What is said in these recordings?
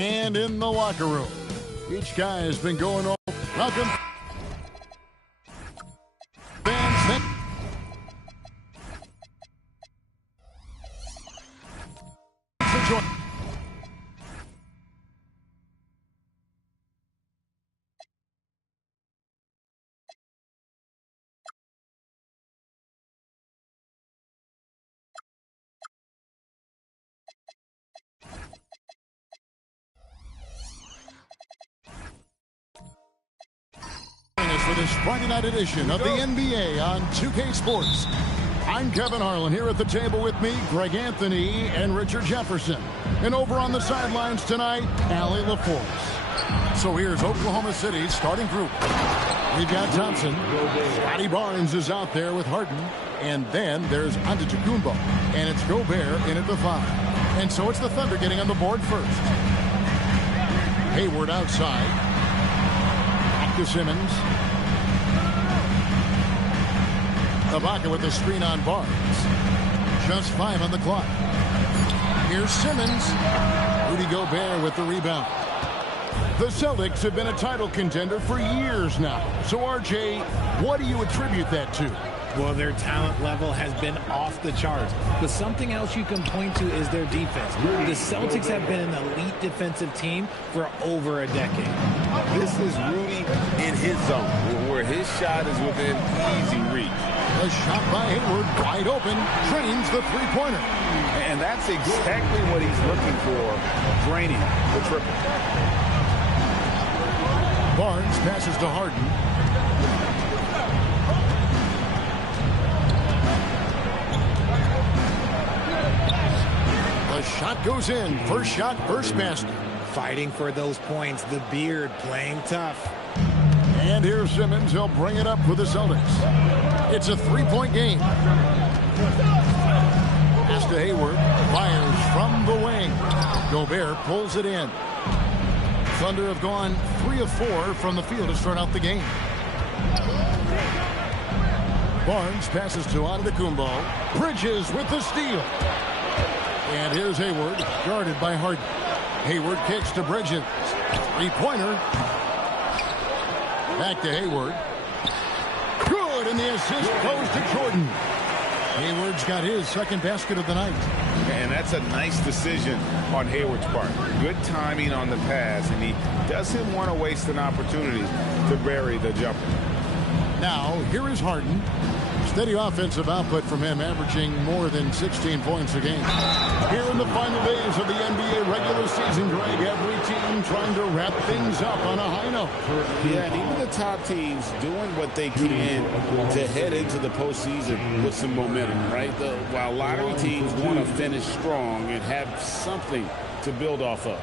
And in the locker room, each guy has been going over. Welcome. Fans, thanks for joining. For this Friday night edition of the NBA on 2K Sports. I'm Kevin Harlan here at the table with me, Greg Anthony and Richard Jefferson. And over on the sidelines tonight, Allie LaForce. So here's Oklahoma City's starting group. We've got Thompson. Scotty Barnes is out there with Harden. And then there's Antetokounmpo. And it's Gobert in at the 5. And so it's the Thunder getting on the board first. Hayward outside. Back to Simmons. Ibaka with the screen on Barnes. Just 5 on the clock. Here's Simmons. Rudy Gobert with the rebound. The Celtics have been a title contender for years now. So, RJ, what do you attribute that to? Well, their talent level has been off the charts. But something else you can point to is their defense. The Celtics have been an elite defensive team for over a decade. This is Rudy in his zone, where his shot is within easy reach. A shot by Hayward, wide open, drains the three-pointer. And that's exactly what he's looking for, draining the triple. Barnes passes to Harden. The shot goes in. First shot, first basket. Fighting for those points, the beard playing tough. And here's Simmons. He'll bring it up for the Celtics. It's a three-point game. Pass to Hayward. Fires from the wing. Gobert pulls it in. Thunder have gone 3 of 4 from the field to start out the game. Barnes passes to Antetokounmpo. Bridges with the steal. And here's Hayward, guarded by Harden. Hayward kicks to Bridges. Three-pointer. Back to Hayward. Good, and the assist goes to Jordan. Hayward's got his second basket of the night. And that's a nice decision on Hayward's part. Good timing on the pass, and he doesn't want to waste an opportunity to bury the jumper. Now, here is Harden. Steady offensive output from him, averaging more than 16 points a game. Here in the final days of the NBA regular season, Greg, every team trying to wrap things up on a high note. Yeah, and even the top teams doing what they can to head into the postseason with some momentum, right? While lottery teams want to finish strong and have something to build off of.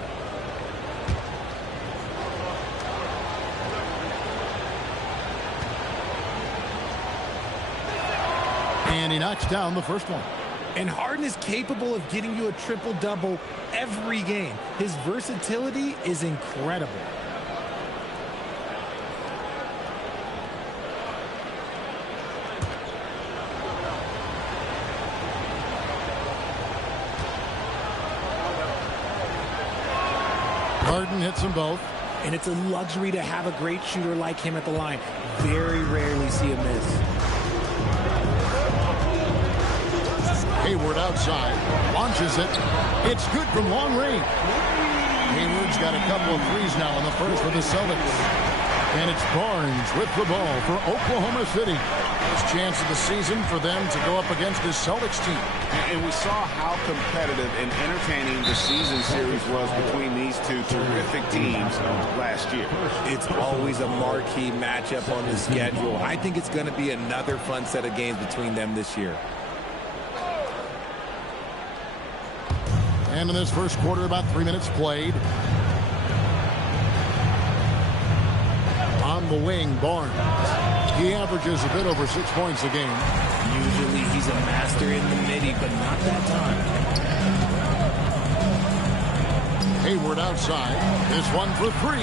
And he knocks down the first one. And Harden is capable of getting you a triple-double every game. His versatility is incredible. Harden hits them both. And it's a luxury to have a great shooter like him at the line. Very rarely see a miss. Hayward outside, launches it. It's good from long range. Hayward's got a couple of threes now in the first for the Celtics. And it's Barnes with the ball for Oklahoma City. First chance of the season for them to go up against this Celtics team. And we saw how competitive and entertaining the season series was between these two terrific teams last year. It's always a marquee matchup on the schedule. I think it's going to be another fun set of games between them this year. And in this first quarter, about 3 minutes played. On the wing, Barnes. He averages a bit over 6 points a game. Usually he's a master in the midi, but not that time. Hayward outside. This one for 3.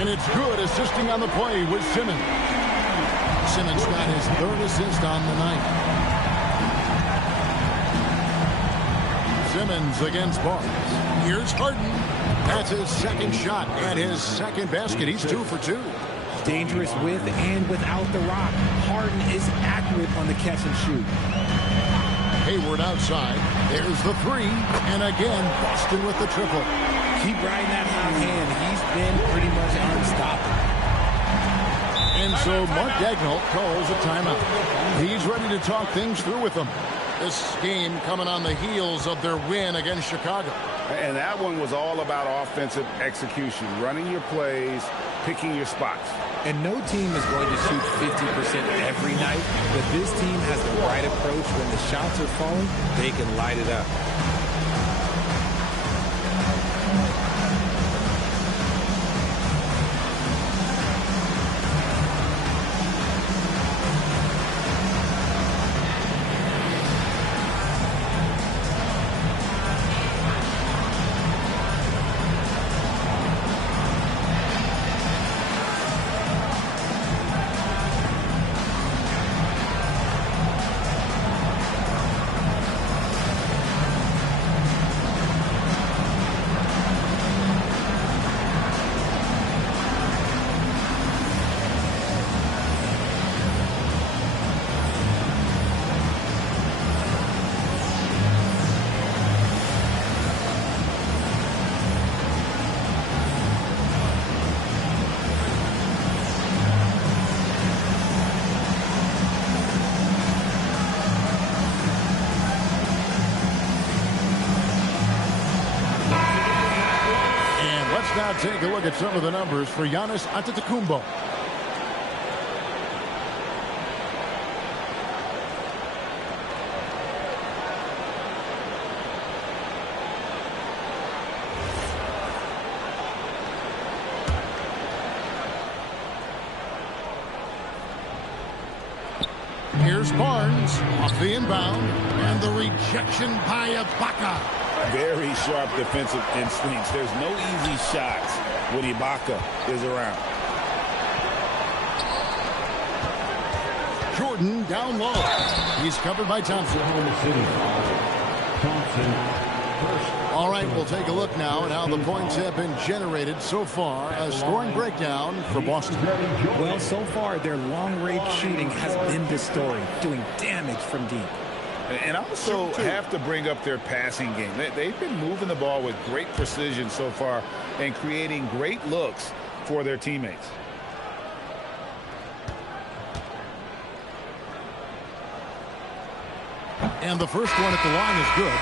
And it's good, assisting on the play with Simmons. Simmons got his third assist on the night. Simmons against Barnes. Here's Harden. That's his second shot and his second basket. He's 2 for 2. Dangerous with and without the rock. Harden is accurate on the catch and shoot. Hayward outside. There's the 3. And again, Boston with the triple. Keep riding that hot hand. He's been pretty much unstoppable. And so Mark Daigneault calls a timeout. He's ready to talk things through with them. This game coming on the heels of their win against Chicago. And that one was all about offensive execution, running your plays, picking your spots. And no team is going to shoot 50% every night, but this team has the right approach. When the shots are falling, they can light it up. Now take a look at some of the numbers for Giannis Antetokounmpo. Here's Barnes off the inbound, and the rejection by Ibaka. Very sharp defensive instincts. There's no easy shots when Ibaka is around. Jordan down low. He's covered by Thompson. All right, we'll take a look now at how the points have been generated so far. A scoring breakdown for Boston. Well, so far, their long-range shooting has been the story, doing damage from deep. And also have to bring up their passing game. They've been moving the ball with great precision so far and creating great looks for their teammates. And the first one at the line is good.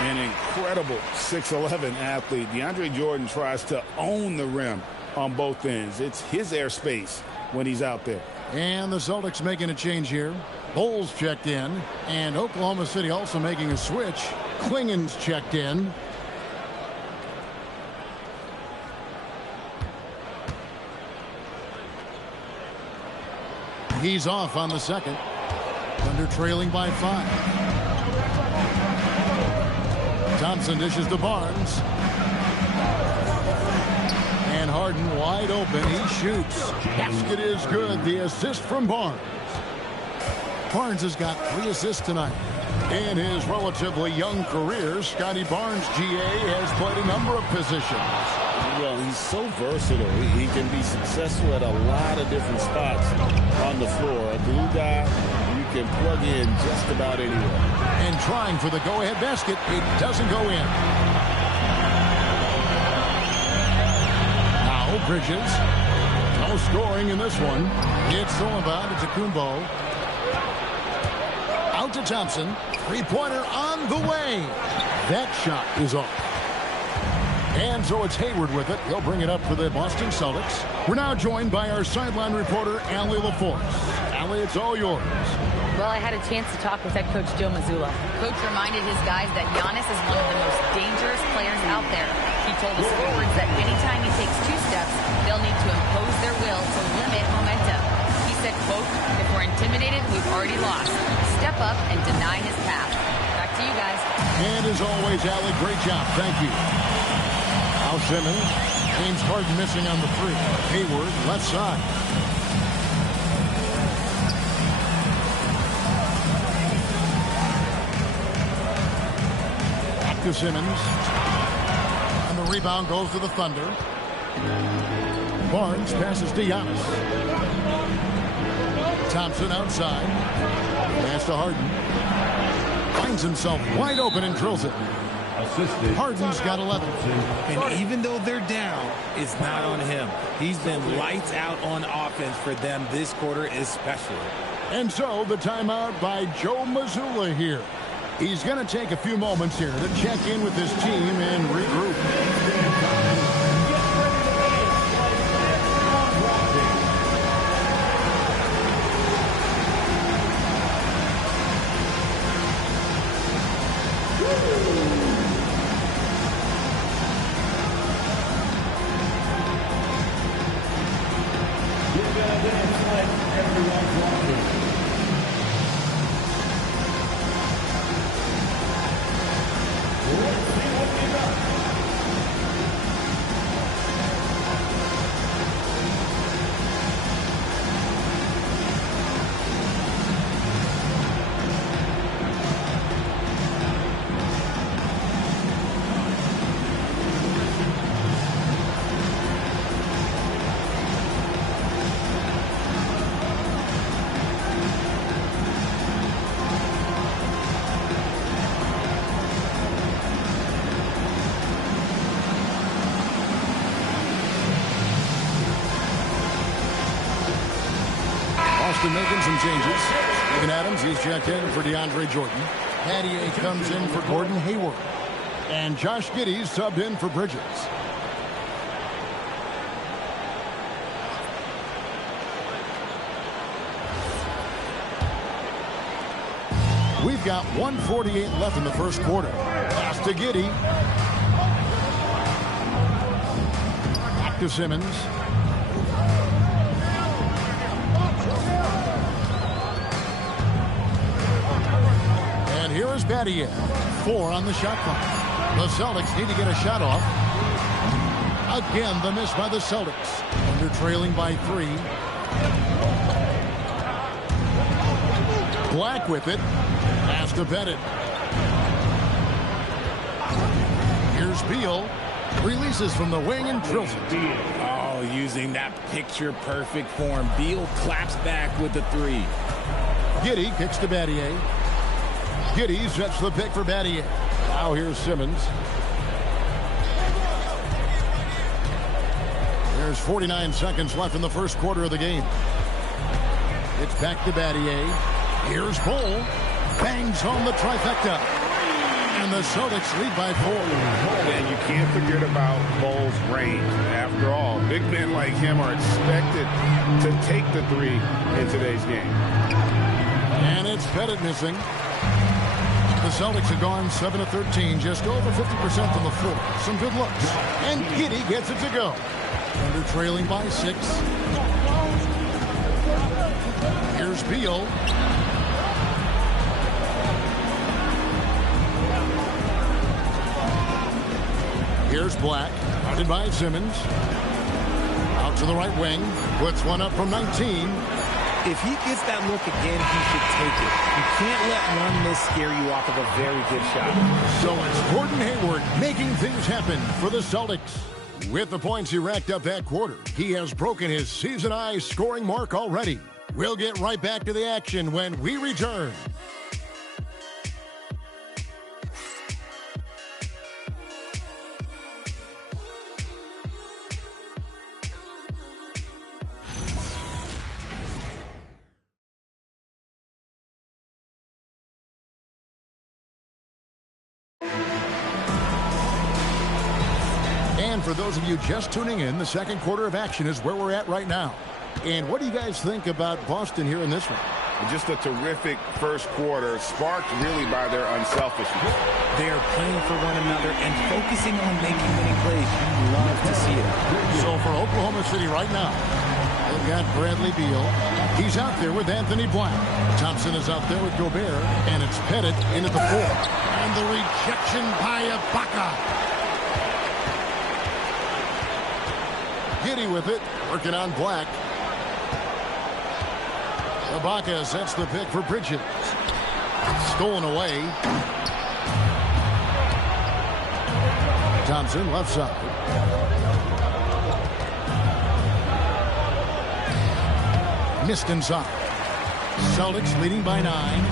An incredible 6'11" athlete. DeAndre Jordan tries to own the rim on both ends. It's his airspace when he's out there. And the Celtics making a change here. Bulls checked in. And Oklahoma City also making a switch. Klingen's checked in. He's off on the second. Thunder trailing by 5. Thompson dishes to Barnes. And Harden wide open. He shoots. Basket is good. The assist from Barnes. Barnes has got 3 assists tonight. In his relatively young career, Scotty Barnes, GA, has played a number of positions. Well, he's so versatile. He can be successful at a lot of different spots on the floor. A glue guy you can plug in just about anywhere. And trying for the go-ahead basket. It doesn't go in. Now Bridges. No scoring in this one. It's all about Antetokounmpo. Out to Thompson. Three-pointer on the way. That shot is off. And so it's Hayward with it. He'll bring it up for the Boston Celtics. We're now joined by our sideline reporter, Allie LaForce. Allie, it's all yours. Well, I had a chance to talk with head coach Joe Mazzulla. Coach reminded his guys that Giannis is one of the most dangerous players out there. He told his forwards that anytime he takes 2 steps, they'll need to impose their will to limit momentum. He said, quote, if we're intimidated, we've already lost. Step up and deny his path. Back to you guys. And as always, Allie, great job. Thank you. Now Simmons. James Harden missing on the 3. Hayward, left side. to Simmons. And the rebound goes to the Thunder. Barnes passes to Giannis. Thompson outside. Pass to Harden. Finds himself wide open and drills it. Harden's got 11. And even though they're down, it's not on him. He's been lights out on offense for them this quarter especially. And so the timeout by Joe Mazzulla here. He's going to take a few moments here to check in with his team and regroup. Making some changes. Steven Adams, he's checked in for DeAndre Jordan. Pattier comes in for Gordon Hayward. And Josh Giddey's subbed in for Bridges. We've got 1:48 left in the first quarter. Pass to Giddey. Back to Simmons. Here is Pattier. 4 on the shot clock. The Celtics need to get a shot off. Again, the miss by the Celtics. Under trailing by 3. Black with it. Pass to Bennett. Here's Beal. Releases from the wing and drills it. Oh, using that picture-perfect form. Beal claps back with the 3. Giddey kicks to Pattier. Giddey sets the pick for Pattier. Now here's Simmons. There's 49 seconds left in the first quarter of the game. It's back to Pattier. Here's Bull. Bangs home the trifecta. And the Celtics lead by 4. And you can't forget about Bull's range. After all, big men like him are expected to take the 3 in today's game. And it's Pettit missing. The Celtics have gone 7 of 13, just over 50% from the floor. Some good looks. And Giddey gets it to go. Under trailing by 6. Here's Beal. Here's Black. Guarded by Simmons. Out to the right wing. Puts one up from 19. If he gets that look again, he should take it. You can't let one miss scare you off of a very good shot. So it's Gordon Hayward making things happen for the Celtics. With the points he racked up that quarter, he has broken his season-high scoring mark already. We'll get right back to the action when we return. For those of you just tuning in, the second quarter of action is where we're at right now. And what do you guys think about Boston here in this one? Just a terrific first quarter, sparked really by their unselfishness. They are playing for one another and focusing on making winning plays. You love to see it. So for Oklahoma City right now, they've got Bradley Beal. He's out there with Anthony Black. Thompson is out there with Gobert. And it's Pettit into the 4. And the rejection by Ibaka. Giddey with it, working on Black. Ibaka sets the pick for Bridges. Stolen away. Thompson, left side. Missed inside. Celtics leading by 9.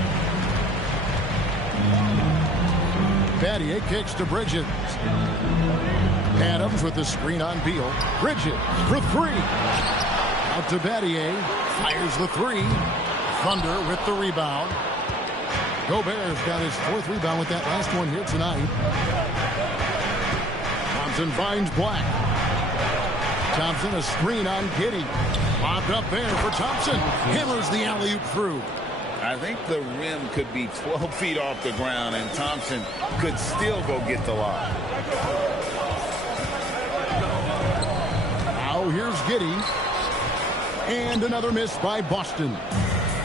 Battier kicks to Bridges. Adams with the screen on Beal. Bridges for 3. Out to Battier. Fires the 3. Thunder with the rebound. Gobert's got his 4th rebound with that last one here tonight. Thompson finds Black. Thompson, a screen on Giddey. Lobbed up there for Thompson. Hammers the alley-oop through. I think the rim could be 12 feet off the ground, and Thompson could still go get the lob. Now here's Giddey. And another miss by Boston.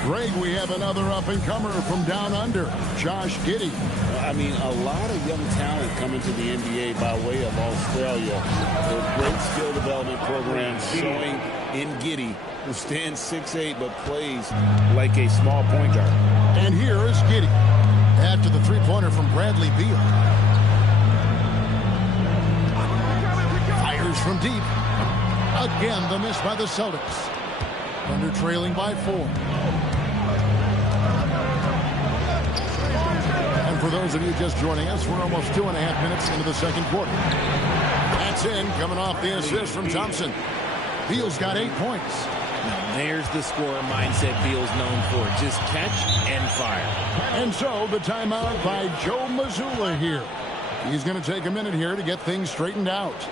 Greg, we have another up-and-comer from down under, Josh Giddey. I mean, a lot of young talent coming to the NBA by way of Australia. A great skill development program showing in Giddey, who stands 6'8", but plays like a small point guard. And here is Giddey. After the three-pointer from Bradley Beal. Fires from deep. Again, the miss by the Celtics. Thunder trailing by 4. And for those of you just joining us, we're almost 2.5 minutes into the second quarter. That's in, coming off the assist from Thompson. Beal's got 8 points. Now, there's the scorer mindset Beal's known for. Just catch and fire. And so the timeout by Joe Mazzulla here. He's going to take a minute here to get things straightened out.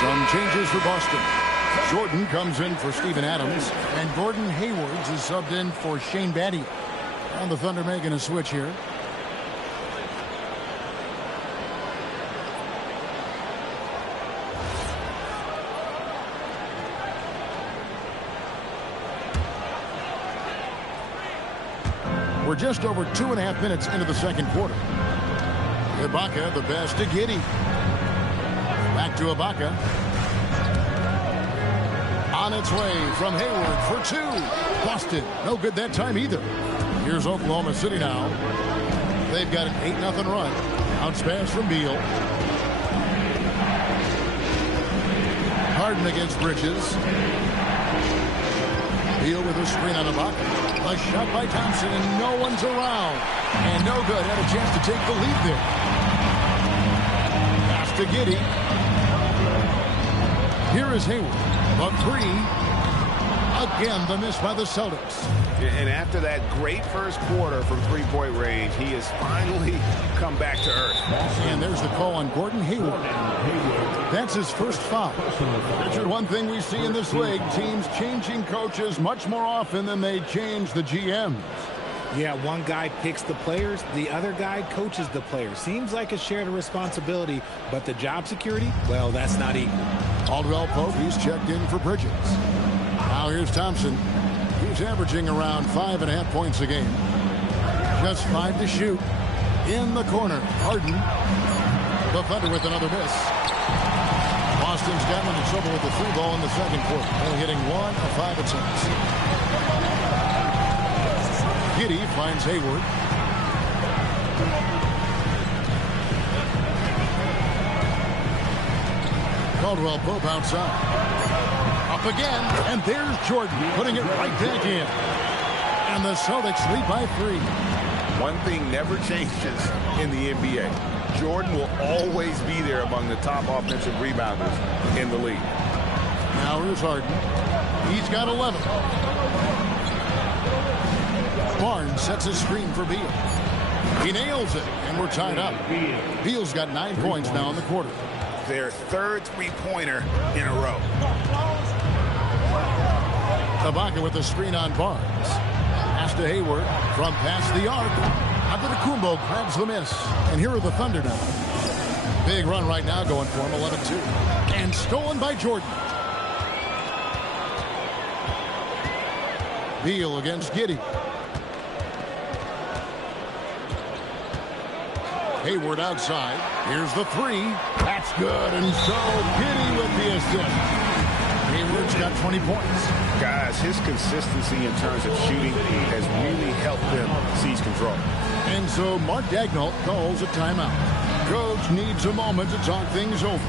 Some changes for Boston. Jordan comes in for Steven Adams, and Gordon Hayward is subbed in for Shane Battier. And the Thunder making a switch here. We're just over 2.5 minutes into the second quarter. Ibaka, the pass to Giddey. Back to Ibaka. On its way from Hayward for 2. Boston, no good that time either. Here's Oklahoma City now. They've got an 8-0 run. Bounce pass from Beal. Harden against Bridges. Beal with a screen on Ibaka. A shot by Thompson, and no one's around. And no good. Had a chance to take the lead there. Pass to Giddey. Here is Hayward. The 3. Again, the miss by the Celtics. And after that great first quarter from three-point range, he has finally come back to earth. And there's the call on Gordon Hayward. That's his first foul. Richard, one thing we see in this league, teams changing coaches much more often than they change the GMs. Yeah, one guy picks the players, the other guy coaches the players. Seems like a shared responsibility, but the job security, well, that's not equal. Caldwell Pope, he's checked in for Bridges. Now here's Thompson. He's averaging around 5.5 points a game. Just 5 to shoot. In the corner, Harden. The Thunder with another miss. Boston's gotten into trouble with the 3 ball in the second quarter. Only hitting 1 of 5 attempts. Giddey. Giddey finds Hayward. Caldwell Pope outside. Up again, and there's Jordan putting it right back in. And the Celtics lead by 3. One thing never changes in the NBA. Jordan will always be there among the top offensive rebounders in the league. Now here's Harden. He's got 11. Barnes sets a screen for Beal. He nails it, and we're tied up. Beal's got 9 points now in the quarter. Their third three-pointer in a row. Ibaka with the screen on Barnes. Pass to Hayward from past the arc. Antetokounmpo grabs the miss. And here are the Thunder now. Big run right now going for him, 11-2. And stolen by Jordan. Beal against Giddey. Hayward outside. Here's the 3. That's good. And so Giddey with the assist. Hayward's got 20 points. Guys, his consistency in terms of shooting has really helped them seize control. And so Mark Daigneault calls a timeout. Coach needs a moment to talk things over.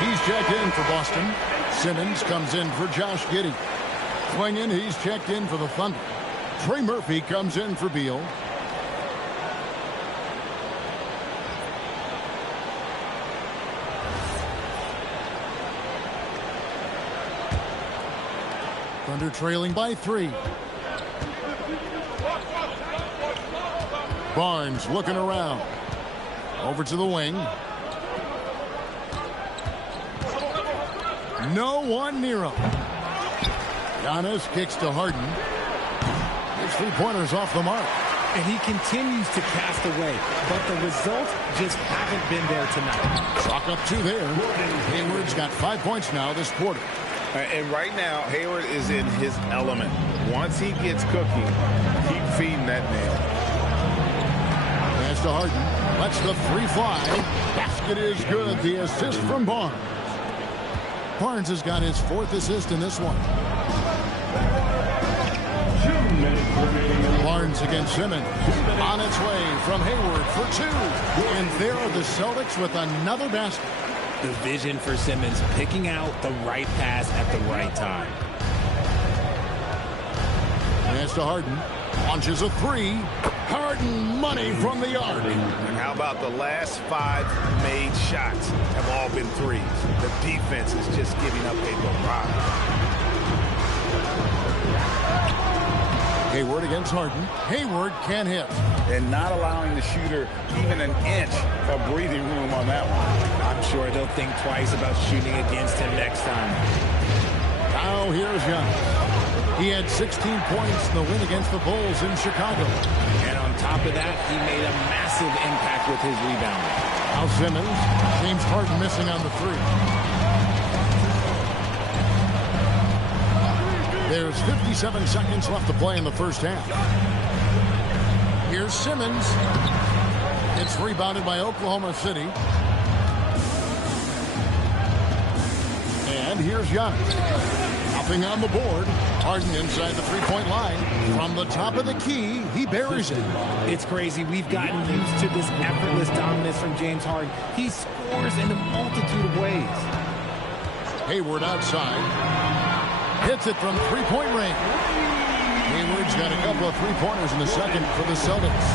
He's checked in for Boston. Simmons comes in for Josh Giddey. Swinging, he's checked in for the Thunder. Trey Murphy comes in for Beal. Thunder trailing by 3. Barnes looking around. Over to the wing. No one near him. Giannis kicks to Harden. His three-pointer's off the mark. And he continues to cast away, but the results just haven't been there tonight. Chalk up 2 there. Hayward's got 5 points now this quarter. And right now, Hayward is in his element. Once he gets cooking, keep feeding that man. Pass to Harden. Lets the 3 fly. Basket is good. The assist from Barnes. Barnes has got his 4th assist in this one. Barnes against Simmons. On its way from Hayward for 2. And there are the Celtics with another basket. The vision for Simmons, picking out the right pass at the right time. Pass to Harden. Launches a 3. Harden money from the arc. And how about the last 5 made shots have all been threes? The defense is just giving up a barrage. Hayward against Harden. Hayward can hit. And not allowing the shooter even an inch of breathing room on that one. I'm sure they'll think twice about shooting against him next time. Now here's Giannis. He had 16 points in the win against the Bulls in Chicago. And on top of that, he made a massive impact with his rebounding. Now Simmons. James Harden missing on the 3. There's 57 seconds left to play in the first half. Here's Simmons. It's rebounded by Oklahoma City. And here's Giannis. Hopping on the board. Harden inside the 3-point line. From the top of the key, he buries it. It's crazy. We've gotten used to this effortless dominance from James Harden. He scores in a multitude of ways. Hayward outside. Hits it from three-point range. Hayward's got a couple of three-pointers in the second for the Celtics.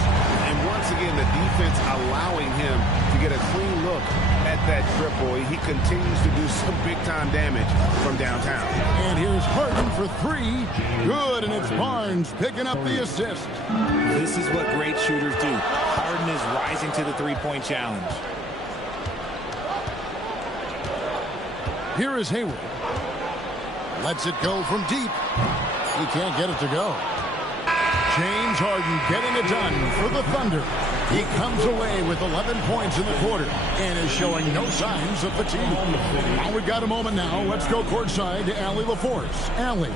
And once again, the defense allowing him to get a clean look at that triple. He continues to do some big-time damage from downtown. And here's Harden for three. Good, and it's Barnes picking up the assist. This is what great shooters do. Harden is rising to the three-point challenge. Here is Hayward. Lets it go from deep. He can't get it to go. James Harden getting it done for the Thunder. He comes away with 11 points in the quarter and is showing no signs of fatigue. Well, we've got a moment now. Let's go courtside to Allie LaForce. Allie.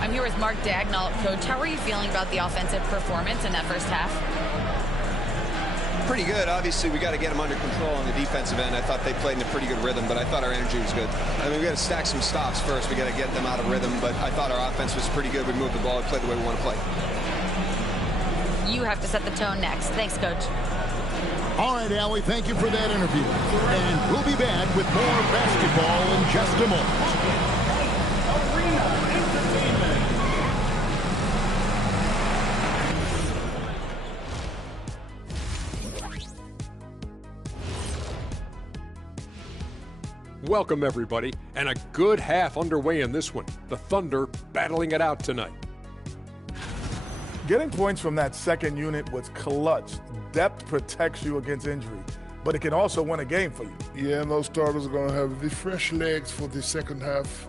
I'm here with Mark Dagnall. Coach, how are you feeling about the offensive performance in that first half? Pretty good. Obviously, we got to get them under control on the defensive end. I thought they played in a pretty good rhythm, but I thought our energy was good. I mean, we got to stack some stops first. We got to get them out of rhythm, but I thought our offense was pretty good. We moved the ball. We played the way we want to play. You have to set the tone next. Thanks, Coach. All right, Allie, thank you for that interview. And we'll be back with more basketball in just a moment. Welcome, everybody, and a good half underway in this one. The Thunder battling it out tonight. Getting points from that second unit was clutch. Depth protects you against injury, but it can also win a game for you. Yeah, and those starters are going to have the fresh legs for the second half.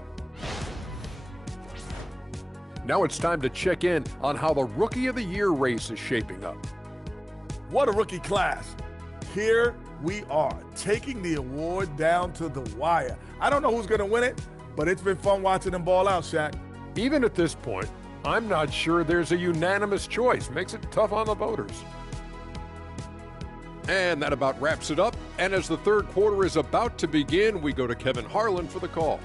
Now it's time to check in on how the Rookie of the Year race is shaping up. What a rookie class. Here we are, taking the award down to the wire. I don't know who's going to win it, but it's been fun watching them ball out, Shaq. Even at this point, I'm not sure there's a unanimous choice. Makes it tough on the voters. And that about wraps it up. And as the third quarter is about to begin, we go to Kevin Harlan for the call.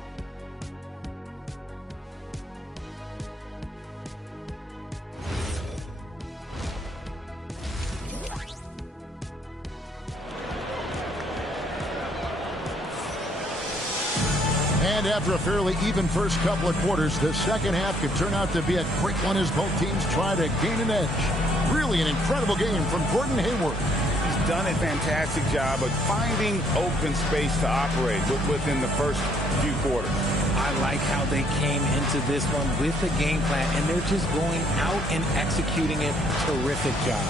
And after a fairly even first couple of quarters, the second half could turn out to be a quick one as both teams try to gain an edge. Really an incredible game from Gordon Hayward. He's done a fantastic job of finding open space to operate within the first few quarters. I like how they came into this one with a game plan, and they're just going out and executing it. Terrific job.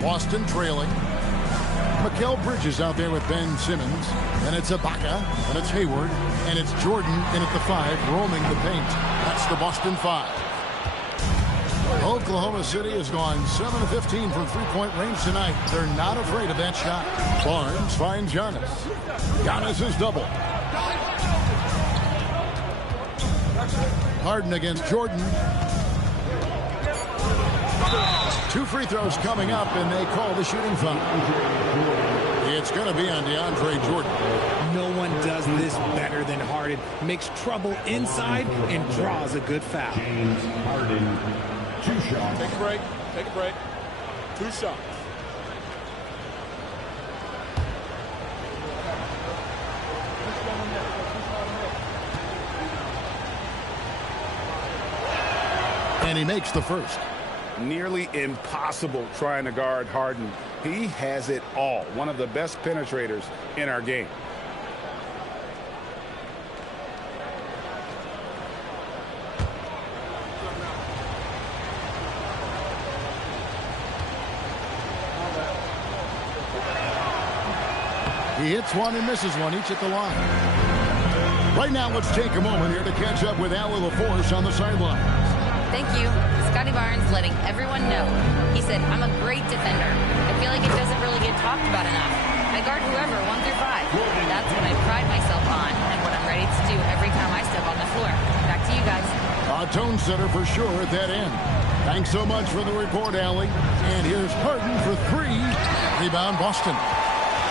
Boston trailing. Mikal Bridges out there with Ben Simmons. And it's Ibaka. And it's Hayward. And it's Jordan in at the 5, roaming the paint. That's the Boston 5. Oklahoma City has gone 7 of 15 from three-point range tonight. They're not afraid of that shot. Barnes finds Giannis. Giannis is double. Harden against Jordan. 2 free throws coming up, and they call the shooting foul. It's going to be on DeAndre Jordan. No one does this better than Harden. Makes trouble inside and draws a good foul. James Harden, 2 shots. Take a break. Take a break. 2 shots. And he makes the first. Nearly impossible trying to guard Harden. He has it all. One of the best penetrators in our game. He hits one and misses one, each at the line. Right now, let's take a moment here to catch up with Allie LaForce on the sideline. Thank you. Scotty Barnes letting everyone know. He said, I'm a great defender. I feel like it doesn't really get talked about enough. I guard whoever, 1 through 5. That's what I pride myself on and what I'm ready to do every time I step on the floor. Back to you guys. A tone setter for sure at that end. Thanks so much for the report, Allie. And here's Harden for 3. Rebound, Boston.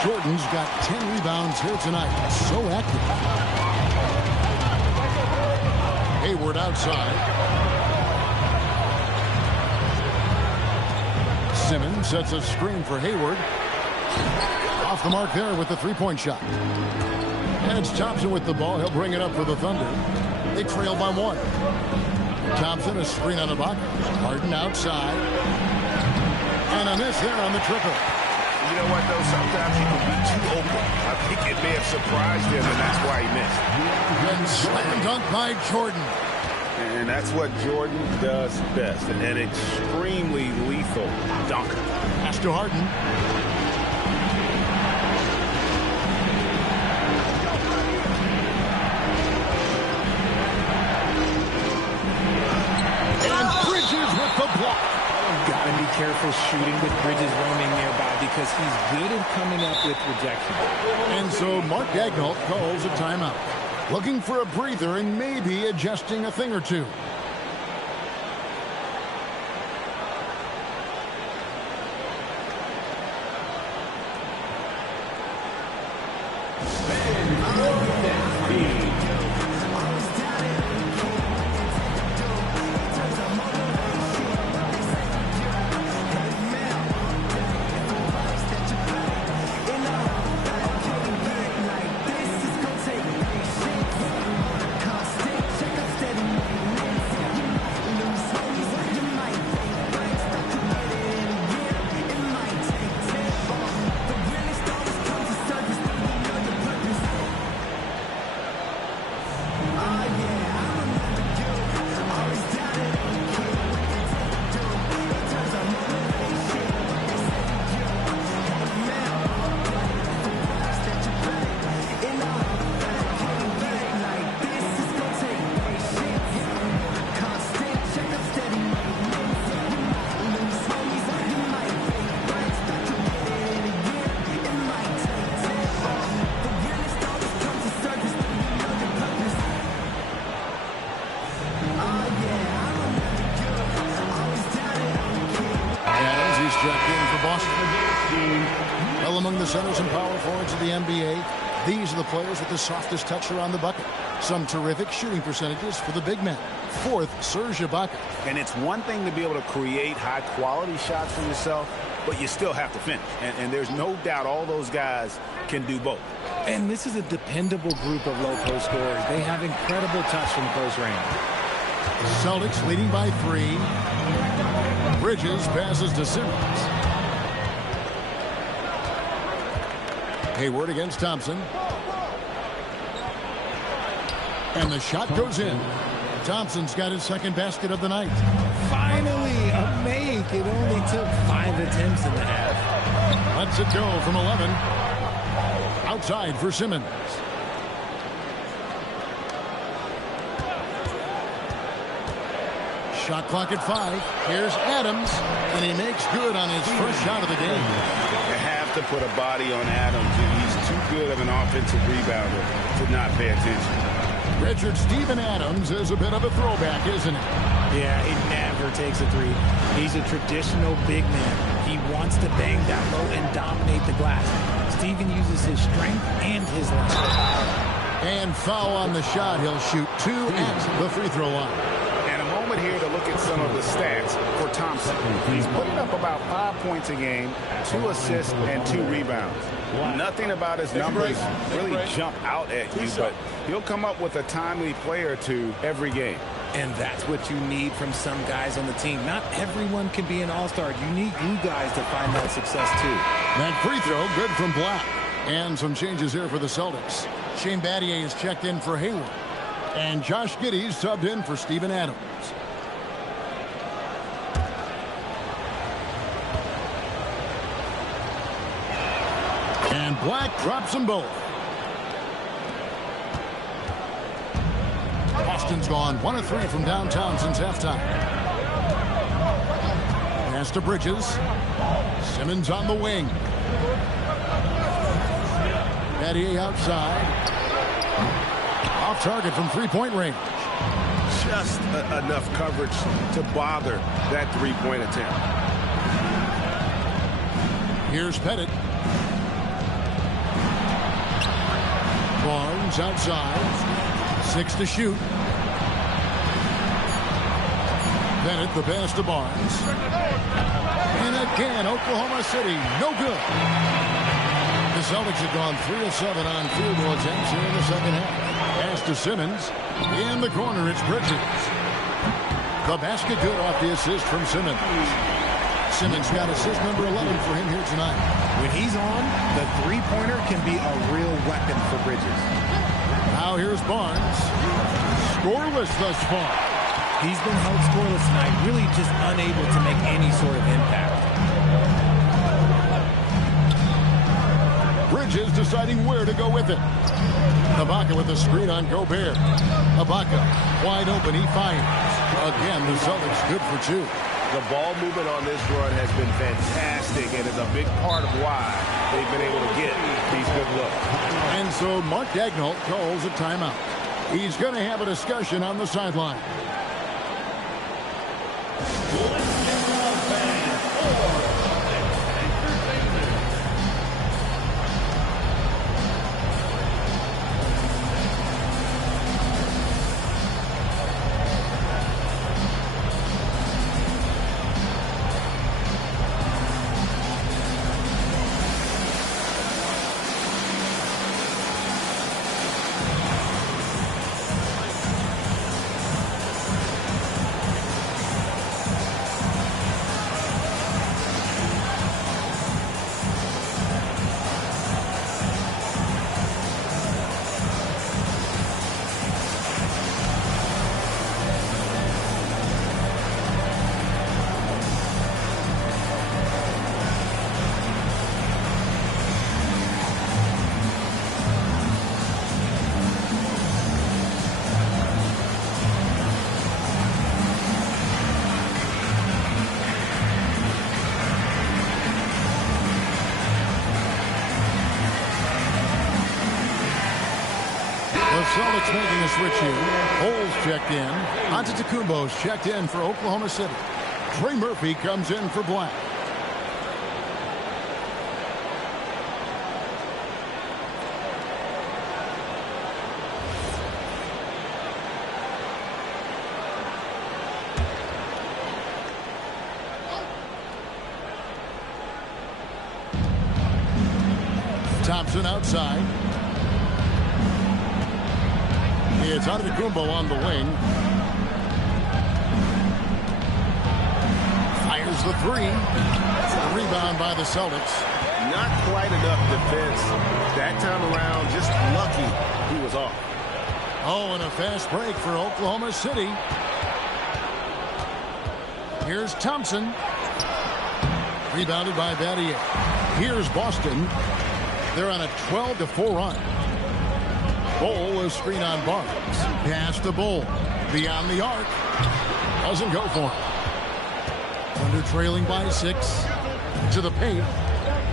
Jordan's got 10 rebounds here tonight. So active. Hayward outside. Simmons sets a screen for Hayward. Off the mark there with the three-point shot. And it's Thompson with the ball. He'll bring it up for the Thunder. They trail by 1. Thompson, a screen on Ibaka. Harden outside. And a miss there on the triple. You know what, though? Sometimes he can be too open. I think it may have surprised him, and that's why he missed. And slam dunk by Jordan. And that's what Jordan does best. An extremely lethal dunker. Pass to Harden. And Bridges with the block. Gotta be careful shooting with Bridges roaming nearby because he's good at coming up with rejection. And so Mark Daigneault calls a timeout. Looking for a breather and maybe adjusting a thing or two. Well, among the centers and power forwards of the NBA, these are the players with the softest touch around the bucket. Some terrific shooting percentages for the big men. Fourth, Serge Ibaka. And it's one thing to be able to create high-quality shots for yourself, but you still have to finish. And there's no doubt all those guys can do both. And this is a dependable group of low-post scorers. They have incredible touch from close range. Celtics leading by 3. Bridges passes to Simmons. Hayward against Thompson. And the shot goes in. Thompson's got his second basket of the night. Finally, a make. It only took 5 attempts in the half. Lets it go from 11. Outside for Simmons. Shot clock at 5. Here's Adams, and he makes good on his first shot of the game. You have to put a body on Adams. He's too good of an offensive rebounder to not pay attention. Richard, Steven Adams is a bit of a throwback, isn't he? Yeah, he never takes a three. He's a traditional big man. He wants to bang down low and dominate the glass. Steven uses his strength and his length. And foul on the shot. He'll shoot 2 at the free throw line. Here to look at some of the stats for Thompson. He's putting up about 5 points a game, 2 assists, and 2 rebounds. Nothing about his numbers really jump out at you, but he'll come up with a timely play or two every game. And that's what you need from some guys on the team. Not everyone can be an all-star. You need you guys to find that success, too. That free throw good from Black. And some changes here for the Celtics. Shane Battier is checked in for Hayward. And Josh Giddey's subbed in for Steven Adams. And Black drops them both. Boston's gone 1 of 3 from downtown since halftime. Pass to Bridges. Simmons on the wing. Battier outside. Off target from three-point range. Just enough coverage to bother that three-point attempt. Here's Pettit. Barnes outside. 6 to shoot. Bennett, the pass to Barnes. And again, Oklahoma City, no good. The Celtics have gone 3 of 7 on field goal attempts here in the second half. Pass to Simmons. In the corner, it's Bridges. The basket good off the assist from Simmons. Simmons got assist number 11 for him here tonight. When he's on, the three-pointer can be a real weapon for Bridges. Now here's Barnes. Scoreless thus far. He's been held scoreless tonight, really just unable to make any sort of impact. Bridges deciding where to go with it. Ibaka with the screen on Gobert. Ibaka wide open. He fires. Again, the Celtics good for 2. The ball movement on this run has been fantastic and is a big part of why they've been able to get these good looks. And so Mark Daigneault calls a timeout. He's going to have a discussion on the sideline. Celtics making a switch here. Holes checked in. Antetokounmpo's checked in for Oklahoma City. Trey Murphy comes in for Black. Thompson outside. It's Antetokounmpo on the wing. Fires the 3. The rebound by the Celtics. Not quite enough defense that time around. Just lucky he was off. Oh, and a fast break for Oklahoma City. Here's Thompson. Rebounded by Battier. Here's Boston. They're on a 12-4 run. Bol is screen on Barnes. Pass to Bol. Beyond the arc. Doesn't go for him. Thunder trailing by 6. To the paint.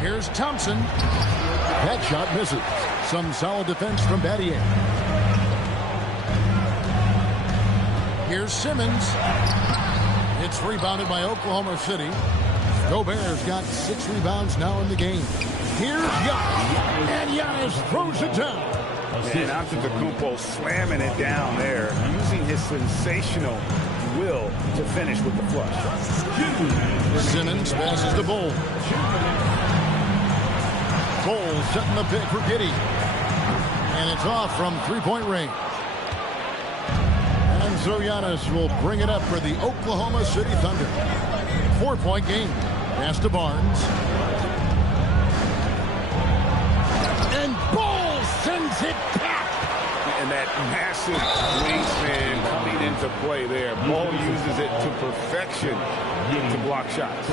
Here's Thompson. That shot misses. Some solid defense from Battier. Here's Simmons. It's rebounded by Oklahoma City. Gobert's got 6 rebounds now in the game. Here's Giannis. And Giannis throws it down. And Antetokounmpo slamming it down there, using his sensational will to finish with the flush. Simmons passes to Bol. Bol setting the pick for Giddey. And it's off from three-point range. And so Giannis will bring it up for the Oklahoma City Thunder. 4-point game. Pass to Barnes. And Bol sends it back. And that massive wingspan coming into play there. Bol uses it to perfection to block shots.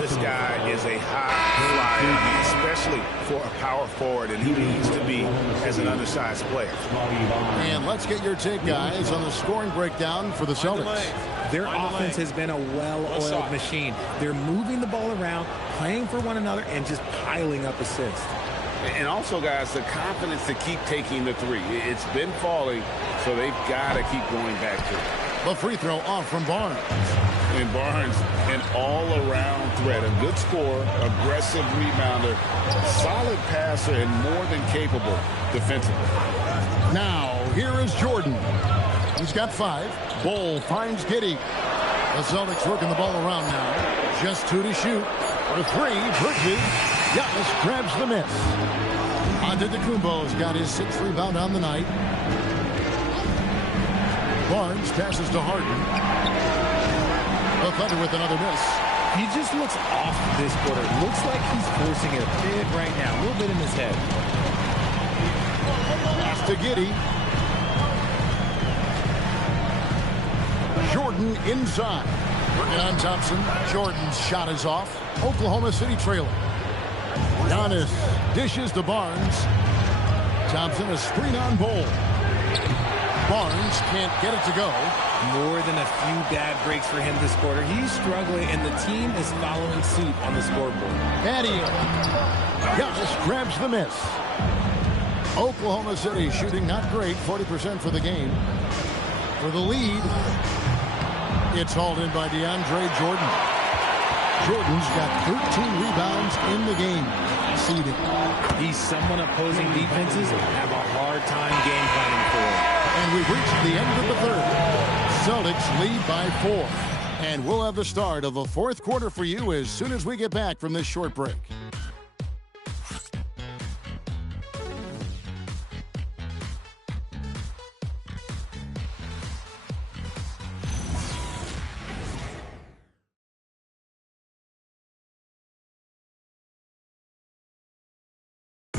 This guy is a high flyer, especially for a power forward, and he needs to be as an undersized player. And let's get your take, guys, on the scoring breakdown for the Celtics. Their offense has been a well-oiled machine. They're moving the ball around, playing for one another, and just piling up assists. And also, guys, the confidence to keep taking the 3. It's been falling, so they've got to keep going back to it. The free throw off from Barnes. And Barnes, an all-around threat. A good scorer, aggressive rebounder, solid passer, and more than capable defensively. Now, here is Jordan. He's got 5. Bol finds Giddey. The Celtics working the ball around now. Just 2 to shoot. For 3, Bridges. Giannis grabs the miss. Antetokounmpo's got his 6th rebound on the night. Barnes passes to Harden. The Thunder with another miss. He just looks off this quarter. Looks like he's forcing it a bit right now. A little bit in his head. Pass to Giddey. Jordan inside. Working on Thompson. Jordan's shot is off. Oklahoma City trailing. Giannis dishes to Barnes. Thompson a screen on Bol. Barnes can't get it to go. More than a few bad breaks for him this quarter. He's struggling, and the team is following suit on the scoreboard. Adio. Giannis grabs the miss. Oklahoma City shooting not great, 40% for the game. For the lead, it's hauled in by DeAndre Jordan. Jordan's got 13 rebounds in the game. Seeded. He's someone opposing defenses have a hard time game planning for. And we've reached the end of the third. Celtics lead by 4. And we'll have the start of the 4th quarter for you as soon as we get back from this short break.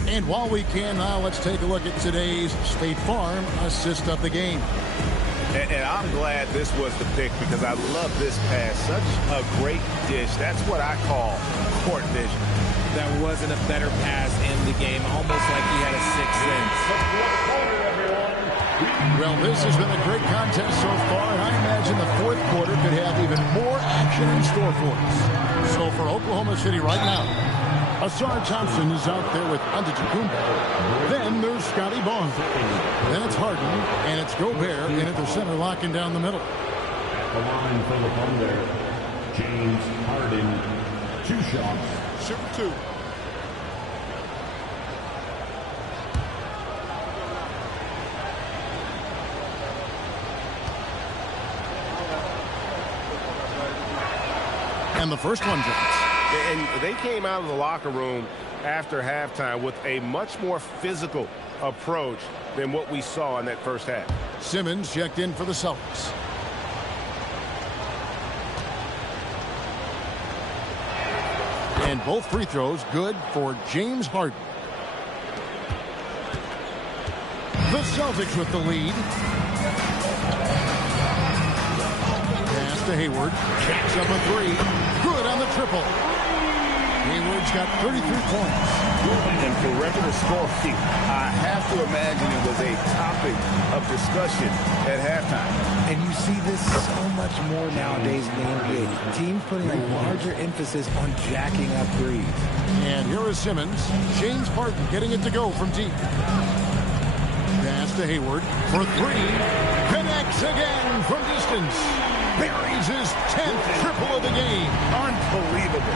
And while we can now, let's take a look at today's State Farm assist of the game. And I'm glad this was the pick because I love this pass. Such a great dish. That's what I call court vision. That wasn't a better pass in the game. Almost like he had a 6th sense. Well, this has been a great contest so far, and I imagine the 4th quarter could have even more action in store for us. So for Oklahoma City right now, Asar Thompson is out there with Antetokounmpo. Then there's Scotty Barnes. Then it's Harden, and it's Gobert in at the center, locking down the middle. At the line for the Thunder, James Harden, 2 shots. Shoot 2. And the first one drops. And they came out of the locker room after halftime with a much more physical approach than what we saw in that first half. Simmons checked in for the Celtics. And both free throws good for James Harden. The Celtics with the lead. Pass to Hayward. Jacks up a 3. Good on the triple. Hayward's got 33 points. And for regular scoring, I have to imagine it was a topic of discussion at halftime. And you see this so much more nowadays in the NBA. Teams putting a larger emphasis on jacking up threes. And here is Simmons. James Harden getting it to go from deep. Pass to Hayward for 3. Connects again from distance. Buries his 10th triple of the game. Unbelievable.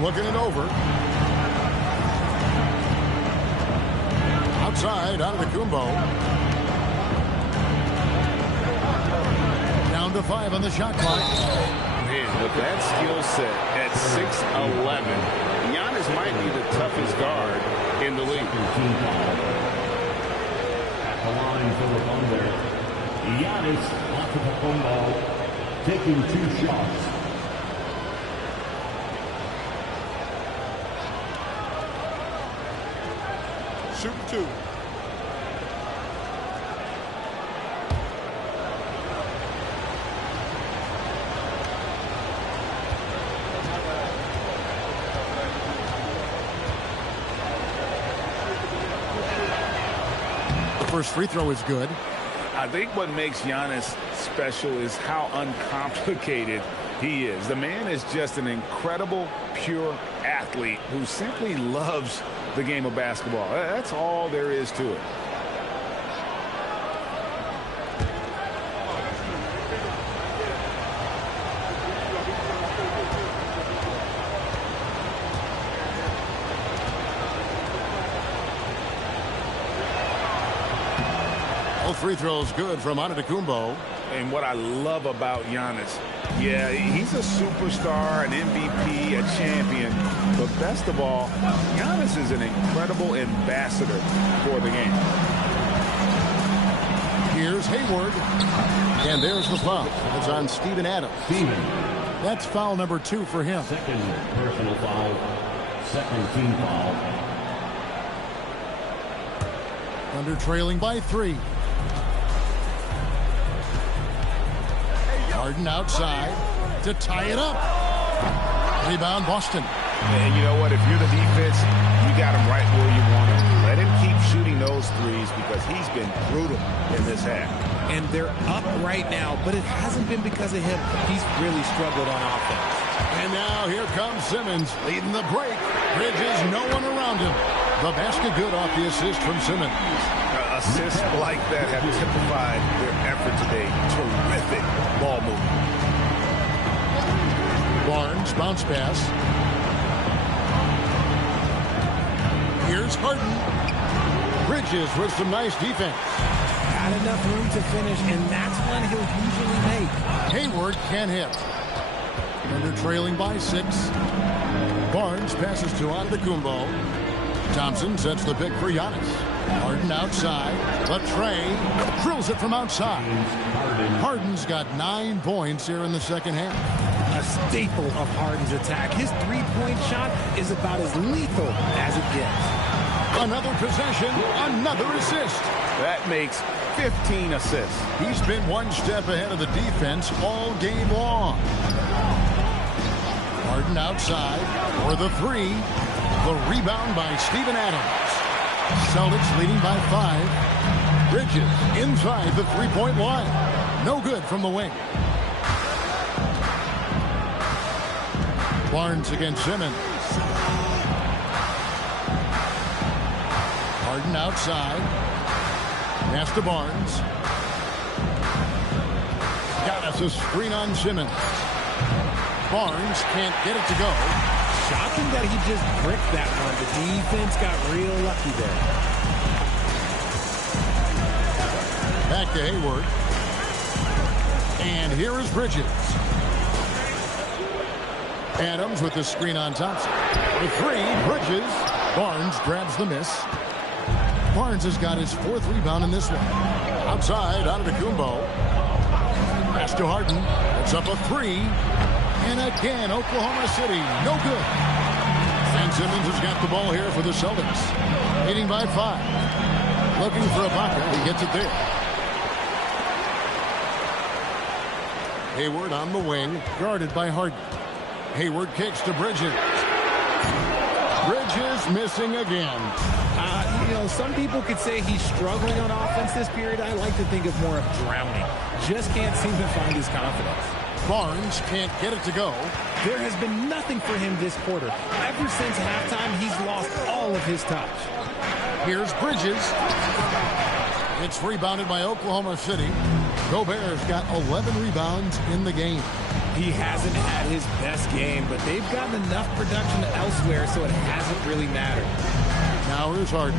Looking it over. Outside, out of the Kumbo. Down to 5 on the shot clock. Man, with that skill set at 6'11", Giannis might be the toughest guard in the league. At the line for the Thunder, Giannis Antetokounmpo taking 2 shots. Shoot 2. The first free throw is good. I think what makes Giannis special is how uncomplicated he is. The man is just an incredible, pure athlete who simply loves the game of basketball. That's all there is to it. All free throws good from Antetokounmpo. And what I love about Giannis, yeah, he's a superstar, an MVP, a champion. But best of all, Giannis is an incredible ambassador for the game. Here's Hayward. And there's the foul. It's on Steven Adams. That's foul number 2 for him. Second personal foul. Second team foul. Thunder trailing by 3. Harden outside to tie it up. Rebound Boston. And you know what? If you're the defense, you got him right where you want him. Let him keep shooting those threes because he's been brutal in this half. And they're up right now, but it hasn't been because of him. He's really struggled on offense. And now here comes Simmons leading the break. Bridges, no one around him. The basket good off the assist from Simmons. Assists like that have typified their effort today. Terrific ball movement. Barnes, bounce pass. Here's Harden. Bridges with some nice defense. Not enough room to finish, and that's one he'll usually make. Hayward can't hit. Under trailing by 6. Barnes passes to Antetokounmpo. Thompson sets the pick for Giannis. Harden outside. Trey drills it from outside. Harden's got 9 points here in the second half. A staple of Harden's attack. His three-point shot is about as lethal as it gets. Another possession, another assist. That makes 15 assists. He's been one step ahead of the defense all game long. Harden outside for the 3. The rebound by Steven Adams. Celtics leading by 5. Bridges inside the three-point line. No good from the wing. Barnes against Simmons. Harden outside. Pass to Barnes. Got us a screen on Simmons. Barnes can't get it to go. Shocking that he just bricked that one. The defense got real lucky there. Back to Hayward. And here is Bridges. Adams with the screen on Thompson. The 3, Bridges. Barnes grabs the miss. Barnes has got his 4th rebound in this one. Outside, Antetokounmpo. Pass to Harden. It's up a 3. And again, Oklahoma City, no good. And Simmons has got the ball here for the Celtics. Leading by 5. Looking for Ibaka. He gets it there. Hayward on the wing, guarded by Harden. Hayward kicks to Bridges. Bridges missing again. Some people could say he's struggling on offense this period. I like to think of more of drowning. Just can't seem to find his confidence. Barnes can't get it to go. There has been nothing for him this quarter. Ever since halftime, he's lost all of his touch. Here's Bridges. It's rebounded by Oklahoma City. Gobert's got 11 rebounds in the game. He hasn't had his best game, but they've gotten enough production elsewhere, so it hasn't really mattered. Now here's Harden.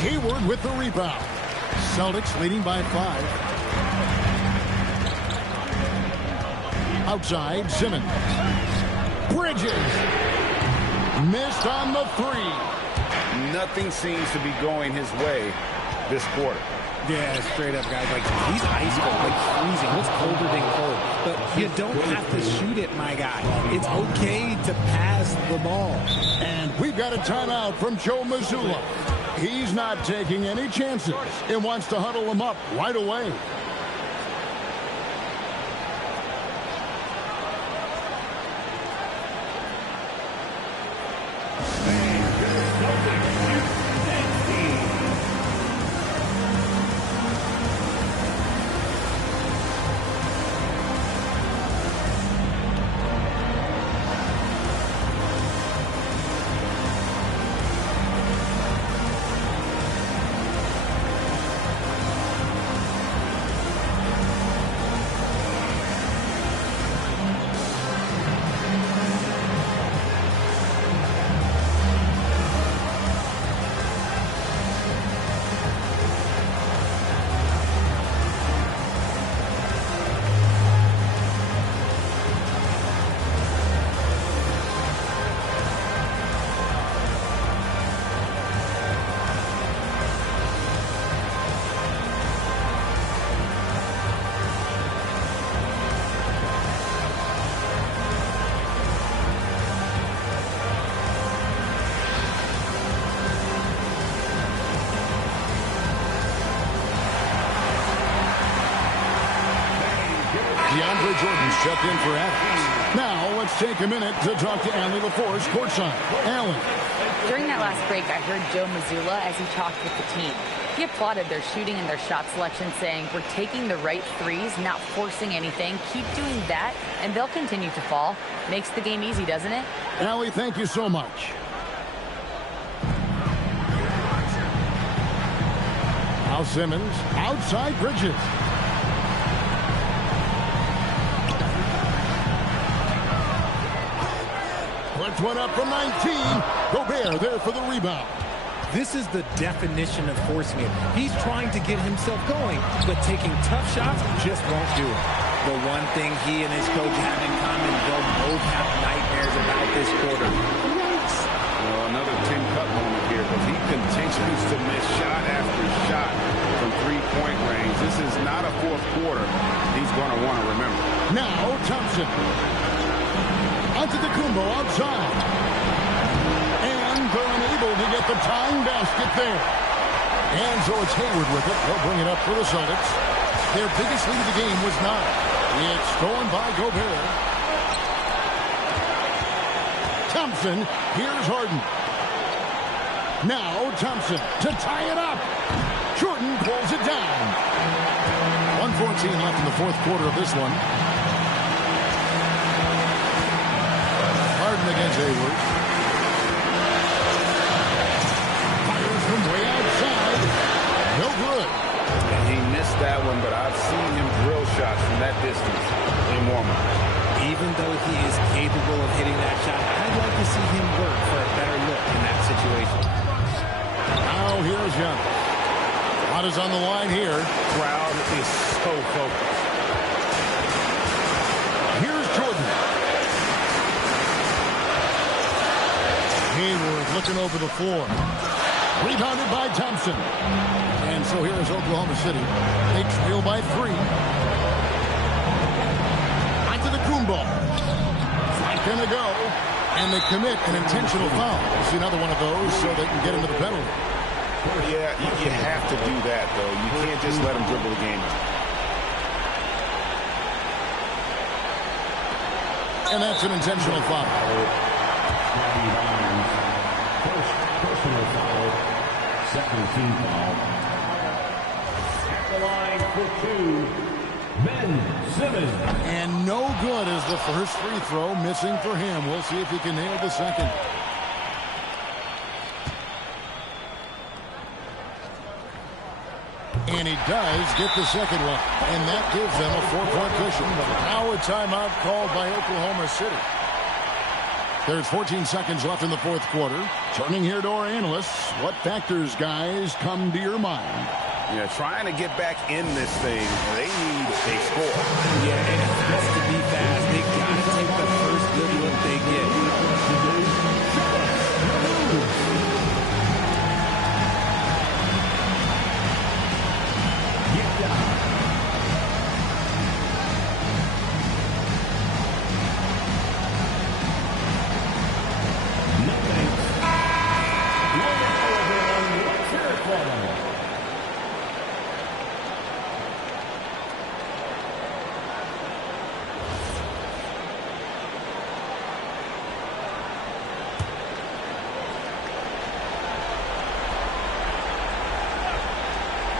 Hayward with the rebound. Celtics leading by 5. Outside, Simmons. Bridges. Missed on the 3. Nothing seems to be going his way this quarter. Yeah, straight up, guys. Like, he's ice cold, like freezing. What's colder than cold? But you don't have to shoot it, my guy. It's okay to pass the ball. And we've got a timeout from Joe Mazzulla. He's not taking any chances and wants to huddle him up right away. DeAndre Jordan stepped in for Adams. Now let's take a minute to talk to Allie LaForce courtside. Allie. During that last break, I heard Joe Mazzulla as he talked with the team. He applauded their shooting and their shot selection, saying, we're taking the right threes, not forcing anything. Keep doing that, and they'll continue to fall. Makes the game easy, doesn't it? Allie, thank you so much. Now Simmons, outside Bridges. Puts one up from 19. Gobert there for the rebound. This is the definition of forcing it. He's trying to get himself going, but taking tough shots just won't do it. The one thing he and his coach have in common, they'll both have nightmares about this quarter. Well, another 10-cut moment here, but he continues to miss shot after shot from three-point range. This is not a fourth quarter he's going to want to remember. Now Thompson. Onto the Kumbo outside. And they're unable to get the tying basket there. And so it's Hayward with it. They'll bring it up for the Celtics. Their biggest lead of the game was 9. It's stolen by Gobert. Thompson. Here's Harden. Now Thompson to tie it up. Jordan pulls it down. 1:14 left in the fourth quarter of this one. Harden against Hayward. Fires from way outside. No good. And he missed that one, but I've seen him drill shots from that distance in warm-up. Even though he is capable of hitting that shot, I'd like to see him work for a better look in that situation. Now here's Young. A lot is on the line here. Crowd is so focused. Here's Jordan. Hayward looking over the floor. Rebounded by Thompson. And so here is Oklahoma City. They trail by 3. Onto the Kumbo. Not gonna go. And they commit an intentional foul. We'll see another one of those so they can get into the penalty. Yeah, you have to do that, though. You can't just let him dribble the game. And that's an intentional foul. First personal foul, second team foul. At the line for 2, Ben Simmons. And no good is the first free throw, missing for him. We'll see if he can nail the second. And he does get the second one. And that gives them a 4-point cushion. Now a timeout called by Oklahoma City. There's 14 seconds left in the fourth quarter. Turning here to our analysts. What factors, guys, come to your mind? Yeah, trying to get back in this thing, they need a score. Yeah, and it has to be fast. They got to take the first good look they get.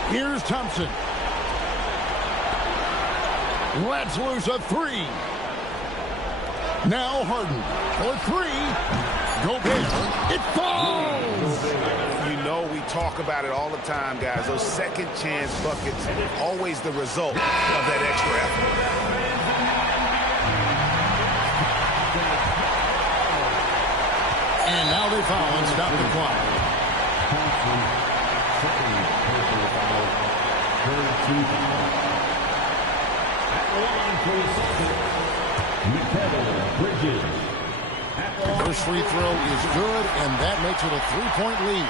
Here's Thompson. Lets loose a 3. Now Harden for 3. Gobert. It falls. You know we talk about it all the time, guys. Those second chance buckets, always the result of that extra effort. And now they foul and stop the clock. First free throw is good, and that makes it a 3-point lead.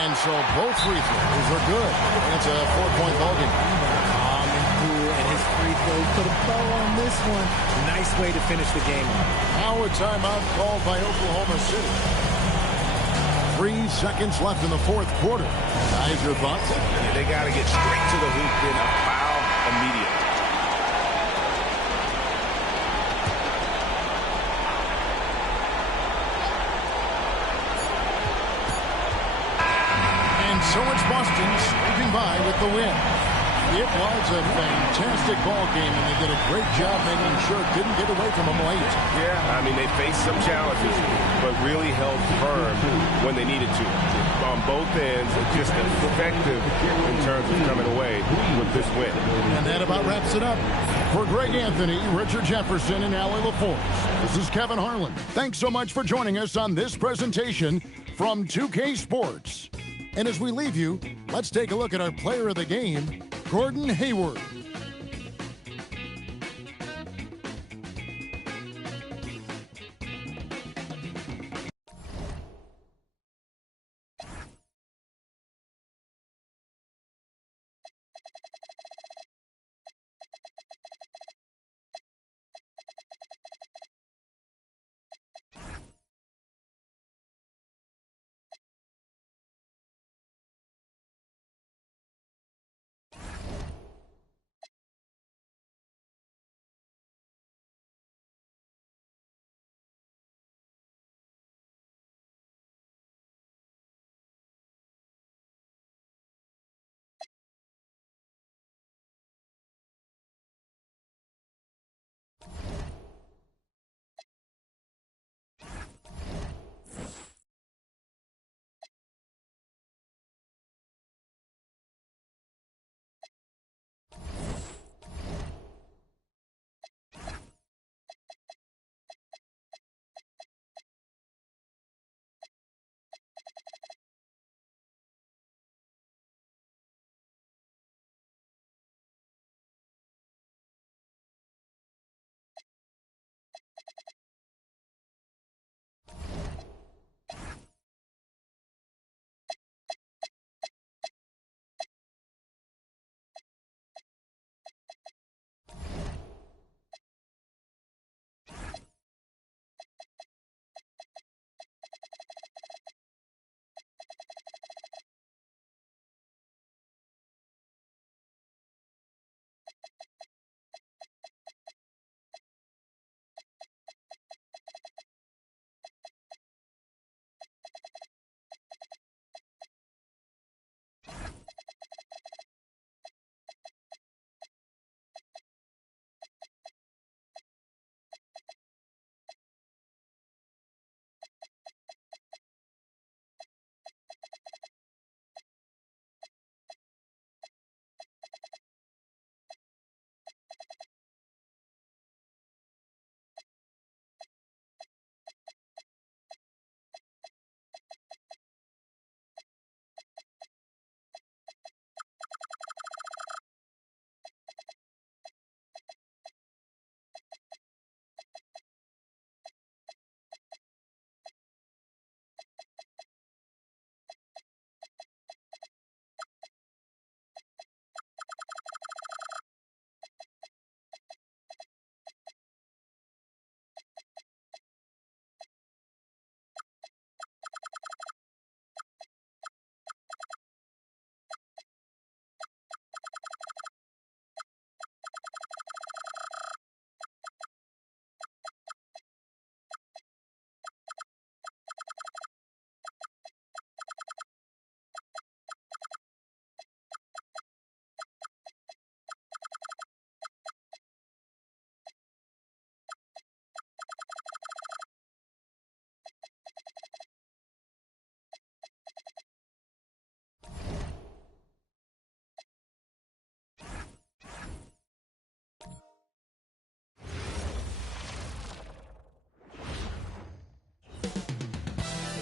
And so both free throws are good. It's a 4-point ball game. Calm and cool, and his free throw put a bow on this one. Nice way to finish the game off. Now a timeout called by Oklahoma City. 3 seconds left in the fourth quarter. Guys, your thoughts? Yeah, they got to get straight to the hoop in a foul immediately. so it's Boston scraping by with the win. It was a fantastic ball game, and they did a great job making sure it didn't get away from them late. Yeah, I mean, they faced some challenges, but really held firm when they needed to. On both ends, just effective in terms of coming away with this win. And that about wraps it up. For Greg Anthony, Richard Jefferson, and Allie LaForce, this is Kevin Harlan. Thanks so much for joining us on this presentation from 2K Sports. And as we leave you, let's take a look at our player of the game, Gordon Hayward.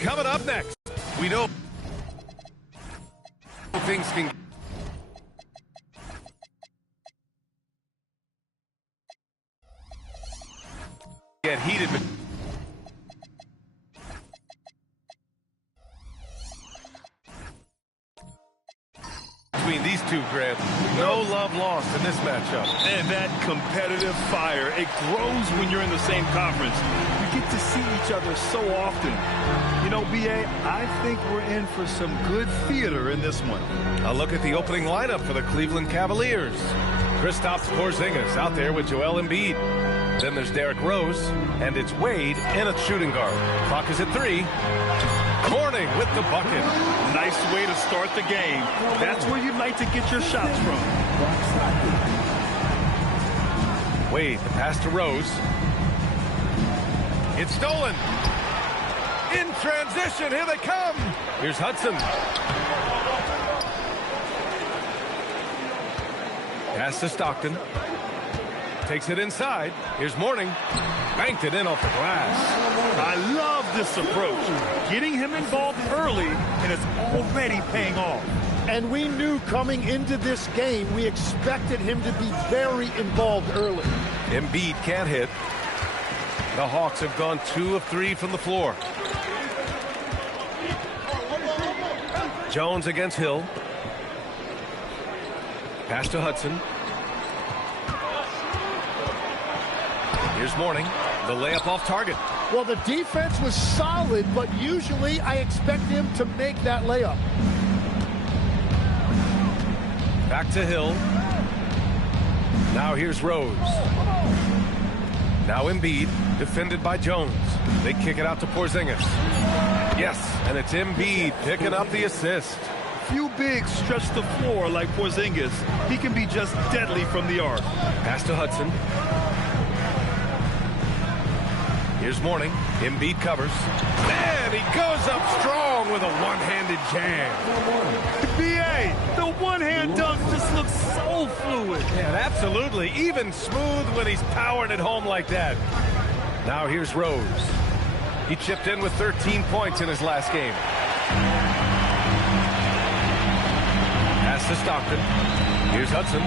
Coming up next, we know things can get heated between these two, Grant. No love lost in this matchup. And that competitive fire, it grows when you're in the same conference. You get to see each other so often. You know, B.A., I think we're in for some good theater in this one. A look at the opening lineup for the Cleveland Cavaliers. Kristaps Porzingis out there with Joel Embiid. Then there's Derrick Rose, and it's Wade in a shooting guard. Clock is at 3. Mourning with the bucket. Nice way to start the game. That's where you'd like to get your shots from. Wade, the pass to Rose. It's stolen. In transition, here they come. Here's Hudson. Pass to Stockton. Takes it inside. Here's Mourning. Banked it in off the glass. I love this approach. Getting him involved early, and it's already paying off. And we knew coming into this game, we expected him to be very involved early. Embiid can't hit. The Hawks have gone 2 of 3 from the floor. Jones against Hill. Pass to Hudson. Here's Mourning. The layup off target. Well, the defense was solid, but usually I expect him to make that layup. Back to Hill. Now here's Rose. Now Embiid, defended by Jones. They kick it out to Porzingis. Yes, and it's Embiid picking up the assist. Few bigs stretch the floor like Porzingis. He can be just deadly from the arc. Pass to Hudson. Here's Mourning. Embiid covers. Man, he goes up strong with a one-handed jam. B.A., the one-hand dunk just looks so fluid. Yeah, absolutely. Even smooth when he's powering it home like that. Now here's Rose. He chipped in with 13 points in his last game. Pass to Stockton. Here's Hudson.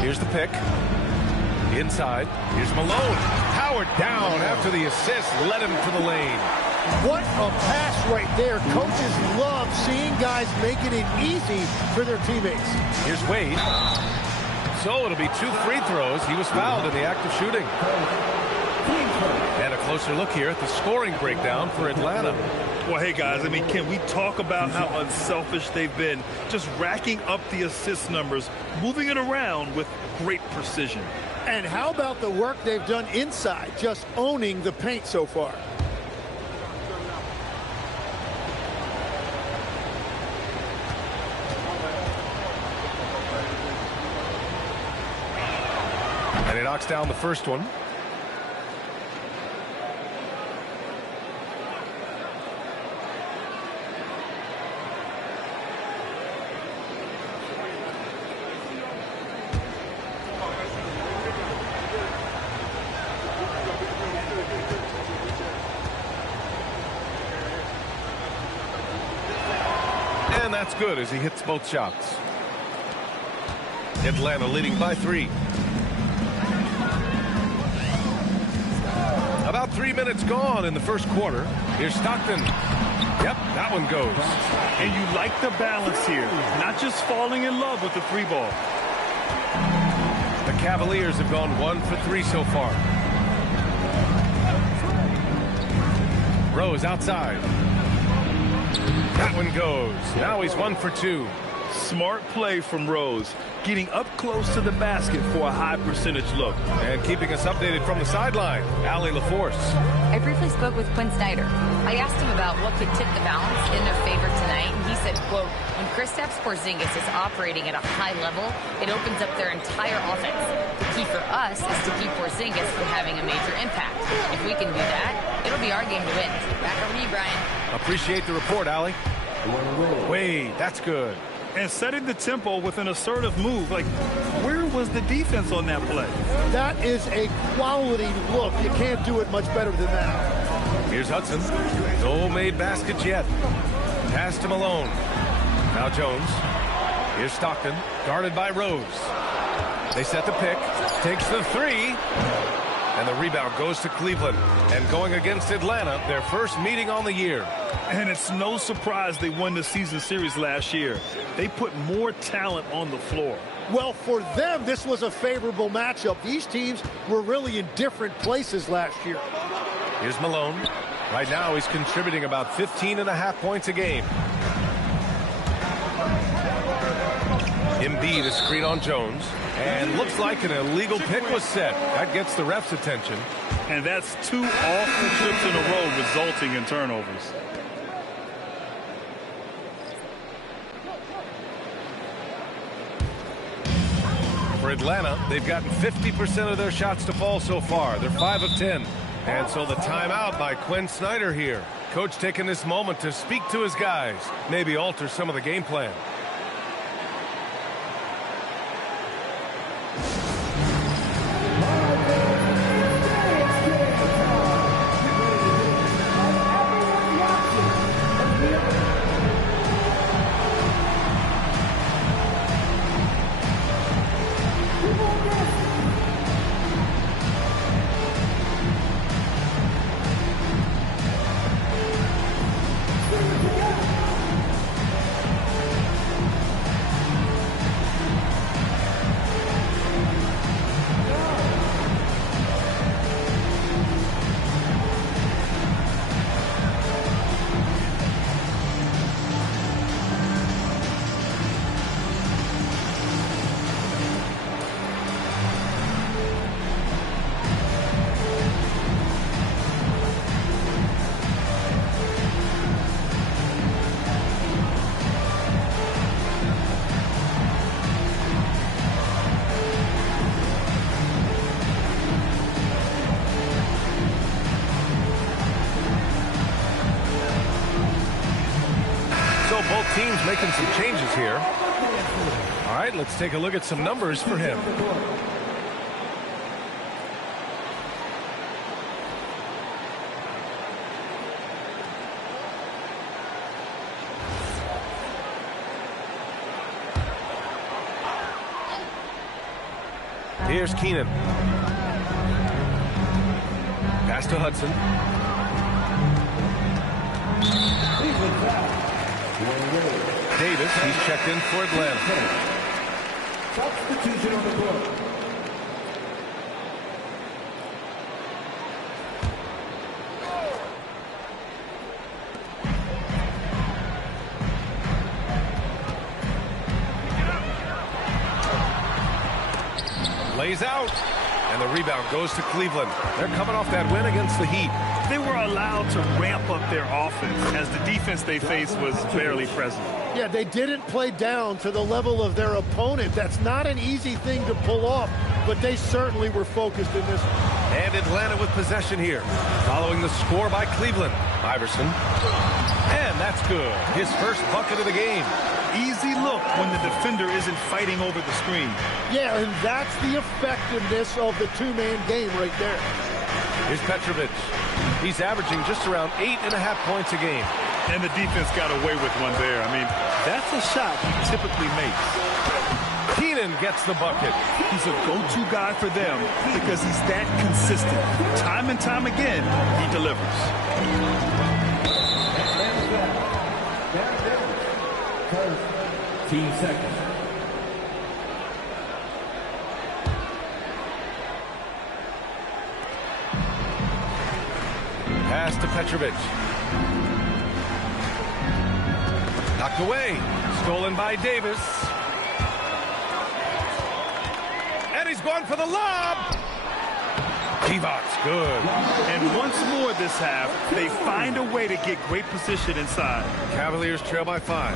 Here's the pick. Inside. Here's Malone. Powered down after the assist led him to the lane. What a pass right there. Coaches love seeing guys making it easy for their teammates. Here's Wade. So it'll be 2 free throws. He was fouled in the act of shooting. And a closer look here at the scoring breakdown for Atlanta. Well, hey, guys, I mean, can we talk about how unselfish they've been? Just racking up the assist numbers, moving it around with great precision. And how about the work they've done inside, just owning the paint so far? And he knocks down the first one. And that's good as he hits both shots. Atlanta leading by 3. About 3 minutes gone in the first quarter. Here's Stockton. Yep, that one goes. And you like the balance here. Not just falling in love with the 3-ball. The Cavaliers have gone 1 for 3 so far. Rose outside. That one goes. Now he's 1 for 2. Smart play from Rose. Getting up close to the basket for a high percentage look. And keeping us updated from the sideline, Allie LaForce. I briefly spoke with Quinn Snyder. I asked him about what could tip the balance in their favor tonight, and he said, quote, when Kristaps Porzingis is operating at a high level, it opens up their entire offense. The key for us is to keep Porzingis from having a major impact. If we can do that, it'll be our game to win. Back over to you, Brian. Appreciate the report, Allie. Wait, that's good. And setting the tempo with an assertive move. Like, where was the defense on that play? That is a quality look. You can't do it much better than that. Here's Hudson. No made baskets yet. Pass to Malone. Now Jones. Here's Stockton. Guarded by Rose. They set the pick. Takes the 3. And the rebound goes to Cleveland. And going against Atlanta, their first meeting on the year. And it's no surprise they won the season series last year. They put more talent on the floor. Well, for them, this was a favorable matchup. These teams were really in different places last year. Here's Malone. Right now, he's contributing about 15.5 points a game. Embiid is screen on Jones. And looks like an illegal pick was set. That gets the ref's attention. And that's 2 awful trips in a row resulting in turnovers. For Atlanta, they've gotten 50% of their shots to fall so far. They're 5 of 10. And so the timeout by Quinn Snyder here. Coach taking this moment to speak to his guys, maybe alter some of the game plan. Both teams making some changes here. All right, let's take a look at some numbers for him. Here's Keenan. Pass to Hudson. Davis, he's checked in for Atlanta. Substitution on the court. Lays out, and the rebound goes to Cleveland. They're coming off that win against the Heat. They were allowed to ramp up their offense as the defense they faced was barely present. Yeah, they didn't play down to the level of their opponent. That's not an easy thing to pull off, but they certainly were focused in this. And Atlanta with possession here, following the score by Cleveland. Iverson. And that's good. His first bucket of the game. Easy look when the defender isn't fighting over the screen. Yeah, and that's the effectiveness of the two-man game right there. Here's Petrovic. He's averaging just around 8.5 points a game. And the defense got away with one there. I mean, that's a shot he typically makes. Keenan gets the bucket. He's a go-to guy for them because he's that consistent. Time and time again, he delivers. 15 seconds. Pass to Petrovic. Knocked away. Stolen by Davis. And he's going for the lob. Pivot's good. And once more this half, they find a way to get great position inside. Cavaliers trail by 5.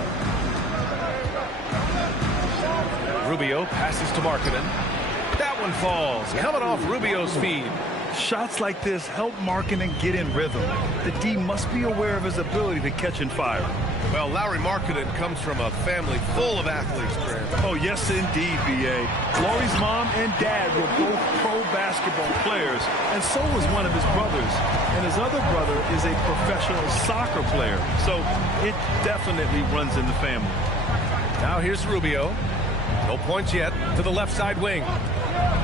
Rubio passes to Markkanen. That one falls. Coming off Rubio's feed. Shots like this help Markkanen get in rhythm. The D must be aware of his ability to catch and fire. Well, Lauri Markkanen comes from a family full of athletes, Grant. Oh, yes, indeed, B.A. Lauri's mom and dad were both pro basketball players, and so was one of his brothers. And his other brother is a professional soccer player, so it definitely runs in the family. Now here's Rubio. No points yet to the left side wing.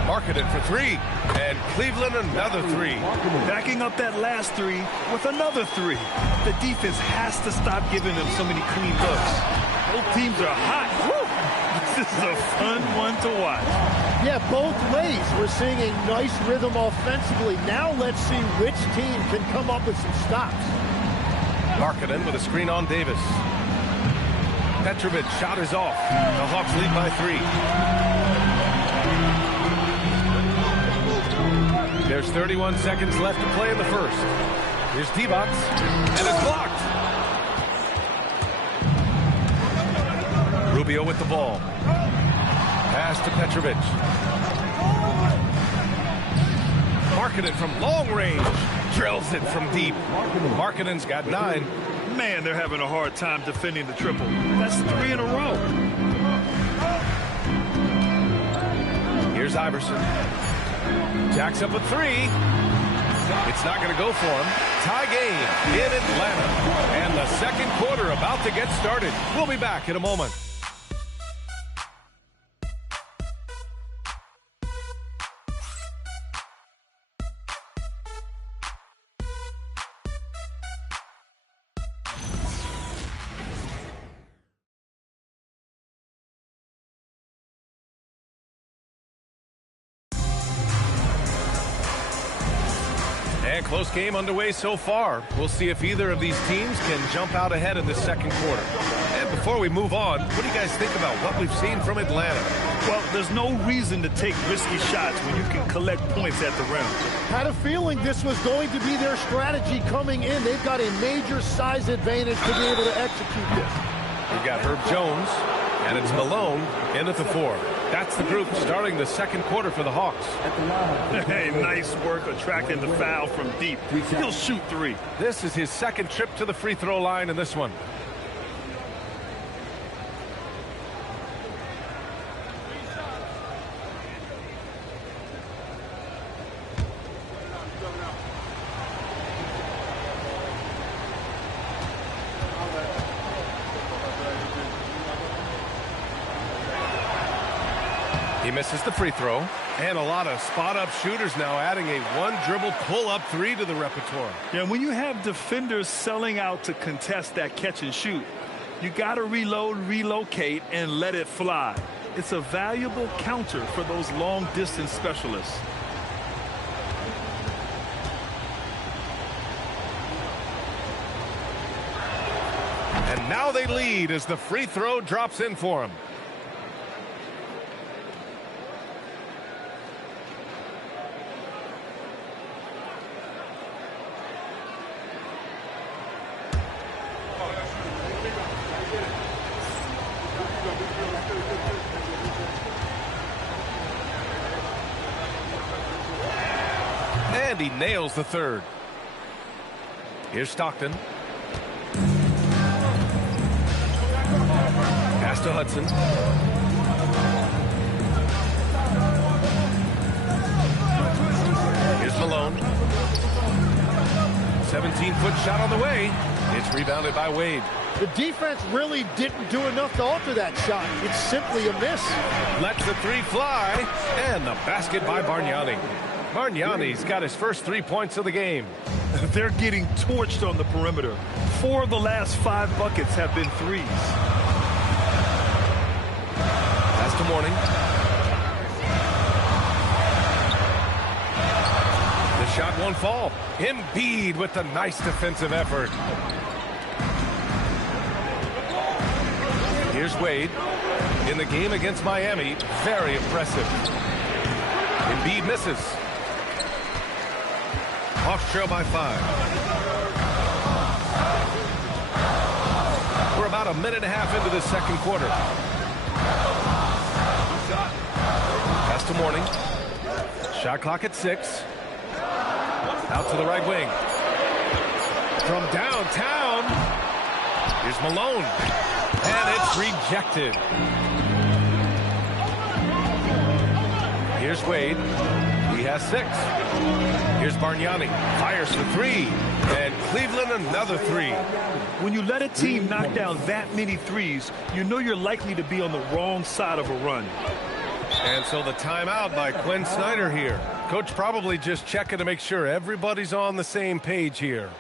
Markkanen for 3. And Cleveland another 3. Backing up that last 3 with another 3. The defense has to stop giving them so many clean looks. Both teams are hot. Woo! This is a fun one to watch. Yeah, both ways. We're seeing a nice rhythm offensively. Now let's see which team can come up with some stops. Markkanen with a screen on Davis. Petrovic shot is off. The Hawks lead by 3. There's 31 seconds left to play in the first. Here's D-Box, and it's blocked. Rubio with the ball. Pass to Petrovic. Markkanen from long range. Drills it from deep. Markkanen's got 9. Man, they're having a hard time defending the triple. That's 3 in a row. Here's Iverson. Jacks up a 3. It's not going to go for him. Tie game in Atlanta. And the second quarter about to get started. We'll be back in a moment. And close game underway so far. We'll see if either of these teams can jump out ahead in the second quarter. And before we move on, what do you guys think about what we've seen from Atlanta? Well, there's no reason to take risky shots when you can collect points at the rim. Had a feeling this was going to be their strategy coming in. They've got a major size advantage to be able to execute this. We've got Herb Jones, and it's Malone in at the 4. That's the group starting the second quarter for the Hawks. Hey, nice work attracting the foul from deep. He'll shoot 3. This is his second trip to the free throw line in this one. He misses the free throw. And a lot of spot-up shooters now adding a one-dribble pull-up 3 to the repertoire. Yeah, when you have defenders selling out to contest that catch and shoot, you got to reload, relocate, and let it fly. It's a valuable counter for those long-distance specialists. And now they lead as the free throw drops in for him. And he nails the third. Here's Stockton. Pass to Hudson. Here's Malone. 17-foot shot on the way. It's rebounded by Wade. The defense really didn't do enough to alter that shot. It's simply a miss. Lets the 3 fly. And the basket by Bargnani. Bargnani's got his first 3 points of the game. They're getting torched on the perimeter. 4 of the last 5 buckets have been 3s. Pass to Mourning. The shot won't fall. Embiid with the nice defensive effort. Here's Wade. In the game against Miami, very impressive. Embiid misses. Hawks trail by 5. We're about a minute and a half into the second quarter. Pass to Mourning. Shot clock at 6. Out to the right wing. From downtown. Here's Malone. And it's rejected. Here's Wade. He has 6. Here's Bargnani. Fires for 3. And Cleveland another 3. When you let a team knock down that many 3s, you know you're likely to be on the wrong side of a run. And so the timeout by Quinn Snyder here. Coach probably just checking to make sure everybody's on the same page here.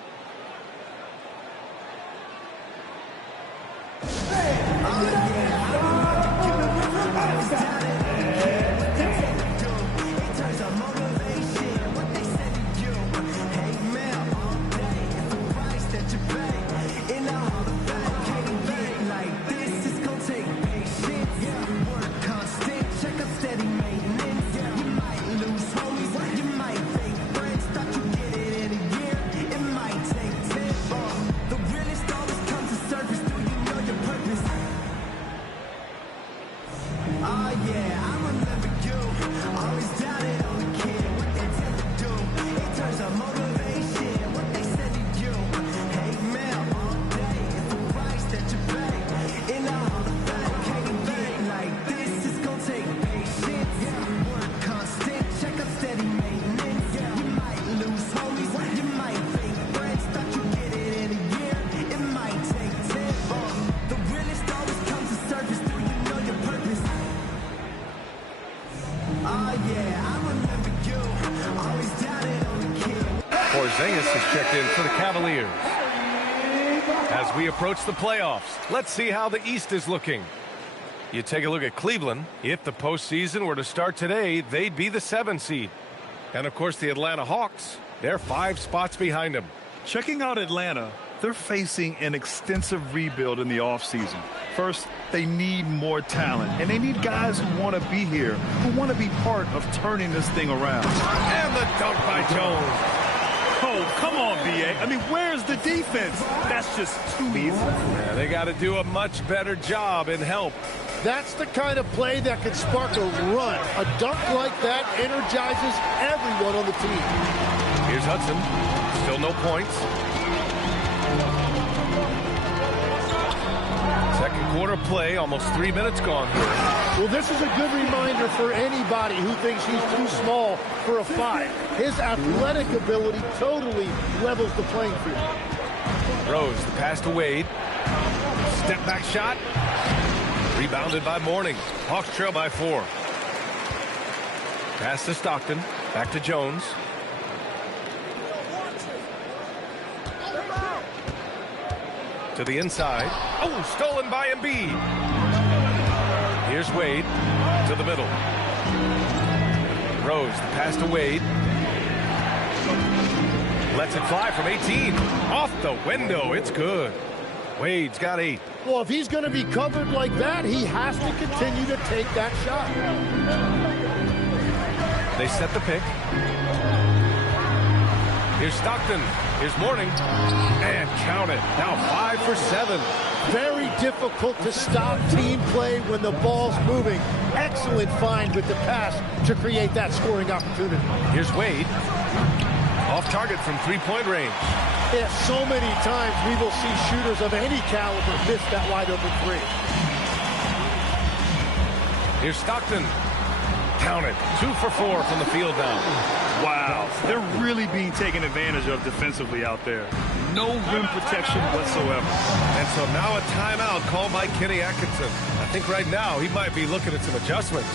Porzingis is checked in for the Cavaliers. As we approach the playoffs, let's see how the East is looking. You take a look at Cleveland. If the postseason were to start today, they'd be the 7 seed. And, of course, the Atlanta Hawks, they're 5 spots behind them. Checking out Atlanta, they're facing an extensive rebuild in the offseason. First, they need more talent, and they need guys who want to be here, who want to be part of turning this thing around. And the dunk by Jones. Oh, come on, B.A. I mean, where's the defense? That's just too easy. Yeah, they got to do a much better job in help. That's the kind of play that could spark a run. A dunk like that energizes everyone on the team. Here's Hudson. Still no points. Second quarter play, almost 3 minutes gone here. Well, this is a good reminder for anybody who thinks he's too small for a 5. His athletic ability totally levels the playing field. Rose, the pass to Wade. Step back shot. Rebounded by Mourning. Hawks trail by 4. Pass to Stockton. Back to Jones. To the inside. Oh, stolen by Embiid. Here's Wade to the middle. Rose, the pass to Wade. Lets it fly from 18. Off the window. It's good. Wade's got 8. Well, if he's going to be covered like that, he has to continue to take that shot. They set the pick. Here's Stockton. Here's Mourning. And count it. Now 5 for 7. Very difficult to stop team play when the ball's moving. Excellent find with the pass to create that scoring opportunity. Here's Wade. Off target from 3-point range. Yeah, so many times we will see shooters of any caliber miss that wide open 3. Here's Stockton. Count it. 2 for 4 from the field now. Wow, they're really being taken advantage of defensively out there. No rim protection whatsoever. And so now a timeout called by Kenny Atkinson. I think right now he might be looking at some adjustments.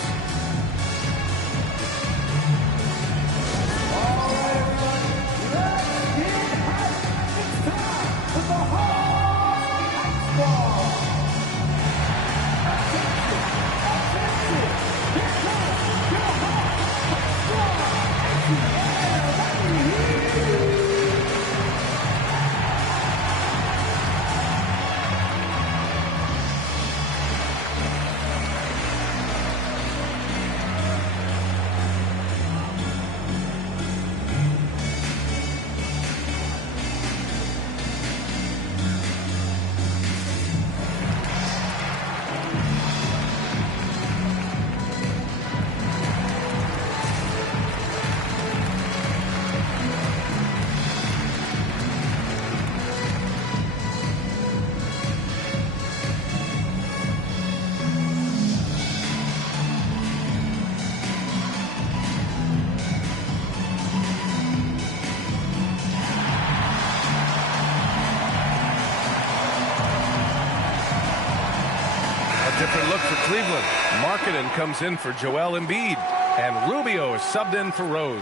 Different look for Cleveland. Markkanen comes in for Joel Embiid. And Rubio is subbed in for Rose.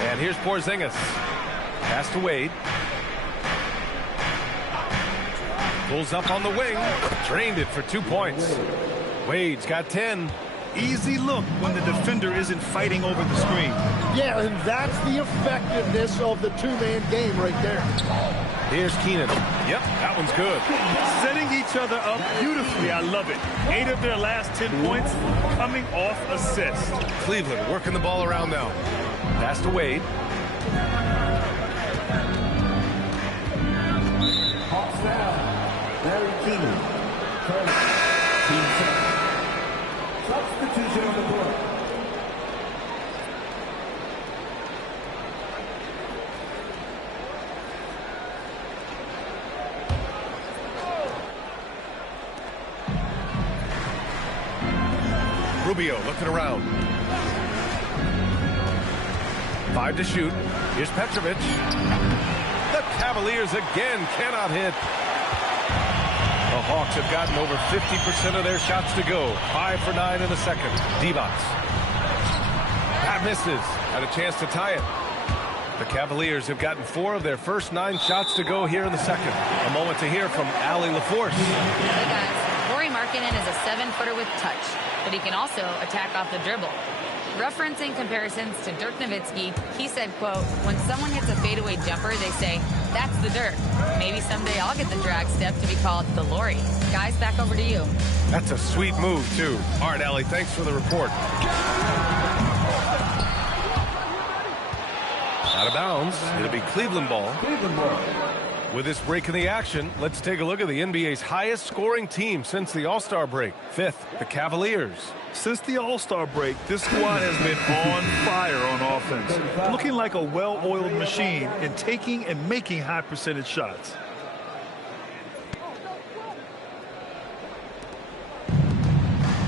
And here's Porzingis. Pass to Wade. Pulls up on the wing. Drained it for 2 points. Wade's got 10. Easy look when the defender isn't fighting over the screen. Yeah, and that's the effectiveness of the two-man game right there. Here's Keenan. Yep, that one's good. Setting each other up beautifully. I love it. 8 of their last 10 points coming off assists. Cleveland working the ball around now. Pass to Wade. Hawks down. Larry Keenan. Substitution on the court. Rubio looking around. 5 to shoot. Here's Petrovic. The Cavaliers again cannot hit. The Hawks have gotten over 50% of their shots to go. 5 for 9 in the second. Divac. That misses. Had a chance to tie it. The Cavaliers have gotten 4 of their first 9 shots to go here in the second. A moment to hear from Allie LaForce. Hey guys, Lauri Markkanen is a 7-footer with touch, but he can also attack off the dribble. Referencing comparisons to Dirk Nowitzki, he said, quote, when someone hits a fadeaway jumper, they say, that's the Dirk. Maybe someday I'll get the drag step to be called the Lauri. Guys, back over to you. That's a sweet move, too. All right, Allie, thanks for the report. Out of bounds. It'll be Cleveland ball. With this break in the action, let's take a look at the NBA's highest scoring team since the All-Star break. 5th, the Cavaliers. Since the All-Star break, this squad has been on fire on offense. Looking like a well-oiled machine in taking and making high percentage shots.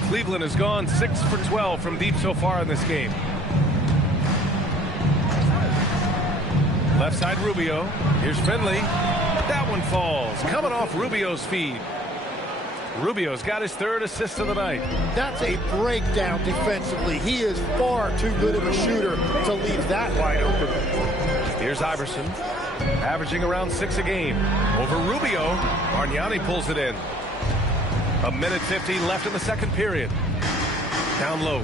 Cleveland has gone 6 for 12 from deep so far in this game. Left side Rubio. Here's Finley. That one falls. Coming off Rubio's feed. Rubio's got his 3rd assist of the night. That's a breakdown defensively. He is far too good of a shooter to leave that wide open. Here's Iverson, averaging around 6 a game. Over Rubio, Bargnani pulls it in. 1:50 left in the second period. Down low.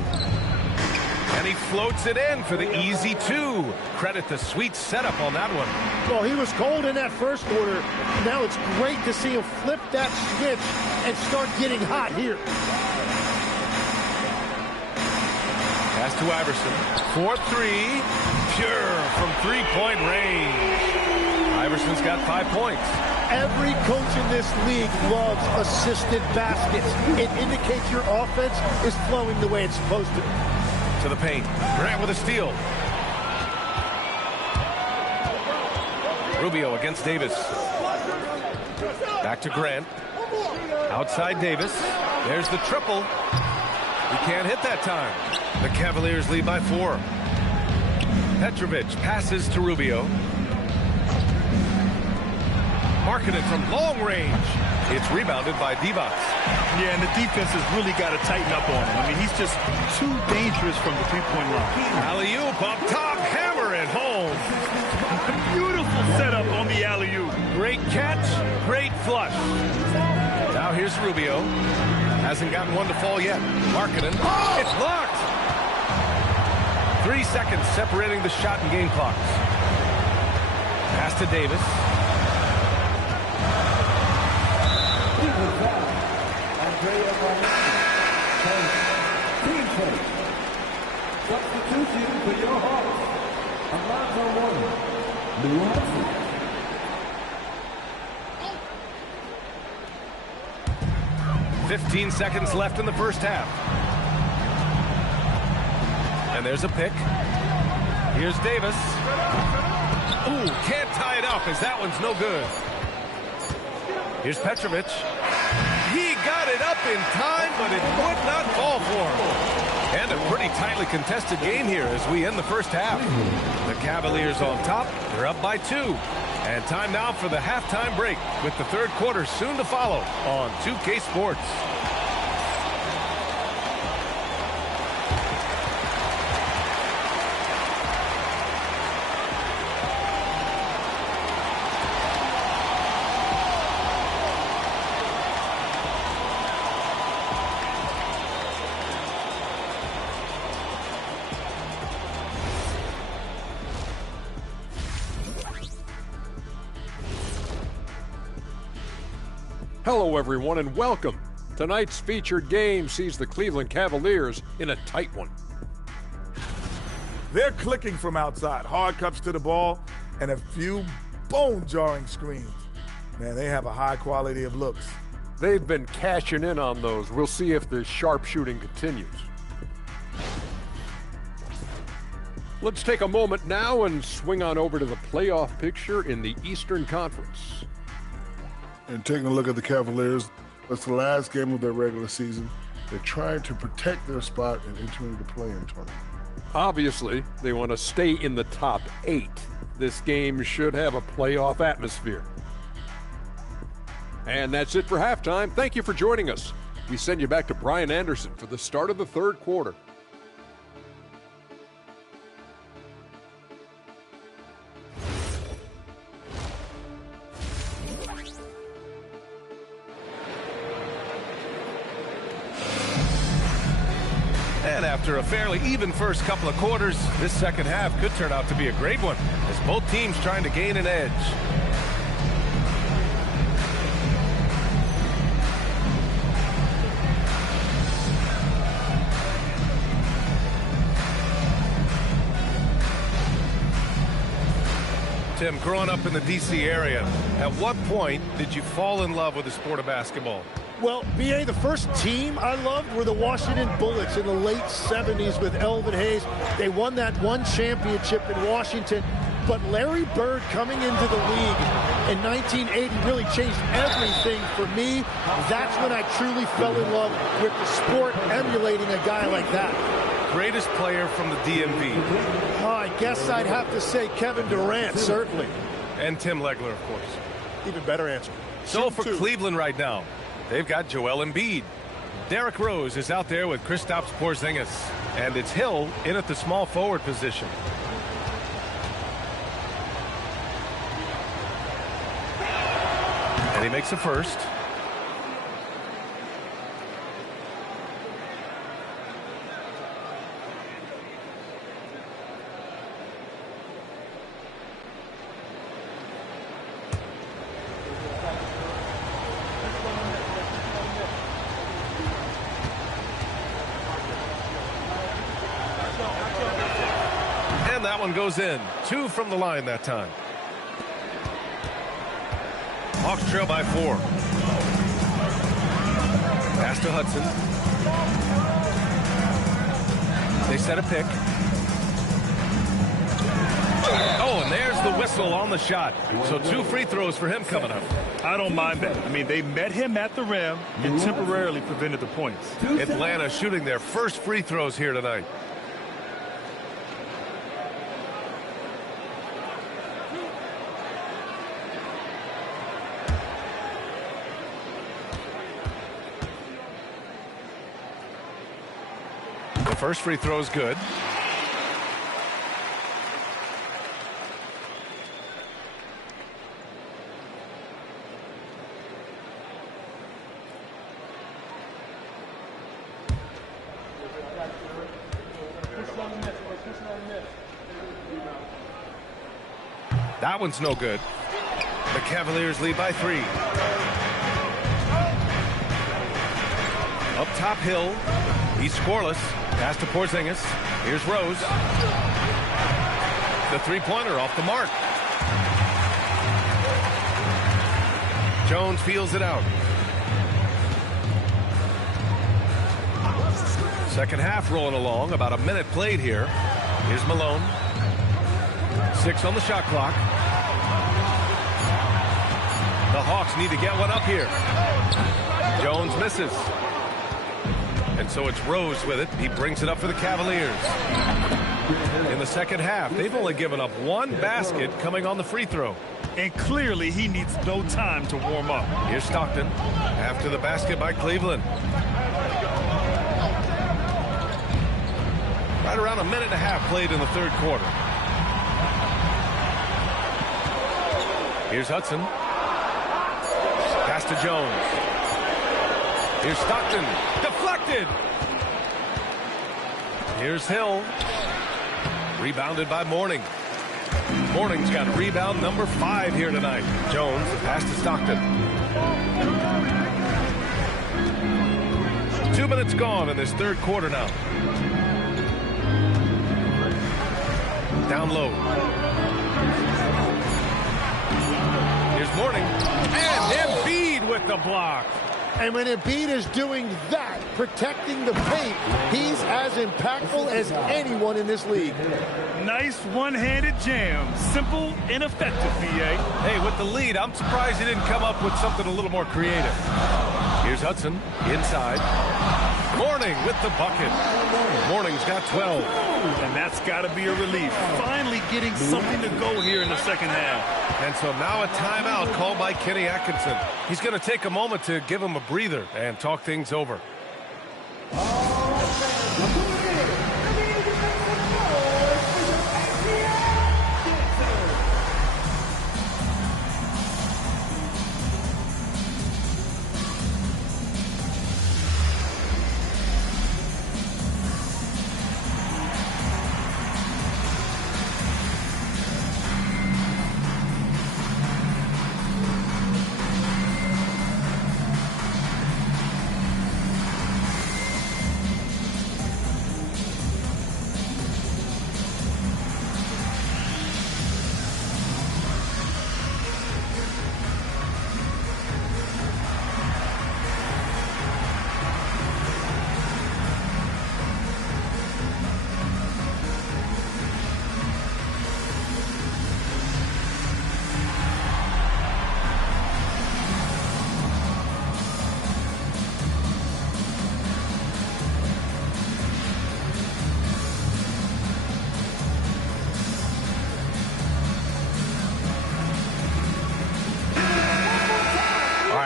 And he floats it in for the easy 2. Credit the sweet setup on that one. Well, he was cold in that first quarter. Now it's great to see him flip that switch and start getting hot here. Pass to Iverson. 4-3. Pure from 3-point range. Iverson's got 5 points. Every coach in this league loves assisted baskets. It indicates your offense is flowing the way it's supposed to. To the paint. Grant with a steal. Rubio against Davis. Back to Grant. Outside Davis. There's the triple. He can't hit that time. The Cavaliers lead by 4. Petrovic passes to Rubio. Markkanen from long range. It's rebounded by Divac. Yeah, and the defense has really got to tighten up on him. I mean, he's just too dangerous from the three-point line. Alley-oop up top, hammer it home. Beautiful setup on the alley-oop. Great catch, great flush. Now here's Rubio. Hasn't gotten one to fall yet. Markkanen. It's blocked. 3 seconds separating the shot and game clocks. Pass to Davis. Substitution for your Hawks. Alonzo Mourning. New Orleans. 15 seconds left in the first half. And there's a pick. Here's Davis. Ooh, can't tie it up as that one's no good. Here's Petrovic. He got it up in time, but it would not fall for him. And a pretty tightly contested game here as we end the first half. The Cavaliers on top. They're up by 2. And time now for the halftime break with the third quarter soon to follow on 2K Sports. Hello, everyone, and welcome. Tonight's featured game sees the Cleveland Cavaliers in a tight one. They're clicking from outside. Hard cuts to the ball and a few bone-jarring screens. Man, they have a high quality of looks. They've been cashing in on those. We'll see if the sharp shooting continues. Let's take a moment now and swing on over to the playoff picture in the Eastern Conference. And taking a look at the Cavaliers, that's the last game of their regular season. They're trying to protect their spot and entering the play-in tournament. Obviously, they want to stay in the top 8. This game should have a playoff atmosphere. And that's it for halftime. Thank you for joining us. We send you back to Brian Anderson for the start of the third quarter. And after a fairly even first couple of quarters, this second half could turn out to be a great one, as both teams trying to gain an edge. Tim, growing up in the D.C. area, at what point did you fall in love with the sport of basketball? Well, B.A., the first team I loved were the Washington Bullets in the late 70s with Elvin Hayes. They won that one championship in Washington. But Larry Bird coming into the league in 1980 really changed everything for me. That's when I truly fell in love with the sport, emulating a guy like that. Greatest player from the DMV? Oh, I guess I'd have to say Kevin Durant, certainly. And Tim Legler, of course. Even better answer. So for Cleveland right now, they've got Joel Embiid. Derrick Rose is out there with Kristaps Porzingis. And it's Hill in at the small forward position. And he makes a first. And that one goes in. 2 from the line that time. Hawks trail by 4. Pass to Hudson. They set a pick. Oh, and there's the whistle on the shot. So 2 free throws for him coming up. I don't mind that. I mean, they met him at the rim and temporarily prevented the points. Atlanta shooting their first free throws here tonight. The first free throw is good. That one's no good. The Cavaliers lead by 3. Up top, Hill. He's scoreless. Pass to Porzingis. Here's Rose. The three-pointer off the mark. Jones feels it out. Second half rolling along. About a minute played here. Here's Malone. 6 on the shot clock. The Hawks need to get one up here. Jones misses. And so it's Rose with it. He brings it up for the Cavaliers. In the second half, they've only given up 1 basket coming on the free throw. And clearly he needs no time to warm up. Here's Stockton after the basket by Cleveland. Right around a minute and a half played in the third quarter. Here's Hudson. Pass to Jones. Here's Stockton. Deflected. Here's Hill. Rebounded by Mourning. Mourning's got rebound number 5 here tonight. Jones, pass to Stockton. 2 minutes gone in this third quarter now. Down low. Here's Mourning. And Embiid with the block. And when Embiid is doing that, protecting the paint, he's as impactful as anyone in this league. Nice one-handed jam. Simple and effective, B.A. Hey, with the lead, I'm surprised he didn't come up with something a little more creative. Here's Hudson inside. Mourning with the bucket. Mourning's got 12. And that's got to be a relief. Finally getting something to go here in the second half. And so now a timeout called by Kenny Atkinson. He's going to take a moment to give him a breather and talk things over.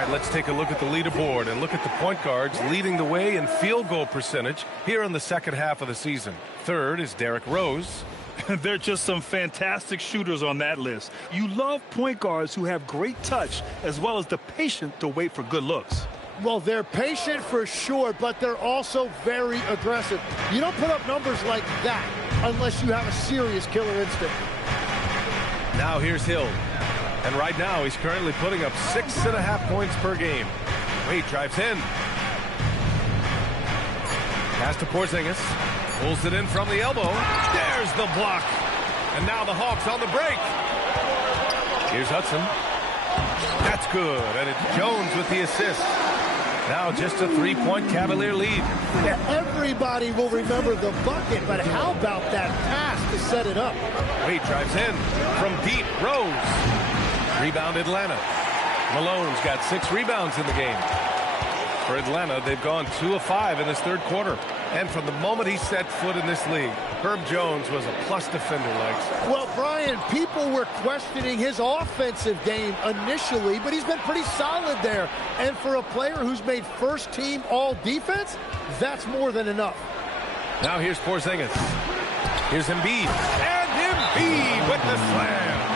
Let's take a look at the leaderboard and look at the point guards leading the way in field goal percentage here in the second half of the season. Third is Derrick Rose. They're just some fantastic shooters on that list. You love point guards who have great touch as well as the patience to wait for good looks. Well, they're patient for sure, but they're also very aggressive. You don't put up numbers like that unless you have a serious killer instinct. Now here's Hill. And right now, he's currently putting up 6.5 points per game. Wade drives in. Pass to Porzingis. Pulls it in from the elbow. There's the block. And now the Hawks on the break. Here's Hudson. That's good. And it's Jones with the assist. Now just a 3-point Cavalier lead. Yeah, everybody will remember the bucket, but how about that pass to set it up? Wade drives in from deep. Rose. Rebound Atlanta. Malone's got 6 rebounds in the game. For Atlanta, they've gone 2 of 5 in this third quarter. And from the moment he set foot in this league, Herb Jones was a plus defender, Legs. Well, Brian, people were questioning his offensive game initially, but he's been pretty solid there. And for a player who's made first team all defense, that's more than enough. Now here's Porzingis. Here's Embiid. And Embiid with the slam.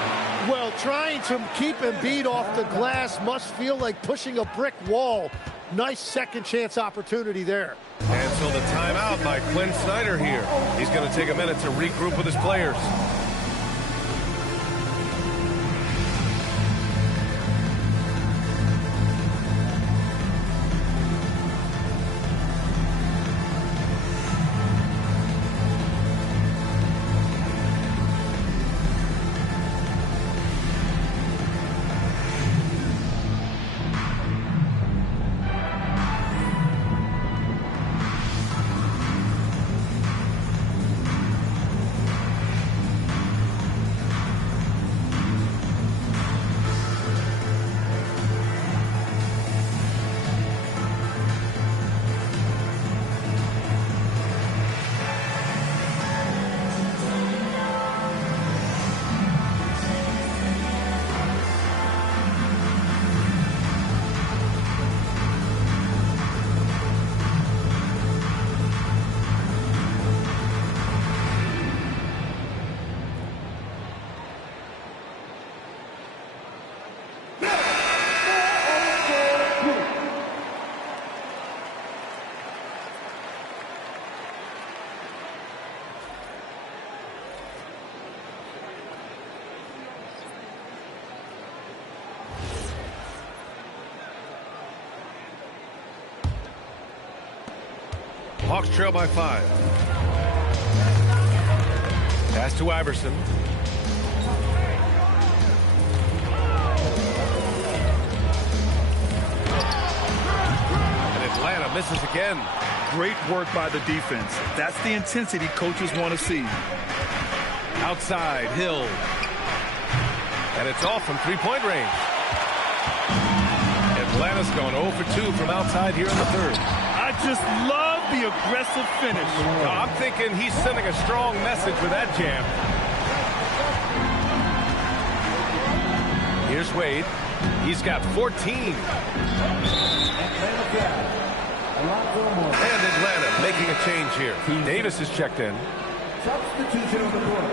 Well, trying to keep Embiid off the glass must feel like pushing a brick wall. Nice second chance opportunity there. And so the timeout by Quinn Snyder here. He's going to take a minute to regroup with his players. Hawks trail by 5. Pass to Iverson. And Atlanta misses again. Great work by the defense. That's the intensity coaches want to see. Outside, Hill. And it's off from three-point range. Atlanta's going 0 for 2 from outside here in the third. I just love the aggressive finish. No, I'm thinking he's sending a strong message with that jam. Here's Wade. He's got 14. And Atlanta making a change here. Davis is checked in. Substitution on the court.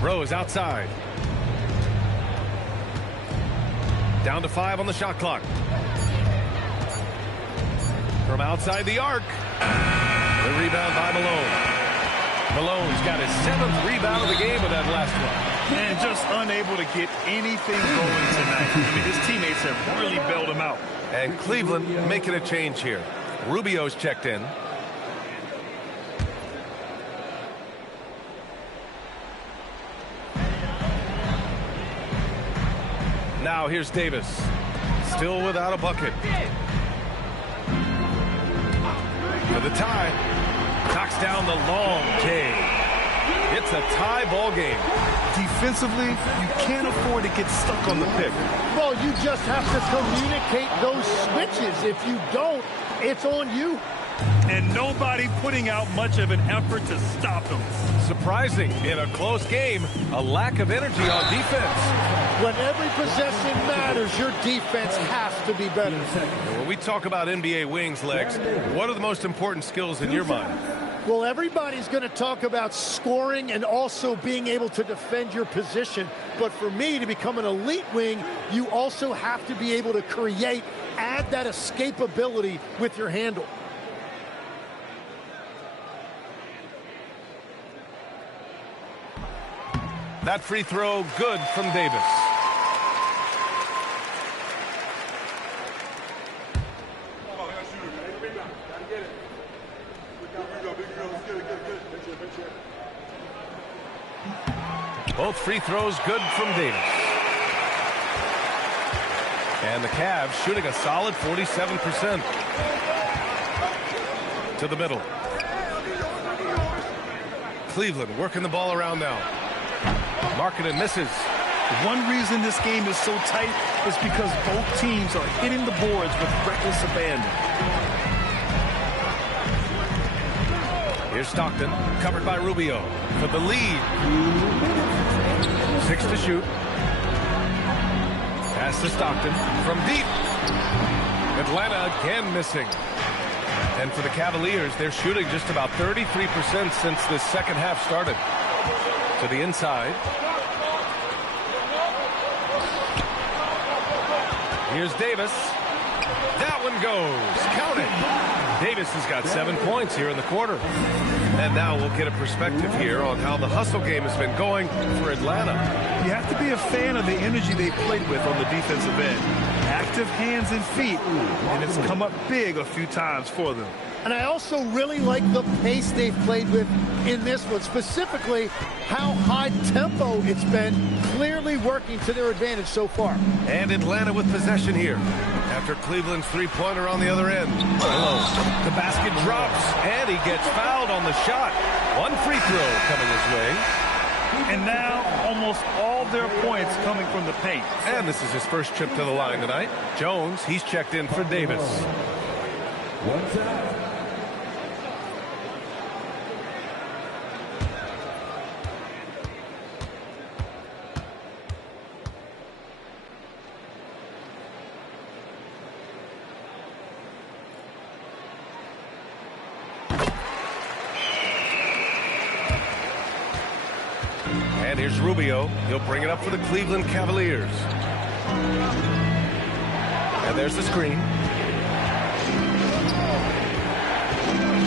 Rose outside. Down to 5 on the shot clock. From outside the arc. The rebound by Malone. Malone's got his 7th rebound of the game with that last one. And just unable to get anything going tonight. I mean, his teammates have really bailed him out. And Cleveland making a change here. Rubio's checked in. Now here's Davis. Still without a bucket. For the tie. Knocks down the long K. It's a tie ball game. Defensively, you can't afford to get stuck on the pick. Well, you just have to communicate those switches. If you don't, it's on you. And nobody putting out much of an effort to stop him. Surprising in a close game, a lack of energy on defense. When every possession matters, your defense has to be better. When we talk about NBA wings, Legs, what are the most important skills in your mind? Well, everybody's going to talk about scoring and also being able to defend your position. But for me, to become an elite wing, you also have to be able to create, add that escapability with your handle. That free throw good from Davis. Both free throws good from Davis. And the Cavs shooting a solid 47%. To the middle. Cleveland working the ball around now. Markkanen misses. One reason this game is so tight is because both teams are hitting the boards with reckless abandon. Here's Stockton, covered by Rubio for the lead. 6 to shoot. Pass to Stockton from deep. Atlanta again missing. And for the Cavaliers, they're shooting just about 33% since the second half started. To the inside. Here's Davis. That one goes. Count it. Davis has got 7 points here in the quarter. And now we'll get a perspective here on how the hustle game has been going for Atlanta. You have to be a fan of the energy they played with on the defensive end. Active hands and feet, and it's come up big a few times for them. And I also really like the pace they've played with in this one, specifically how high tempo it's been, clearly working to their advantage so far. And Atlanta with possession here after Cleveland's three-pointer on the other end. The basket drops, and he gets fouled on the shot. One free throw coming his way. And now almost all their points coming from the paint. And this is his first trip to the line tonight. Jones, he's checked in for Davis. One time. And here's Rubio. He'll bring it up for the Cleveland Cavaliers. And there's the screen.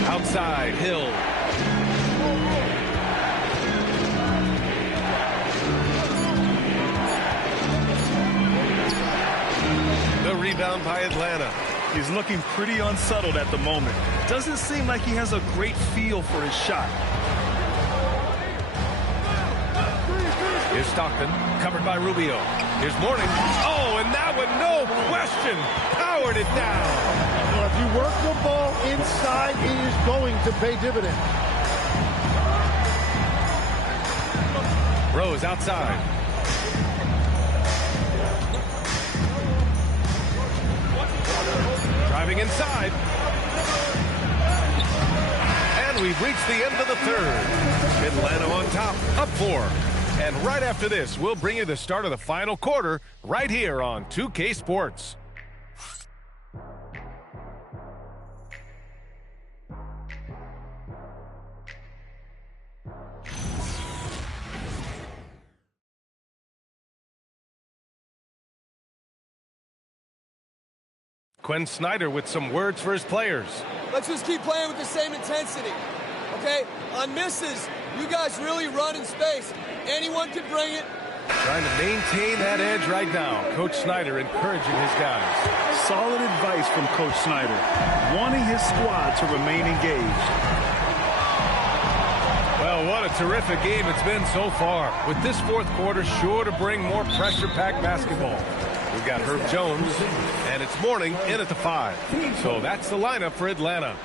Outside, Hill. The rebound by Atlanta. He's looking pretty unsettled at the moment. Doesn't seem like he has a great feel for his shot. Here's Stockton, covered by Rubio. Here's Mourning. Oh, and that one, no question, powered it down. Well, if you work the ball inside, it is going to pay dividends. Rose outside. Driving inside. And we've reached the end of the third. Atlanta on top, up 4. And right after this, we'll bring you the start of the final quarter right here on 2K Sports. Quinn Snyder with some words for his players. Let's just keep playing with the same intensity, okay? On misses, you guys really run in space. Anyone can bring it. Trying to maintain that edge right now. Coach Snyder encouraging his guys. Solid advice from Coach Snyder, wanting his squad to remain engaged. Well, what a terrific game it's been so far. With this fourth quarter sure to bring more pressure-packed basketball. We've got Herb Jones, and it's Mourning in at the 5. So that's the lineup for Atlanta.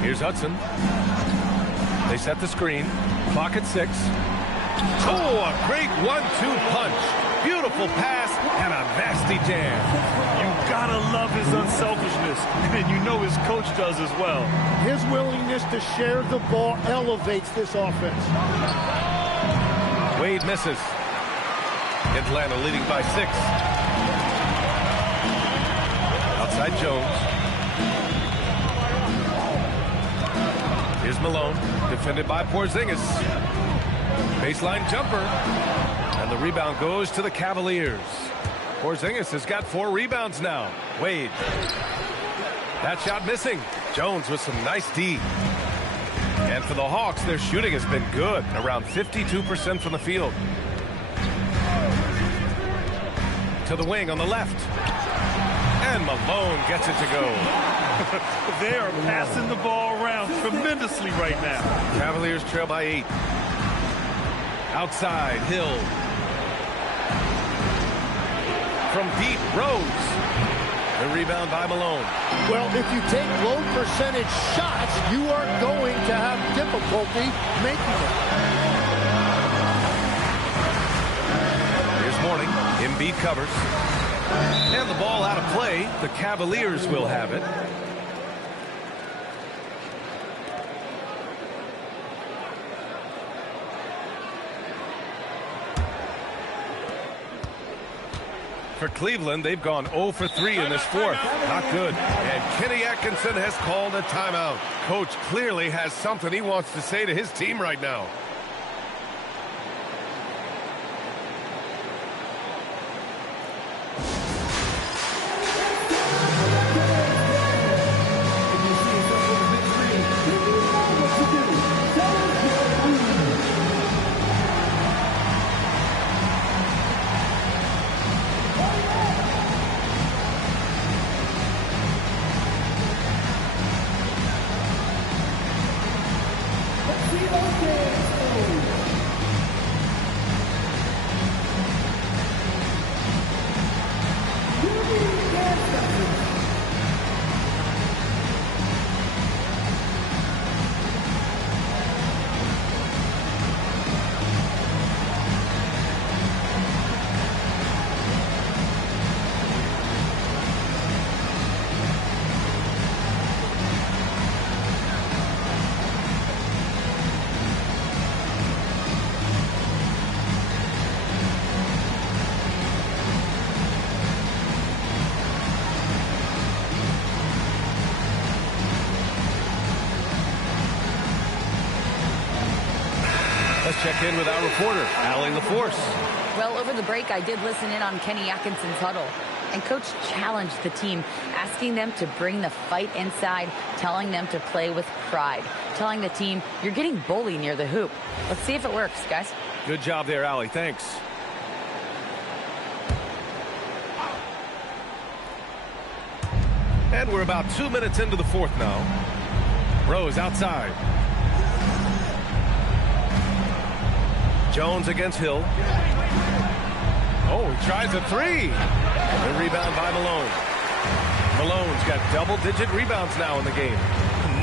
Here's Hudson. They set the screen. Clock at 6. Oh, a great 1-2 punch. Beautiful pass and a nasty jam. You gotta love his unselfishness, and you know his coach does as well. His willingness to share the ball elevates this offense. Wade misses. Atlanta leading by 6. Outside Jones. Here's Malone, defended by Porzingis. Baseline jumper, and the rebound goes to the Cavaliers. Porzingis has got 4 rebounds now. Wade. That shot missing. Jones with some nice D. And for the Hawks, their shooting has been good, around 52% from the field. To the wing on the left. And Malone gets it to go. They are passing the ball around tremendously right now. Cavaliers trail by 8. Outside, Hill. From deep, Rose. The rebound by Malone. Well, if you take low percentage shots, you are going to have difficulty making it. Here's Mourning. Embiid covers. And the ball out of play. The Cavaliers will have it. For Cleveland, they've gone 0 for 3 in this fourth. Not good. And Kenny Atkinson has called a timeout. Coach clearly has something he wants to say to his team right now. Check in with our reporter, Allie LaForce. Well, over the break, I did listen in on Kenny Atkinson's huddle. And Coach challenged the team, asking them to bring the fight inside, telling them to play with pride, telling the team, you're getting bullied near the hoop. Let's see if it works, guys. Good job there, Allie. Thanks. And we're about 2 minutes into the fourth now. Rose outside. Jones against Hill. Oh, he tries a 3. The rebound by Malone. Malone's got double-digit rebounds now in the game.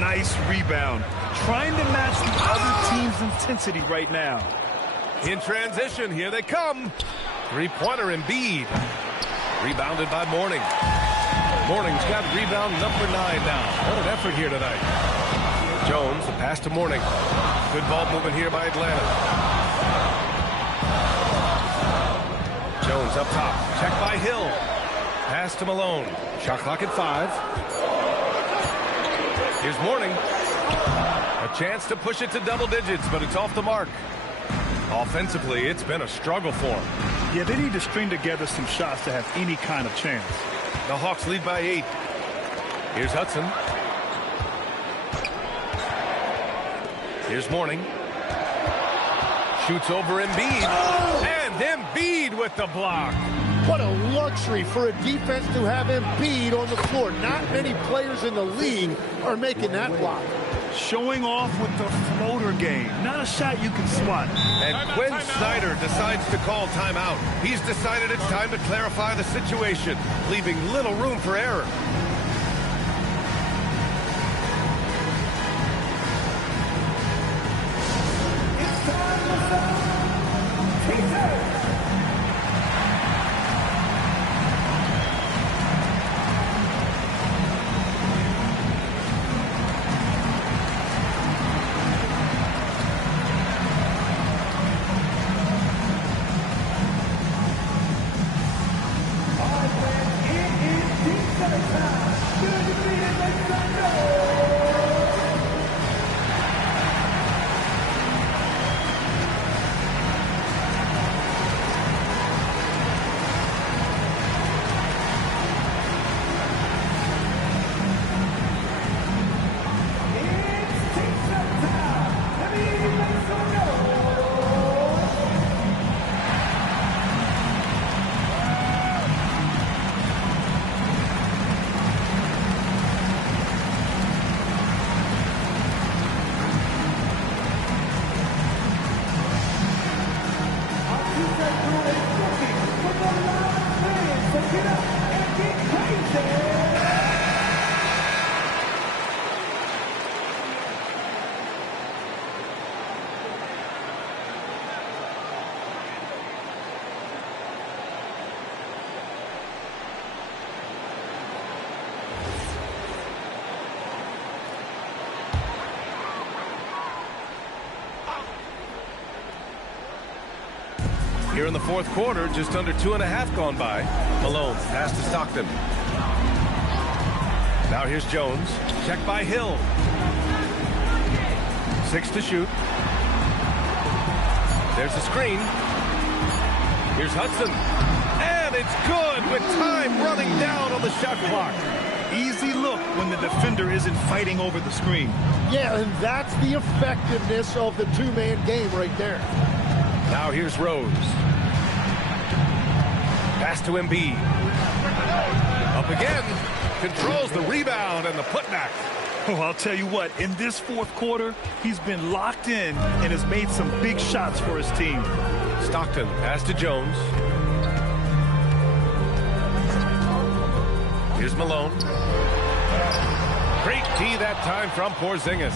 Nice rebound. Trying to match the other team's intensity right now. In transition, here they come. Three-pointer Embiid. Rebounded by Mourning. Mourning's got rebound number 9 now. What an effort here tonight. Jones, the pass to Mourning. Good ball movement here by Atlanta. Jones up top. Check by Hill. Pass to Malone. Shot clock at 5. Here's Mourning. A chance to push it to double digits, but it's off the mark. Offensively, it's been a struggle for him. Yeah, they need to string together some shots to have any kind of chance. The Hawks lead by 8. Here's Hudson. Here's Mourning. Shoots over Embiid. Oh! And Embiid with the block. What a luxury for a defense to have Embiid on the floor. Not many players in the league are making that block. Showing off with the floater game. Not a shot you can swat. And Quinn Snyder decides to call timeout. He's decided it's time to clarify the situation, leaving little room for error. Here in the fourth quarter, just under 2.5 gone by. Malone, pass to Stockton. Now here's Jones. Check by Hill. 6 to shoot. There's a screen. Here's Hudson. And it's good with time running down on the shot clock. Easy look when the defender isn't fighting over the screen. Yeah, and that's the effectiveness of the two-man game right there. Now here's Rose. Pass to Embiid. Up again. Controls the rebound and the putback. Oh, I'll tell you what, in this fourth quarter, he's been locked in and has made some big shots for his team. Stockton, pass to Jones. Here's Malone. Great D that time from Porzingis.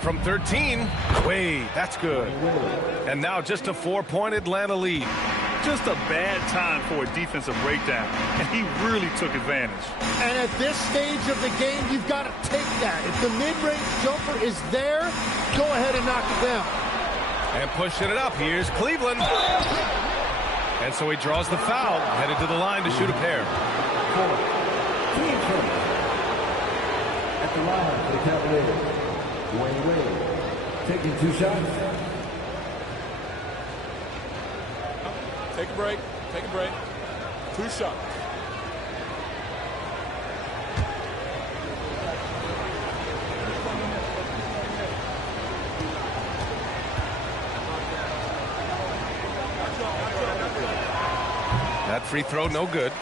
From 13, Wade, that's good. And now just a 4-point Atlanta lead. Just a bad time for a defensive breakdown, and he really took advantage. And at this stage of the game, you've got to take that. If the mid-range jumper is there, go ahead and knock it down. And pushing it up, here's Cleveland. And so he draws the foul, headed to the line to shoot a pair. At the line for the Cavaliers, Wade, taking 2 shots. Take a break. Take a break. 2 shots. That free throw, no good.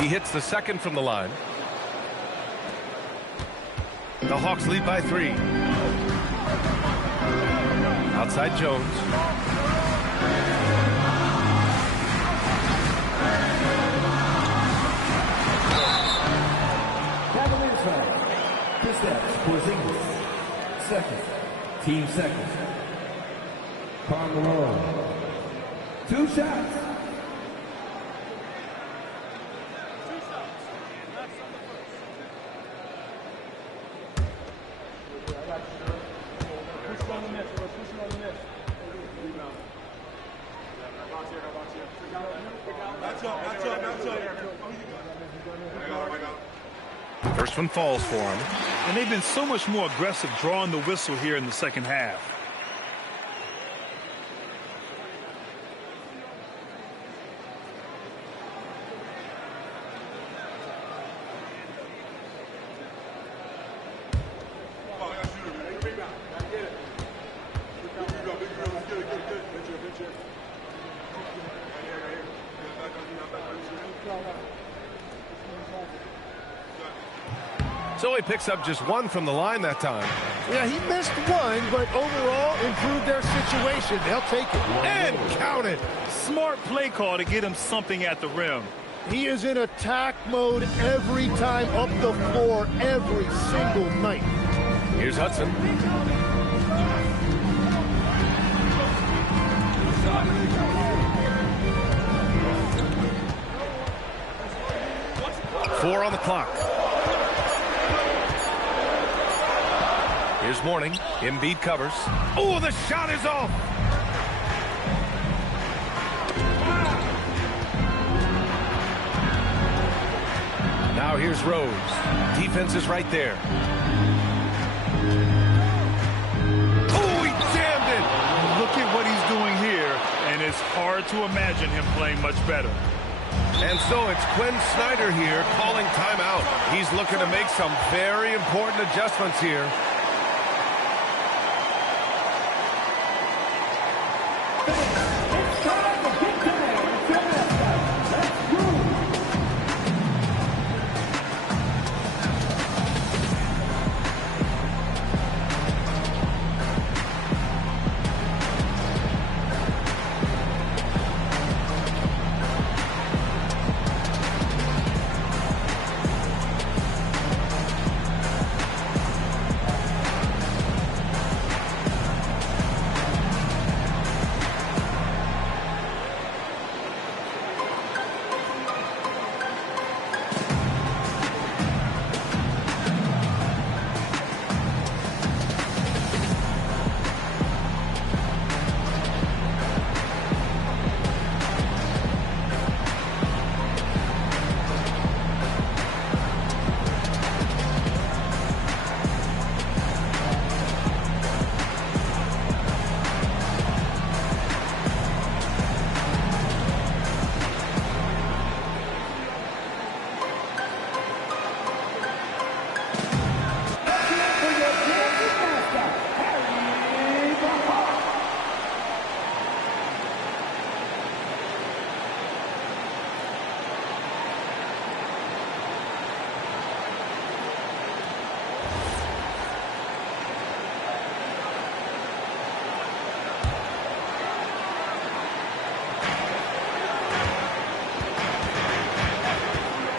He hits the second from the line. The Hawks lead by 3. Outside Jones. Cavaliers foul. Kristaps Porzingis. Second. Team second. Carmelo. 2 shots. First one falls for him. And they've been so much more aggressive drawing the whistle here in the second half. So he picks up just 1 from the line that time. Yeah, he missed 1, but overall improved their situation. They'll take it. And count it. Smart play call to get him something at the rim. He is in attack mode every time up the floor, every single night. Here's Hudson. Four on the clock. Here's Mourning. Embiid covers. Oh, the shot is off. Now here's Rose. Defense is right there. Oh, he jammed it. Look at what he's doing here, and it's hard to imagine him playing much better. And so it's Quinn Snyder here calling timeout. He's looking to make some very important adjustments here.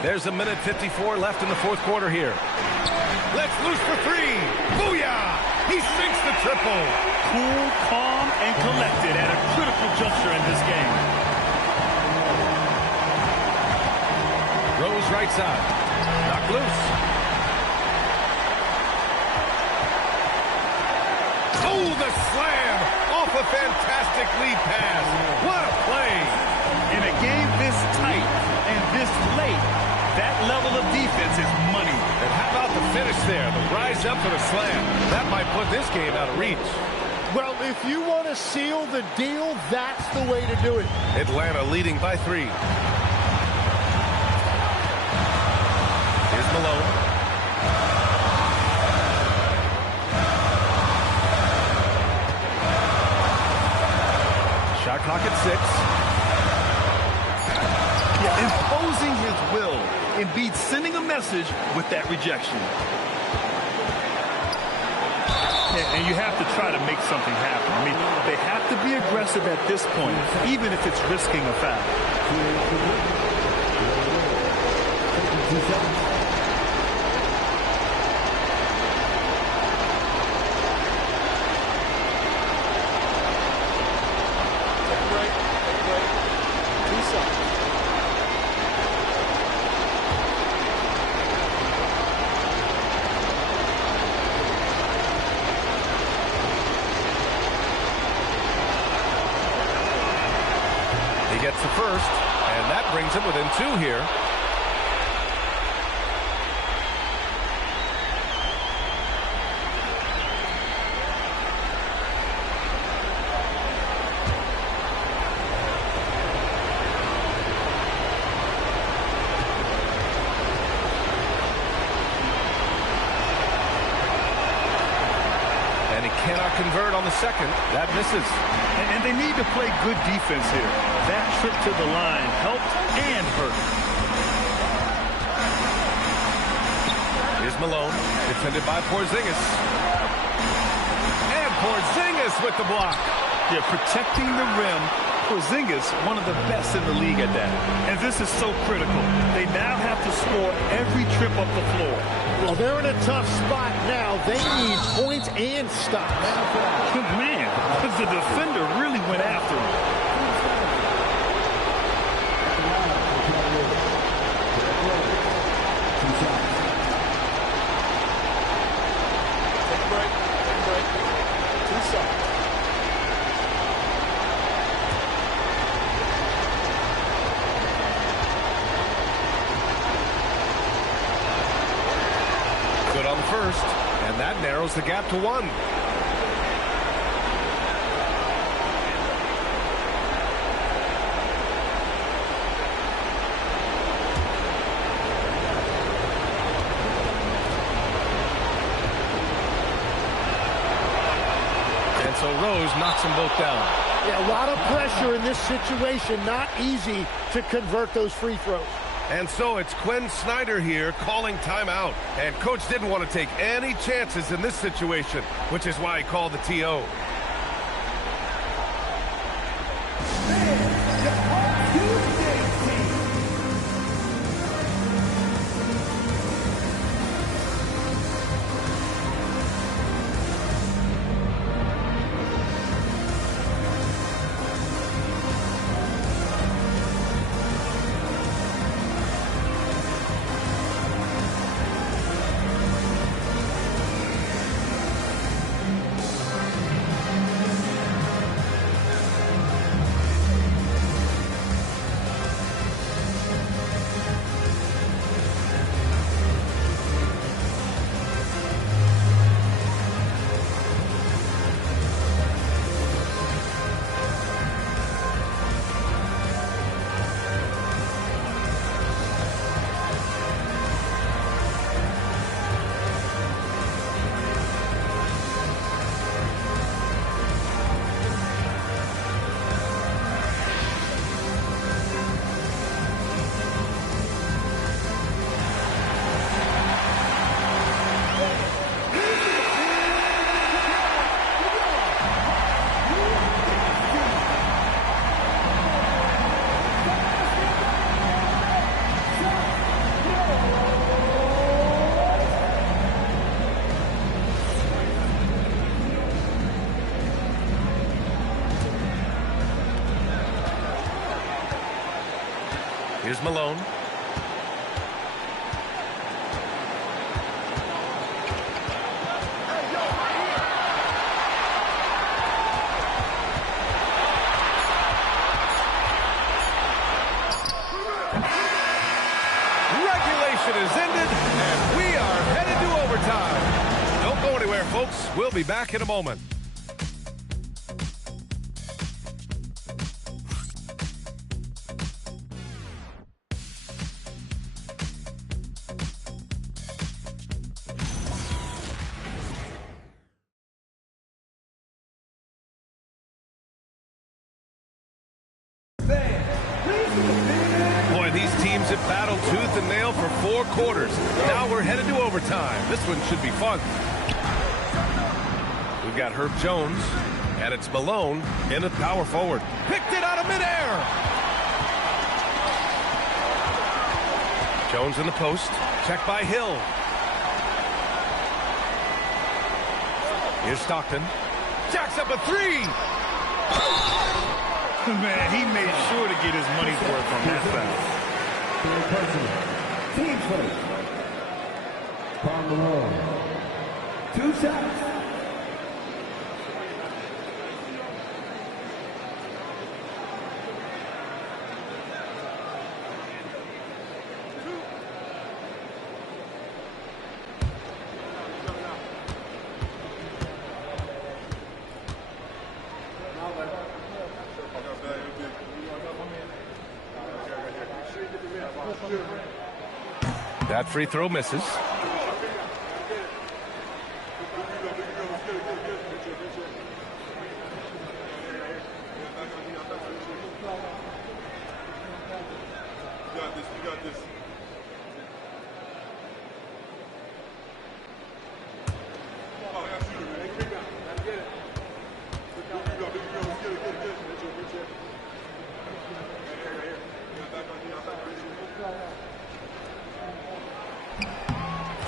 There's a minute 54 left in the fourth quarter here. Let's loose for 3. Booyah! He sinks the triple. Cool, calm, and collected at a critical juncture in this game. Rose right side. Knocked loose. Oh, the slam! Off a fantastic lead pass. What a play! In a game this tight and this late, that level of defense is money. And how about the finish there? The rise up for the slam. That might put this game out of reach. Well, if you want to seal the deal, that's the way to do it. Atlanta leading by 3. Here's Malone. Shot clock at 6. imposing his will. Embiid sending a message with that rejection. And you have to try to make something happen. I mean, they have to be aggressive at this point, even if it's risking a foul. Gets the first, and that brings him within 2 here. And he cannot convert on the second. That misses. And they need to play good defense here. That trip to the line helped and hurt. Here's Malone, defended by Porzingis. And Porzingis with the block. Yeah, protecting the rim. Porzingis, one of the best in the league at that. And this is so critical. They now have to score every trip up the floor. Well, they're in a tough spot now. They need points and stops. Man, the defender really went after him. Good on the first, and that narrows the gap to 1. And so Rose knocks them both down. Yeah, a lot of pressure in this situation. Not easy to convert those free throws. And so it's Quinn Snyder here calling timeout. And coach didn't want to take any chances in this situation, which is why he called the TO. Here's Malone. Regulation is ended, and we are headed to overtime. Don't go anywhere, folks. We'll be back in a moment. Boy, these it battle tooth and nail for 4 quarters. Now we're headed to overtime. This one should be fun. We've got Herb Jones, and it's Malone in at power forward. Picked it out of midair. Jones in the post. Checked by Hill. Here's Stockton. Jacks up a 3. Man, he made sure to get his money's worth on that foul. Team first. Karl Malone. 2 shots. That free throw misses.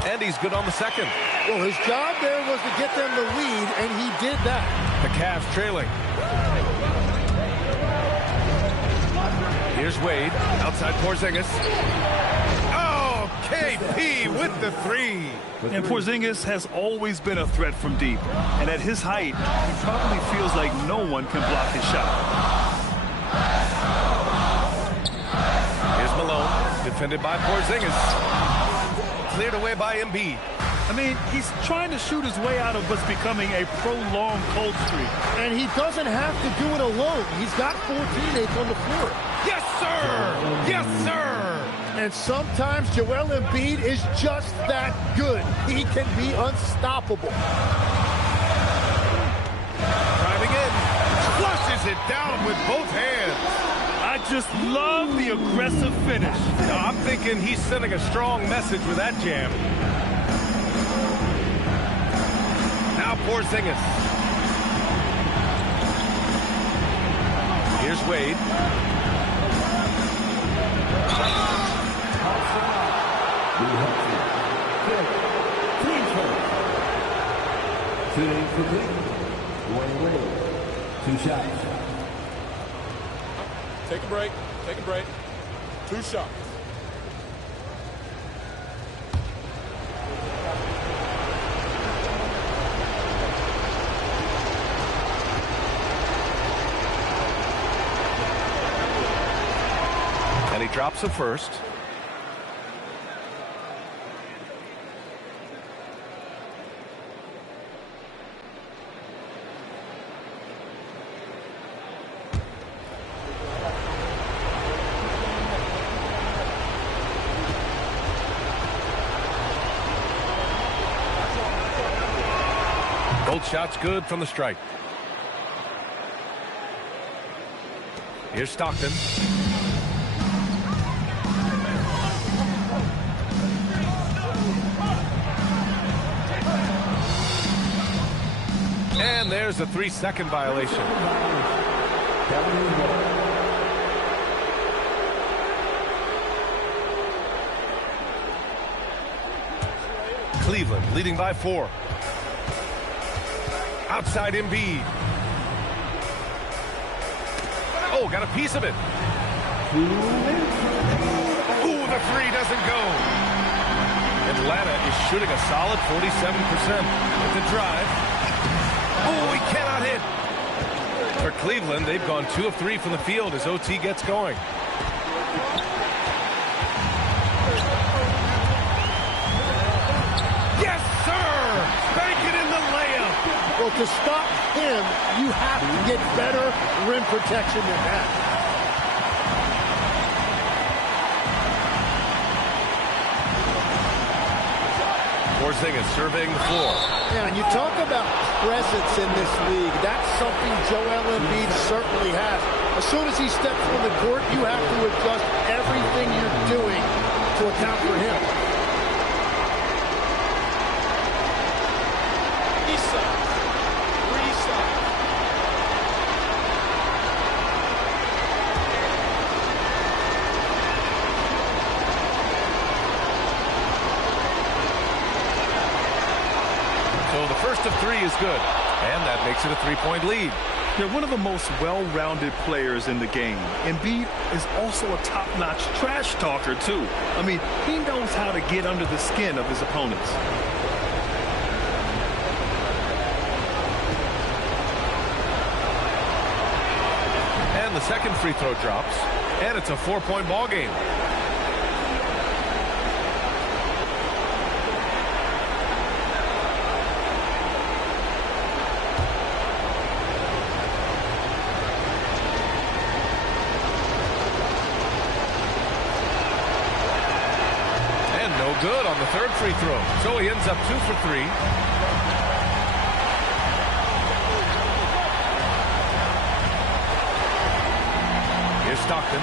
And he's good on the second. Well, his job there was to get them the lead, and he did that. The Cavs trailing. Here's Wade, outside Porzingis. Oh, KP with the 3. And Porzingis has always been a threat from deep. And at his height, he probably feels like no one can block his shot. Here's Malone, defended by Porzingis. Cleared away by Embiid. I mean, he's trying to shoot his way out of what's becoming a prolonged cold streak. And he doesn't have to do it alone. He's got 4 teammates on the floor. Yes, sir! Yes, sir! And sometimes Joel Embiid is just that good. He can be unstoppable. Driving in. Flushes it down with both hands. I just love the aggressive finish. No, I'm thinking he's sending a strong message with that jam. Now Porzingis. Here's Wade. Shooting for Dwayne Wade. 2 shots. Take a break. Take a break. 2 shots. And he drops the first. Both shots good from the stripe. Here's Stockton. And there's a 3-second violation. Cleveland leading by 4. Outside Embiid. Oh, got a piece of it. Ooh, the 3 doesn't go. Atlanta is shooting a solid 47% with the drive. Oh, he cannot hit. For Cleveland, they've gone 2 of 3 from the field as OT gets going. Yes, sir! Bank it in the layup. Well, to stop him, you have to get better rim protection than that. Porzingis surveying the floor. Yeah, and you talk about presence in this league. That's something Joel Embiid certainly has. As soon as he steps on the court, you have to adjust every everything you're doing to account for him. So the first of three is good, and that makes it a 3-point lead. They're one of the most well-rounded players in the game. Embiid is also a top-notch trash talker, too. I mean, he knows how to get under the skin of his opponents. And the second free throw drops, and it's a 4-point ball game. Good on the third free throw. So he ends up 2 for 3. Here's Stockton.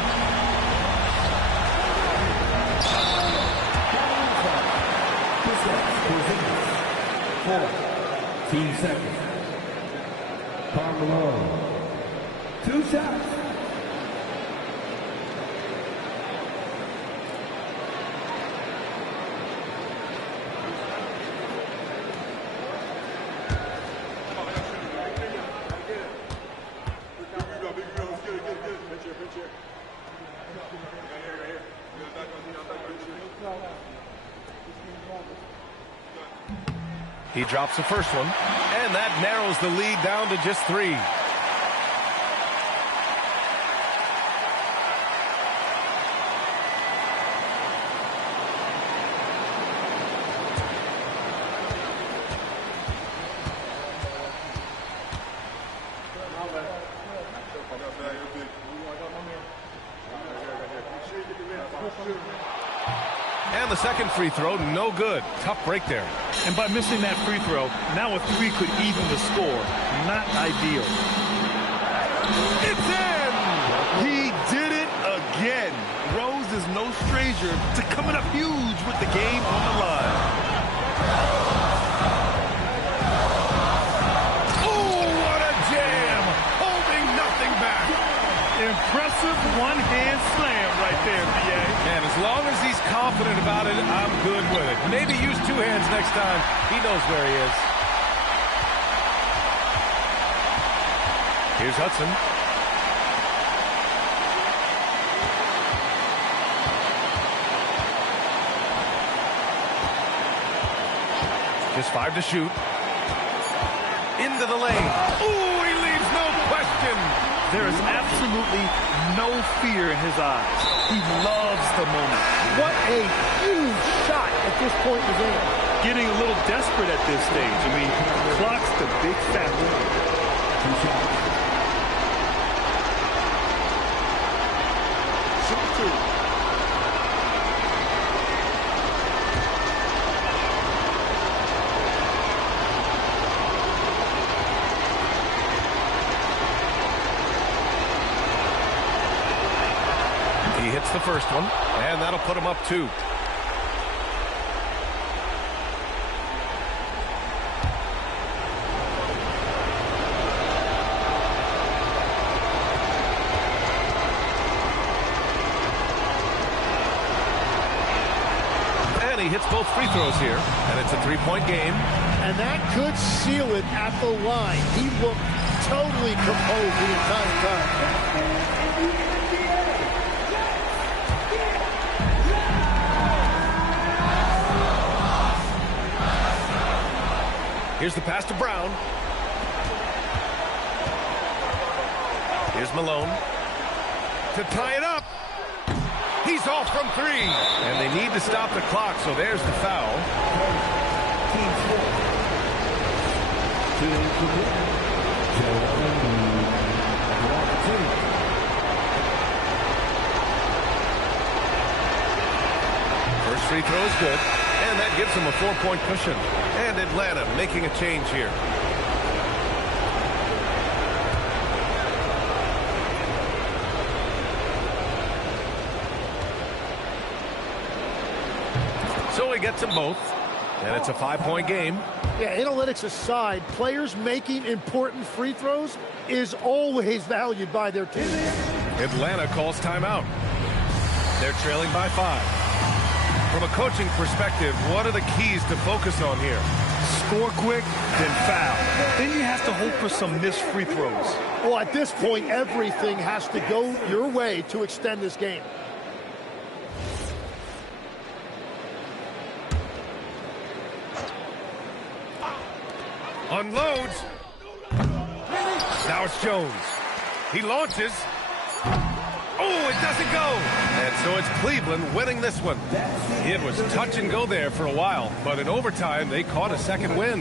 Team seconds. Carmelo. 2 shots. He drops the first one, and that narrows the lead down to just 3. And the second free throw, no good. Tough break there. And by missing that free throw, now a 3 could even the score. Not ideal. It's in! He did it again. Rose is no stranger to coming up huge with the game on the line. Oh, what a jam! Holding nothing back. Impressive one-hand slam right there, B.A. And as long as he's confident about it, I'm good with it. Maybe use 2 hands next time. He knows where he is. Here's Hudson. Just 5 to shoot. Into the lane. Ooh, he leaves no question. There is absolutely no fear in his eyes. He loves the moment. What a huge shot at this point in the game. Getting a little desperate at this stage. I mean, clock's the big fat winner. 2 shots. Shoot 2. He hits the first one, and that'll put him up 2. And he hits both free throws here, and it's a 3-point game. And that could seal it at the line. He looked totally composed the entire time. Here's the pass to Brown. Here's Malone to tie it up. He's off from 3. And they need to stop the clock, so there's the foul. First free throw is good. And that gives them a 4-point cushion. And Atlanta making a change here. So he gets them both, and it's a 5-point game. Yeah, analytics aside, players making important free throws is always valued by their team. Atlanta calls timeout. They're trailing by 5. From a coaching perspective, what are the keys to focus on here? Score quick, then foul. Then you have to hope for some missed free throws. Well, at this point, everything has to go your way to extend this game. Unloads. Now it's Jones. He launches. Oh, it doesn't go. And so it's Cleveland winning this one. It was touch and go there for a while, but in overtime, they caught a second win.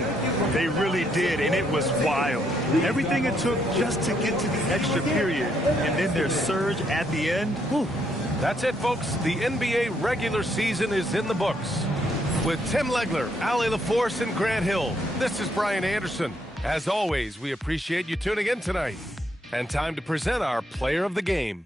They really did, and it was wild. Everything it took just to get to the extra period, and then their surge at the end. Whew. That's it, folks. The NBA regular season is in the books. With Tim Legler, Ali LaForce, and Grant Hill, this is Brian Anderson. As always, we appreciate you tuning in tonight. And time to present our player of the game.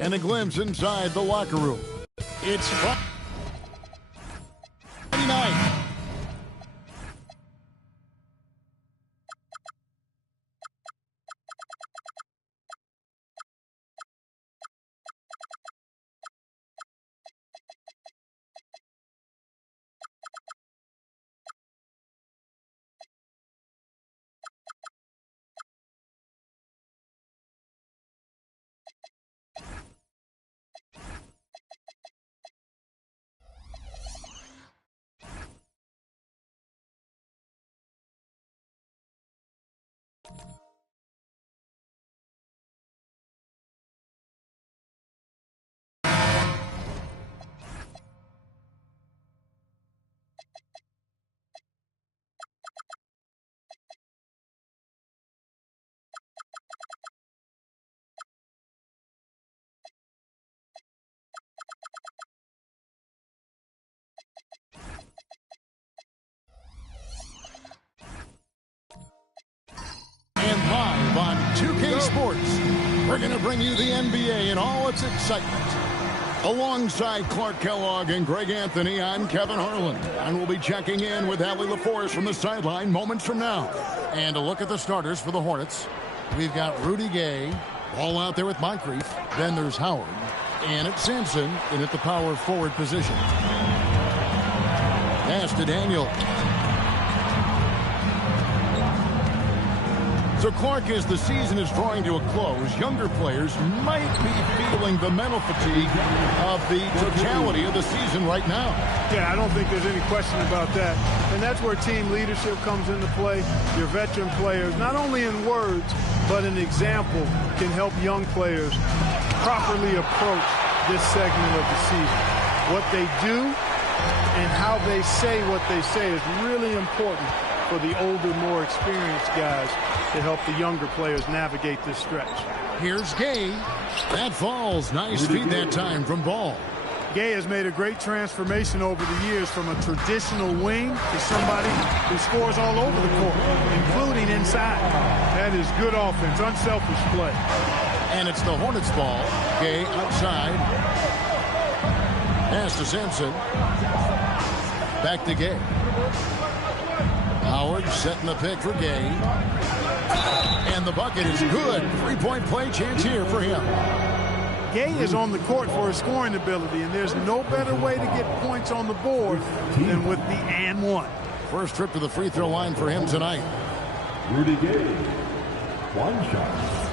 And a glimpse inside the locker room. It's Friday night. And live on 2K Sports, we're going to bring you the NBA in all its excitement. Alongside Clark Kellogg and Greg Anthony, I'm Kevin Harlan. And we'll be checking in with Allie LaForest from the sideline moments from now. And a look at the starters for the Hornets. We've got Rudy Gay, all out there with Moncrief. Then there's Howard. And it's Sampson in at the power forward position. Pass to Daniel. So, Clark, as the season is drawing to a close, younger players might be feeling the mental fatigue of the totality of the season right now. Yeah, I don't think there's any question about that. And that's where team leadership comes into play. Your veteran players, not only in words, but an example, can help young players properly approach this segment of the season. What they do and how they say what they say is really important for the older, more experienced guys to help the younger players navigate this stretch. Here's Gay. That falls. Nice feed that time from Ball. Gay has made a great transformation over the years from a traditional wing to somebody who scores all over the court, including inside. That is good offense, unselfish play. And it's the Hornets ball. Gay outside. Pass to Sampson. Back to Gay. Howard setting the pick for Gay. And the bucket is good. Three-point play chance here for him. Gay is on the court for his scoring ability, and there's no better way to get points on the board than with the and one. First trip to the free throw line for him tonight. Rudy Gay, one shot.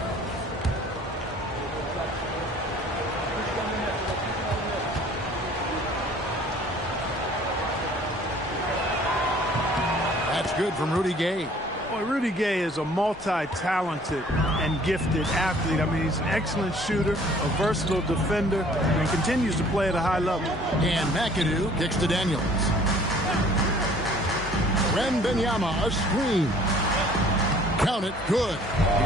That's good from Rudy Gay. Boy, Rudy Gay is a multi-talented and gifted athlete. I mean, he's an excellent shooter, a versatile defender, and continues to play at a high level. And McAdoo kicks to Daniels. Wembanyama, a screen. Count it, good.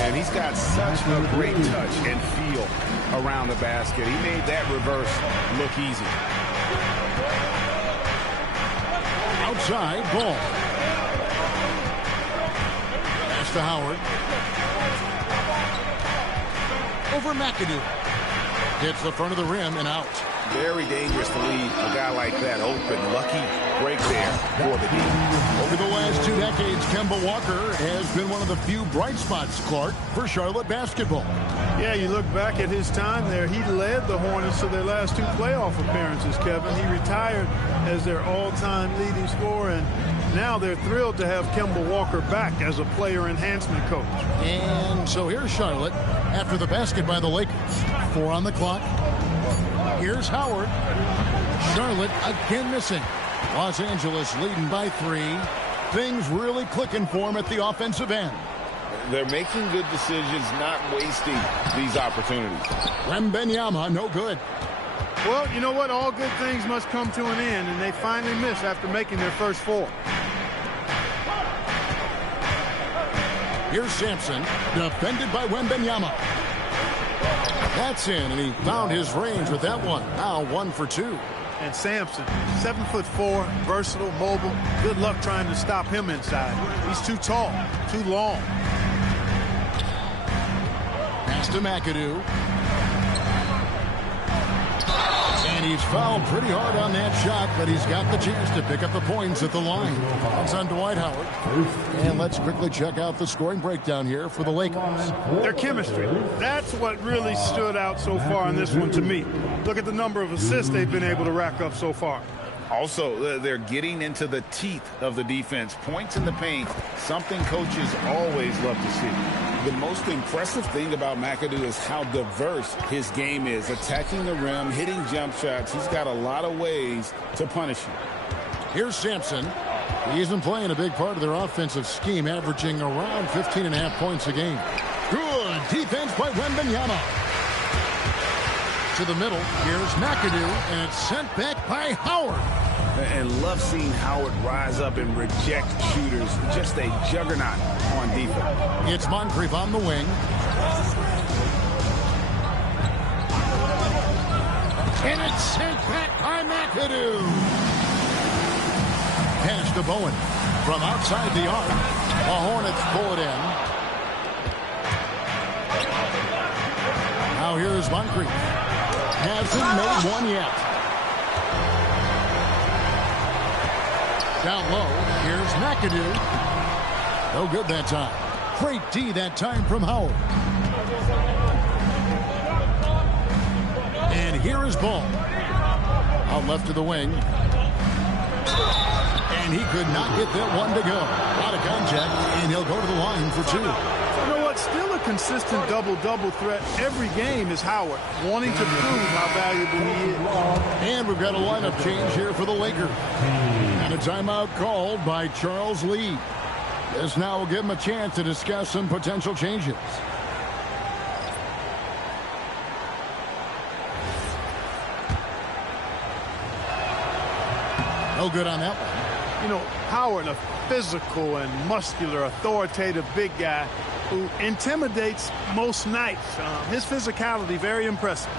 And he's got such a great touch and feel around the basket. He made that reverse look easy. Outside, Ball. To Howard. Over McAdoo. Hits the front of the rim and out. Very dangerous to leave a guy like that open. Lucky break there for the team. Over the last 2 decades, Kemba Walker has been one of the few bright spots, Clark, for Charlotte basketball. Yeah, you look back at his time there, he led the Hornets to their last 2 playoff appearances, Kevin. He retired as their all-time leading scorer, and now they're thrilled to have Kemba Walker back as a player enhancement coach. And so here's Charlotte after the basket by the Lakers. 4 on the clock. Here's Howard. Charlotte again missing. Los Angeles leading by 3. Things really clicking for him at the offensive end. They're making good decisions, not wasting these opportunities. Wembanyama, no good. Well, you know what? All good things must come to an end, and they finally miss after making their first 4. Here's Sampson, defended by Wembanyama. That's in, and he found his range with that one. Now 1 for 2. And Sampson, 7'4", versatile, mobile. Good luck trying to stop him inside. He's too tall, too long. Pass to McAdoo. fouled pretty hard on that shot, but he's got the chance to pick up the points at the line. That's on Dwight Howard. And let's quickly check out the scoring breakdown here for the Lakers. Their chemistry. That's what really stood out so far in this one to me. Look at the number of assists they've been able to rack up so far. Also, they're getting into the teeth of the defense. Points in the paint, something coaches always love to see. The most impressive thing about McAdoo is how diverse his game is. Attacking the rim, hitting jump shots. He's got a lot of ways to punish him. Here's Sampson. He's been playing a big part of their offensive scheme, averaging around 15.5 points a game. Good defense by Wembanyama. To the middle, here's McAdoo, and it's sent back by Howard. And love seeing Howard rise up and reject shooters. Just a juggernaut on defense. It's Moncrief on the wing. And it's sent back by McAdoo. Pass to Bowen from outside the arc. The Hornets pull it in. Now here's Moncrief. Hasn't made one yet. Down low, here's McAdoo. No good that time. Great D that time from Howard. And here is Ball. Out left to the wing. And he could not get that one to go. Out of contact, and he'll go to the line for two. You know what? Still a consistent double-double threat every game is Howard, wanting to prove how valuable he is. And we've got a lineup change here for the Lakers. And a timeout called by Charles Lee. This now will give him a chance to discuss some potential changes. No good on that one. You know, Howard, a physical and muscular, authoritative big guy who intimidates most nights. His physicality, very impressive.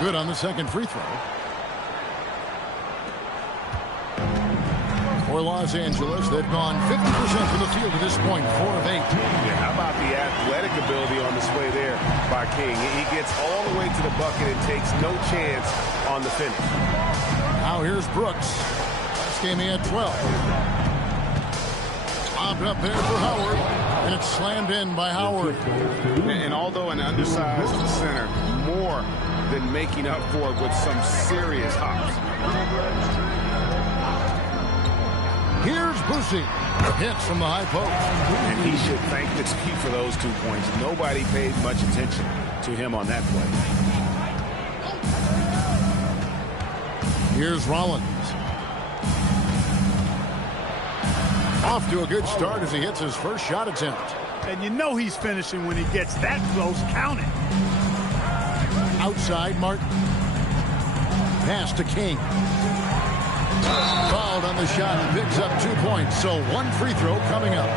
Good on the second free throw. For Los Angeles, they've gone 50% from the field at this point, 4 of 8. Yeah, how about the athletic ability on display there by King? He gets all the way to the bucket and takes no chance on the finish. Now here's Brooks. Last game he had 12. Lobbed up there for Howard, and it's slammed in by Howard. And although an undersized center, more than making up for it with some serious hops. Here's Boosie. Hits from the high post. And he should thank the team for those 2 points. Nobody paid much attention to him on that play. Here's Rollins. Off to a good start as he hits his first shot attempt. And you know he's finishing when he gets that close. Count it. Outside, Martin. Pass to King. Fouled on the shot and picks up 2 points. So 1 free throw coming up.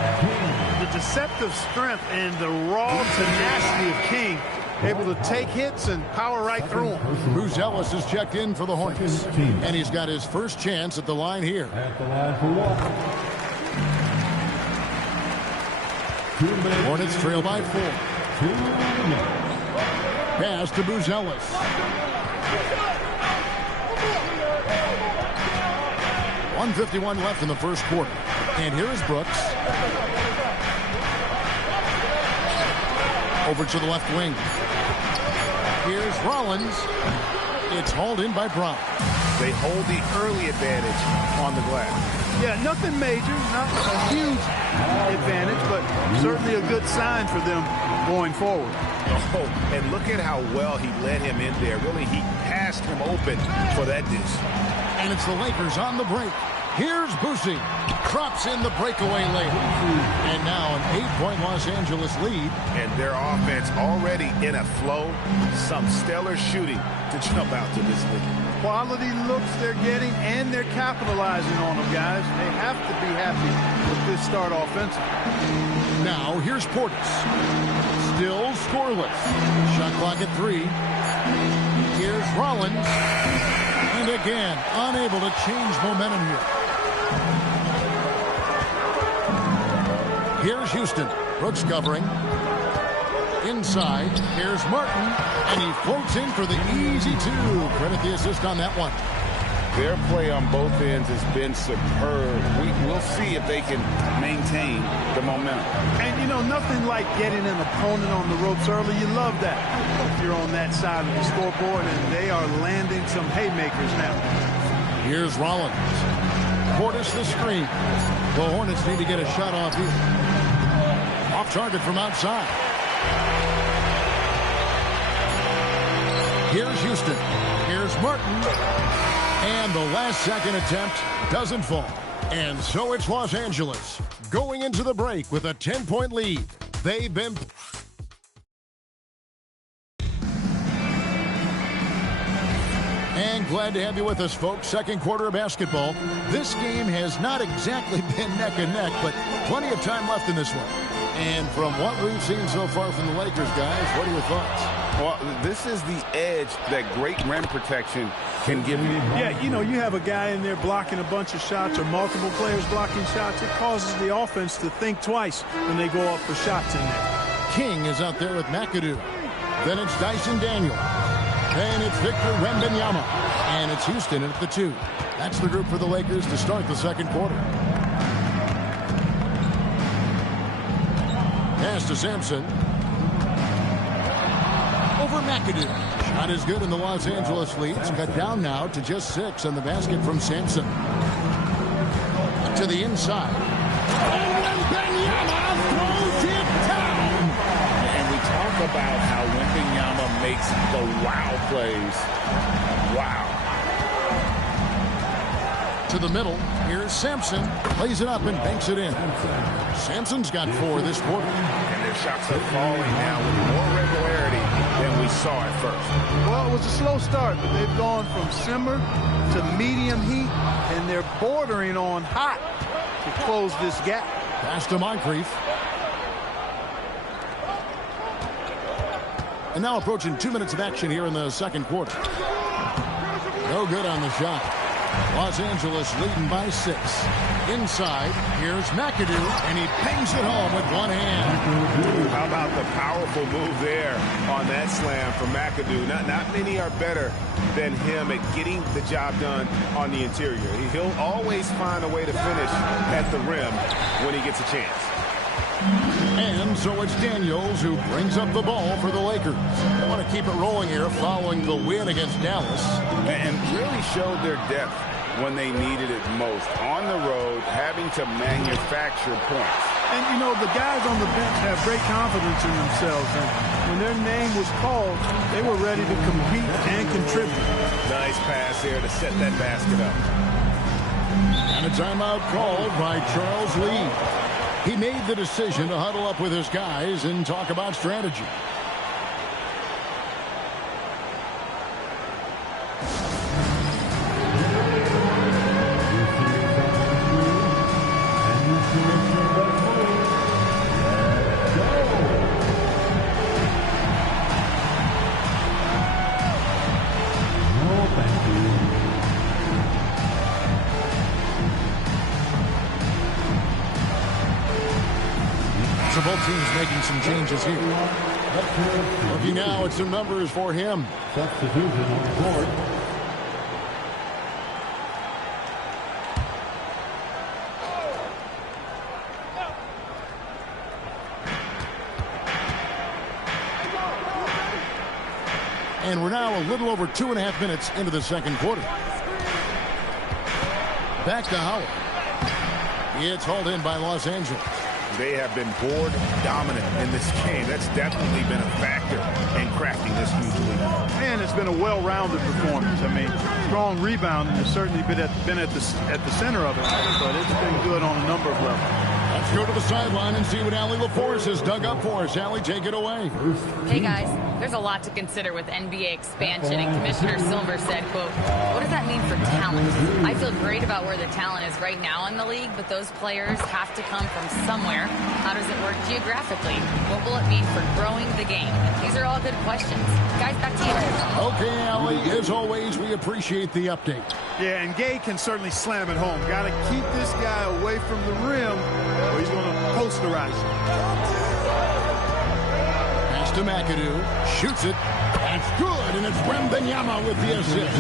The deceptive strength and the raw tenacity of King, able to take hits and power right through them. Bruce Ellis is checked in for the Hornets. And he's got his first chance at the line here. At the line for one. Hornets trail by 4. Pass to Bruce Ellis. .151 left in the first quarter. And here is Brooks. Over to the left wing. Here's Rollins. It's hauled in by Brown. They hold the early advantage on the glass. Yeah, nothing major, not a huge advantage, but certainly a good sign for them going forward. Oh, and look at how well he led him in there. Really, he passed him open for that dish. And it's the Lakers on the break. Here's Boosie. Drops in the breakaway layup. And now an 8-point Los Angeles lead. And their offense already in a flow. Some stellar shooting to jump out to this lead. Quality looks they're getting, and they're capitalizing on them, guys. They have to be happy with this start offensively. Now here's Portis. Still scoreless. Shot clock at 3. Here's Rollins. And again, unable to change momentum here. Here's Houston. Brooks covering. Inside, here's Martin, and he floats in for the easy two. Credit the assist on that one. Their play on both ends has been superb. We'll see if they can maintain the momentum. And, you know, nothing like getting an opponent on the ropes early. You love that if you're on that side of the scoreboard, and they are landing some haymakers now. Here's Rollins. Portis the screen. The Hornets need to get a shot off here. Off target from outside. Here's Houston. Here's Martin. And the last-second attempt doesn't fall. And so it's Los Angeles going into the break with a 10-point lead. They've been... And glad to have you with us, folks. Second quarter of basketball. This game has not exactly been neck and neck, but plenty of time left in this one. And from what we've seen so far from the Lakers, guys, what are your thoughts? Well, this is the edge that great rim protection can give you. Yeah, you know, you have a guy in there blocking a bunch of shots or multiple players blocking shots. It causes the offense to think twice when they go up for shots in there. King is out there with McAdoo. Then it's Dyson Daniel. Then it's Victor Wembanyama. And it's Houston at the 2. That's the group for the Lakers to start the second quarter. Pass to Sampson. Over McAdoo. Shot is good, and the Los Angeles leads cut down now to just 6 on the basket from Sampson. To the inside. And Wembanyama throws it down. And we talk about how Wembanyama makes the wow plays. Wow. To the middle. Here's Sampson. Plays it up and banks it in. Sampson's got 4 this quarter. And their shots are falling now with more regularity than we saw at first. Well, it was a slow start, but they've gone from simmer to medium heat, and they're bordering on hot to close this gap. Pass to Moncrief. And now approaching 2 minutes of action here in the second quarter. No good on the shot. Los Angeles leading by 6. Inside, here's McAdoo, and he bangs it home with one hand. How about the powerful move there on that slam from McAdoo? Not many are better than him at getting the job done on the interior. He'll always find a way to finish at the rim when he gets a chance. And so it's Daniels who brings up the ball for the Lakers. They want to keep it rolling here following the win against Dallas. And really showed their depth when they needed it most. On the road, having to manufacture points. And, you know, the guys on the bench have great confidence in themselves. And when their name was called, they were ready to compete and contribute. Nice pass here to set that basket up. And a timeout called by Charles Lee. He made the decision to huddle up with his guys and talk about strategy. So both teams making some changes here. Looking now at some numbers for him. Substitution on the board. And we're now a little over 2.5 minutes into the second quarter. Back to Howard. It's hauled in by Los Angeles. They have been board dominant in this game. That's definitely been a factor in crafting this huge lead. And it's been a well-rounded performance. I mean, strong rebounding has certainly been at the center of it, but it's been good on a number of levels. Let's go to the sideline and see what Allie LaForce has dug up for us. Allie, take it away. Hey, guys, there's a lot to consider with NBA expansion, and Commissioner Silver said, quote, what does that mean for talent? I feel great about where the talent is right now in the league, but those players have to come from somewhere. How does it work geographically? What will it mean for growing the game? These are all good questions. Guys, back to you. Okay, Allie, as always, we appreciate the update. Yeah, and Gay can certainly slam it home. Got to keep this guy away from the rim, or he's going to posterize. Pass to McAdoo. Shoots it. That's good, and it's Wembanyama with the assist.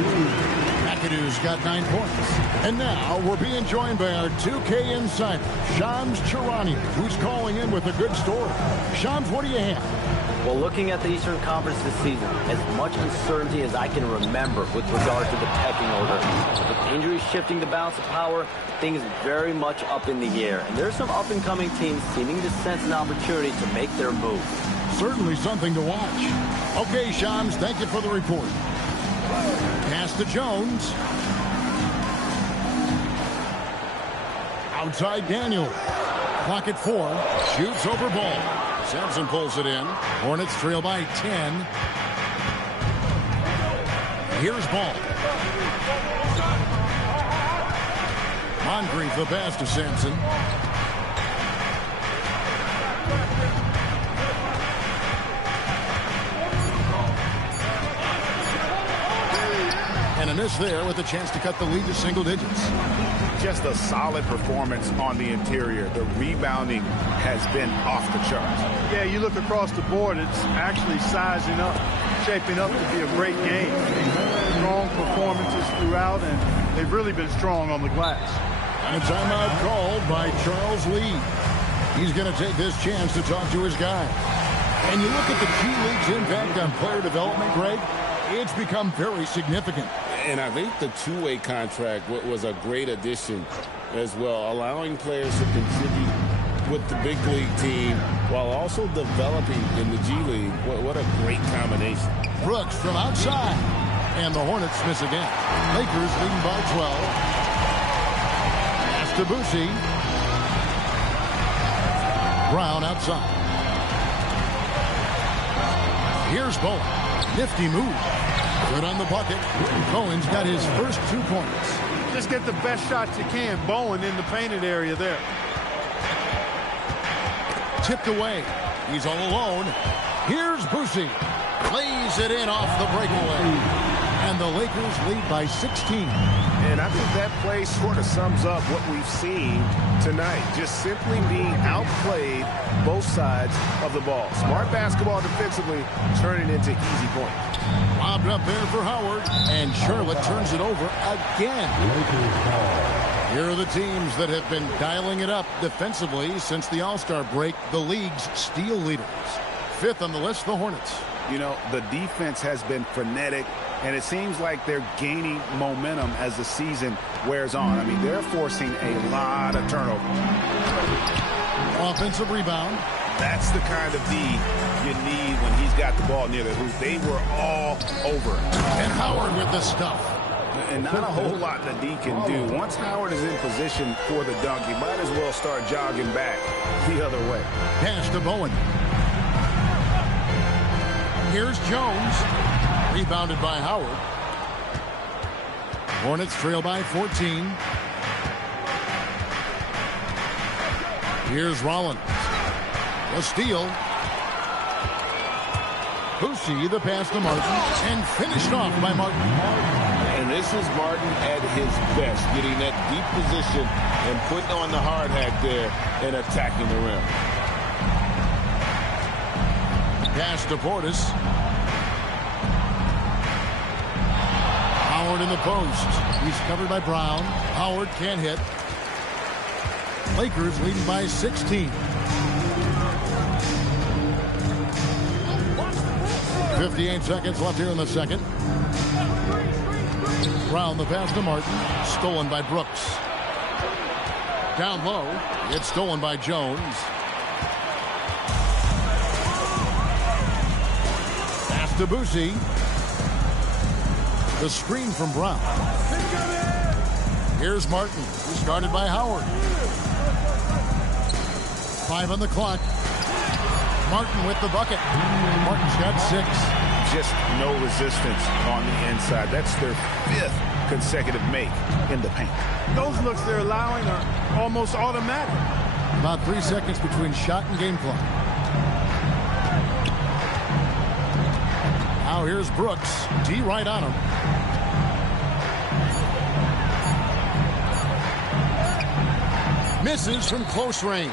McAdoo's got 9 points. And now we're being joined by our 2K insider, Shams Charania, who's calling in with a good story. Shams, what do you have? Well, looking at the Eastern Conference this season, as much uncertainty as I can remember with regard to the pecking order. With injuries shifting the balance of power, things very much up in the air. And there's some up-and-coming teams seeming to sense an opportunity to make their move. Certainly something to watch. Okay, Shams, thank you for the report. Pass to Jones. Outside Daniel. Clock at 4. Shoots over ball. Sampson pulls it in. Hornets trail by 10. Here's ball. Moncrief the pass to Sampson. And a miss there with a chance to cut the lead to single digits. Just a solid performance on the interior. The rebounding has been off the charts. Yeah, you look across the board, it's actually sizing up, shaping up to be a great game. Strong performances throughout, and they've really been strong on the glass. And a timeout called by Charles Lee. He's going to take this chance to talk to his guy. And you look at the G League's impact on player development, Greg, it's become very significant. And I think the two-way contract was a great addition as well, allowing players to contribute with the big league team while also developing in the G League. What a great combination. Brooks from outside. And the Hornets miss again. Lakers leading by 12. Pass to Boucher. Brown outside. Here's Bowen. Nifty move. Good on the bucket. Cohen's got his first 2 points. Just get the best shots you can. Bowen in the painted area there. Tipped away. He's all alone. Here's Boucher. Lays it in off the breakaway. And the Lakers lead by 16. And I think that play sort of sums up what we've seen tonight. Just simply being outplayed both sides of the ball. Smart basketball defensively, turning into easy points. Lobbed up there for Howard, and Charlotte turns it over again. Here are the teams that have been dialing it up defensively since the All-Star break, the league's steal leaders. 5th on the list, the Hornets. You know, the defense has been frenetic, and it seems like they're gaining momentum as the season wears on. I mean, they're forcing a lot of turnover. Offensive rebound. That's the kind of D you need when he's got the ball near the hoop. They were all over. And Howard with the stuff. And not a whole lot that D can do. Once Howard is in position for the dunk, he might as well start jogging back the other way. Pass to Bowen. Here's Jones. Rebounded by Howard. Hornets trail by 14. Here's Rollins. A steal. Boucher the pass to Martin. And finished off by Martin. And this is Martin at his best, getting that deep position and putting on the hard hat there and attacking the rim. Pass to Portis. Howard in the post. He's covered by Brown. Howard can't hit. Lakers leading by 16. 58 seconds left here in the second. Brown the pass to Martin. Stolen by Brooks. Down low. It's stolen by Jones. Pass to Boucher. The screen from Brown. Here's Martin. He's guarded by Howard. 5 on the clock. Martin with the bucket. Martin's got 6. Just no resistance on the inside. That's their 5th consecutive make in the paint. Those looks they're allowing are almost automatic. About 3 seconds between shot and game clock. Now here's Brooks. D right on him. Misses from close range.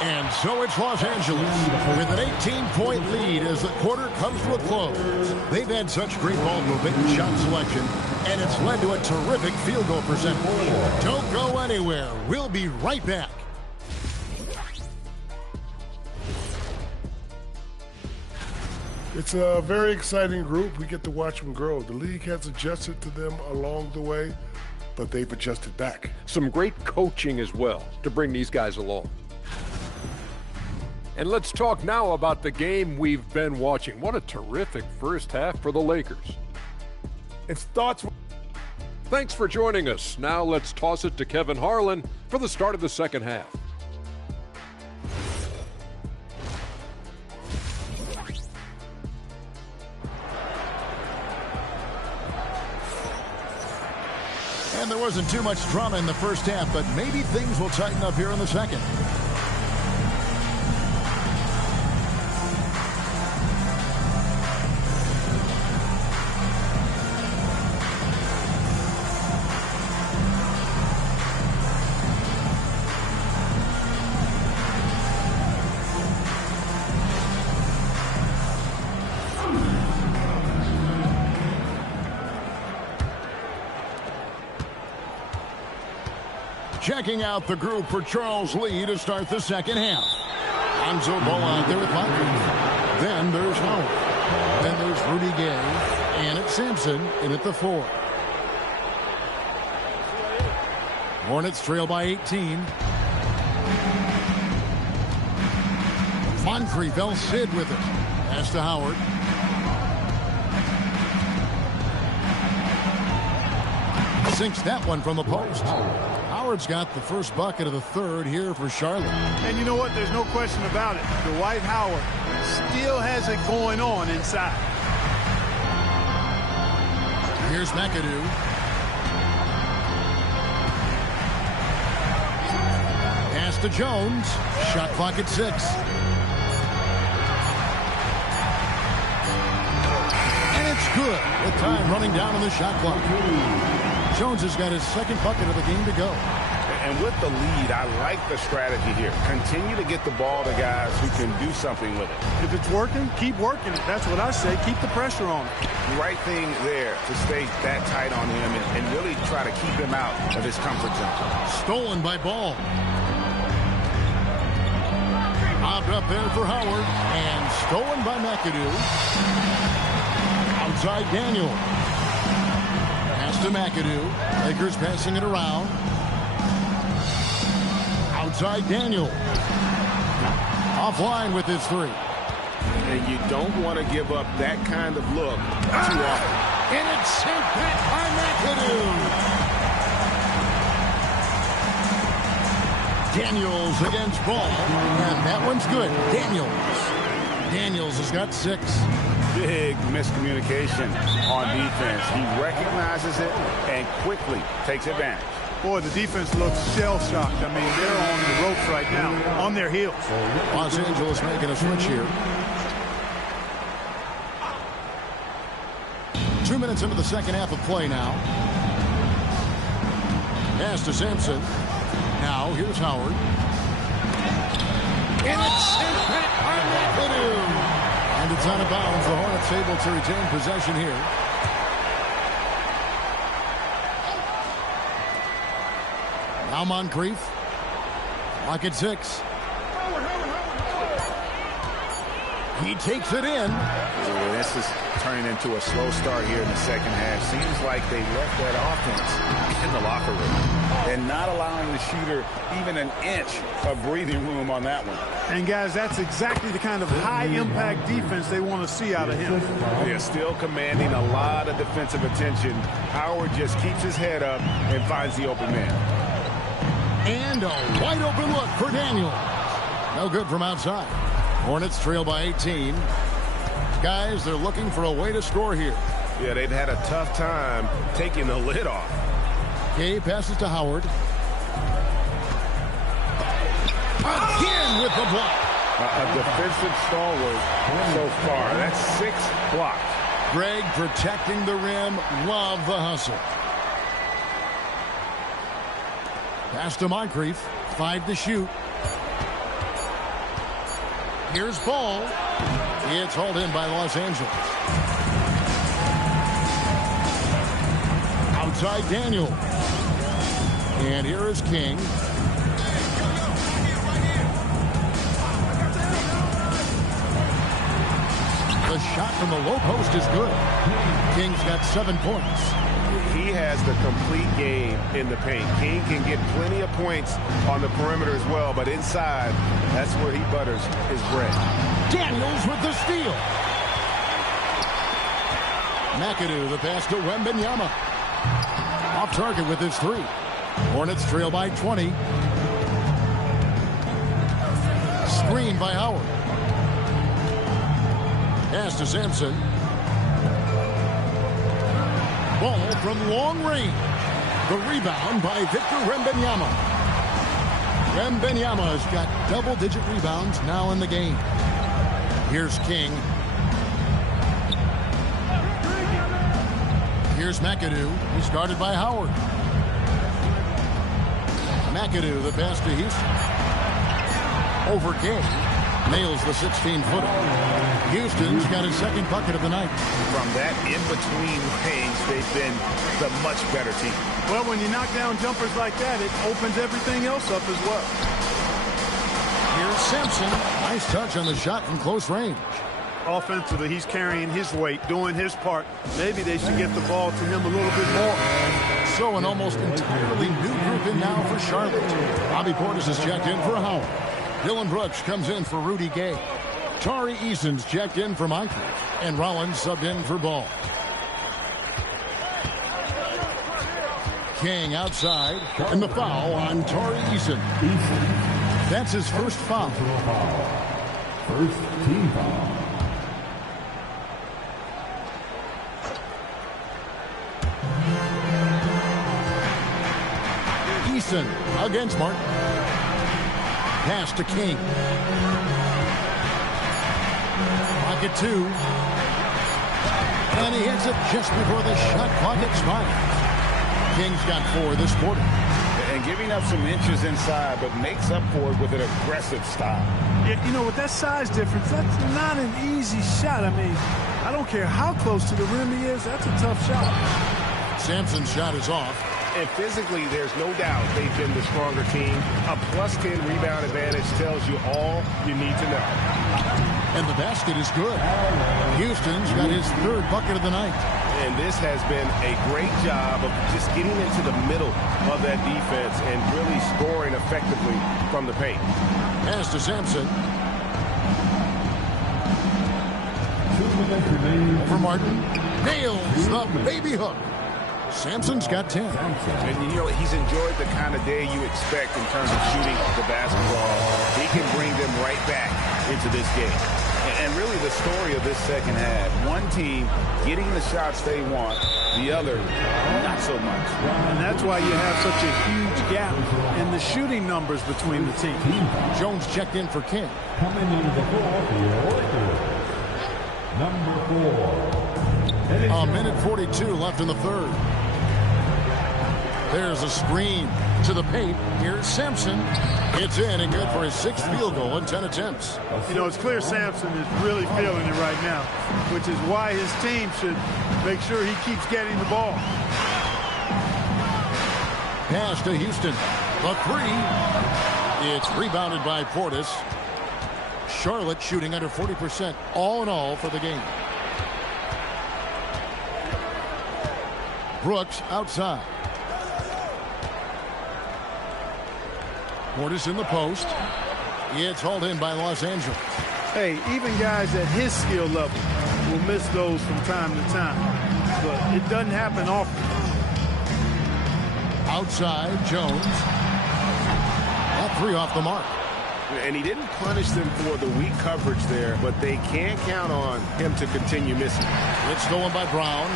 And And so it's Los Angeles with an 18-point lead as the quarter comes to a close. They've had such great ball movement and shot selection, and it's led to a terrific field goal percentage. Don't go anywhere. We'll be right back. It's a very exciting group. We get to watch them grow. The league has adjusted to them along the way, but they've adjusted back. Some great coaching as well to bring these guys along. And let's talk now about the game we've been watching. What a terrific first half for the Lakers. It starts. Thanks for joining us. Now let's toss it to Kevin Harlan for the start of the second half. And there wasn't too much drama in the first half, but maybe things will tighten up here in the second. Checking out the group for Charles Lee to start the second half. Anzo Ball out there with Michael. Then there's Howard. Then there's Rudy Gay. And it's Sampson in at the 4. Hornets trail by 18. Moncrief, El Cid with it. Pass to Howard. Sinks that one from the post. Howard's got the first bucket of the third here for Charlotte. And you know what? There's no question about it. Dwight Howard still has it going on inside. Here's McAdoo. Pass to Jones. Shot clock at 6. And it's good with time running down on the shot clock. Jones has got his second bucket of the game to go. And with the lead, I like the strategy here. Continue to get the ball to guys who can do something with it. If it's working, keep working it. That's what I say. Keep the pressure on him. Right thing there to stay that tight on him and really try to keep him out of his comfort zone. Stolen by Ball. Popped up there for Howard. And stolen by McAdoo. Outside Daniel. Pass to McAdoo. Lakers passing it around. Outside Daniel. Offline with his 3. And you don't want to give up that kind of look too often. And it's sent back by McAdoo. Daniels against Ball. And that one's good. Daniels has got 6. Big miscommunication on defense. He recognizes it and quickly takes advantage. Boy, the defense looks shell-shocked. I mean, they're on the ropes right now, on their heels. Los Angeles making a switch here. 2 minutes into the second half of play now. Pass to Sampson. Now, here's Howard. And it's sent back by McAdoo. And it's out of bounds. The Hornets able to retain possession here. Now Moncrief. Lock at 6. He takes it in. This is turning into a slow start here in the second half. Seems like they left that offense in the locker room and not allowing the shooter even an inch of breathing room on that one. And guys, that's exactly the kind of high-impact defense they want to see out of him. They're still commanding a lot of defensive attention. Howard just keeps his head up and finds the open man. And a wide open look for Daniel. No good from outside. Hornets trail by 18. Guys, they're looking for a way to score here. Yeah, they've had a tough time taking the lid off. Gay passes to Howard. Again with the block. A defensive stalwart so far. That's 6 blocks. Greg protecting the rim. Love the hustle. Pass to Moncrief. 5 to shoot. Here's Ball. It's hauled in by Los Angeles. Outside Daniel. And here is King. The shot from the low post is good. King's got 7 points. He has the complete game in the paint. King can get plenty of points on the perimeter as well, but inside, that's where he butters his bread. Daniels with the steal. McAdoo, the pass to Wembanyama. Off target with his 3. Hornets trail by 20. Screen by Howard. Pass to Sampson. Ball from long range. The rebound by Victor Wembanyama. Wembanyama has got double-digit rebounds now in the game. Here's King. Here's McAdoo. He's guarded by Howard. McAdoo, the pass to Houston. Over King. Nails the 16-footer. Houston's got his second bucket of the night. From that in-between range, they've been the much better team. Well, when you knock down jumpers like that, it opens everything else up as well. Here's Sampson. Nice touch on the shot from close range. Offensively, he's carrying his weight, doing his part. Maybe they should get the ball to him a little bit more. So an almost entirely new group in now for Charlotte. Bobby Portis has checked in for Howard. Dylan Brooks comes in for Rudy Gay. Tari Eason's checked in for Moncrief. And Rollins subbed in for Ball. King outside. And the foul on Tari Eason. That's his first foul. First team foul. Eason against Martin. Pass to King. Pocket 2. And he hits it just before the shot clock expires. King's got 4 this quarter. And giving up some inches inside, but makes up for it with an aggressive style. Yeah, you know, with that size difference, that's not an easy shot. I mean, I don't care how close to the rim he is, that's a tough shot. Sampson's shot is off. And physically, there's no doubt they've been the stronger team. A +10 rebound advantage tells you all you need to know. And the basket is good. Houston's got his 3rd bucket of the night. And this has been a great job of just getting into the middle of that defense and really scoring effectively from the paint. Pass to Sampson. For Martin. Nails the baby hook. Sampson's got 10. And you know, he's enjoyed the kind of day you expect in terms of shooting the basketball. He can bring them right back into this game. And really the story of this second half, one team getting the shots they want, the other not so much. And that's why you have such a huge gap in the shooting numbers between the teams. Jones checked in for King. Coming into the floor for your Lakers, number 4. A minute 42 left in the 3rd. There's a screen to the paint. Here's Sampson. It's in and good for his 6th field goal in 10 attempts. You know, it's clear Sampson is really feeling it right now, which is why his team should make sure he keeps getting the ball. Pass to Houston. The 3. It's rebounded by Portis. Charlotte shooting under 40% all in all for the game. Brooks outside. Portis in the post. It's hauled in by Los Angeles. Hey, even guys at his skill level will miss those from time to time. But it doesn't happen often. Outside, Jones. That 3 off the mark. And he didn't punish them for the weak coverage there, but they can't count on him to continue missing. It's stolen by Brown.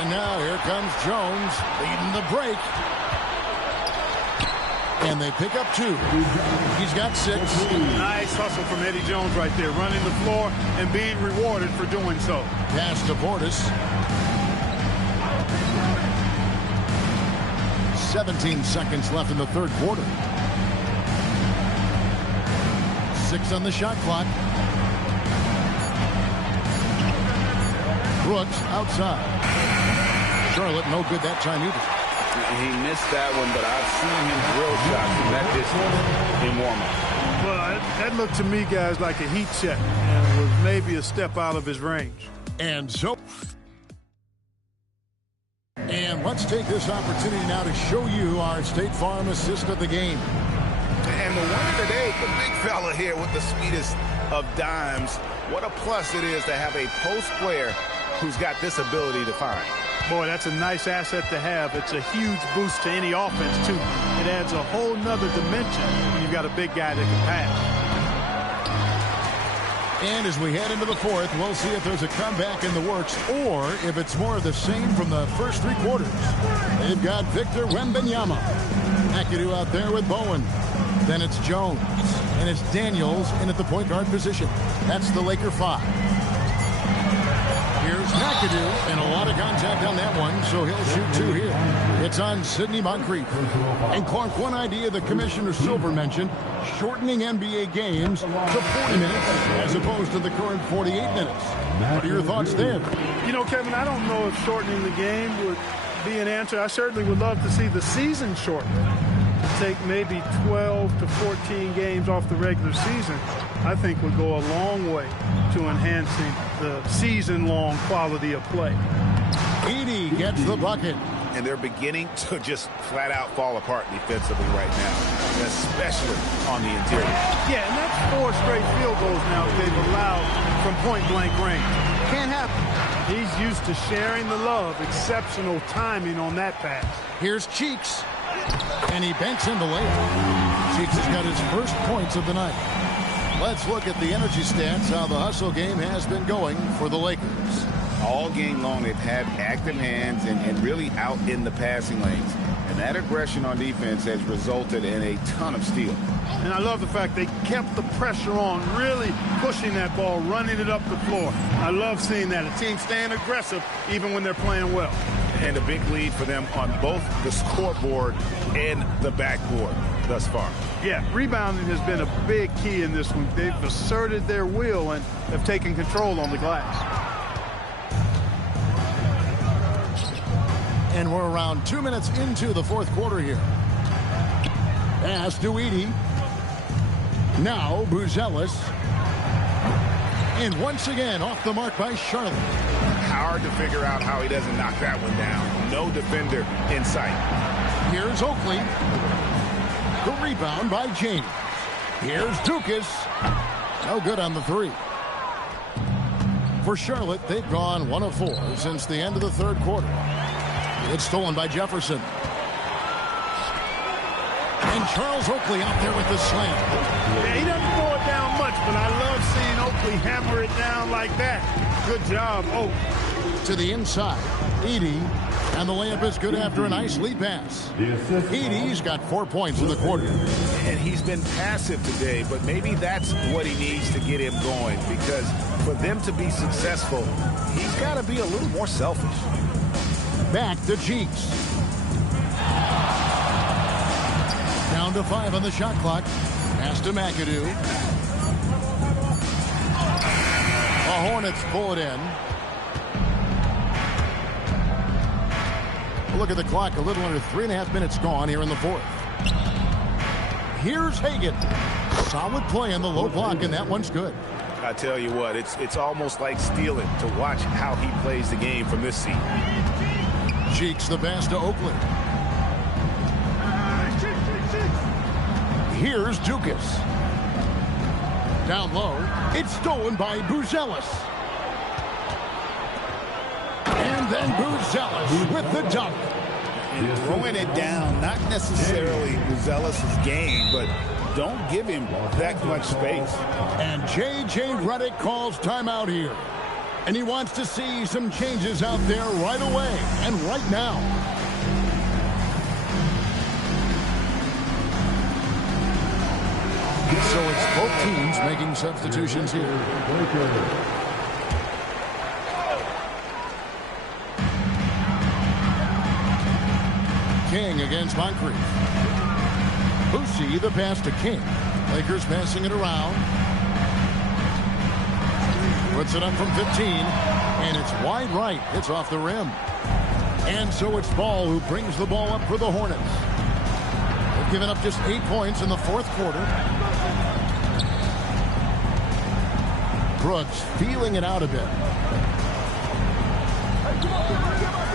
And now here comes Jones leading the break. And they pick up 2. He's got 6. Nice hustle from Eddie Jones right there, running the floor and being rewarded for doing so. Pass to Portis. 17 seconds left in the 3rd quarter. 6 on the shot clock. Brooks outside. Charlotte no good that time either. He missed that one, but I've seen him drill shots from that distance in warm-up. Well, that looked to me, guys, like a heat check, and it was maybe a step out of his range. And let's take this opportunity now to show you our State Farm assist of the game. And the winner today, the big fella here with the sweetest of dimes. What a plus it is to have a post player who's got this ability to find. Boy, that's a nice asset to have. It's a huge boost to any offense, too. It adds a whole nother dimension when you've got a big guy that can pass. And as we head into the fourth, we'll see if there's a comeback in the works or if it's more of the same from the first three quarters. They've got Victor Wembanyama. McAdoo out there with Bowen. Then it's Jones. And it's Daniels in at the point guard position. That's the Laker 5. Here's McAdoo, and a lot of contact on that one, so he'll shoot 2 here. It's on Sidney Moncrief. And Clark, one idea that Commissioner Silver mentioned, shortening NBA games to 40 minutes as opposed to the current 48 minutes. What are your thoughts there? You know, Kevin, I don't know if shortening the game would be an answer. I certainly would love to see the season shortened. To take maybe 12 to 14 games off the regular season, I think would go a long way to enhancing the season-long quality of play. Edey gets the bucket. And they're beginning to just flat-out fall apart defensively right now, especially on the interior. Yeah, and that's 4 straight field goals now they've allowed from point-blank range. Can't happen. He's used to sharing the love. Exceptional timing on that pass. Here's Cheeks. And he banks in the layup. Cheeks has got his first points of the night. Let's look at the energy stats, how the hustle game has been going for the Lakers. All game long, they've had active hands and really out in the passing lanes. And that aggression on defense has resulted in a ton of steals. And I love the fact they kept the pressure on, really pushing that ball, running it up the floor. I love seeing that. A team staying aggressive even when they're playing well. And a big lead for them on both the scoreboard and the backboard thus far. Yeah, rebounding has been a big key in this one. They've asserted their will and have taken control on the glass. And we're around 2 minutes into the fourth quarter here. Pass to Edey. Now Buzelis. And once again off the mark by Charlotte. Hard to figure out how he doesn't knock that one down. No defender in sight. Here's Oakley. The rebound by James. Here's Dukas. No good on the 3. For Charlotte, they've gone 1 of 4 since the end of the third quarter. It's stolen by Jefferson. And Charles Oakley out there with the slam. Yeah, he doesn't throw it down much, but I love seeing Oakley hammer it down like that. Good job, Oakley. To the inside, Edey. And the layup is good after a nice lead pass. Edey's got 4 points in the quarter. And he's been passive today, but maybe that's what he needs to get him going, because for them to be successful, he's got to be a little more selfish. Back to Cheeks. Down to 5 on the shot clock. Pass to McAdoo. The Hornets pull it in. Look at the clock, a little under 3.5 minutes gone here in the fourth. Here's Hagan. Solid play on the low block, and that one's good. I tell you what, it's almost like stealing to watch how he plays the game from this seat. Cheeks the pass to Oakley. Here's Dukas. Down low. It's stolen by Buzelis. And then Buzelis with the dunk. And throwing it down, not necessarily Buzelis' game, but don't give him that much space. And J.J. Redick calls timeout here. And he wants to see some changes out there right away and right now. So it's both teams making substitutions here. King against Moncrief. Boosie the pass to King. Lakers passing it around. Puts it up from 15, and it's wide right. It's off the rim. And so it's Ball who brings the ball up for the Hornets. They've given up just 8 points in the fourth quarter. Brooks feeling it out a bit.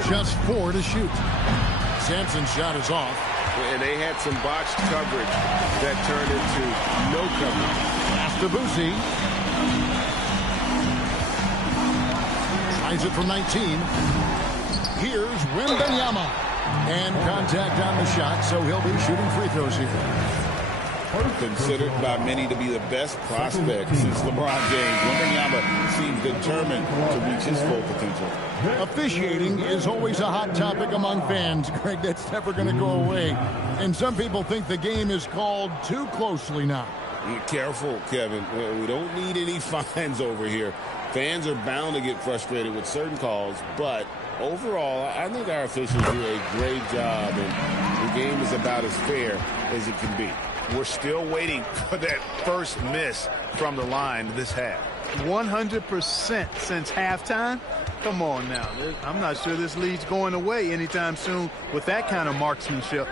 Just 4 to shoot. Sampson's shot is off. And they had some botched coverage that turned into no coverage. Pass to Boosie. Tries it from 19. Here's Wembanyama. And contact on the shot, so he'll be shooting free throws here. Considered by many to be the best prospect since LeBron James, Wembanyama seems determined to reach his full potential. Officiating is always a hot topic among fans, Greg. That's never going to go away. And some people think the game is called too closely now. Careful, Kevin. We don't need any fines over here. Fans are bound to get frustrated with certain calls, but overall, I think our officials do a great job, and the game is about as fair as it can be. We're still waiting for that first miss from the line this half. 100% since halftime? Come on now. I'm not sure this lead's going away anytime soon with that kind of marksmanship.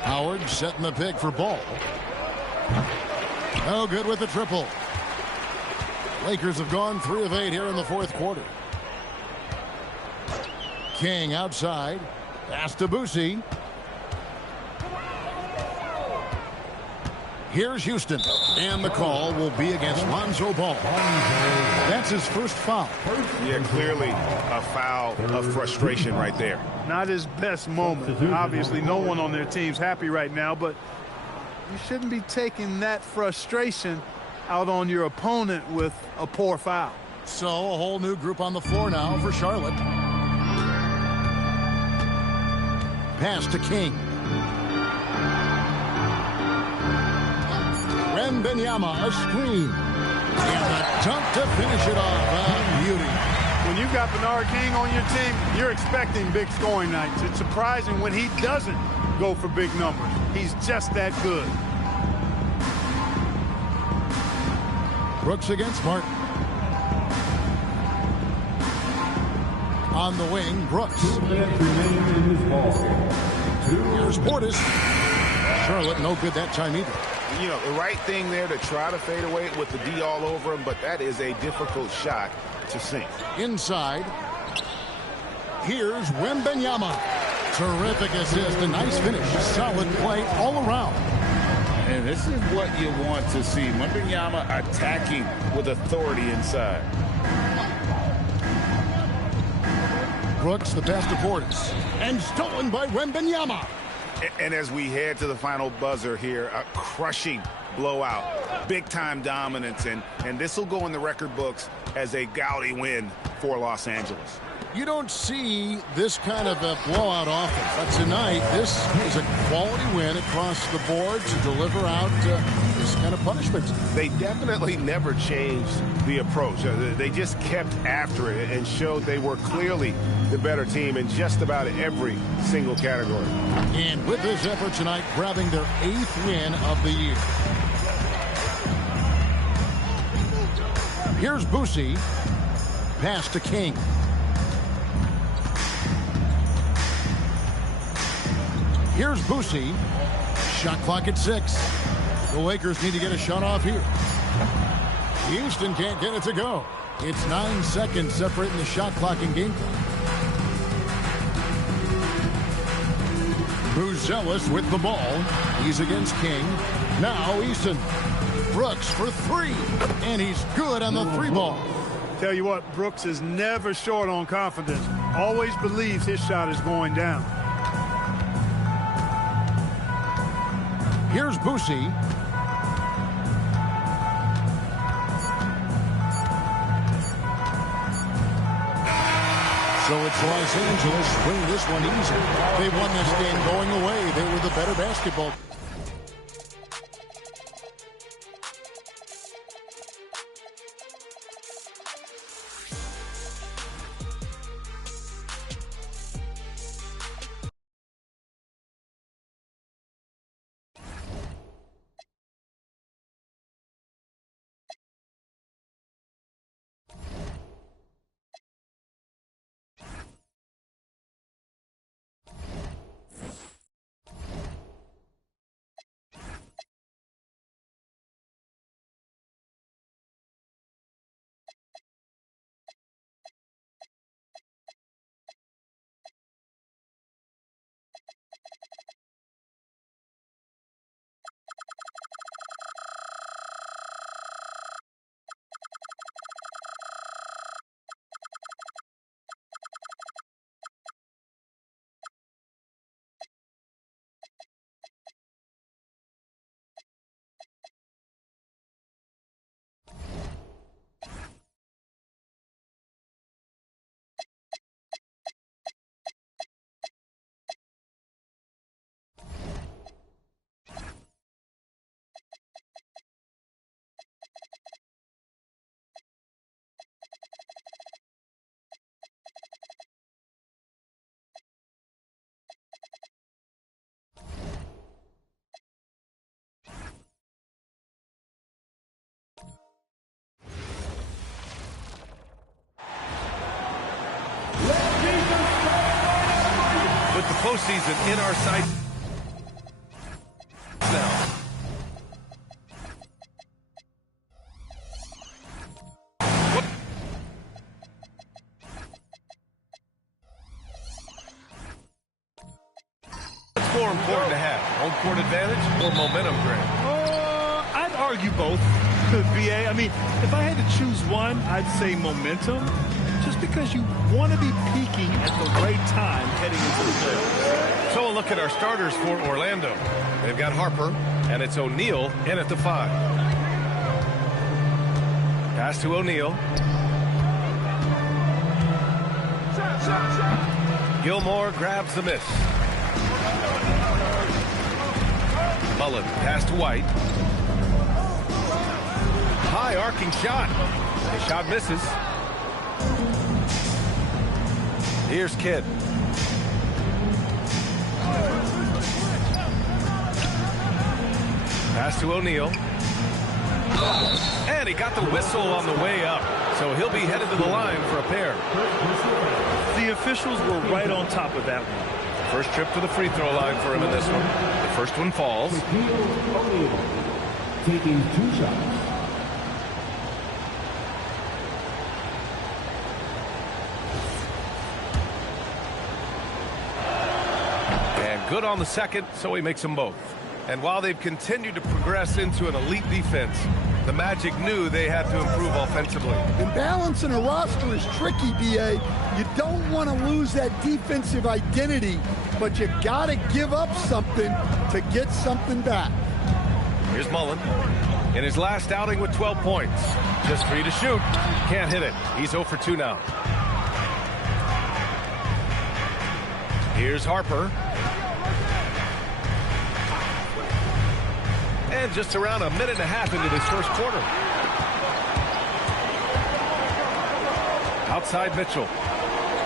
Howard setting the pick for Ball. No good with the triple. Lakers have gone 3 of 8 here in the fourth quarter. King outside. Pass to Boosie. Here's Houston, and the call will be against Lonzo Ball. That's his first foul. Yeah, clearly a foul of frustration right there. Not his best moment. Obviously, no one on their team's happy right now, but you shouldn't be taking that frustration out on your opponent with a poor foul. So a whole new group on the floor now for Charlotte. Pass to King. Wembanyama, a screen. And a dunk to finish it off. Beauty. When you've got Bernard King on your team, you're expecting big scoring nights. It's surprising when he doesn't go for big numbers. He's just that good. Brooks against Martin. On the wing, Brooks. Here's Portis. Charlotte no good that time either. You know, the right thing there to try to fade away with the D all over him, but that is a difficult shot to sink. Inside. Here's Wembanyama. Terrific assist, a nice finish. Solid play all around. And this is what you want to see. Wembanyama attacking with authority inside. Brooks, the pass to Portis. And stolen by Wembanyama. And as we head to the final buzzer here, a crushing blowout, big-time dominance, and this will go in the record books as a gaudy win for Los Angeles. You don't see this kind of a blowout often, but tonight this is a quality win across the board to deliver out this kind of punishment. They definitely never changed the approach. They just kept after it and showed they were clearly the better team in just about every single category. And with this effort tonight, grabbing their 8th win of the year. Here's Boosie. Pass to King. Here's Boosie. Shot clock at 6. The Lakers need to get a shot off here. Houston can't get it to go. It's 9 seconds separating the shot clock and game clock. Buzelis with the ball. He's against King. Now Eason. Brooks for 3. And he's good on the 3-ball. Tell you what, Brooks is never short on confidence. Always believes his shot is going down. Here's Boosie. So it's Los Angeles win this one easy. They won this game going away. They were the better basketball. postseason in our sights now. What's more important to have, home court advantage or momentum, Greg? I'd argue both. BA, I mean, if I had to choose one, I'd say momentum. Just because you want to be peaking at the right time heading into the playoffs. So a look at our starters for Orlando. They've got Harper, and it's O'Neal in at the 5. Pass to O'Neal. Gilmore grabs the miss. Mullen pass to White. High arcing shot. The shot misses. Here's Kidd. Pass to O'Neal. And he got the whistle on the way up. So he'll be headed to the line for a pair. The officials were right on top of that one. First trip to the free throw line for him in this one. The first one falls. Taking 2 shots. Good on the second, so he makes them both. And while they've continued to progress into an elite defense, the Magic knew they had to improve offensively. And balancing a roster is tricky, BA. You don't want to lose that defensive identity, but you got to give up something to get something back. Here's Mullen in his last outing with 12 points. Just 3 to shoot. Can't hit it. He's 0 for 2 now. Here's Harper. And just around a minute and a half into this first quarter. Outside Mitchell.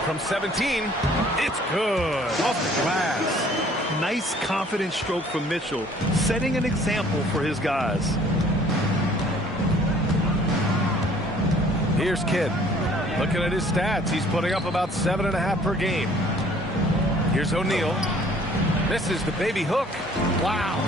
From 17, it's good. Off the glass. Nice, confident stroke from Mitchell, setting an example for his guys. Here's Kidd. Looking at his stats, he's putting up about 7.5 per game. Here's O'Neal. Misses the baby hook. Wow.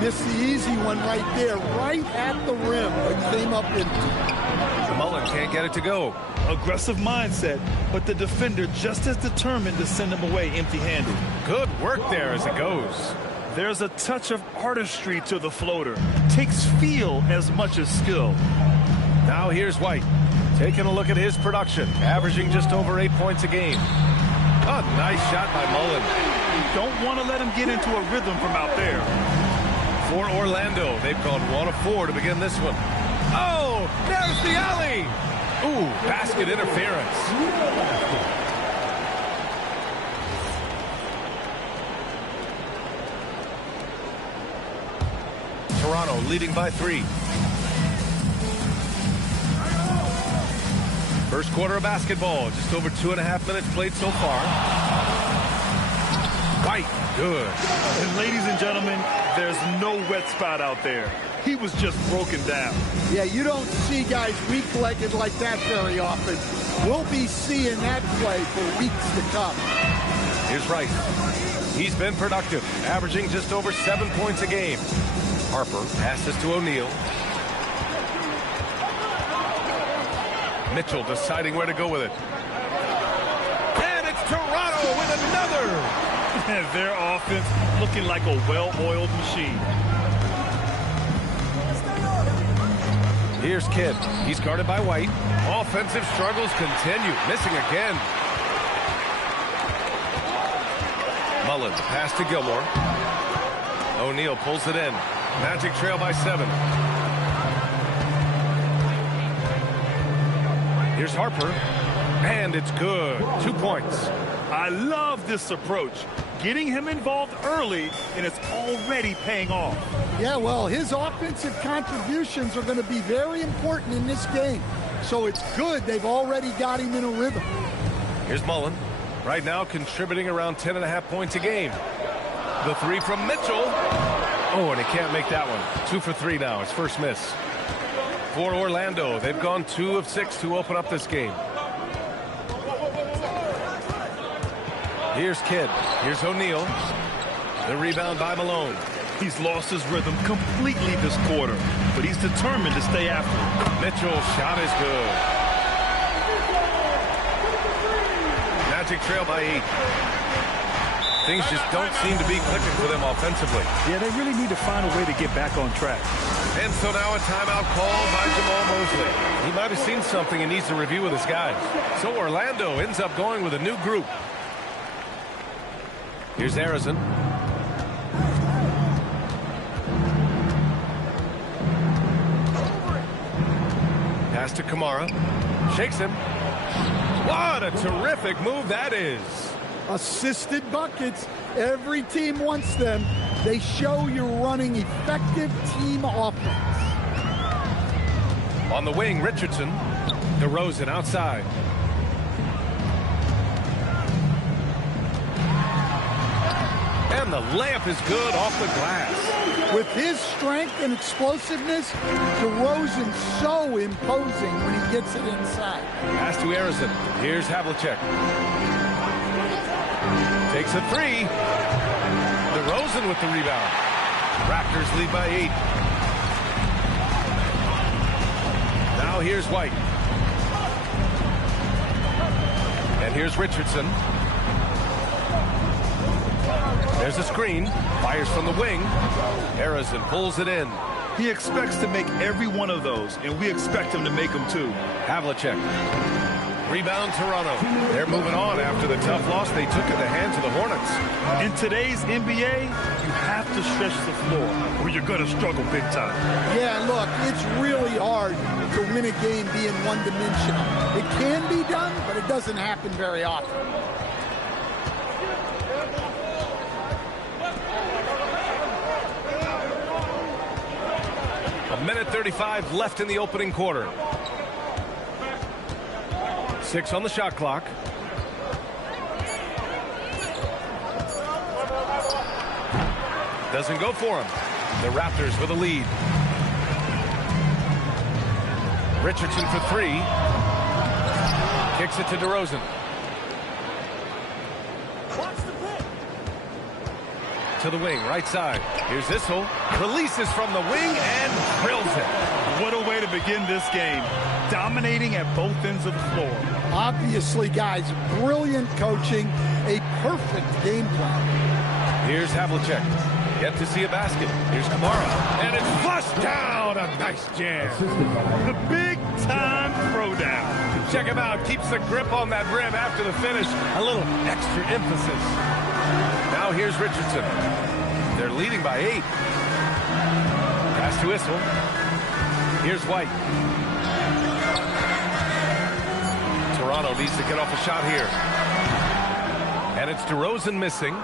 Missed the easy one right there, right at the rim, but came up empty. Mullen can't get it to go. Aggressive mindset, but the defender just as determined to send him away empty-handed. Good work there as it goes. There's a touch of artistry to the floater. Takes feel as much as skill. Now here's White. Taking a look at his production, averaging just over 8 points a game. A nice shot by Mullen. You don't want to let him get into a rhythm from out there. For Orlando, they've gone 1 of 4 to begin this one. Oh, there's the alley. Ooh, basket interference. Toronto leading by 3. First quarter of basketball, just over 2.5 minutes played so far. White, good. And ladies and gentlemen, there's no wet spot out there. He was just broken down. Yeah, you don't see guys weak-legged like that very often. We'll be seeing that play for weeks to come. Here's Rice. He's been productive, averaging just over 7 points a game. Harper passes to O'Neal. Mitchell deciding where to go with it. And it's Toronto with another. Their offense looking like a well-oiled machine. Here's Kidd. He's guarded by White. Offensive struggles continue. Missing again. Mullen, pass to Gilmore. O'Neal pulls it in. Magic trail by 7. Here's Harper. And it's good. 2 points. I love this approach. Getting him involved early, and it's already paying off. Yeah, well, his offensive contributions are going to be very important in this game. So it's good they've already got him in a rhythm. Here's Mullen. Right now contributing around 10.5 points a game. The 3 from Mitchell. Oh, and he can't make that one. 2 for 3 now. His first miss. For Orlando, they've gone 2 of 6 to open up this game. Here's Kidd. Here's O'Neal. The rebound by Malone. He's lost his rhythm completely this quarter, but he's determined to stay after it. Mitchell's shot is good. Magic trail by 8. Things just don't seem to be clicking for them offensively. Yeah, they really need to find a way to get back on track. And so now a timeout called by Jamal Mosley. He might have seen something and needs to review with his guys. So Orlando ends up going with a new group. Here's Harrison. Pass to Kamara. Shakes him. What a terrific move that is. Assisted buckets. Every team wants them. They show you're running effective team offense. On the wing, Richardson. DeRozan outside. And the layup is good off the glass. With his strength and explosiveness, DeRozan's so imposing when he gets it inside. Pass to Harrison. Here's Havlicek. Takes a 3. DeRozan with the rebound. Raptors lead by 8. Now here's White. And here's Richardson. There's a screen. Fires from the wing. Harrison pulls it in. He expects to make every one of those, and we expect him to make them too. Havlicek. Rebound Toronto. They're moving on after the tough loss they took at the hands of the Hornets. In today's NBA, you have to stretch the floor or you're going to struggle big time. Yeah, look, it's really hard to win a game being one-dimensional. It can be done, but it doesn't happen very often. A minute 35 left in the opening quarter. 6 on the shot clock. Doesn't go for him. The Raptors with a lead. Richardson for 3. Kicks it to DeRozan. To the wing, right side. Here's Issel. Releases from the wing and drills it. What a way to begin this game. Dominating at both ends of the floor. Obviously, guys, brilliant coaching, a perfect game plan. Here's Havlicek. Yet to see a basket. Here's Kamara. And it's flushed down. A nice jam. The big-time throwdown. Check him out. Keeps the grip on that rim after the finish. A little extra emphasis. Now here's Richardson. They're leading by 8. Pass to Issel. Here's White. Toronto needs to get off a shot here. And it's DeRozan missing.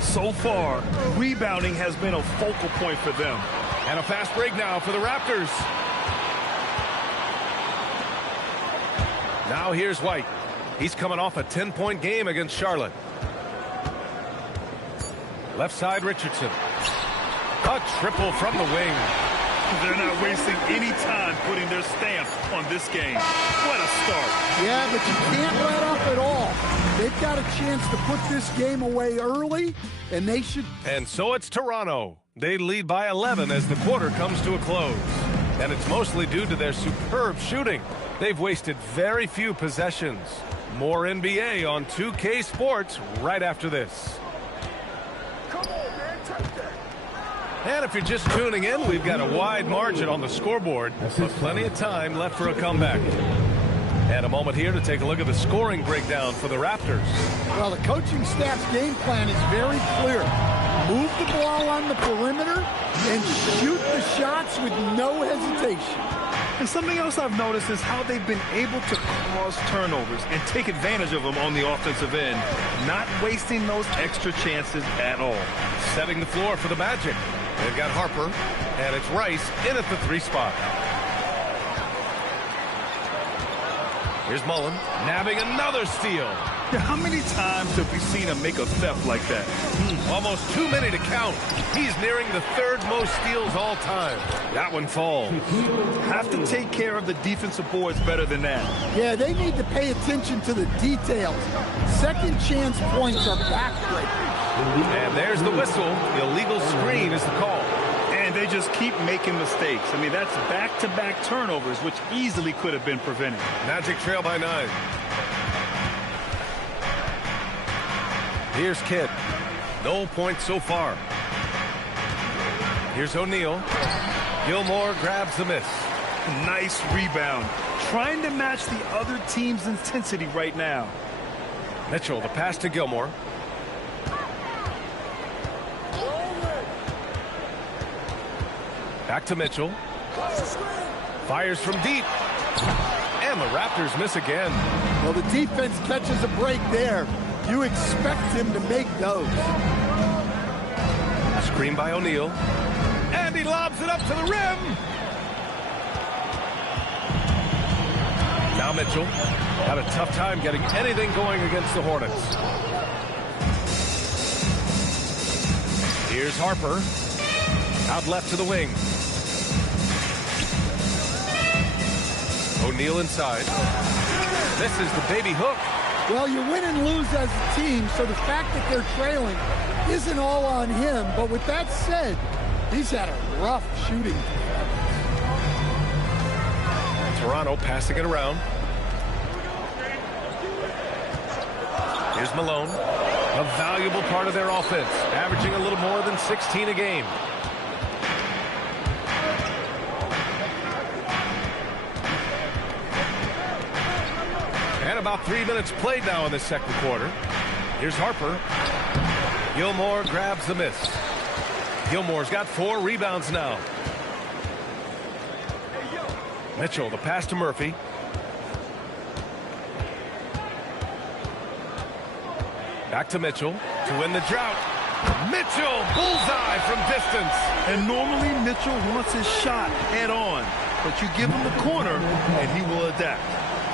So far, rebounding has been a focal point for them. And a fast break now for the Raptors. Now here's White. He's coming off a 10-point game against Charlotte. Left side, Richardson. A triple from the wing. They're not wasting any time putting their stamp on this game. What a start. Yeah, but you can't let up at all. They've got a chance to put this game away early, and they should. And so it's Toronto. They lead by 11 as the quarter comes to a close. And it's mostly due to their superb shooting. They've wasted very few possessions. More NBA on 2K Sports right after this. And if you're just tuning in, we've got a wide margin on the scoreboard, but plenty of time left for a comeback. And a moment here to take a look at the scoring breakdown for the Raptors. Well, the coaching staff's game plan is very clear. Move the ball on the perimeter and shoot the shots with no hesitation. And something else I've noticed is how they've been able to cause turnovers and take advantage of them on the offensive end, not wasting those extra chances at all. Setting the floor for the Magic. They've got Harper, and it's Rice in at the 3 spot. Here's Mullen, nabbing another steal. Yeah, how many times have we seen him make a theft like that? Almost too many to count. He's nearing the third most steals all time. That one falls. Have to take care of the defensive boards better than that. Yeah, they need to pay attention to the details. Second chance points are backbreakers. And there's the whistle. Illegal screen is the call. And they just keep making mistakes. I mean, that's back-to-back turnovers, which easily could have been prevented. Magic trail by 9. Here's Kidd. No points so far. Here's O'Neal. Gilmore grabs the miss. Nice rebound. Trying to match the other team's intensity right now. Mitchell, the pass to Gilmore. Back to Mitchell. Fires from deep. And the Raptors miss again. Well, the defense catches a break there. You expect him to make those. Screen by O'Neal. And he lobs it up to the rim. Now Mitchell had a tough time getting anything going against the Hornets. Here's Harper. Out left to the wing. O'Neal inside. This is the baby hook. Well, you win and lose as a team, so the fact that they're trailing isn't all on him. But with that said, he's had a rough shooting performance. Toronto passing it around. Here's Malone. A valuable part of their offense, averaging a little more than 16 a game. And about 3 minutes played now in the second quarter. Here's Harper. Gilmore grabs the miss. Gilmore's got 4 rebounds now. Mitchell, the pass to Murphy. Back to Mitchell to win the drought. Mitchell, bullseye from distance. And normally Mitchell wants his shot head on, but you give him the corner and he will adapt.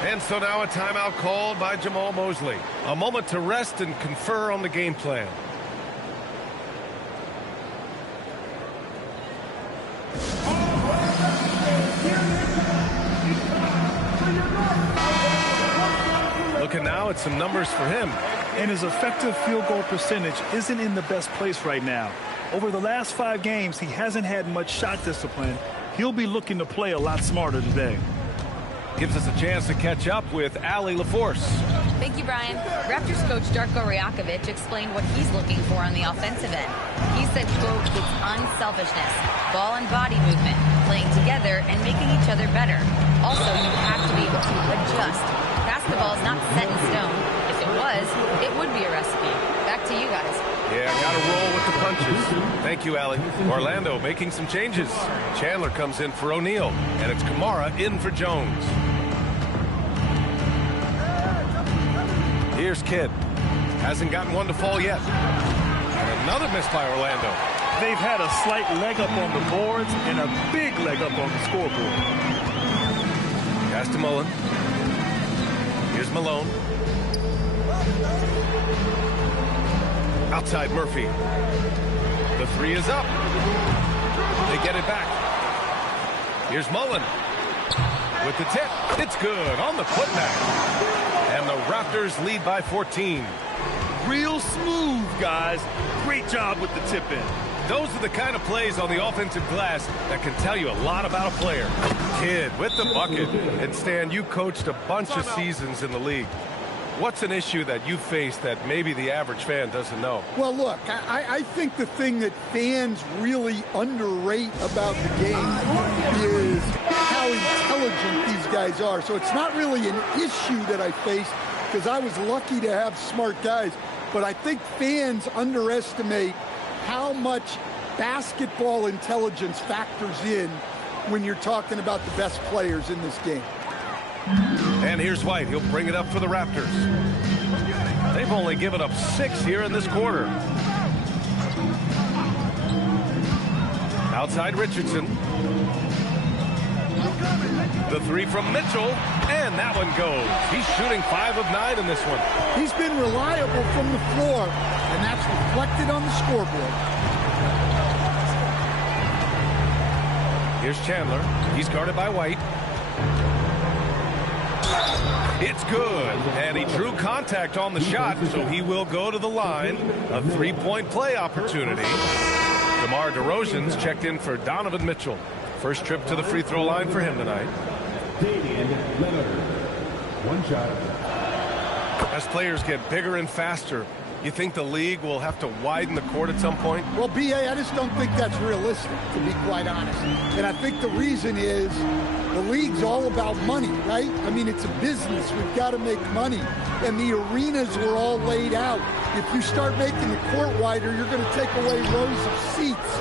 And so now a timeout called by Jamal Mosley. A moment to rest and confer on the game plan. Looking now at some numbers for him. And his effective field goal percentage isn't in the best place right now. Over the last 5 games, he hasn't had much shot discipline. He'll be looking to play a lot smarter today. Gives us a chance to catch up with Allie LaForce. Thank you, Brian. Raptors coach Darko Rajakovic explained what he's looking for on the offensive end. He said, quote, it's unselfishness, ball and body movement, playing together and making each other better. Also, you have to be able to adjust. Basketball is not set in stone. If it was, it would be a recipe. Back to you guys. Yeah, got to roll with the punches. Thank you, Allie. Orlando making some changes. Chandler comes in for O'Neal, and it's Kamara in for Jones. Here's Kidd. Hasn't gotten one to fall yet. And another miss by Orlando. They've had a slight leg up on the boards and a big leg up on the scoreboard. Pass to Mullen. Here's Malone. Outside Murphy. The 3 is up. They get it back. Here's Mullen. With the tip. It's good on the putback. And the Raptors lead by 14. Real smooth, guys. Great job with the tip in. Those are the kind of plays on the offensive glass that can tell you a lot about a player. Kidd with the bucket. And Stan, you coached a bunch of seasons in the league. What's an issue that you face that maybe the average fan doesn't know? Well, look, I think the thing that fans really underrate about the game is how intelligent these guys are. So it's not really an issue that I face because I was lucky to have smart guys. But I think fans underestimate how much basketball intelligence factors in when you're talking about the best players in this game. And here's White. He'll bring it up for the Raptors. They've only given up 6 here in this quarter. Outside Richardson. The The three from Mitchell, and that one goes. He's shooting 5 of 9 in this one. He's been reliable from the floor, and that's reflected on the scoreboard. Here's Chandler. He's guarded by White. It's good, and he drew contact on the shot, so he will go to the line. A three-point play opportunity. DeMar DeRozan's checked in for Donovan Mitchell. First trip to the free throw line for him tonight. Damian Lillard. One shot. As players get bigger and faster, you think the league will have to widen the court at some point? Well, B.A., I just don't think that's realistic, to be quite honest. And I think the reason is the league's all about money, right? I mean, it's a business. We've got to make money. And the arenas were all laid out. If you start making the court wider, you're going to take away rows of seats.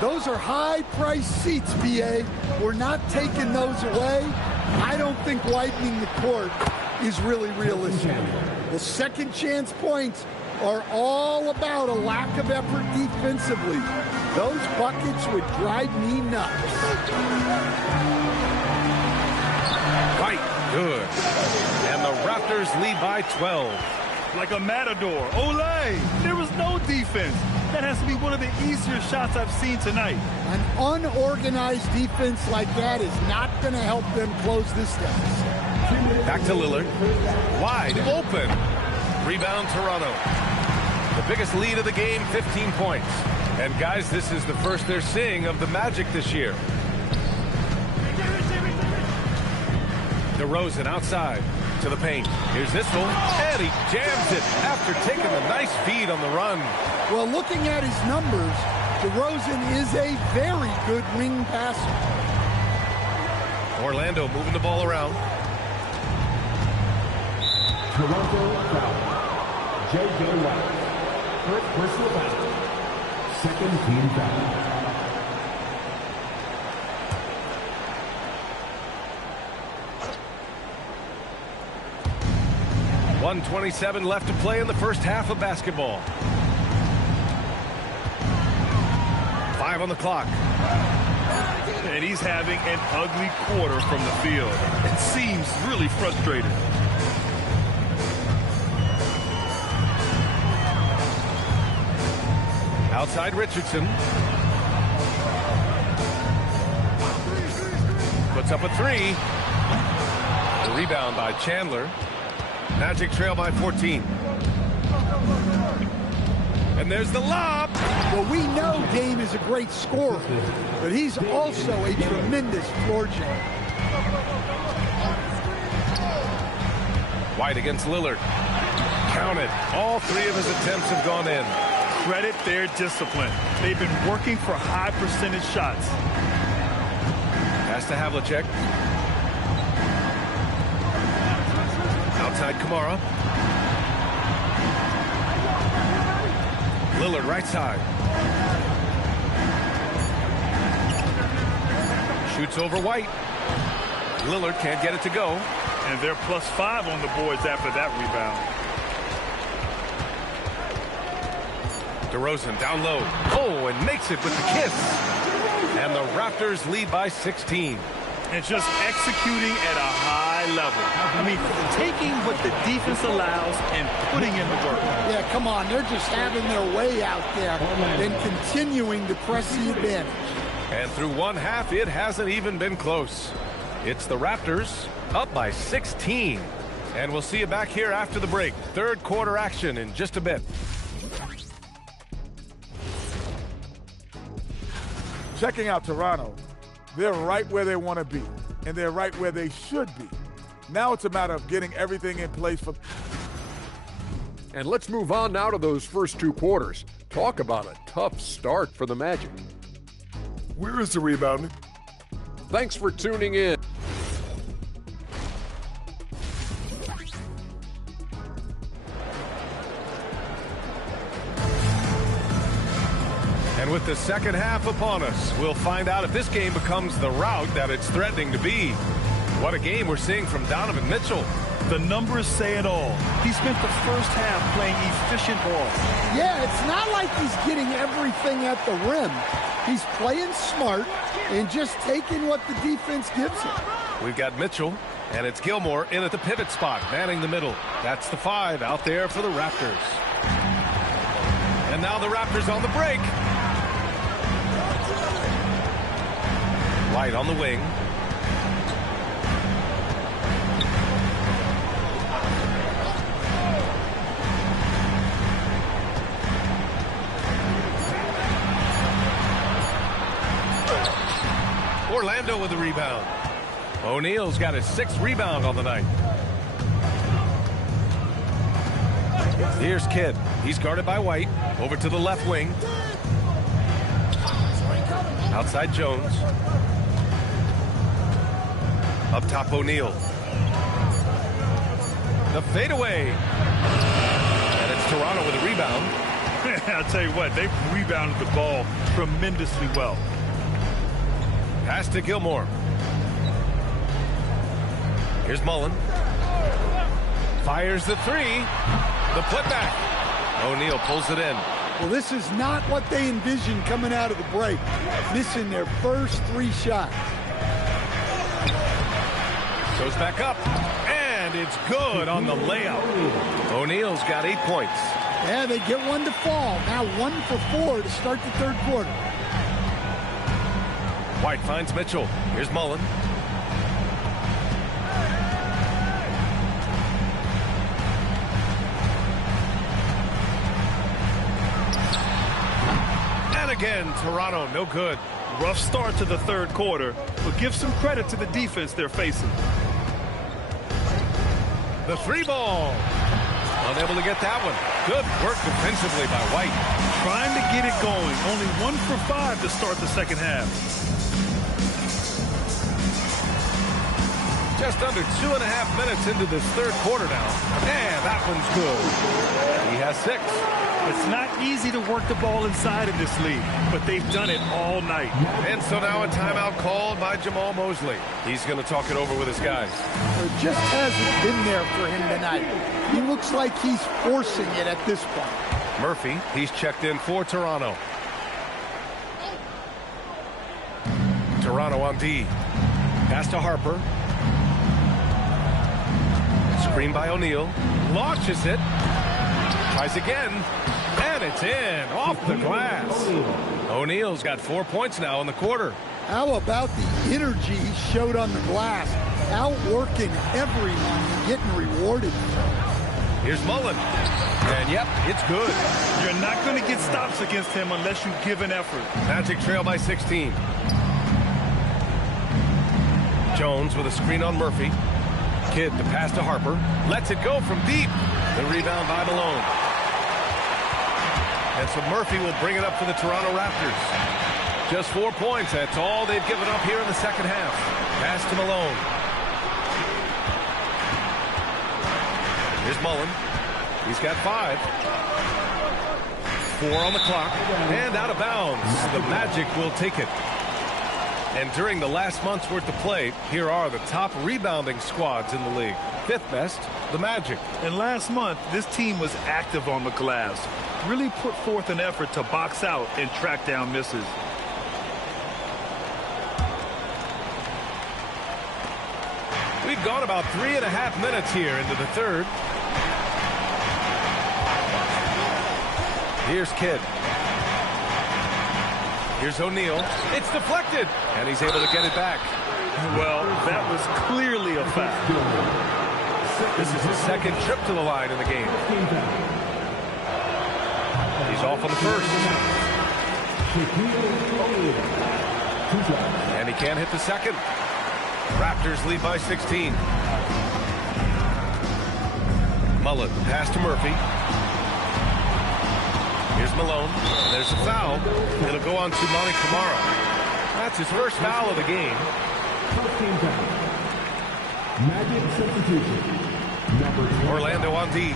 Those are high-priced seats, B.A. We're not taking those away. I don't think widening the court is really realistic. The second chance points are all about a lack of effort defensively. Those buckets would drive me nuts. White, good. And the Raptors lead by 12. Like a matador. Olay! There was no defense. That has to be one of the easier shots I've seen tonight. An unorganized defense like that is not going to help them close this deficit. Back to Lillard. Wide open. Rebound Toronto. The biggest lead of the game, 15 points. And guys, this is the first they're seeing of the Magic this year. DeRozan outside to the paint. Here's Issel, and he jams it after taking a nice feed on the run. Well, looking at his numbers, DeRozan is a very good wing passer. Orlando moving the ball around. Toronto foul. J.J. White. First personal foul. Second team foul. .127 left to play in the first half of basketball. 5 on the clock. And he's having an ugly quarter from the field. It seems really frustrating. Outside Richardson. Puts up a three. The rebound by Chandler. Magic trail by 14. And there's the lob. Well, we know Dame is a great scorer, but he's also a tremendous floor general. White against Lillard. Counted. All three of his attempts have gone in. Credit their discipline. They've been working for high percentage shots. Pass to Havlicek. Outside Kamara. Lillard right side. Shoots over White. Lillard can't get it to go. And they're +5 on the boards after that rebound. DeRozan down low. Oh, and makes it with the kiss. And the Raptors lead by 16. And just executing at a high level. I mean, taking what the defense allows and putting in the work. Yeah, come on. They're just having their way out there and continuing to press the advantage. And through one half, it hasn't even been close. It's the Raptors up by 16. And we'll see you back here after the break. Third quarter action in just a bit. Checking out Toronto, they're right where they want to be, and they're right where they should be. Now it's a matter of getting everything in place for... And let's move on now to those first two quarters. Talk about a tough start for the Magic. Where is the rebounding? Thanks for tuning in. And with the second half upon us, we'll find out if this game becomes the rout that it's threatening to be. What a game we're seeing from Donovan Mitchell. The numbers say it all. He spent the first half playing efficient ball. Yeah, it's not like he's getting everything at the rim. He's playing smart and just taking what the defense gives him. We've got Mitchell, and it's Gilmore in at the pivot spot, manning the middle. That's the 5 out there for the Raptors. And now the Raptors on the break. White on the wing. Orlando with the rebound. O'Neal's got his 6th rebound on the night. Here's Kidd. He's guarded by White. Over to the left wing. Outside Jones. Up top O'Neal. The fadeaway. And it's Toronto with a rebound. I'll tell you what, they've rebounded the ball tremendously well. Pass to Gilmore. Here's Mullen. Fires the 3. The putback. O'Neal pulls it in. Well, this is not what they envisioned coming out of the break. Missing their first 3 shots. Goes back up. And it's good on the layup. O'Neal's got 8 points. Yeah, they get one to fall. Now 1 for 4 to start the 3rd quarter. White finds Mitchell. Here's Mullen. And again, Toronto, no good. Rough start to the 3rd quarter, but give some credit to the defense they're facing. The 3 ball. Unable to get that one. Good work defensively by White. Trying to get it going. Only 1 for 5 to start the 2nd half. Just under 2.5 minutes into this 3rd quarter now. And that one's good. He has 6. It's not easy to work the ball inside in this league, but they've done it all night. And so now a timeout called by Jamal Mosley. He's going to talk it over with his guys. It just hasn't been there for him tonight. He looks like he's forcing it at this point. Murphy, he's checked in for Toronto. Toronto on D. Pass to Harper. Screen by O'Neal. Launches it. Tries again. And it's in. Off the glass. O'Neal's got 4 points now in the quarter. How about the energy he showed on the glass? Outworking everyone and getting rewarded. Here's Mullen. And yep, it's good. You're not going to get stops against him unless you give an effort. Magic trail by 16. Jones with a screen on Murphy. Kidd to pass to Harper. Lets it go from deep. The rebound by Malone. And so Murphy will bring it up for the Toronto Raptors. Just 4 points. That's all they've given up here in the 2nd half. Pass to Malone. Here's Mullen. He's got 5. 4 on the clock. And out of bounds. The Magic will take it. And during the last month's worth of play, here are the top rebounding squads in the league. 5th best, the Magic. And last month, this team was active on the glass. Really put forth an effort to box out and track down misses. We've gone about 3.5 minutes here into the 3rd. Here's Kidd. Here's O'Neal. It's deflected. And he's able to get it back. Well, that was clearly a foul. This is his 2nd trip to the line in the game. He's off on the 1st. And he can't hit the 2nd. Raptors lead by 16. Mullen, pass to Murphy. Here's Malone. There's a foul. It'll go on to Monty Kamara. That's his first foul of the game. Magic substitution. Orlando on D.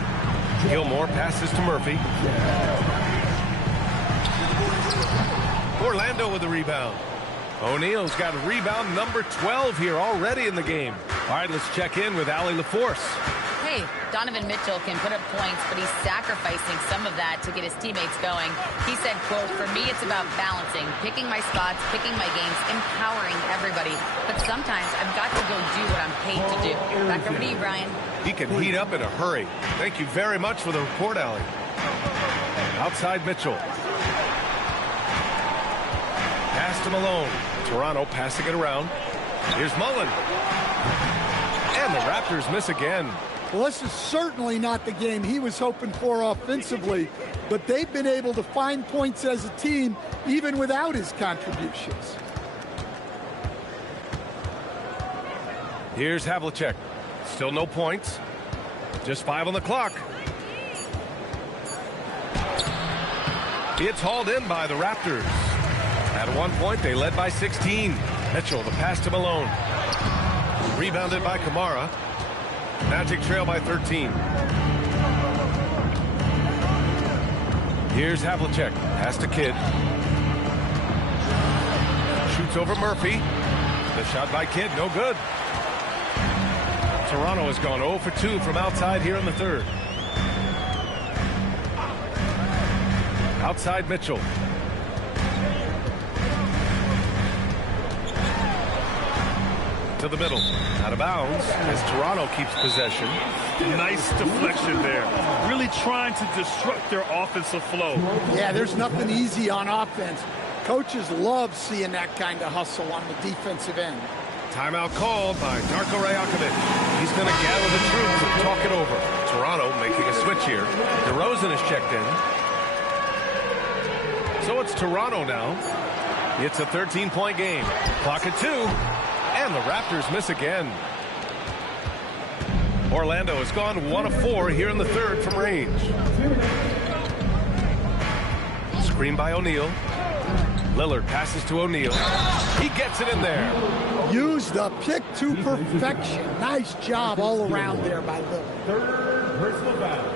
Gilmore passes to Murphy. Orlando with the rebound. O'Neal's got rebound number 12 here already in the game. All right, let's check in with Allie LaForce. hey, Donovan Mitchell can put up points, but he's sacrificing some of that to get his teammates going. He said, quote, "For me, it's about balancing, picking my spots, picking my games, empowering everybody. But sometimes I've got to go do what I'm paid to do." Back over to you, Brian. He can heat up in a hurry. Thank you very much for the report, Allie. Outside Mitchell. Pass to Malone. Toronto passing it around. Here's Mullen. And the Raptors miss again. Well, this is certainly not the game he was hoping for offensively, but they've been able to find points as a team even without his contributions. Here's Havlicek. Still no points. Just 5 on the clock. It's hauled in by the Raptors. At one point, they led by 16. Mitchell, the pass to Malone. Rebounded by Kamara. Magic trail by 13. Here's Havlicek. Pass to Kidd. Shoots over Murphy. The shot by Kidd, no good. Toronto has gone 0 for 2 from outside here in the third. Outside Mitchell. To the middle. Out of bounds as Toronto keeps possession. Nice deflection there. Really trying to disrupt their offensive flow. Yeah, there's nothing easy on offense. Coaches love seeing that kind of hustle on the defensive end. Timeout called by Darko Rajakovic. He's going to gather the troops and talk it over. Toronto making a switch here. DeRozan is checked in. So it's Toronto now. It's a 13-point game. Clock at 2. And the Raptors miss again. Orlando has gone 1 of 4 here in the third from range. Screen by O'Neal. Lillard passes to O'Neal. He gets it in there. Used the pick to perfection. Nice job all around there by Lillard. Third personal foul.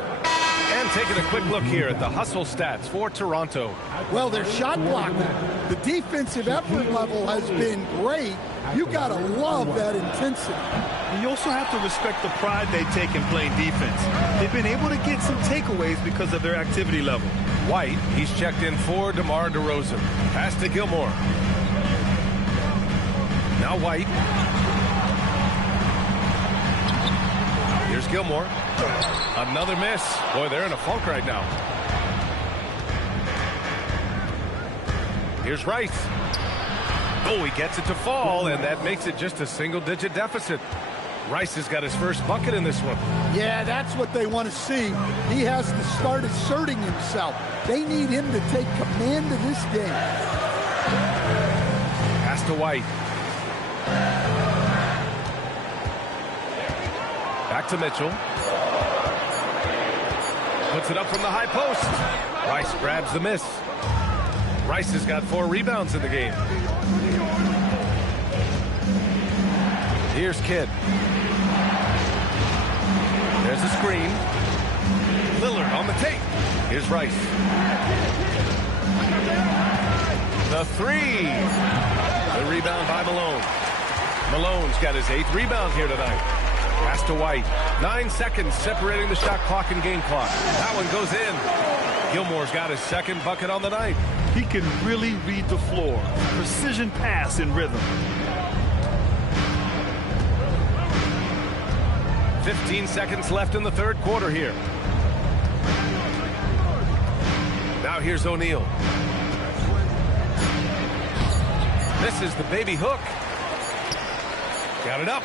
And taking a quick look here at the hustle stats for Toronto. Well, their shot blocking. The defensive effort level has been great. You got to love that intensity. And you also have to respect the pride they take in playing defense. They've been able to get some takeaways because of their activity level. White, he's checked in for DeMar DeRozan. Pass to Gilmore. Now White. Here's Gilmore. Another miss. Boy, they're in a funk right now. Here's Rice. Oh, he gets it to fall, and that makes it just a single-digit deficit. Rice has got his first bucket in this one. Yeah, that's what they want to see. He has to start asserting himself. They need him to take command of this game. Pass to White. Back to Mitchell. Puts it up from the high post. Rice grabs the miss. Rice has got 4 rebounds in the game. Here's Kidd. There's a screen. Lillard on the tape. Here's Rice. The 3. The rebound by Malone. Malone's got his 8th rebound here tonight. Pass to White. 9 seconds separating the shot clock and game clock. That one goes in. Gilmore's got his 2nd bucket on the night. He can really read the floor. Precision pass in rhythm. 15 seconds left in the third quarter here. Now here's O'Neal. This is the baby hook. Got it up.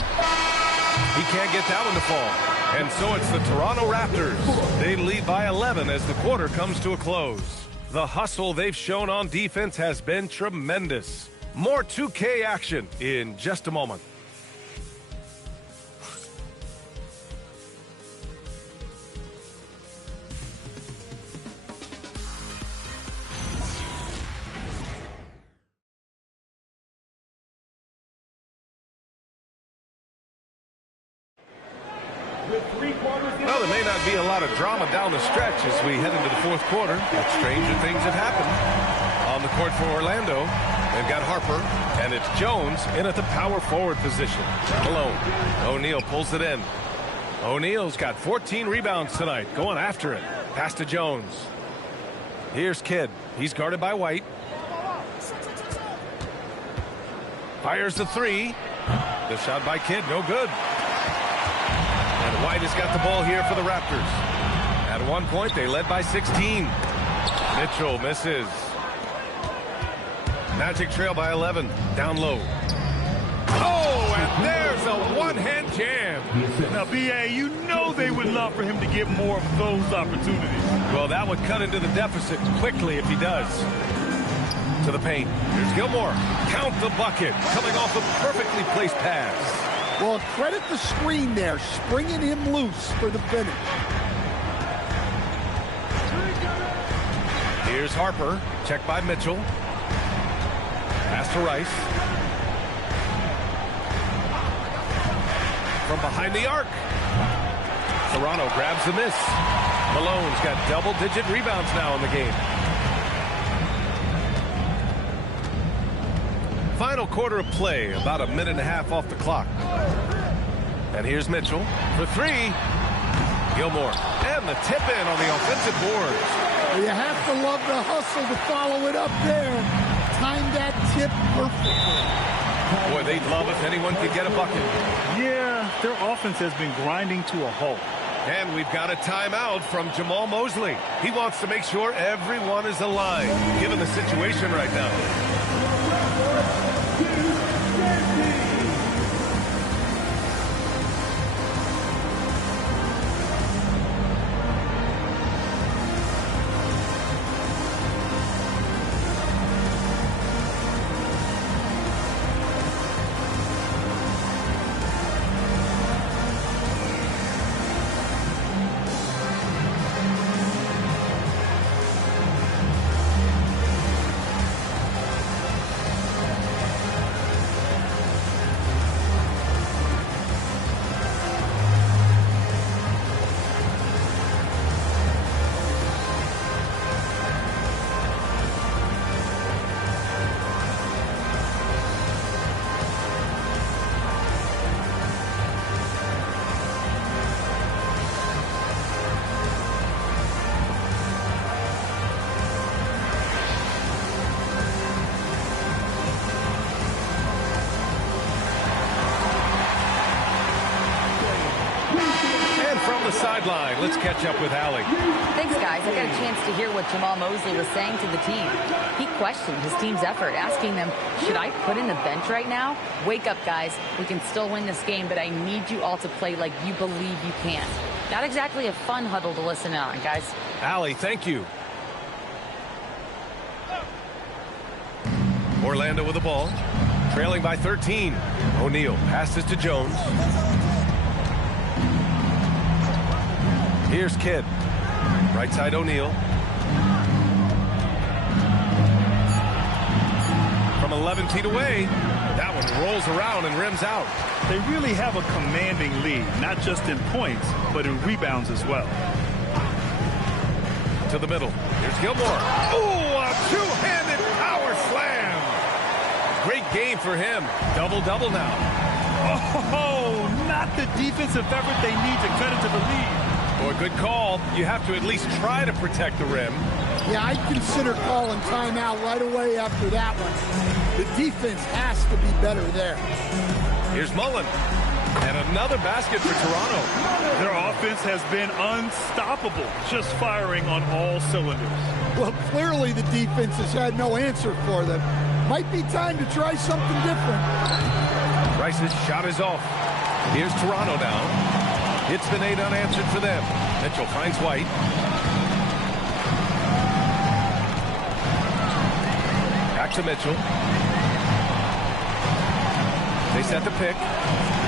He can't get that one to fall. And so it's the Toronto Raptors. They lead by 11 as the quarter comes to a close. The hustle they've shown on defense has been tremendous. More 2K action in just a moment. Well, there may not be a lot of drama down the stretch as we head into the fourth quarter, but stranger things have happened. On the court for Orlando, they've got Harper, and it's Jones in at the power forward position. Malone. O'Neal pulls it in. O'Neal's got 14 rebounds tonight. Going after it. Pass to Jones. Here's Kidd. He's guarded by White. Fires the three. The shot by Kidd, no good. And White has got the ball here for the Raptors. At one point, they led by 16. Mitchell misses. Magic trail by 11. Down low. Oh, and there's a one-hand jam. Now, B.A., you know they would love for him to get more of those opportunities. Well, that would cut into the deficit quickly if he does. To the paint. Here's Gilmore. Count the bucket. Coming off a perfectly placed pass. Well, credit the screen there, springing him loose for the finish. Here's Harper. Checked by Mitchell. Pass to Rice. From behind the arc. Toronto grabs the miss. Malone's got double-digit rebounds now in the game. Final quarter of play, about a minute and a half off the clock. And here's Mitchell for three. Gilmore, and the tip-in on the offensive boards. Well, you have to love the hustle to follow it up there. Timed that tip perfectly. Boy, they'd love if anyone could get a bucket. Yeah, their offense has been grinding to a halt. And we've got a timeout from Jamal Mosley. He wants to make sure everyone is aligned, given the situation right now. Sideline. Let's catch up with Allie. Thanks, guys. I got a chance to hear what Jamal Mosley was saying to the team. He questioned his team's effort, asking them, should I put in the bench right now? Wake up, guys. We can still win this game, but I need you all to play like you believe you can. Not exactly a fun huddle to listen on, guys. Allie, thank you. Orlando with the ball. Trailing by 13. O'Neal passes to Jones. Here's Kidd. Right side O'Neal. From 11 feet away. That one rolls around and rims out. They really have a commanding lead, not just in points, but in rebounds as well. To the middle. Here's Gilmore. Ooh, a two-handed power slam. Great game for him. Double-double now. Oh, not the defensive effort they need to cut into the lead. Boy, good call. You have to at least try to protect the rim. Yeah, I'd consider calling timeout right away after that one. The defense has to be better there. Here's Mullen. And another basket for Toronto. Their offense has been unstoppable, just firing on all cylinders. Well, clearly the defense has had no answer for them. Might be time to try something different. Rice's shot is off. Here's Toronto now. It's been 8 unanswered for them. Mitchell finds White. Back to Mitchell. They set the pick.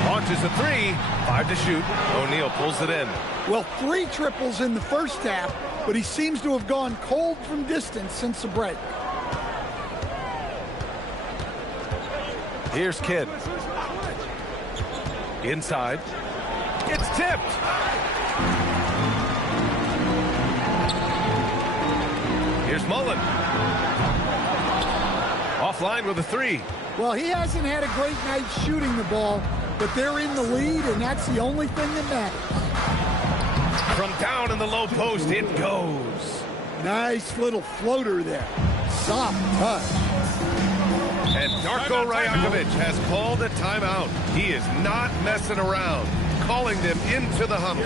Launches the three. 5 to shoot. O'Neal pulls it in. Well, 3 triples in the first half, but he seems to have gone cold from distance since the break. Here's Kidd. Inside. It's tipped. Here's Mullen. Offline with a three. Well, he hasn't had a great night shooting the ball, but they're in the lead, and that's the only thing that matters. From down in the low post, it goes. Nice little floater there. Soft touch. And Darko Rajakovic has called a timeout. He is not messing around, calling them into the huddle.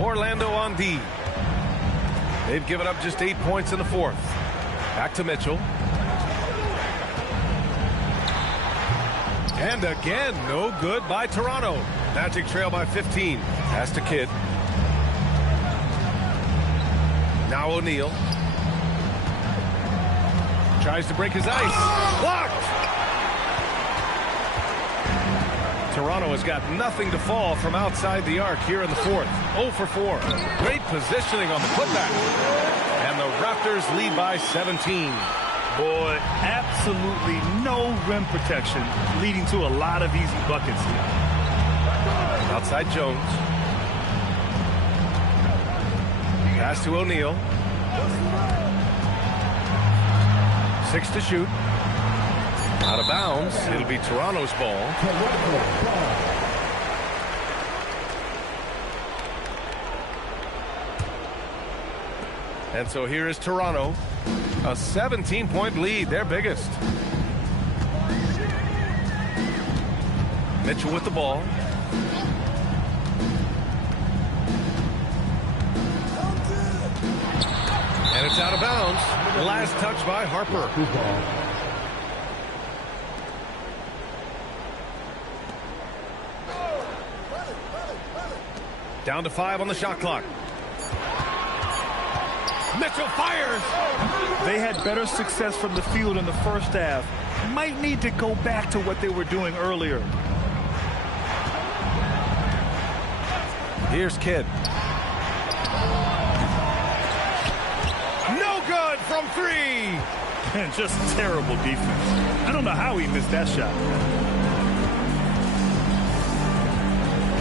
Orlando on D. They've given up just 8 points in the fourth. Back to Mitchell. And again, no good by Toronto. Magic trail by 15. Pass to Kidd. Now O'Neal. Tries to break his ice. Blocked! Toronto has got nothing to fall from outside the arc here in the fourth. 0 for 4. Great positioning on the putback. And the Raptors lead by 17. Boy, absolutely no rim protection, leading to a lot of easy buckets here. Outside Jones. Pass to O'Neal. 6 to shoot. Out of bounds. It'll be Toronto's ball. And so here is Toronto. A 17-point lead, their biggest. Mitchell with the ball. And it's out of bounds. Last touch by Harper. Down to 5 on the shot clock. Mitchell fires. They had better success from the field in the first half. Might need to go back to what they were doing earlier. Here's Kidd. No good from 3. And just terrible defense. I don't know how he missed that shot.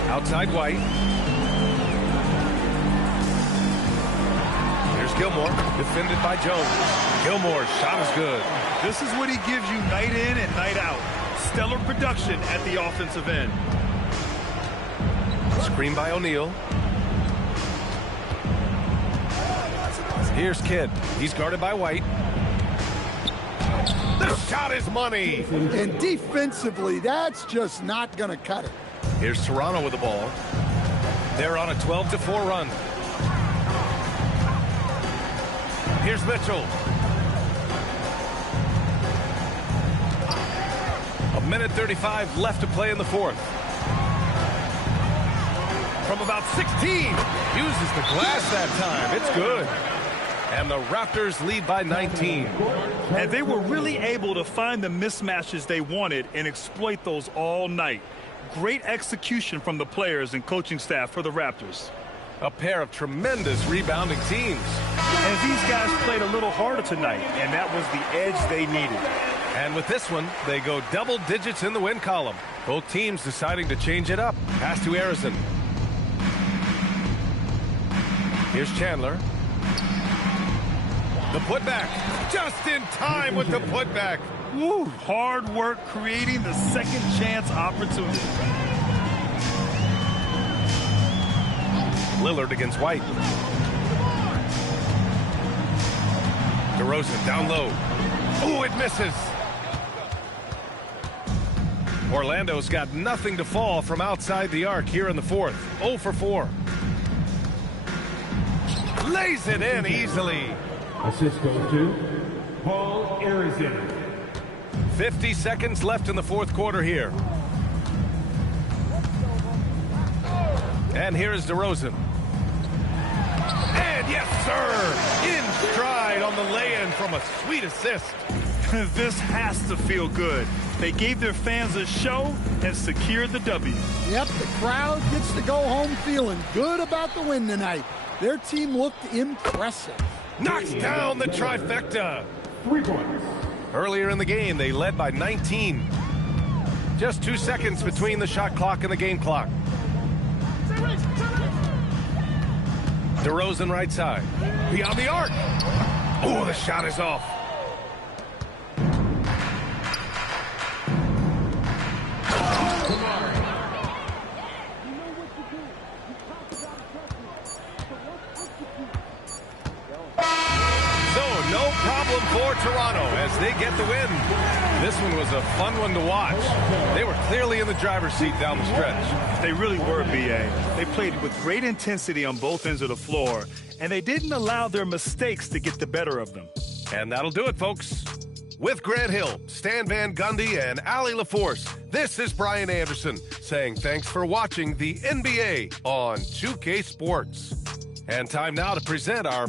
Outside White. Gilmore, defended by Jones. Gilmore's shot is good. This is what he gives you night in and night out. Stellar production at the offensive end. Screen by O'Neal. Here's Kidd. He's guarded by White. The shot is money. And defensively, that's just not going to cut it. Here's Toronto with the ball. They're on a 12-4 run. Here's Mitchell. A minute 35 left to play in the fourth. From about 16. Uses the glass that time. It's good. And the Raptors lead by 19. And they were really able to find the mismatches they wanted and exploit those all night. Great execution from the players and coaching staff for the Raptors. A pair of tremendous rebounding teams. And these guys played a little harder tonight, and that was the edge they needed. And with this one, they go double digits in the win column. Both teams deciding to change it up. Pass to Arizon. Here's Chandler. The putback. Just in time with the putback. Woo, hard work creating the second chance opportunity. Lillard against White. DeRozan down low. Oh, it misses. Orlando's got nothing to fall from outside the arc here in the fourth. 0 for 4. Lays it in easily. Assist goes to Paul Arizin. 50 seconds left in the fourth quarter here. And here is DeRozan. And yes, sir, in stride on the lay-in from a sweet assist. This has to feel good. They gave their fans a show and secured the W. Yep, the crowd gets to go home feeling good about the win tonight. Their team looked impressive. knocks down the trifecta. 3 points. Earlier in the game, they led by 19. Just 2 seconds between the shot clock and the game clock. DeRozan right side. Beyond the arc. Oh, the shot is off. No problem for Toronto as they get the win. This one was a fun one to watch. They were clearly in the driver's seat down the stretch. They really were, B.A. They played with great intensity on both ends of the floor, and they didn't allow their mistakes to get the better of them. And that'll do it, folks. With Grant Hill, Stan Van Gundy, and Ali LaForce, this is Brian Anderson saying thanks for watching the NBA on 2K Sports. And time now to present our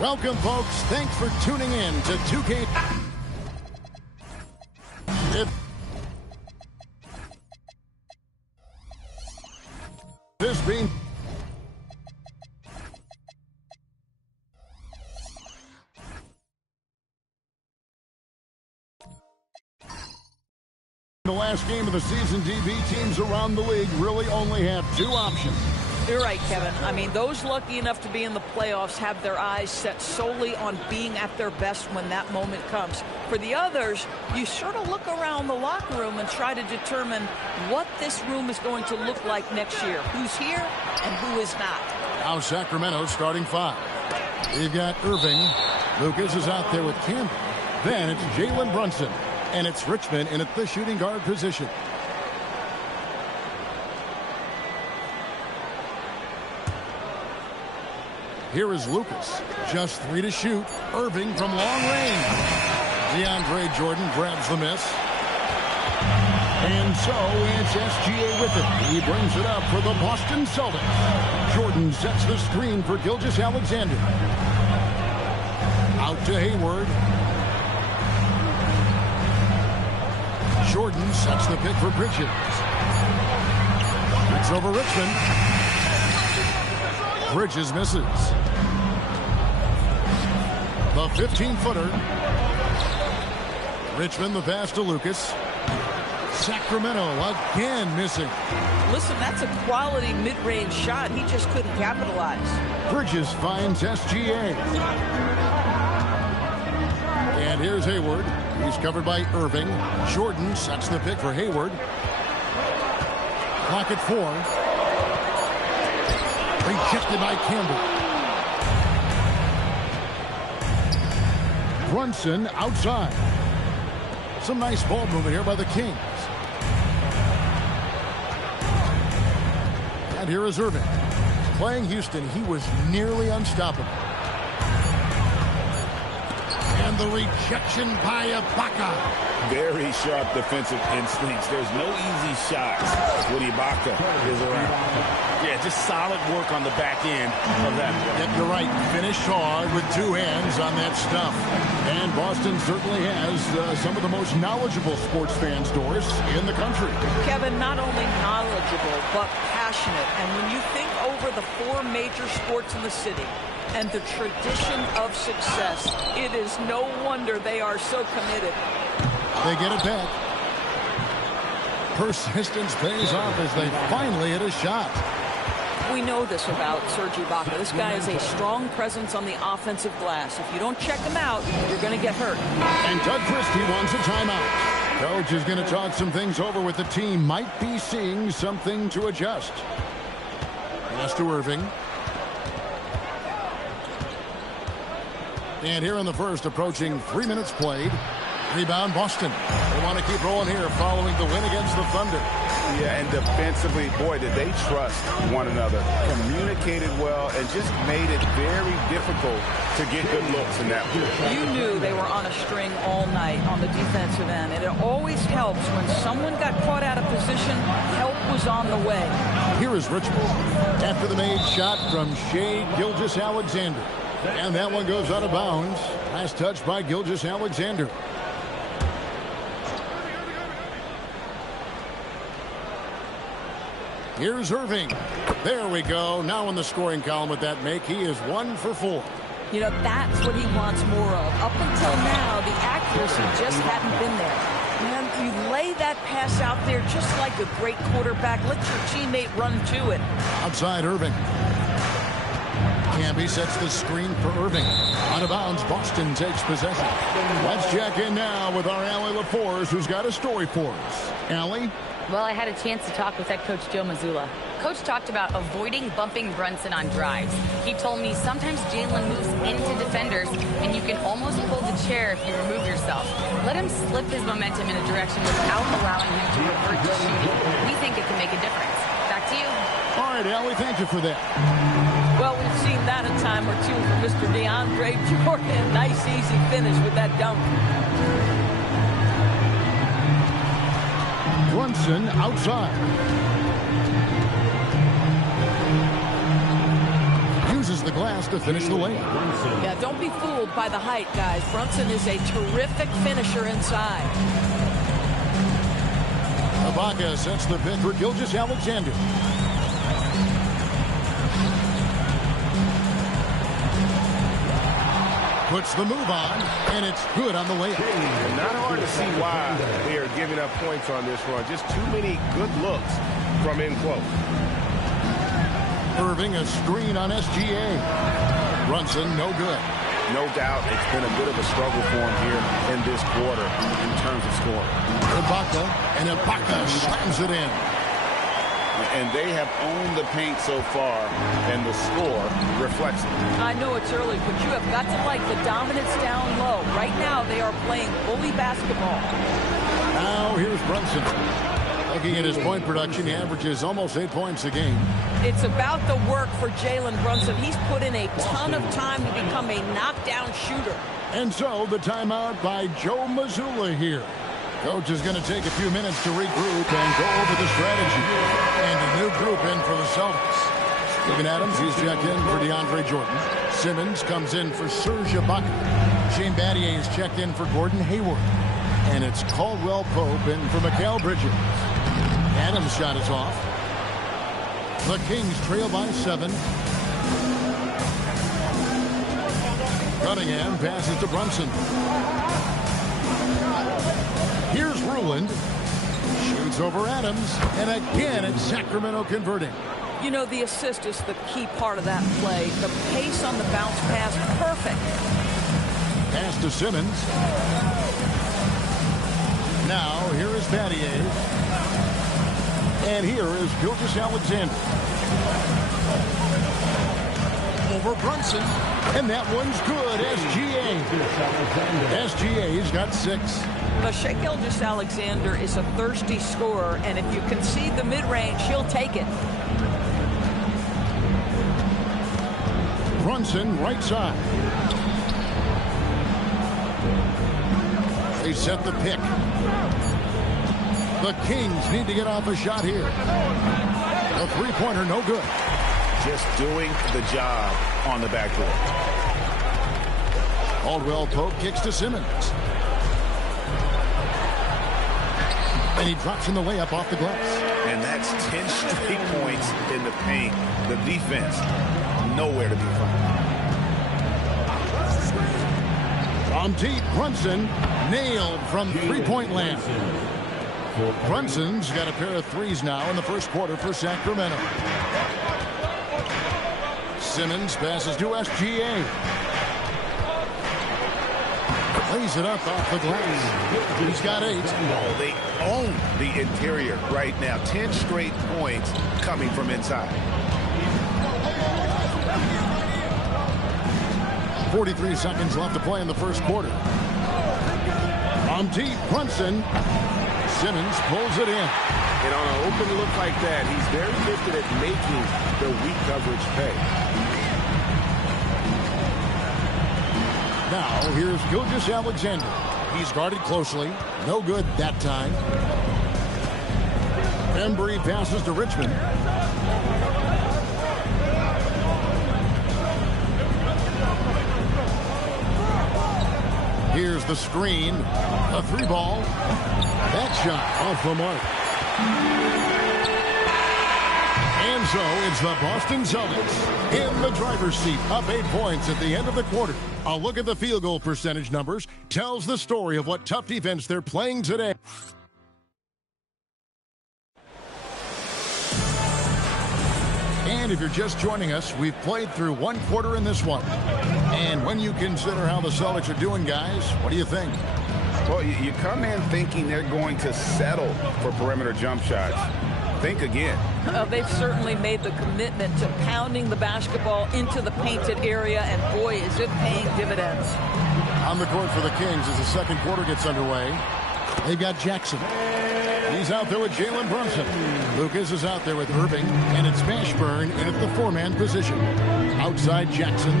Welcome, folks. Thanks for tuning in to 2K. This being the last game of the season, DB, teams around the league really only have two options. You're right, Kevin. I mean, those lucky enough to be in the playoffs have their eyes set solely on being at their best when that moment comes. For the others, you sort of look around the locker room and try to determine what this room is going to look like next year. Who's here and who is not. Now Sacramento starting five. You've got Irving. Lucas is out there with Campbell. Then it's Jalen Brunson. And it's Richmond in at the shooting guard position. Here is Lucas. Just 3 to shoot. Irving from long range. DeAndre Jordan grabs the miss. And so it's SGA with it. He brings it up for the Boston Celtics. Jordan sets the screen for Gilgeous-Alexander. Out to Hayward. Jordan sets the pick for Bridges. It's over Richmond. Bridges misses. The 15-footer. Richmond the pass to Lucas. Sacramento again missing. Listen, that's a quality mid-range shot. He just couldn't capitalize. Bridges finds SGA. And here's Hayward. He's covered by Irving. Jordan sets the pick for Hayward. Clock at 4. Rejected by Campbell. Brunson outside. Some nice ball movement here by the Kings. And here is Irving. Playing Houston, he was nearly unstoppable. And the rejection by Ibaka. Very sharp defensive instincts. There's no easy shots when Ibaka is around. Yeah, just solid work on the back end of that. Yep, you're right. Finished hard with two hands on that stuff. And Boston certainly has some of the most knowledgeable sports fans doors in the country. Kevin, not only knowledgeable, but passionate. And when you think over the 4 major sports in the city, and the tradition of success, it is no wonder they are so committed. They get it back. Persistence pays off as they finally hit a shot. We know this about Serge Ibaka. This guy is a strong presence on the offensive glass. If you don't check him out, you're going to get hurt. And Doug Christie wants a timeout. Coach is going to talk some things over with the team. Might be seeing something to adjust. Pass to Irving. And here in the first, approaching 3 minutes played. Rebound, Boston. They want to keep rolling here following the win against the Thunder. Yeah, and defensively, boy, did they trust one another. Communicated well and just made it very difficult to get good looks in that one. You knew they were on a string all night on the defensive end, and it always helps when someone got caught out of position, help was on the way. Here is Richmond after the made shot from Shai Gilgeous-Alexander. And that one goes out of bounds. Last touch by Gilgeous-Alexander. Here's Irving. There we go. Now in the scoring column with that make, he is 1 for 4. You know, that's what he wants more of. Up until now, the accuracy just hadn't been there. Man, you lay that pass out there just like a great quarterback. Let your teammate run to it. Outside Irving. Camby sets the screen for Irving. Out of bounds, Boston takes possession. Let's check in now with our Allie LaForce, who's got a story for us. Allie? Well, I had a chance to talk with head coach Joe Mazzulla. Coach talked about avoiding bumping Brunson on drives. He told me sometimes Jalen moves into defenders, and you can almost pull the chair if you remove yourself. Let him slip his momentum in a direction without allowing him to revert to shooting. We think it can make a difference. Back to you. All right, Allie, thank you for that. Well, we've seen that a time or two from Mr. DeAndre Jordan. Nice, easy finish with that dunk. Brunson outside. Uses passes the glass to finish the layup. Yeah, don't be fooled by the height, guys. Brunson is a terrific finisher inside. Ibaka sets the pick for Gilgeous-Alexander. Puts the move on, and it's good on the layup. And not hard to see why they are giving up points on this run. Just too many good looks from in close. Irving a screen on SGA. Brunson no good. No doubt it's been a bit of a struggle for him here in this quarter in terms of scoring. Ibaka slams it in. And they have owned the paint so far, and the score reflects it. I know it's early, but you have got to like the dominance down low. Right now, they are playing bully basketball. Now here's Brunson. Looking at his point production, he averages almost 8 points a game. It's about the work for Jalen Brunson. He's put in a ton of time to become a knockdown shooter. And so the timeout by Joe Mazzulla here. Coach is going to take a few minutes to regroup and go over the strategy. And a new group in for the Celtics. Steven Adams, he's checked in for DeAndre Jordan. Simmons comes in for Serge Ibaka. Shane Battier is checked in for Gordon Hayward. And it's Caldwell Pope in for Mikal Bridges. Adams' shot is off. The Kings trail by 7. Cunningham passes to Brunson. Here's Ruland. Shoots over Adams. And again, it's Sacramento converting. You know, the assist is the key part of that play. The pace on the bounce pass, perfect. Pass to Simmons. Now, here is Battier. And here is Gilgeous-Alexander. Over Brunson. And that one's good. SGA. SGA's got 6. But Shai Gilgeous-Alexander is a thirsty scorer, and if you concede the mid-range, he'll take it. Brunson, right side. They set the pick. The Kings need to get off a shot here. A three-pointer, no good. Just doing the job on the backboard. Caldwell Pope kicks to Simmons. And he drops in the layup off the glass. And that's 10 straight points in the paint. The defense, nowhere to be found. From deep, Brunson nailed from three-point land. Brunson's got a pair of threes now in the first quarter for Sacramento. Simmons passes to SGA. Lays it up off the glass. He's got 8. Oh, they own the interior right now. 10 straight points coming from inside. 43 seconds left to play in the first quarter. From deep, Brunson. Simmons pulls it in. And on an open look like that, he's very gifted at making the weak coverage pay. Now, here's Gilgeous-Alexander. He's guarded closely. No good that time. Embry passes to Richmond. Here's the screen. A 3-ball. That shot off the mark. And so it's the Boston Celtics in the driver's seat, up 8 points at the end of the quarter. A look at the field goal percentage numbers tells the story of what tough defense they're playing today. And if you're just joining us, we've played through 1 quarter in this one. And when you consider how the Celtics are doing, guys, what do you think? Well, you come in thinking they're going to settle for perimeter jump shots. Think again. They've certainly made the commitment to pounding the basketball into the painted area, and boy, is it paying dividends. On the court for the Kings as the second quarter gets underway. They've got Jackson. He's out there with Jalen Brunson. Lucas is out there with Irving, and it's Mashburn in at the 4-man position. Outside Jackson.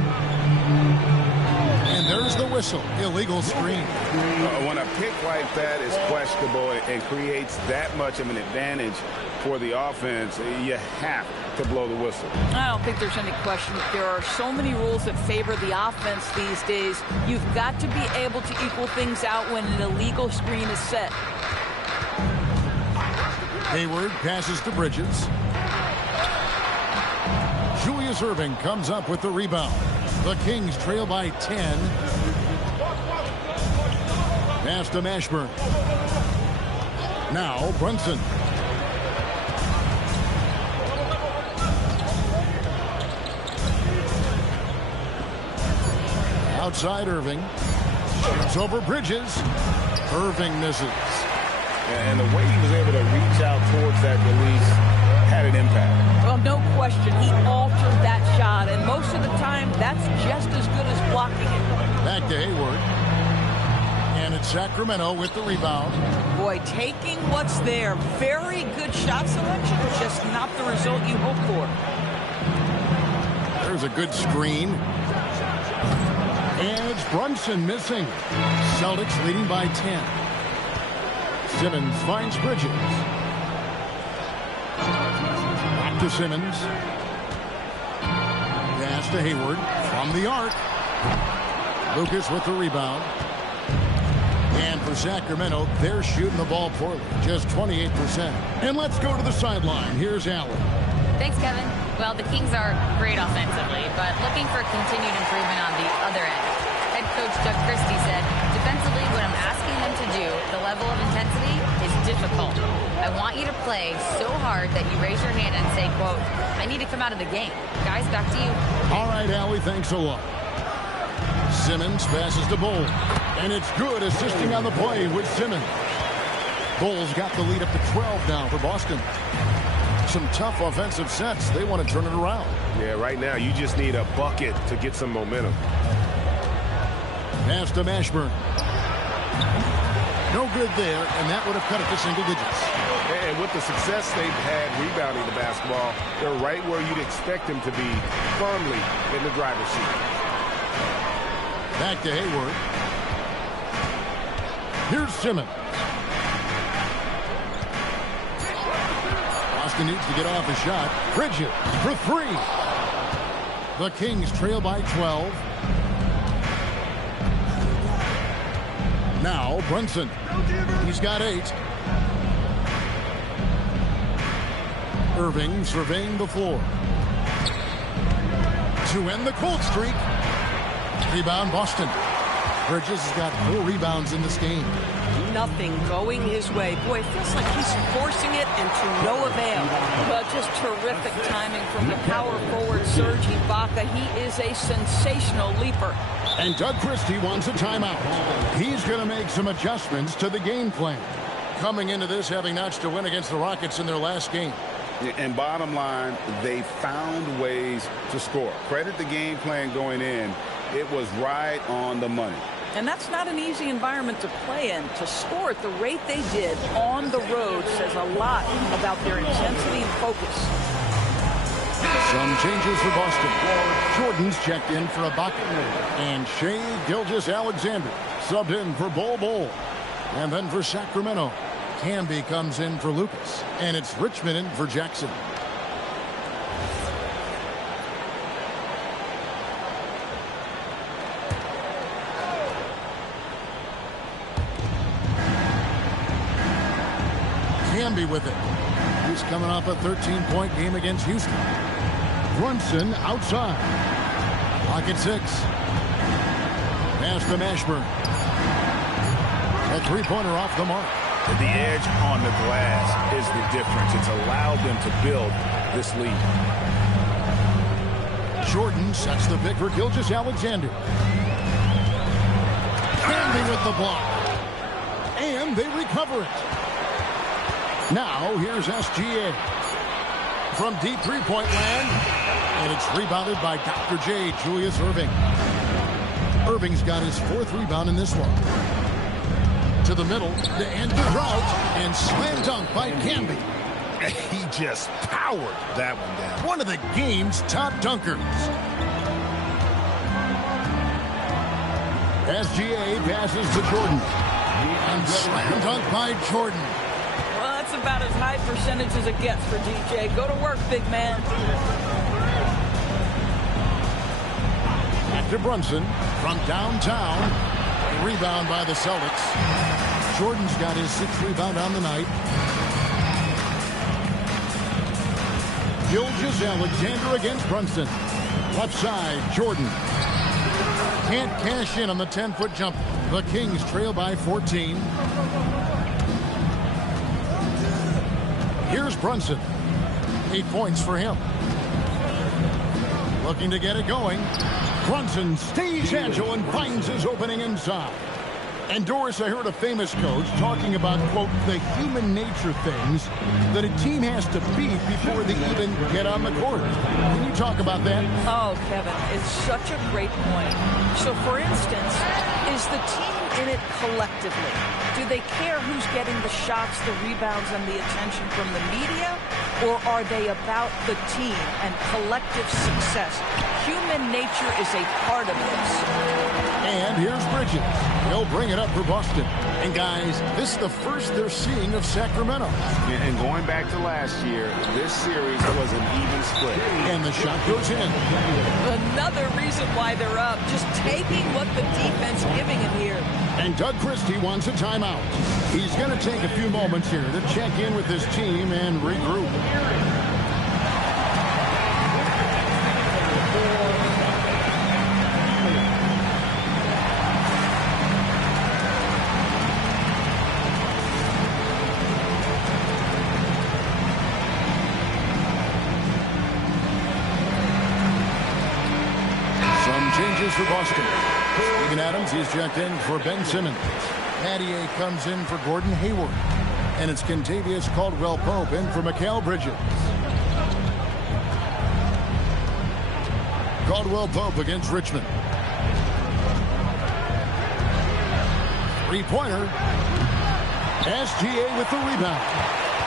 And there's the whistle. Illegal screen. When a pick like that is questionable and creates that much of an advantage for the offense, you have to blow the whistle. I don't think there's any question. There are so many rules that favor the offense these days. You've got to be able to equal things out when an illegal screen is set. Hayward passes to Bridges. Julius Erving comes up with the rebound. The Kings trail by 10. Pass to Mashburn. Now Brunson. Outside Erving. Shoots over Bridges. Erving misses. And the way he was able to reach out towards that release had an impact. Well, no question. He altered that shot, and most of the time, that's just as good as blocking it. Back to Hayward. And it's Sacramento with the rebound. Boy, taking what's there. Very good shot selection, just not the result you hope for. There's a good screen. And it's Brunson missing. Celtics leading by 10. Simmons finds Bridges. Back to Simmons. Pass to Hayward from the arc. Lucas with the rebound. And for Sacramento, they're shooting the ball poorly, just 28%. And let's go to the sideline. Here's Allen. Thanks, Kevin. Well, the Kings are great offensively, but looking for continued improvement on the other end. Head coach Doug Christie said, defensively, what I'm asking them to do, the level of intensity, is difficult. I want you to play so hard that you raise your hand and say, quote, I need to come out of the game. Guys, back to you. All right, Allie, thanks a lot. Simmons passes to Bull. And it's good, assisting on the play with Simmons. Bull's got the lead up to 12 now for Boston. Some tough offensive sets. They want to turn it around. Yeah, right now you just need a bucket to get some momentum. Pass to Mashburn. No good there, and that would have cut it to single digits. And with the success they've had rebounding the basketball, they're right where you'd expect them to be, firmly in the driver's seat. Back to Hayward. Here's Simmons. Boston needs to get off a shot. Bridges for three. The Kings trail by 12. Now Brunson. He's got 8. Erving surveying the floor. To end the cold streak. Rebound Boston. Bridges has got 4 rebounds in this game. Nothing going his way. Boy, it feels like he's forcing it and to no avail. But just terrific timing from the power forward Serge Ibaka. He is a sensational leaper. And Doug Christie wants a timeout. He's going to make some adjustments to the game plan. Coming into this, having notched a win against the Rockets in their last game. And bottom line, they found ways to score. Credit the game plan going in. It was right on the money. And that's not an easy environment to play in. To score at the rate they did on the road says a lot about their intensity and focus. Some changes for Boston. Jordan's checked in for Ibaka. And Shai Gilgeous-Alexander subbed in for Bol. And then for Sacramento, Camby comes in for Lucas. And it's Richmond in for Jackson. Camby with it. He's coming off a 13-point game against Houston. Brunson outside. Pocket 6. Pass to Mashburn. A three-pointer off the mark. The edge on the glass is the difference. It's allowed them to build this lead. Jordan sets the pick for Gilgeous-Alexander. Camby with the block. And they recover it. Now, here's SGA. From deep three-point land. And it's rebounded by Dr. J, Julius Erving. Erving's got his 4th rebound in this one. To the middle, to Andrew Rout, and slam dunk by Camby. He just powered that one down. One of the game's top dunkers. SGA passes to Jordan. And slam dunk by Jordan. Well, That's about as high percentage as it gets for DJ. Go to work, big man. Back to Brunson from downtown. Rebound by the Celtics. Jordan's got his 6th rebound on the night. Gilgeous-Alexander against Brunson. Left side, Jordan. Can't cash in on the 10-foot jump. The Kings trail by 14. Here's Brunson. 8 points for him. Looking to get it going. Brunson stays agile and finds his opening inside. And Doris, I heard a famous coach talking about, quote, the human nature things that a team has to beat before they even get on the court. Can you talk about that? Oh, Kevin, it's such a great point. So, for instance, is the team in it collectively? Do they care who's getting the shots, the rebounds, and the attention from the media? Or are they about the team and collective success? Human nature is a part of this. And here's Bridges. He'll bring it up for Boston. And guys, this is the first they're seeing of Sacramento. And going back to last year, this series was an even split. And the shot goes in. Another reason why they're up, just taking what the defense giving him here. And Doug Christie wants a timeout. He's going to take a few moments here to check in with his team and regroup. Changes for Boston. Steven Adams, he's checked in for Ben Simmons. Mattier comes in for Gordon Hayward. And it's Kentavious Caldwell-Pope in for Mikal Bridges. Caldwell-Pope against Richmond. Three-pointer. SGA with the rebound.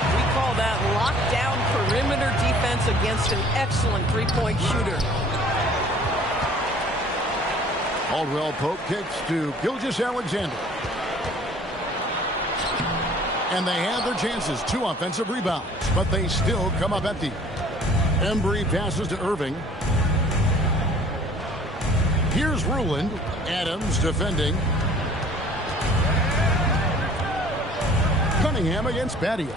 We call that lockdown perimeter defense against an excellent three-point shooter. Caldwell-Pope kicks to Gilgeous-Alexander. And they have their chances. 2 offensive rebounds, but they still come up empty. Embry passes to Irving. Here's Ruland. Adams defending. Cunningham against Battier.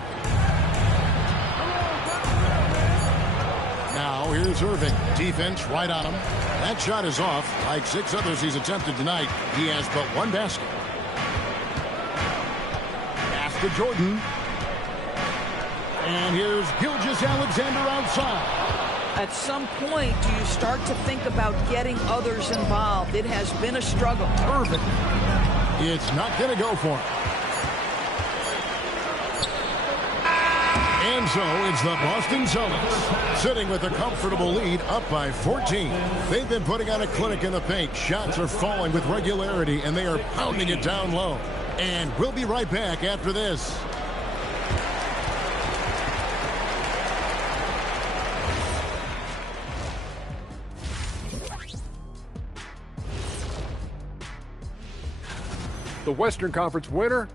Now here's Irving. Defense right on him. That shot is off. Like 6 others he's attempted tonight, he has but 1 basket. Pass to Jordan. And here's Gilgeous-Alexander outside. At some point, do you start to think about getting others involved? It has been a struggle. Irving. It's not going to go for him. And so it's the Boston Celtics sitting with a comfortable lead up by 14. They've been putting on a clinic in the paint. Shots are falling with regularity, and they are pounding it down low. And we'll be right back after this. The Western Conference winner,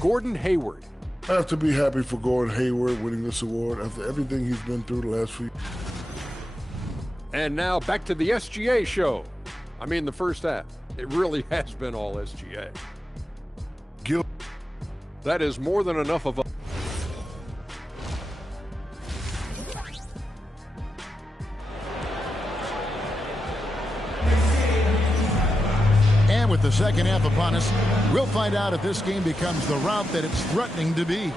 Gordon Hayward. I have to be happy for Gordon Hayward winning this award after everything he's been through the last few. And now back to the SGA show. I mean, the first half. It really has been all SGA. That is more than enough of a... And with the second half upon us, we'll find out if this game becomes the route that it's threatening to be.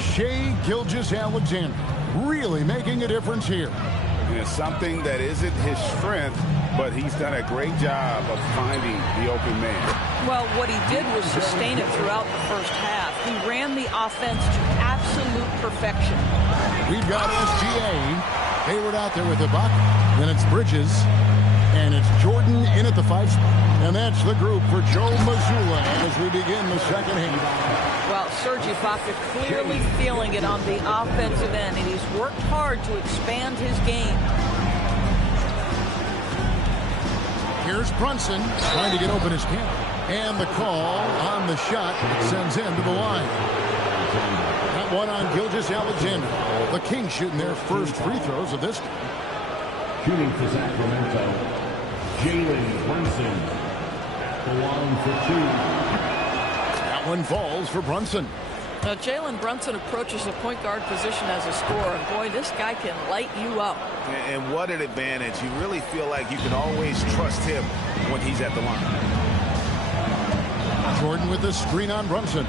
Shai Gilgeous-Alexander really making a difference here. And it's something that isn't his strength, but he's done a great job of finding the open man. Well, what he did was sustain it throughout the first half. He ran the offense to absolute perfection. We've got SGA. Hayward out there with Ibaka. Then it's Bridges. And it's Jordan in at the 5 spot. And that's the group for Joe Mazzulla as we begin the second half. Well, Serge Ibaka clearly feeling it on the offensive end, and he's worked hard to expand his game. Here's Brunson trying to get open his camp. And the call on the shot sends him to the line. That one on Gilgeous Alexander. The Kings shooting their first free throws of this game. Shooting for Sacramento, Jalen Brunson at the line for 2. That one falls for Brunson. Now, Jalen Brunson approaches the point guard position as a scorer. And boy, this guy can light you up. And what an advantage. You really feel like you can always trust him when he's at the line. Jordan with the screen on Brunson.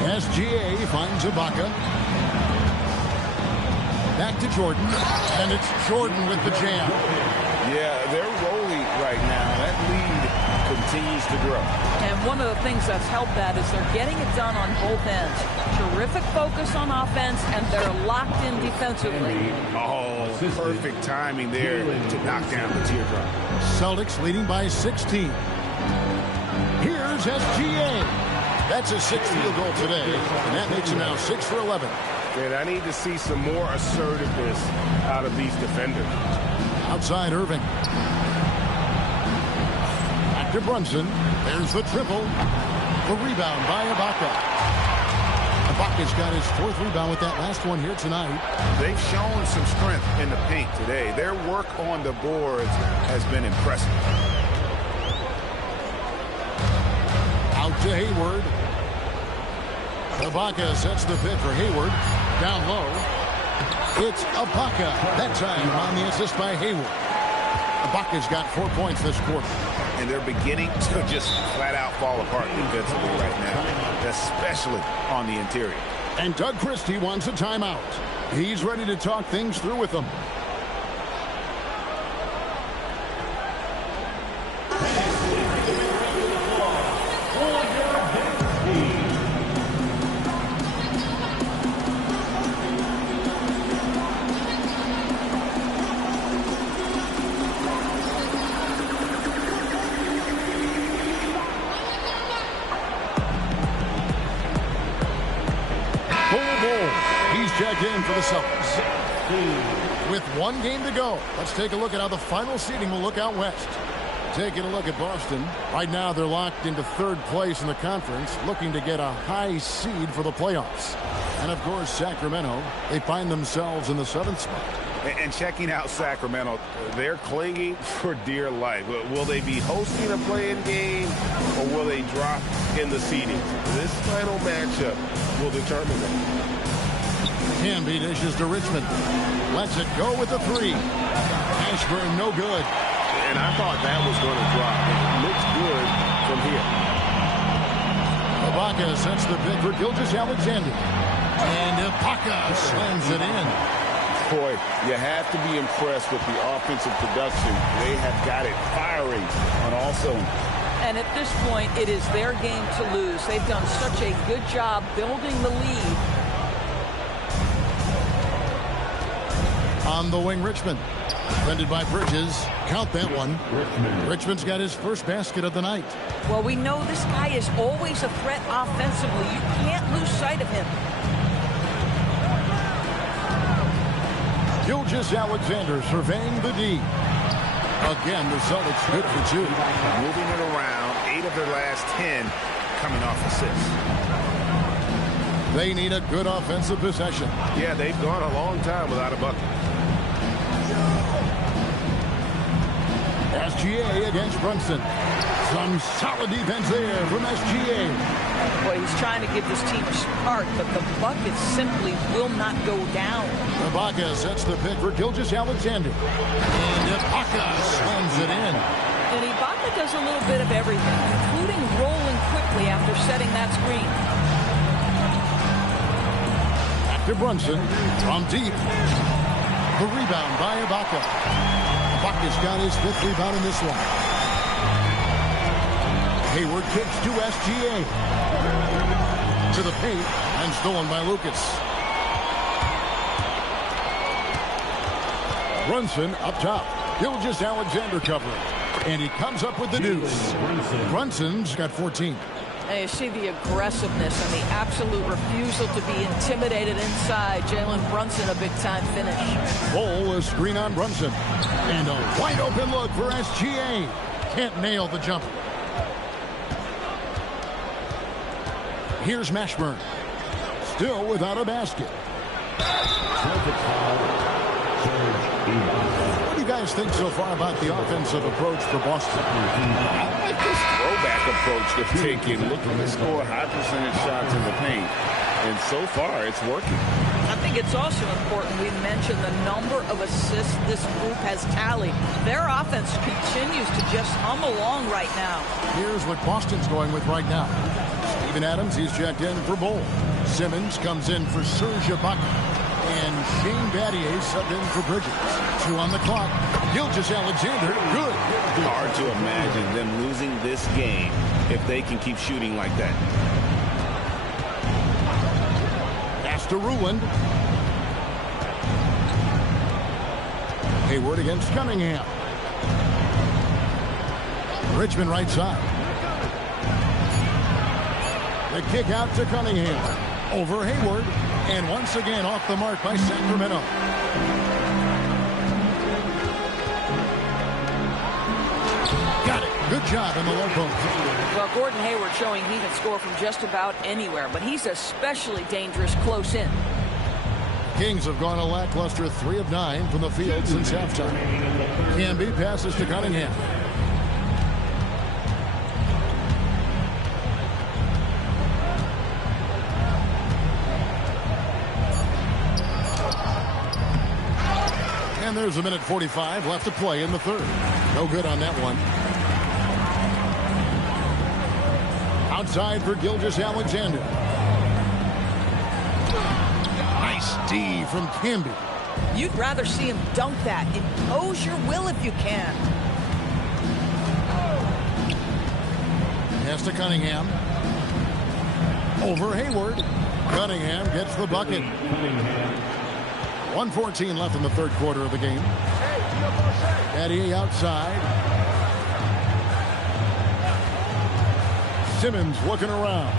SGA finds Ibaka. Back to Jordan. And it's Jordan with the jam. Yeah, they're rolling right now. That lead continues to grow. And one of the things that's helped that is they're getting it done on both ends. Terrific focus on offense, and they're locked in defensively. Oh, perfect timing there to knock down the teardrop. Celtics leading by 16. Here's SGA. That's his 6th field goal today, and that makes him now 6 for 11. And I need to see some more assertiveness out of these defenders. Outside Irving. Back to Brunson. There's the triple. The rebound by Ibaka. Ibaka's got his 4th rebound with that last one here tonight. They've shown some strength in the paint today. Their work on the boards has been impressive. Out to Hayward. Ibaka sets the pick for Hayward. Down low. It's Ibaka. That time on the assist by Hayward. Ibaka's got 4 points this quarter. And they're beginning to just flat out fall apart defensively right now, especially on the interior. And Doug Christie wants a timeout. He's ready to talk things through with them. Checked in for the Celtics. With 1 game to go, let's take a look at how the final seeding will look out west. Taking a look at Boston. Right now, they're locked into 3rd place in the conference, looking to get a high seed for the playoffs. And, of course, Sacramento, they find themselves in the 7th spot. And checking out Sacramento, they're clinging for dear life. Will they be hosting a play-in game, or will they drop in the seeding? This final matchup will determine that. Canby dishes to Richmond. Lets it go with the 3. Ashburn, no good. And I thought that was going to drop. It looks good from here. Ibaka sets the pick for Gilgeous Alexander. And Ibaka slams it in. Boy, you have to be impressed with the offensive production. They have got it firing on all cylinders. And at this point, it is their game to lose. They've done such a good job building the lead. On the wing, Richmond. Defended by Bridges. Count that one. Richmond's got his first basket of the night. Well, we know this guy is always a threat offensively. You can't lose sight of him. Gilgeous Alexander surveying the D. Again, the Celtics good for 2. Moving it around. 8 of their last 10 coming off assists. They need a good offensive possession. Yeah, they've gone a long time without a bucket. SGA against Brunson. Some solid defense there from SGA. Boy, he's trying to give this team a spark, but the buckets simply will not go down. Ibaka sets the pick for Gilgeous Alexander. And Ibaka slams it in. And Ibaka does a little bit of everything, including rolling quickly after setting that screen. Back to Brunson from deep. The rebound by Ibaka. Ibaka's got his 5th rebound in this one. Hayward kicks to SGA. To the paint and stolen by Lucas. Brunson up top. Gilgeous Alexander covering. And he comes up with the deuce. Brunson's got 14. And you see the aggressiveness and the absolute refusal to be intimidated inside. Jalen Brunson, a big-time finish. Bol, a screen on Brunson. And a wide-open look for SGA. Can't nail the jumper. Here's Mashburn. still without a basket. What do you guys think so far about the offensive approach for Boston? I like this throwback approach they're taking, looking to score high percentage shots in the paint. And so far, it's working. I think it's also important we mention the number of assists this group has tallied. Their offense continues to just hum along right now. Here's what Boston's going with right now. Steven Adams, he's checked in for Bull. Simmons comes in for Serge Ibaka. And Shane Battier subbed in for Bridges. 2 on the clock. Gilgeous-Alexander, good. Hard to imagine them losing this game if they can keep shooting like that. Pass to Ruland. Hayward against Cunningham. Richmond right side. The kick out to Cunningham. Over Hayward. And once again off the mark by Sacramento. Got it. Good job in the low post. Well, Gordon Hayward showing he can score from just about anywhere, but he's especially dangerous close in. Kings have gone a lackluster 3 of 9 from the field since halftime. Camby passes to Cunningham. And there's a minute 45 left to play in the third. No good on that one. Outside for Gilgeous-Alexander. Nice D from Camby. You'd rather see him dunk that. Impose your will if you can. Pass to Cunningham. Over Hayward. Cunningham gets the bucket. 1:14 left in the third quarter of the game. Battier outside. Simmons looking around.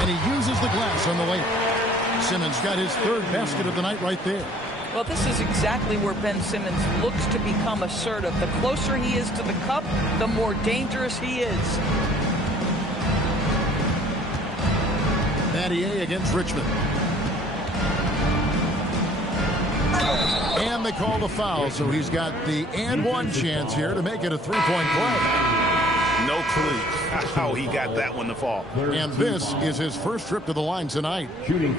And he uses the glass on the layup. Simmons got his third basket of the night right there. Well, this is exactly where Ben Simmons looks to become assertive. The closer he is to the cup, the more dangerous he is. Battier against Richmond. And they call the foul, so he's got the and one chance here to make it a three-point play. No clue how he got that one to fall. And this is his first trip to the line tonight.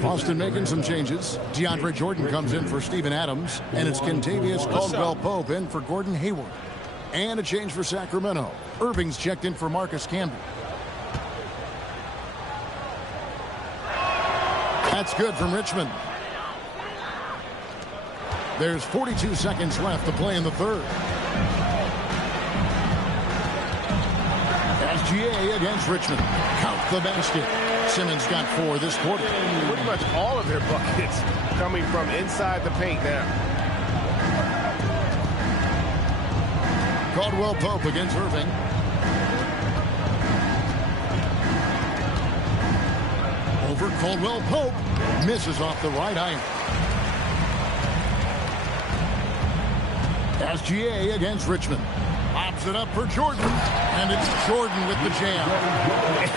Boston making some changes. DeAndre Jordan comes in for Steven Adams, and it's Kentavious Caldwell-Pope in for Gordon Hayward. And a change for Sacramento. Irving's checked in for Marcus Camby. That's good from Richmond. There's 42 seconds left to play in the third. SGA against Richmond. Count the basket. Simmons got 4 this quarter. Pretty much all of their buckets coming from inside the paint now. Caldwell-Pope against Irving. Over Caldwell-Pope. Misses off the right iron. SGA against Richmond. Pops it up for Jordan. And it's Jordan with the jam.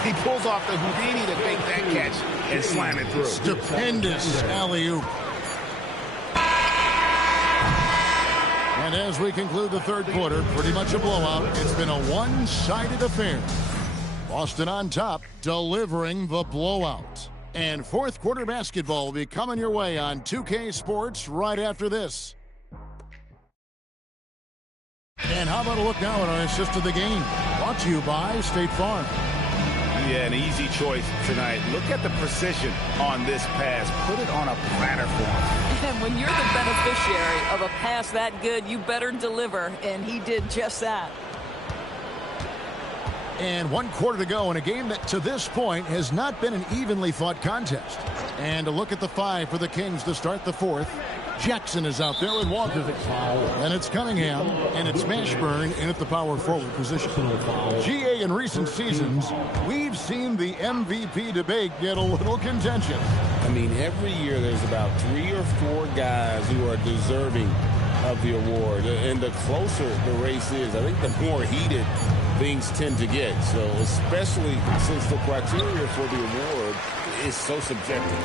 He pulls off the Houdini to make that catch and slam it through. Stupendous alley-oop. And as we conclude the third quarter, pretty much a blowout. It's been a one-sided affair. Boston on top, delivering the blowout. And fourth quarter basketball will be coming your way on 2K Sports right after this. And how about a look now at our assist of the game? Brought to you by State Farm. Yeah, an easy choice tonight. Look at the precision on this pass. Put it on a platter for him. And when you're the beneficiary of a pass that good, you better deliver. And he did just that. And 1 quarter to go in a game that to this point has not been an evenly fought contest. And a look at the 5 for the Kings to start the fourth. Jackson is out there with Walker. And it's Cunningham, and it's Mashburn in at the power forward position. GA, in recent seasons, we've seen the MVP debate get a little contentious. I mean, every year there's about 3 or 4 guys who are deserving of the award. And the closer the race is, I think the more heated things tend to get. So especially since the criteria for the award is so subjective.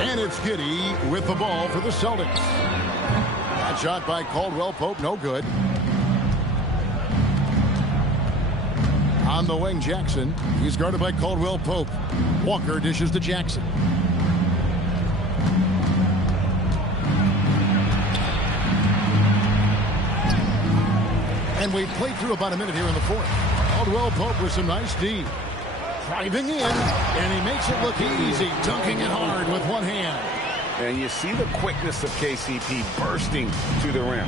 And it's Giddey with the ball for the Celtics. That shot by Caldwell Pope, no good. On the wing, Jackson. He's guarded by Caldwell Pope. Walker dishes to Jackson. And we've played through about a minute here in the fourth. Caldwell Pope with some nice D. Driving in, and he makes it look easy, dunking it hard with one hand. And you see the quickness of KCP bursting to the rim.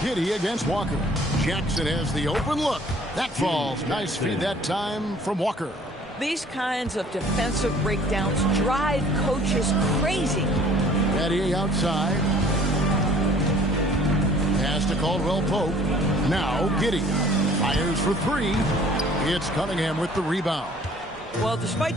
Giddey against Walker. Jackson has the open look. That falls. Nice feed that time from Walker. These kinds of defensive breakdowns drive coaches crazy. Battier outside. Pass to Caldwell Pope. Now Giddey fires for three. It's Cunningham with the rebound. Well, despite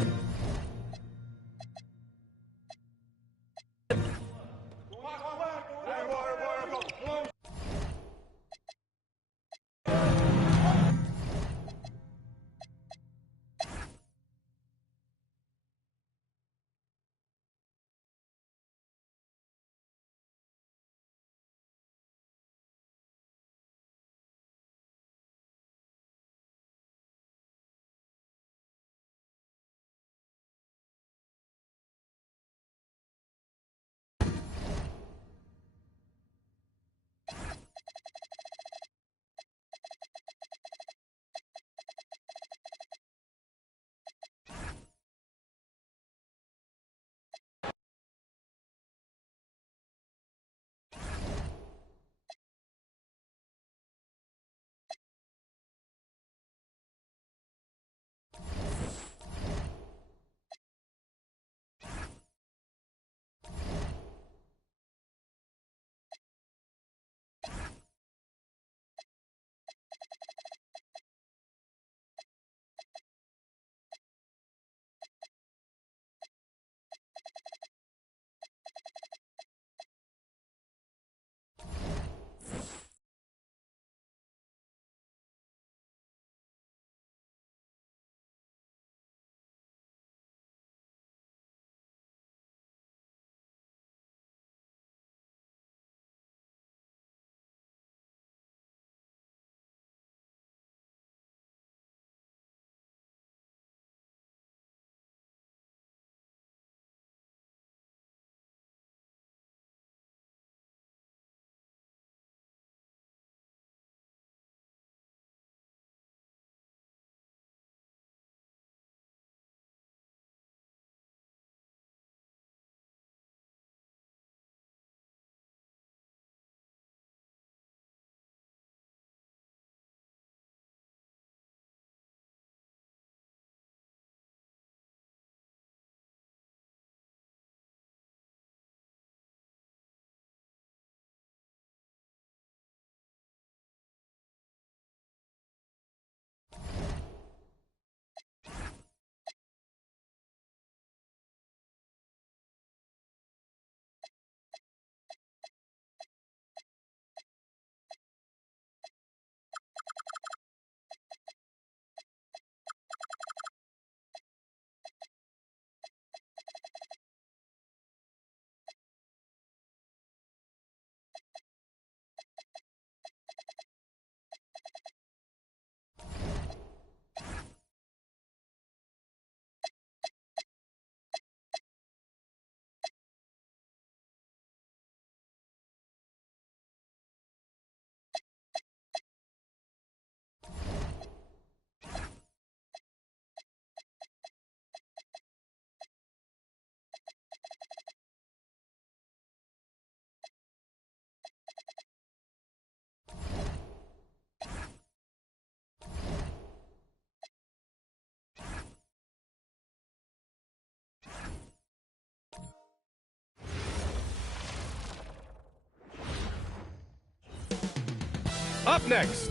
Up next,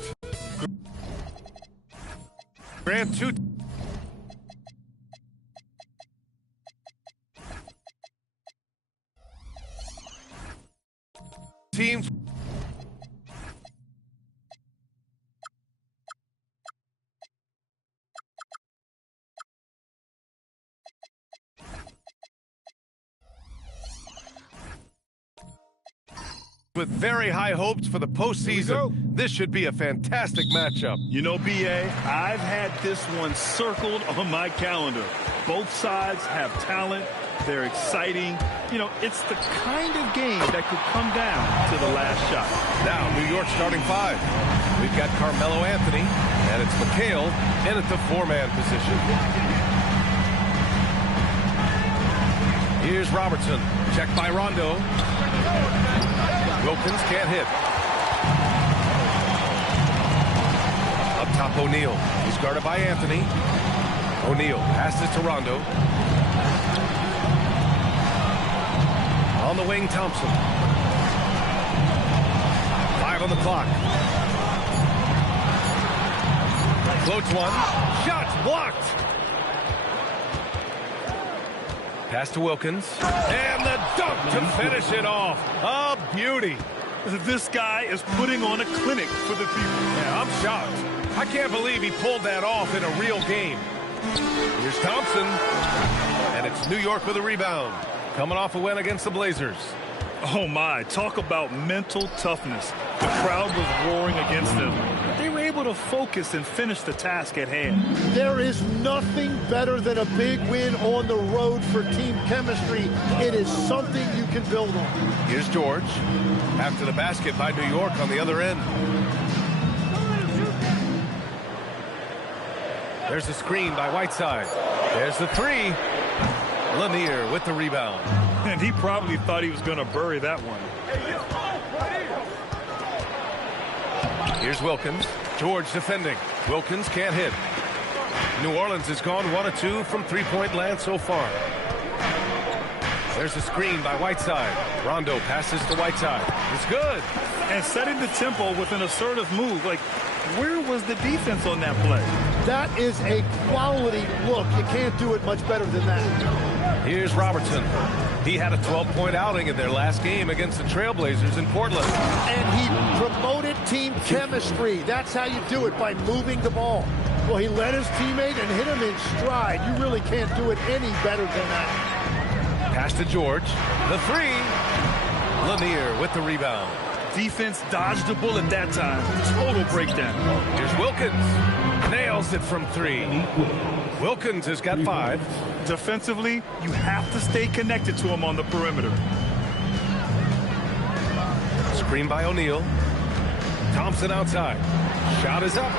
Grand 2 teams. with very high hopes for the postseason. This should be a fantastic matchup. You know, B.A., I've had this one circled on my calendar. Both sides have talent. They're exciting. You know, it's the kind of game that could come down to the last shot. Now, New York starting 5. We've got Carmelo Anthony, and it's McHale in at the 4-man position. Here's Robertson. Checked by Rondo. Wilkins can't hit. Up top, O'Neal. He's guarded by Anthony. O'Neal passes to Rondo. On the wing, Thompson. 5 on the clock. Floats one. Shots blocked. Pass to Wilkins. And the dunk to finish it off. A beauty. This guy is putting on a clinic for the people. Yeah, I'm shocked. I can't believe he pulled that off in a real game. Here's Thompson. And it's New York with a rebound. Coming off a win against the Blazers. Oh, my. Talk about mental toughness. The crowd was roaring against them. They were able to focus and finish the task at hand. There is nothing better than a big win on the road for team chemistry. It is something you can build on. Here's George. After the basket by New York on the other end. There's the screen by Whiteside. There's the 3. Lanier with the rebound. And he probably thought he was going to bury that one. Here's Wilkins. George defending. Wilkins can't hit. New Orleans has gone 1 of 2 from three-point land so far. There's a screen by Whiteside. Rondo passes to Whiteside. It's good. And setting the tempo with an assertive move. Like, where was the defense on that play? That is a quality look. You can't do it much better than that. Here's Robertson. He had a 12-point outing in their last game against the Trailblazers in Portland. And he promoted team chemistry. That's how you do it, by moving the ball. Well, he led his teammate and hit him in stride. You really can't do it any better than that. Pass to George. The 3. Lanier with the rebound. Defense dodged the bullet that time. Total breakdown. Here's Wilkins. Nails it from 3. Wilkins has got 5. Defensively, you have to stay connected to him on the perimeter. Screen by O'Neal. Thompson outside. Shot is up.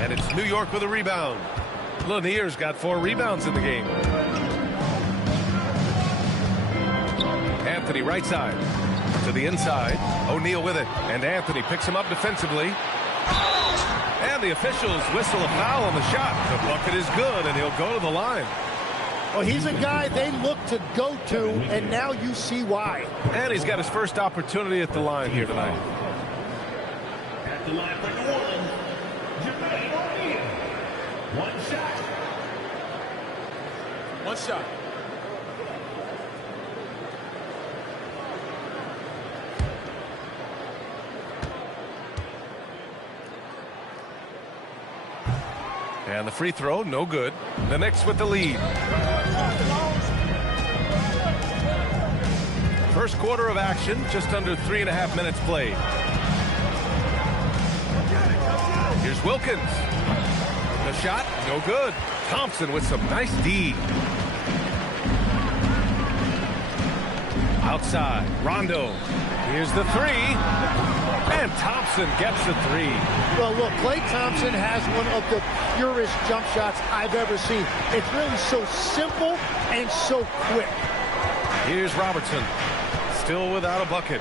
And it's New York with a rebound. Lanier's got 4 rebounds in the game. Anthony right side. To the inside. O'Neal with it. And Anthony picks him up defensively. And the officials whistle a foul on the shot. The bucket is good, and he'll go to the line. Well, he's a guy they look to go to, and now you see why. And he's got his first opportunity at the line here tonight. At the line for New Orleans, Jermaine O'Neal. 1 shot. 1 shot. And the free throw, no good. The Knicks with the lead. First quarter of action, just under 3.5 minutes played. Here's Wilkins. The shot, no good. Thompson with some nice D. Outside, Rondo. Here's the 3. And Thompson gets the 3. Well, look, Klay Thompson has one of the purest jump shots I've ever seen. It's really so simple and so quick. Here's Robertson, still without a bucket.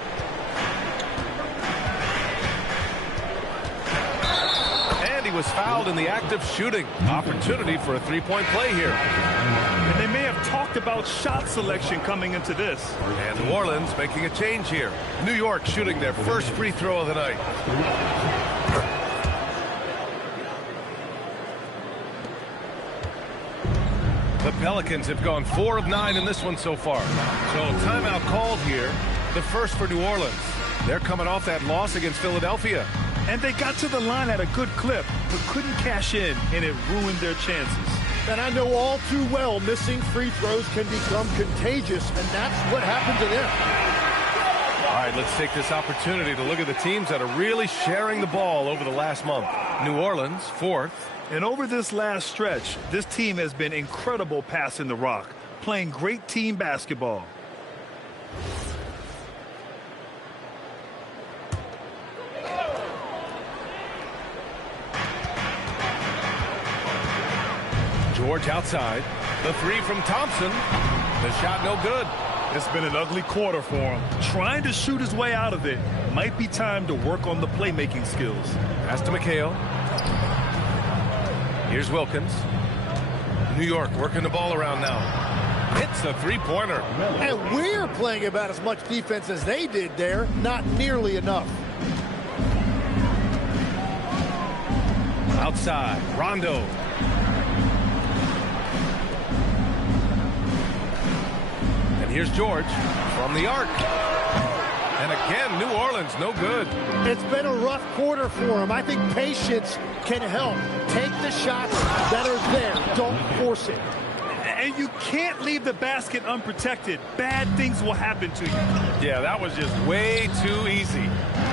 And he was fouled in the act of shooting. Opportunity for a 3-point play here. And they may have talked about shot selection coming into this. And New Orleans making a change here. New York shooting their first free throw of the night. The Pelicans have gone 4 of 9 in this one so far. So timeout called here. The first for New Orleans. They're coming off that loss against Philadelphia. And they got to the line at a good clip, but couldn't cash in, and it ruined their chances. And I know all too well missing free throws can become contagious, and that's what happened to them. All right, let's take this opportunity to look at the teams that are really sharing the ball over the last month. New Orleans, 4th. And over this last stretch, this team has been incredible passing the rock, playing great team basketball. George outside. The three from Thompson. The shot no good. It's been an ugly quarter for him. Trying to shoot his way out of it. Might be time to work on the playmaking skills. Pass to McHale. Here's Wilkins. New York working the ball around now. Hits a three-pointer. And we're playing about as much defense as they did there. Not nearly enough. Outside. Rondo. Here's George from the arc. And again, New Orleans, no good. It's been a rough quarter for him. I think patience can help. Take the shots that are there. Don't force it. And you can't leave the basket unprotected. Bad things will happen to you. Yeah, that was just way too easy.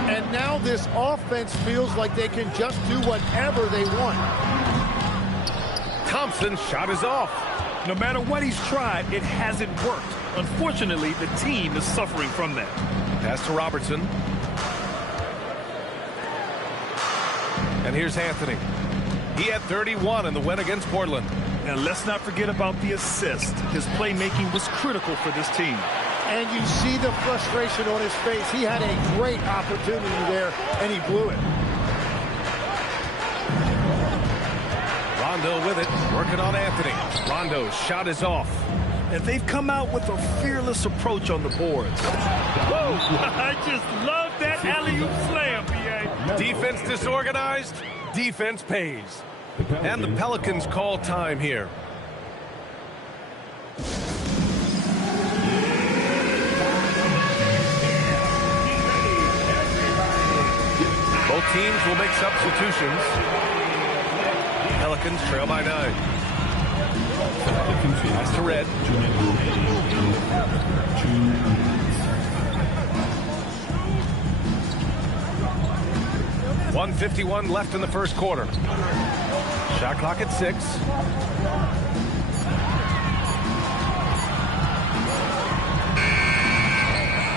And now this offense feels like they can just do whatever they want. Thompson's shot is off. No matter what he's tried, it hasn't worked. Unfortunately, the team is suffering from that. Pass to Robertson. And here's Anthony. He had 31 in the win against Portland. And let's not forget about the assist. His playmaking was critical for this team. And you see the frustration on his face. He had a great opportunity there, and he blew it. Rondo with it, working on Anthony. Rondo's shot is off. And they've come out with a fearless approach on the boards. Whoa! I just love that alley-oop slam, B.A. Defense disorganized, defense pays. And the Pelicans call time here. Both teams will make substitutions. Pelicans trail by 9. Pass to Red. 1:51 left in the first quarter. Shot clock at 6.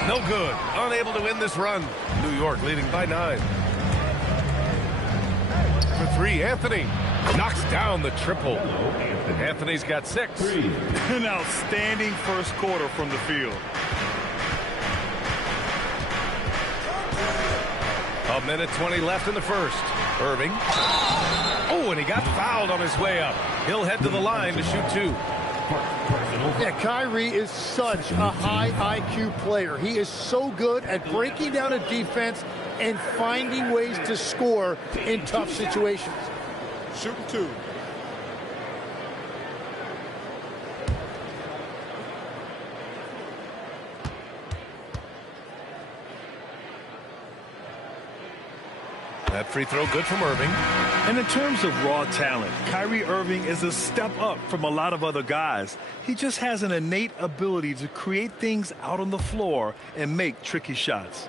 No good. Unable to win this run. New York leading by 9. For 3, Anthony knocks down the triple. Anthony's got 6. An outstanding first quarter from the field. A minute 20 left in the first. Irving. Oh, and he got fouled on his way up. He'll head to the line to shoot 2. Yeah, Kyrie is such a high IQ player. He is so good at breaking down a defense and finding ways to score in tough situations. Shooting 2. That free throw good from Irving. And in terms of raw talent, Kyrie Irving is a step up from a lot of other guys. He just has an innate ability to create things out on the floor and make tricky shots.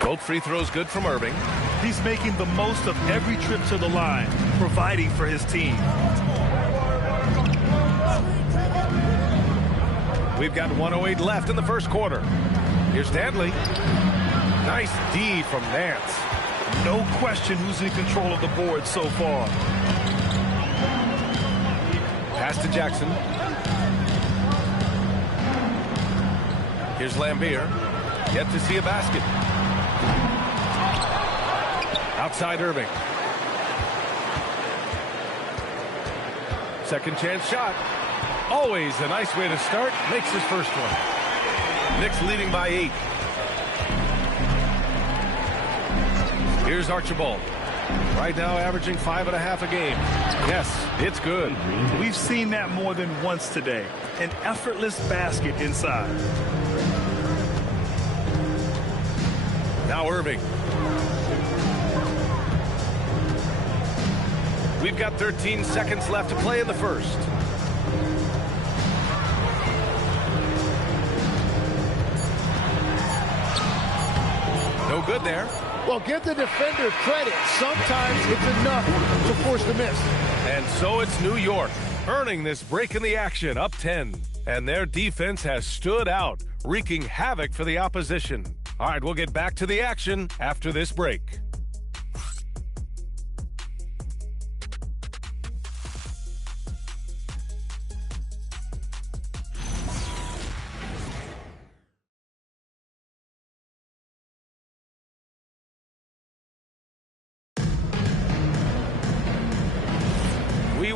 Both free throws good from Irving. He's making the most of every trip to the line, providing for his team. We've got 1:08 left in the first quarter. Here's Danley. Nice D from Nance. No question who's in control of the board so far. Pass to Jackson. Here's Lambier. Yet to see a basket. Outside Irving. Second chance shot. Always a nice way to start. Makes his first one. Knicks leading by 8. Here's Archibald. Right now averaging 5.5 a game. Yes, it's good. We've seen that more than once today. An effortless basket inside. Now Irving. We've got 13 seconds left to play in the first. No good there. Well, give the defender credit. Sometimes it's enough to force the miss. And so it's New York, earning this break in the action, up 10. And their defense has stood out, wreaking havoc for the opposition. All right, we'll get back to the action after this break.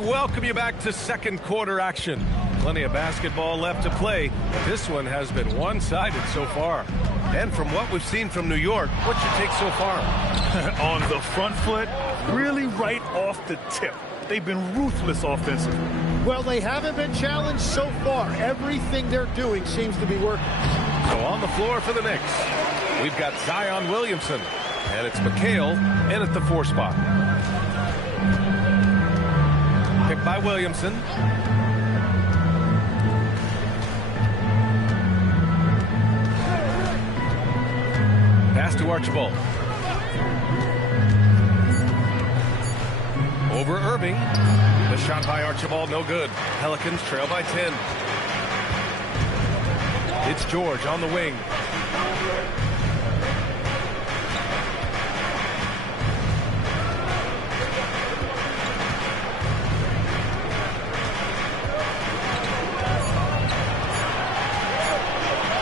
Welcome you back to second quarter action. Plenty of basketball left to play, but this one has been one-sided so far. And from what we've seen from New York, what's your take so far? On the front foot, really right off the tip. They've been ruthless offensively. Well, they haven't been challenged so far. Everything they're doing seems to be working. So on the floor for the Knicks, we've got Zion Williamson, and it's McHale in at the 4 spot. Picked by Williamson. Pass to Archibald. Over Irving. The shot by Archibald, no good. Pelicans trail by 10. It's George on the wing.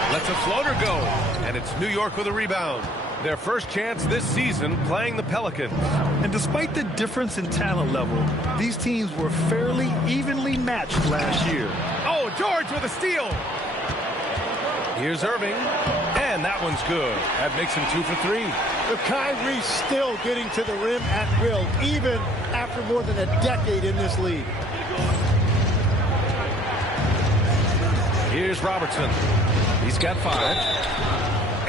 Lets a floater go, and it's New York with a rebound. Their first chance this season playing the Pelicans. And despite the difference in talent level, these teams were fairly evenly matched last year. Oh, George with a steal. Here's Irving, and that one's good. That makes him 2 for 3. But Kyrie still getting to the rim at will, even after more than a decade in this league. Here's Robertson. He's got 5.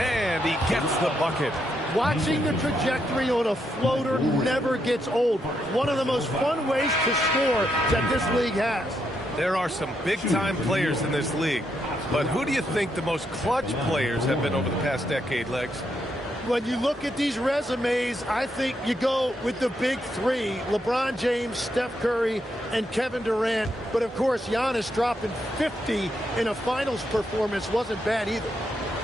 And he gets the bucket. Watching the trajectory on a floater never gets old. One of the most fun ways to score that this league has. There are some big-time players in this league. But who do you think the most clutch players have been over the past decade, Legs? When you look at these resumes, I think you go with the big 3, LeBron James, Steph Curry, and Kevin Durant. But, of course, Giannis dropping 50 in a finals performance wasn't bad either.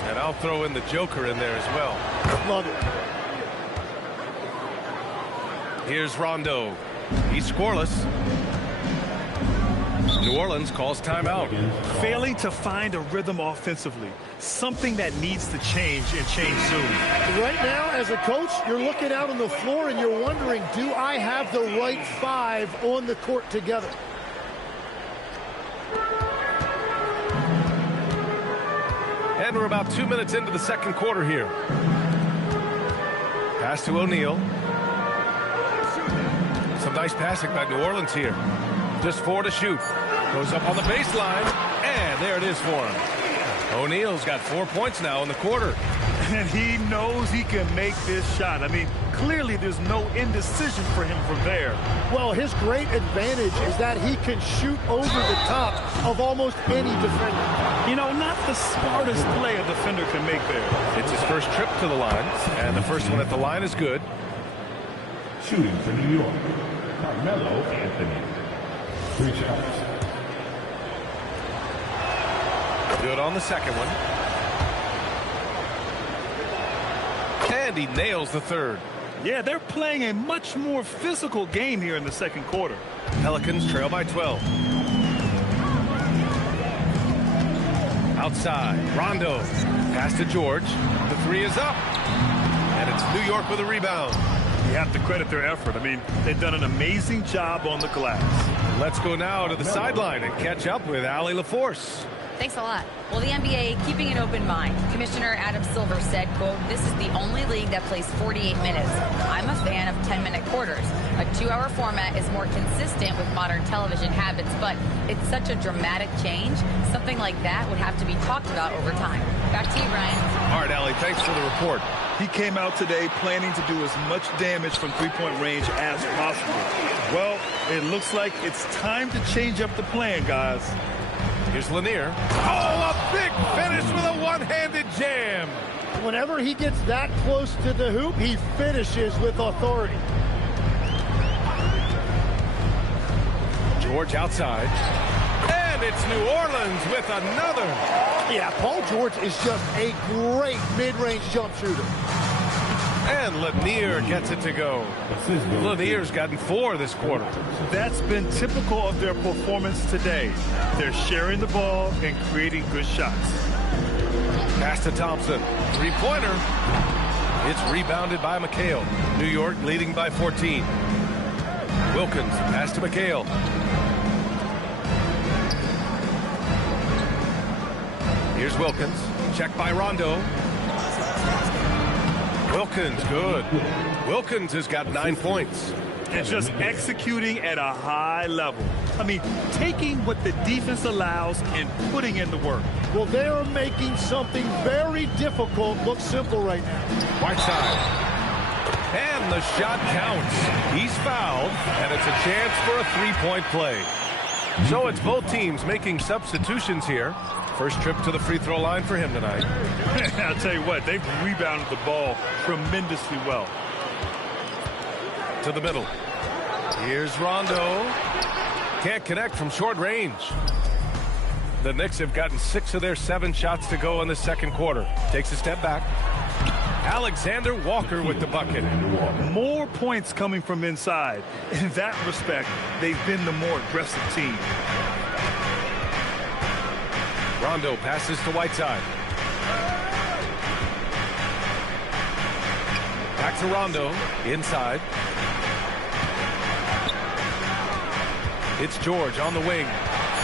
And I'll throw in the Joker in there as well. Love it. Here's Rondo. He's scoreless. New Orleans calls timeout. Failing to find a rhythm offensively, something that needs to change and change soon. Right now, as a coach, you're looking out on the floor and you're wondering, do I have the right 5 on the court together? And we're about 2 minutes into the second quarter here. Pass to O'Neal. Some nice passing by New Orleans here. Just 4 to shoot. Goes up on the baseline, and there it is for him. O'Neal's got 4 points now in the quarter. And he knows he can make this shot. I mean, clearly there's no indecision for him from there. Well, his great advantage is that he can shoot over the top of almost any defender. You know, not the smartest play a defender can make there. It's his first trip to the line, and the first one at the line is good. Shooting for New York, Carmelo Anthony. 3 shots. Good on the second one. And he nails the third. Yeah, they're playing a much more physical game here in the second quarter. Pelicans trail by 12. Outside, Rondo. Pass to George. The 3 is up. And it's New York with a rebound. You have to credit their effort. I mean, they've done an amazing job on the glass. Let's go now to the sideline and catch up with Allie LaForce. Thanks a lot. Well, the NBA keeping an open mind. Commissioner Adam Silver said, quote, "This is the only league that plays 48 minutes. I'm a fan of 10-minute quarters. A 2-hour format is more consistent with modern television habits, but it's such a dramatic change. Something like that would have to be talked about over time." Back to you, Brian. All right, Allie, thanks for the report. He came out today planning to do as much damage from three-point range as possible. Well, it looks like it's time to change up the plan, guys. Here's Lanier. Oh, a big finish with a one-handed jam. whenever he gets that close to the hoop, he finishes with authority. George outside. And it's New Orleans with another. Yeah, Paul George is just a great mid-range jump shooter. And Lanier gets it to go. Lanier's gotten 4 this quarter. That's been typical of their performance today. They're sharing the ball and creating good shots. Pass to Thompson. Three-pointer. It's rebounded by McHale. New York leading by 14. Wilkins, pass to McHale. Here's Wilkins. Checked by Rondo. Wilkins, good. Wilkins has got 9 points. And just executing at a high level. I mean, taking what the defense allows and putting in the work. Well, they are making something very difficult look simple right now. Whiteside. And the shot counts. He's fouled, and it's a chance for a three-point play. So it's both teams making substitutions here. First trip to the free throw line for him tonight. I'll tell you what, they've rebounded the ball tremendously well. To the middle. Here's Rondo. Can't connect from short range. The Knicks have gotten 6 of their 7 shots to go in the second quarter. Takes a step back. Alexander Walker with the bucket. More points coming from inside. In that respect, they've been the more aggressive team. Rondo passes to Whiteside. Back to Rondo. Inside. It's George on the wing.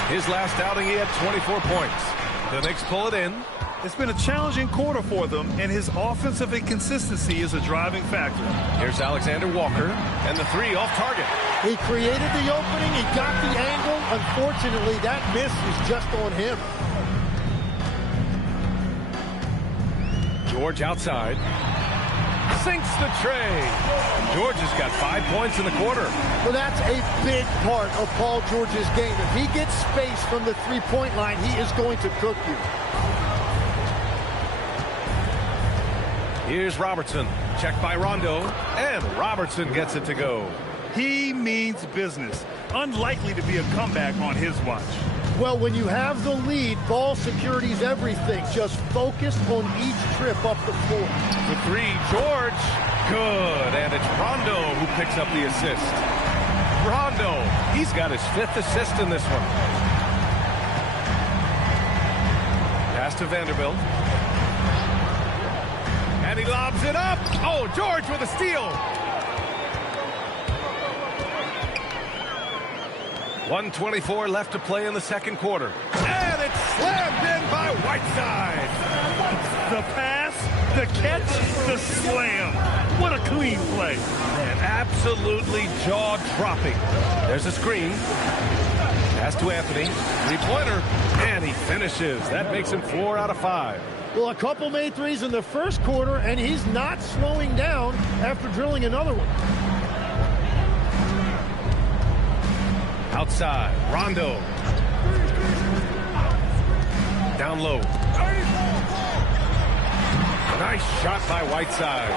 His last outing, he had 24 points. The Knicks pull it in. It's been a challenging quarter for them, and his offensive inconsistency is a driving factor. Here's Alexander Walker, and the 3 off target. He created the opening. He got the angle. Unfortunately, that miss is just on him. George outside. Sinks the tray. George has got 5 points in the quarter. Well, that's a big part of Paul George's game. If he gets space from the three-point line, he is going to cook you. Here's Robertson. Checked by Rondo. And Robertson gets it to go. He means business. Unlikely to be a comeback on his watch. Well, when you have the lead, ball security is everything. Just focus on each trip up the floor. The 3, George. Good. And it's Rondo who picks up the assist. Rondo. He's got his 5th assist in this one. Pass to Vanderbilt. And he lobs it up. Oh, George with a steal. 1:24 left to play in the second quarter. And it's slammed in by Whiteside. The pass, the catch, the slam. What a clean play. Man, absolutely jaw-dropping. There's a screen. Pass to Anthony. Three-pointer. And he finishes. That makes him 4 out of 5. Well, a couple made threes in the first quarter, and he's not slowing down after drilling another one. Outside, Rondo. Down low. Nice shot by Whiteside.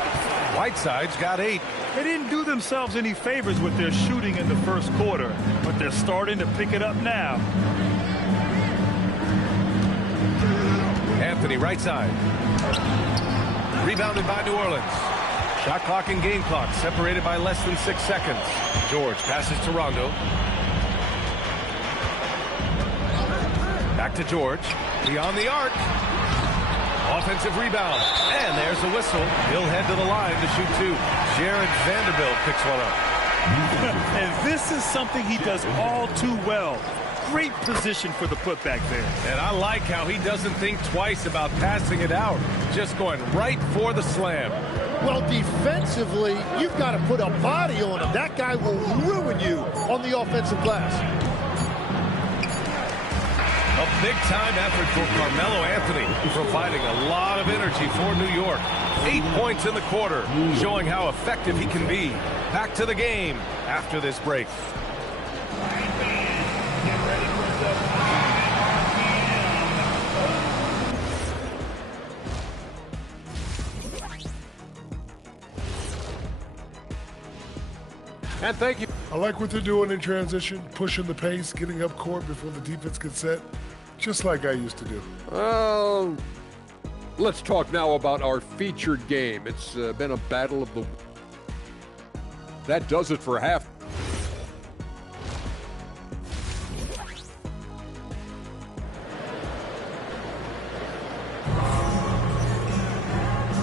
Whiteside's got 8. They didn't do themselves any favors with their shooting in the first quarter, but they're starting to pick it up now. Anthony, right side. Rebounded by New Orleans. Shot clock and game clock separated by less than 6 seconds. George passes to Rondo. Back to George. Beyond the arc. Offensive rebound. And there's the whistle. He'll head to the line to shoot 2. Jared Vanderbilt picks one up. And this is something he does all too well. Great position for the putback there. And I like how he doesn't think twice about passing it out. Just going right for the slam. Well, defensively, you've got to put a body on him. That guy will ruin you on the offensive glass. A big-time effort for Carmelo Anthony, providing a lot of energy for New York. 8 points in the quarter, showing how effective he can be. Back to the game after this break. And thank you. I like what they're doing in transition, pushing the pace, getting up court before the defense gets set, just like I used to do. Let's talk now about our featured game. It's been a battle of the... That does it for half.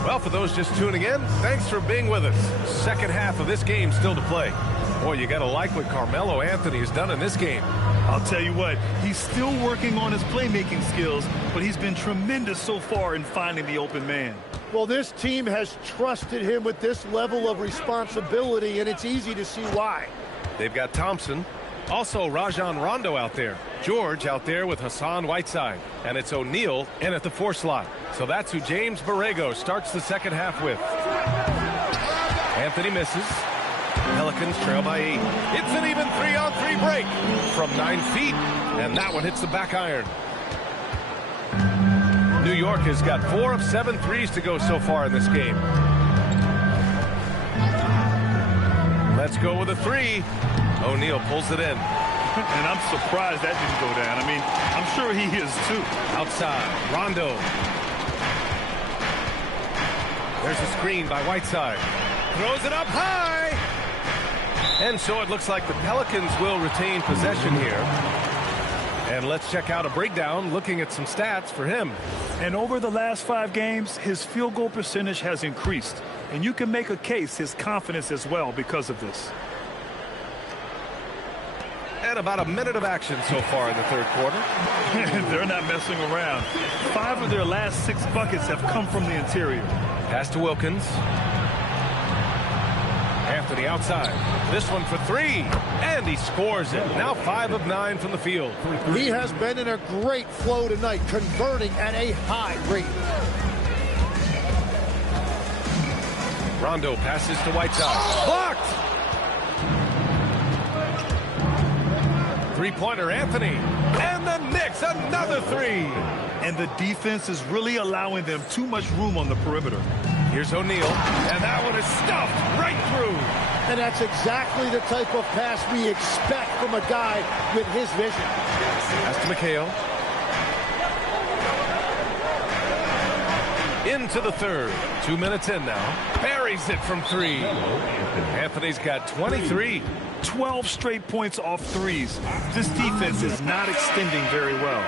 Well, for those just tuning in, thanks for being with us. Second half of this game still to play. Boy, you got to like what Carmelo Anthony has done in this game. I'll tell you what, he's still working on his playmaking skills, but he's been tremendous so far in finding the open man. Well, this team has trusted him with this level of responsibility, and it's easy to see why. They've got Thompson, also Rajon Rondo out there, George out there with Hassan Whiteside, and it's O'Neal in at the 4 slot. So that's who James Borrego starts the second half with. Anthony misses. Pelicans trail by 8. It's an even 3-on-3 break from 9 feet, and that one hits the back iron. New York has got 4 of 7 threes to go so far in this game. Let's go with a 3. O'Neal pulls it in. And I'm surprised that didn't go down. I mean, I'm sure he is too. Outside, Rondo. There's a screen by Whiteside. Throws it up high. And so it looks like the Pelicans will retain possession here. And let's check out a breakdown looking at some stats for him. And over the last 5 games, his field goal percentage has increased. And you can make a case his confidence as well because of this. And about a minute of action so far in the third quarter. They're not messing around. 5 of their last 6 buckets have come from the interior. Pass to Wilkins. Anthony outside. This one for 3. And he scores it. Now 5 of 9 from the field. He has been in a great flow tonight, converting at a high rate. Rondo passes to Whiteside. Blocked! Three-pointer, Anthony. And the Knicks, another 3. And the defense is really allowing them too much room on the perimeter. Here's O'Neal, and that one is stuffed right through. And that's exactly the type of pass we expect from a guy with his vision. Pass to McHale. Into the third. 2 minutes in now. Buries it from 3. Anthony's got 23. 12 straight points off threes. This defense is not extending very well.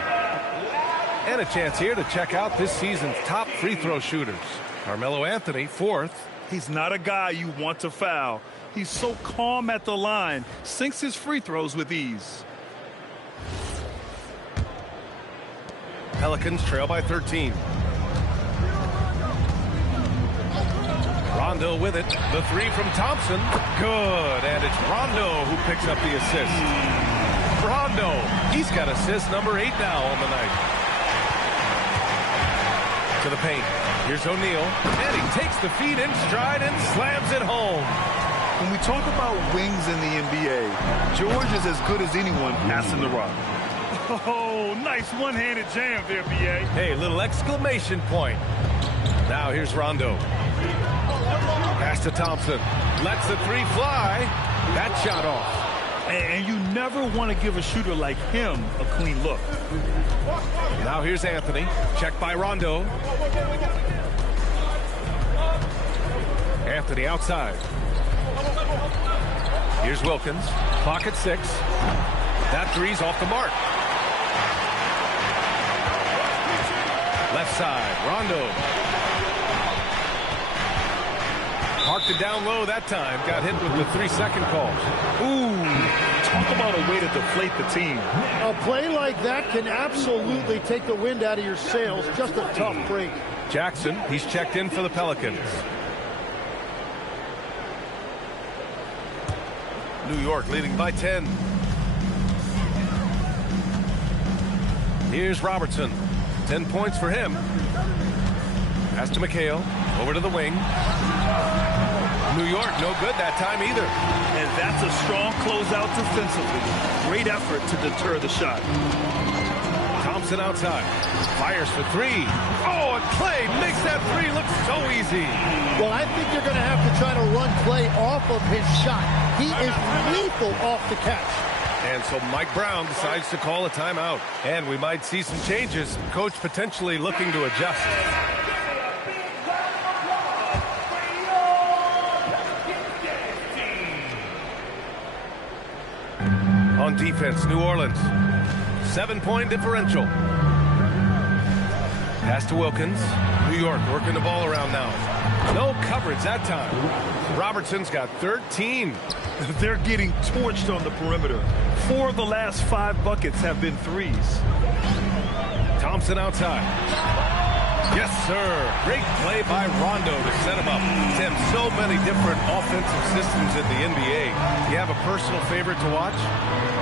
And a chance here to check out this season's top free throw shooters. Carmelo Anthony, 4th. He's not a guy you want to foul. He's so calm at the line, sinks his free throws with ease. Pelicans trail by 13. Rondo with it. The 3 from Thompson. Good. And it's Rondo who picks up the assist. Rondo. He's got assist number 8 now on the night. To the paint. Here's O'Neal. And he takes the feed in stride and slams it home. When we talk about wings in the NBA, George is as good as anyone passing the rock. Oh, nice one-handed jam there, B.A. Hey, little exclamation point. Now here's Rondo. Pass to Thompson. Lets the 3 fly. That shot off. And you never want to give a shooter like him a clean look. Now here's Anthony. Checked by Rondo. Anthony outside. Here's Wilkins. Clock at 6. That 3's off the mark. Left side. Rondo. Parked it down low that time. Got hit with the 3-second call. Ooh, talk about a way to deflate the team. A play like that can absolutely take the wind out of your sails. Just a tough break. Jackson, he's checked in for the Pelicans. New York leading by 10. Here's Robertson. 10 points for him. Pass to McHale. Over to the wing. New York, no good that time either. And that's a strong closeout defensively. Great effort to deter the shot. Thompson outside. Fires for three. Oh, and Clay makes that three look so easy. Well, I think you're going to have to try to run Clay off of his shot. He is lethal off the catch. And so Mike Brown decides to call a timeout. And we might see some changes. Coach potentially looking to adjust. On defense, New Orleans. 7-point differential. Pass to Wilkins. New York working the ball around now. No coverage that time. Robertson's got 13. They're getting torched on the perimeter. 4 of the last 5 buckets have been threes. Thompson outside. Yes, sir. Great play by Rondo to set him up. Sam, so many different offensive systems in the NBA. Do you have a personal favorite to watch?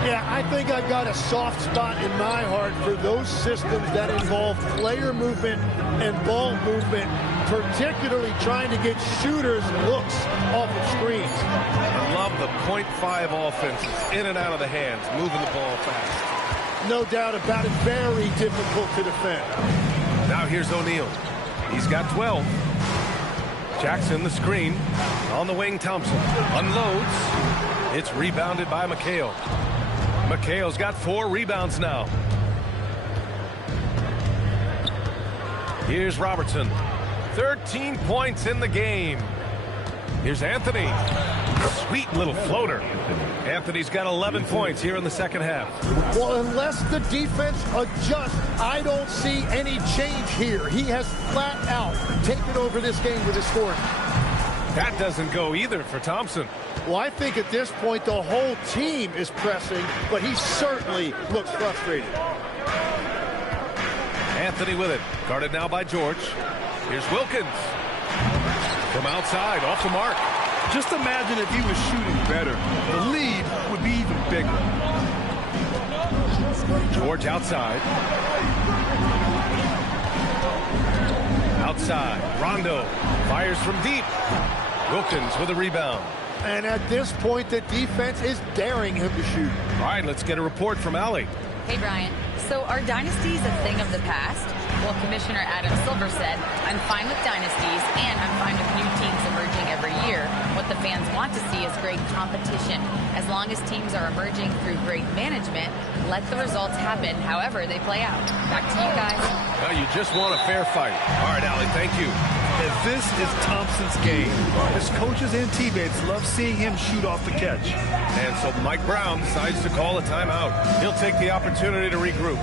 Yeah, I think I've got a soft spot in my heart for those systems that involve player movement and ball movement, particularly trying to get shooters looks off of screens. I love the .5 offenses, in and out of the hands, moving the ball fast. No doubt about it, very difficult to defend. Now here's O'Neal. He's got 12. Jackson the screen. On the wing, Thompson unloads. It's rebounded by McHale. McHale's got 4 rebounds now. Here's Robertson. 13 points in the game. Here's Anthony. Sweet little floater. Anthony's got 11 points here in the second half. Well, unless the defense adjusts, I don't see any change here. He has flat out taken over this game with his scoring. That doesn't go either for Thompson. Well, I think at this point the whole team is pressing, but he certainly looks frustrated. Anthony with it. Guarded now by George. Here's Wilkins. From outside, off the mark. Just imagine if he was shooting better. The lead would be even bigger. George outside. Outside. Rondo fires from deep. Wilkins with a rebound. And at this point, the defense is daring him to shoot. All right, let's get a report from Allie. Hey, Brian. So are dynasties a thing of the past? Well, Commissioner Adam Silver said, I'm fine with dynasties, and I'm fine with new teams emerging every year. What the fans want to see is great competition. As long as teams are emerging through great management, let the results happen however they play out. Back to you guys. Well, you just want a fair fight. All right, Allie, thank you. And this is Thompson's game. His coaches and teammates love seeing him shoot off the catch. And so Mike Brown decides to call a timeout. He'll take the opportunity to regroup.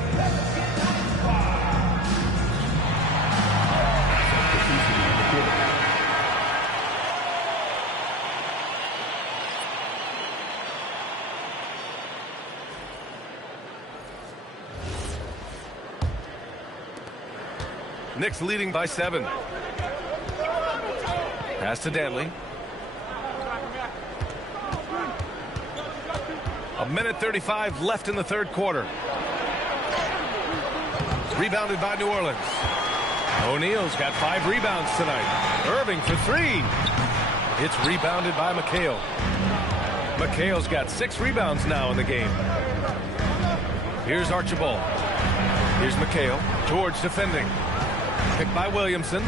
Knicks leading by 7. Pass to Danley. 1:35 left in the third quarter. Rebounded by New Orleans. O'Neal's got 5 rebounds tonight. Irving for 3. It's rebounded by McHale. McHale's got 6 rebounds now in the game. Here's Archibald. Here's McHale. George defending. Picked by Williamson.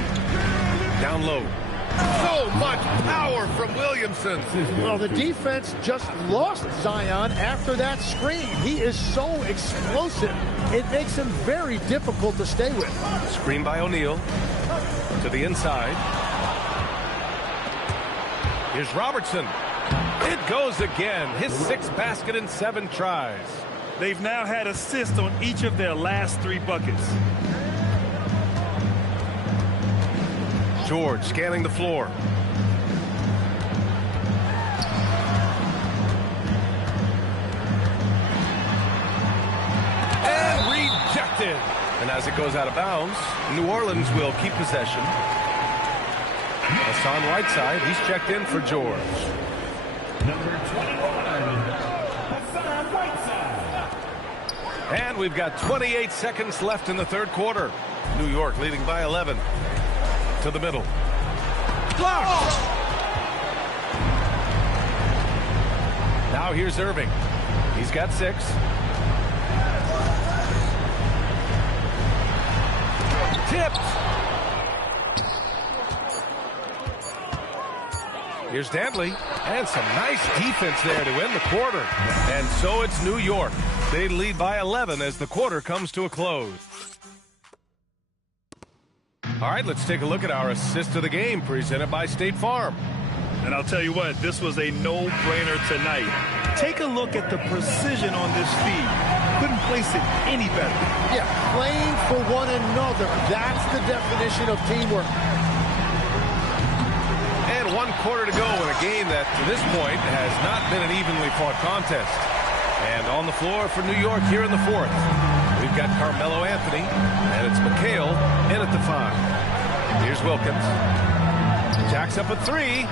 Down low. So much power from Williamson. Well, the defense just lost Zion after that screen. He is so explosive. It makes him very difficult to stay with. Screen by O'Neal. To the inside. Here's Robertson. It goes again. His 6th basket in 7 tries. They've now had assists on each of their last 3 buckets. George scanning the floor. And rejected. And as it goes out of bounds, New Orleans will keep possession. Hassan Whiteside, he's checked in for George. Number 21, Hassan Whiteside. And we've got 28 seconds left in the third quarter. New York leading by 11. To the middle. Blocked! Now here's Irving. He's got 6. tipped. Here's Dantley, and some nice defense there to end the quarter. And so it's New York. They lead by 11 as the quarter comes to a close. All right, let's take a look at our assist of the game presented by State Farm. And I'll tell you what, this was a no-brainer tonight. Take a look at the precision on this feed. Couldn't place it any better. Yeah, playing for one another. That's the definition of teamwork. And 1 quarter to go in a game that, to this point, has not been an evenly fought contest. And on the floor for New York here in the 4th, we've got Carmelo Anthony, and it's McHale in at the 5. Here's Wilkins. Jacks up a 3.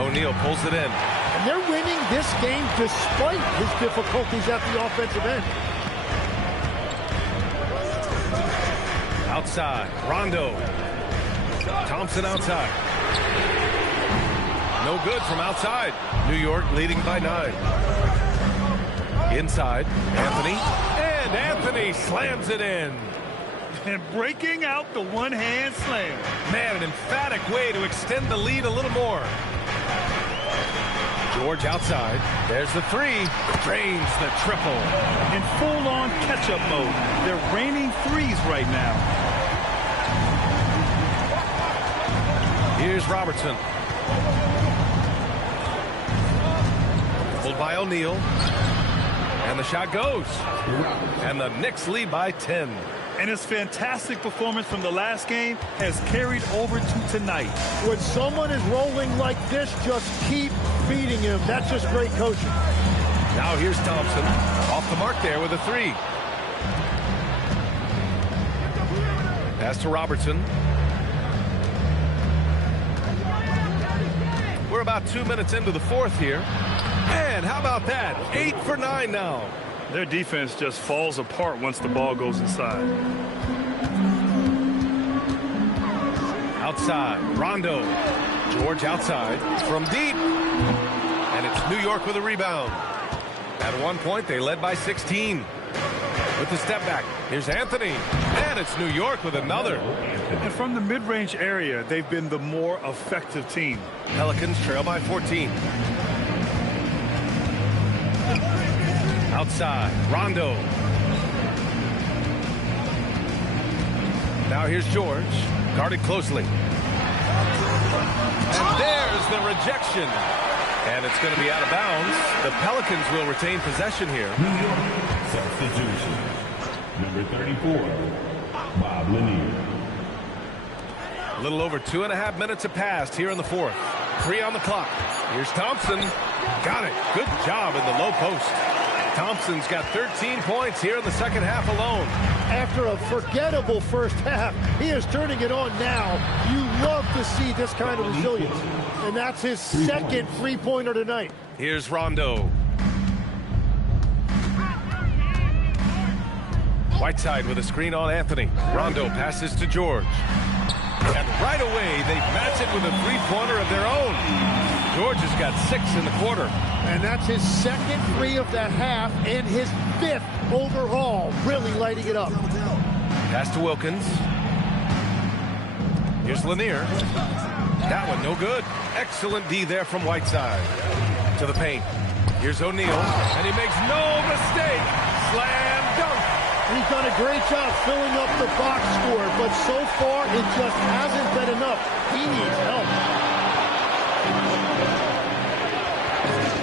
O'Neal pulls it in. And they're winning this game despite his difficulties at the offensive end. Outside, Rondo. Thompson outside. No good from outside. New York leading by 9. Inside, Anthony. And Anthony slams it in. And breaking out the one-hand slam. Man, an emphatic way to extend the lead a little more. George outside. There's the 3. Drains the triple. In full-on catch-up mode. They're raining threes right now. Here's Robertson. Pulled by O'Neal. And the shot goes. And the Knicks lead by 10. And his fantastic performance from the last game has carried over to tonight. When someone is rolling like this, just keep feeding him. That's just great coaching. Now here's Thompson. Off the mark there with a 3. Pass to Robertson. We're about 2 minutes into the 4th here. And how about that? 8 for 9 now. Their defense just falls apart once the ball goes inside. Outside, Rondo. George outside from deep. And it's New York with a rebound. At one point, they led by 16. With the step back, here's Anthony. And it's New York with another. And from the mid-range area, they've been the more effective team. Pelicans trail by 14. Outside, Rondo. Now here's George, guarded closely. And there's the rejection. And it's going to be out of bounds. The Pelicans will retain possession here. Substitution. Number 34, Bob Lanier. A little over 2.5 minutes have passed here in the 4th. 3 on the clock. Here's Thompson. Got it. Good job in the low post. Thompson's got 13 points here in the second half alone. After a forgettable first half, he is turning it on now. You love to see this kind of resilience. And that's his second three-pointer tonight. Here's Rondo. Whiteside with a screen on Anthony. Rondo passes to George. And right away, they match it with a three-pointer of their own. George has got 6 in the quarter. And that's his second 3 of the half and his 5th overall, really lighting it up. Pass to Wilkins. Here's Lanier. That one no good. Excellent D there from Whiteside. To the paint. Here's O'Neal. And he makes no mistake. Slam dunk. He's done a great job filling up the box score, but so far it just hasn't been enough. He needs help.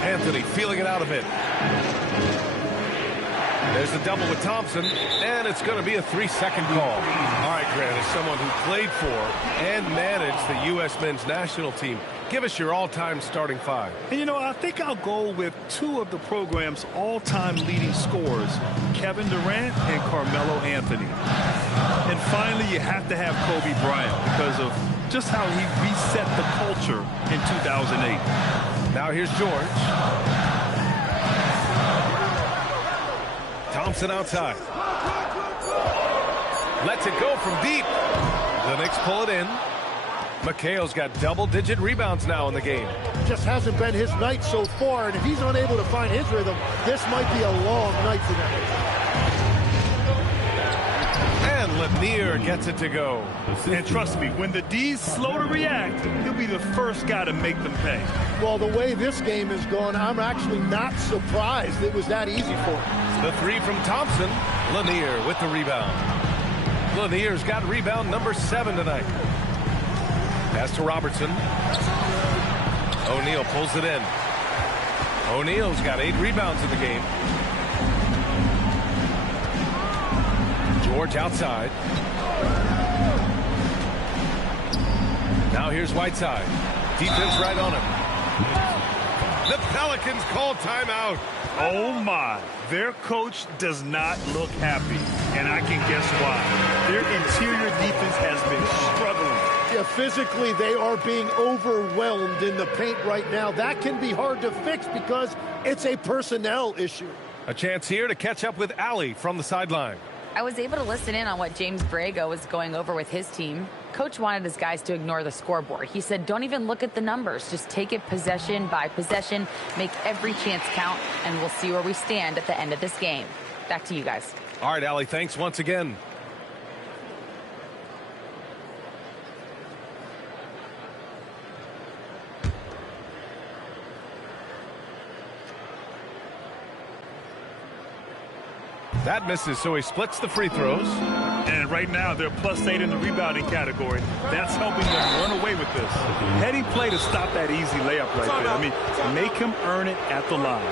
Anthony feeling it out a bit. There's the double with Thompson, and it's going to be a 3-second call. All right, Grant, as someone who played for and managed the U.S. men's national team, give us your all-time starting 5. And, you know, I think I'll go with 2 of the program's all-time leading scorers, Kevin Durant and Carmelo Anthony. And finally, you have to have Kobe Bryant because of just how he reset the culture in 2008. Now here's George. Thompson outside. Lets it go from deep. The Knicks pull it in. McHale's got double-digit rebounds now in the game. Just hasn't been his night so far, and if he's unable to find his rhythm, this might be a long night for them. And and Lanier gets it to go. And trust me, when the D's slow to react, he'll be the first guy to make them pay. Well, the way this game has gone, I'm actually not surprised it was that easy for him. The three from Thompson. Lanier with the rebound. Lanier's got rebound number 7 tonight. Pass to Robertson. O'Neal pulls it in. O'Neal's got 8 rebounds in the game. George outside. Now here's Whiteside. Defense right on him. The Pelicans call timeout. Oh my, their coach does not look happy, and I can guess why. Their interior defense has been struggling. Yeah, physically they are being overwhelmed in the paint right now. That can be hard to fix because it's a personnel issue. A chance here to catch up with Allie from the sideline. I was able to listen in on what James Borrego was going over with his team. Coach wanted his guys to ignore the scoreboard. He said, don't even look at the numbers. Just take it possession by possession, make every chance count, and we'll see where we stand at the end of this game. Back to you guys. All right, Allie, thanks once again. That misses, so he splits the free throws. And right now, they're +8 in the rebounding category. That's helping them run away with this. Heady play to stop that easy layup right there. I mean, make him earn it at the line.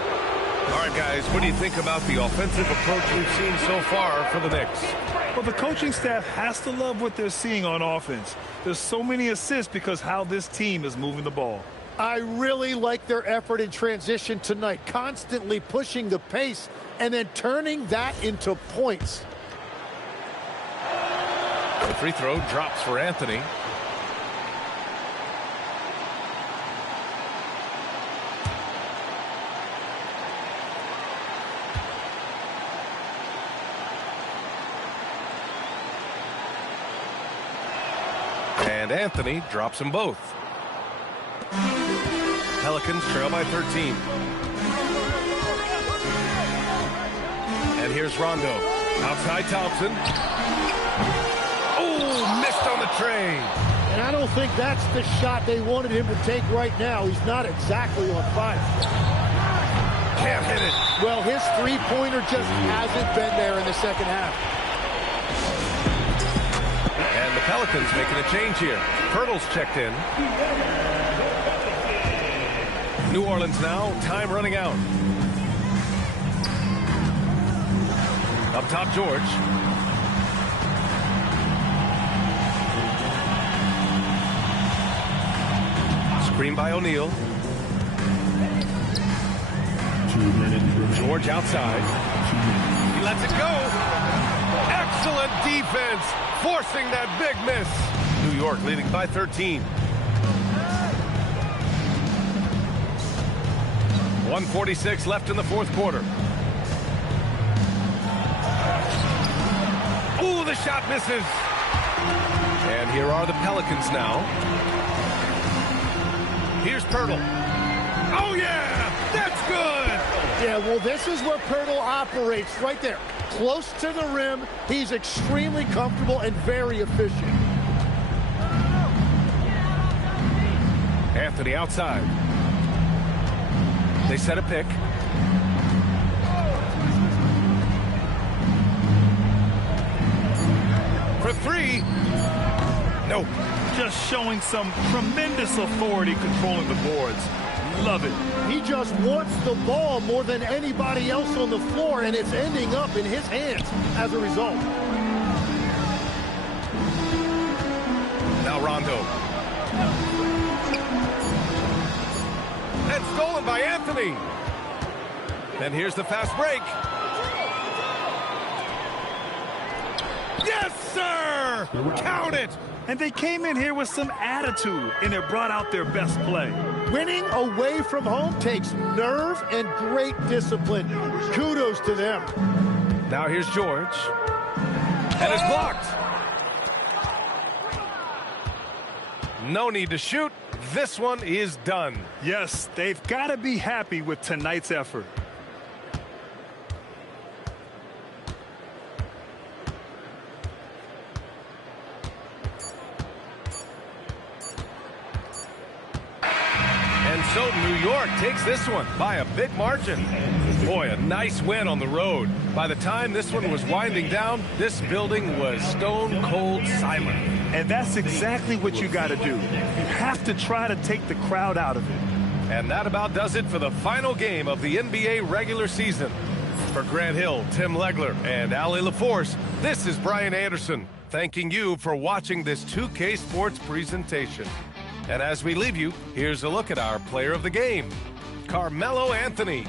All right, guys, what do you think about the offensive approach we've seen so far for the Knicks? Well, the coaching staff has to love what they're seeing on offense. There's so many assists because how this team is moving the ball. I really like their effort in transition tonight, constantly pushing the pace and then turning that into points. The free throw drops for Anthony. And Anthony drops them both. Pelicans trail by 13. And here's Rondo. Outside Thompson. Oh, missed on the tray. And I don't think that's the shot they wanted him to take right now. He's not exactly on fire. Can't hit it. Well, his three-pointer just hasn't been there in the second half. And the Pelicans making a change here. Pirtle's checked in. New Orleans now, time running out. Up top, George. Screen by O'Neal. George outside. He lets it go. Excellent defense, forcing that big miss. New York leading by 13. 1:46 left in the fourth quarter. Ooh, the shot misses. And here are the Pelicans now. Here's Pirtle. Oh, yeah, that's good. Yeah, well, this is where Pirtle operates, right there. Close to the rim. He's extremely comfortable and very efficient. Anthony outside. They set a pick. For three. Nope. Just showing some tremendous authority controlling the boards. Love it. He just wants the ball more than anybody else on the floor, and it's ending up in his hands as a result. Now Rondo. And stolen by Anthony. And here's the fast break. Yes, sir! Count it! And they came in here with some attitude, and it brought out their best play. Winning away from home takes nerve and great discipline. Kudos to them. Now here's George. And it's blocked. No need to shoot. This one is done. Yes, they've got to be happy with tonight's effort. So New York takes this one by a big margin. Boy, a nice win on the road. By the time this one was winding down, this building was stone cold silent. And that's exactly what you got to do. You have to try to take the crowd out of it. And that about does it for the final game of the NBA regular season. For Grant Hill, Tim Legler, and Allie LaForce, this is Brian Anderson, thanking you for watching this 2K Sports presentation. And as we leave you, here's a look at our player of the game, Carmelo Anthony.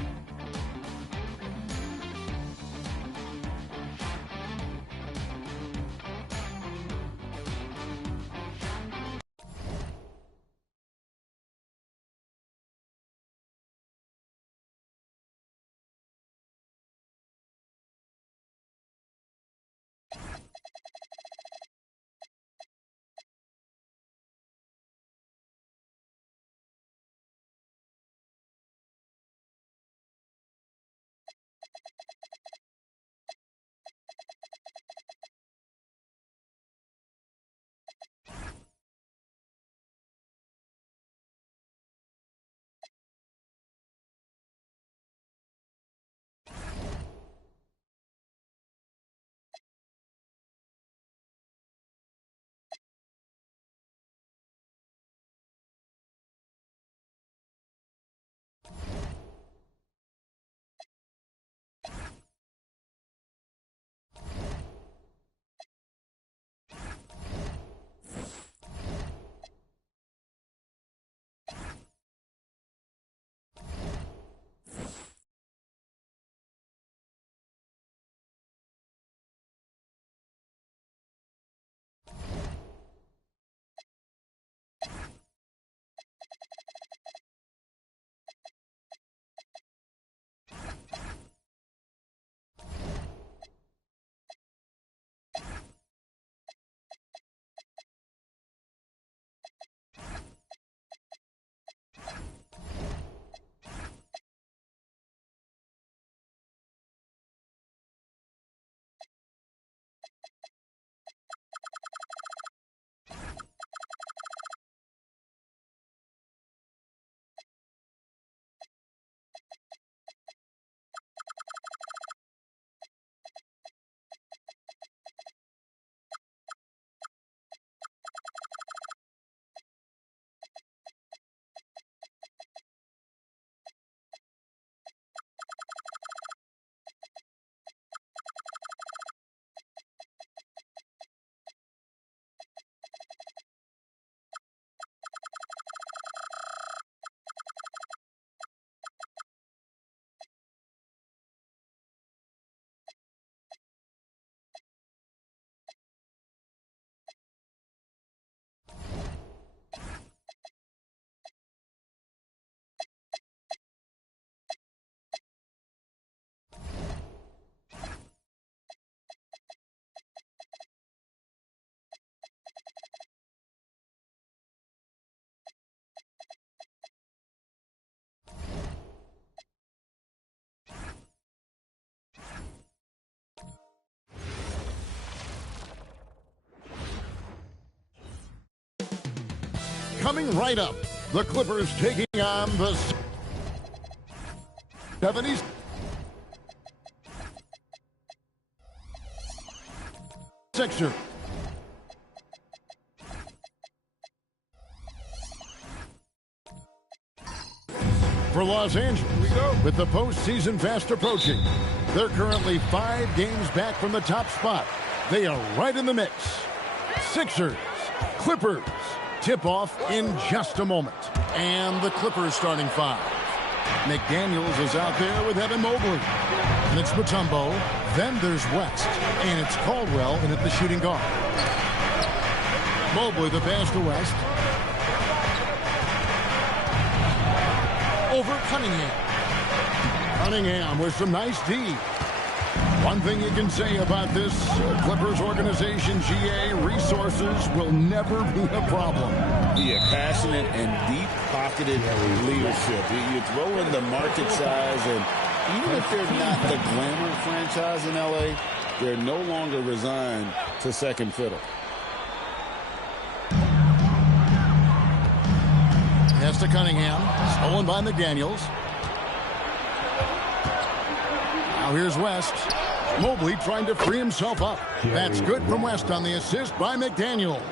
Coming right up, the Clippers taking on the 70s. Sixer. For Los Angeles, with the postseason fast approaching, they're currently 5 games back from the top spot. They are right in the mix. Sixers, Clippers. Tip-off in just a moment. And the Clippers starting 5. McDaniels is out there with Evan Mobley. And it's Mutombo. Then there's West. And it's Caldwell in at the shooting guard. Mobley the pass to West. Over Cunningham. Cunningham with some nice D. One thing you can say about this Clippers organization, GA, resources will never be a problem. Yeah, passionate and deep-pocketed leadership. You throw in the market size, and even if they're not the glamour franchise in LA, they're no longer resigned to second fiddle. Has to Cunningham. Stolen by McDaniels. Now here's West. Mobley trying to free himself up. That's good from West on the assist by McDaniels.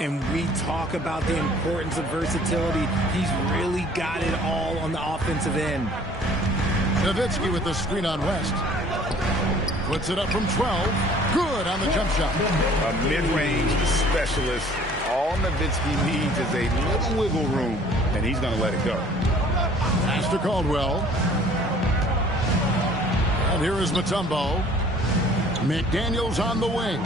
And we talk about the importance of versatility. He's really got it all on the offensive end. Nowitzki with the screen on West. Puts it up from 12. Good on the jump shot. A mid-range specialist. All Nowitzki needs is a little wiggle room, and he's going to let it go. Pass to Caldwell. And here is Mutombo. McDaniels on the wing.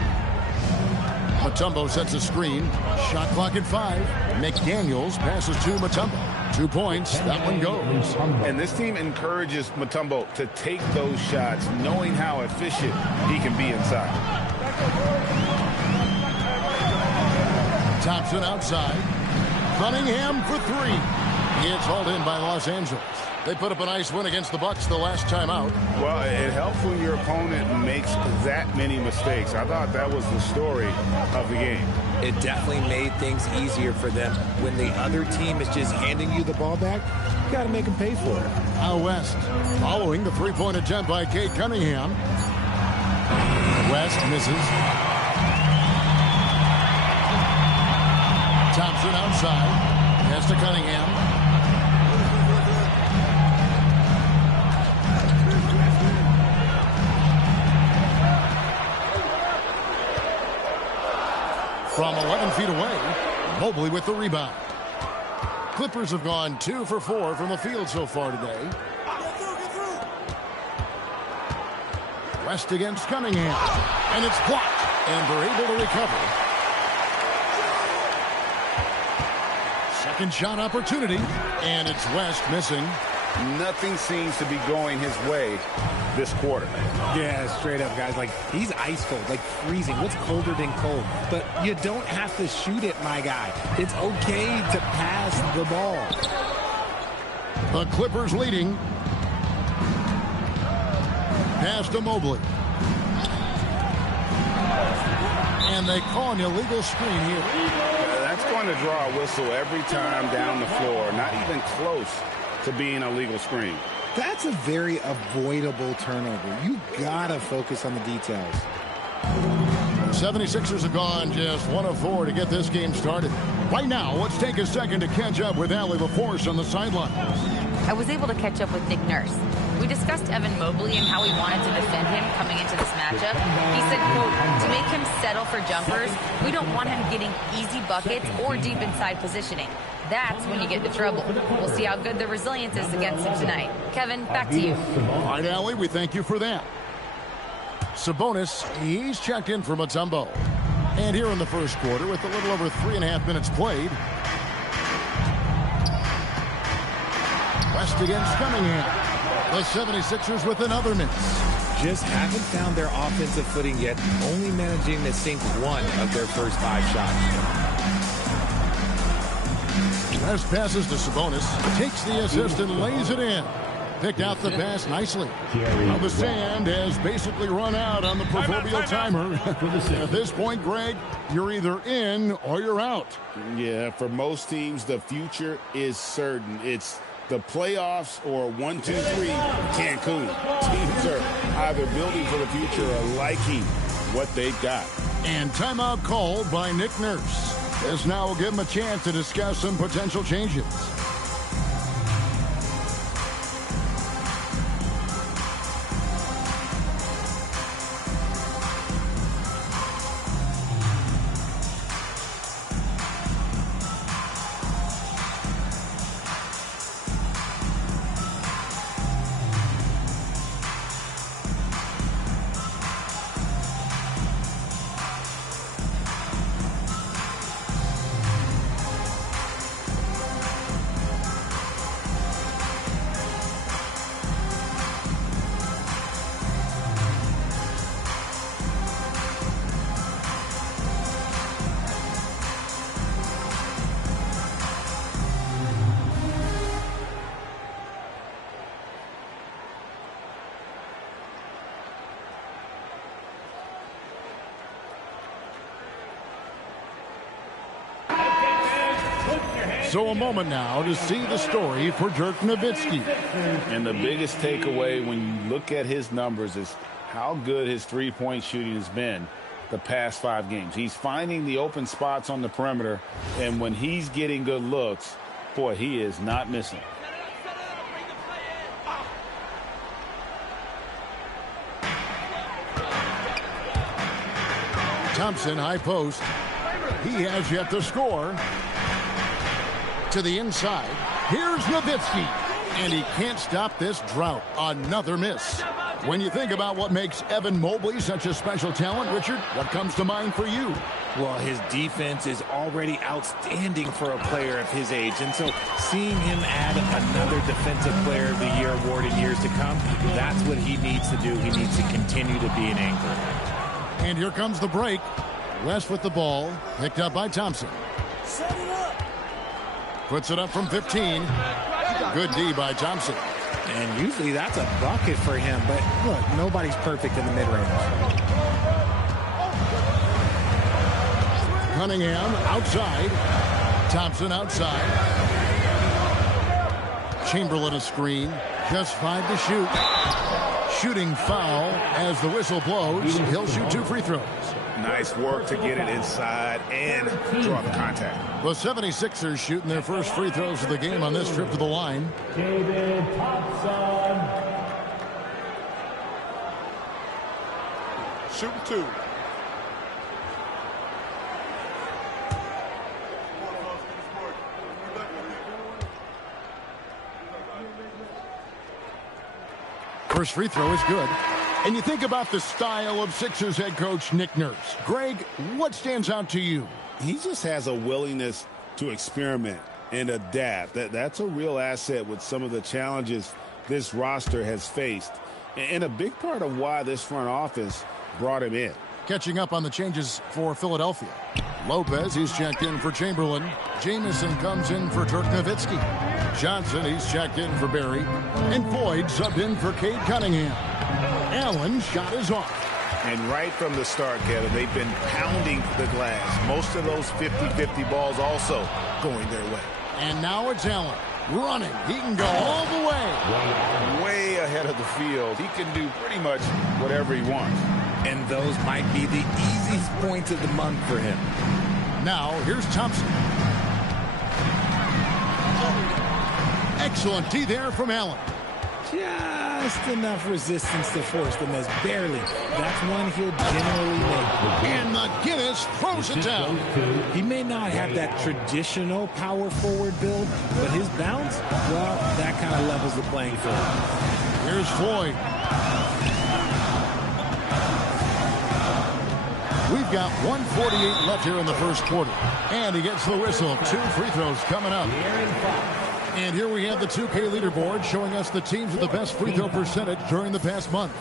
Mutombo sets a screen. Shot clock at 5. McDaniels passes to Mutombo. 2 points. That one goes. And this team encourages Mutombo to take those shots, knowing how efficient he can be inside. Thompson outside. Cunningham for 3. It's hauled in by Los Angeles. They put up a nice win against the Bucks the last time out. Well, it helps when your opponent makes that many mistakes. I thought that was the story of the game. It definitely made things easier for them. When the other team is just handing you the ball back, you got to make them pay for it. Now West, following the three-point attempt by Cade Cunningham. West misses. Thompson outside. Pass to Cunningham. From 11 feet away, Mobley with the rebound. Clippers have gone 2 for 4 from the field so far today. West against Cunningham. And it's blocked. And they're able to recover. Second shot opportunity. And it's West missing. Nothing seems to be going his way this quarter. Yeah, straight up, guys. Like, he's ice cold, like freezing. What's colder than cold? But you don't have to shoot it, my guy. It's okay to pass the ball. The Clippers leading. Pass to Mobley. And they call an illegal screen here. That's going to draw a whistle every time down the floor. Not even close to being a legal screen. That's a very avoidable turnover. You gotta focus on the details. 76ers have gone just 1 of 4 to get this game started. Right now, let's take a second to catch up with Allie LaForce on the sideline. I was able to catch up with Nick Nurse. We discussed Evan Mobley and how he wanted to defend him coming into this matchup. He said, quote, to make him settle for jumpers, we don't want him getting easy buckets or deep inside positioning. That's when you get into trouble. We'll see how good the resilience is against him tonight. Kevin, back to you. All right, Allie, we thank you for that. Sabonis, he's checked in for Mutombo. And here in the first quarter, with a little over 3.5 minutes played, West against Cunningham. The 76ers with another miss. Just haven't found their offensive footing yet, only managing to sink 1 of their first 5 shots. West passes to Sabonis, takes the assist and lays it in. Picked out the pass nicely. Now the sand has basically run out on the proverbial timer. At this point, Greg, you're either in or you're out. Yeah, for most teams, the future is certain. It's the playoffs or 1, 2, 3 Cancun. Teams are either building for the future or liking what they've got. And timeout called by Nick Nurse. This now will give him a chance to discuss some potential changes. So a moment now to see the story for Dirk Nowitzki. And the biggest takeaway when you look at his numbers is how good his three-point shooting has been the past 5 games. He's finding the open spots on the perimeter, and when he's getting good looks, boy, he is not missing. Thompson, high post. He has yet to score. To the inside. Here's Nowitzki. And he can't stop this drought. Another miss. When you think about what makes Evan Mobley such a special talent, Richard, what comes to mind for you? Well, his defense is already outstanding for a player of his age. And so seeing him add another Defensive Player of the Year award in years to come, that's what he needs to do. He needs to continue to be an anchor. And here comes the break. West with the ball, picked up by Thompson. Set it up. Puts it up from 15. Good D by Thompson. And usually that's a bucket for him, but look, nobody's perfect in the mid-range. Cunningham outside. Thompson outside. Chamberlain a screen. Just 5 to shoot. Shooting foul as the whistle blows. He'll shoot 2 free throws. Nice work to get it inside and draw the contact. The 76ers shooting their first free throws of the game on this trip to the line. David Thompson. Shooting 2. First free throw is good. And you think about the style of Sixers head coach Nick Nurse. Greg, what stands out to you? He just has a willingness to experiment and adapt. That's a real asset with some of the challenges this roster has faced. And a big part of why this front office brought him in. Catching up on the changes for Philadelphia. Lopez, he's checked in for Chamberlain. Jamison comes in for Dirk Nowitzki. Johnson, he's checked in for Barry. And Floyd subbed in for Cade Cunningham. Allen's shot is off. And right from the start, Kevin, they've been pounding the glass. Most of those 50-50 balls also going their way. And now it's Allen running. He can go all the way. Way ahead of the field. He can do pretty much whatever he wants. And those might be the easiest points of the month for him. Now, here's Thompson. Excellent D there from Allen. Just enough resistance to force the miss. Barely. That's one he'll generally make. And McGinnis throws it down. He may not have that traditional power forward build, but his bounce, well, that kind of levels the playing field. Here's Floyd. We've got 1:48 left here in the first quarter. And he gets the whistle. 2 free throws coming up. And here we have the 2K leaderboard showing us the teams with the best free throw percentage during the past month.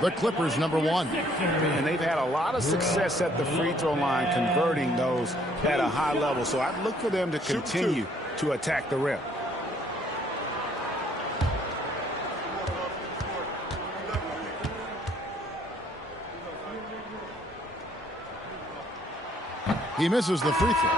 The Clippers, number 1. And they've had a lot of success at the free throw line, converting those at a high level. So I'd look for them to continue to attack the rim. He misses the free throw.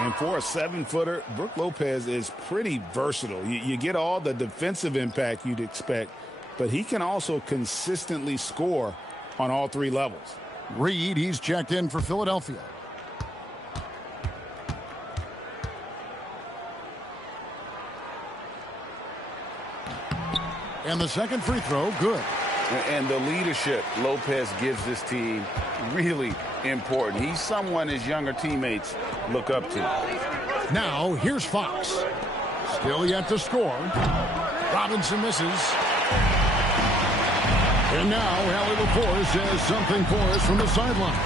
And for a 7-footer, Brook Lopez is pretty versatile. You get all the defensive impact you'd expect, but he can also consistently score on all 3 levels. Reed, he's checked in for Philadelphia. And the second free throw, good. And the leadership Lopez gives this team really important. He's someone his younger teammates look up to. Now, here's Fox. Still yet to score. Robinson misses. And now, Allie LaForce says something for us from the sideline.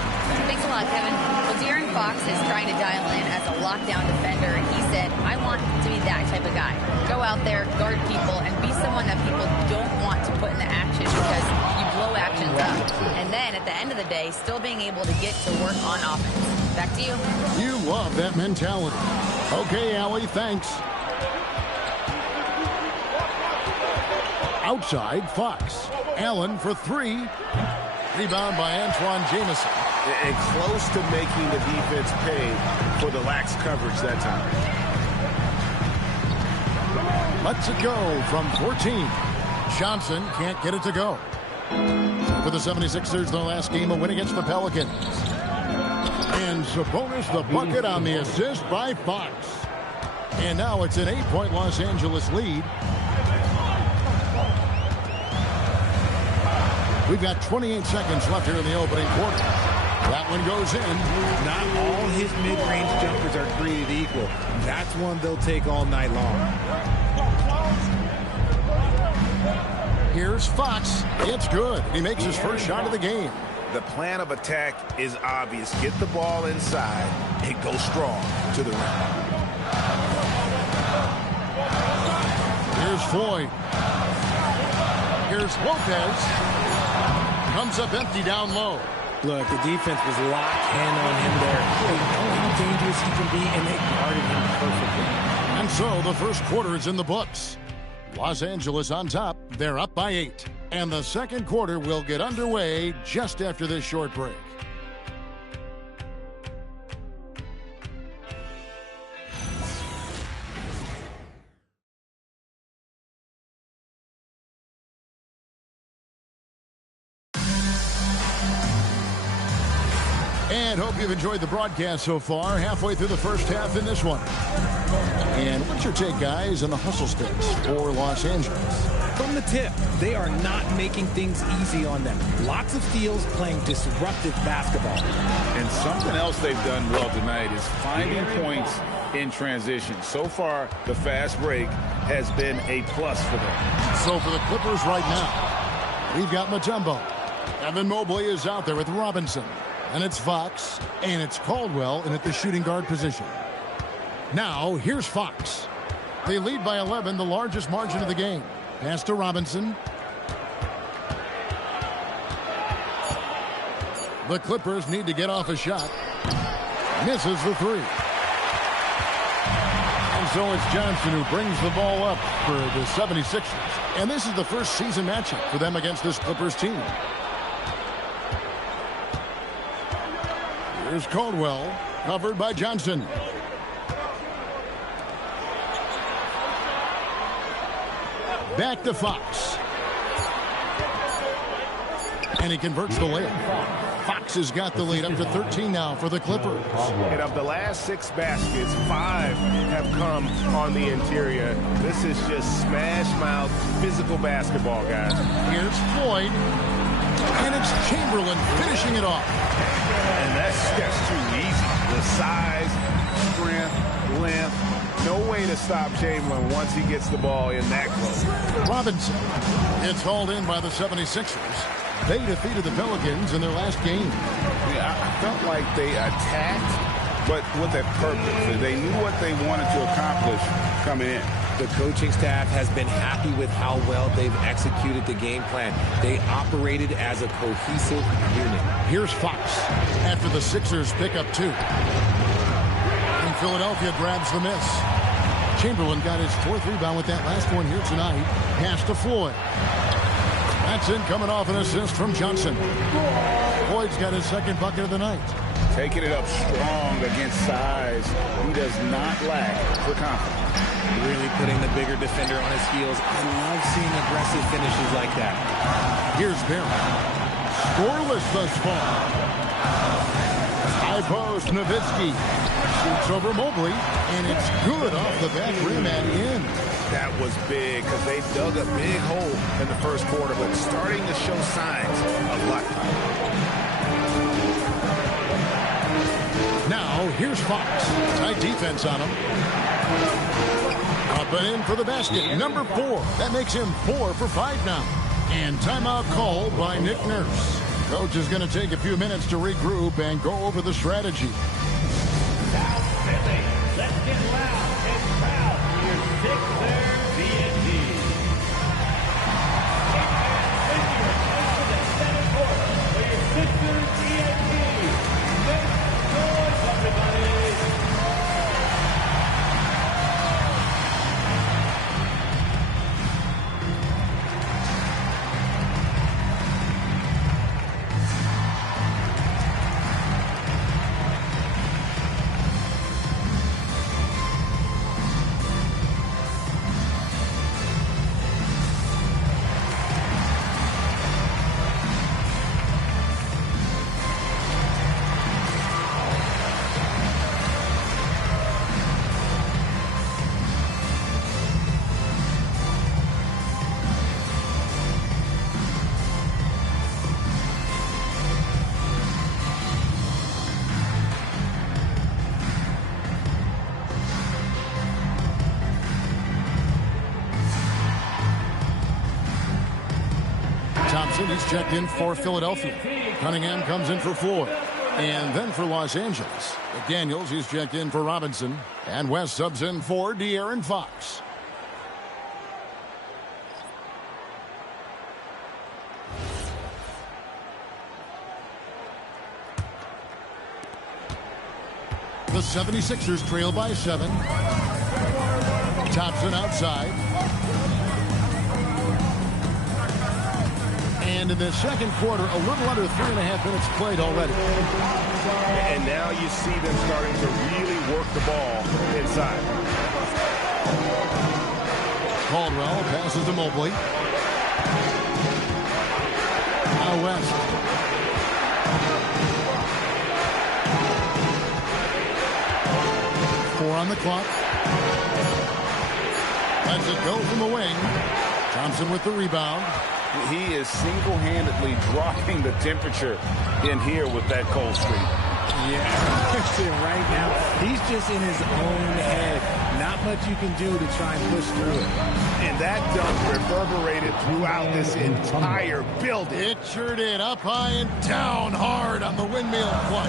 Thanks a lot, Kevin. Well, De'Aaron Fox is trying to dial in as a lockdown defender, and he said, I want to be that type of guy. Go out there, guard people, and be someone that people don't want to put in the action because you blow actions up. And then, at the end of the day, still being able to get to work on offense. Back to you. You love that mentality. Okay, Allie, thanks. Outside, Fox. Allen for 3. Rebound by Antoine Jamison. And close to making the defense pay for the lax coverage that time. lets it go from 14. Johnson can't get it to go. For the 76ers, their last game, a win against the Pelicans. And Sabonis the bucket on the assist by Fox. And now it's an 8-point Los Angeles lead. We've got 28 seconds left here in the opening quarter. That one goes in. Not all his mid-range jumpers are created equal. That's one they'll take all night long. Here's Fox. It's good. He makes his first shot of the game. The plan of attack is obvious. Get the ball inside and go strong to the rim. Here's Floyd. Here's Lopez. Comes up empty down low. Look, the defense was locked in on him there. They know how dangerous he can be, and they guarded him perfectly. And so the first quarter is in the books. Los Angeles on top. They're up by 8. And the second quarter will get underway just after this short break. And hope you've enjoyed the broadcast so far. Halfway through the first half in this one. And what's your take, guys, on the hustle sticks for Los Angeles? From the tip, they are not making things easy on them. Lots of steals, playing disruptive basketball. And something else they've done well tonight is finding points in transition. So far, the fast break has been a plus for them. So for the Clippers right now, we've got Mutombo. Evan Mobley is out there with Robinson. And it's Fox, and it's Caldwell in at the shooting guard position. Now, here's Fox. They lead by 11, the largest margin of the game. Pass to Robinson. The Clippers need to get off a shot. Misses the 3. And so it's Johnson who brings the ball up for the 76ers. And this is the first season matchup for them against this Clippers team. Here's Caldwell, covered by Johnson. Back to Fox. And he converts the layup. Fox has got the lead up to 13 now for the Clippers. And of the last 6 baskets, 5 have come on the interior. This is just smash mouth physical basketball, guys. Here's Floyd. And it's Chamberlain finishing it off. And that's too easy. The size, strength, length, no way to stop Chamberlain once he gets the ball in that close. Robinson. It's hauled in by the 76ers. They defeated the Pelicans in their last game. Yeah, I felt like they attacked, but with a purpose. They knew what they wanted to accomplish coming in. The coaching staff has been happy with how well they've executed the game plan. They operated as a cohesive unit. Here's Fox after the Sixers pick up 2. And Philadelphia grabs the miss. Chamberlain got his 4th rebound with that last one here tonight. Pass to Floyd. That's in, coming off an assist from Johnson. Floyd's got his 2nd bucket of the night. Taking it up strong against size. He does not lack for confidence. Really putting the bigger defender on his heels. I love seeing aggressive finishes like that. Here's Barry. Scoreless thus far. High post, Nowitzki. Shoots over Mobley, and it's good off the back rim and in. That was big because they dug a big hole in the first quarter, but starting to show signs of luck. Now, here's Fox. Tight defense on him. Up and in for the basket. Number 4. That makes him 4 for 5 now. And timeout called by Nick Nurse. Coach is going to take a few minutes to regroup and go over the strategy. South Philly, let's get loud and proud for your Sixers TNT. Thank you for the center court for your Sixers TNT. Make noise, everybody. Thompson, he's checked in for Philadelphia. Cunningham comes in for Floyd. And then for Los Angeles, McDaniels, he's checked in for Robinson. And West subs in for De'Aaron Fox. The 76ers trail by 7. Thompson outside. And in the second quarter, a little under 3.5 minutes played already. And now you see them starting to really work the ball inside. Caldwell passes to Mobley. Now West. On the clock. Lets it go from the wing. Thompson with the rebound. He is single-handedly dropping the temperature in here with that cold streak. Yeah, right now, he's just in his own head. Not much you can do to try and push through it. And that dunk reverberated throughout this entire building. It sure did. Up high and down hard on the windmill play.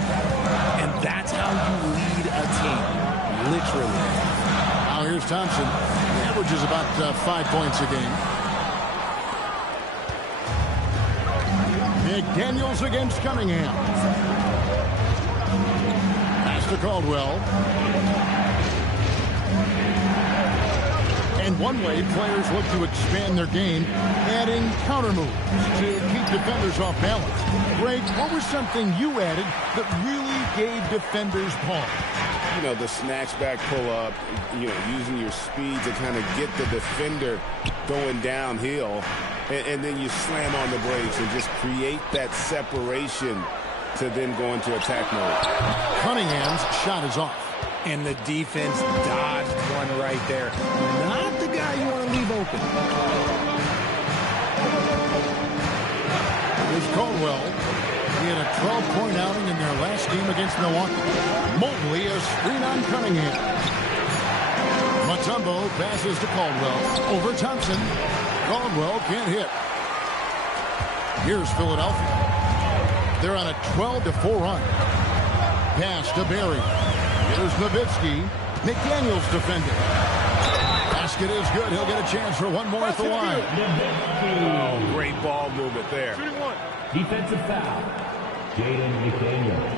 And that's how you lead a team. Literally. Now here's Thompson. He averages about 5 points a game. McDaniels against Cunningham. Pass to Caldwell. And one way players look to expand their game, adding counter moves to keep defenders off balance. Greg, what was something you added that really gave defenders pause? You know, the snatch back pull up, you know, using your speed to kind of get the defender going downhill. And then you slam on the brakes and just create that separation to then go into attack mode. Cunningham's shot is off. And the defense dodged one right there. Not the guy you want to leave open. Here's Caldwell. He had a 12-point outing in their last game against Milwaukee. Mobley a screen on Cunningham. Mutombo passes to Caldwell. Over Thompson. Caldwell can't hit. Here's Philadelphia. They're on a 12-4 run. Pass to Barry. Here's Nowitzki. McDaniels defending. Basket is good. He'll get a chance for one more at the line. Oh, great ball movement there. Defensive foul. Jaden McDaniels.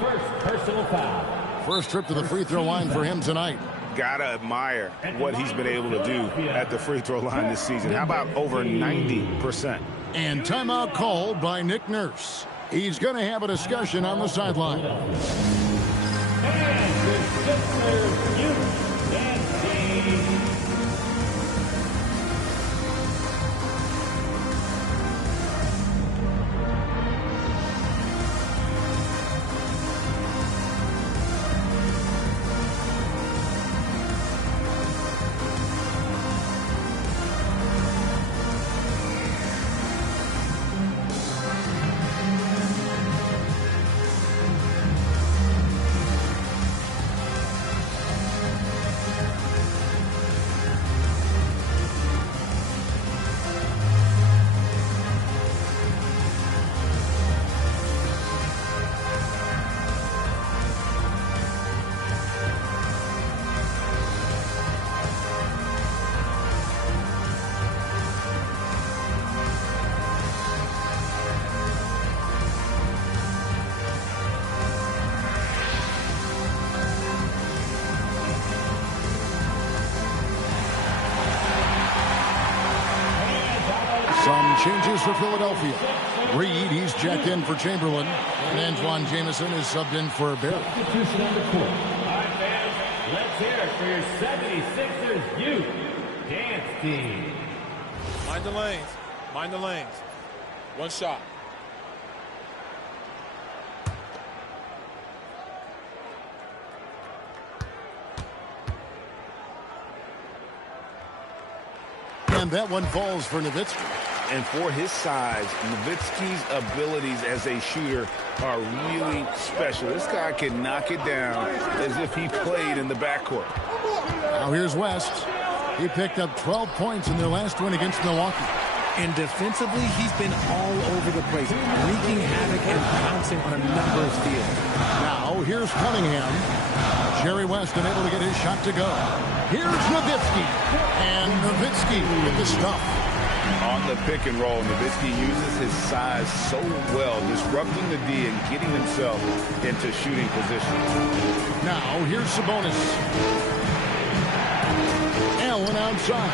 First personal foul. First trip to the free throw line for him tonight. Gotta admire what he's been able to do at the free throw line this season. How about over 90%? And timeout called by Nick Nurse. He's going to have a discussion on the sideline. And the Sixers youth dance team. Some changes for Philadelphia. Reed, he's checked in for Chamberlain. And Antoine Jamison is subbed in for Barry. Substitution on the court. All right, fans, let's hear it for your 76ers youth dance team. Mind the lanes. Mind the lanes. One shot. And that one falls for Nowitzki. And for his size, Nowitzki's abilities as a shooter are really special. This guy can knock it down as if he played in the backcourt. Now here's West. He picked up 12 points in their last win against Milwaukee. And defensively, he's been all over the place, wreaking havoc and pouncing on a number of steals. Now, here's Cunningham. Jerry West unable to get his shot to go. Here's Nowitzki. And Nowitzki with the stuff. On the pick and roll, Nowitzki uses his size so well, disrupting the D and getting himself into shooting position. Now, here's Sabonis. Allen outside.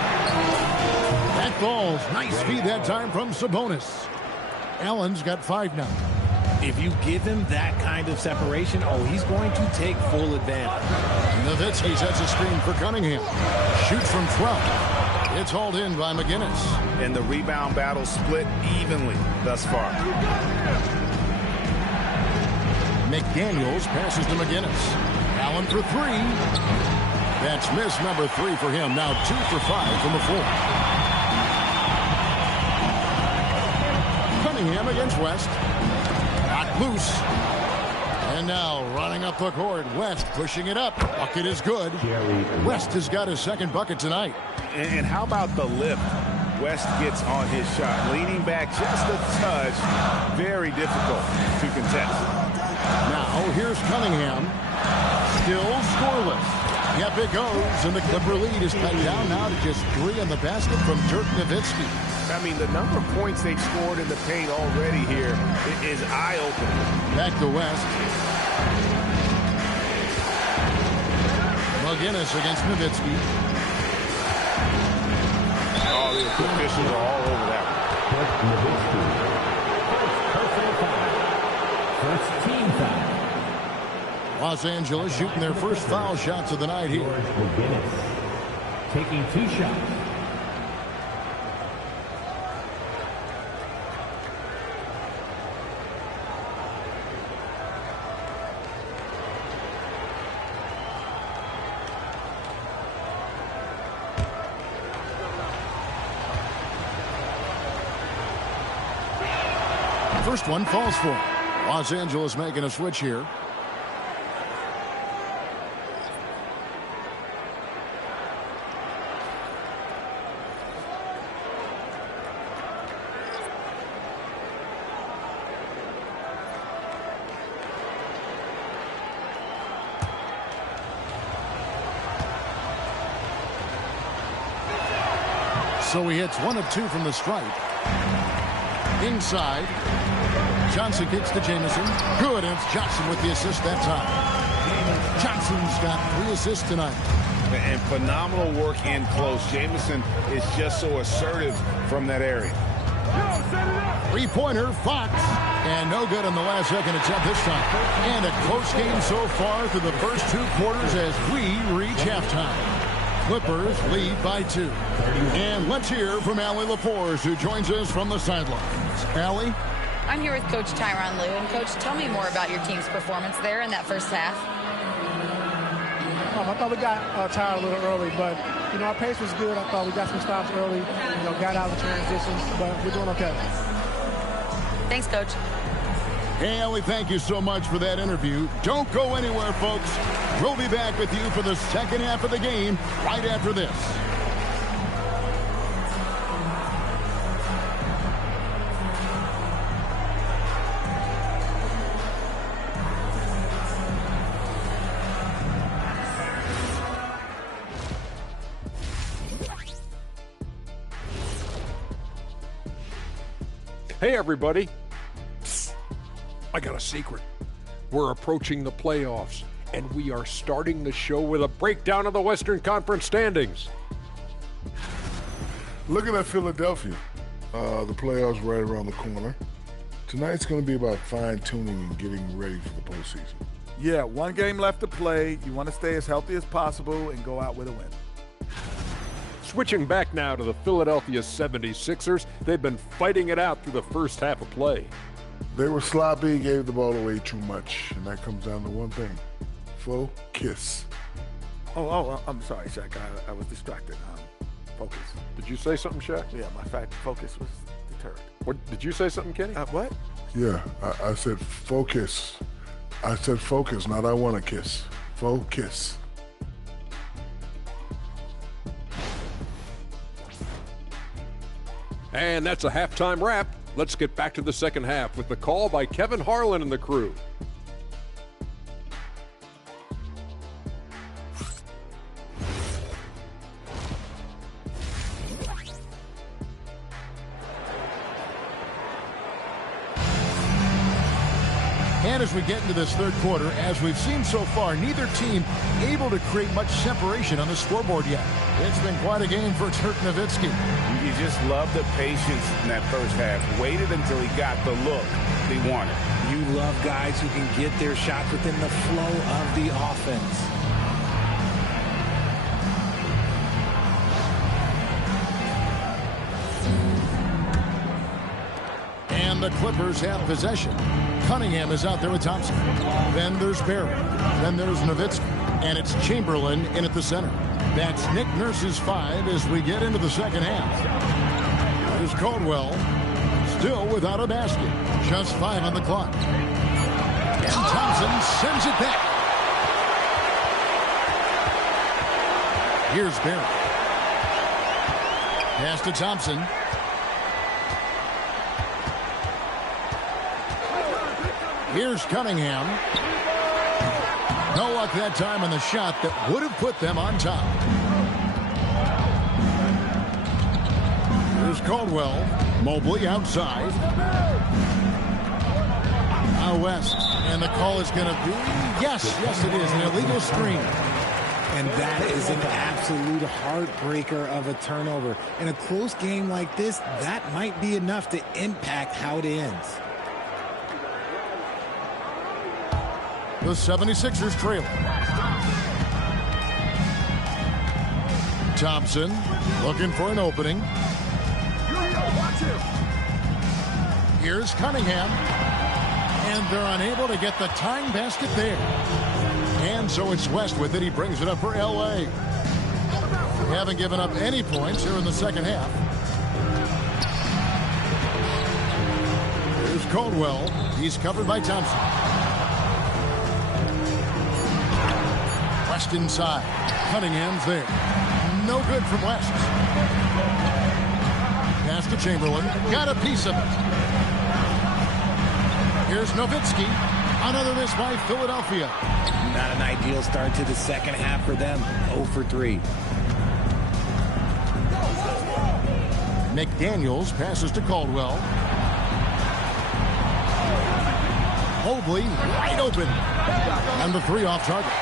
That falls. Nice feed that time from Sabonis. Allen's got 5 now. If you give him that kind of separation, he's going to take full advantage. Nowitzki sets a screen for Cunningham. Shoots from 12. It's hauled in by McGinnis. And the rebound battle split evenly thus far. McDaniels passes to McGinnis. Allen for 3. That's miss number 3 for him. Now 2 for 5 from the floor. Cunningham against West. Knocked loose. And now running up the court. West pushing it up. Bucket is good. West has got his second bucket tonight. And how about the lift West gets on his shot? Leaning back just a touch. Very difficult to contest. Now here's Cunningham. Still scoreless. Yep, it goes. And the Clipper lead is cut down now to just 3 in the basket from Dirk Nowitzki. I mean, the number of points they've scored in the paint already here is eye-opening. Back to West. McGinnis against Nowitzki. Oh, the officials are all over that one. First team foul. Los Angeles shooting their first foul shots of the night here. McGinnis taking 2 shots. First one falls for him. Los Angeles making a switch here. So he hits 1 of 2 from the stripe. Inside. Johnson kicks to Jamison. Good, and it's Johnson with the assist that time. Johnson's got 3 assists tonight. And phenomenal work in close. Jamison is just so assertive from that area. 3-pointer, Fox. And no good in the last second attempt this time. And a close game so far through the first 2 quarters as we reach halftime. Clippers lead by 2. And let's hear from Allie LaForce, who joins us from the sidelines. Allie? I'm here with Coach Tyronn Lue. And, Coach, tell me more about your team's performance there in that first half. I thought we got tired a little early, but, our pace was good. I thought we got some stops early, got out of transitions, but we're doing okay. Thanks, Coach. Hey, Allie, thank you so much for that interview. Don't go anywhere, folks. We'll be back with you for the second half of the game right after this. Hey, everybody. Psst. I got a secret. We're approaching the playoffs, and we are starting the show with a breakdown of the Western Conference standings. Looking at Philadelphia, the playoffs right around the corner. Tonight's going to be about fine-tuning and getting ready for the postseason. Yeah, 1 game left to play. You want to stay as healthy as possible and go out with a win. Switching back now to the Philadelphia 76ers, they've been fighting it out through the first half of play. They were sloppy, gave the ball away too much, and that comes down to one thing: focus. I'm sorry, Shaq. I was distracted. Focus. Did you say something, Shaq? Yeah, my focus was deterred. What did you say something, Kenny? What? Yeah, I said focus. I said focus, not I want to kiss. Focus. And that's a halftime wrap. Let's get back to the second half with the call by Kevin Harlan and the crew. And as we get into this third quarter, as we've seen so far, neither team able to create much separation on the scoreboard yet. It's been quite a game for Dirk Nowitzki. You just love the patience in that first half. Waited until he got the look he wanted. You love guys who can get their shots within the flow of the offense. And the Clippers have possession. Cunningham is out there with Thompson. Then there's Barry. Then there's Nowitzki. And it's Chamberlain in at the center. That's Nick Nurse's 5 as we get into the second half. There's Caldwell. Still without a basket. Just 5 on the clock. And Thompson sends it back. Here's Barry. Pass to Thompson. Here's Cunningham. No luck that time on the shot that would have put them on top. Here's Caldwell. Mobley outside. Out west. And the call is going to be, yes, it is, an illegal screen. And that is an absolute heartbreaker of a turnover. In a close game like this, that might be enough to impact how it ends. The 76ers trail. Thompson looking for an opening. Here's Cunningham. And they're unable to get the tying basket there. And so it's West with it. He brings it up for L.A. They haven't given up any points here in the second half. Here's Caldwell. He's covered by Thompson. West inside. Cunningham's there. No good from West. Pass to Chamberlain. Got a piece of it. Here's Nowitzki. Another miss by Philadelphia. Not an ideal start to the second half for them. 0 for 3. McDaniels passes to Caldwell. Mobley wide open. And the 3 off target.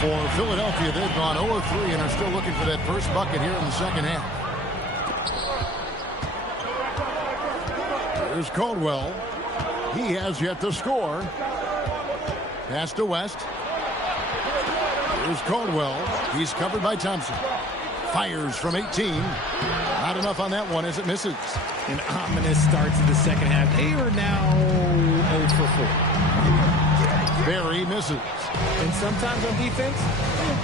For Philadelphia, they've gone 0-3 and are still looking for that first bucket here in the second half. There's Caldwell. He has yet to score. Pass to West. Here's Caldwell. He's covered by Thompson. Fires from 18. Not enough on that one as it misses. An ominous start to the second half. They are now 0 for 4. Barry misses. And sometimes on defense,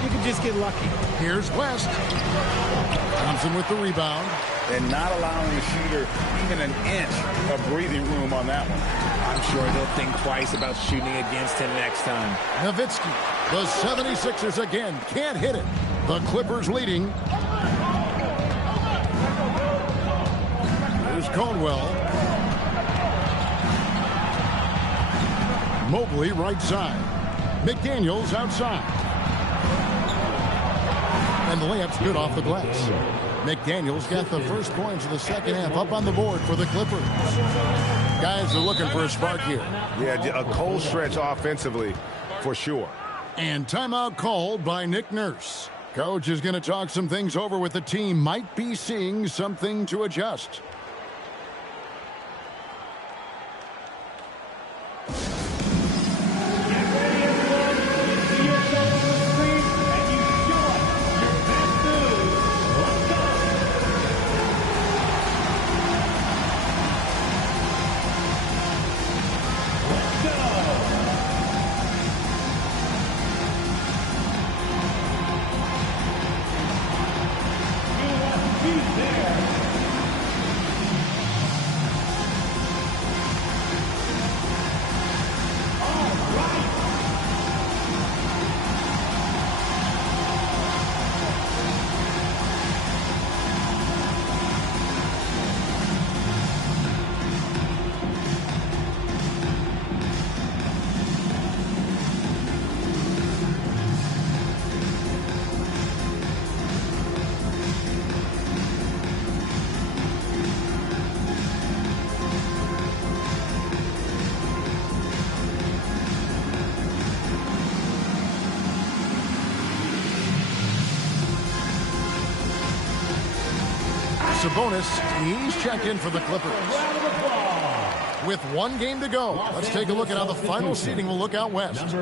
you can just get lucky. Here's West. Thompson with the rebound. And not allowing the shooter even an inch of breathing room on that one. I'm sure they'll think twice about shooting against him next time. Nowitzki. The 76ers again can't hit it. The Clippers leading. Here's Caldwell. Mobley right side. McDaniels outside. And the layup's good off the glass. McDaniels got the first points of the second half up on the board for the Clippers. Guys are looking for a spark here. Yeah, a cold stretch offensively for sure. And timeout called by Nick Nurse. Coach is going to talk some things over with the team. Might be seeing something to adjust. Sabonis, he's checked in for the Clippers. With one game to go, let's take a look at how the final seeding will look out west.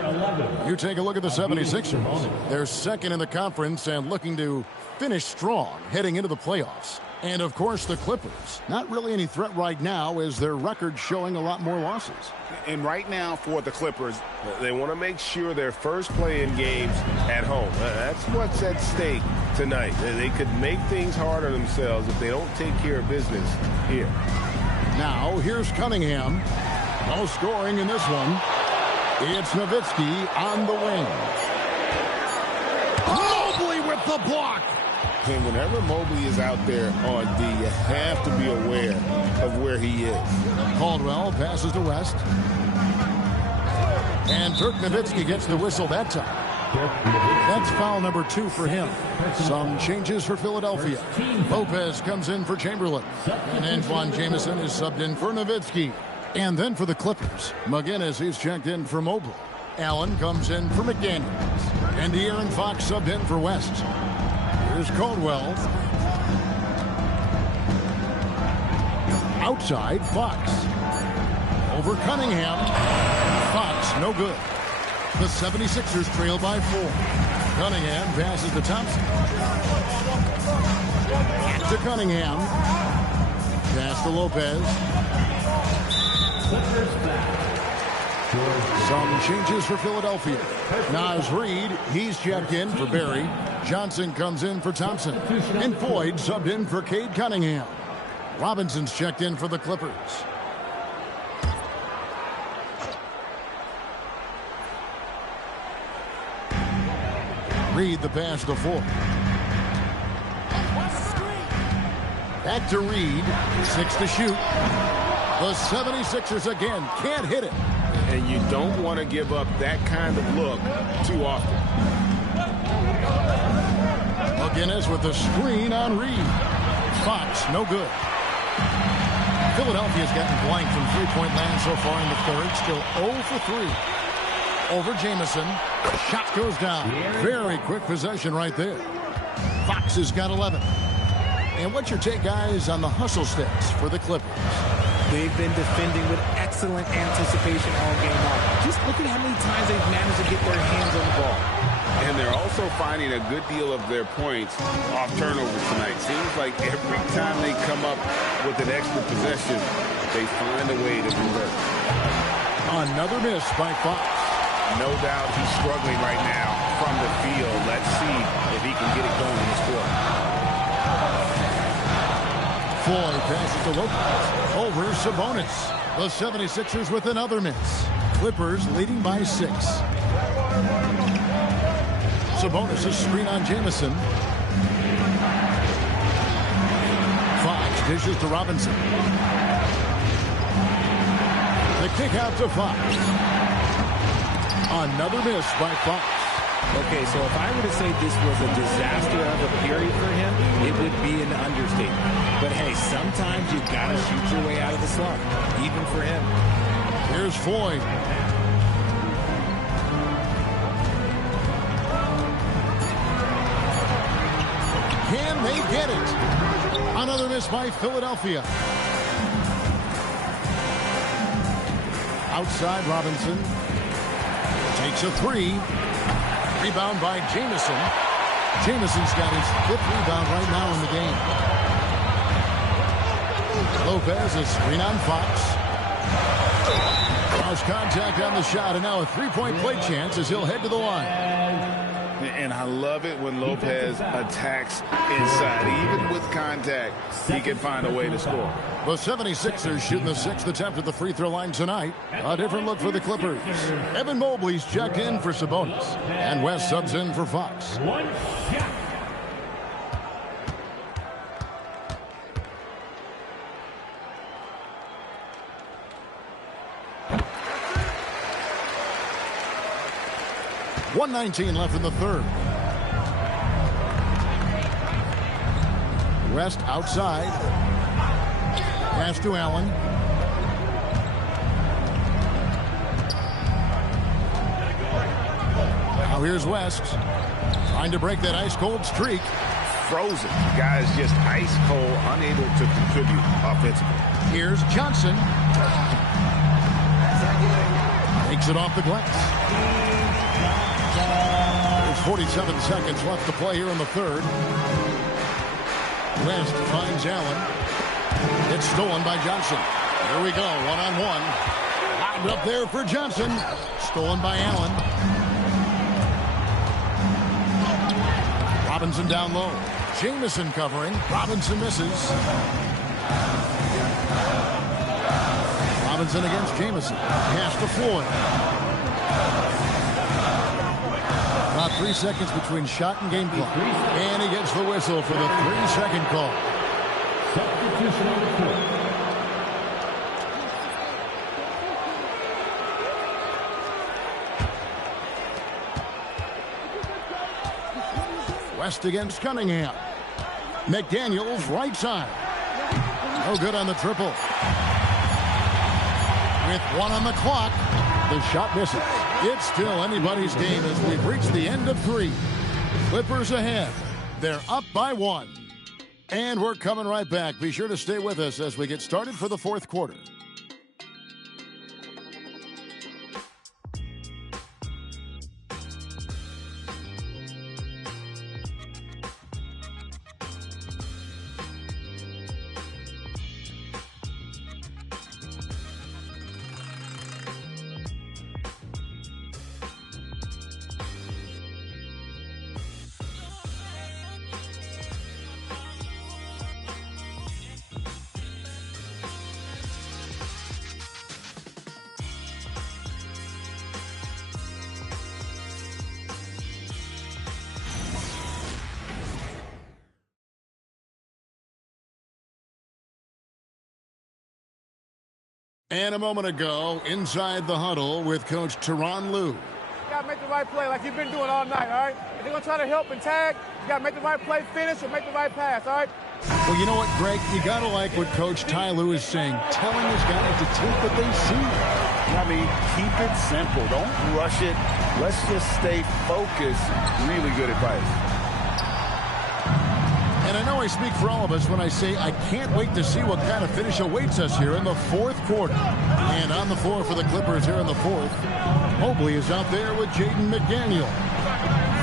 You take a look at the 76ers. They're second in the conference and looking to finish strong heading into the playoffs. And, of course, the Clippers. Not really any threat right now as their record showing a lot more losses. And right now for the Clippers, they want to make sure their first play-in games at home. That's what's at stake tonight. They could make things hard on themselves if they don't take care of business here. Now, here's Cunningham. No scoring in this one. It's Nowitzki on the wing. Mobley with the block. And whenever Mobley is out there on D, you have to be aware of where he is. Caldwell passes to West. And Dirk Nowitzki gets the whistle that time. That's foul number 2 for him. Some changes for Philadelphia. Lopez comes in for Chamberlain. And Antoine Jamison is subbed in for Nowitzki. And then for the Clippers, McGinnis is checked in for Mobley. Allen comes in for McDaniels. And De'Aaron Fox subbed in for West. Here's Caldwell. Outside, Fox. Over Cunningham. Fox, no good. The 76ers trail by 4. Cunningham passes to Thompson. Back to Cunningham. Pass to Lopez. Some changes for Philadelphia. Naz Reid, he's checked in for Barry. Johnson comes in for Thompson. And Boyd subbed in for Cade Cunningham. Robinson's checked in for the Clippers. Reid the pass to 4. Back to Reid. 6 to shoot. The 76ers again can't hit it. And you don't want to give up that kind of look too often. McGinnis with the screen on Reid. Fox, no good. Philadelphia's gotten blank from three-point land so far in the third. Still 0 for 3. Over Jamison. Shot goes down. Very quick possession right there. Fox has got 11. And what's your take, guys, on the hustle sticks for the Clippers? They've been defending with excellent anticipation all game long. Just look at how many times they've managed to get their hands on the ball. And they're also finding a good deal of their points off turnovers tonight. Seems like every time they come up with an extra possession, they find a way to convert. Another miss by Fox. No doubt he's struggling right now from the field. Let's see if he can get it going in this quarter. Floyd passes to Lopez. Over Sabonis. The 76ers with another miss. Clippers leading by 6. Sabonis a screen on Jamison. Fox dishes to Robinson. The kick out to Fox. Another miss by Fox. Okay, so if I were to say this was a disaster of a period for him, it would be an understatement. But hey, sometimes you've got to shoot your way out of the slump, even for him. Here's Floyd. Can they get it? Another miss by Philadelphia. Outside, Robinson takes a 3. Rebound by Jamison. Jamison's got his 5th rebound right now in the game. Lopez is screen on Fox. Cross contact on the shot, and now a 3-point play chance as he'll head to the line. And I love it when Lopez attacks inside. Even with contact, he can find a way to score. The 76ers shooting the 6th attempt at the free throw line tonight. A different look for the Clippers. Evan Mobley's checked in for Sabonis. And West subs in for Fox. One shot. .119 left in the third. West outside. Pass to Allen. Now here's West. Trying to break that ice-cold streak. frozen. The guy is just ice cold, unable to contribute offensively. Here's Johnson. Takes it off the glass. There's 47 seconds left to play here in the third. West finds Allen. It's stolen by Johnson. Here we go, one-on-one. Lobbed up there for Johnson. Stolen by Allen. Robinson down low. Jamison covering. Robinson misses. Robinson against Jamison. Pass to Floyd. About 3 seconds between shot and game clock. And he gets the whistle for the 3-second call. Substitution on the court. West against Cunningham. McDaniels right side. No good on the triple. With 1 on the clock, the shot misses. It's still anybody's game as we've reached the end of 3. Clippers ahead. They're up by 1. And we're coming right back. Be sure to stay with us as we get started for the fourth quarter. And a moment ago, inside the huddle with Coach Tyronn Lue. You got to make the right play like you've been doing all night, all right? If they're going to try to help and tag, you got to make the right play, finish, or make the right pass, all right? Well, you know what, Greg? You got to like what Coach Ty Lue is saying, telling his guys to take what they see. I mean, keep it simple. Don't rush it. Let's just stay focused. Really good advice. And I know I speak for all of us when I say I can't wait to see what kind of finish awaits us here in the fourth quarter. And on the floor for the Clippers here in the fourth, Mobley is out there with Jaden McDaniel.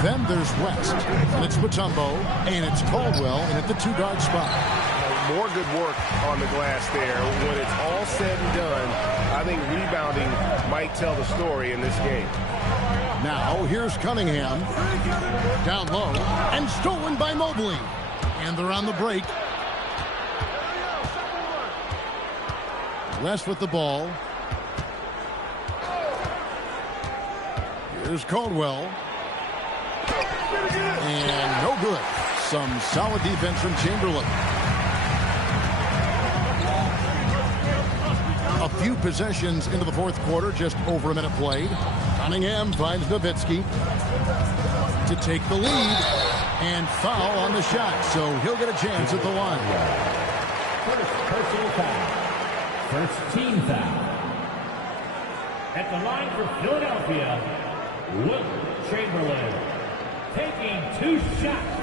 Then there's West, and it's Mutombo, and it's Caldwell, and at the 2-guard spot. More good work on the glass there. When it's all said and done, I think rebounding might tell the story in this game. Now, here's Cunningham. Down low, and stolen by Mobley. And they're on the break. West with the ball. Here's Caldwell. And no good. Some solid defense from Chamberlain. A few possessions into the fourth quarter, just over a minute played. Cunningham finds Nowitzki to take the lead. And foul on the shot, so he'll get a chance at the line. First personal foul. First team foul. At the line for Philadelphia, Wilt Chamberlain taking 2 shots.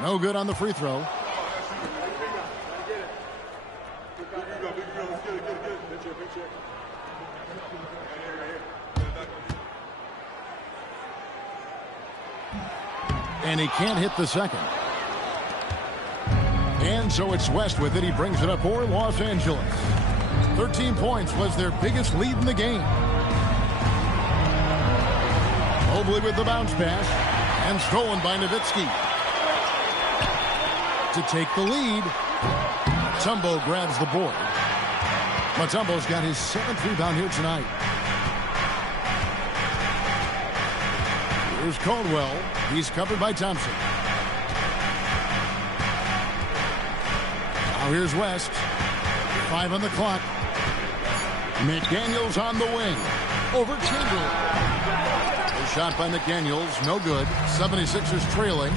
No good on the free throw. And he can't hit the second. And so it's West with it. He brings it up for Los Angeles. 13 points was their biggest lead in the game. Mobley with the bounce pass. And stolen by Nowitzki. To take the lead. Mutombo grabs the board. Mutombo's got his 7th rebound here tonight. Here's Caldwell. He's covered by Thompson. Now here's West. 5 on the clock. McDaniels on the wing. Over Chamberlain. The shot by McDaniels. No good. 76ers trailing.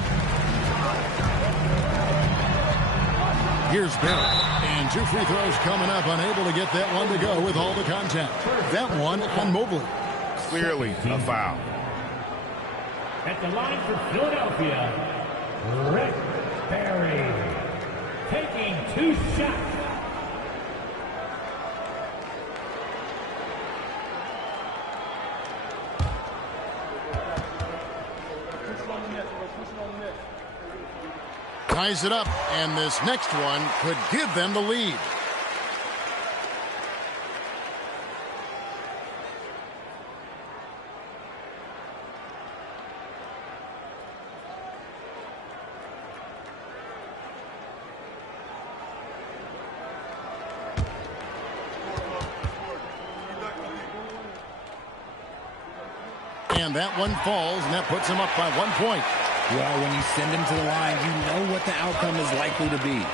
Here's Barrett. And 2 free throws coming up. Unable to get that one to go with all the contact. That one on Mobley. Clearly a foul. At the line for Philadelphia, Rick Barry. Taking 2 shots. Ties it up, and this next one could give them the lead. And that one falls, and that puts him up by 1 point. Well, when you send him to the line, you know what the outcome is likely to be.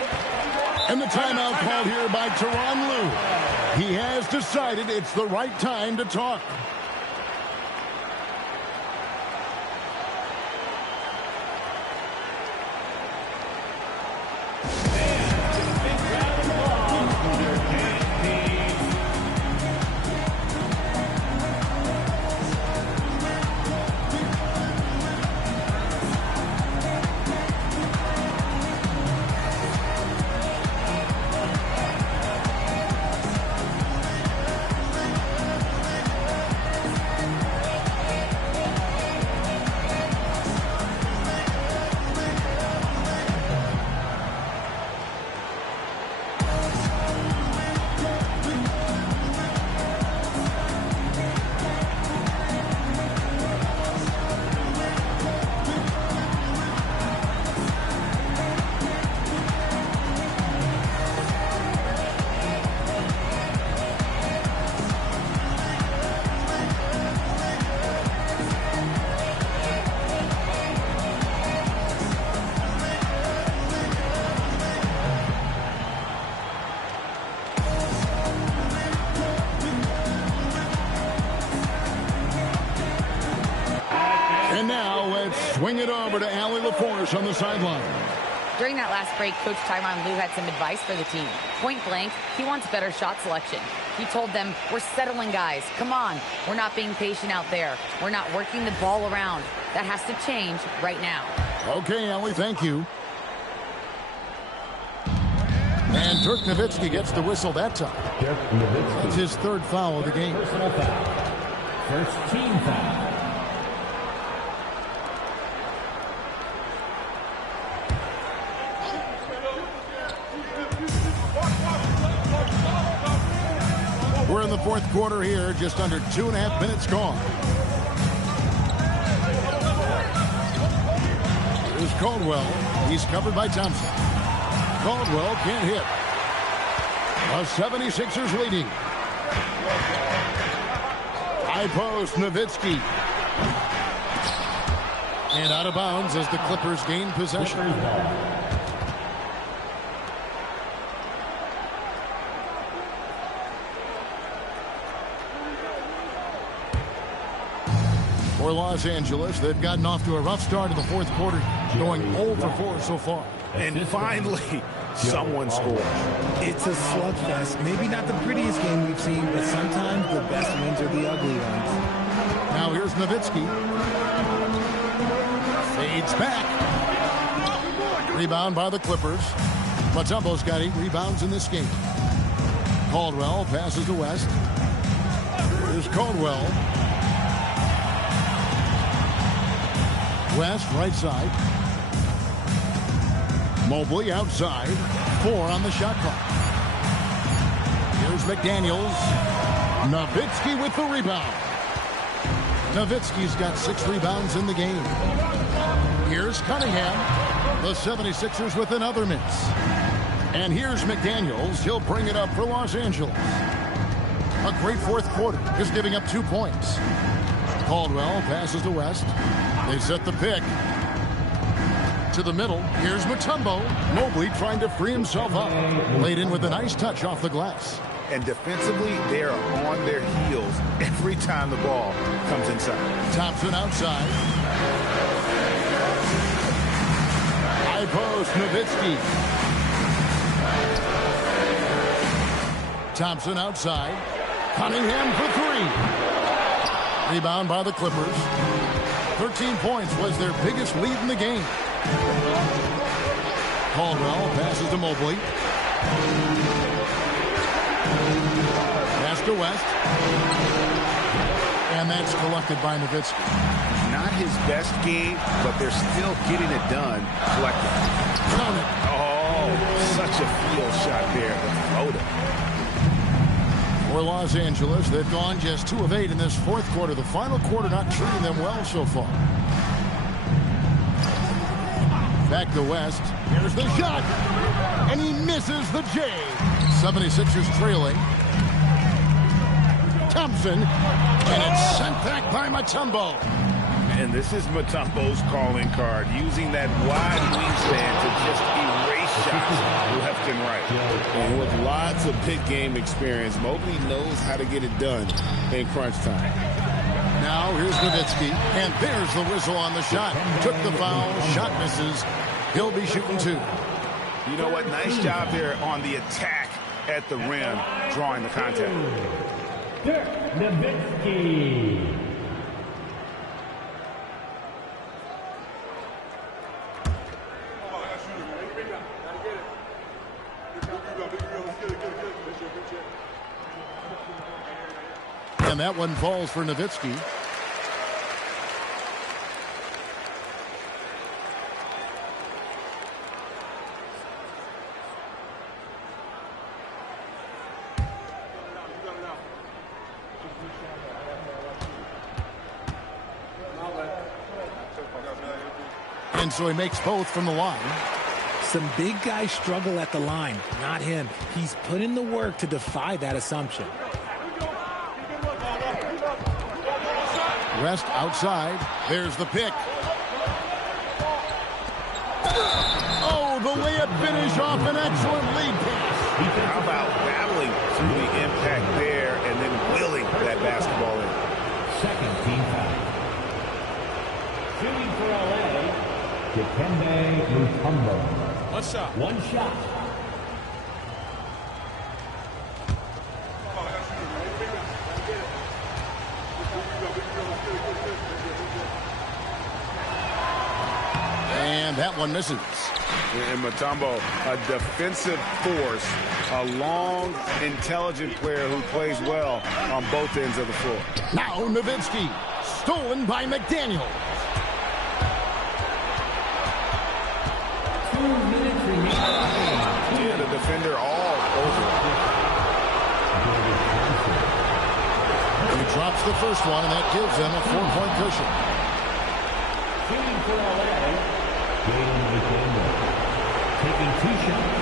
And the timeout called here by Tyronn Lue. He has decided it's the right time to talk. And now let's swing it over to Allie LaForce on the sideline. During that last break, Coach Tyronn Lue had some advice for the team. Point blank, he wants better shot selection. He told them, we're settling guys. Come on. We're not being patient out there. We're not working the ball around. That has to change right now. Okay, Allie, thank you. And Dirk Nowitzki gets the whistle that time. That's his 3rd foul of the game. Personal foul. First team foul. We're in the 4th quarter here, just under 2.5 minutes gone. Here's Caldwell. He's covered by Thompson. Caldwell can't hit. The 76ers leading. High post, Nowitzki. And out of bounds as the Clippers gain possession. For Los Angeles, they've gotten off to a rough start in the 4th quarter, going 0 for 4 so far. And finally, someone scores. It's a slugfest. Maybe not the prettiest game we've seen, but sometimes the best wins are the ugly ones. Now here's Nowitzki. Fades back. Rebound by the Clippers. Mutombo's got 8 rebounds in this game. Caldwell passes to West. Here's Caldwell. West, right side. Mobley outside. 4 on the shot clock. Here's McDaniels. Nowitzki with the rebound. Nowitzki's got 6 rebounds in the game. Here's Cunningham. The 76ers with another miss. And here's McDaniels. He'll bring it up for Los Angeles. A great 4th quarter. Just giving up 2 points. Caldwell passes to West. They set the pick to the middle. Here's Mutombo. Mobley trying to free himself up. Laid in with a nice touch off the glass. And defensively, they are on their heels every time the ball comes inside. Thompson outside. High post, Nowitzki. Thompson outside. Cunningham for three. Rebound by the Clippers. 13 points was their biggest lead in the game. Caldwell passes to Mobley. Pass to West. And that's collected by Nowitzki. Not his best game, but they're still getting it done collectively. Count it. Oh, such a field shot there. The floater. For Los Angeles, they've gone just 2 of 8 in this fourth quarter. The final quarter not treating them well so far. Back to West. Here's the shot. And he misses the J. 76ers trailing. Thompson. And it's sent back by Mutombo. And this is Mutombo's calling card, using that wide wingspan to just erase shots left and right. And with lots of big game experience, Mobley knows how to get it done in crunch time. Now here's Nowitzki, and there's the whistle on the shot. Took the foul, shot misses. He'll be shooting 2. You know what? Nice job there on the attack at the rim, drawing the contact. Nowitzki. And that one falls for Nowitzki. And so he makes both from the line. Some big guys struggle at the line, not him. He's put in the work to defy that assumption. West outside. There's the pick. Oh, the layup finish off an excellent lead pass. How about battling through the impact there and then willing that basketball in? Second team foul. Shooting for LA, Dikembe Mutombo. One shot. One shot. And that one misses. And Mutombo, a defensive force, a long, intelligent player who plays well on both ends of the floor. Now Nowitzki, stolen by McDaniel. 2 minutes remaining. Yeah, the defender all over. He drops the first one, and that gives them a 4-point cushion. Shooting for LA, taking 2 shots.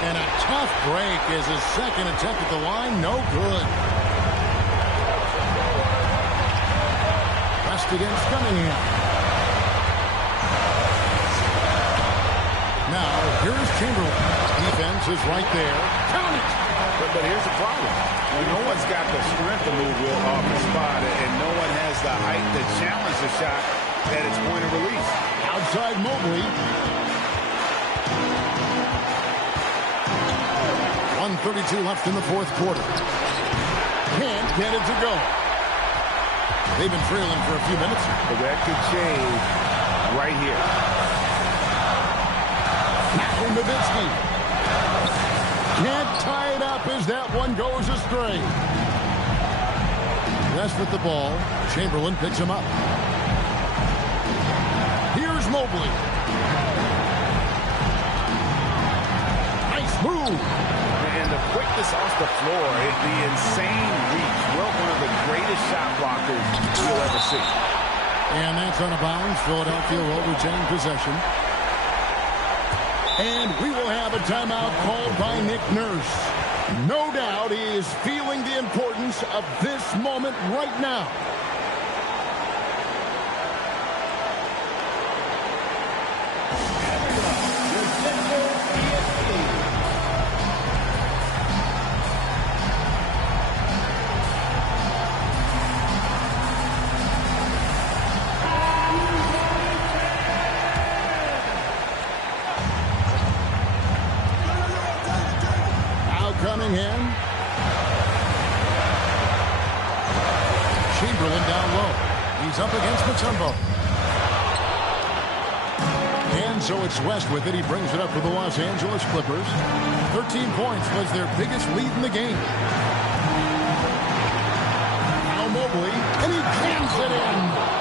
And a tough break is his second attempt at the line. No good. West against Cunningham. Now, here's Chamberlain. Defense is right there. Count it! But here's the problem. No one's got the strength to move Will off the spot, and no one has the height to challenge the shot at its point of release. Outside Mobley. 1:32 left in the fourth quarter. Can't get it to go. They've been trailing for a few minutes. But that could change right here. Nowitzki can't tie it up as that one goes astray. West with the ball. Chamberlain picks him up. Here's Mobley. Nice move. And the quickness off the floor, the insane reach. Well, one of the greatest shot blockers you'll ever see. And that's out of bounds. Philadelphia will retain possession. And we will have a timeout called by Nick Nurse. No doubt he is feeling the importance of this moment right now. Chamberlain down low. He's up against Mutombo. And so it's West with it. He brings it up for the Los Angeles Clippers. 13 points was their biggest lead in the game. Now Mobley, and he jams it in.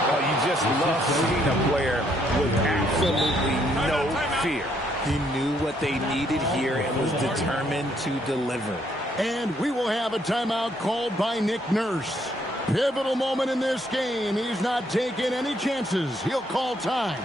Oh, you just love seeing a player with absolutely no fear. He knew what they needed here and was determined to deliver. And we will have a timeout called by Nick Nurse. Pivotal moment in this game. He's not taking any chances. He'll call time.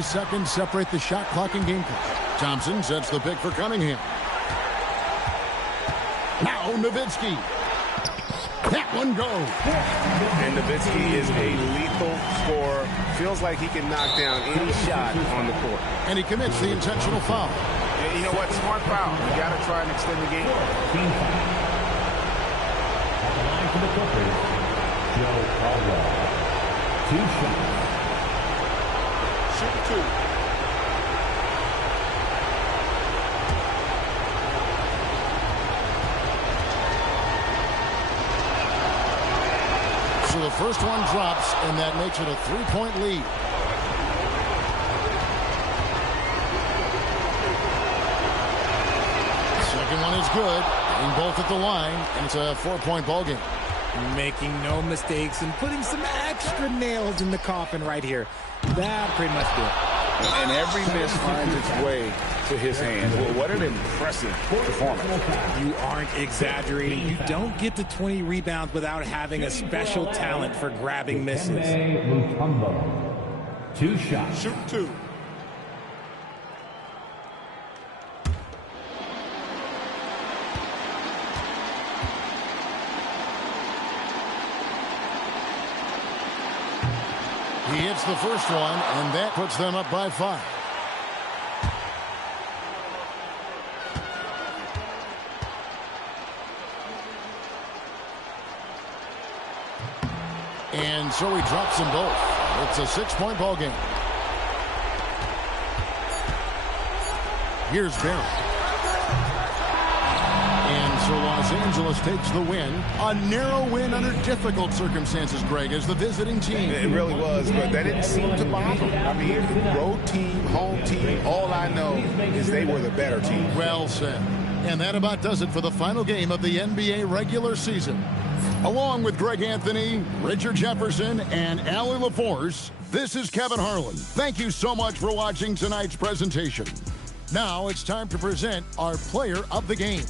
Seconds separate the shot clock and game clock. Thompson sets the pick for Cunningham. Now Nowitzki. That one goes. And Nowitzki is a lethal scorer. Feels like he can knock down any shot on the court. And he commits the intentional foul. And you know what? Smart foul. You got to try and extend the game. At the line for the Clippers, Joe Caldwell. 2 shots. Shoot 2. So the first one drops, and that makes it a 3-point lead. Second one is good. Getting both at the line, and it's a 4-point ball game. Making no mistakes and putting some extra nails in the coffin right here. That pretty much did it. And every miss finds its way to his hands. Well, what an impressive performance. You aren't exaggerating. You don't get to 20 rebounds without having a special talent for grabbing misses. Mutombo. 2 shots. Shoot 2. He hits the first one, and that puts them up by 5. And so he drops them both. It's a 6-point ball game. Here's Barrett. And so Los Angeles takes the win. A narrow win under difficult circumstances, Greg, as the visiting team. It really was, but that didn't seem to bother them. I mean, road team, home team, all I know is they were the better team. Well said. And that about does it for the final game of the NBA regular season. Along with Greg Anthony, Richard Jefferson, and Allie LaForce, this is Kevin Harlan. Thank you so much for watching tonight's presentation. Now it's time to present our player of the game.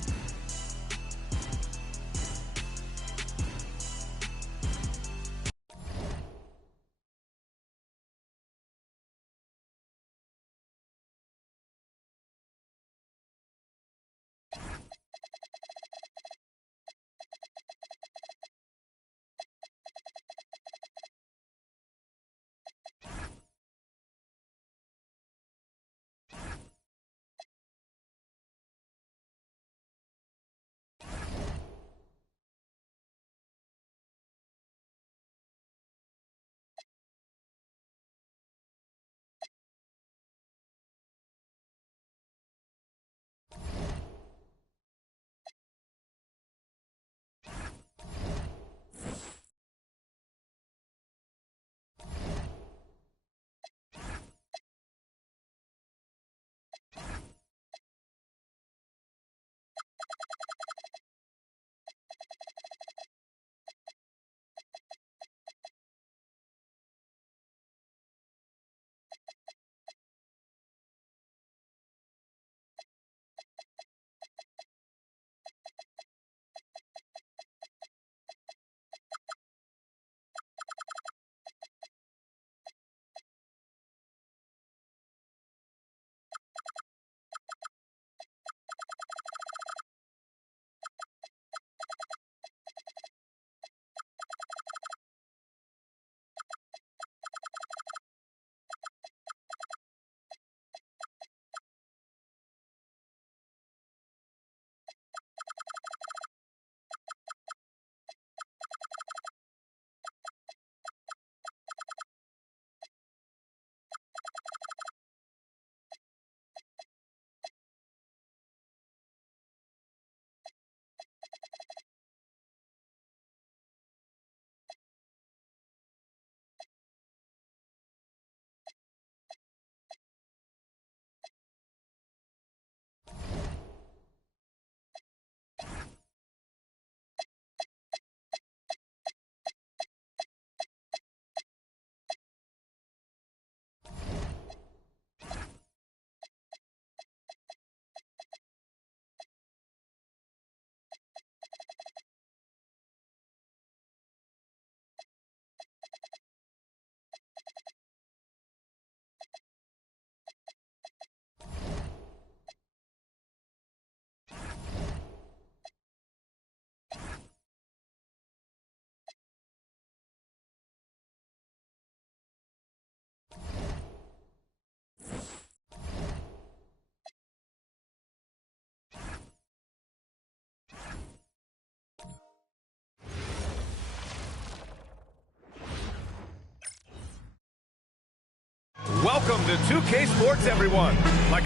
Welcome to 2K Sports, everyone. Like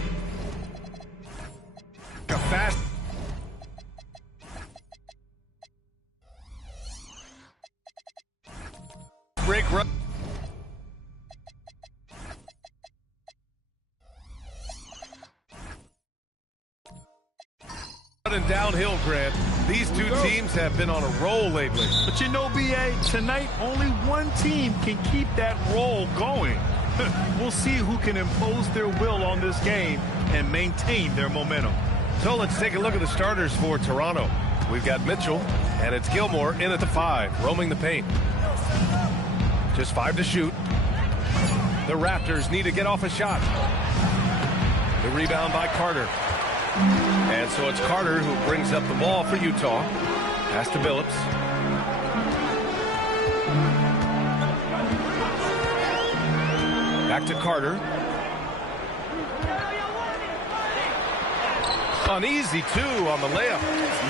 a fast break run. And downhill, Grant. These two teams have been on a roll lately. But you know, BA, tonight only one team can keep that roll going. We'll see who can impose their will on this game and maintain their momentum. So let's take a look at the starters for Toronto. We've got Mitchell, and it's Gilmore in at the 5, roaming the paint. Just 5 to shoot. The Raptors need to get off a shot. The rebound by Carter. And so it's Carter who brings up the ball for Utah. Pass to Billups. Back to Carter. An easy 2 on the layup.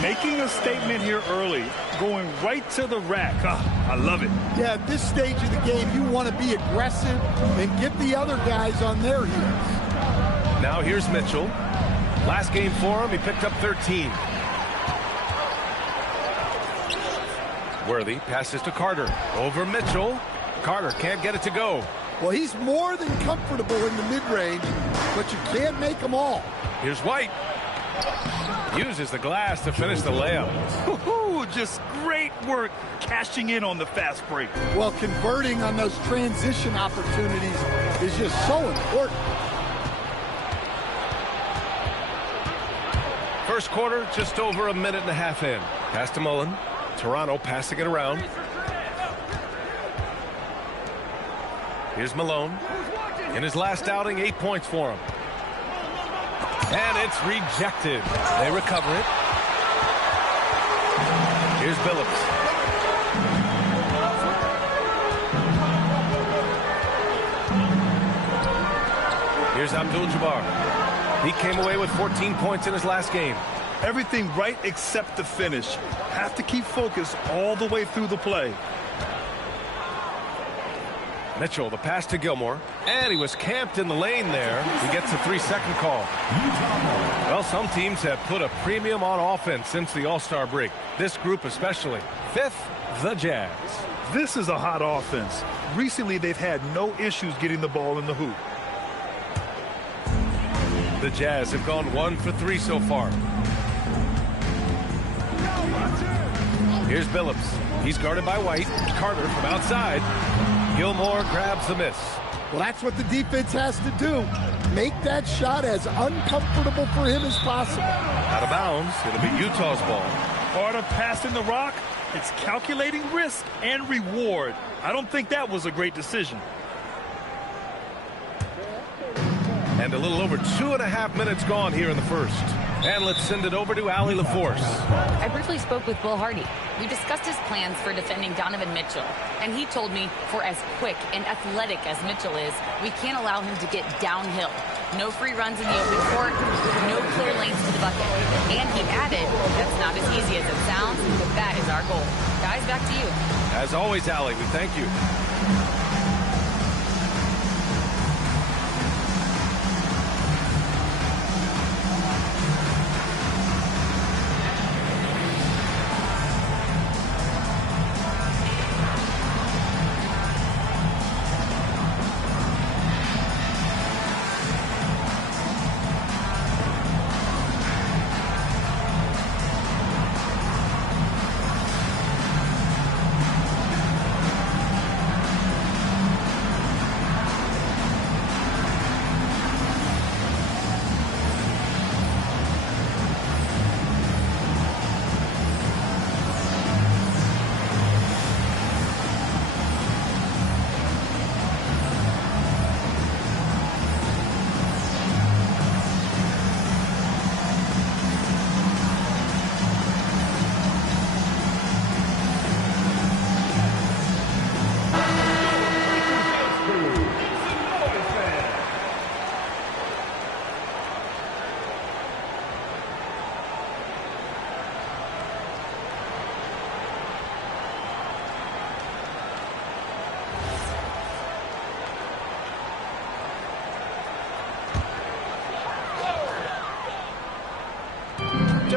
Making a statement here early, going right to the rack. I love it. Yeah, at this stage of the game, you want to be aggressive and get the other guys on their heels. Now here's Mitchell. Last game for him, he picked up 13. Worthy passes to Carter. Over Mitchell. Carter can't get it to go. Well, he's more than comfortable in the mid-range, but you can't make them all. Here's White. Uses the glass to finish the layup. Just great work cashing in on the fast break. Well, converting on those transition opportunities is just so important. First quarter, just over a minute and a half in. Pass to Mullen. Toronto passing it around. Here's Malone. In his last outing, 8 points for him. And it's rejected. They recover it. Here's Billups. Here's Abdul-Jabbar. He came away with 14 points in his last game. Everything right except the finish. Have to keep focus all the way through the play. Mitchell, the pass to Gilmore. And he was camped in the lane there. He gets a 3-second call. Well, some teams have put a premium on offense since the All-Star break. This group especially. 5th, the Jazz. This is a hot offense. Recently, they've had no issues getting the ball in the hoop. The Jazz have gone 1 for 3 so far. Here's Billups. He's guarded by White. Carter from outside. Gilmore grabs the miss. Well, that's what the defense has to do. Make that shot as uncomfortable for him as possible. Out of bounds. It'll be Utah's ball. Part of passing the rock, it's calculating risk and reward. I don't think that was a great decision. And a little over 2.5 minutes gone here in the first. And let's send it over to Allie LaForce. I briefly spoke with Will Hardy. We discussed his plans for defending Donovan Mitchell. And he told me for as quick and athletic as Mitchell is, we can't allow him to get downhill. No free runs in the open court, no clear lanes to the bucket. And he added, that's not as easy as it sounds, but that is our goal. Guys, back to you. As always, Allie, we thank you.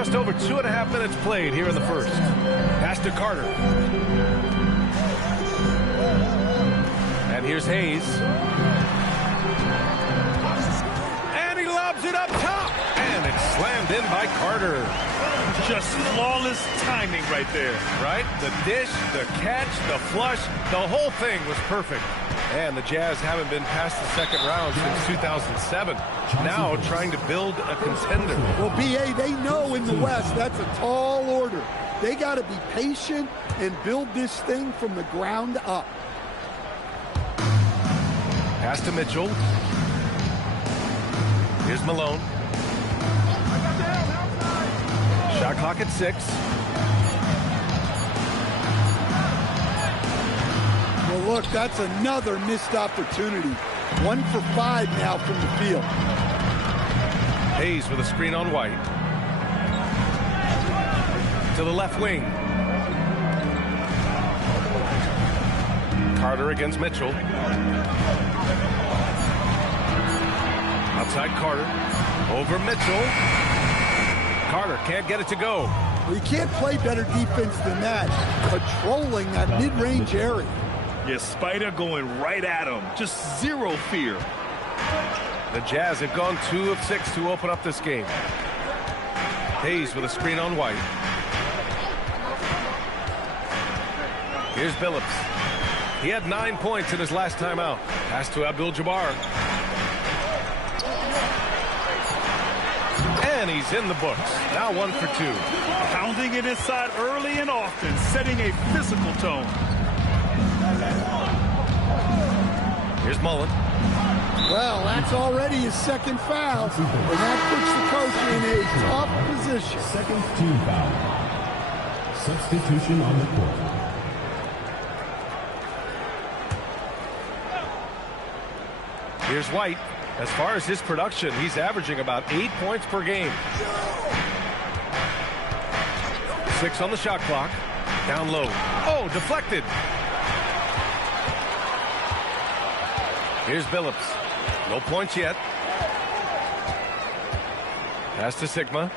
Just over 2.5 minutes played here in the first. Pass to Carter. And here's Hayes. And he lobs it up top. And it's slammed in by Carter. Just flawless timing right there. Right? The dish, the catch, the flush, the whole thing was perfect. And the Jazz haven't been past the second round since 2007. Now trying to build a contender. Well, B.A., they know in the West that's a tall order. They got to be patient and build this thing from the ground up. Pass to Mitchell. Here's Malone. Shot clock at 6. Well, look, that's another missed opportunity. 1 for 5 now from the field. Hayes with a screen on White. To the left wing. Carter against Mitchell. Outside Carter. Over Mitchell. Carter can't get it to go. Well, you can't play better defense than that. Patrolling that mid-range area. Yeah, Spider going right at him. Just zero fear. The Jazz have gone 2 of 6 to open up this game. Hayes with a screen on White. Here's Billups. He had 9 points in his last time out. Pass to Abdul-Jabbar. And he's in the books. Now 1 for 2. Pounding it inside early and often, setting a physical tone. Here's Mullen. Well, that's already his second foul, and that puts the coach in a tough position. Second team foul. Substitution on the court. Here's White. As far as his production, he's averaging about 8 points per game. 6 on the shot clock. Down low. Oh, deflected. Here's Billups. No points yet. Pass to Sigma.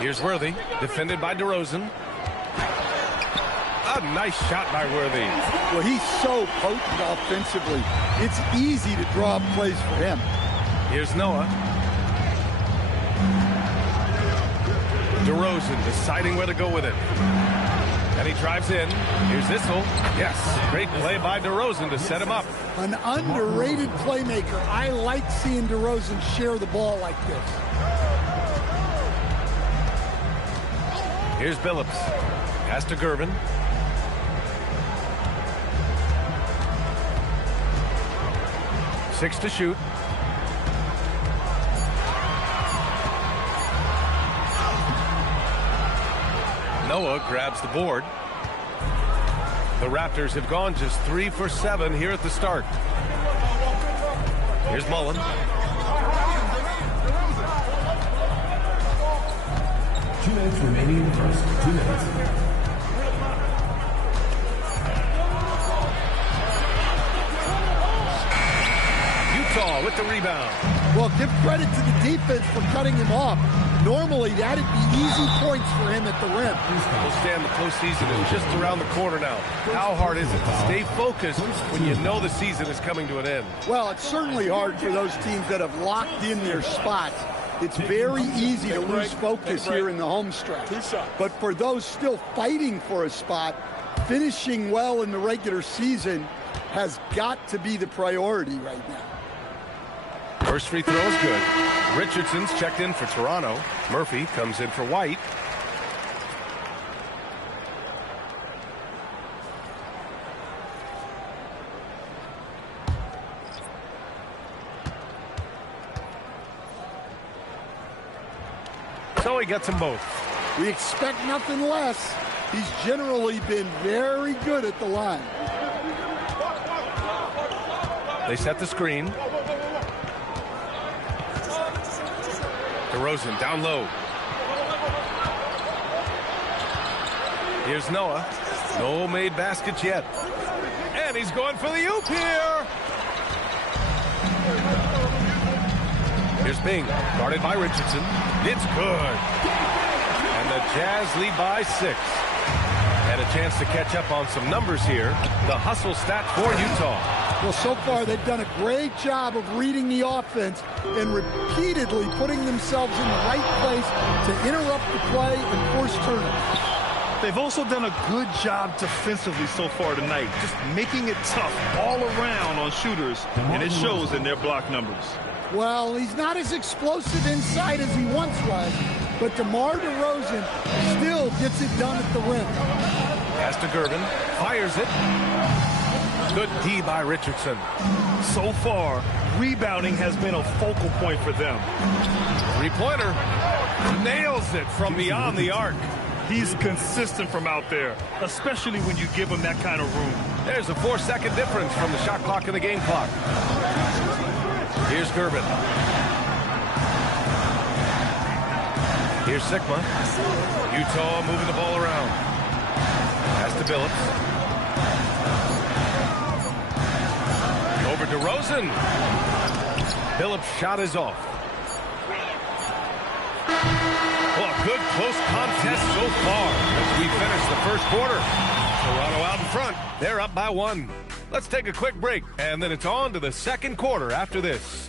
Here's Worthy. Defended by DeRozan. A nice shot by Worthy. Well, he's so potent offensively. It's easy to draw up plays for him. Here's Noah. DeRozan deciding where to go with it. And he drives in. Here's Issel. Yes, great play by DeRozan to set him up. An underrated playmaker. I like seeing DeRozan share the ball like this. Here's Billups. Pass to Gervin. Six to shoot. Noah grabs the board. The Raptors have gone just 3 for 7 here at the start. Here's Mullen. 2 minutes remaining in the first. 2 minutes. Utah with the rebound. Well, give credit to the defense for cutting him off. Normally, that'd be easy points for him at the rim. We'll stand the postseason is just around the corner now. How hard is it to stay focused when you know the season is coming to an end? Well, it's certainly hard for those teams that have locked in their spots. It's very easy to lose focus here in the home stretch. But for those still fighting for a spot, finishing well in the regular season has got to be the priority right now. First free throw is good. Richardson's checked in for Toronto. Murphy comes in for White. So he gets them both. We expect nothing less. He's generally been very good at the line. They set the screen. DeRozan down low. Here's Noah. No made baskets yet. And he's going for the oop here. Here's Bing, guarded by Richardson. It's good. Jazz lead by 6. And a chance to catch up on some numbers here. The hustle stat for Utah. Well, so far they've done a great job of reading the offense and repeatedly putting themselves in the right place to interrupt the play and force turnovers. They've also done a good job defensively so far tonight, just making it tough all around on shooters, and it shows in their block numbers. Well, he's not as explosive inside as he once was, but DeMar DeRozan still gets it done at the rim. Pass to Gervin, fires it. Good D by Richardson. So far, rebounding has been a focal point for them. Three-pointer. Nails it from beyond the arc. He's consistent from out there, especially when you give him that kind of room. There's a 4-second difference from the shot clock and the game clock. Here's Gervin. Here's Sigma. Utah moving the ball around. Pass to Billups. Over to Rosen. Billups' shot is off. Well, a good close contest so far as we finish the first quarter. Toronto out in front. They're up by 1. Let's take a quick break, and then it's on to the second quarter after this.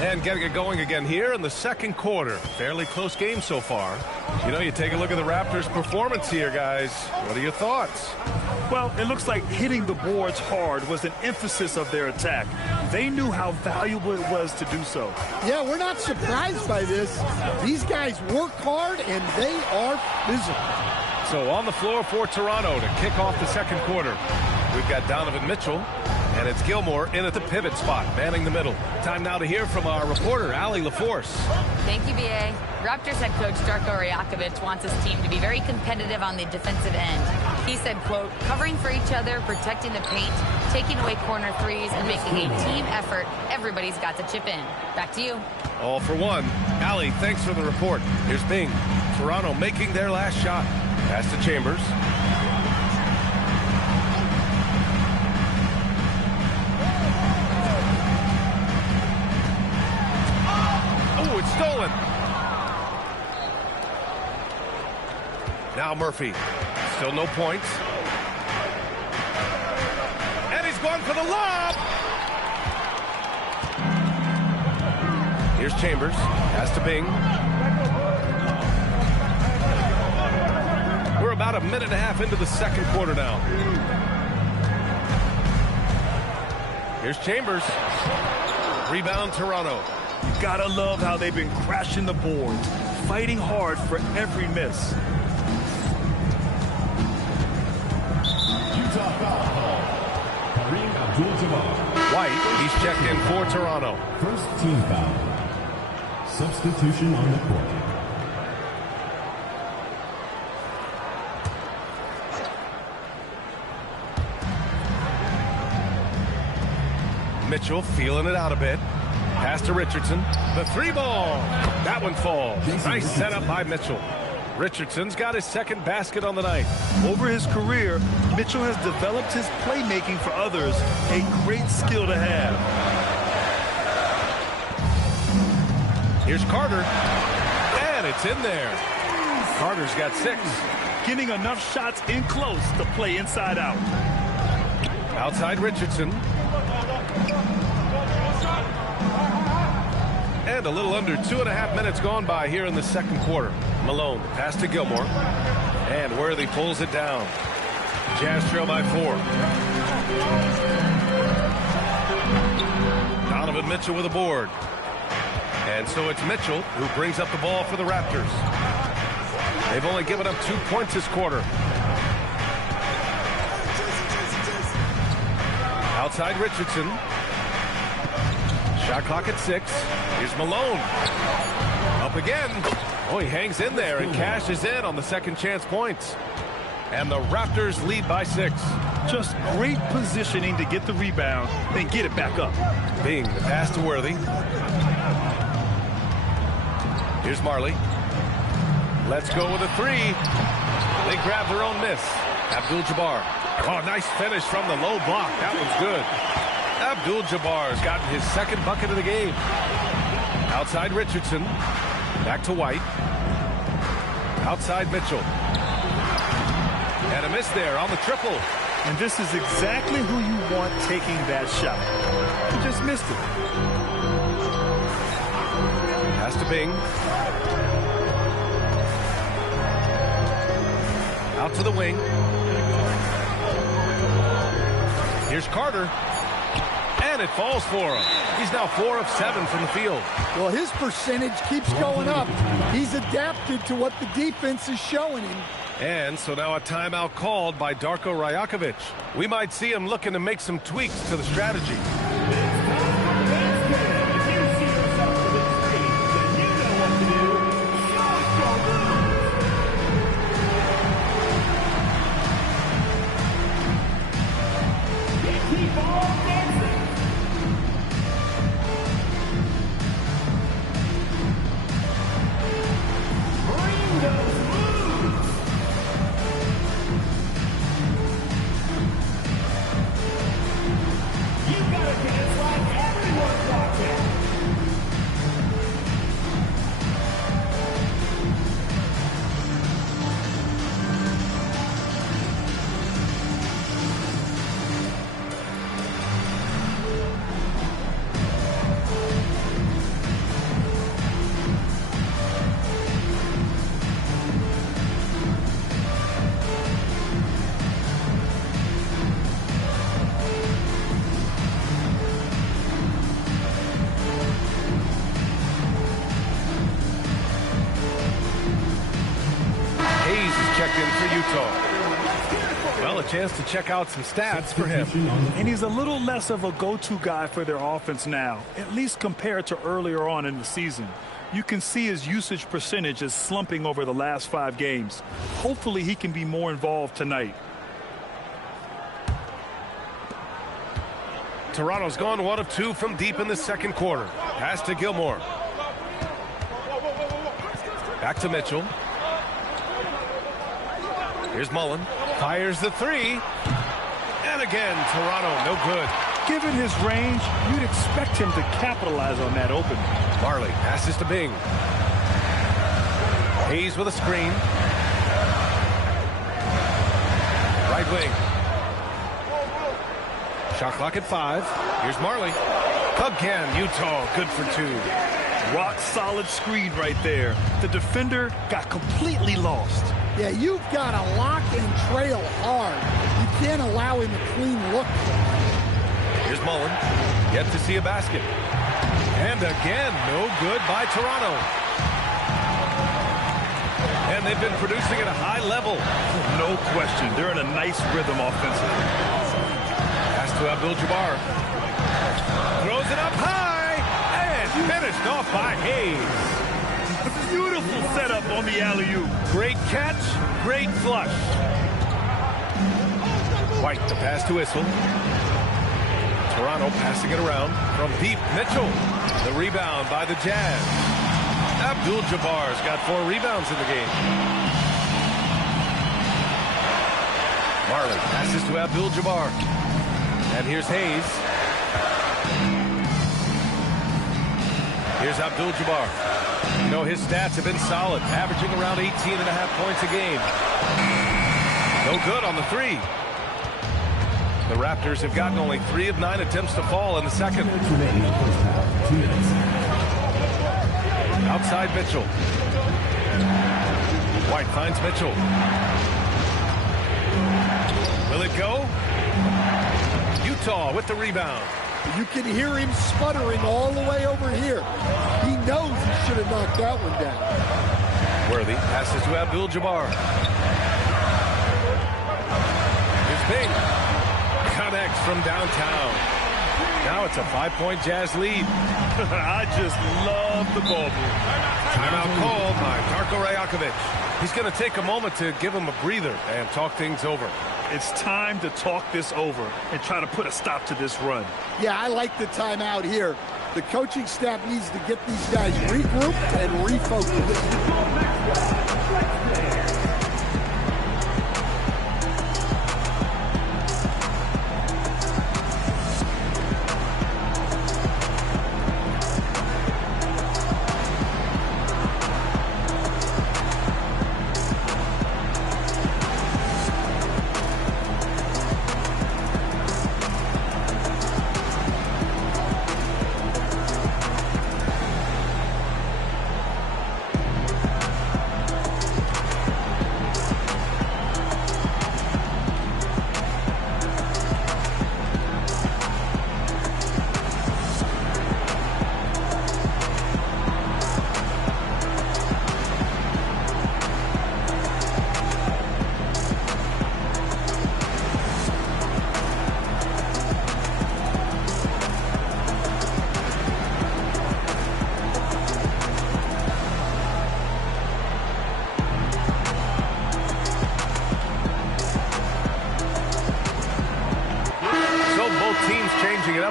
And getting it going again here in the second quarter. Fairly close game so far. You know, you take a look at the Raptors' performance here, guys. What are your thoughts? Well, it looks like hitting the boards hard was an emphasis of their attack. They knew how valuable it was to do so. Yeah, we're not surprised by this. These guys work hard, and they are physical. So on the floor for Toronto to kick off the second quarter. We've got Donovan Mitchell. And it's Gilmore in at the pivot spot, manning the middle. Time now to hear from our reporter, Allie LaForce. Thank you, B.A. Raptors head coach Darko Rajakovic wants his team to be very competitive on the defensive end. He said, quote, covering for each other, protecting the paint, taking away corner threes, and making a team effort. Everybody's got to chip in. Back to you. All for one. Allie, thanks for the report. Here's Bing. Toronto making their last shot. Pass to Chambers. Stolen. Now Murphy. Still no points. And he's going for the lob. Here's Chambers. Pass to Bing. We're about a minute and a half into the second quarter now. Here's Chambers. Rebound Toronto. You gotta love how they've been crashing the boards, fighting hard for every miss. Utah foul. Kareem Abdul-Jabbar. White, he's checked in for Toronto. First team foul. Substitution on the court. Mitchell feeling it out a bit. Pass to Richardson. The three ball. That one falls. Nice setup by Mitchell. Richardson's got his second basket on the night. Over his career, Mitchell has developed his playmaking for others, a great skill to have. Here's Carter. And it's in there. Carter's got 6. Getting enough shots in close to play inside out. Outside Richardson. And a little under 2.5 minutes gone by here in the second quarter. Malone, pass to Gilmore. And Worthy pulls it down. Jazz trail by 4. Donovan Mitchell with a board. And so it's Mitchell who brings up the ball for the Raptors. They've only given up 2 points this quarter. Outside Richardson. Shot clock at 6. Here's Malone. Up again. Oh, he hangs in there and cashes in on the second chance points. And the Raptors lead by 6. Just great positioning to get the rebound, then get it back up. Bing, the pass to Worthy. Here's Marley. Let's go with a three. They grab their own miss. Abdul-Jabbar. Oh, nice finish from the low block. That one's good. Abdul-Jabbar's gotten his second bucket of the game. Outside Richardson. Back to White. Outside Mitchell. And a miss there on the triple. And this is exactly who you want taking that shot. He just missed it. Pass to Bing. Out to the wing. Here's Carter. And it falls for him. He's now 4 of 7 from the field. Well, his percentage keeps going up. He's adapted to what the defense is showing him. And so now a timeout called by Darko Rajakovic. We might see him looking to make some tweaks to the strategy. Well, a chance to check out some stats for him. And he's a little less of a go-to guy for their offense now, at least compared to earlier on in the season. You can see his usage percentage is slumping over the last 5 games. Hopefully he can be more involved tonight. Toronto's gone 1 of 2 from deep in the second quarter. Pass to Gilmore. Back to Mitchell. Here's Mullen. Fires the three. And again, Toronto, no good. Given his range, you'd expect him to capitalize on that opening. Marley passes to Bing. Hayes with a screen. Right wing. Shot clock at 5. Here's Marley. Club can, Utah, good for 2. Rock solid screen right there. The defender got completely lost. Yeah, you've got to lock and trail hard. You can't allow him a clean look. Here's Mullen. Yet to see a basket. And again, no good by Toronto. And they've been producing at a high level. No question. They're in a nice rhythm offensively. Pass to Abdul-Jabbar. Throws it up high. And finished off by Hayes. Beautiful setup on the alley-oop. Great catch, great flush. White, the pass to Issel. Toronto passing it around from deep. Mitchell, the rebound by the Jazz. Abdul-Jabbar's got 4 rebounds in the game. Marley passes to Abdul-Jabbar. And here's Hayes. Here's Abdul-Jabbar. You know, his stats have been solid, averaging around 18.5 points a game. No good on the 3. The Raptors have gotten only 3 of 9 attempts to fall in the second. Outside Mitchell. White finds Mitchell. Will it go? Utah with the rebound. You can hear him sputtering all the way over here. He knows he should have knocked that one down. Worthy passes to Abdul-Jabbar. Here's Bing. Connects from downtown. Now it's a 5-point Jazz lead. I just love the ball move. Timeout called by Darko Markovic. He's going to take a moment to give him a breather and talk things over. It's time to talk this over and try to put a stop to this run. Yeah, I like the timeout here. The coaching staff needs to get these guys regrouped and refocused.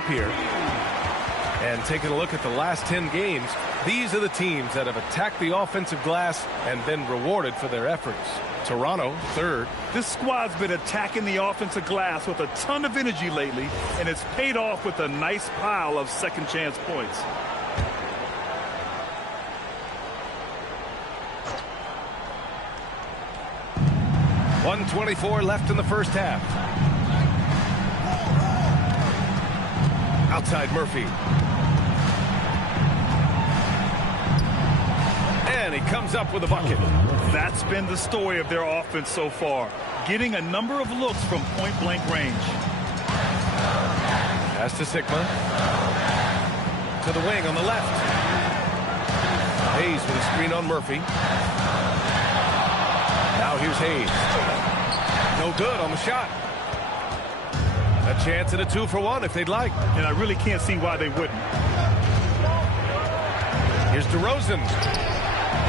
Here and taking a look at the last 10 games, these are the teams that have attacked the offensive glass and been rewarded for their efforts. Toronto, third. This squad's been attacking the offensive glass with a ton of energy lately, and it's paid off with a nice pile of second chance points. .124 left in the first half. Outside Murphy. And he comes up with a bucket. That's been the story of their offense so far, getting a number of looks from point-blank range. Pass to Sigma. To the wing on the left. Hayes with a screen on Murphy. Now here's Hayes. No good on the shot. A chance at a 2-for-1 if they'd like. And I really can't see why they wouldn't. Here's DeRozan.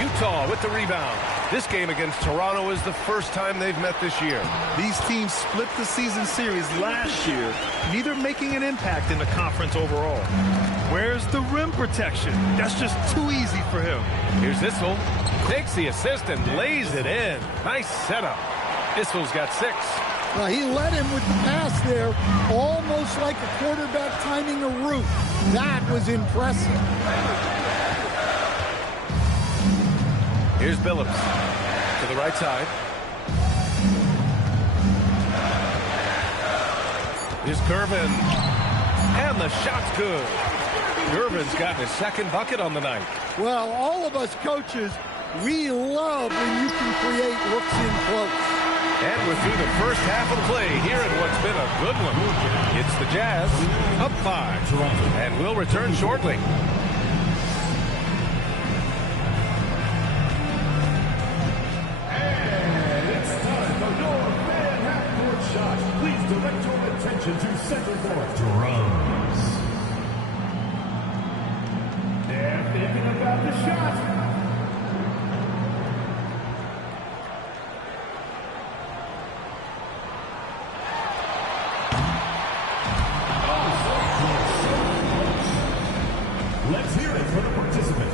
Utah with the rebound. This game against Toronto is the first time they've met this year. These teams split the season series last year, neither making an impact in the conference overall. Where's the rim protection? That's just too easy for him. Here's Issel. Takes the assist and lays it in. Nice setup. Issel's got 6. Well, he led him with the pass there, almost like a quarterback timing a route. That was impressive. Here's Billups to the right side. Here's Gervin. And the shot's good. Gervin's gotten his second bucket on the night. Well, all of us coaches, we love when you can create looks in close. And we're through the first half of the play here in what's been a good one. It's the Jazz, up 5. And we'll return shortly. And it's time for your fan half-court shots. Please direct your attention to center court. Drums. They're thinking about the shot. Let's hear it for the participant.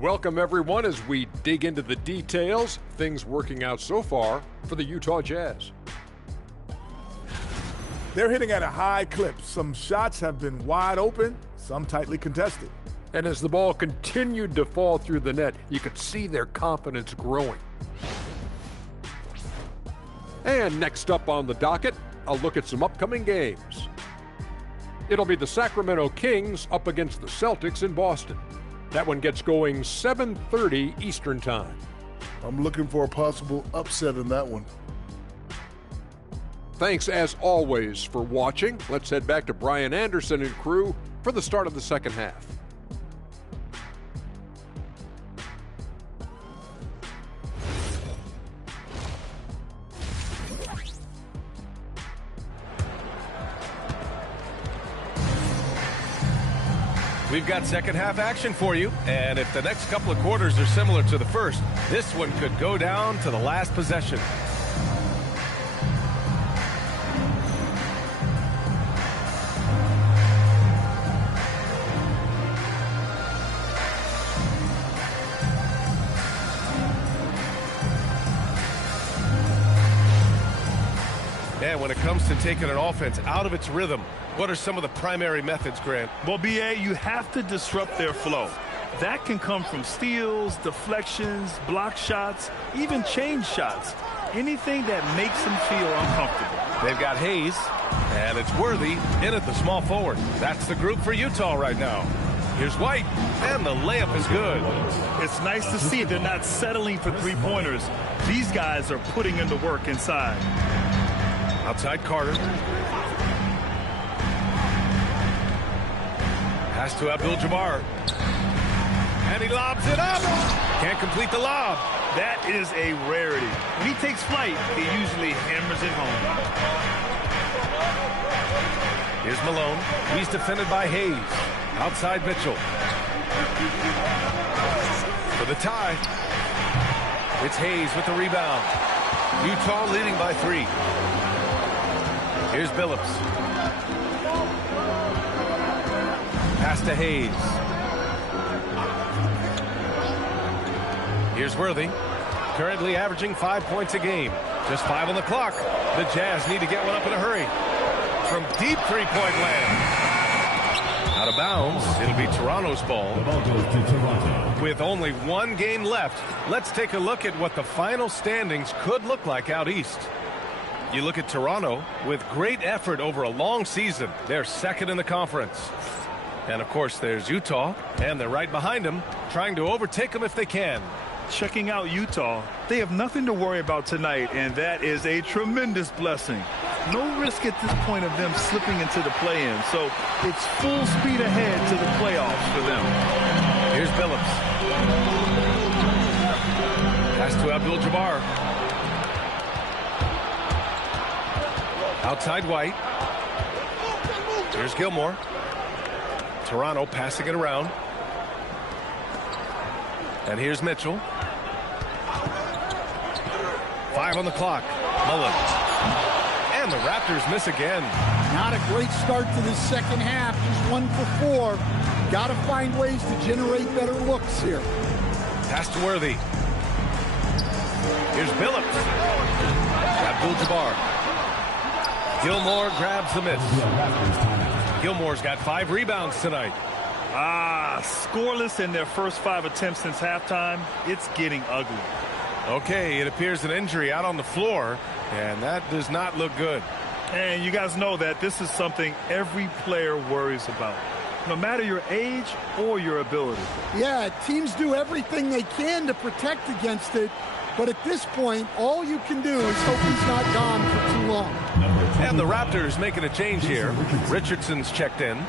Welcome, everyone, as we dig into the details. Things working out so far for the Utah Jazz. They're hitting at a high clip. Some shots have been wide open, some tightly contested. And as the ball continued to fall through the net, you could see their confidence growing. And next up on the docket, a look at some upcoming games. It'll be the Sacramento Kings up against the Celtics in Boston. That one gets going 7:30 Eastern Time. I'm looking for a possible upset in that one. Thanks, as always, for watching. Let's head back to Brian Anderson and crew for the start of the second half. We've got second half action for you, and if the next couple of quarters are similar to the first, this one could go down to the last possession. And when it comes to taking an offense out of its rhythm, what are some of the primary methods, Grant? Well, BA, you have to disrupt their flow. That can come from steals, deflections, block shots, even change shots. Anything that makes them feel uncomfortable. They've got Hayes, and it's Worthy in at the small forward. That's the group for Utah right now. Here's White, and the layup is good. It's nice to see they're not settling for three-pointers. These guys are putting in the work inside. Outside Carter. Pass to Abdul-Jabbar. And he lobs it up. Can't complete the lob. That is a rarity. When he takes flight, he usually hammers it home. Here's Malone. He's defended by Hayes. Outside Mitchell. For the tie. It's Hayes with the rebound. Utah leading by 3. Here's Billups. Pass to Hayes. Here's Worthy. Currently averaging 5 points a game. Just 5 on the clock. The Jazz need to get one up in a hurry. From deep three-point land. Out of bounds. It'll be Toronto's ball. With only 1 game left, let's take a look at what the final standings could look like out east. You look at Toronto, with great effort over a long season. They're second in the conference. And, of course, there's Utah, and they're right behind them, trying to overtake them if they can. Checking out Utah, they have nothing to worry about tonight, and that is a tremendous blessing. No risk at this point of them slipping into the play-in, so it's full speed ahead to the playoffs for them. Here's Billups. Pass to Abdul-Jabbar. Outside White. Here's Gilmore. Toronto passing it around. And here's Mitchell. 5 on the clock. Mullen. And the Raptors miss again. Not a great start to this second half. He's 1 for 4. Got to find ways to generate better looks here. Pass to Worthy. Here's Billups. Abdul-Jabbar. Gilmore grabs the miss. Gilmore's got 5 rebounds tonight. Scoreless in their first 5 attempts since halftime. It's getting ugly. Okay, it appears an injury out on the floor, and that does not look good. And you guys know that this is something every player worries about, no matter your age or your ability. Yeah, teams do everything they can to protect against it, but at this point, all you can do is hope he's not gone for too long. And the Raptors making a change here. Richardson's checked in.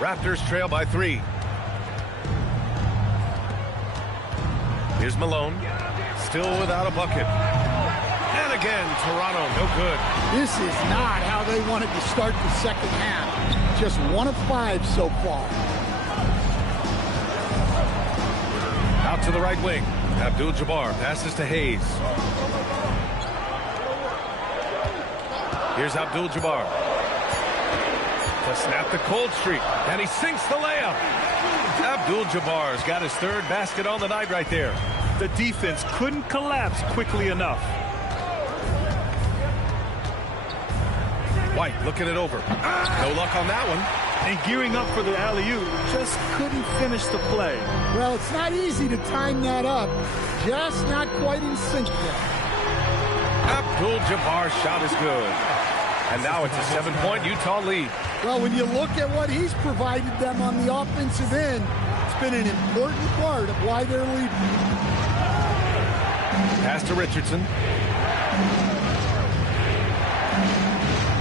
Raptors trail by 3. Here's Malone. Still without a bucket. And again, Toronto, no good. This is not how they wanted to start the second half. Just 1 of 5 so far. Out to the right wing. Abdul-Jabbar passes to Hayes. Here's Abdul-Jabbar to snap the cold streak, and he sinks the layup. Abdul-Jabbar's got his 3rd basket on the night right there. The defense couldn't collapse quickly enough. White looking it over. No luck on that one. And gearing up for the alley-oop, just couldn't finish the play. Well, it's not easy to time that up. Just not quite in sync there. Abdul-Jabbar's shot is good. And now it's a 7-point Utah lead. Well, when you look at what he's provided them on the offensive end, it's been an important part of why they're leading. Pass to Richardson.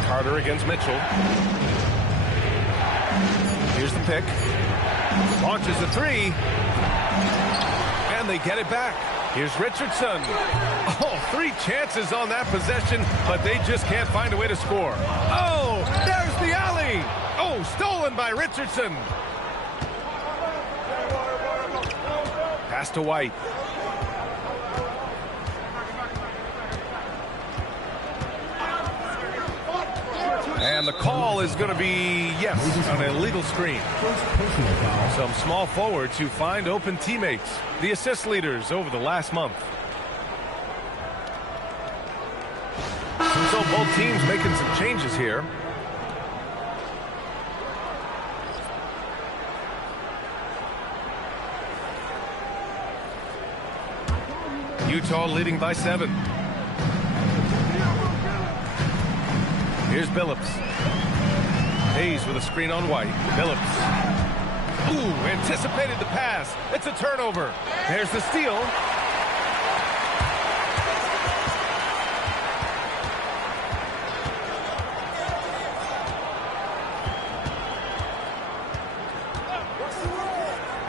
Carter against Mitchell. Here's the pick. Launches a 3. And they get it back. Here's Richardson. Oh, 3 chances on that possession, but they just can't find a way to score. Oh, there's the alley. Oh, stolen by Richardson. Pass to White. And the call is going to be, yes, an illegal screen. Some small forwards who find open teammates, the assist leaders over the last month. So both teams making some changes here. Utah leading by 7. Here's Billups. Hayes with a screen on White. Billups. Ooh, anticipated the pass. It's a turnover. There's the steal.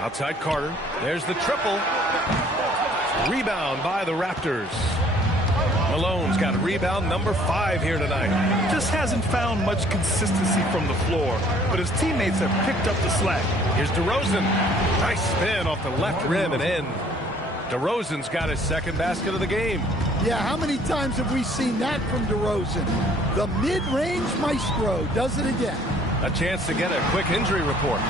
Outside Carter. There's the triple. Rebound by the Raptors. Malone's got rebound number 5 here tonight. Just hasn't found much consistency from the floor, but his teammates have picked up the slack. Here's DeRozan. Nice spin off the left rim and in. DeRozan's got his 2nd basket of the game. Yeah, how many times have we seen that from DeRozan? The mid-range maestro does it again. A chance to get a quick injury report.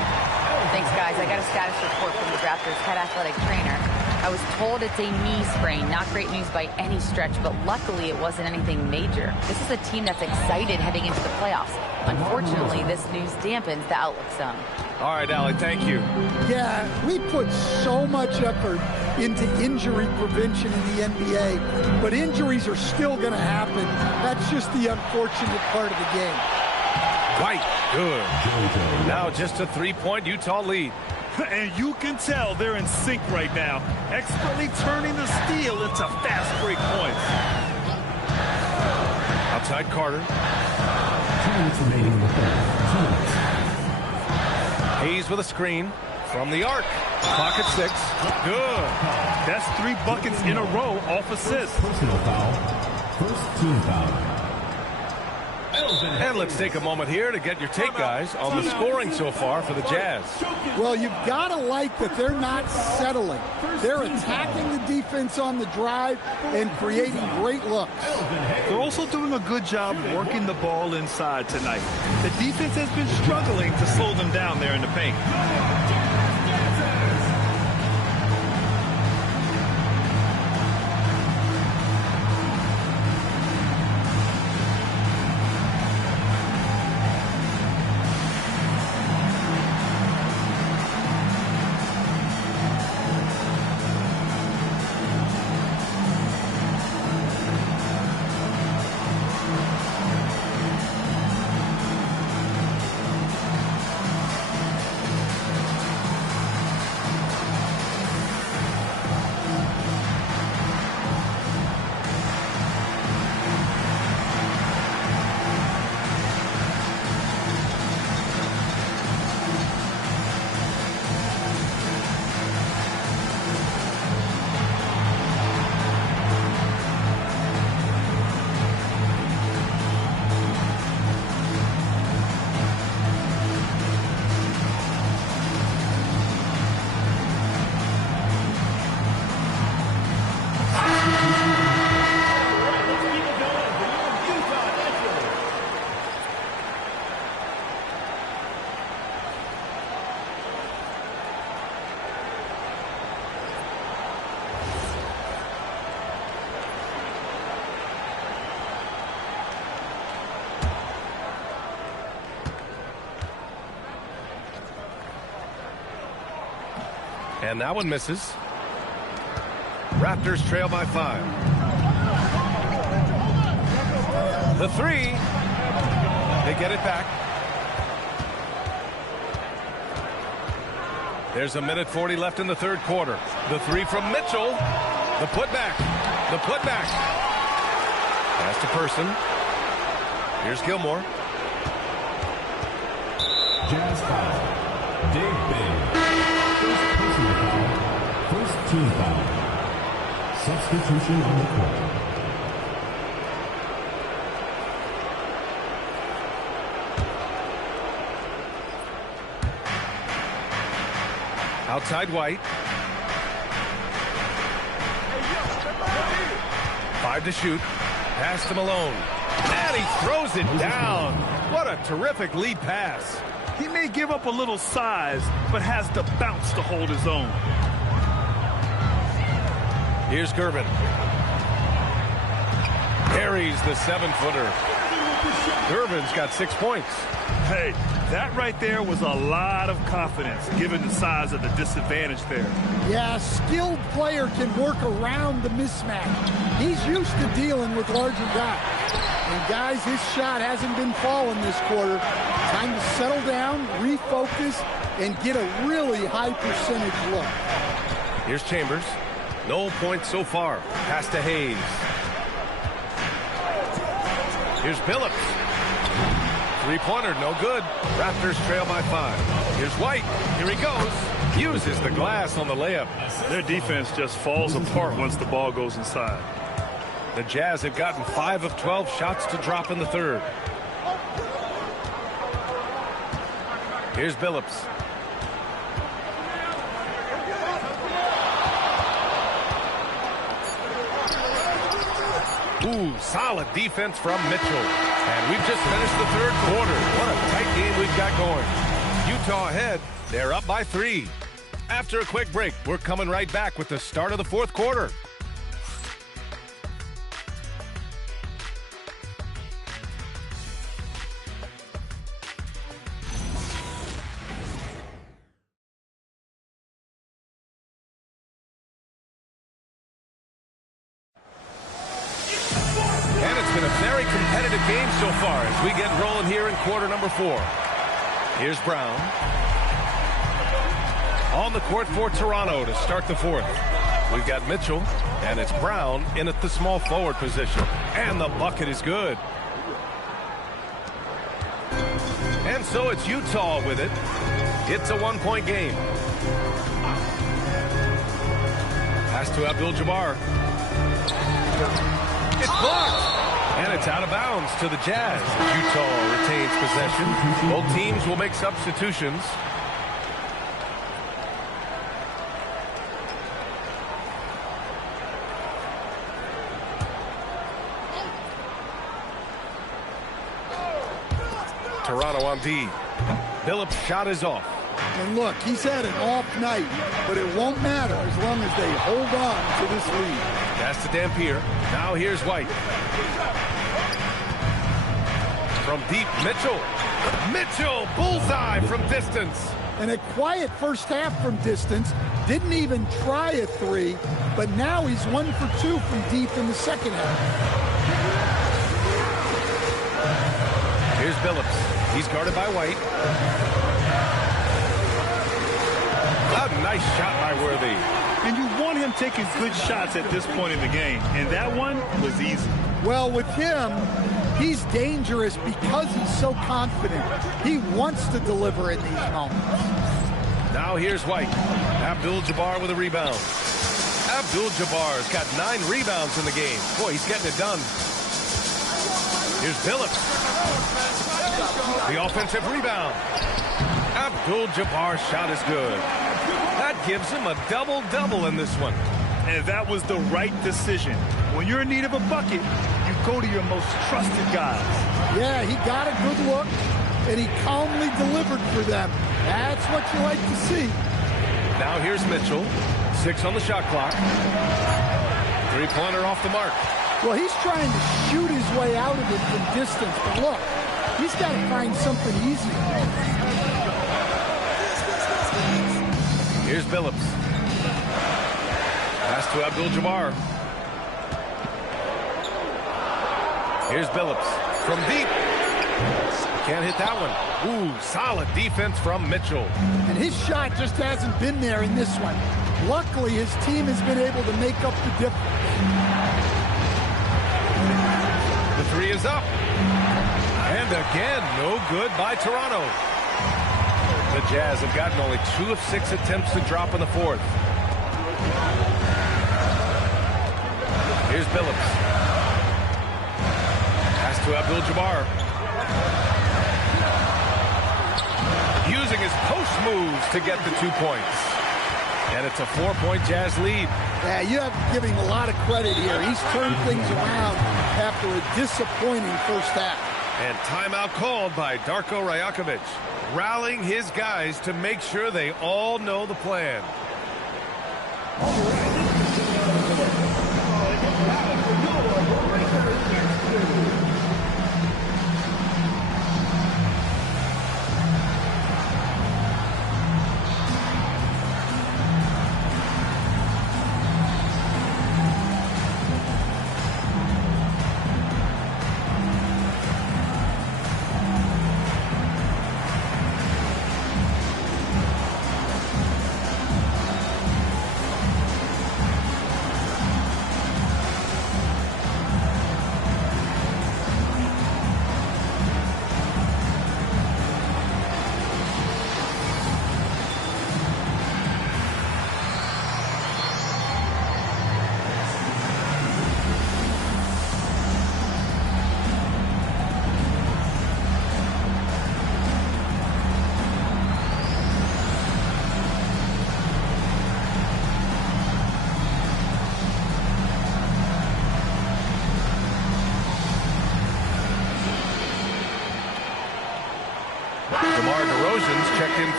Thanks, guys. I got a status report from the Raptors head athletic trainer. I was told it's a knee sprain. Not great news by any stretch, but luckily it wasn't anything major. This is a team that's excited heading into the playoffs. Unfortunately, this news dampens the outlook some. All right, Allie, thank you. Yeah, we put so much effort into injury prevention in the NBA, but injuries are still going to happen. That's just the unfortunate part of the game. White, good. Now just a 3-point Utah lead. And you can tell they're in sync right now, expertly turning the steal into fast break points. Outside Carter. 2 minutes remaining in the third. 2 minutes. Hayes with a screen from the arc. Clock at 6. Good. That's 3 buckets in a row off assists. Personal foul. First team foul. And let's take a moment here to get your take, guys, on the scoring so far for the Jazz. Well, you've got to like that they're not settling. They're attacking the defense on the drive and creating great looks. They're also doing a good job working the ball inside tonight. The defense has been struggling to slow them down there in the paint. And that one misses. Raptors trail by 5. The 3. They get it back. There's 1:40 left in the third quarter. The 3 from Mitchell. The putback. The putback. Pass to Person. Here's Gilmore. Jazz foul. Dave Bing. First personal foul. First team foul. Substitution on the court. Outside White. 5 to shoot. Pass to Malone. And he throws it down. What a terrific lead pass. He may give up a little size, but has the bounce to hold his own. Here's Gervin. Carries the 7-footer. Gervin's got 6 points. Hey, that right there was a lot of confidence, given the size of the disadvantage there. Yeah, a skilled player can work around the mismatch. He's used to dealing with larger guys. And guys, his shot hasn't been falling this quarter. Time to settle down, refocus, and get a really high percentage look. Here's Chambers. No points so far. Pass to Hayes. Here's Billups. 3-pointer, no good. Raptors trail by 5. Here's White. Here he goes. Uses the glass on the layup. Their defense just falls apart once the ball goes inside. The Jazz have gotten 5 of 12 shots to drop in the third. Here's Billups. Ooh, solid defense from Mitchell. And we've just finished the third quarter. What a tight game we've got going. Utah ahead. They're up by 3. After a quick break, we're coming right back with the start of the fourth quarter. Game so far as we get rolling here in quarter number 4. Here's Brown. On the court for Toronto to start the fourth. We've got Mitchell, and it's Brown in at the small forward position. And the bucket is good. And so it's Utah with it. It's a 1-point game. Pass to Abdul-Jabbar. It's blocked. And it's out of bounds to the Jazz. Utah retains possession. Both teams will make substitutions. Toronto on D. Billups' shot is off. And look, he's had an off night, but it won't matter as long as they hold on to this lead. Pass to Dampier. Now here's White. From deep, Mitchell. Mitchell, bullseye from distance. And a quiet first half from distance. Didn't even try a 3, but now he's 1 for 2 from deep in the second half. Here's Billups. He's guarded by White. A nice shot by Worthy. And you want him taking good shots at this point in the game. And that one was easy. Well, with him, he's dangerous because he's so confident. He wants to deliver in these moments. Now here's White. Abdul-Jabbar with a rebound. Abdul-Jabbar's got 9 rebounds in the game. Boy, he's getting it done. Here's Billups. The offensive rebound. Abdul-Jabbar's shot is good. That gives him a double-double in this one. And that was the right decision. When you're in need of a bucket, you go to your most trusted guys. Yeah, he got a good look, and he calmly delivered for them. That's what you like to see. Now here's Mitchell. 6 on the shot clock. 3-pointer off the mark. Well, he's trying to shoot his way out of it from distance, but look, he's got to find something easy. Here's Billups. Pass to Abdul-Jabbar. Here's Billups from deep. Can't hit that one. Ooh, solid defense from Mitchell. And his shot just hasn't been there in this one. Luckily, his team has been able to make up the difference. The three is up. And again, no good by Toronto. The Jazz have gotten only 2 of 6 attempts to drop in the fourth. Here's Billups. Pass to Abdul-Jabbar. Using his post moves to get the 2 points. And it's a 4-point Jazz lead. Yeah, you have to give him a lot of credit here. He's turned things around after a disappointing first half. And timeout called by Darko Rajakovic, rallying his guys to make sure they all know the plan.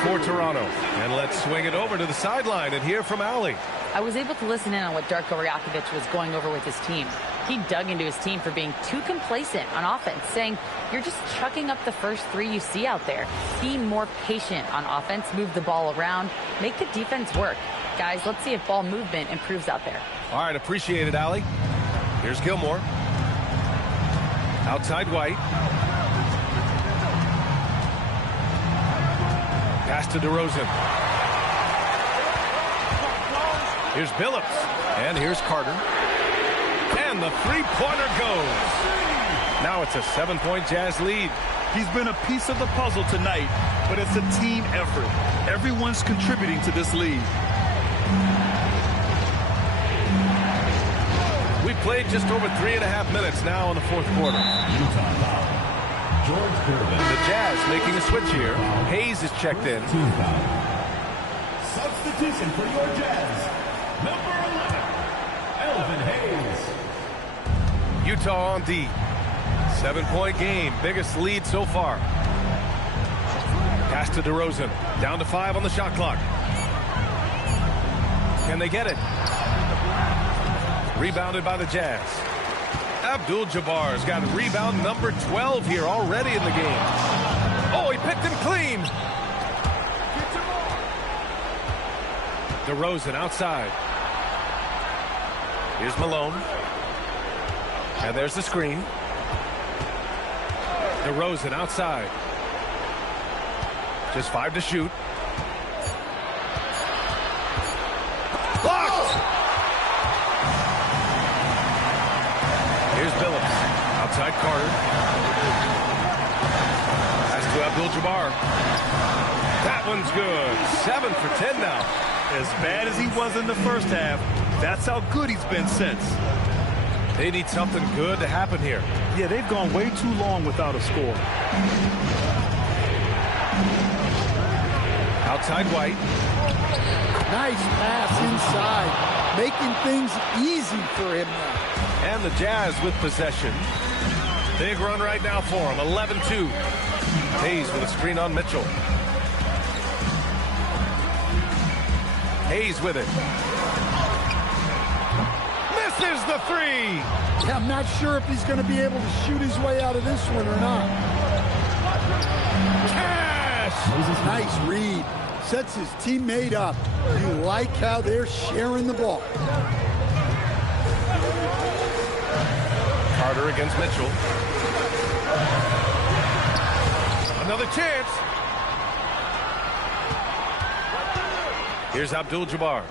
For Toronto. And let's swing it over to the sideline and hear from Allie. I was able to listen in on what Darko Rajakovic was going over with his team. He dug into his team for being too complacent on offense, saying, you're just chucking up the first 3 you see out there. Be more patient on offense, move the ball around, make the defense work. Guys, let's see if ball movement improves out there. All right, appreciate it, Allie. Here's Gilmore. Outside White. Pass to DeRozan. Here's Billups. And here's Carter. And the three-pointer goes. Now it's a 7-point Jazz lead. He's been a piece of the puzzle tonight, but it's a team effort. Everyone's contributing to this lead. We've played just over 3.5 minutes now in the fourth quarter. The Jazz making a switch here. Hayes is checked in. Substitution for your Jazz. Number 11, Elvin Hayes. Utah on D. 7-point game. Biggest lead so far. Pass to DeRozan. Down to 5 on the shot clock. Can they get it? Rebounded by the Jazz. Abdul-Jabbar's got rebound number 12 here already in the game. Oh, he picked him clean. DeRozan outside. Here's Malone. And there's the screen. DeRozan outside. Just 5 to shoot. Blocked! Here's Billups. Outside Carter. Pass to Abdul-Jabbar. That one's good. 7 for 10 now. As bad as he was in the first half, that's how good he's been since. They need something good to happen here. Yeah, they've gone way too long without a score. Outside White. Nice pass inside, making things easy for him now. And the Jazz with possession. Big run right now for him, 11-2. Hayes with a screen on Mitchell. Hayes with it. Misses the 3. Yeah, I'm not sure if he's going to be able to shoot his way out of this one or not. Cash! Nice read. sets his teammate up. You like how they're sharing the ball. Carter against Mitchell. Another chance. Here's Abdul-Jabbar.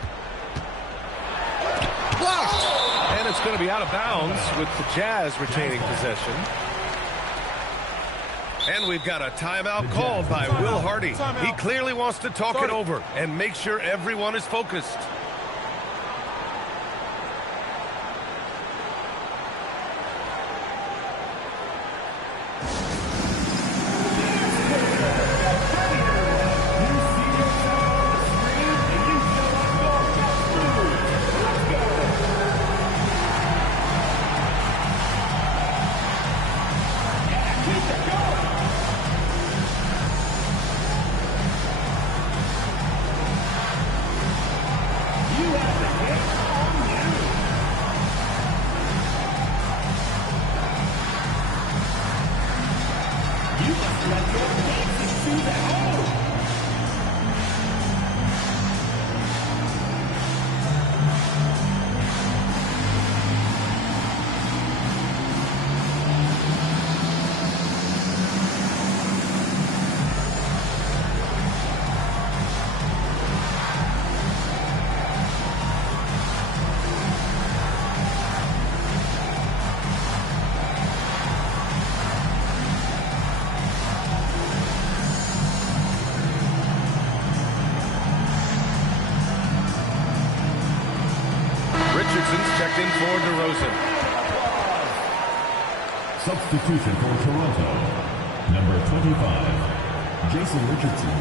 Blocked. And it's going to be out of bounds with the Jazz retaining possession. And we've got a timeout called by Will Hardy. He clearly wants to talk it over and make sure everyone is focused. Checked in for DeRozan. Substitution for Toronto. Number 25, Jason Richardson.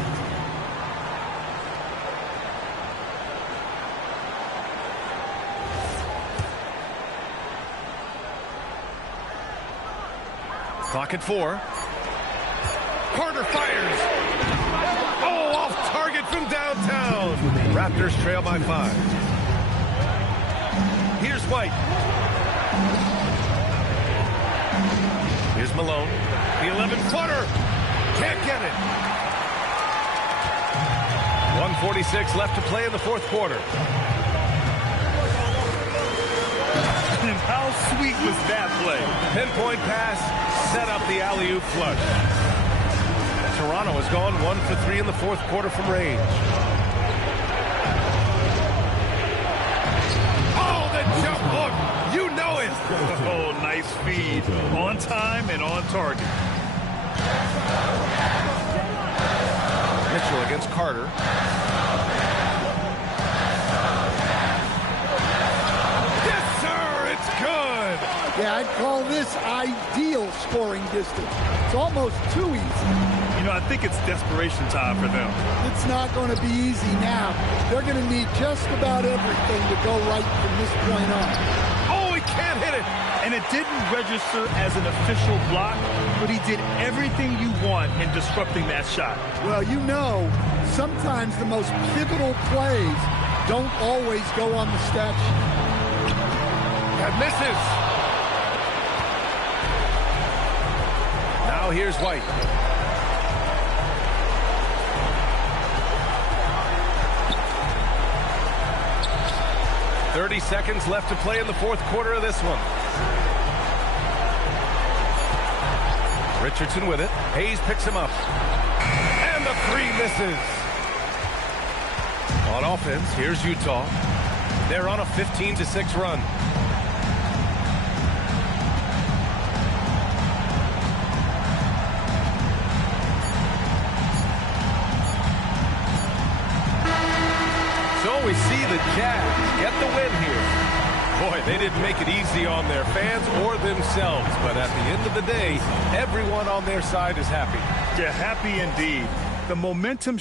Clock at 4. Carter fires. Oh, off target from downtown. Raptors trail by 5. Here's White. Here's Malone. The 11-footer. Can't get it. 1:46 left to play in the fourth quarter. And how sweet was that play? Pinpoint pass, set up the alley-oop flush. Toronto has gone 1 for 3 in the fourth quarter from range. Jump hook, you know it. Oh, nice feed. On time and on target. Mitchell against Carter. Yes, sir, it's good. Yeah, I'd call this ideal scoring distance. It's almost too easy. You know, I think it's desperation time for them. It's not going to be easy now. They're going to need just about everything to go right from this point on. Oh, he can't hit it. And it didn't register as an official block, but he did everything you want in disrupting that shot. Well, you know, sometimes the most pivotal plays don't always go on the stat sheet. That misses. Now here's White. 30 seconds left to play in the fourth quarter of this one. Richardson with it. Hayes picks him up. And the 3 misses. On offense, here's Utah. They're on a 15-6 run. So we see the Jazz get the win here. Boy, they didn't make it easy on their fans or themselves, but at the end of the day, everyone on their side is happy. Yeah, happy indeed. The momentum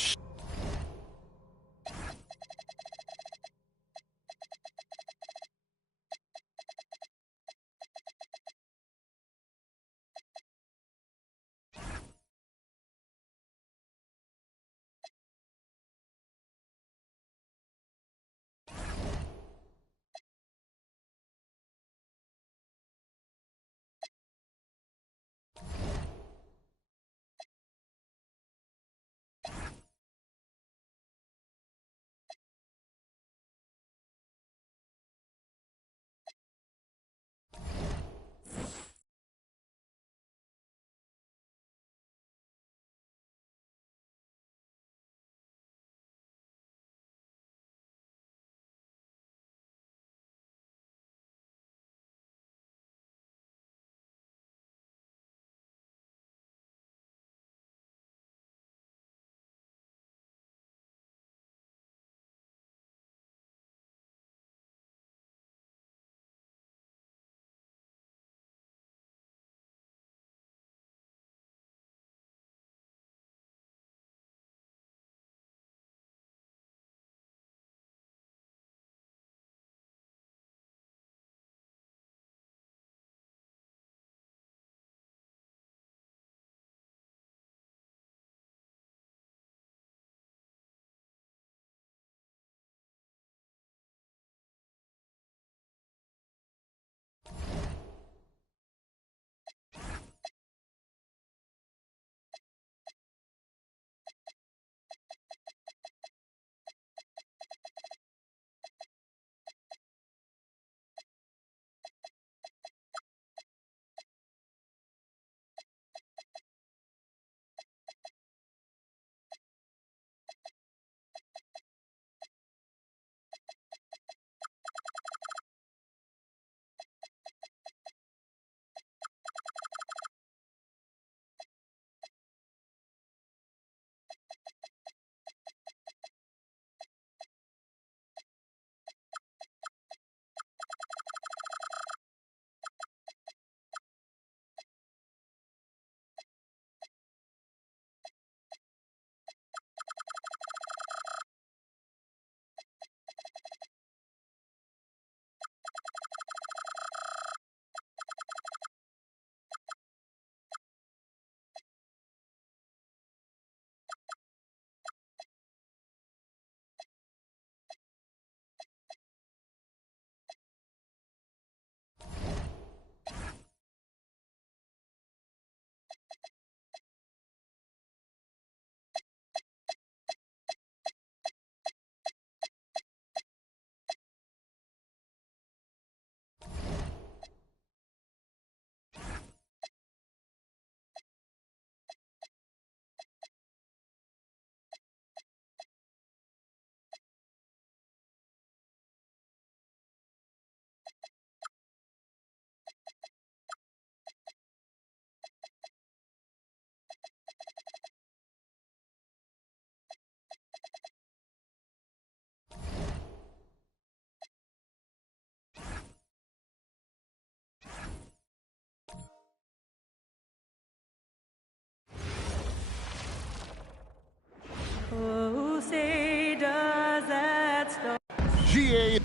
GA.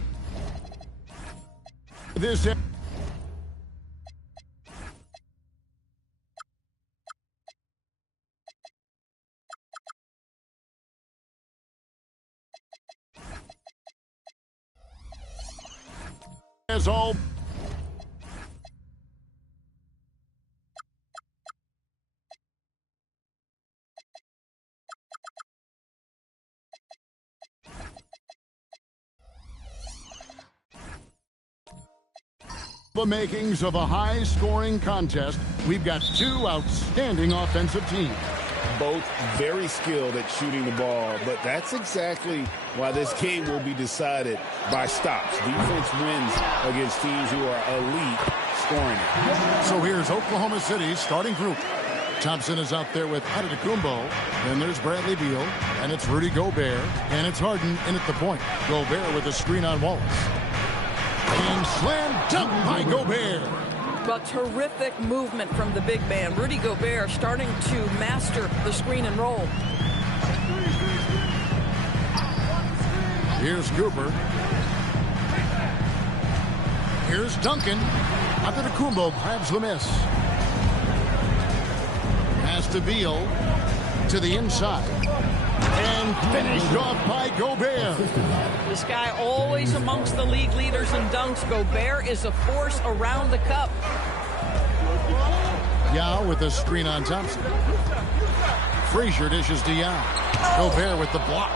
This is all. The makings of a high-scoring contest. We've got two outstanding offensive teams. Both very skilled at shooting the ball, but that's exactly why this game will be decided by stops. Defense wins against teams who are elite scoring it. So here's Oklahoma City's starting group. Thompson is out there with Antetokounmpo. Then there's Bradley Beal, and it's Rudy Gobert, and it's Harden in at the point. Gobert with a screen on Wallace. And slam dunk by Gobert. But terrific movement from the big man. Rudy Gobert starting to master the screen and roll. Here's Cooper. Here's Duncan. Antetokounmpo grabs the miss. Pass to Beal. To the inside. And finished off by Gobert. This guy always amongst the league leaders in dunks. Gobert is a force around the cup. Yao with a screen on Thompson. Frazier dishes to Yao. Gobert with the block.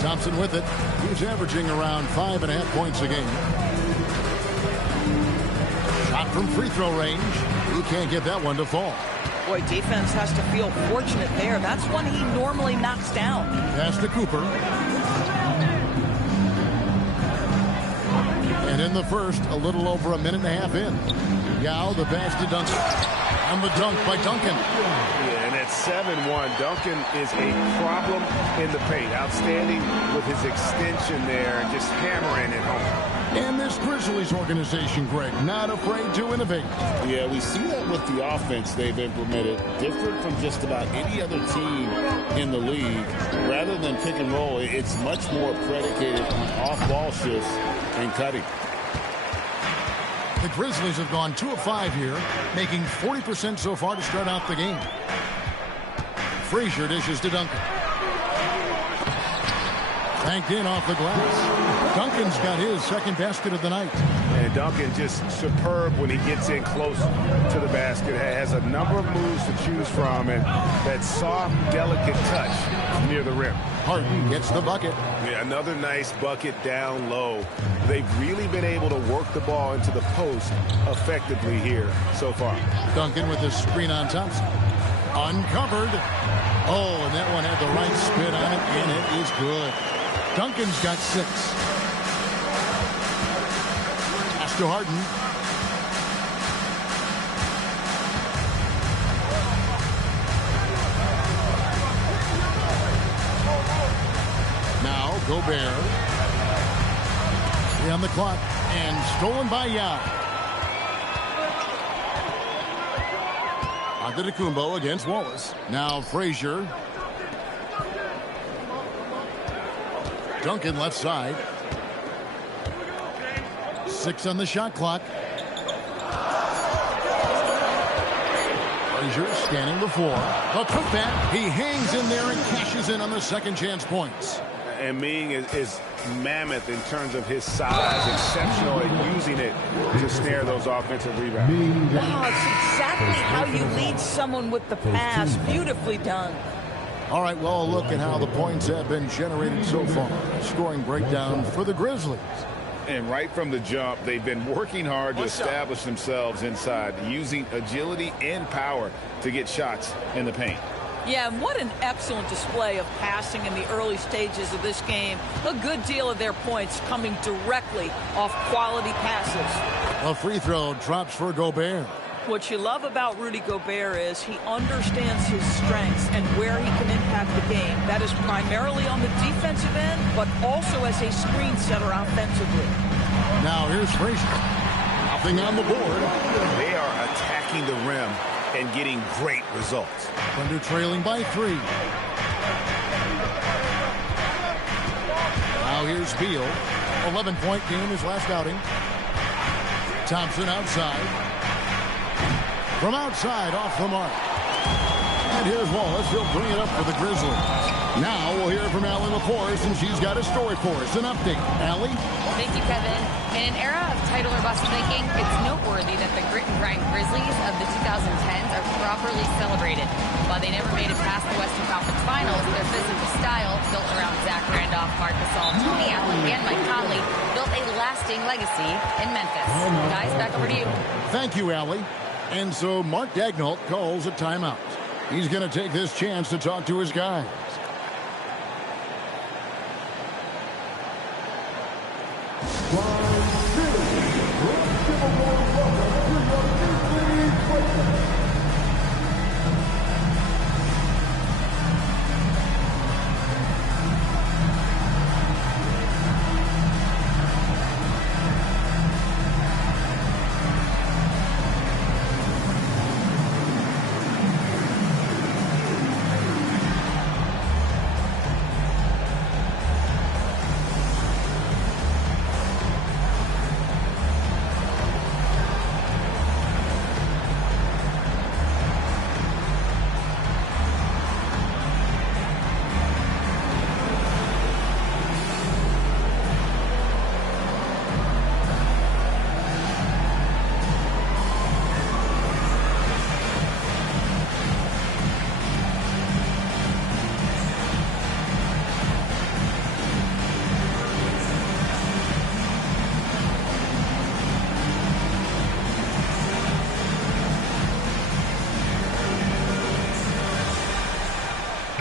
Thompson with it. He's averaging around 5.5 points a game. Shot from free throw range. He can't get that one to fall. Boy, defense has to feel fortunate there. That's one he normally knocks down. Pass to Cooper. And in the first, a little over a minute and a half in. Yao, the pass to Duncan. And the dunk by Duncan. Yeah, and at 7-1, Duncan is a problem in the paint. Outstanding with his extension there and just hammering it home. And this Grizzlies organization, Greg, not afraid to innovate. Yeah, we see that with the offense they've implemented. Different from just about any other team in the league. Rather than pick and roll, it's much more predicated on off-ball shifts and cutting. The Grizzlies have gone 2 of 5 here, making 40% so far to start out the game. Frazier dishes to Duncan. Banked in off the glass. Duncan's got his second basket of the night. And Duncan just superb when he gets in close to the basket. Has a number of moves to choose from, and that soft, delicate touch near the rim. Harden gets the bucket. Yeah, another nice bucket down low. They've really been able to work the ball into the post effectively here so far. Duncan with his screen on Thompson. Uncovered. Oh, and that one had the right spin on it, and it is good. Duncan's got 6. Pass to Harden. Now Gobert. 3 on the clock, and stolen by Yao. Antetokounmpo against Wallace. Now Frazier. Duncan left side. 6 on the shot clock. Frazier standing before. The putback. He hangs in there and cashes in on the second chance points. And Ming is mammoth in terms of his size, exceptional at using it to snare those offensive rebounds. Wow, it's exactly how you lead someone with the pass. Beautifully done. All right, well, look at how the points have been generated so far. Scoring breakdown for the Grizzlies. And right from the jump, they've been working hard to establish themselves inside, using agility and power to get shots in the paint. Yeah, and what an excellent display of passing in the early stages of this game. A good deal of their points coming directly off quality passes. A free throw drops for Gobert. What you love about Rudy Gobert is he understands his strengths and where he can impact the game. That is primarily on the defensive end, but also as a screen setter offensively. Now here's Frazier. Nothing on the board. They are attacking the rim and getting great results. Thunder trailing by 3. Sebio, 11-point game his last outing. Thompson outside. From outside, off the mark. And here's Wallace. He'll bring it up for the Grizzlies. Now we'll hear from Allie LaForce, and she's got a story for us. An update. Allie? Thank you, Kevin. In an era of title or bust thinking, it's noteworthy that the grit and grind Grizzlies of the 2010s are properly celebrated. While they never made it past the Western Conference Finals, their physical style, built around Zach Randolph, Marc Gasol, Tony Allen, and Mike Conley, built a lasting legacy in Memphis. Guys, back over to you. Thank you, Allie. And so Mark Daigneault calls a timeout. He's going to take this chance to talk to his guys.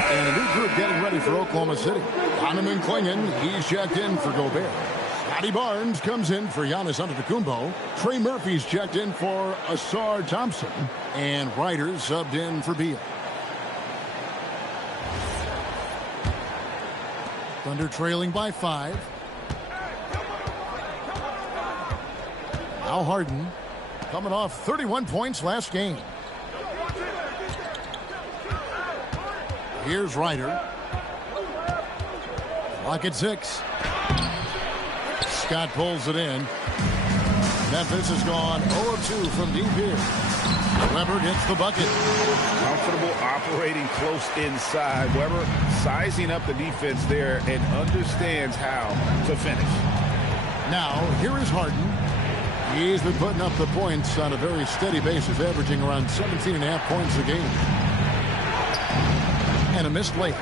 And a new group getting ready for Oklahoma City. Donovan Clingan, he's checked in for Gobert. Scotty Barnes comes in for Giannis Antetokounmpo. Trey Murphy's checked in for Asar Thompson. And Ryder subbed in for Beal. Thunder trailing by 5. Now Harden coming off 31 points last game. Here's Ryder. Clock at 6. Scott pulls it in. Memphis has gone 0 of 2 from deep here. Weber gets the bucket. Comfortable operating close inside. Weber sizing up the defense there and understands how to finish. Now, here is Harden. He's been putting up the points on a very steady basis, averaging around 17.5 points a game. And a missed layup.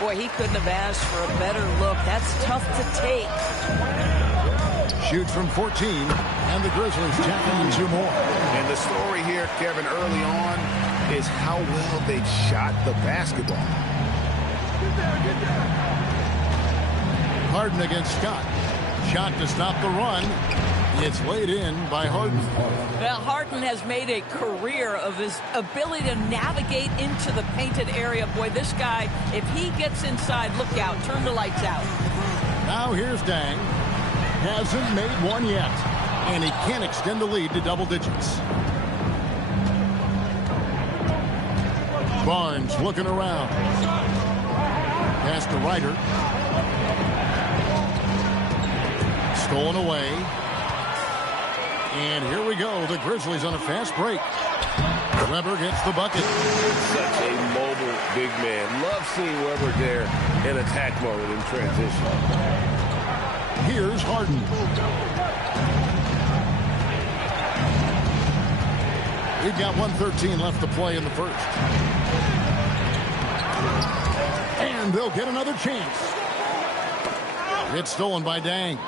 Boy, he couldn't have asked for a better look. That's tough to take. Shoots from 14, and the Grizzlies tack on 2 more. And the story here, Kevin, early on is how well they shot the basketball. Harden against Scott. Shot to stop the run. It's laid in by Harden. Well, Harden has made a career of his ability to navigate into the painted area. Boy, this guy, if he gets inside, look out, turn the lights out. Now here's Dang. Hasn't made one yet. And he can't extend the lead to double digits. Barnes looking around. Pass to Ryder. Stolen away. And here we go. The Grizzlies on a fast break. Weber gets the bucket. Such a mobile big man. Love seeing Weber there in attack mode in transition. Here's Harden. We've got 1:13 left to play in the first. And they'll get another chance. It's stolen by Dang.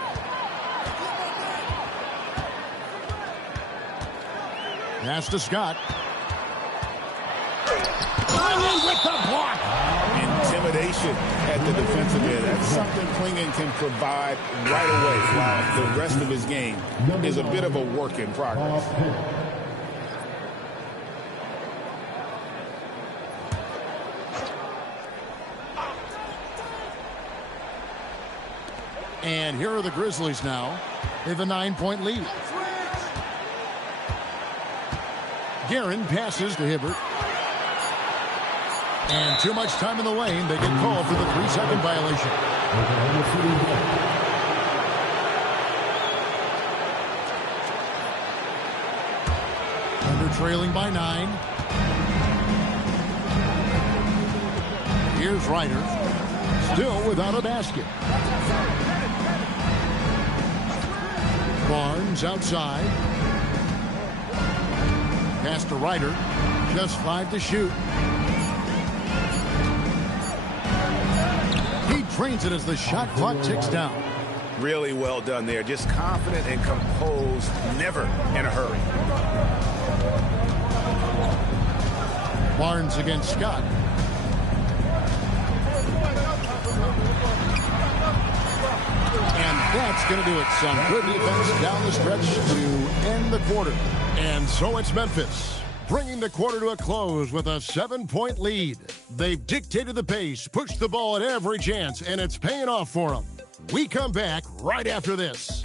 Pass to Scott. With the block. Intimidation at the defensive end. That's something Clingan can provide right away, while the rest of his game is a bit of a work in progress. And here are the Grizzlies now. They have a 9-point lead. Guerin passes to Hibbert. And too much time in the lane. They get called for the 3-second violation. trailing by 9. Here's Ryder, still without a basket. Barnes outside. Pass to Ryder, just 5 to shoot. He drains it as the shot clock ticks down. Really well done there. Just confident and composed, never in a hurry. Barnes against Scott. And that's going to do it. Some good defense down the stretch to end the quarter. And so it's Memphis, bringing the quarter to a close with a 7-point lead. They've dictated the pace, pushed the ball at every chance, and it's paying off for them. We come back right after this.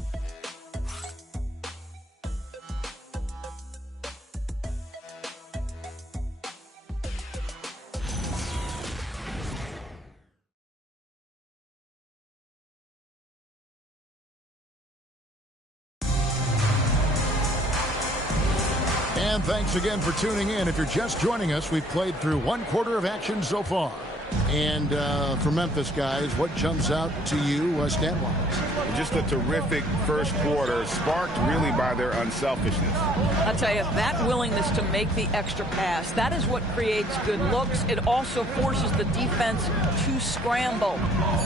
And thanks again for tuning in. If you're just joining us, we've played through 1 quarter of action so far. And for Memphis, guys, what jumps out to you stat-wise? Just a terrific first quarter, sparked really by their unselfishness. I'll tell you, that willingness to make the extra pass, that is what creates good looks. It also forces the defense to scramble.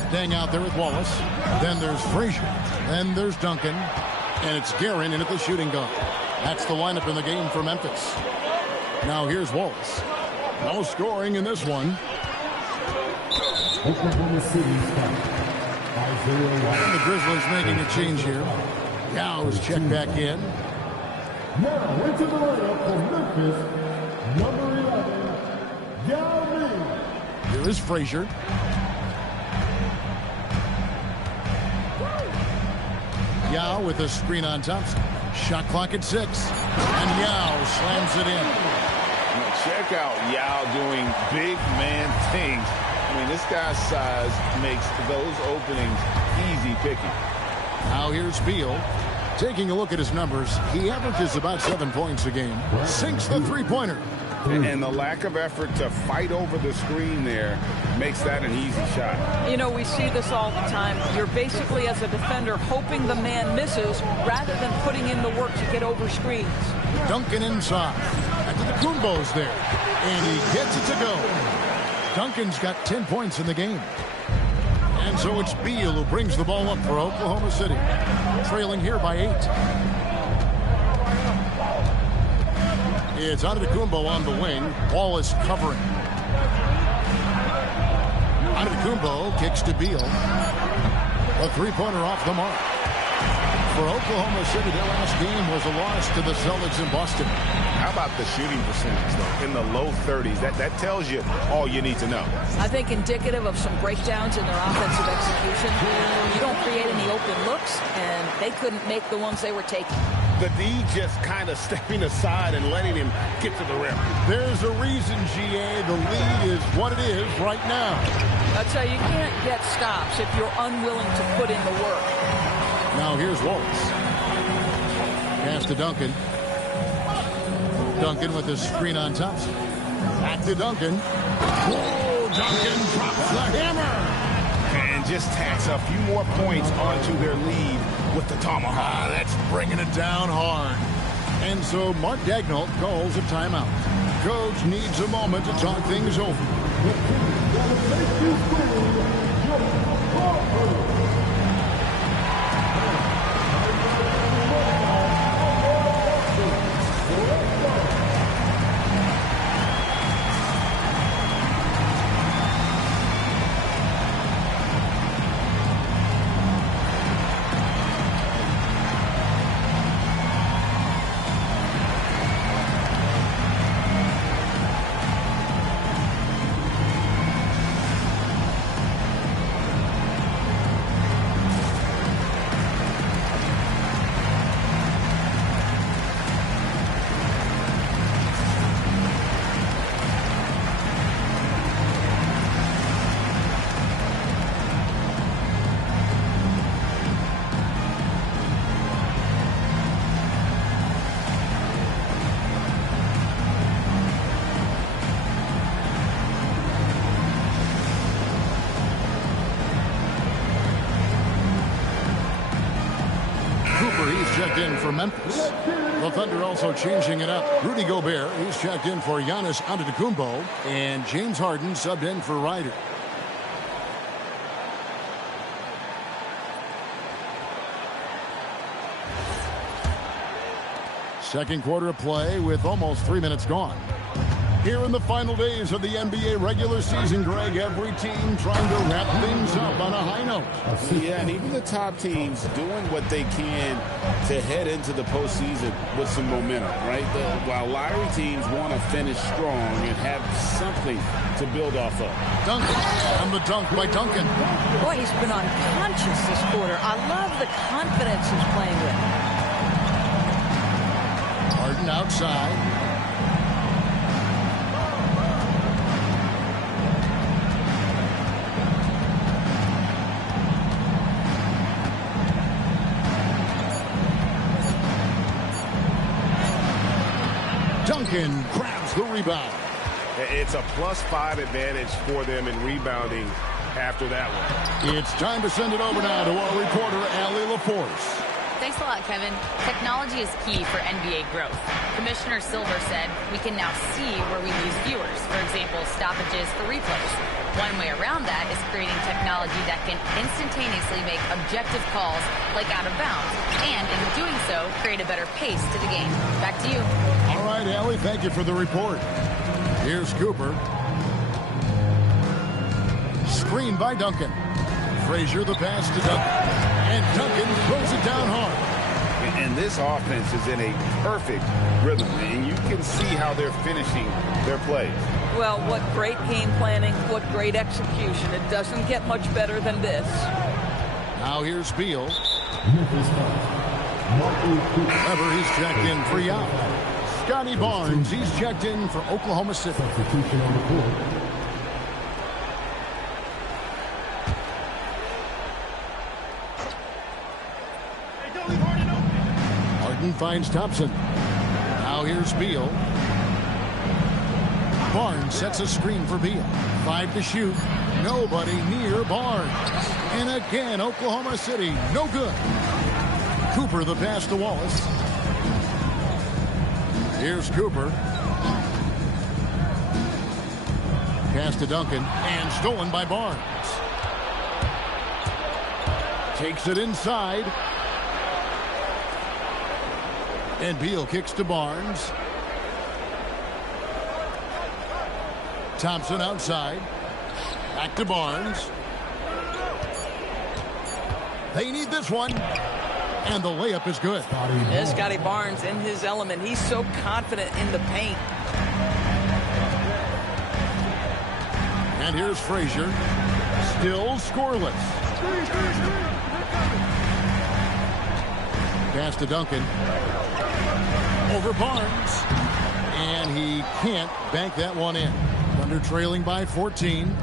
Staying out there with Wallace. Then there's Frazier. Then there's Duncan. And it's Guerin in at the shooting guard. That's the lineup in the game for Memphis. Now here's Wallace. No scoring in this one. Oklahoma City And the Grizzlies making a change here. Yow's checked back in. Now into the lineup for Memphis, number 11, Yao Ming. Here is Frazier. Yao with a screen on Thompson. Shot clock at 6. And Yao slams it in. Now check out Yao doing big man things. I mean, this guy's size makes those openings easy picking. Now here's Beal. Taking a look at his numbers, he averages about 7 points a game. Sinks the three-pointer. And the lack of effort to fight over the screen there makes that an easy shot. You know, we see this all the time. You're basically, as a defender, hoping the man misses rather than putting in the work to get over screens. Duncan inside. Antetokounmpo's there. And he gets it to go. Duncan's got 10 points in the game. And so it's Beal who brings the ball up for Oklahoma City. Trailing here by 8. It's Antetokounmpo on the wing. Wallace covering. Antetokounmpo kicks to Beal. A three-pointer off the mark. For Oklahoma City, their last game was a loss to the Celtics in Boston. How about the shooting percentage, though? In the low 30s. That tells you all you need to know. I think indicative of some breakdowns in their offensive execution. You don't create any open looks, and they couldn't make the ones they were taking. The D just kind of stepping aside and letting him get to the rim. There's a reason, GA, the lead is what it is right now. I'll tell you, you can't get stops if you're unwilling to put in the work. Now here's Wallace. Pass to Duncan. Duncan with his screen on Thompson. Back to Duncan. Whoa, Duncan drops the hammer. And just tacks a few more points onto their lead with the tomahawk. That's bringing it down hard. And so Mark Daigneault calls a timeout. Coach needs a moment to talk things over. checked in for Memphis. The Thunder also changing it up. Rudy Gobert, he's checked in for Giannis Antetokounmpo. And James Harden subbed in for Ryder. Second quarter of play with almost 3 minutes gone. Here in the final days of the NBA regular season, Greg, every team trying to wrap things up on a high note. Yeah, and even the top teams doing what they can to head into the postseason with some momentum, right? While lottery teams want to finish strong and have something to build off of. Duncan, and the dunk by Duncan. Boy, he's been unconscious this quarter. I love the confidence he's playing with. Harden outside. Duncan grabs the rebound. It's a +5 advantage for them in rebounding after that one. It's time to send it over now to our reporter, Allie LaForce. Thanks a lot, Kevin. Technology is key for NBA growth. Commissioner Silver said we can now see where we lose viewers. For example, stoppages for replays. One way around that is creating technology that can instantaneously make objective calls like out of bounds. And in doing so, create a better pace to the game. Back to you. All right, Allie, thank you for the report. Here's Cooper. Screen by Duncan. Frazier the pass to Duncan. And Duncan throws it down hard. And this offense is in a perfect rhythm. And you can see how they're finishing their plays. Well, what great game planning, what great execution. It doesn't get much better than this. Now here's Beal. Ever, he's checked in for Yao. Scotty Barnes, he's checked in for Oklahoma City. Harden finds Thompson. Now here's Beal. Barnes sets a screen for Beal. 5 to shoot. Nobody near Barnes. And again, Oklahoma City, no good. Cooper the pass to Wallace. Here's Cooper. Pass to Duncan and stolen by Barnes. Takes it inside. And Beal kicks to Barnes. Thompson outside. Back to Barnes. They need this one. And the layup is good. There's Scotty Barnes in his element. He's so confident in the paint. And here's Frazier. Still scoreless. Pass to Duncan. Over Barnes. And he can't bank that one in. Thunder trailing by 14.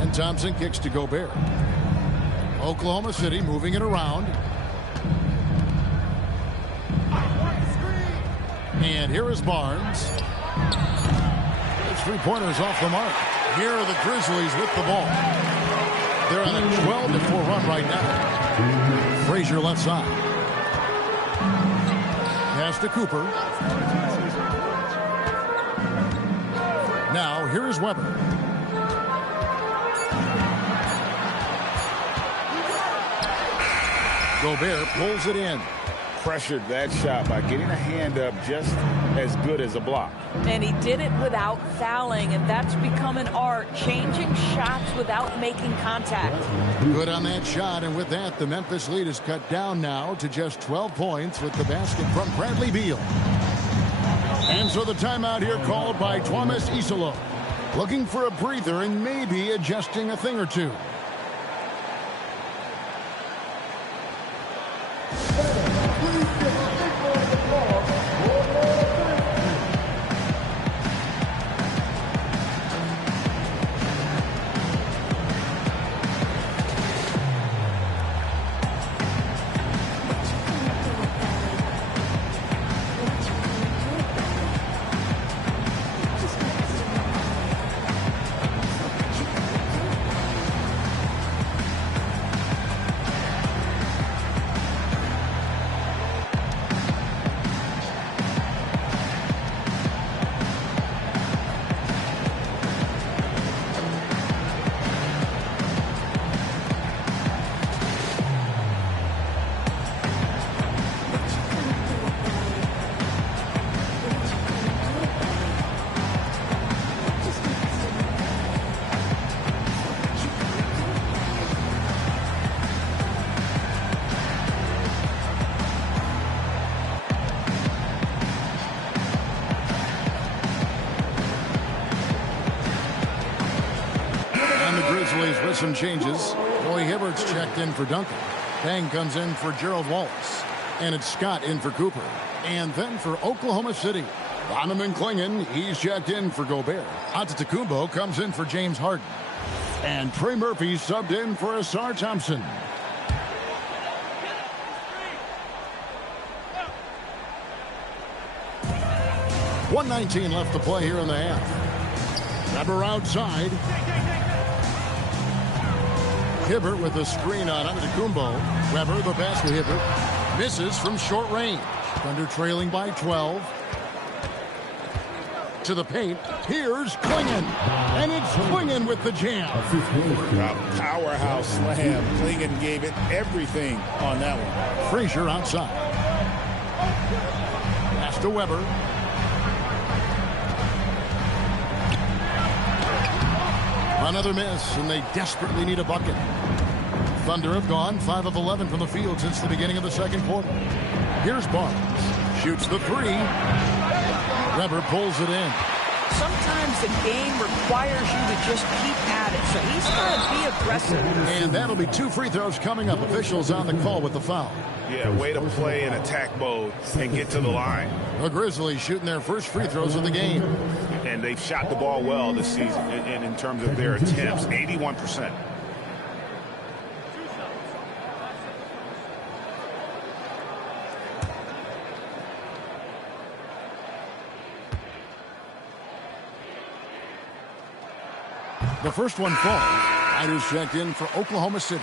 And Thompson kicks to Gobert. Oklahoma City moving it around. And here is Barnes. His three-pointers off the mark. Here are the Grizzlies with the ball. They're on a 12-4 run right now. Frazier left side. Pass to Cooper. Now, here is Weber. Gobert pulls it in. Pressured that shot by getting a hand up just as good as a block. And he did it without fouling, and that's become an art, changing shots without making contact. Good on that shot, and with that, the Memphis lead is cut down now to just 12 points with the basket from Bradley Beal. And so the timeout here called by Thomas Isolo. Looking for a breather and maybe adjusting a thing or two. Grizzlies with some changes. Roy Hibbert's checked in for Duncan. Bang comes in for Gerald Wallace. And it's Scott in for Cooper. And then for Oklahoma City, Donovan Clingan, he's checked in for Gobert. Antetokounmpo comes in for James Harden. And Trey Murphy subbed in for Asar Thompson. .119 left to play here in the half. Weber outside. Hibbert with a screen on Antetokounmpo. Weber, the pass to Hibbert. Misses from short range. Thunder trailing by 12. To the paint. Here's Clingan. And it's Clingan with the jam. A powerhouse slam. Clingan gave it everything on that one. Frazier outside. Pass to Weber. Another miss, and they desperately need a bucket. Thunder have gone 5 of 11 from the field since the beginning of the second quarter. Here's Barnes. Shoots the three. Weber pulls it in. Sometimes the game requires you to just keep at it, so he's got to be aggressive. And that'll be 2 free throws coming up. Officials on the call with the foul. Yeah, way to play in attack mode and get to the line. The Grizzlies shooting their first free throws of the game. And they've shot the ball well this season in terms of their attempts, 81%. The first one falls. Riders checked in for Oklahoma City.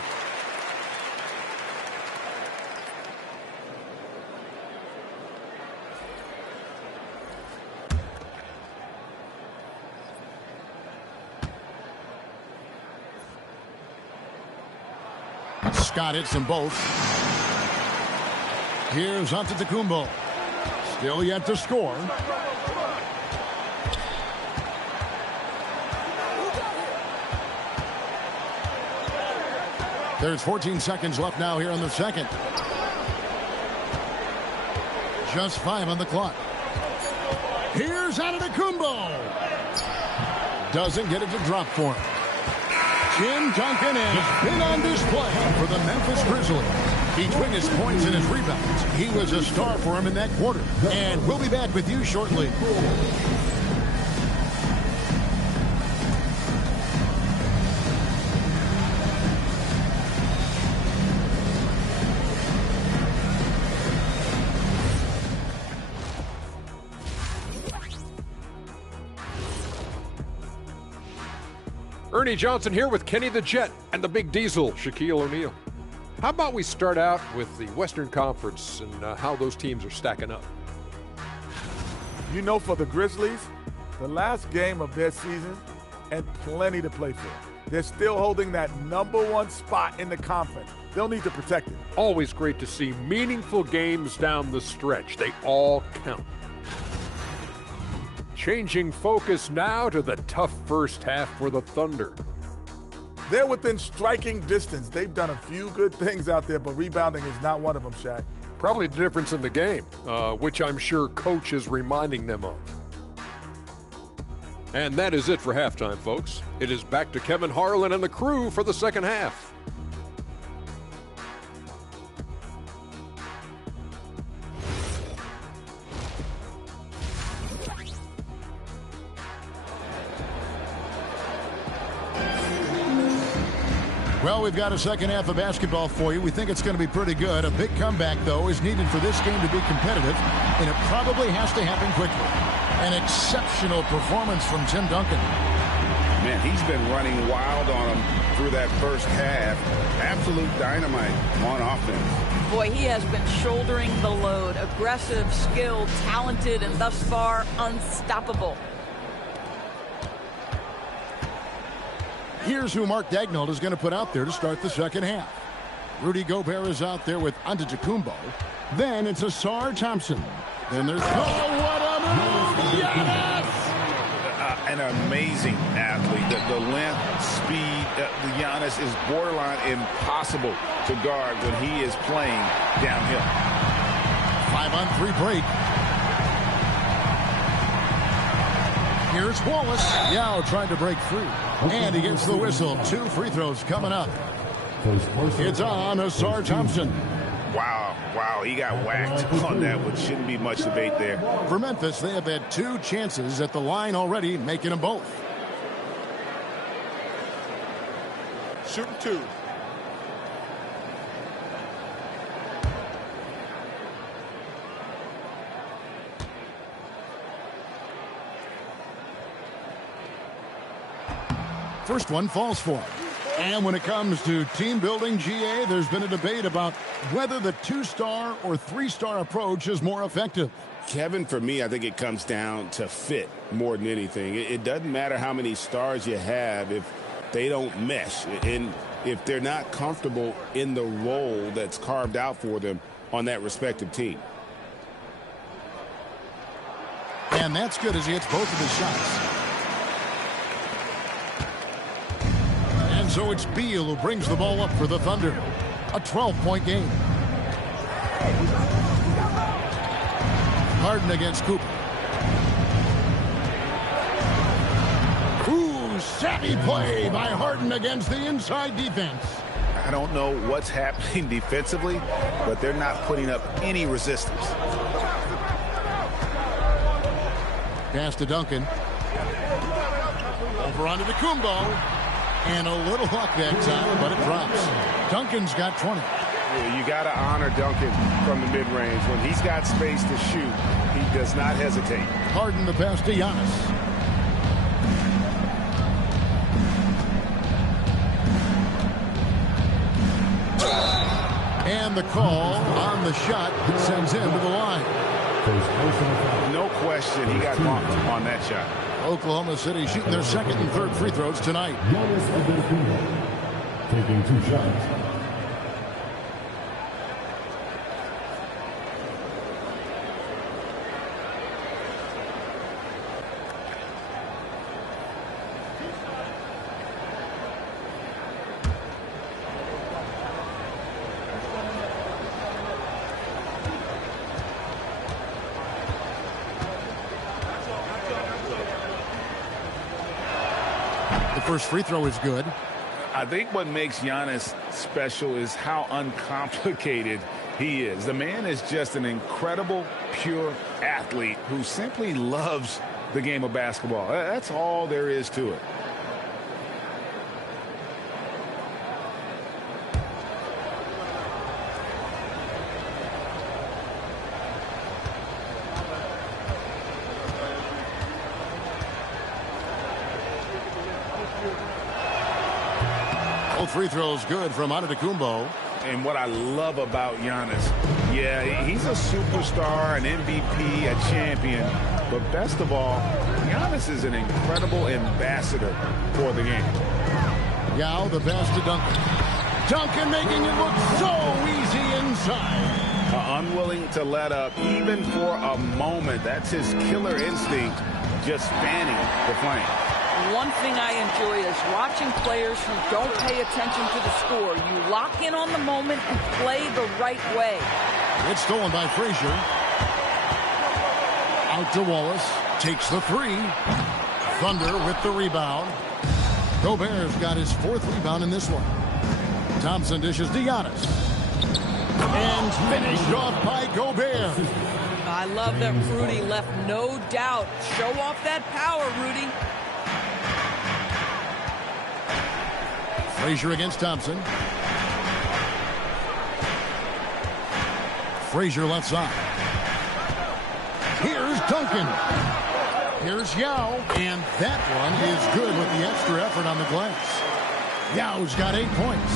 Scott hits them both. Here's Antetokounmpo. Still yet to score. There's 14 seconds left now here in the second. Just 5 on the clock. Here's Antetokounmpo. Doesn't get it to drop for him. Tim Duncan has been on display for the Memphis Grizzlies. Between his points and his rebounds, he was a star for him in that quarter. And we'll be back with you shortly. Ernie Johnson here with Kenny the Jet and the Big Diesel, Shaquille O'Neal. How about we start out with the Western Conference and how those teams are stacking up? You know, for the Grizzlies, the last game of their season and plenty to play for. They're still holding that #1 spot in the conference. They'll need to protect it. Always great to see meaningful games down the stretch. They all count. Changing focus now to the tough first half for the Thunder. They're within striking distance. They've done a few good things out there, but rebounding is not one of them, Shaq. Probably the difference in the game, which I'm sure Coach is reminding them of. And that is it for halftime, folks. It is back to Kevin Harlan and the crew for the second half. Well, we've got a second half of basketball for you. We think it's going to be pretty good. A big comeback, though, is needed for this game to be competitive, and it probably has to happen quickly. An exceptional performance from Tim Duncan. Man, he's been running wild on him through that first half. Absolute dynamite on offense. Boy, he has been shouldering the load. Aggressive, skilled, talented, and thus far unstoppable. Here's who Mark Daigneault is going to put out there to start the second half. Rudy Gobert is out there with Antetokounmpo. Then it's Asar Thompson. Then there's... Oh, what a move! Giannis! An amazing athlete. The length, speed, the Giannis is borderline impossible to guard when he is playing downhill. 5-on-3 break. Here's Wallace. Yao tried to break free. And he gets the whistle. 2 free throws coming up. It's on Asar Thompson. Wow, he got whacked on that one. Shouldn't be much debate there. For Memphis, they have had 2 chances at the line already, making them both. Shooting 2. First one falls for him. And when it comes to team building, GA, there's been a debate about whether the 2-star or 3-star approach is more effective. Kevin, for me, I think it comes down to fit more than anything. It doesn't matter how many stars you have if they don't mesh and if they're not comfortable in the role that's carved out for them on that respective team. And that's good as he hits both of his shots. And so it's Beal who brings the ball up for the Thunder. A 12-point game. Harden against Cooper. Ooh, savvy play by Harden against the inside defense. I don't know what's happening defensively, but they're not putting up any resistance. Pass to Duncan. Over onto the Kumbo. And a little luck that time, but it drops. Duncan's got 20. You got to honor Duncan from the mid-range. When he's got space to shoot, he does not hesitate. Harden the pass to Giannis. And the call on the shot sends him to the line. No question, he got bumped on that shot. Oklahoma City shooting their second and third free throws tonight. Taking 2 shots. First free throw is good. I think what makes Giannis special is how uncomplicated he is. The man is just an incredible, pure athlete who simply loves the game of basketball. That's all there is to it. Free throws good from Antetokounmpo. And what I love about Giannis, yeah, he's a superstar, an MVP, a champion. But best of all, Giannis is an incredible ambassador for the game. Yao, the pass to Duncan. Duncan making it look so easy inside. Unwilling to let up, even for a moment. That's his killer instinct, just fanning the flame. One thing I enjoy is watching players who don't pay attention to the score. You lock in on the moment and play the right way. It's stolen by Frazier. Out to Wallace. Takes the 3. Thunder with the rebound. Gobert's got his 4th rebound in this one. Thompson dishes to Giannis. And finished off by Gobert. I love that Rudy left no doubt. Show off that power, Rudy. Frazier against Thompson. Frazier left side. Here's Duncan. Here's Yao. And that one is good with the extra effort on the glass. Yao's got 8 points.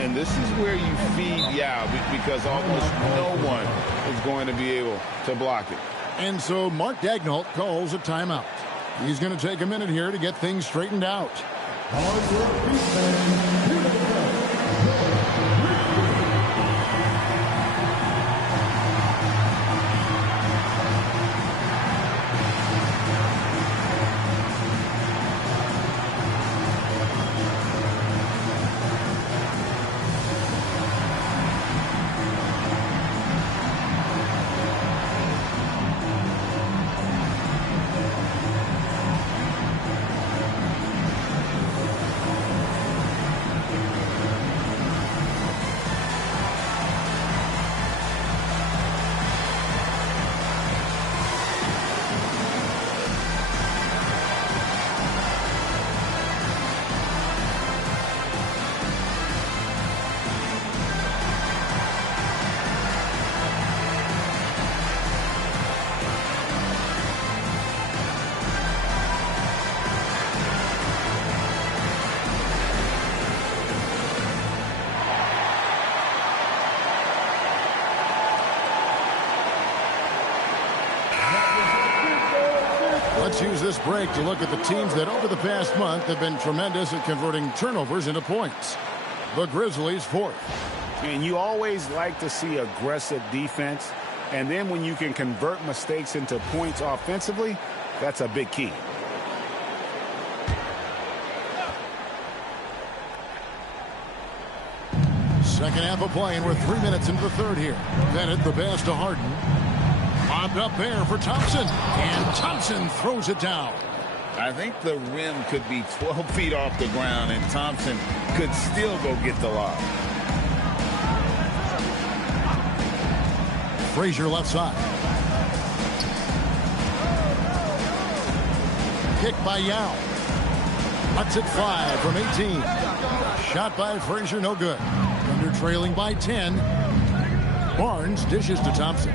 And this is where you feed Yao because almost no one is going to be able to block it. And so Mark Daigneault calls a timeout. He's going to take a minute here to get things straightened out. break to look at the teams that over the past month have been tremendous at converting turnovers into points. The Grizzlies 4th. And you always like to see aggressive defense. And then when you can convert mistakes into points offensively, that's a big key. Second half of play, and we're 3 minutes into the third here. Bennett, the pass to Harden. Lobbed up there for Thompson. And Thompson throws it down. I think the rim could be 12 feet off the ground, and Thompson could still go get the lob. Frazier left side. Kick by Yao. Lets it fly from 18. Shot by Frazier, no good. Thunder trailing by 10. Barnes dishes to Thompson.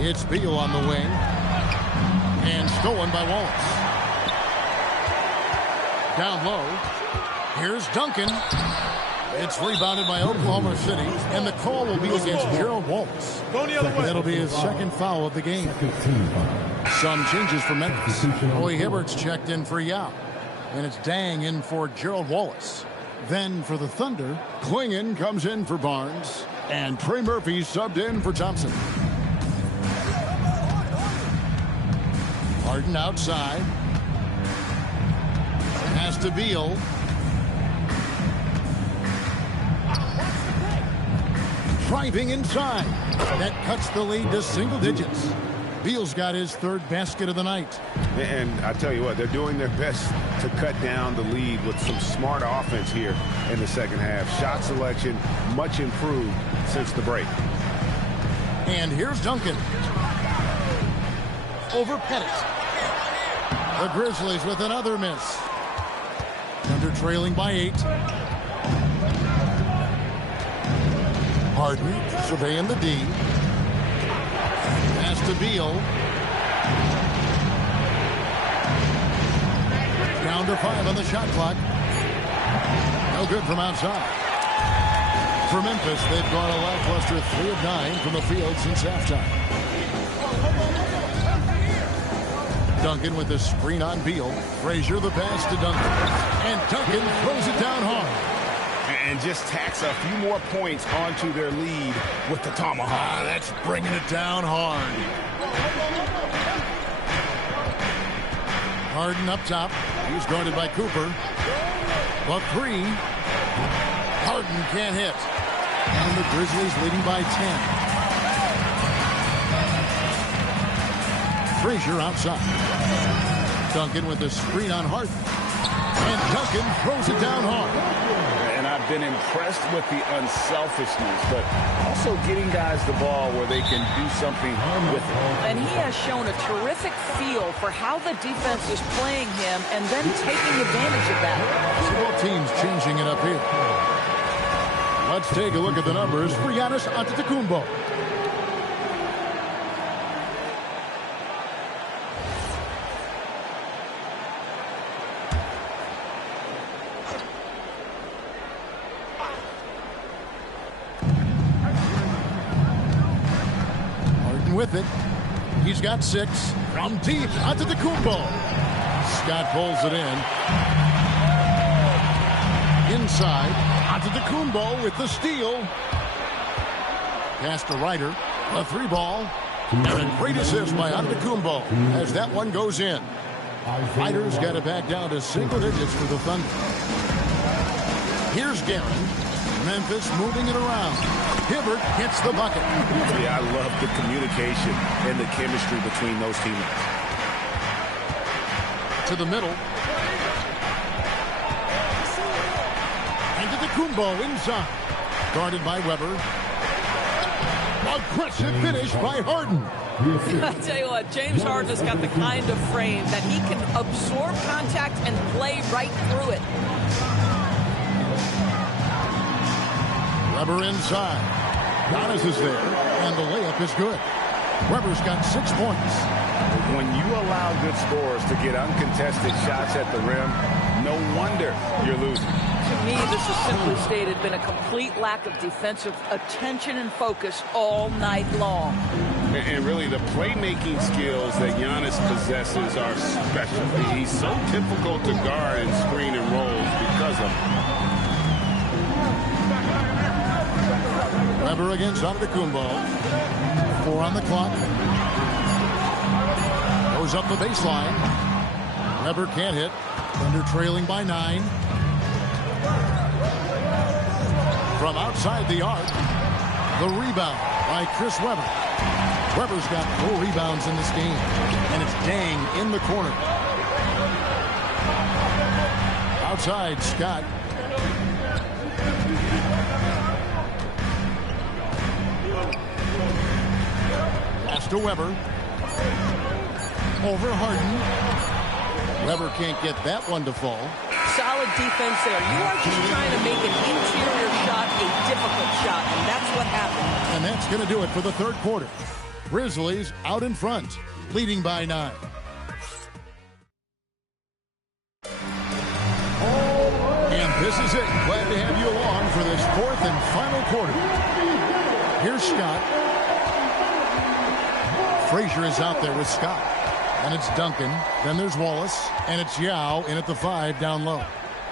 It's Beal on the wing. And stolen by Wallace. Down low. Here's Duncan. It's rebounded by Oklahoma City, and the call will be against Gerald Wallace. That'll be his second foul of the game. Some changes for Memphis. Roy Hibbert's checked in for Yao, and it's Dang in for Gerald Wallace. Then for the Thunder, Klingon comes in for Barnes, and Trey Murphy subbed in for Thompson. Harden outside. Pass to Beal. Driving inside. That cuts the lead to single digits. Beal's got his third basket of the night. And I tell you what, they're doing their best to cut down the lead with some smart offense here in the second half. Shot selection much improved since the break. And here's Duncan. Over Pettit. The Grizzlies with another miss. Thunder trailing by 8. Harden surveying the D. Pass to Beal. Down to 5 on the shot clock. No good from outside. For Memphis, they've gone a lackluster 3 of 9 from the field since halftime. Duncan with the screen on Beal. Frazier the pass to Duncan. And Duncan throws it down hard. And just tacks a few more points onto their lead with the tomahawk. That's bringing it down hard. Harden up top. He's guarded by Cooper. The 3. Harden can't hit. And the Grizzlies leading by 10. Frazier outside. Duncan with the screen on Harden. And Duncan throws it down hard. And I've been impressed with the unselfishness, but also getting guys the ball where they can do something with it. And he has shown a terrific feel for how the defense is playing him and then taking advantage of that. So both teams changing it up here. Let's take a look at the numbers for Giannis Antetokounmpo. With it. He's got 6 from deep onto the Antetokounmpo. Scott pulls it in. Inside onto the Antetokounmpo with the steal. Pass to Ryder. A 3 ball. And a great assist by Antetokounmpo as that one goes in. Ryder's got it back down to single digits for the Thunder. Here's Guerin. Memphis moving it around. Hibbert hits the bucket. Yeah, I love the communication and the chemistry between those teammates. To the middle. And to the Antetokounmpo inside. Guarded by Weber. Aggressive finish by Harden. I tell you what, James Harden has got the kind of frame that he can absorb contact and play right through it. Weber inside. Giannis is there, and the layup is good. Weber's got 6 points. When you allow good scorers to get uncontested shots at the rim, no wonder you're losing. To me, this has simply stated been a complete lack of defensive attention and focus all night long. And really, the playmaking skills that Giannis possesses are special. He's so difficult to guard and screen and rolls because of it. Weber against Antetokounmpo. 4 on the clock. Goes up the baseline. Weber can't hit. Thunder trailing by 9. From outside the arc, the rebound by Chris Webber. Weber's got 4 rebounds in this game, and it's Dang in the corner. Outside, Scott. Pass to Weber. Over Harden. Weber can't get that one to fall. Solid defense there. You are just trying to make an interior shot a difficult shot, and that's what happened. And that's going to do it for the third quarter. Grizzlies out in front, leading by 9. And this is it. Glad to have you along for this fourth and final quarter. Here's Scott. Frazier is out there with Scott. And it's Duncan. Then there's Wallace. And it's Yao in at the 5 down low.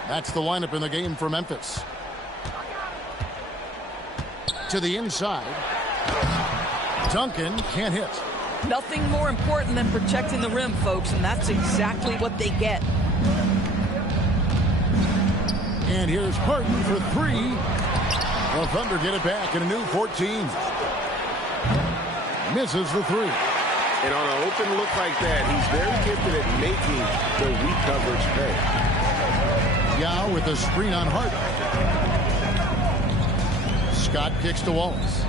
That's the lineup in the game for Memphis. To the inside. Duncan can't hit. Nothing more important than protecting the rim, folks, and that's exactly what they get. And here's Harden for 3. The Thunder get it back in a new 14. Misses the 3. And on an open look like that, he's very gifted at making the weak coverage pay. Yao with a screen on Harden. Scott kicks to Wallace.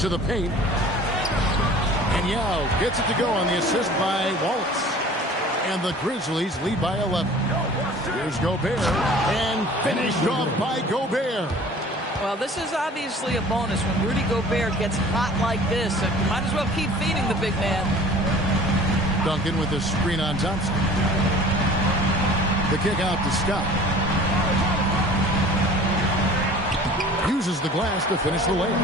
To the paint. And Yao gets it to go on the assist by Wallace. And the Grizzlies lead by 11. Here's Gobert. And finished off by Gobert. Well, this is obviously a bonus when Rudy Gobert gets hot like this. You might as well keep feeding the big man. Duncan with the screen on Thompson. The kick out to Scott. Uses the glass to finish the layup.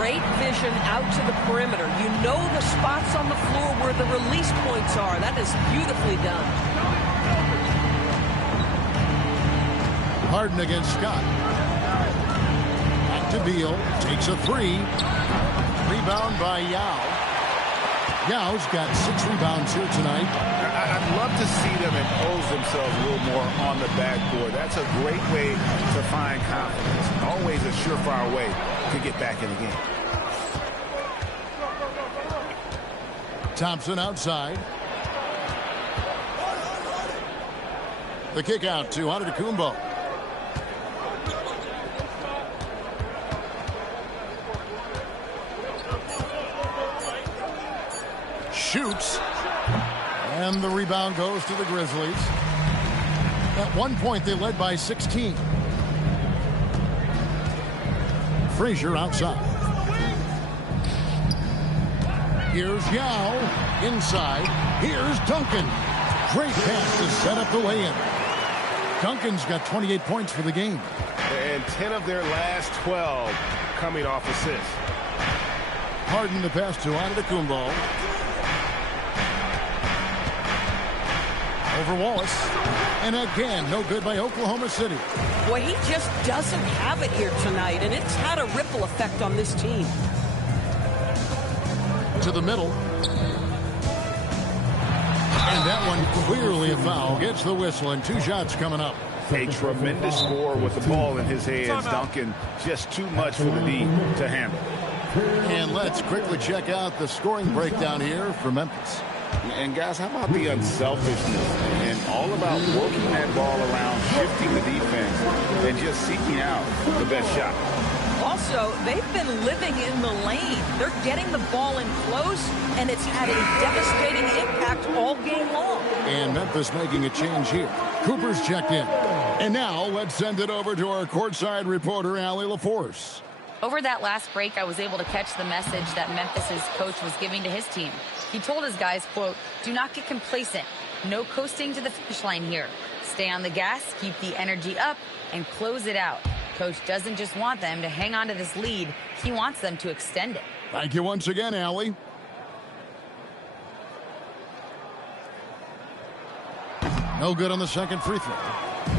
Great vision out to the perimeter. You know the spots on the floor where the release points are. That is beautifully done. Harden against Scott. To Beal, takes a 3. Rebound by Yao. Yao's got 6 rebounds here tonight. I'd love to see them impose themselves a little more on the backboard. That's a great way to find confidence. Always a surefire way to get back in the game. Thompson outside. The kick out to Antetokounmpo. Shoots. And the rebound goes to the Grizzlies. At one point, they led by 16. Frazier outside. Here's Yao inside. Here's Duncan. Great pass to set up the lay-in. Duncan's got 28 points for the game. And 10 of their last 12 coming off assists. Harden the pass to Antetokounmpo. Over Wallace. And again, no good by Oklahoma City. Boy, he just doesn't have it here tonight, and it's had a ripple effect on this team. To the middle. And that one clearly a foul. Gets the whistle, and 2 shots coming up. A tremendous score with the ball in his hands. Duncan, just too much for the D to handle. And let's quickly check out the scoring breakdown here for Memphis. And guys, how about the unselfishness and all about working that ball around, shifting the defense, and just seeking out the best shot. Also, they've been living in the lane. They're getting the ball in close, and it's had a devastating impact all game long. And Memphis making a change here. Cooper's checked in. And now let's send it over to our courtside reporter, Allie LaForce. Over that last break, I was able to catch the message that Memphis's coach was giving to his team. He told his guys, quote, "Do not get complacent. No coasting to the finish line here. Stay on the gas, keep the energy up, and close it out." Coach doesn't just want them to hang on to this lead. He wants them to extend it. Thank you once again, Allie. No good on the second free throw.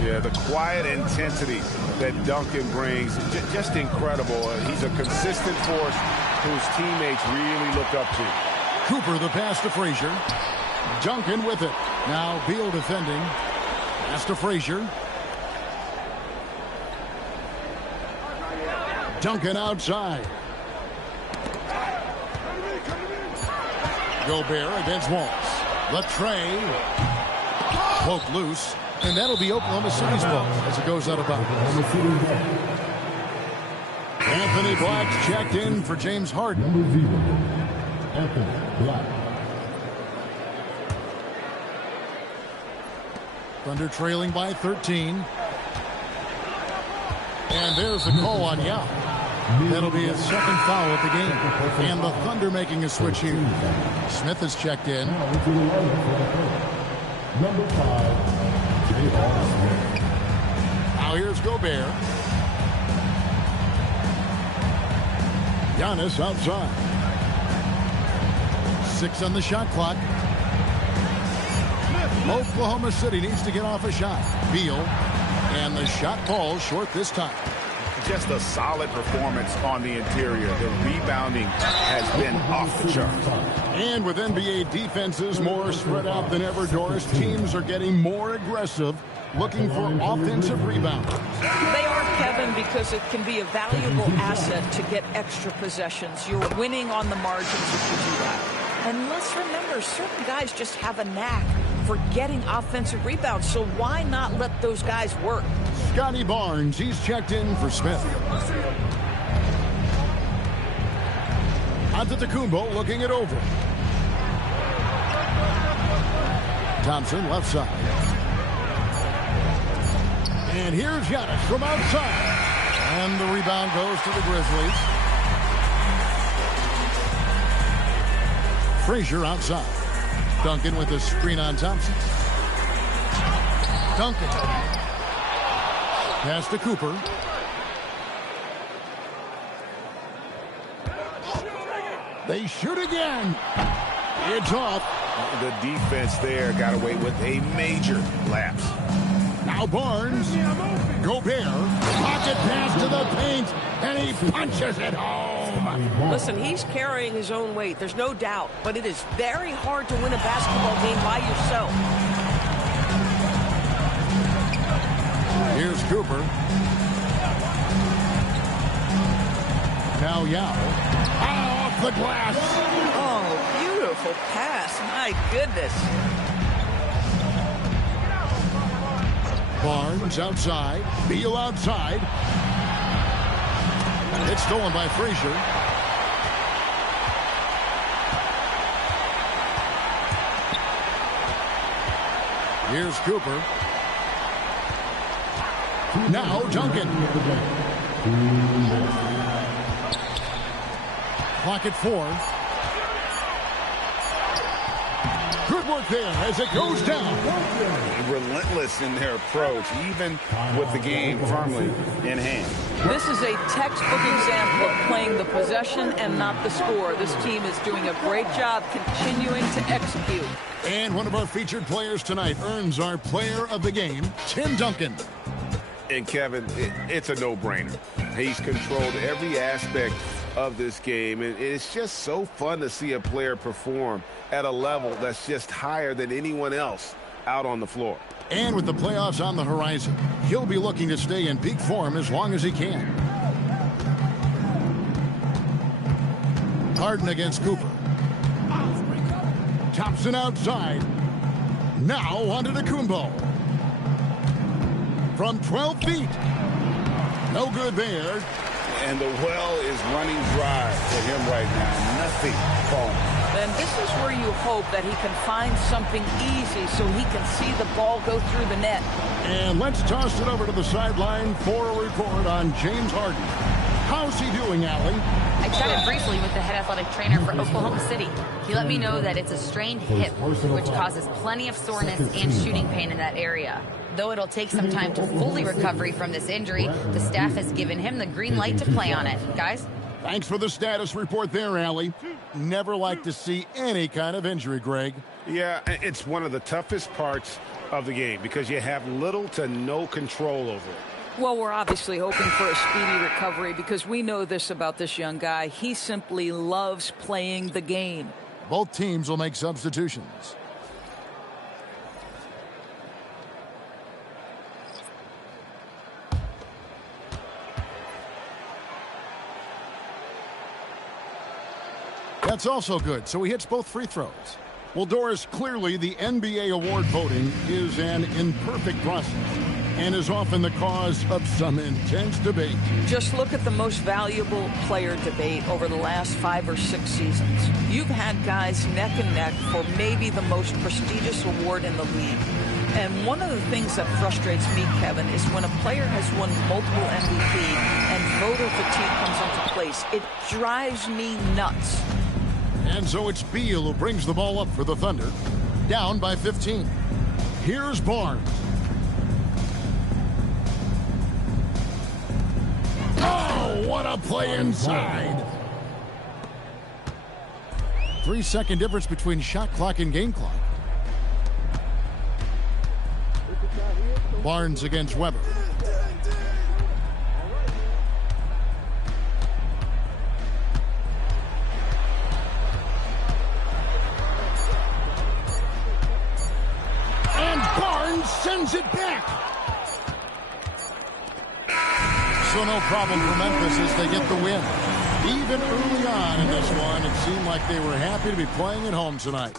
Yeah, the quiet intensity that Duncan brings, just incredible. He's a consistent force whose teammates really look up to. Cooper the pass to Frazier. Duncan with it. Now Beal defending. Pass to Frazier. Duncan outside. Gobert against Walls. Latrey. Poke loose. And that'll be Oklahoma City's ball as it goes out of bounds. Anthony Black's checked in for James Harden. Anthony Black. Thunder trailing by 13. And there's the call on Yao. That'll be his second foul of the game. And the Thunder making a switch here. Smith is checked in. Number 5, J.R. Smith. Now here's Gobert. Giannis outside. 6 on the shot clock. Oklahoma City needs to get off a shot. Beal. And the shot falls short this time. Just a solid performance on the interior. The rebounding has been off the charts. And with NBA defenses more spread out than ever, Doris, teams are getting more aggressive, looking for offensive rebounds. They are, Kevin, because it can be a valuable asset to get extra possessions. You're winning on the margins if you do that. And let's remember, certain guys just have a knack for getting offensive rebounds, so why not let those guys work? Scotty Barnes, he's checked in for Smith. Antetokounmpo looking it over. Thompson left side. And here's Giannis from outside. And the rebound goes to the Grizzlies. Frazier outside. Duncan with a screen on Thompson. Duncan. Pass to Cooper. They shoot again. It's off. The defense there got away with a major lapse. Now Barnes. Gobert. Pocket pass to the paint. And he punches it home. Listen, he's carrying his own weight. There's no doubt. But it is very hard to win a basketball game by yourself. Here's Cooper. Now Yao. Off the glass. Oh, beautiful pass. My goodness. Barnes outside. Beal outside. It's stolen by Frazier. Here's Cooper. Now Duncan. Clock at 4. Good work there as it goes down. Relentless in their approach, even with the game firmly in hand. This is a textbook example of playing the possession and not the score. This team is doing a great job continuing to execute. And one of our featured players tonight earns our player of the game, Tim Duncan. And Kevin, it's a no-brainer. He's controlled every aspect of this game, and it's just so fun to see a player perform at a level that's just higher than anyone else out on the floor. And with the playoffs on the horizon, he'll be looking to stay in peak form as long as he can. Harden against Cooper. Thompson outside. Now onto Antetokounmpo. From 12 feet. No good there. And the well is running dry for him right now. Nothing falling. And this is where you hope that he can find something easy so he can see the ball go through the net. And let's toss it over to the sideline for a report on James Harden. How's he doing, Allie? I chatted briefly with the head athletic trainer for Oklahoma City. He let me know that it's a strained hip, which causes plenty of soreness and shooting pain in that area. Though it'll take some time to fully recover from this injury, the staff has given him the green light to play on it. Guys? Thanks for the status report there, Allie. Never like to see any kind of injury, Greg. Yeah, it's one of the toughest parts of the game because you have little to no control over it. Well, we're obviously hoping for a speedy recovery because we know this about this young guy. He simply loves playing the game. Both teams will make substitutions. That's also good, so he hits both free throws. Well, Doris, clearly the NBA award voting is an imperfect process and is often the cause of some intense debate. Just look at the most valuable player debate over the last 5 or 6 seasons. You've had guys neck and neck for maybe the most prestigious award in the league. And one of the things that frustrates me, Kevin, is when a player has won multiple MVP and voter fatigue comes into place. It drives me nuts. And so it's Beal who brings the ball up for the Thunder. Down by 15. Here's Barnes. Oh, what a play inside. 3-second difference between shot clock and game clock. Barnes against Weber. Sends it back. So no problem for Memphis as they get the win. Even early on in this one, it seemed like they were happy to be playing at home tonight.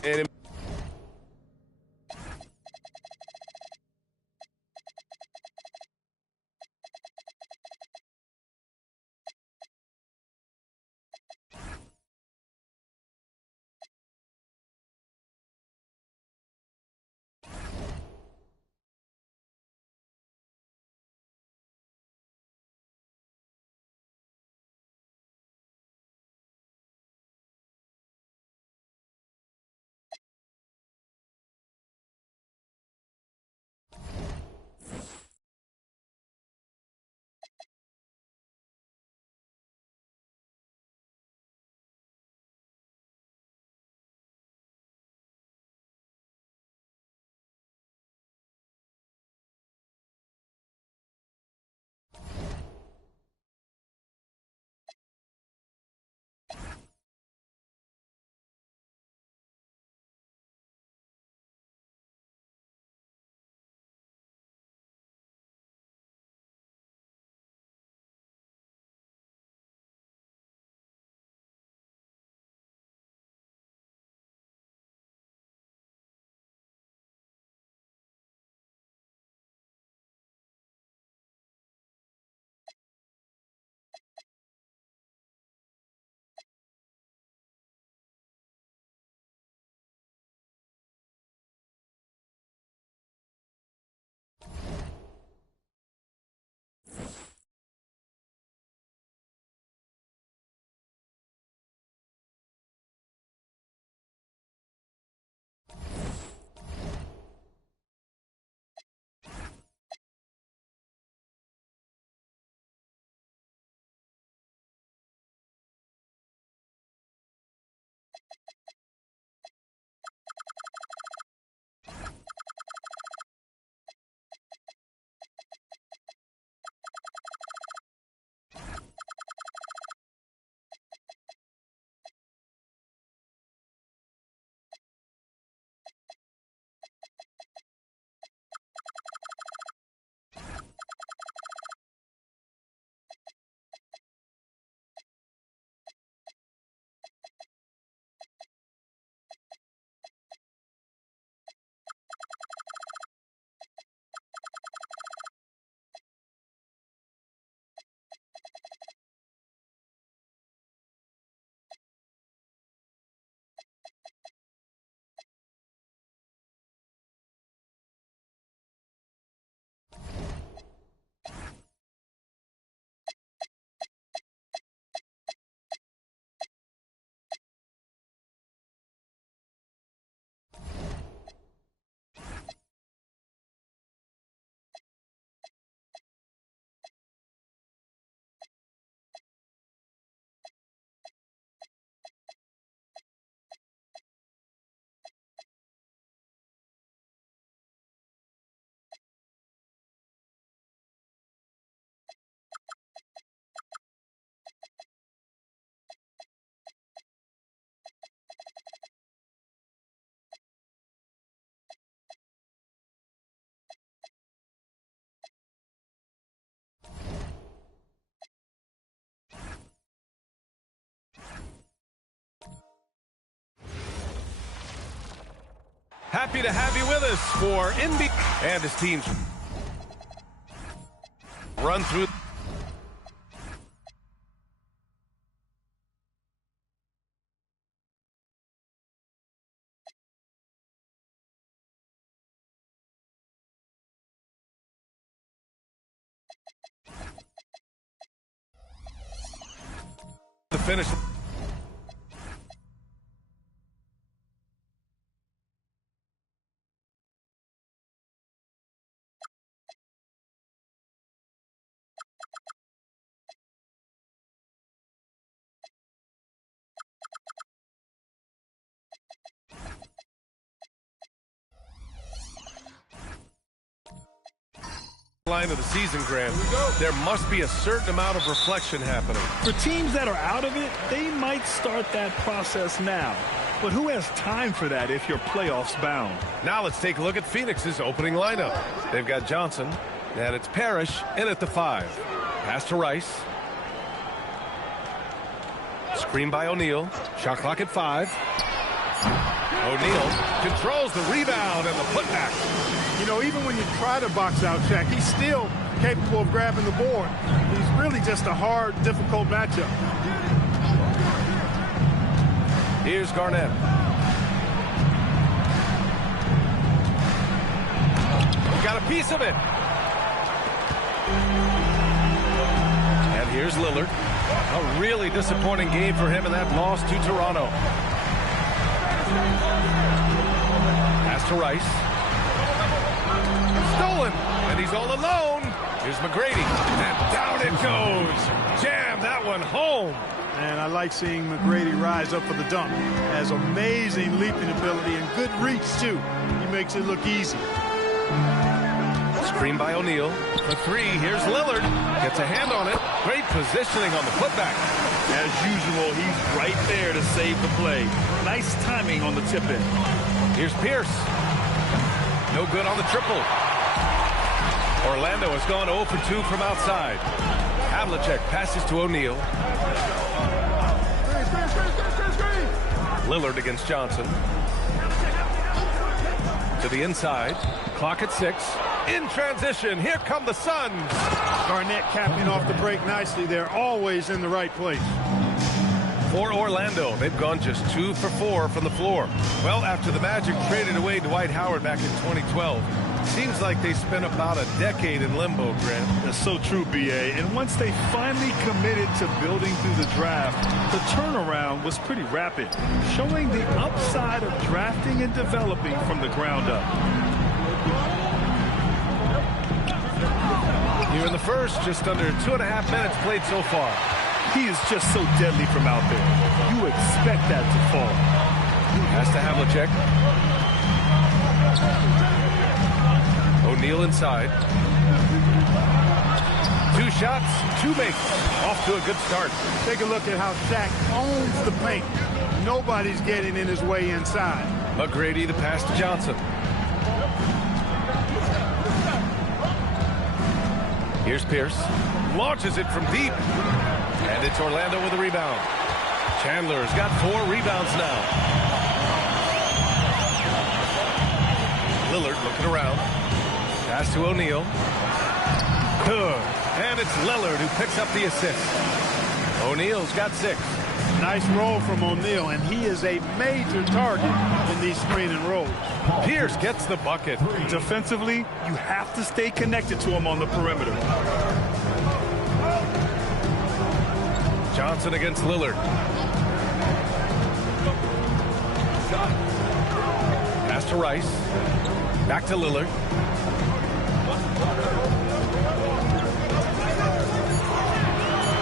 Happy to have you with us for NBA and his team's run through. The finish. Line of the season, Grant. There must be a certain amount of reflection happening. For teams that are out of it, they might start that process now. But who has time for that if you're playoffs bound? Now let's take a look at Phoenix's opening lineup. They've got Johnson, and it's Parrish in at the 5. Pass to Rice. Screen by O'Neal. Shot clock at 5. O'Neal controls the rebound and the putback. You know, even when you try to box out Shaq, he's still capable of grabbing the board. He's really just a hard, difficult matchup. Here's Garnett. Got a piece of it. And here's Lillard. A really disappointing game for him in that loss to Toronto. Pass to Rice. Stolen, and he's all alone. Here's McGrady, and down it goes. Jam that one home. And I like seeing McGrady rise up for the dunk. Has amazing leaping ability and good reach, too. He makes it look easy. Screen by O'Neal. For 3, here's Lillard. Gets a hand on it. Great positioning on the putback. As usual, he's right there to save the play. Nice timing on the tip-in. Here's Pierce. No good on the triple. Orlando has gone 0 for 2 from outside. Havlicek passes to O'Neal. Lillard against Johnson. To the inside. Clock at 6. In transition, here come the Suns. Garnett capping off the break nicely. They're always in the right place. For Orlando, they've gone just 2 for 4 from the floor. Well, after the Magic traded away Dwight Howard back in 2012, seems like they spent about a decade in limbo, Grant. That's so true, B.A. And once they finally committed to building through the draft, the turnaround was pretty rapid, showing the upside of drafting and developing from the ground up. Here in the first, just under 2.5 minutes played so far. He is just so deadly from out there. You expect that to fall. Pass to Havlicek. O'Neal inside. 2 shots, 2 makes. Off to a good start. Take a look at how Shaq owns the paint. Nobody's getting in his way inside. McGrady, the pass to Johnson. Here's Pierce. Launches it from deep. And it's Orlando with a rebound. Chandler's got 4 rebounds now. Lillard looking around. Pass to O'Neal. Good. And it's Lillard who picks up the assist. O'Neal's got 6. Nice roll from O'Neal, and he is a major target in these screen and rolls. Pierce gets the bucket. Defensively, you have to stay connected to him on the perimeter. Johnson against Lillard. Pass to Rice. Back to Lillard.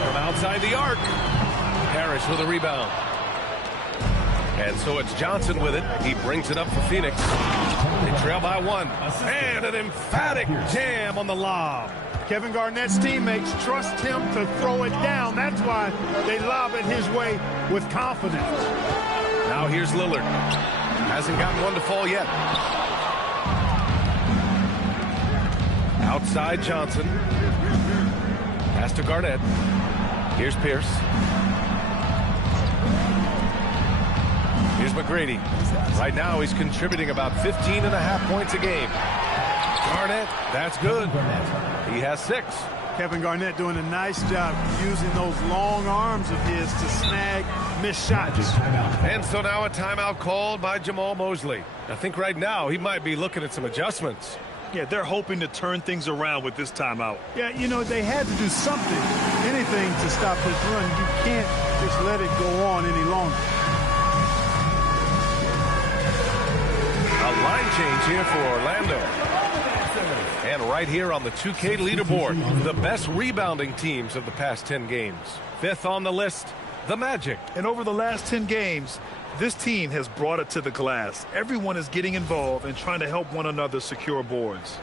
From outside the arc. Parrish with a rebound. And so it's Johnson with it. He brings it up for Phoenix. They trail by 1. And an emphatic jam on the lob. Kevin Garnett's teammates trust him to throw it down. That's why they lob it his way with confidence. Now here's Lillard. Hasn't gotten one to fall yet. Outside Johnson. Pass to Garnett. Here's Pierce. Here's Here's McGrady. Right now he's contributing about 15.5 points a game. Garnett, that's good. He has 6. Kevin Garnett doing a nice job using those long arms of his to snag missed shots. And so now a timeout called by Jamal Mosley. I think right now he might be looking at some adjustments. Yeah, they're hoping to turn things around with this timeout. Yeah, you know, they had to do something, anything to stop this run. You can't just let it go on any longer. A line change here for Orlando. And right here on the 2K leaderboard, the best rebounding teams of the past 10 games. 5th on the list, the Magic. And over the last 10 games, this team has brought it to the glass. Everyone is getting involved and trying to help one another secure boards.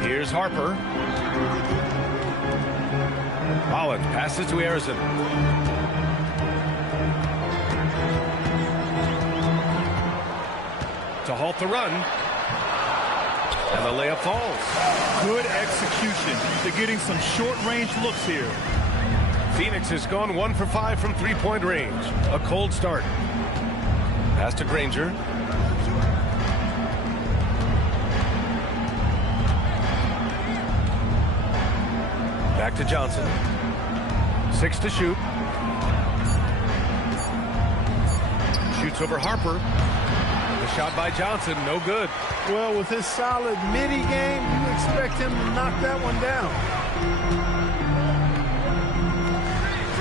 Here's Harper. Holland passes to Harrison. To halt the run. And the layup falls. Good execution. They're getting some short-range looks here. Phoenix has gone 1 for 5 from three-point range. A cold start. Pass to Granger. Back to Johnson. 6 to shoot. Shoots over Harper. The shot by Johnson, no good. Well, with his solid midi game, you expect him to knock that one down.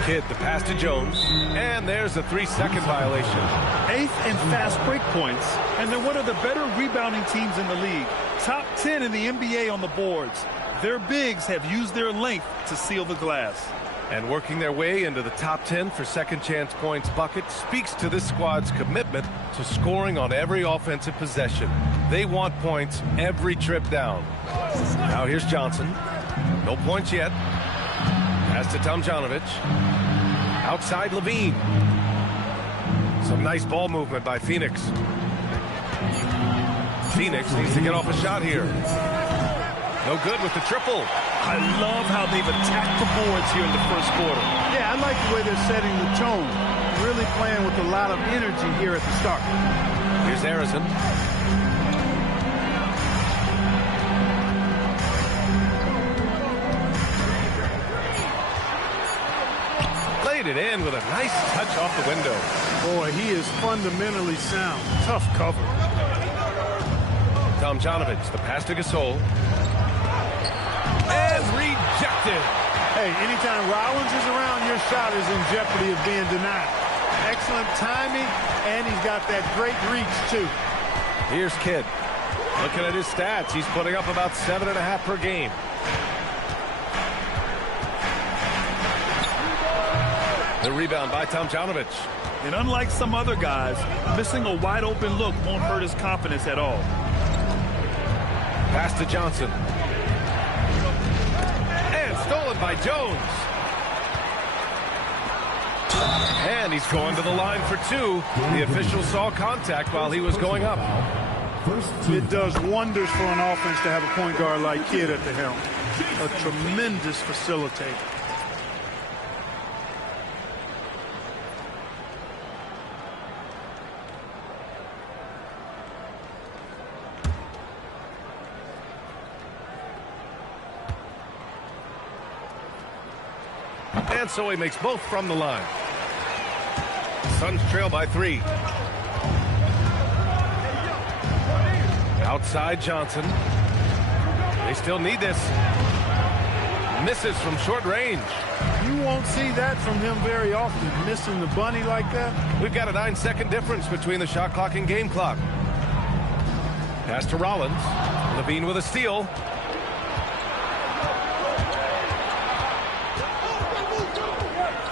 Kidd, the pass to Jones. And there's a 3-second violation. 8th in fast break points. And they're one of the better rebounding teams in the league. Top 10 in the NBA on the boards. Their bigs have used their length to seal the glass. And working their way into the top 10 for second chance points bucket speaks to this squad's commitment to scoring on every offensive possession. They want points every trip down. Now here's Johnson. No points yet. Pass to Tomjanovich. Outside Levine. Some nice ball movement by Phoenix. Phoenix needs to get off a shot here. No good with the triple. I love how they've attacked the boards here in the first quarter. Yeah, I like the way they're setting the tone. Really playing with a lot of energy here at the start. Here's Harrison. Laid it in with a nice touch off the window. Boy, he is fundamentally sound. Tough cover. Tomjanovich, the pass to Gasol. And rejected. Hey, anytime Rollins is around, your shot is in jeopardy of being denied. Excellent timing, and he's got that great reach, too. Here's Kidd. Looking at his stats, he's putting up about 7.5 per game. The rebound by Tomjanovich. And unlike some other guys, missing a wide-open look won't hurt his confidence at all. Pass to Johnson. Stolen by Jones. And he's going to the line for 2. The official saw contact while he was going up. It does wonders for an offense to have a point guard like Kidd at the helm. A tremendous facilitator. And so he makes both from the line. Suns trail by 3. Outside Johnson. They still need this. Misses from short range. You won't see that from him very often, missing the bunny like that. We've got a 9-second difference between the shot clock and game clock. Pass to Rollins. Levine with a steal.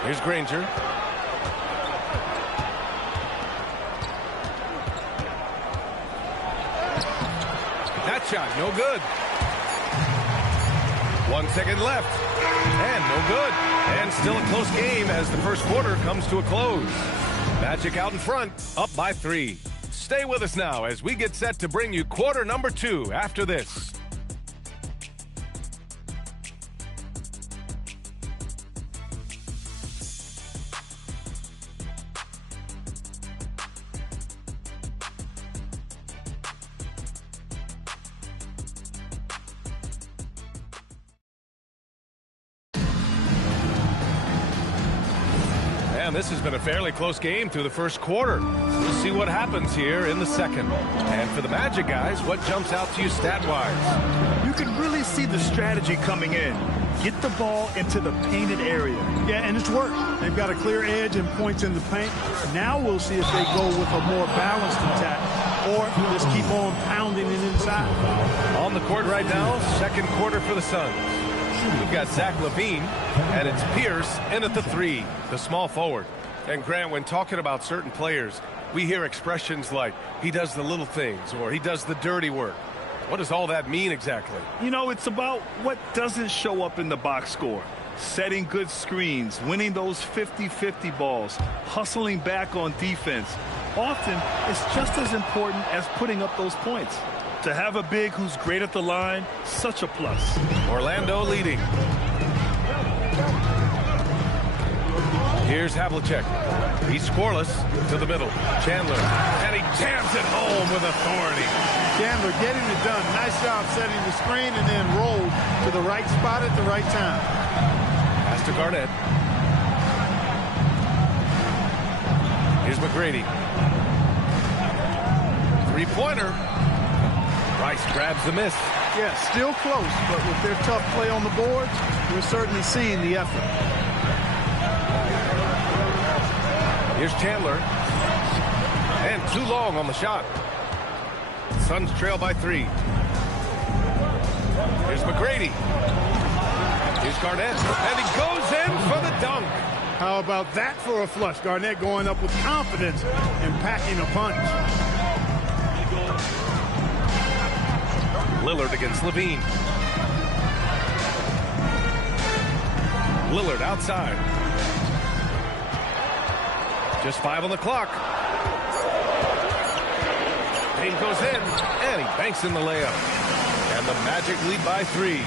Here's Granger. That shot, no good. 1 second left. And no good. And still a close game as the first quarter comes to a close. Magic out in front, up by 3. Stay with us now as we get set to bring you quarter number 2 after this. And this has been a fairly close game through the first quarter. We'll see what happens here in the second. And for the Magic guys, what jumps out to you stat-wise? You can really see the strategy coming in. Get the ball into the painted area. Yeah, and it's worked. They've got a clear edge and points in the paint. Now we'll see if they go with a more balanced attack or just keep on pounding it inside. On the court right now, second quarter for the Suns. We've got Zach LaVine, and it's Pierce in at the 3, the small forward. And Grant, when talking about certain players, we hear expressions like, he does the little things, or he does the dirty work. What does all that mean exactly? You know, it's about what doesn't show up in the box score. Setting good screens, winning those 50-50 balls, hustling back on defense. Often, it's just as important as putting up those points. To have a big who's great at the line, such a plus. Orlando leading. Here's Havlicek. He's scoreless to the middle. Chandler, and he jams it home with authority. Chandler getting it done. Nice job setting the screen and then rolled to the right spot at the right time. Pass to Garnett. Here's McGrady. Three-pointer. Rice grabs the miss. Yeah, still close, but with their tough play on the boards, we're certainly seeing the effort. Here's Chandler. And too long on the shot. Suns trail by 3. Here's McGrady. Here's Garnett. And he goes in for the dunk. How about that for a flush? Garnett going up with confidence and packing a punch. Lillard against LaVine. Lillard outside. Just 5 on the clock. Payne goes in, and he banks in the layup. And the Magic lead by 3.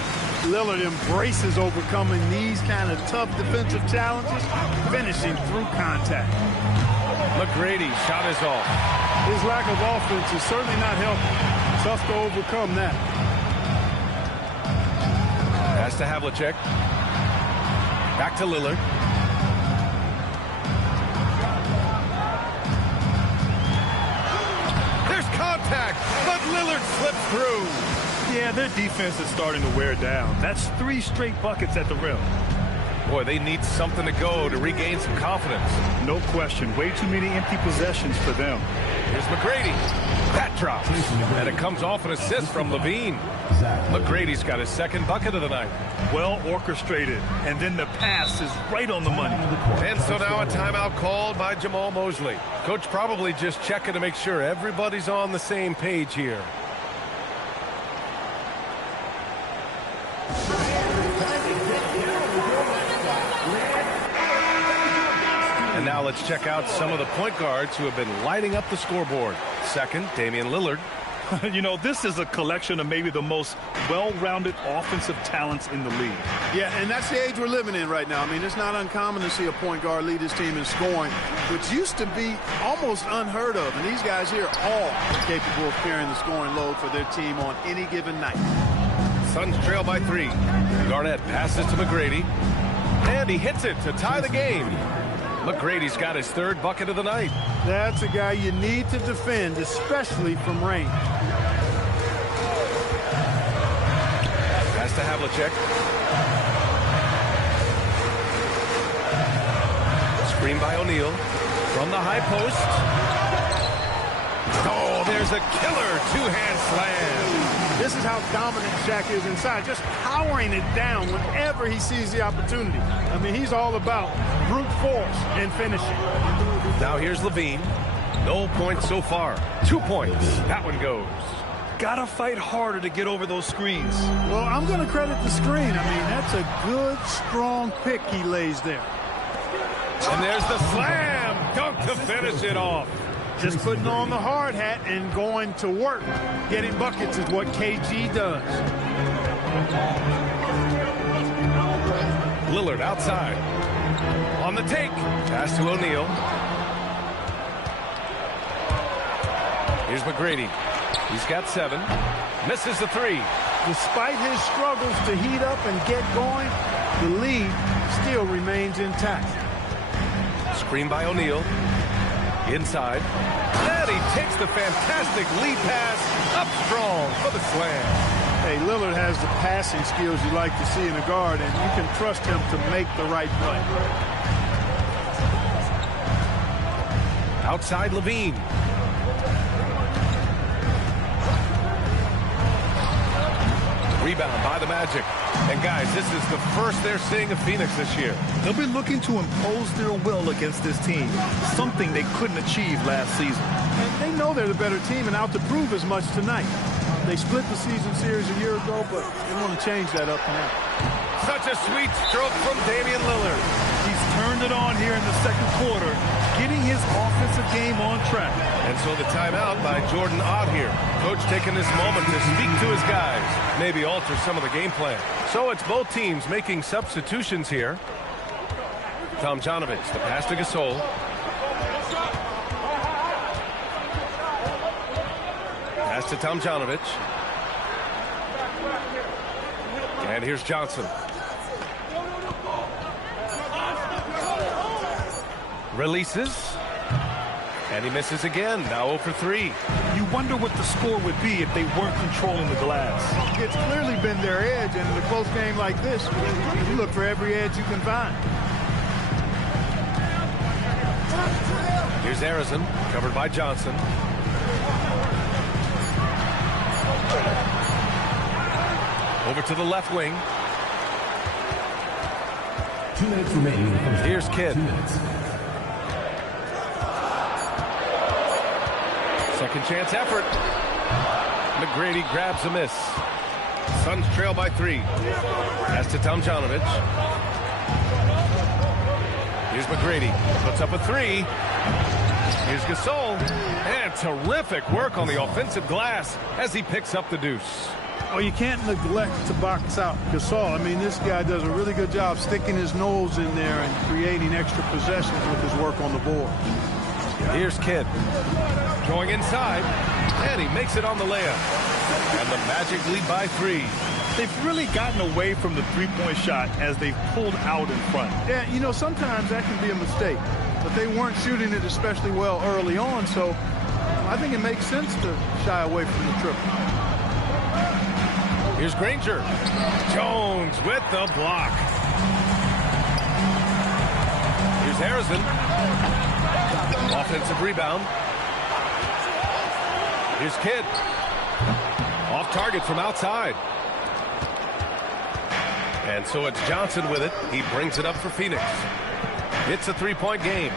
Lillard embraces overcoming these kind of tough defensive challenges, finishing through contact. McGrady shot is off. His lack of offense is certainly not helping. Tough to overcome that. Pass to Havlicek. Back to Lillard. There's contact, but Lillard slips through. Yeah, their defense is starting to wear down. That's 3 straight buckets at the rim. Boy, they need something to go to regain some confidence. No question. Way too many empty possessions for them. Here's McGrady. That drops. And it comes off an assist from LaVine. McGrady's got his second bucket of the night. Well orchestrated. And then the pass is right on the money. And so now a timeout called by Jamal Mosley. Coach probably just checking to make sure everybody's on the same page here. And now let's check out some of the point guards who have been lighting up the scoreboard. Second, Damian Lillard. You know, this is a collection of maybe the most well-rounded offensive talents in the league. Yeah, and that's the age we're living in right now. I mean, it's not uncommon to see a point guard lead his team in scoring, which used to be almost unheard of. And these guys here are all capable of carrying the scoring load for their team on any given night. Suns trail by 3. Garnett passes to McGrady. And he hits it to tie the game. McGrady's got his third bucket of the night. That's a guy you need to defend, especially from range. Pass to Havlicek. Screen by O'Neal. From the high post. Oh, there's a killer two-hand slam. This is how dominant Shaq is inside, just powering it down whenever he sees the opportunity. I mean, he's all about brute force and finishing. Now here's LaVine. No points so far. 2 points. That one goes. Gotta fight harder to get over those screens. Well, I'm going to credit the screen. I mean, that's a good, strong pick he lays there. And there's the slam. Dunk to finish it off. Just putting on the hard hat and going to work. Getting buckets is what KG does. Lillard outside. On the take. Pass to O'Neal. Here's McGrady. He's got 7. Misses the 3. Despite his struggles to heat up and get going, the lead still remains intact. Screen by O'Neal. Inside. And he takes the fantastic lead pass up strong for the slam. Hey, Lillard has the passing skills you like to see in a guard, and you can trust him to make the right play. Outside Levine. Rebound by the Magic. And guys, this is the first they're seeing of Phoenix this year. They'll be looking to impose their will against this team, something they couldn't achieve last season. And they know they're the better team and out to prove as much tonight. They split the season series a year ago, but they want to change that up now. Such a sweet stroke from Damian Lillard. He's turned it on here in the second quarter, getting his offensive game on track. And so the timeout by Jordan Ott here. Coach taking this moment to speak to his guys, maybe alter some of the game plan. So it's both teams making substitutions here. Tomjanovich, the pass to Gasol. Pass to Tomjanovich. And here's Johnson. Releases. And he misses again. Now 0 for 3. You wonder what the score would be if they weren't controlling the glass. It's clearly been their edge, and in a close game like this, you look for every edge you can find. Here's Arizon, covered by Johnson. Over to the left wing. 2 minutes remaining. Here's Kidd. 2 minutes. Second chance effort. McGrady grabs a miss. Suns trail by 3. Pass to Tomjanovich. Here's McGrady. Puts up a 3. Here's Gasol. And terrific work on the offensive glass as he picks up the deuce. Well, you can't neglect to box out Gasol. I mean, this guy does a really good job sticking his nose in there and creating extra possessions with his work on the board. Here's Kidd. Going inside. And he makes it on the layup. And the Magic lead by 3. They've really gotten away from the three-point shot as they've pulled out in front. Yeah, you know, sometimes that can be a mistake. But they weren't shooting it especially well early on, so I think it makes sense to shy away from the triple. Here's Granger. Jones with the block. Here's Harrison. Offensive rebound. Here's Kidd. Off target from outside. And so it's Johnson with it. He brings it up for Phoenix. It's a 3-point game.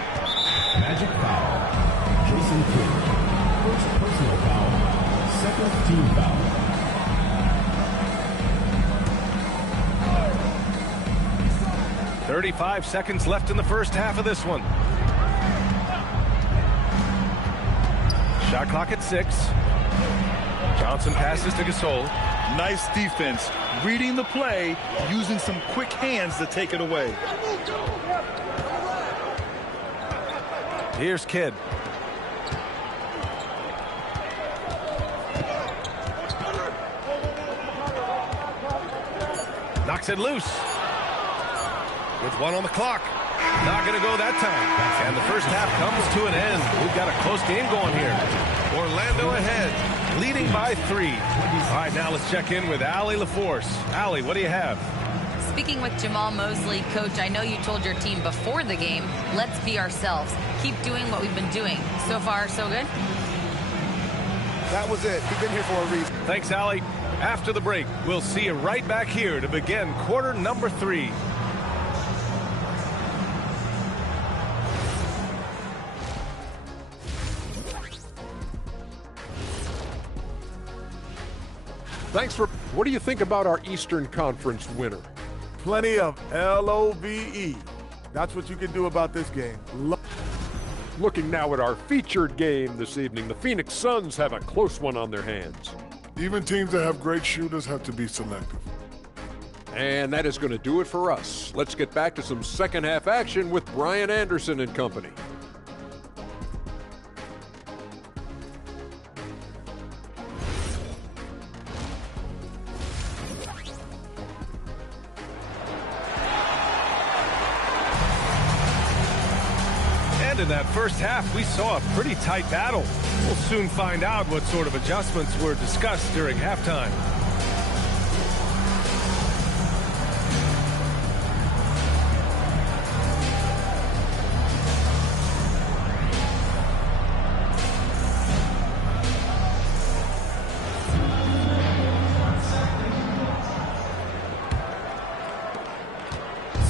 Magic foul. Jason Kidd. First personal foul. Second team foul. .35 seconds left in the first half of this one. Shot clock at 6. Johnson passes to Gasol. Nice defense. Reading the play, using some quick hands to take it away. Here's Kidd. Knocks it loose. With 1 on the clock. Not going to go that time. And the first half comes to an end. We've got a close game going here. Orlando ahead, leading by 3. All right, now let's check in with Allie LaForce. Allie, what do you have? Speaking with Jamal Mosley, Coach, I know you told your team before the game, let's be ourselves. Keep doing what we've been doing. So far, so good? That was it. We've been here for a reason. Thanks, Allie. After the break, we'll see you right back here to begin quarter number 3. Thanks for... What do you think about our Eastern Conference winner? Plenty of LOVE. That's what you can do about this game. Looking now at our featured game this evening, the Phoenix Suns have a close one on their hands. Even teams that have great shooters have to be selective. And that is going to do it for us. Let's get back to some second half action with Brian Anderson and company. in that first half, we saw a pretty tight battle. We'll soon find out what sort of adjustments were discussed during halftime.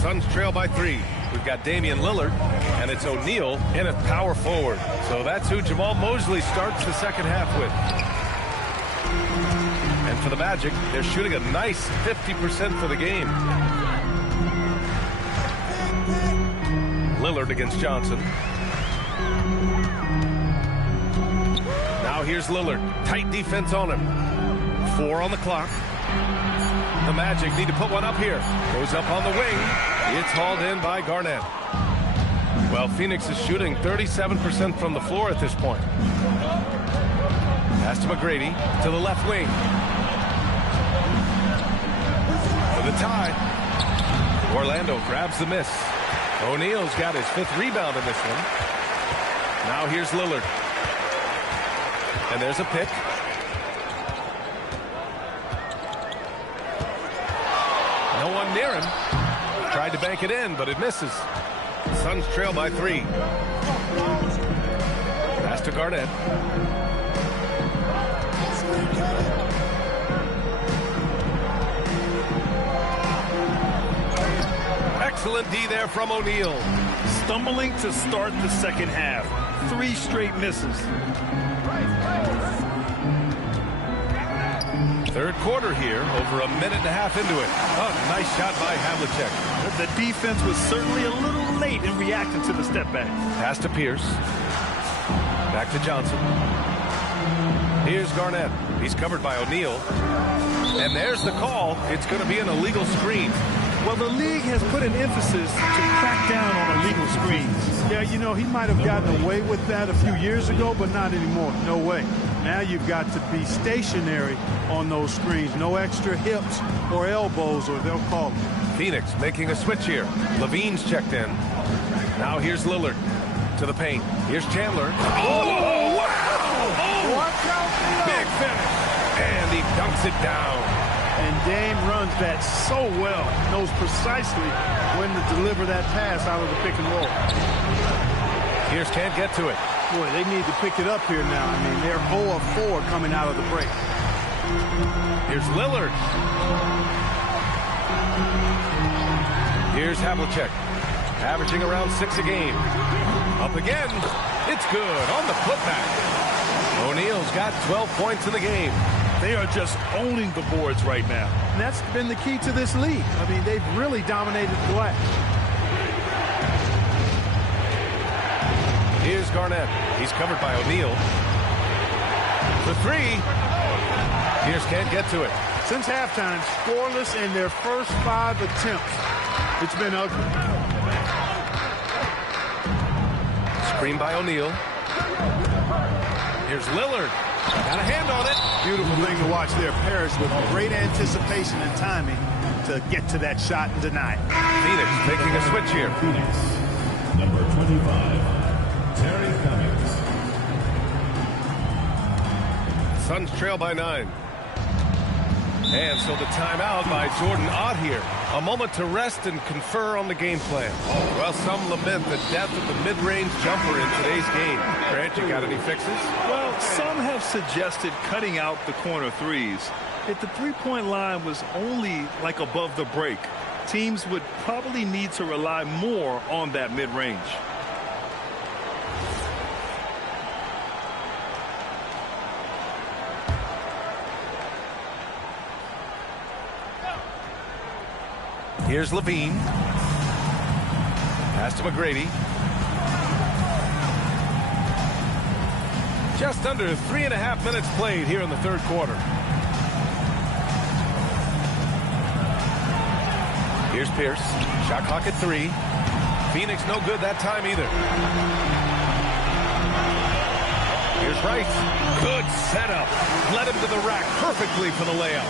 Suns trail by 3. We've got Damian Lillard, and it's O'Neal in at power forward. So that's who Jamal Mosley starts the second half with. And for the Magic, they're shooting a nice 50% for the game. Lillard against Johnson. Now here's Lillard. Tight defense on him. 4 on the clock. The Magic need to put one up here. Goes up on the wing. It's hauled in by Garnett. Well, Phoenix is shooting 37% from the floor at this point. Pass to McGrady to the left wing. For the tie. Orlando grabs the miss. O'Neal's got his 5th rebound in this one. Now here's Lillard. And there's a pick. No one near him. Tried to bank it in, but it misses. Suns trail by 3. Pass to Garnett. Excellent D there from O'Neal. Stumbling to start the second half. 3 straight misses. Third quarter here, over a minute and a half into it. Oh, nice shot by Havlicek. The defense was certainly a little late in reacting to the step back. Pass to Pierce. Back to Johnson. Here's Garnett. He's covered by O'Neal. And there's the call. It's going to be an illegal screen. Well, the league has put an emphasis to crack down on illegal screens. Yeah, you know, he might have gotten away with that a few years ago, but not anymore. No way. Now you've got to be stationary on those screens. No extra hips or elbows, or they'll call them. Phoenix making a switch here. Levine's checked in. Now here's Lillard to the paint. Here's Chandler. Oh, wow! Oh, watch out! Big finish. And he dunks it down. And Dame runs that so well. Knows precisely when to deliver that pass out of the pick and roll. Pierce can't get to it. Boy, they need to pick it up here now. I mean, they're 0 of 4 coming out of the break. Here's Lillard. Here's Havlicek. Averaging around 6 a game. Up again. It's good on the putback. O'Neal's got 12 points in the game. They are just owning the boards right now. And that's been the key to this league. I mean, they've really dominated the glass. Here's Garnett. He's covered by O'Neal. The 3. Pierce can't get to it. Since halftime, scoreless in their first 5 attempts. It's been ugly. Screen by O'Neal. Here's Lillard. Got a hand on it. Beautiful thing to watch there. Parrish with great anticipation and timing to get to that shot and deny it. Phoenix making a switch here. Phoenix, number 25, Terry Cummings. Suns trail by 9. And so the timeout by Jordan Ott here. A moment to rest and confer on the game plan. Well, some lament the death of the mid-range jumper in today's game. Grant, you got any fixes? Well, some have suggested cutting out the corner threes. If the three-point line was only like above the break, teams would probably need to rely more on that mid-range. Here's Levine. Pass to McGrady. Just under 3.5 minutes played here in the third quarter. Here's Pierce. Shot clock at 3. Phoenix no good that time either. Here's Rice. Good setup. Led him to the rack perfectly for the layup.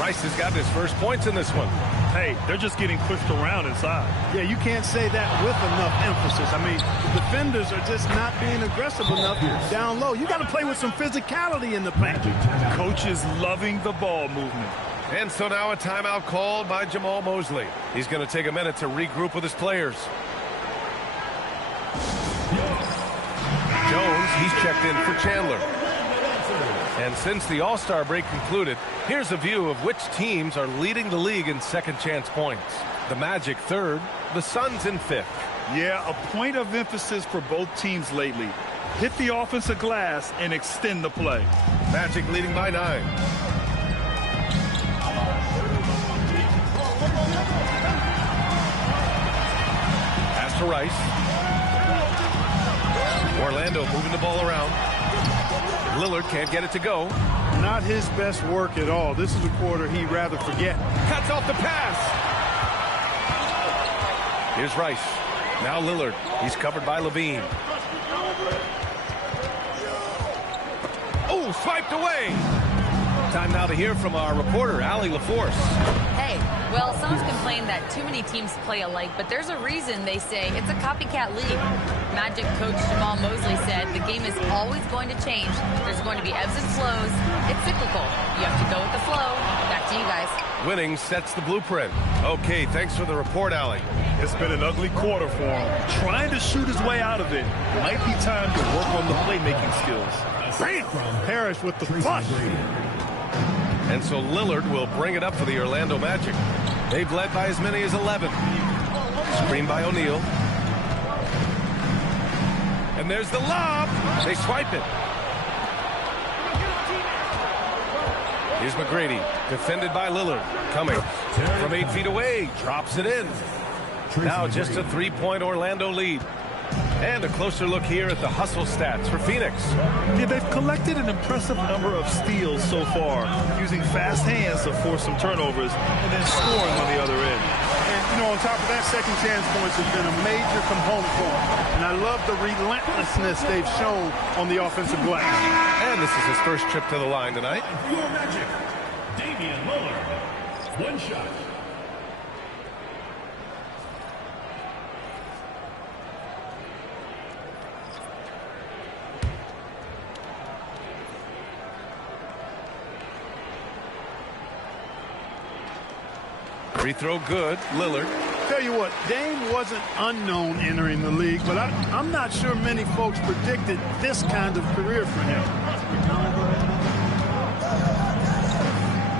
Rice has gotten his first points in this one. Hey, they're just getting pushed around inside. Yeah, you can't say that with enough emphasis. I mean, the defenders are just not being aggressive enough down low. You got to play with some physicality in the paint. Coach is loving the ball movement. And so now a timeout called by Jamal Mosley. He's going to take a minute to regroup with his players. Jones, he's checked in for Chandler. And since the All-Star break concluded, here's a view of which teams are leading the league in second chance points. The Magic third, the Suns in fifth. Yeah, a point of emphasis for both teams lately. Hit the offensive glass and extend the play. Magic leading by 9. Pass to Rice. Orlando moving the ball around. Lillard can't get it to go. Not his best work at all. This is a quarter he'd rather forget. Cuts off the pass. Here's Rice. Now Lillard. He's covered by Levine. Oh, swiped away. Time now to hear from our reporter, Allie LaForce. Hey, well, some complain that too many teams play alike, but there's a reason they say it's a copycat league. Magic coach Jamal Mosley said the game is always going to change. There's going to be ebbs and flows. It's cyclical. You have to go with the flow. Back to you guys. Winning sets the blueprint. Okay, thanks for the report, Allie. It's been an ugly quarter for him. Trying to shoot his way out of it. Might be time to work on the playmaking skills. Bam! Harris with the flush. And so Lillard will bring it up for the Orlando Magic. They've led by as many as 11. Screen by O'Neal. And there's the lob. They swipe it. Here's McGrady, defended by Lillard. Coming from 8 feet away. Drops it in. Now just a 3-point Orlando lead. And a closer look here at the hustle stats for Phoenix. Yeah, they've collected an impressive number of steals so far, using fast hands to force some turnovers and then scoring on the other end. And, you know, on top of that, second chance points has been a major component for them. And I love the relentlessness they've shown on the offensive glass. And this is his first trip to the line tonight. Your Magic, Damian Lillard. One shot. Free throw good, Lillard. Tell you what, Dame wasn't unknown entering the league, but I'm not sure many folks predicted this kind of career for him.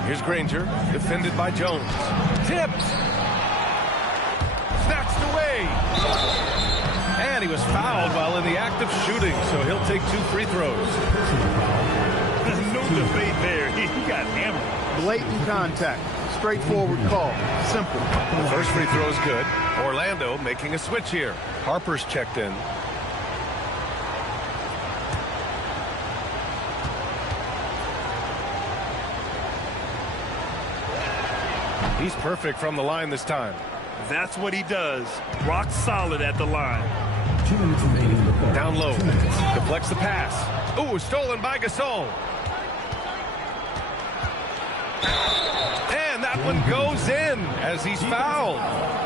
Here's Granger, defended by Jones. Tipped. Snatched away. And he was fouled while in the act of shooting, so he'll take 2 free throws. No debate there. He got hammered. Blatant contact. Straightforward call. Simple. The first free throw is good. Orlando making a switch here. Harper's checked in. He's perfect from the line this time. That's what he does. Rock solid at the line. Down low. Deflects the pass. Ooh, stolen by Gasol. And that one goes in as he's fouled.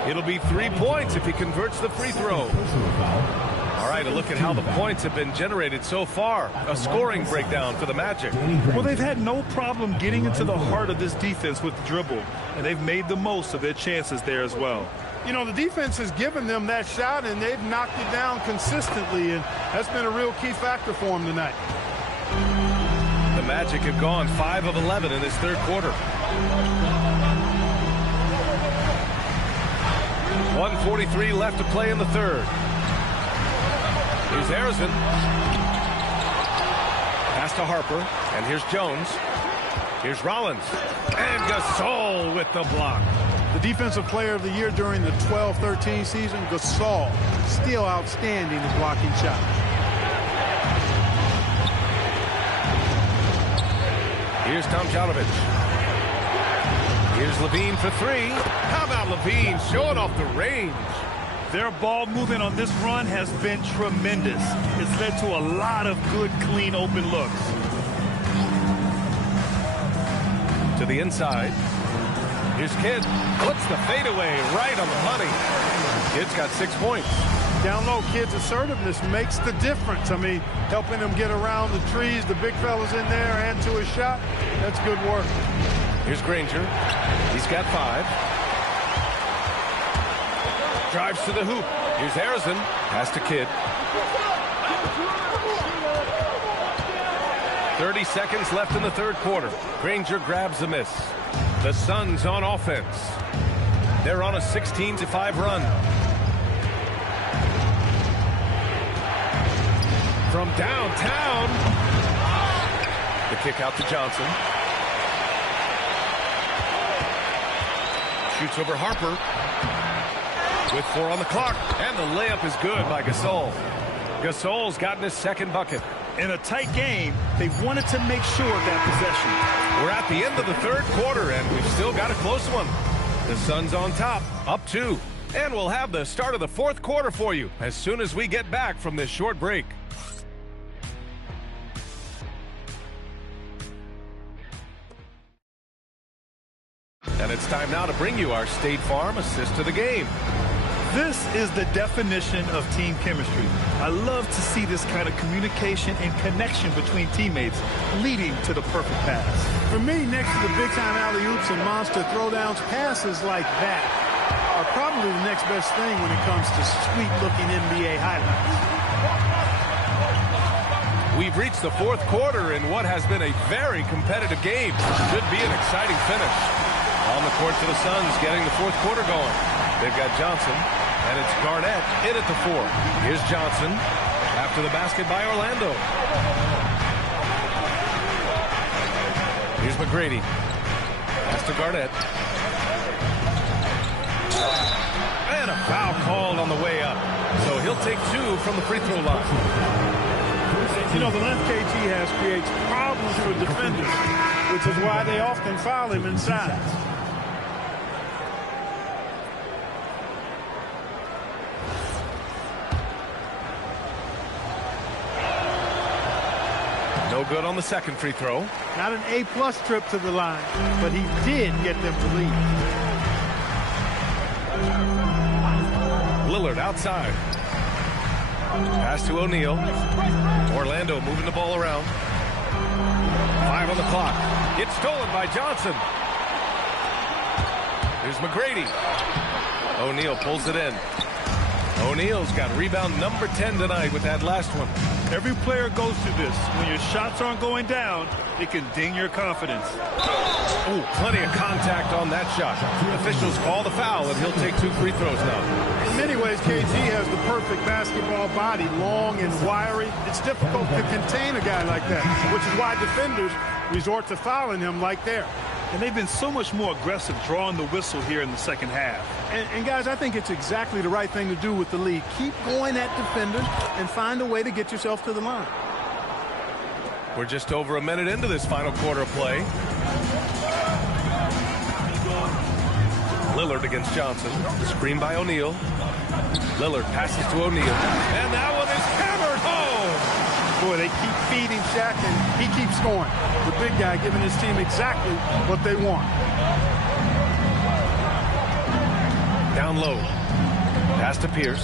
It'll be 3 points if he converts the free throw. All right, a look at how the points have been generated so far. A scoring breakdown for the Magic. Well, they've had no problem getting into the heart of this defense with the dribble, and they've made the most of their chances there as well. You know, the defense has given them that shot, and they've knocked it down consistently, and that's been a real key factor for them tonight. The Magic have gone 5 of 11 in this third quarter. 1:43 left to play in the third. Here's Harrison. Pass to Harper. And here's Jones. Here's Rollins. And Gasol with the block. The Defensive Player of the Year during the 12-13 season, Gasol, still outstanding at blocking shots. Here's Tomjanovich. Here's Levine for 3. How about Levine showing off the range? Their ball movement on this run has been tremendous. It's led to a lot of good, clean, open looks. To the inside. Here's Kidd. Puts the fadeaway right on the money. Kidd's got 6 points. Down low, Kidd's assertiveness makes the difference. I mean, helping him get around the trees, the big fellas in there, and to his shot. That's good work. Here's Granger. He's got 5. Drives to the hoop. Here's Harrison. Pass to Kidd. 30 seconds left in the third quarter. Granger grabs the miss. The Suns on offense. They're on a 16-5 run. From downtown. The kick out to Johnson. Shoots over Harper. With 4 on the clock. And the layup is good by Gasol. Gasol's gotten his second bucket. In a tight game, they've wanted to make sure of that possession. We're at the end of the third quarter, and we've still got a close one. The Suns on top, up 2. And we'll have the start of the fourth quarter for you as soon as we get back from this short break. And it's time now to bring you our State Farm assist to the game. This is the definition of team chemistry. I love to see this kind of communication and connection between teammates leading to the perfect pass. For me, next to the big-time alley-oops and monster throwdowns, passes like that are probably the next best thing when it comes to sweet-looking NBA highlights. We've reached the fourth quarter in what has been a very competitive game. Should be an exciting finish. On the court for the Suns, getting the fourth quarter going. They've got Johnson, and it's Garnett in at the 4. Here's Johnson after the basket by Orlando. Here's McGrady. Pass to Garnett. And a foul called on the way up. So he'll take 2 from the free throw line. You know, the length KG has creates problems for defenders, which is why they often foul him inside. No good on the second free throw. Not an A-plus trip to the line, but he did get them to lead. Lillard outside. Pass to O'Neal. Orlando moving the ball around. 5 on the clock. It's stolen by Johnson. Here's McGrady. O'Neal pulls it in. O'Neal's got rebound number 10 tonight with that last one. Every player goes through this. When your shots aren't going down, it can ding your confidence. Oh, plenty of contact on that shot. Officials call the foul, and he'll take 2 free throws now. In many ways, KG has the perfect basketball body, long and wiry. It's difficult to contain a guy like that, which is why defenders resort to fouling him like there. And they've been so much more aggressive drawing the whistle here in the second half. And guys, I think it's exactly the right thing to do with the lead. Keep going at defenders and find a way to get yourself to the line. We're just over a minute into this final quarter of play. Lillard against Johnson. Screen by O'Neal. Lillard passes to O'Neal. And that one is hammered home. Boy, they keep feeding Shaq, and he keeps scoring. The big guy giving his team exactly what they want. Down low. Pass to Pierce.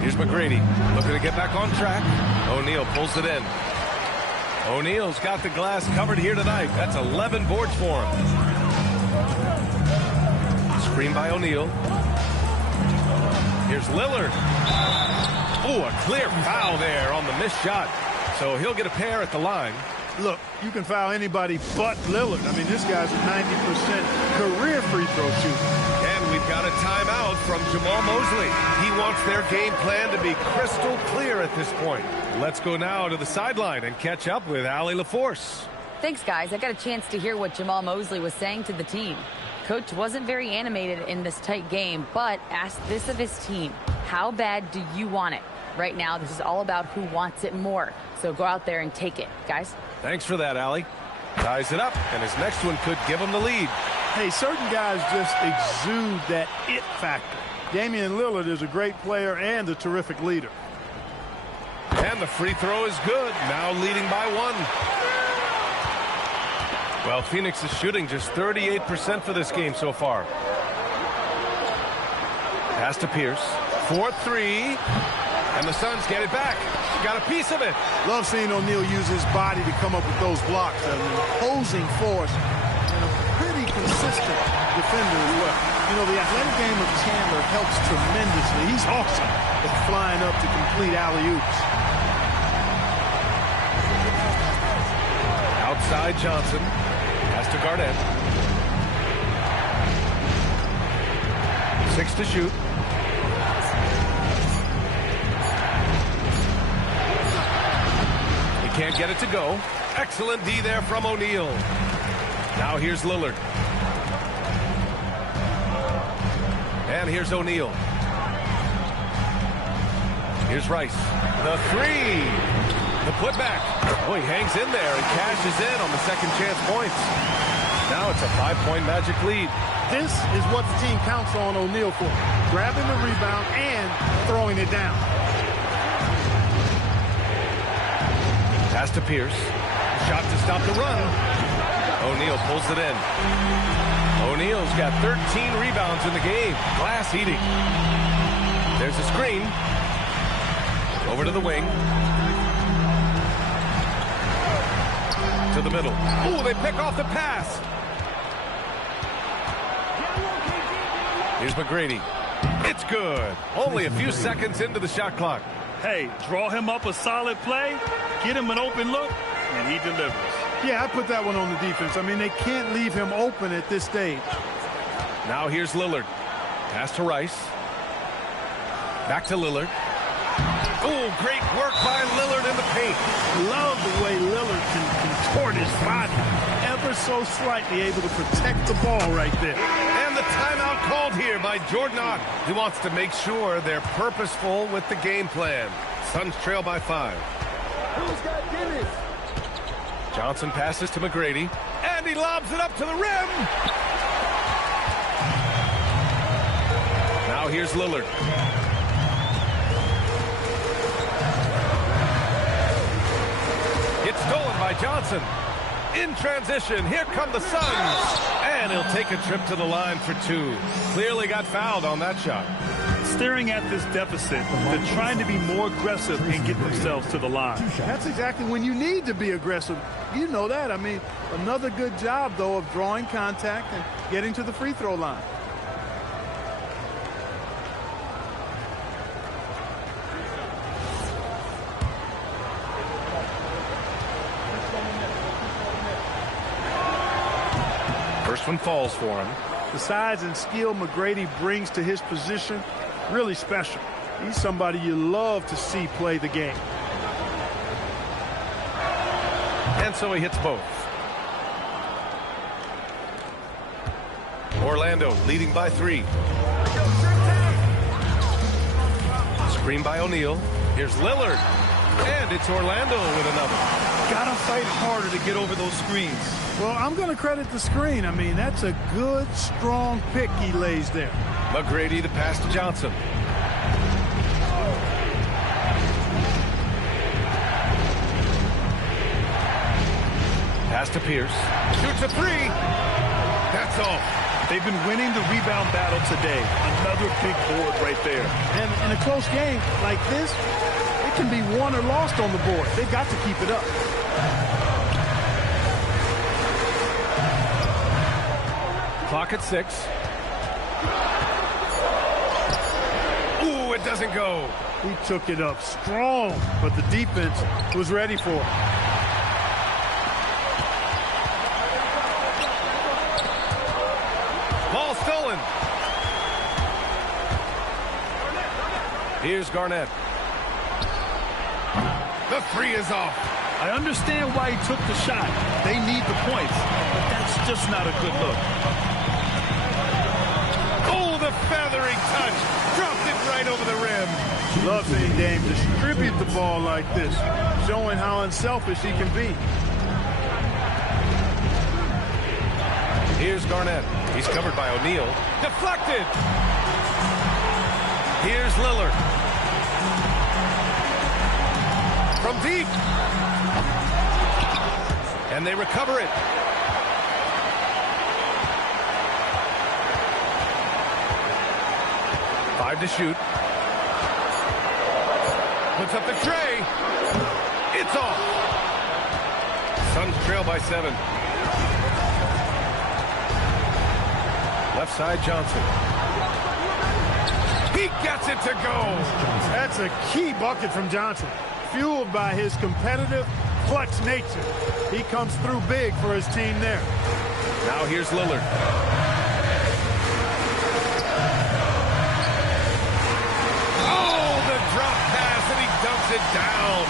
Here's McGrady looking to get back on track. O'Neal pulls it in. O'Neal's got the glass covered here tonight. That's 11 boards for him. Screen by O'Neal. Here's Lillard. Oh, a clear foul there on the missed shot. So he'll get a pair at the line. Look, you can foul anybody but Lillard. I mean, this guy's a 90% career free throw shooter. And we've got a timeout from Jamal Mosley. He wants their game plan to be crystal clear at this point. Let's go now to the sideline and catch up with Allie LaForce. Thanks, guys. I got a chance to hear what Jamal Mosley was saying to the team. Coach wasn't very animated in this tight game, but asked this of his team. How bad do you want it? Right now, this is all about who wants it more. So go out there and take it, guys. Thanks for that, Allie. Ties it up, and his next one could give him the lead. Hey, certain guys just exude that it factor. Damian Lillard is a great player and a terrific leader. And the free throw is good, now leading by 1. Well, Phoenix is shooting just 38% for this game so far. Pass to Pierce. 4-3. And the Suns get it back. Got a piece of it. Love seeing O'Neal use his body to come up with those blocks. An imposing force and a pretty consistent defender as well. You know, the athletic game of Chandler helps tremendously. He's awesome at flying up to complete alley-oops. Outside Johnson. Pass to Garnett. 6 to shoot. He can't get it to go. Excellent D there from O'Neal. Now here's Lillard. And here's O'Neal. Here's Rice. The 3. The putback. Oh, he hangs in there and cashes in on the second chance points. Now it's a 5-point Magic lead. This is what the team counts on O'Neal for. Grabbing the rebound and throwing it down. Pass to Pierce. Shot to stop the run. O'Neal pulls it in. O'Neal's got 13 rebounds in the game. Glass eating. There's a screen. Over to the wing. To the middle. Ooh, they pick off the pass. Here's McGrady. It's good. Only a few seconds into the shot clock. Hey, draw him up a solid play, get him an open look, and he delivers. Yeah, I put that one on the defense. I mean, they can't leave him open at this stage. Now here's Lillard. Pass to Rice. Back to Lillard. Oh, great work by Lillard in the paint. Love the way Lillard can contort his body ever so slightly, able to protect the ball right there. And the timeout called here by Jordan Ott. He wants to make sure they're purposeful with the game plan. Suns trail by 5. Who's got Guinness? Johnson passes to McGrady, and he lobs it up to the rim. Now here's Lillard. It's stolen by Johnson. In transition, here come the Suns. And he'll take a trip to the line for 2. Clearly got fouled on that shot. Staring at this deficit, they're trying to be more aggressive and get themselves to the line. That's exactly when you need to be aggressive. You know that. I mean, another good job, though, of drawing contact and getting to the free throw line. First one falls for him. The size and skill McGrady brings to his position, really special. He's somebody you love to see play the game. And so he hits both. Orlando leading by 3. Screen by O'Neal. Here's Lillard. And it's Orlando with another. Gotta fight harder to get over those screens. Well, I'm going to credit the screen. I mean, that's a good, strong pick he lays there. McGrady to pass to Johnson. Pass to Pierce. Shoots a 3. That's all. They've been winning the rebound battle today. Another big board right there. And in a close game like this, it can be won or lost on the board. They've got to keep it up. Clock at 6. Ooh, it doesn't go. He took it up strong, but the defense was ready for it. Ball stolen. Here's Garnett. The 3 is off. I understand why he took the shot. They need the points, but that's just not a good look. Oh, the feathering touch. Dropped it right over the rim. Love seeing Dame distribute the ball like this, showing how unselfish he can be. Here's Garnett. He's covered by O'Neal. Deflected. Here's Lillard. From deep. And they recover it. 5 to shoot. Puts up the tray. It's off. Suns trail by 7. Left side, Johnson. He gets it to go. That's a key bucket from Johnson. Fueled by his competitive, clutch nature. He comes through big for his team there. Now here's Lillard. Oh, the drop pass, and he dumps it down.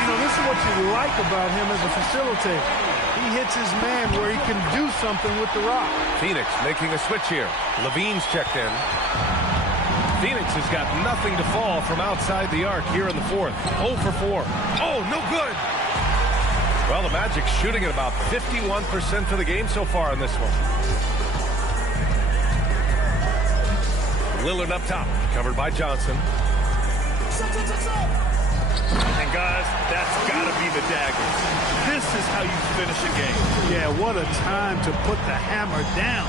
You know, this is what you like about him as a facilitator. He hits his man where he can do something with the rock. Phoenix making a switch here. Levine's checked in. Phoenix has got nothing to fall from outside the arc here in the fourth. 0 for 4. Oh, no good. Well, the Magic shooting at about 51% for the game so far in this one. Lillard up top, covered by Johnson. And guys, that's got to be the dagger. This is how you finish a game. Yeah, what a time to put the hammer down.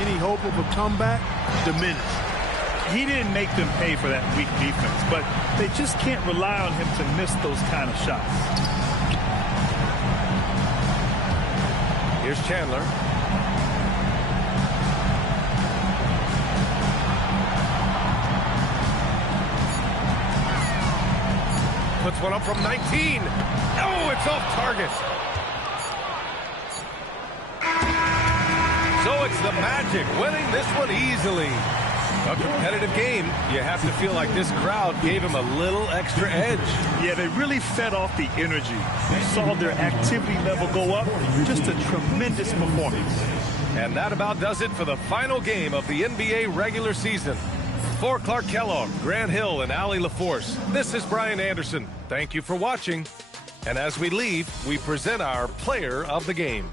Any hope of a comeback diminished. He didn't make them pay for that weak defense, but they just can't rely on him to miss those kind of shots. Here's Chandler. Puts one up from 19. Oh, it's off target. So it's the Magic winning this one easily. A competitive game. You have to feel like this crowd gave him a little extra edge. Yeah, they really fed off the energy. You saw their activity level go up. Just a tremendous performance. And that about does it for the final game of the NBA regular season. For Clark Kellogg, Grant Hill, and Allie LaForce, this is Brian Anderson. Thank you for watching. And as we leave, we present our player of the game.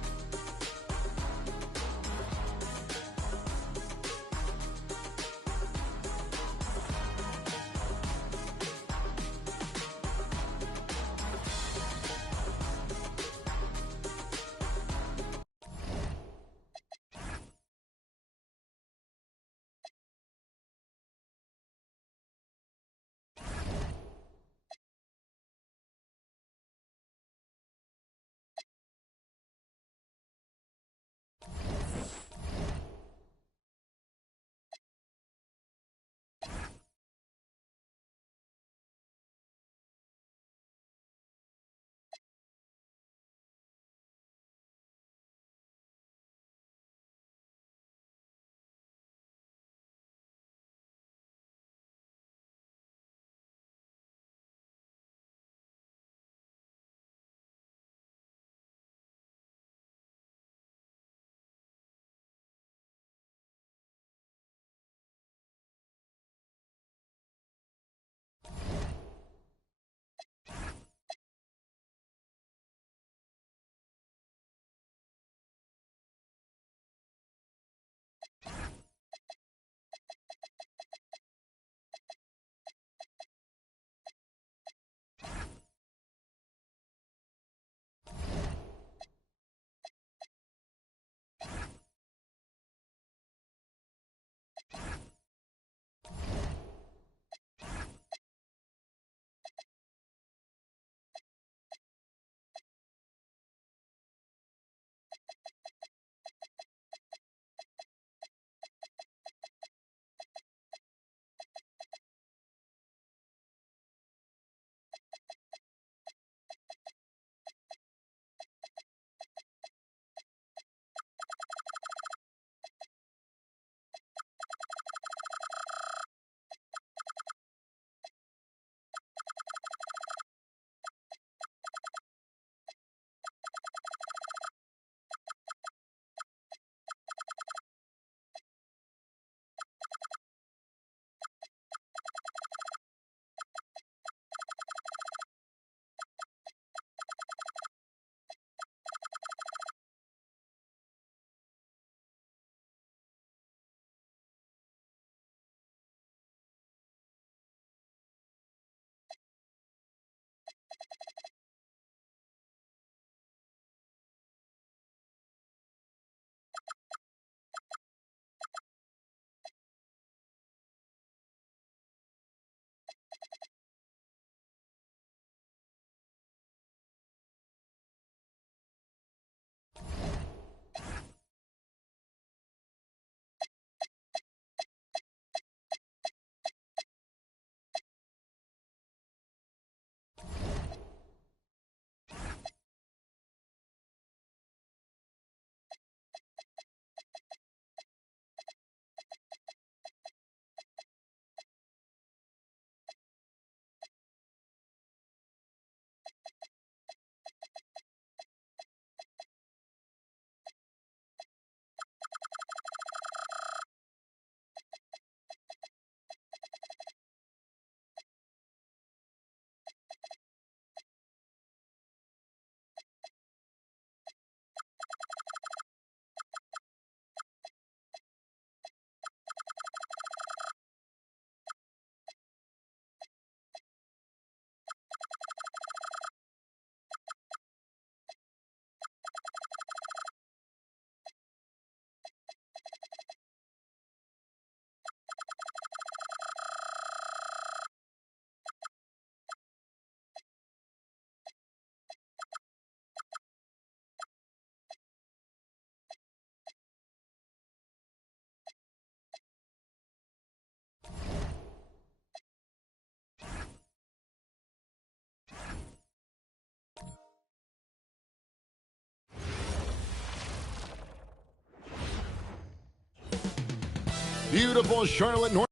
Beautiful Charlotte North.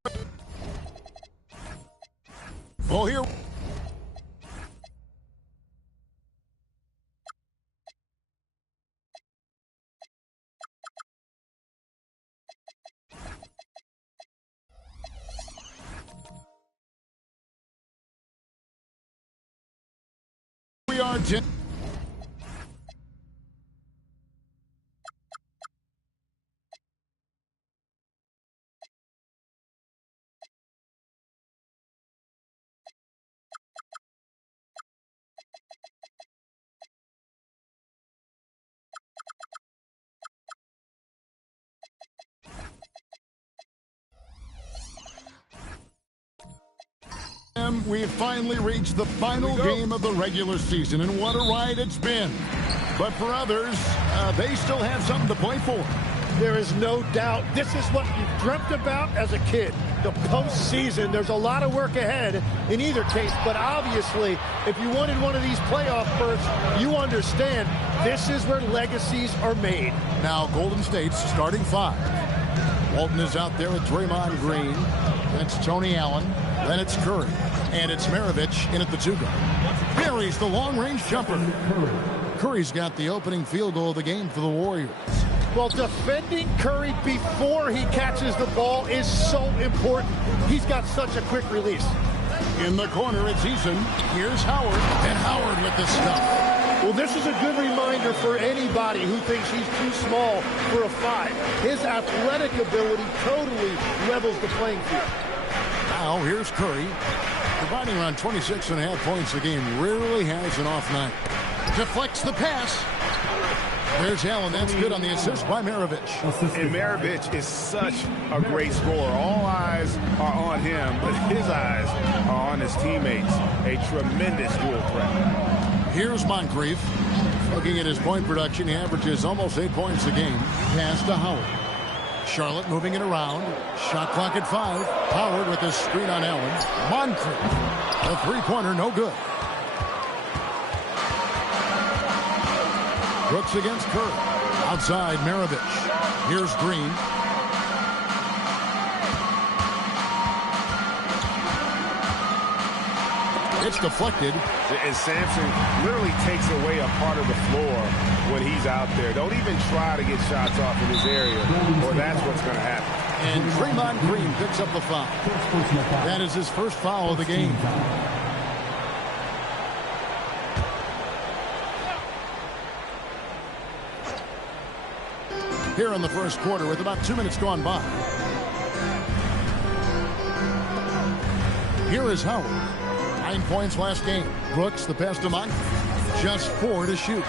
Well, here. We are 10. We've finally reached the final game of the regular season, and what a ride it's been. But for others, they still have something to play for. There is no doubt this is what you dreamt about as a kid. The postseason, there's a lot of work ahead in either case, but obviously, if you wanted one of these playoff berths, you understand this is where legacies are made. Now, Golden State's starting five. Walton is out there with Draymond Green. That's Tony Allen. Then it's Curry. And it's Maravich in at the two-guard. Buries the long-range jumper. Curry's got the opening field goal of the game for the Warriors. Well, defending Curry before he catches the ball is so important. He's got such a quick release. In the corner, it's Eason. Here's Howard. And Howard with the stuff. Well, this is a good reminder for anybody who thinks he's too small for a 5. His athletic ability totally levels the playing field. Now, here's Curry. Providing around 26.5 points a game. Rarely has an off night. Deflects the pass. There's Allen. That's good on the assist by Maravich. And Maravich is such a great scorer. All eyes are on him, but his eyes are on his teammates. A tremendous dual threat. Here's Moncrief. Looking at his point production, he averages almost 8 points a game. Pass to Howard. Charlotte moving it around. Shot clock at 5. Howard with his screen on Allen. Moncrief. A three-pointer, no good. Brooks against Curry. Outside, Maravich. Here's Green. It's deflected. And Sampson literally takes away a part of the floor when he's out there. Don't even try to get shots off in his area, or that's what's going to happen. And Draymond Green picks up the foul. That is his first foul of the game. Here in the first quarter with about 2 minutes gone by. Here is Howard. 9 points last game. Brooks, the pass to Moncrief. Just 4 to shoot.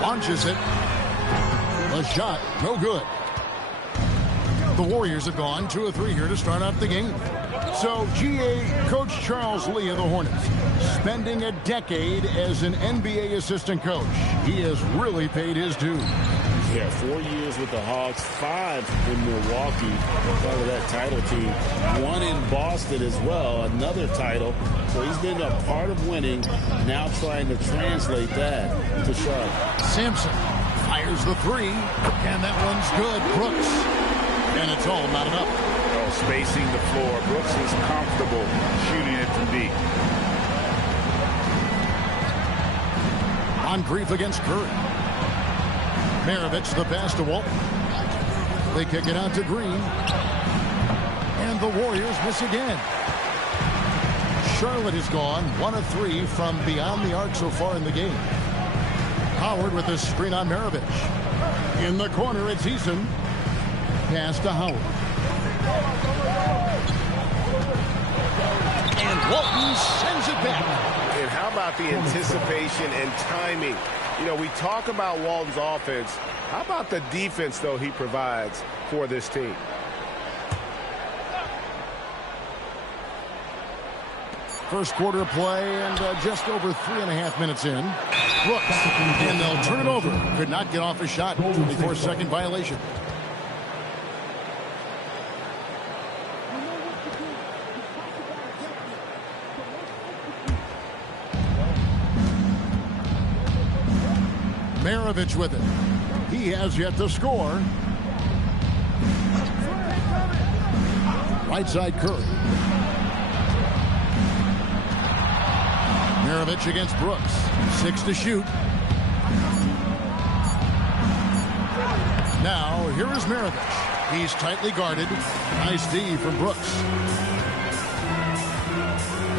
Launches it. The shot, no good. The Warriors have gone 2 of 3 here to start out the game. So, GA Coach Charles Lee of the Hornets, spending a decade as an NBA assistant coach. He has really paid his dues. Yeah, 4 years with the Hawks, 5 in Milwaukee, part of that title team. 1 in Boston as well, another title. So he's been a part of winning, now trying to translate that to Charlotte. Sampson fires the 3, and that one's good. Brooks, and it's all not enough. Oh, spacing the floor. Brooks is comfortable shooting it from deep. Moncrief against Curry. Maravich, the pass to Walton. They kick it out to Green. And the Warriors miss again. Charlotte has gone 1 of 3 from beyond the arc so far in the game. Howard with a screen on Maravich. In the corner, it's Eason. Pass to Howard. And Walton sends it back. And how about the anticipation and timing? You know, we talk about Walton's offense. How about the defense, though, he provides for this team? First quarter of play and just over 3.5 minutes in. Brooks, and they'll turn it over. Could not get off a shot. 24-second violation. Maravich with it. He has yet to score. Right side Curry. Maravich against Brooks. 6 to shoot. Now, here is Maravich. He's tightly guarded. Nice D from Brooks.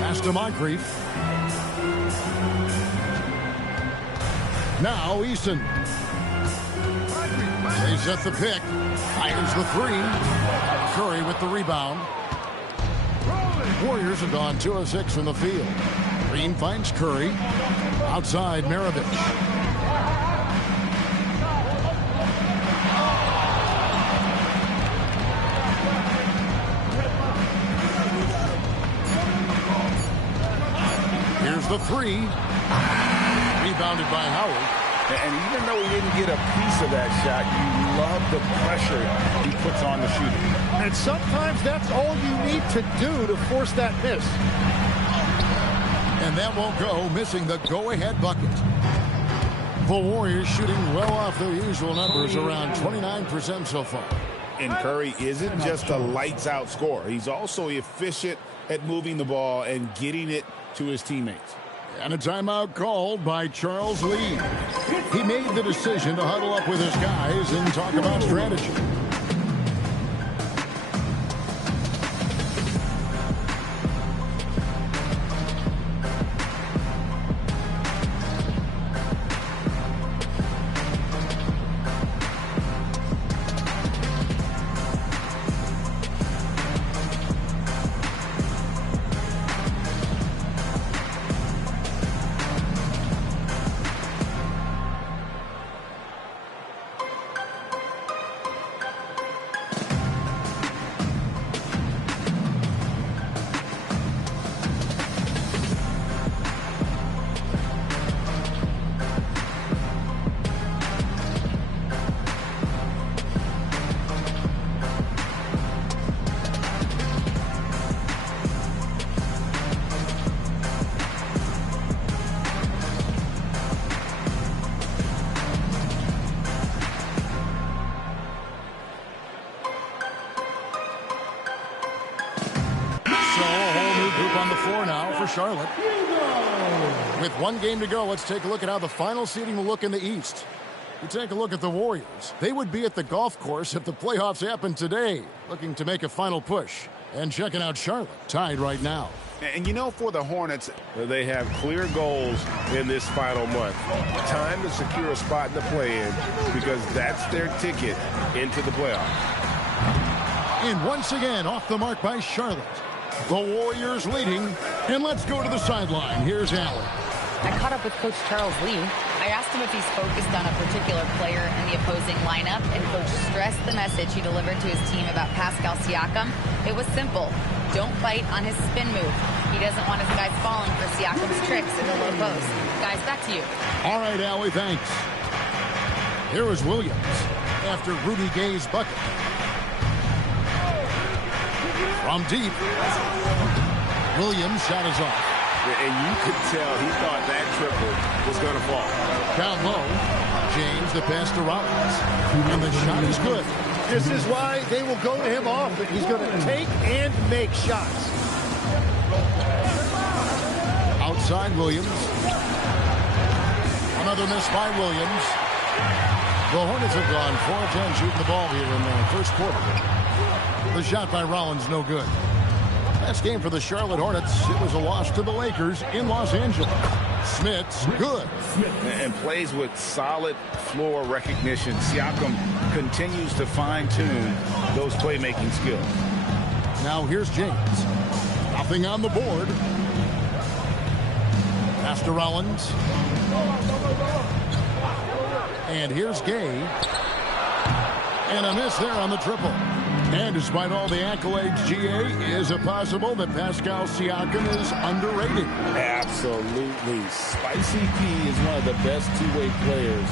Pass to Moncrief. Now, Eason. They set the pick. Fires the 3. Curry with the rebound. Warriors have gone 2 of 6 from the field. Green finds Curry. Outside, Maravich. Here's the 3. Rebounded by Howard. And even though he didn't get a piece of that shot, you love the pressure he puts on the shooter. And sometimes that's all you need to do to force that miss. And that won't go, missing the go-ahead bucket. The Warriors shooting well off their usual numbers, around 29% so far. And Curry isn't just a lights-out scorer. He's also efficient at moving the ball and getting it to his teammates. And a timeout called by Charles Lee. He made the decision to huddle up with his guys and talk about strategy. Charlotte. With 1 game to go, let's take a look at how the final seeding will look in the East. You take a look at the Warriors. They would be at the golf course if the playoffs happened today, looking to make a final push. And checking out Charlotte, tied right now. And you know, for the Hornets, they have clear goals in this final month. Time to secure a spot in the play-in because that's their ticket into the playoffs. And once again, off the mark by Charlotte. The Warriors leading, and let's go to the sideline. Here's Allen. I caught up with Coach Charles Lee. I asked him if he's focused on a particular player in the opposing lineup, and Coach stressed the message he delivered to his team about Pascal Siakam. It was simple. Don't bite on his spin move. He doesn't want his guys falling for Siakam's tricks in the low post. Guys, back to you. All right, Allie, thanks. Here is Williams after Rudy Gay's bucket. From deep, Williams' shot is off. And you could tell he thought that triple was going to fall. Down low, James the pass to Rollins. And the shot is good. This is why they will go to him often. He's going to take and make shots. Outside Williams. Another miss by Williams. The Hornets have gone 4 of 10 shooting the ball here in the first quarter. The shot by Rollins, no good. Last game for the Charlotte Hornets, it was a loss to the Lakers in Los Angeles. Smith's good. And plays with solid floor recognition. Siakam continues to fine-tune those playmaking skills. Now here's James. Nothing on the board. Pass to Rollins. And here's Gay. And a miss there on the triple. And despite all the accolades, GA, is it possible that Pascal Siakam is underrated? Absolutely. Spicy P is one of the best two-way players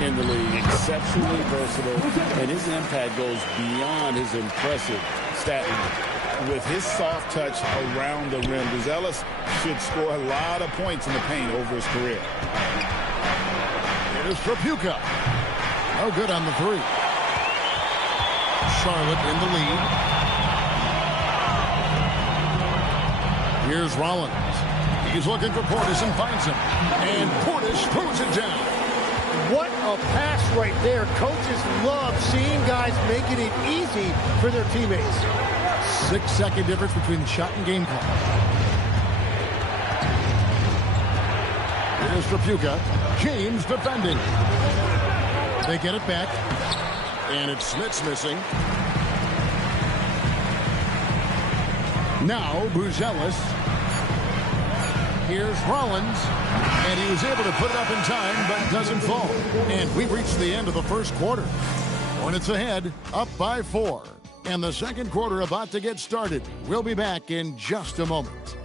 in the league. Exceptionally versatile, and his impact goes beyond his impressive stat line. With his soft touch around the rim, Ellis should score a lot of points in the paint over his career. It is for Puka. No good on the 3. Charlotte in the lead. Here's Rollins. He's looking for Portis and finds him. And Portis throws it down. What a pass right there. Coaches love seeing guys making it easy for their teammates. 6-second difference between the shot and game clock. Here's Trapuka. James defending. They get it back. And it's Smith's missing. Now Buzelis. Here's Rollins. And he was able to put it up in time, but doesn't fall. And we've reached the end of the first quarter. Hornets ahead, up by 4. And the second quarter about to get started. We'll be back in just a moment.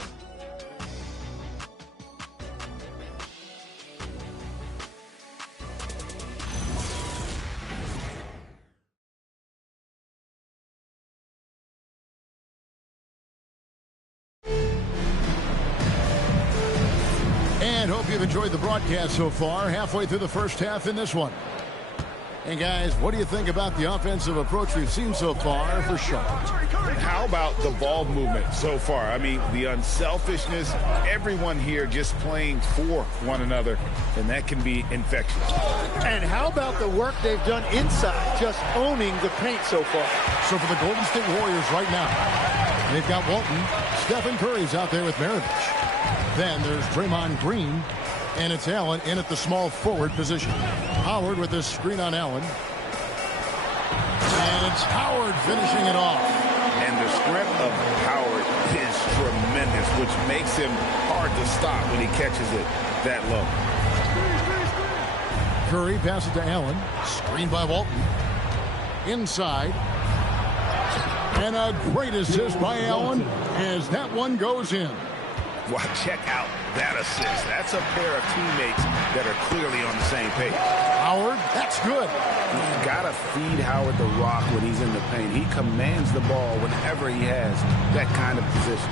And hope you've enjoyed the broadcast so far. Halfway through the first half in this one. And guys, what do you think about the offensive approach we've seen so far for Charlotte? How about the ball movement so far? I mean, the unselfishness, everyone here just playing for one another, and that can be infectious. And how about the work they've done inside, just owning the paint so far? So for the Golden State Warriors right now, they've got Walton. Stephen Curry's out there with Maravich. Then there's Draymond Green, and it's Allen in at the small forward position. Howard with this screen on Allen. And it's Howard finishing it off. And the strength of Howard is tremendous, which makes him hard to stop when he catches it that low. Curry passes to Allen. Screen by Walton. Inside. And a great assist by Allen as that one goes in. Wow, check out that assist. That's a pair of teammates that are clearly on the same page. Howard, that's good. You've got to feed Howard the rock when he's in the paint. He commands the ball whenever he has that kind of position.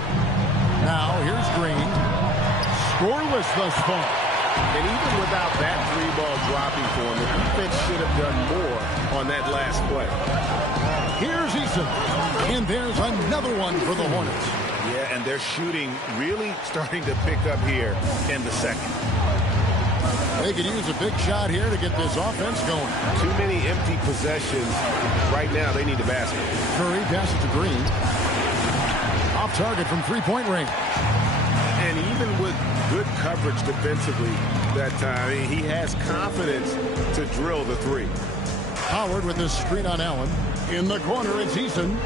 Now, here's Green. Scoreless thus far. And even without that three-ball dropping for him, the defense should have done more on that last play. Here's Eason. And there's another one for the Hornets. Yeah, and they're shooting really starting to pick up here in the second. They could use a big shot here to get this offense going. Too many empty possessions. Right now, they need a basket. Curry passes to Green. Off target from three-point range. And even with good coverage defensively that time, he has confidence to drill the three. Howard with this screen on Allen. In the corner, it's Eason.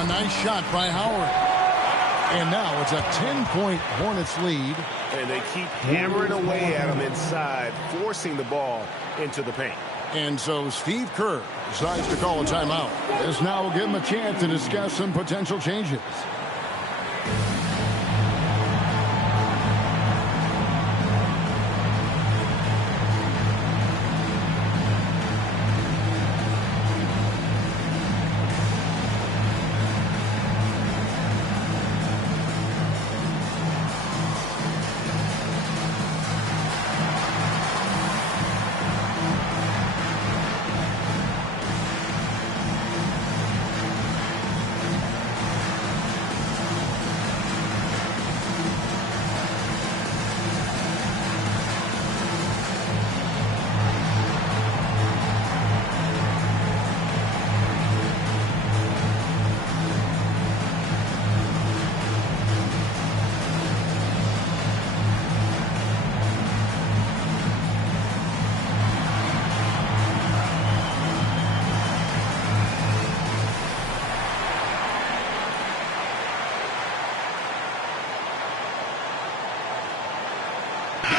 A nice shot by Howard. And now it's a 10-point Hornets lead. And they keep hammering away at him inside, forcing the ball into the paint. And so Steve Kerr decides to call a timeout. This now will give him a chance to discuss some potential changes.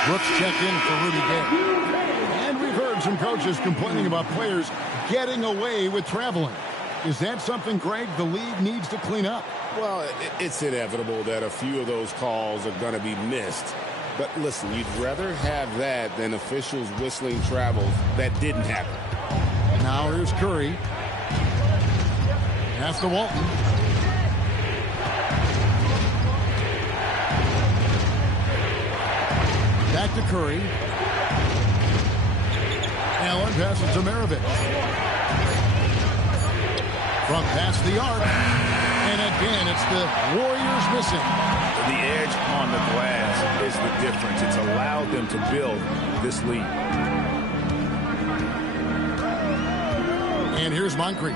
Brooks check in for Rudy Gay. And we've heard some coaches complaining about players getting away with traveling. Is that something, Greg, the league needs to clean up? Well, it's inevitable that a few of those calls are going to be missed. But listen, you'd rather have that than officials whistling travels that didn't happen. Now here's Curry. Pass to Walton. Back to Curry. Allen passes to Maravich. From past the arc. And again, it's the Warriors missing. The edge on the glass is the difference. It's allowed them to build this lead. And here's Moncrief.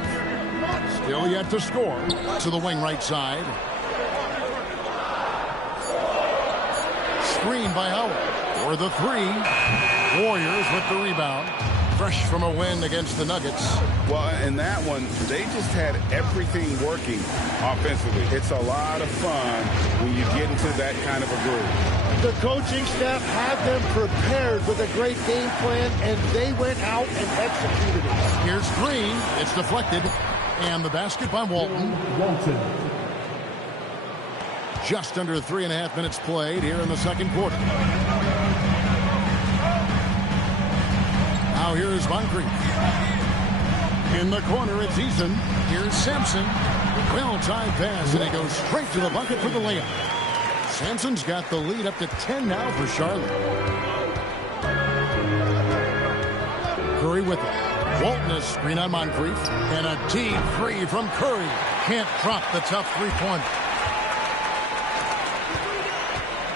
Still yet to score. To the wing right side. Screen by Howard. For the three. Warriors with the rebound. Fresh from a win against the Nuggets. Well, in that one, they just had everything working offensively. It's a lot of fun when you get into that kind of a groove. The coaching staff had them prepared with a great game plan, and they went out and executed it. Here's Green. It's deflected. And the basket by Walton. Just under 3.5 minutes played here in the second quarter. Now here's Moncrief. In the corner, it's Eason. Here's Sampson. Well-timed pass, and he goes straight to the bucket for the layup. Sampson's got the lead up to 10 now for Charlotte. Curry with it. Walton a screen on Moncrief. And a deep three from Curry. Can't drop the tough three-pointer.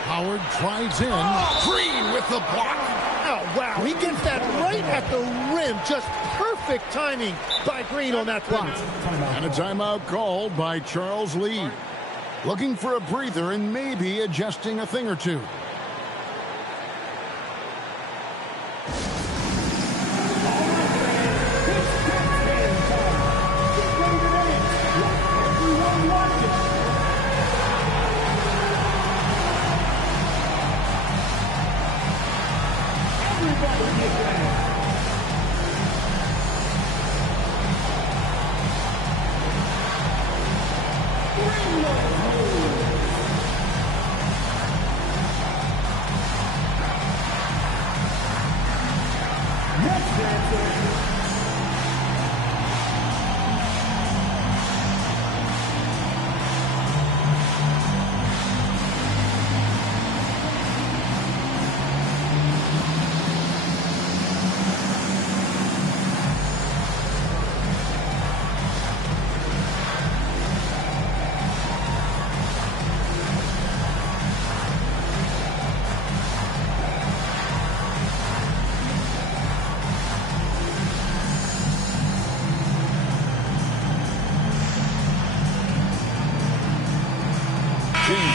Howard drives in. Green with the block. Oh, wow. He gets that right at the rim. Just perfect timing by Green on that block. And a timeout called by Charles Lee. Looking for a breather and maybe adjusting a thing or two.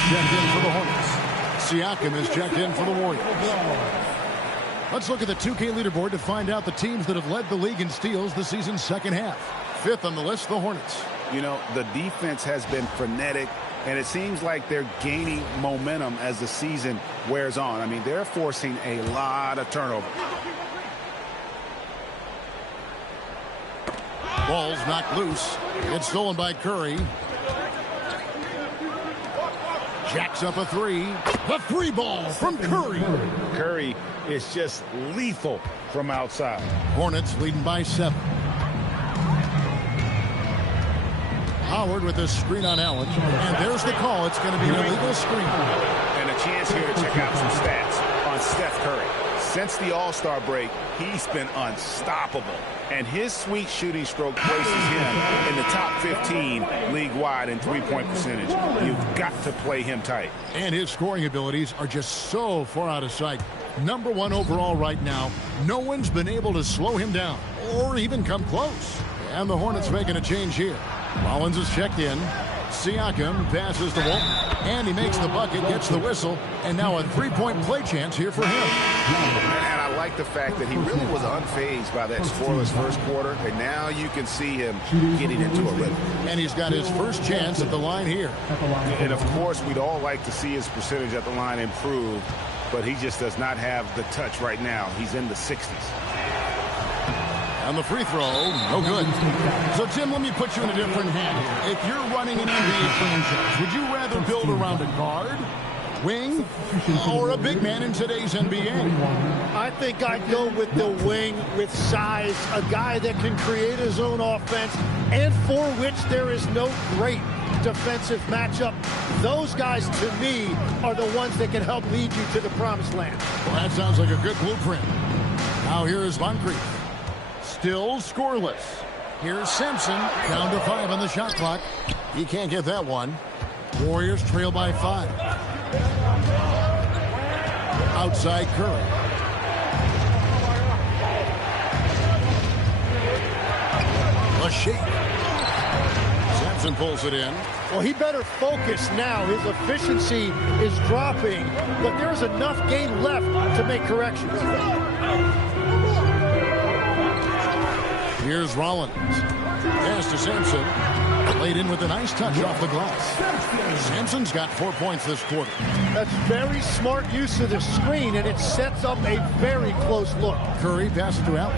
Checked in for the Hornets. Siakam is checked in for the Warriors. Let's look at the 2K leaderboard to find out the teams that have led the league in steals the season's second half. Fifth on the list, the Hornets. You know, the defense has been frenetic, and it seems like they're gaining momentum as the season wears on. I mean, they're forcing a lot of turnover. Ball's knocked loose. It's stolen by Curry. Jacks up a three. The three ball from Curry. Curry is just lethal from outside. Hornets leading by 7. Howard with a screen on Allen. And there's the call. It's going to be an illegal screen. And a chance here to check out some stats on Steph Curry. Since the All-Star break, he's been unstoppable. And his sweet shooting stroke places him in the top 15 league-wide in three-point percentage. You've got to play him tight. And his scoring abilities are just so far out of sight. #1 overall right now. No one's been able to slow him down or even come close. And the Hornets making a change here. Rollins is checked in. Siakam passes to Walton. And he makes the bucket, gets the whistle, and now a three-point play chance here for him. And I like the fact that he really was unfazed by that scoreless first quarter, and now you can see him getting into a rhythm. And he's got his first chance at the line here. And, of course, we'd all like to see his percentage at the line improve, but he just does not have the touch right now. He's in the 60s. And the free throw, no good. So, Tim, let me put you in a different hand here. If you're running an NBA franchise, would you rather build around a guard, wing, or a big man in today's NBA? I think I'd go with the wing with size, a guy that can create his own offense, and for which there is no great defensive matchup. Those guys, to me, are the ones that can help lead you to the promised land. Well, that sounds like a good blueprint. Now here is Moncrief. Still scoreless. Here's Sampson, down to 5 on the shot clock. He can't get that one. Warriors trail by 5. Outside Curry. A shake. Sampson pulls it in. Well, he better focus now. His efficiency is dropping, but there's enough game left to make corrections. Here's Rollins. Pass to Sampson. Laid in with a nice touch off the glass. Sampson's got 4 points this quarter. That's very smart use of the screen, and it sets up a very close look. Curry passes to Allen.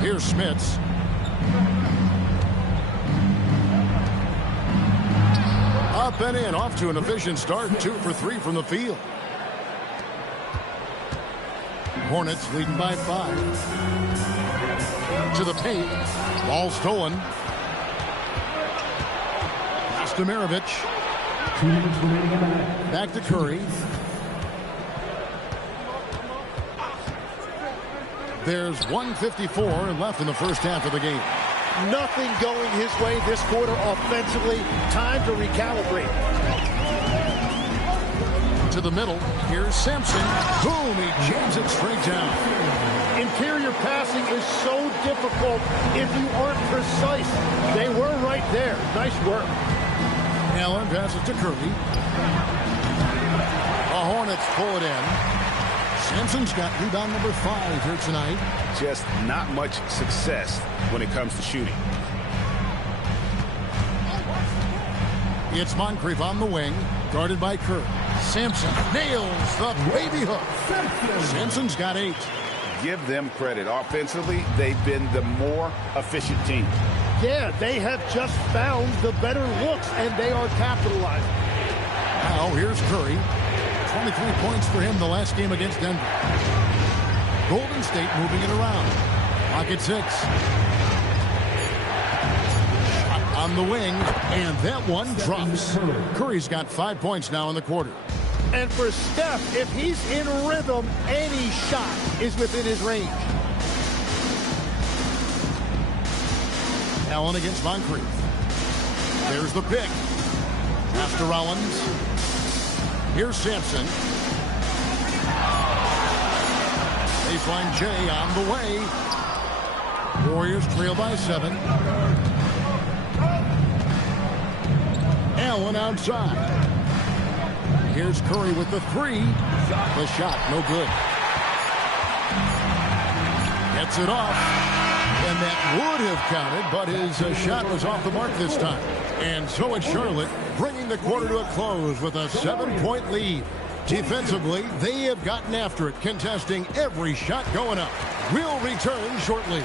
Here's Smits. Up and in, off to an efficient start. 2 for 3 from the field. Hornets leading by 5. To the paint. Ball stolen. Pass to Maravich. Back to Curry. There's 1:54 left in the first half of the game. Nothing going his way this quarter offensively. Time to recalibrate. To the middle. Here's Sampson. Boom! He jams it straight down. Interior passing is so difficult if you aren't precise. They were right there. Nice work. Allen passes to Curry. The Hornets pull it in. Sampson's got rebound number 5 here tonight. Just not much success when it comes to shooting. It's Moncrief on the wing, guarded by Curry. Sampson nails the baby hook. Sampson's got 8. Give them credit. Offensively, they've been the more efficient team. Yeah, they have just found the better looks, and they are capitalizing. Now, here's Curry. 23 points for him the last game against Denver. Golden State moving it around. Pocket 6. Shot on the wing, and that one drops. Curry's got 5 points now in the quarter. And for Steph, if he's in rhythm, any shot is within his range. Allen against Moncrief. There's the pick. Pass to Rollins. Here's Sampson. Baseline J on the way. Warriors trail by 7. Allen outside. Here's Curry with the 3. The shot, no good. Gets it off. And that would have counted, but his shot was off the mark this time. And so it's Charlotte bringing the quarter to a close with a 7-point lead. Defensively, they have gotten after it, contesting every shot going up. We'll return shortly.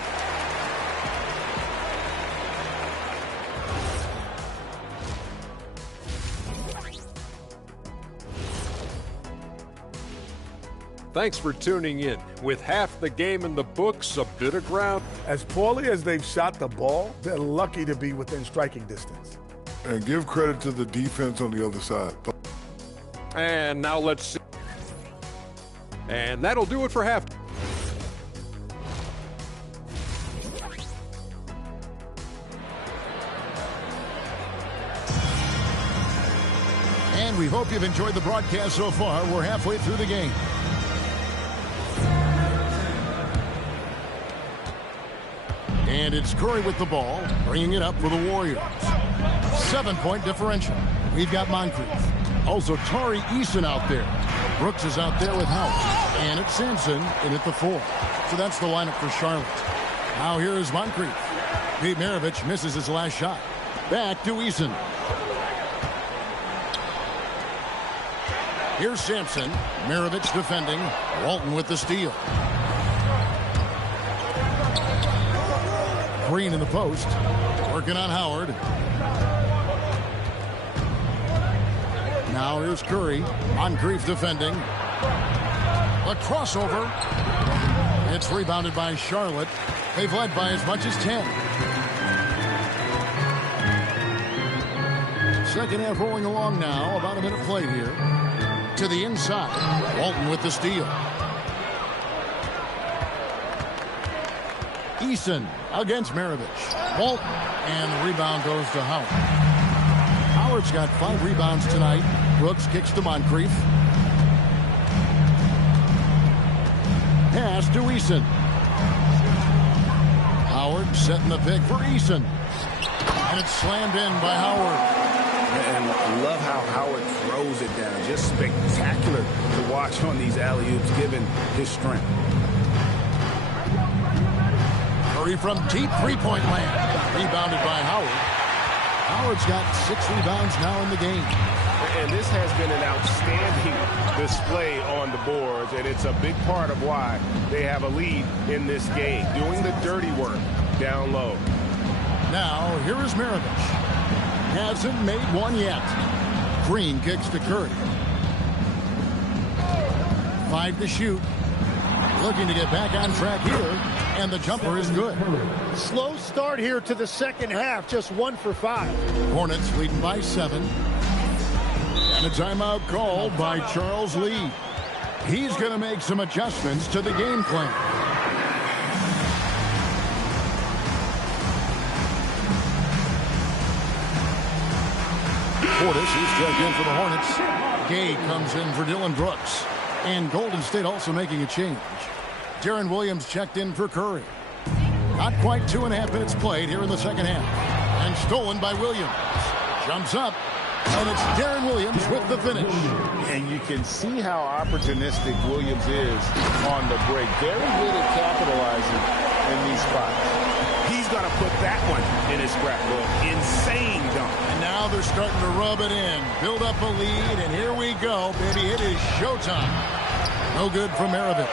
Thanks for tuning in. With half the game in the books, a bit of ground. As poorly as they've shot the ball, they're lucky to be within striking distance. And give credit to the defense on the other side. And now let's see. And that'll do it for half. And we hope you've enjoyed the broadcast so far. We're halfway through the game. And it's Curry with the ball, bringing it up for the Warriors. 7-point differential. We've got Moncrief. Also, Tari Eason out there. Brooks is out there with Howard. And it's Sampson in at the 4. So that's the lineup for Charlotte. Now here is Moncrief. Pete Maravich misses his last shot. Back to Eason. Here's Sampson. Maravich defending. Walton with the steal. Green in the post. Working on Howard. Now here's Curry. Moncrief defending. A crossover. It's rebounded by Charlotte. They've led by as much as 10. Second half rolling along now. About a minute played here. To the inside. Walton with the steal. Eason against Maravich. Walton. And the rebound goes to Howard. Howard's got 5 rebounds tonight. Brooks kicks to Moncrief. Pass to Eason. Howard setting the pick for Eason. And it's slammed in by Howard. And I love how Howard throws it down. Just spectacular to watch on these alley-oops, given his strength. Curry from deep three-point land. Rebounded by Howard. Howard's got 6 rebounds now in the game. And this has been an outstanding display on the boards, and it's a big part of why they have a lead in this game, doing the dirty work down low. Now, here is Maravich. Hasn't made one yet. Green kicks to Curry. 5 to shoot. Looking to get back on track here, and the jumper is good. Slow start here to the second half, just 1 for 5. Hornets leading by 7. And a timeout called by Charles Lee. He's going to make some adjustments to the game plan. Portis, he's checked in for the Hornets. Gay comes in for Dylan Brooks. And Golden State also making a change. Darren Williams checked in for Curry. Not quite 2.5 minutes played here in the second half. And stolen by Williams. Jumps up. And it's Darren Williams with the finish. And you can see how opportunistic Williams is on the break. Very good at capitalizing in these spots. He's going to put that one in his scrapbook. Insane dunk. And now they're starting to rub it in. Build up a lead, and here we go, baby. It is showtime. No good from Maravich.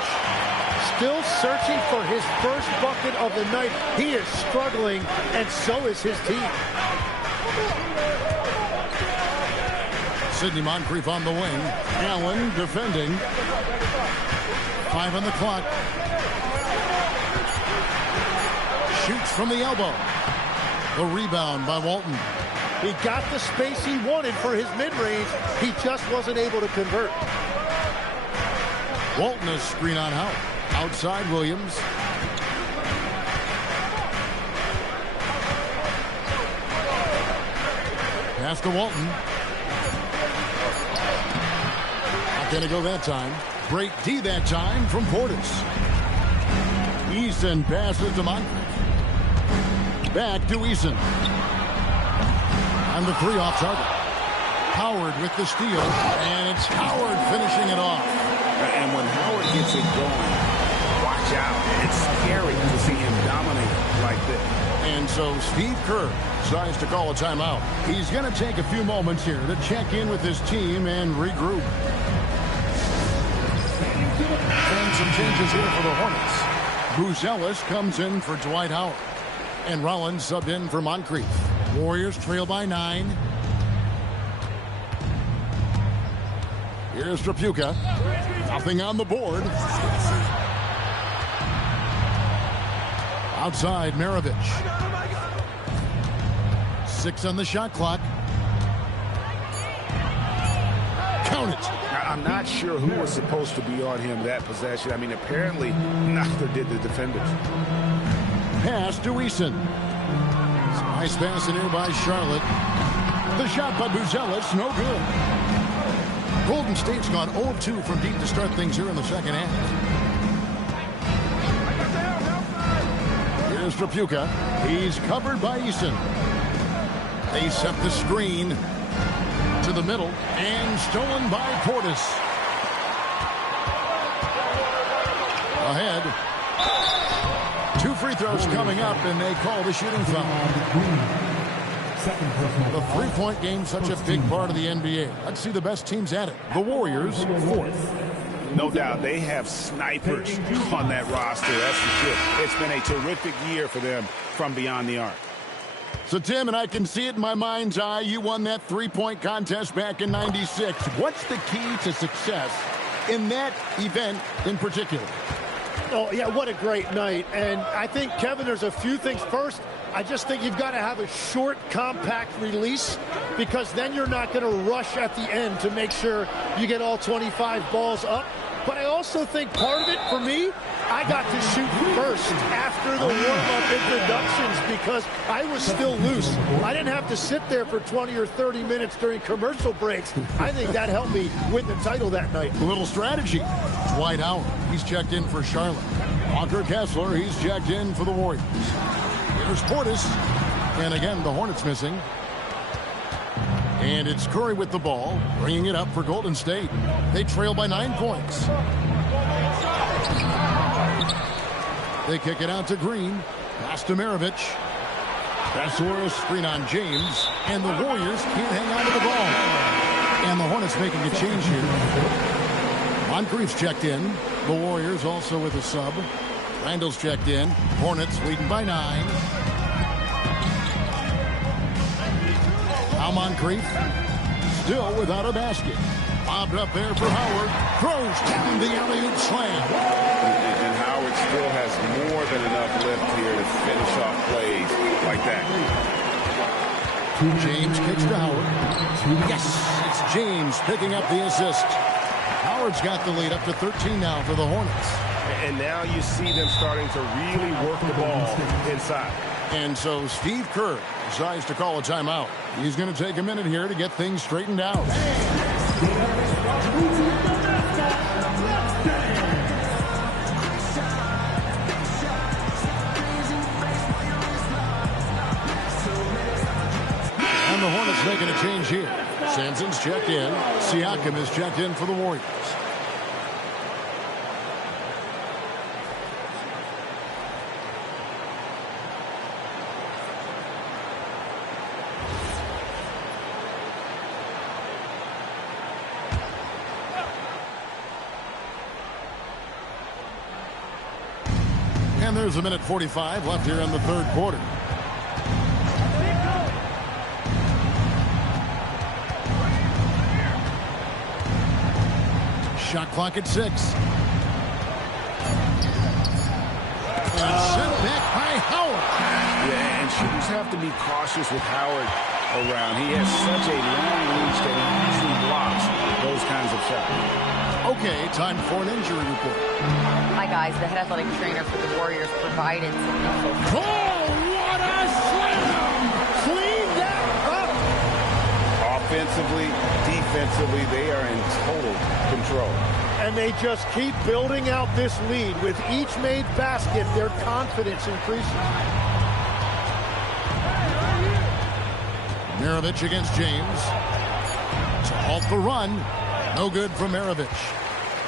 Still searching for his first bucket of the night. He is struggling, and so is his team. Sidney Moncrief on the wing. Allen defending. 5 on the clock. Shoots from the elbow. The rebound by Walton. He got the space he wanted for his mid-range. He just wasn't able to convert. Walton is screen on Howard. Outside Williams. Pass to Walton. Not going to go that time. Great D that time from Portis. Eason passes to Moncrief. Back to Eason. And the 3 off target. Howard with the steal. And it's Howard finishing it off. And when Howard gets it going, watch out. It's scary to see him dominate like this. And so Steve Kerr decides to call a timeout. He's going to take a few moments here to check in with his team and regroup. And some changes here for the Hornets. Buzelis comes in for Dwight Howard. And Rollins subbed in for Moncrief. Warriors trail by 9. Here's Trapuka. Nothing on the board. Outside, Maravich. 6 on the shot clock. Count it. Now, I'm not sure who was supposed to be on him that possession. I mean, apparently, neither did the defenders. Pass to Eason. Nice pass in here by Charlotte. The shot by Buzelis, no good. Golden State's gone 0-2 from deep to start things here in the second half. Here's Trapuka. He's covered by Eason. They set the screen to the middle and stolen by Portis. Ahead. 2 free throws coming up, and they call the shooting foul. The three-point game, such a big part of the NBA. Let's see the best teams at it. The Warriors, 4th. No doubt they have snipers on that roster, that's for sure. It's been a terrific year for them from beyond the arc. So, Tim, and I can see it in my mind's eye, you won that three-point contest back in '96. What's the key to success in that event in particular? Oh, yeah, what a great night. And I think, Kevin, there's a few things. First, I just think you've got to have a short, compact release, because then you're not going to rush at the end to make sure you get all 25 balls up. But I also think part of it, for me, I got to shoot first after the warm-up introductions because I was still loose. I didn't have to sit there for 20 or 30 minutes during commercial breaks. I think that helped me win the title that night. A little strategy. Dwight Howard, he's checked in for Charlotte. Walker Kessler, he's checked in for the Warriors. Here's Portis. And again, the Hornets missing. And it's Curry with the ball, bringing it up for Golden State. They trail by 9 points. They kick it out to Green. Pass to Maravich. Kessler screen on James. And the Warriors can't hang on to the ball. And the Hornets making a change here. Moncrief's checked in. The Warriors also with a sub. Randall's checked in. Hornets leading by 9. Now Moncrief still without a basket. Bobbed up there for Howard. Throws down the alley-oop slam. And Howard still has more than enough lift here to finish off plays like that. James kicks to Howard. Yes, it's James picking up the assist. Howard's got the lead up to 13 now for the Hornets. And now you see them starting to really work the ball inside. And so Steve Kerr decides to call a timeout. He's going to take a minute here to get things straightened out. And the Hornets making a change here. Sampson's checked in. Siakam is checked in for the Warriors. And there's a minute 45 left here in the third quarter. Shot clock at 6. And sent back by Howard. Yeah, and shooters have to be cautious with Howard around. He has such a long reach that he usually blocks those kinds of shots. Okay, time for an injury report. Hi, guys. The head athletic trainer for the Warriors provided some info. Oh, what a slam! Clean that up! Offensively, defensively, they are in total control. And they just keep building out this lead. With each made basket, their confidence increases. Maravich against James. To halt the run. No good from Maravich.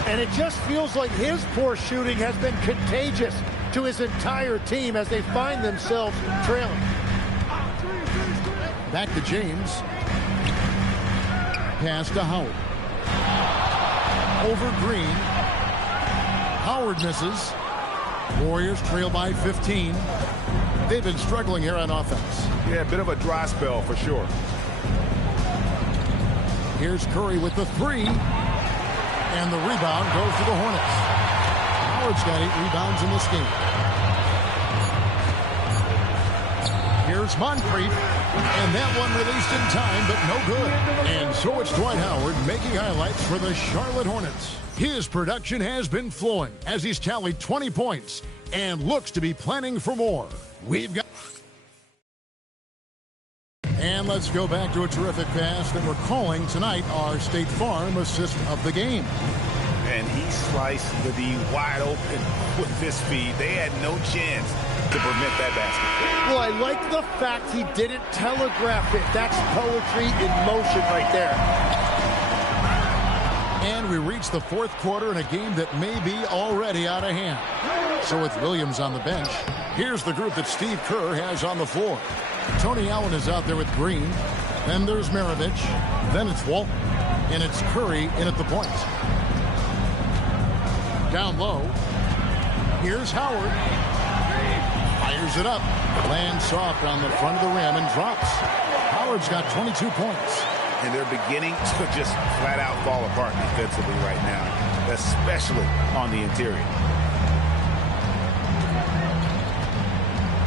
And it just feels like his poor shooting has been contagious to his entire team as they find themselves trailing. Back to James. Pass to Howard. Over Green. Howard misses. Warriors trail by 15. They've been struggling here on offense. Yeah, a bit of a dry spell for sure. Here's Curry with the 3. And the rebound goes to the Hornets. Howard's got 8 rebounds in this game. Here's Moncrief. And that one released in time, but no good. And so it's Dwight Howard making highlights for the Charlotte Hornets. His production has been flowing as he's tallied 20 points and looks to be planning for more. We've got... And let's go back to a terrific pass that we're calling tonight our State Farm assist of the game. And he sliced the D wide open with this speed. They had no chance to prevent that basket. Well, I like the fact he didn't telegraph it. That's poetry in motion right there. And we reach the fourth quarter in a game that may be already out of hand. So with Williams on the bench, here's the group that Steve Kerr has on the floor. Tony Allen is out there with Green. Then there's Maravich. Then it's Walton. And it's Curry in at the point. Down low. Here's Howard. Fires it up. Lands soft on the front of the rim and drops. Howard's got 22 points. And they're beginning to just flat out fall apart defensively right now, especially on the interior.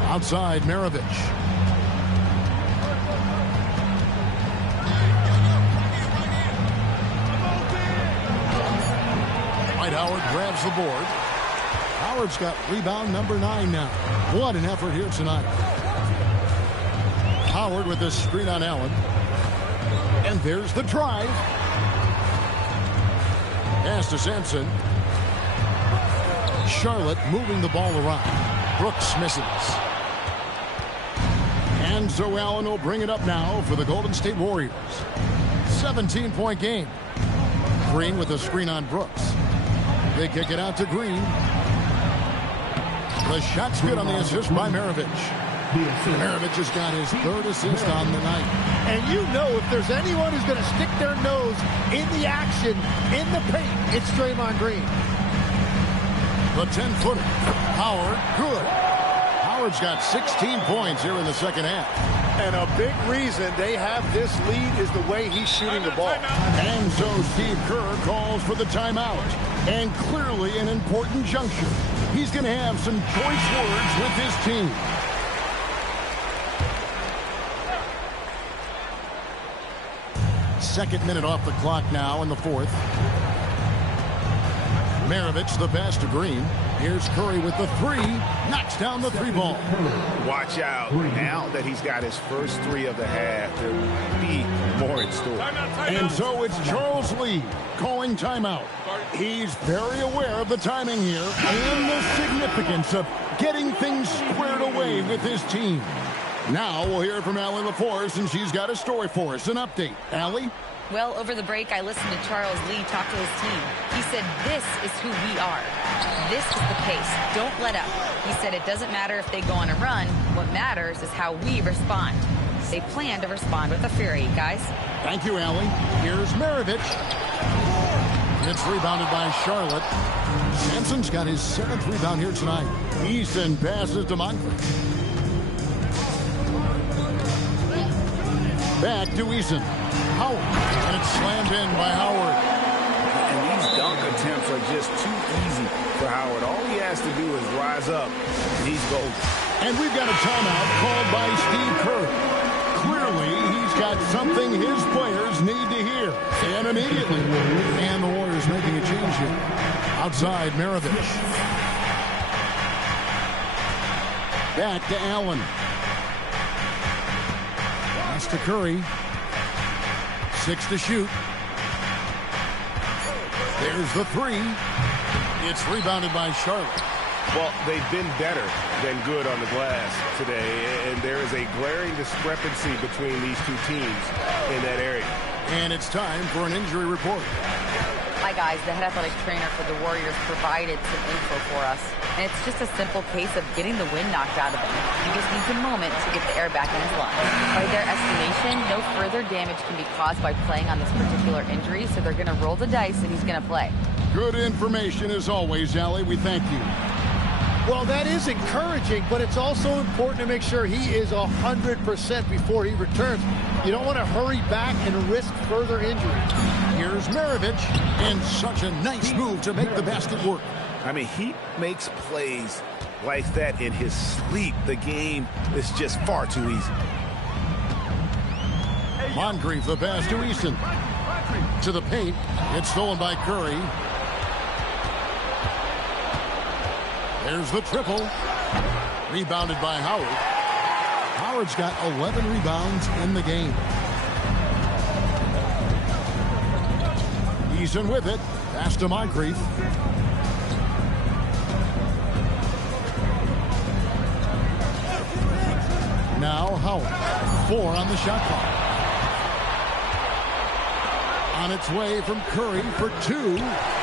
Outside, Maravich. Dwight Howard grabs the board. Howard's got rebound number 9 now. What an effort here tonight. Howard with this screen on Allen. And there's the drive. Pass to Sampson. Charlotte moving the ball around. Brooks misses. And so Allen will bring it up now for the Golden State Warriors. 17-point game. Green with a screen on Brooks. They kick it out to Green. The shot's good on the assist by Maravich. Maravich has got his 3rd assist on the night. And you know if there's anyone who's going to stick their nose in the action, in the paint, it's Draymond Green. The 10-footer. Howard, good. Howard's got 16 points here in the second half. And a big reason they have this lead is the way he's shooting the ball. And so Steve Kerr calls for the timeout. And clearly an important juncture. He's going to have some choice words with his team. Second minute off the clock now in the 4th. Maravich the pass to Green. Here's Curry with the 3. Knocks down the 3 ball. Watch out. Now that he's got his first 3 of the half, there will be more in store. And so it's Charles Lee calling timeout. He's very aware of the timing here and the significance of getting things squared away with his team. Now we'll hear from Allie LaForce, and she's got a story for us. An update. Allie? Well, over the break, I listened to Charles Lee talk to his team. He said, this is who we are. This is the pace. Don't let up. He said it doesn't matter if they go on a run. What matters is how we respond. They plan to respond with a fury, guys. Thank you, Allie. Here's Maravich. It's rebounded by Charlotte. Sampson's got his 7th rebound here tonight. Easton passes to Moncrief. Back to Eason. Howard. And it's slammed in by Howard. And these dunk attempts are just too easy for Howard. All he has to do is rise up. And he's golden. And we've got a timeout called by Steve Kerr. Clearly, he's got something his players need to hear. And immediately. And the Warriors making a change here. Outside, Maravich. Back to Allen. Pass to Curry. 6 to shoot. There's the 3. It's rebounded by Charlotte. Well, they've been better than good on the glass today, and there is a glaring discrepancy between these two teams in that area. And it's time for an injury report. Hi, guys. The head athletic trainer for the Warriors provided some info for us. And it's just a simple case of getting the wind knocked out of him. He just needs a moment to get the air back in his lungs. By their estimation, no further damage can be caused by playing on this particular injury, so they're going to roll the dice and he's going to play. Good information as always, Allie. We thank you. Well, that is encouraging, but it's also important to make sure he is 100% before he returns. You don't want to hurry back and risk further injury. Here's Maravich, and such a nice move to make the basket work. I mean, he makes plays like that in his sleep. The game is just far too easy. Moncrief, the pass to Easton. To the paint. It's stolen by Curry. There's the triple. Rebounded by Howard. Howard's got 11 rebounds in the game. Eason with it. Pass to Moncrief. Now Howard. 4 on the shot clock. On its way from Curry for 2.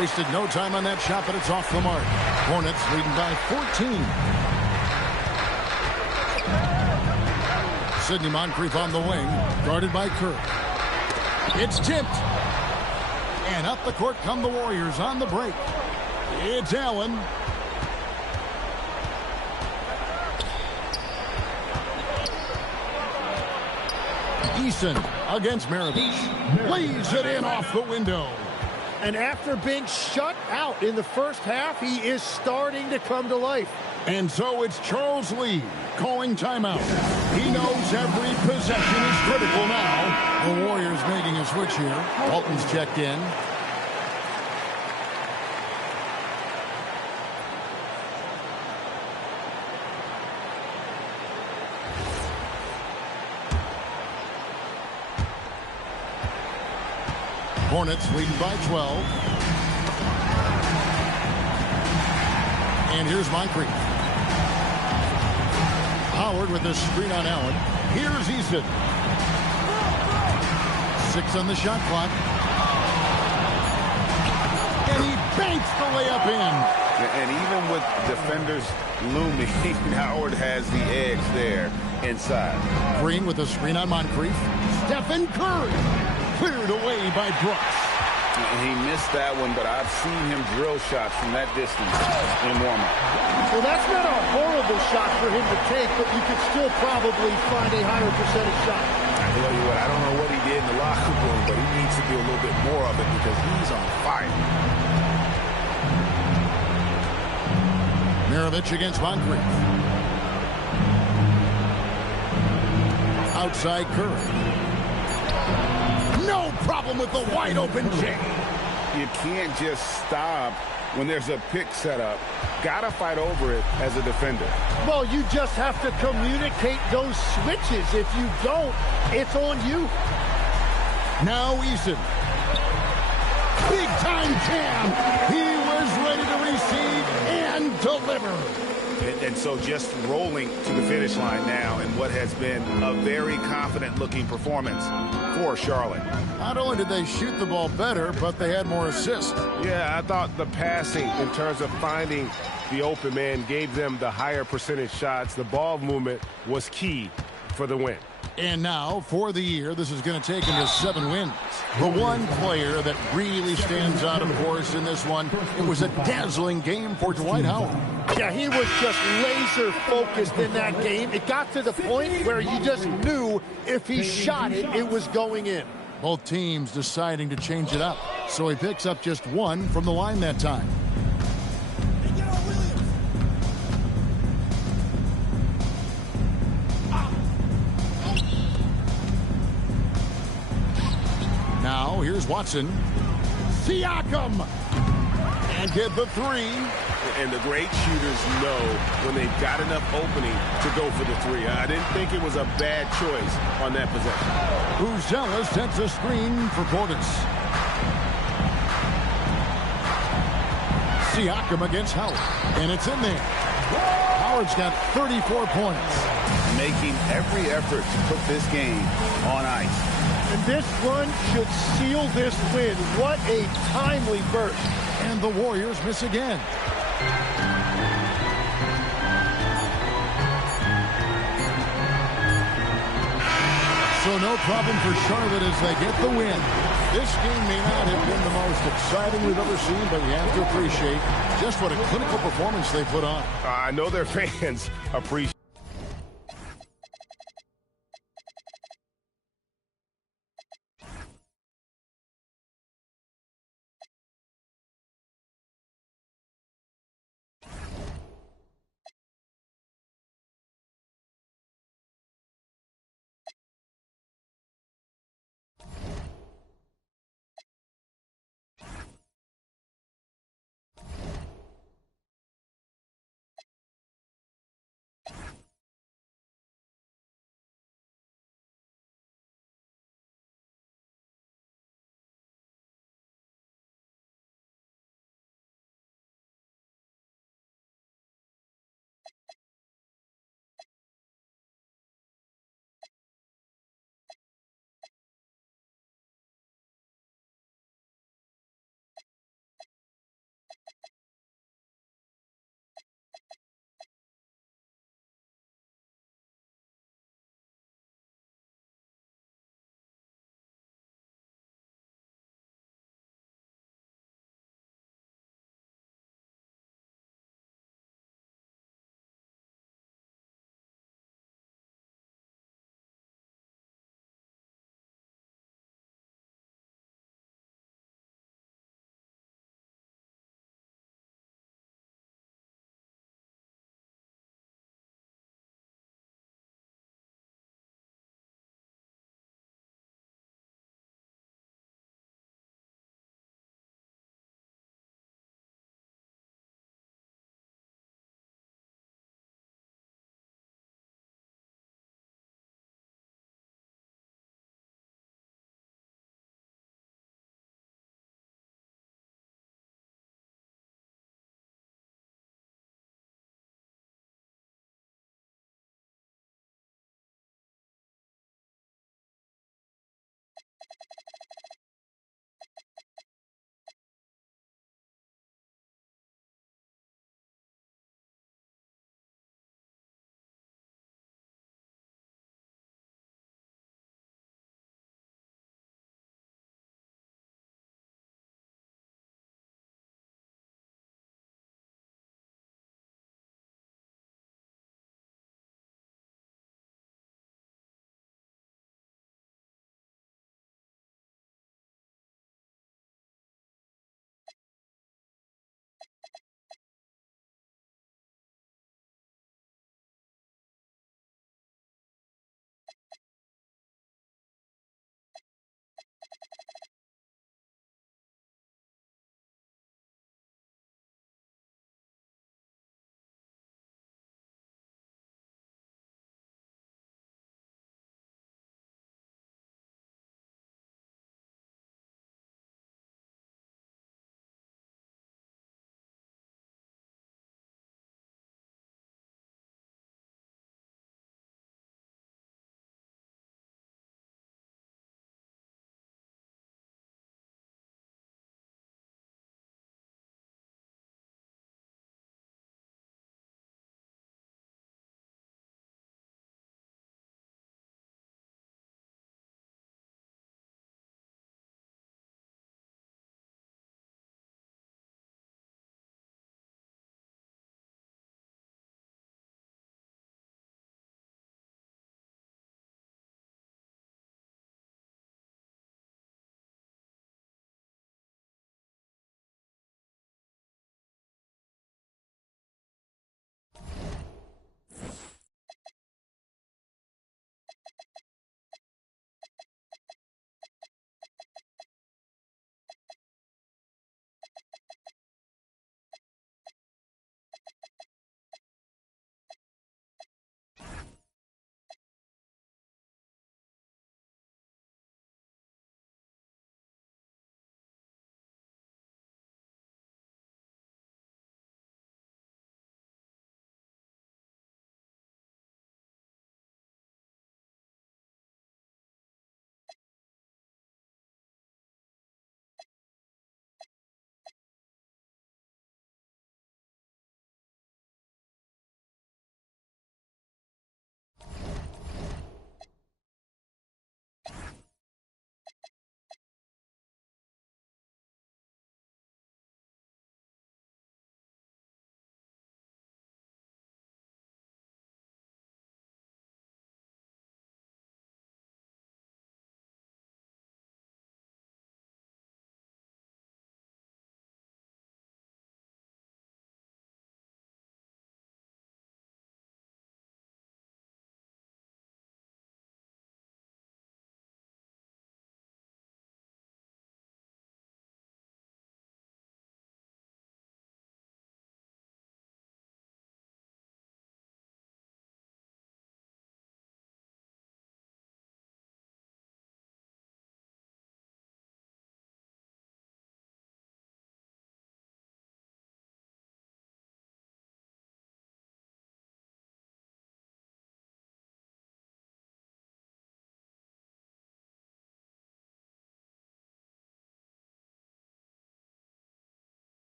Wasted no time on that shot, but it's off the mark. Hornets leading by 14. Sidney Moncrief on the wing, guarded by Curry. It's tipped. And up the court come the Warriors on the break. It's Allen. Eason against Maravich. Lays it in off the window. And after being shut out in the first half, he is starting to come to life. And so it's Charles Lee calling timeout. He knows every possession is critical now. The Warriors making a switch here. Walton's checked in. Hornets leading by 12. And here's Moncrief. Howard with the screen on Allen. Here's Eason. 6 on the shot clock. And he banks the layup in. And even with defenders looming, Howard has the edge there inside. Green with the screen on Moncrief. Stephen Curry cleared away by Brooks. He missed that one, but I've seen him drill shots from that distance in warm-up. Well, that's not a horrible shot for him to take, but you could still probably find a higher percentage shot. I tell you what, I don't know what he did in the locker room, but he needs to do a little bit more of it because he's on fire. Maravich against Moncrief. Outside Curry. No problem with the wide open J. You can't just stop when there's a pick set up. Gotta fight over it as a defender. Well, you just have to communicate those switches. If you don't, it's on you. Now Eason. Big time jam. He was ready to receive and deliver. And so just rolling to the finish line now in what has been a very confident-looking performance for Charlotte. Not only did they shoot the ball better, but they had more assists. Yeah, I thought the passing in terms of finding the open man gave them the higher percentage shots. The ball movement was key for the win. And now, for the year, this is going to take him to 7 wins. The one player that really stands out, of course, in this one, it was a dazzling game for Dwight Howard. Yeah, he was just laser focused in that game. It got to the point where you just knew if he shot it, it was going in. Both teams deciding to change it up. So he picks up just 1 from the line that time. Now, here's Watson. Siakam! And get the 3. And the great shooters know when they've got enough opening to go for the 3. I didn't think it was a bad choice on that possession. Uzella sets a screen for Portis. Siakam against Howard. And it's in there. Howard's got 34 points. Making every effort to put this game on ice. And this run should seal this win. What a timely burst. And the Warriors miss again. So no problem for Charlotte as they get the win. This game may not have been the most exciting we've ever seen, but you have to appreciate just what a clinical performance they put on. I know their fans appreciate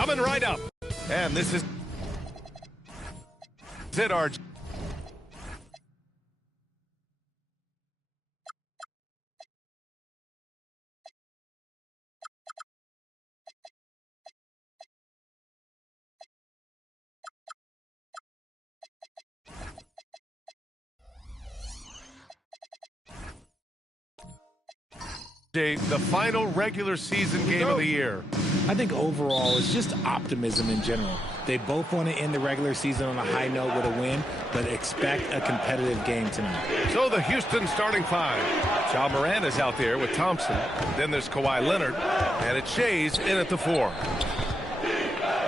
coming right up. And this is it, our the final regular season game of the year. I think overall it's just optimism in general. They both want to end the regular season on a high note with a win, but expect a competitive game tonight. So the Houston starting five. Ja Morant is out there with Thompson. Then there's Kawhi Leonard. And it's Shays in at the 4.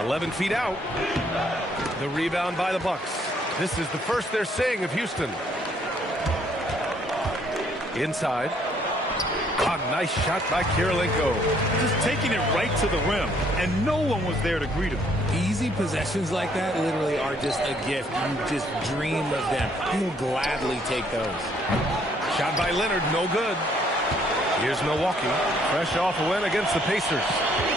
11 feet out. The rebound by the Bucks. This is the first they're seeing of Houston. Inside. A nice shot by Kirilenko. Just taking it right to the rim, and no one was there to greet him. Easy possessions like that literally are just a gift. You just dream of them. You'll gladly take those. Shot by Leonard, no good. Here's Milwaukee, fresh off a win against the Pacers.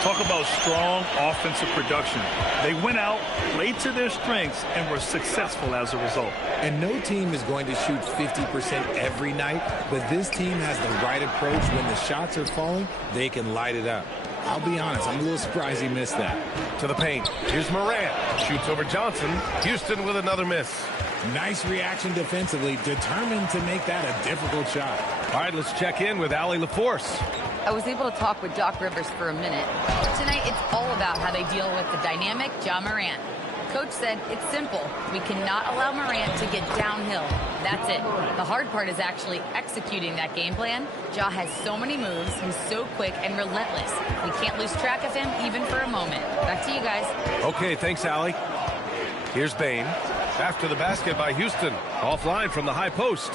Talk about strong offensive production. They went out, played to their strengths, and were successful as a result. And no team is going to shoot 50% every night, but this team has the right approach. When the shots are falling, they can light it up. I'll be honest, I'm a little surprised he missed that. To the paint. Here's Morant. Shoots over Johnson. Houston with another miss. Nice reaction defensively, determined to make that a difficult shot. All right, let's check in with Allie LaForce. I was able to talk with Doc Rivers for a minute. Tonight, it's all about how they deal with the dynamic Ja Morant. Coach said it's simple. We cannot allow Morant to get downhill. That's it. The hard part is actually executing that game plan. Ja has so many moves. He's so quick and relentless. We can't lose track of him even for a moment. Back to you guys. Okay, thanks, Allie. Here's Bane. After the basket by Houston. Offline from the high post.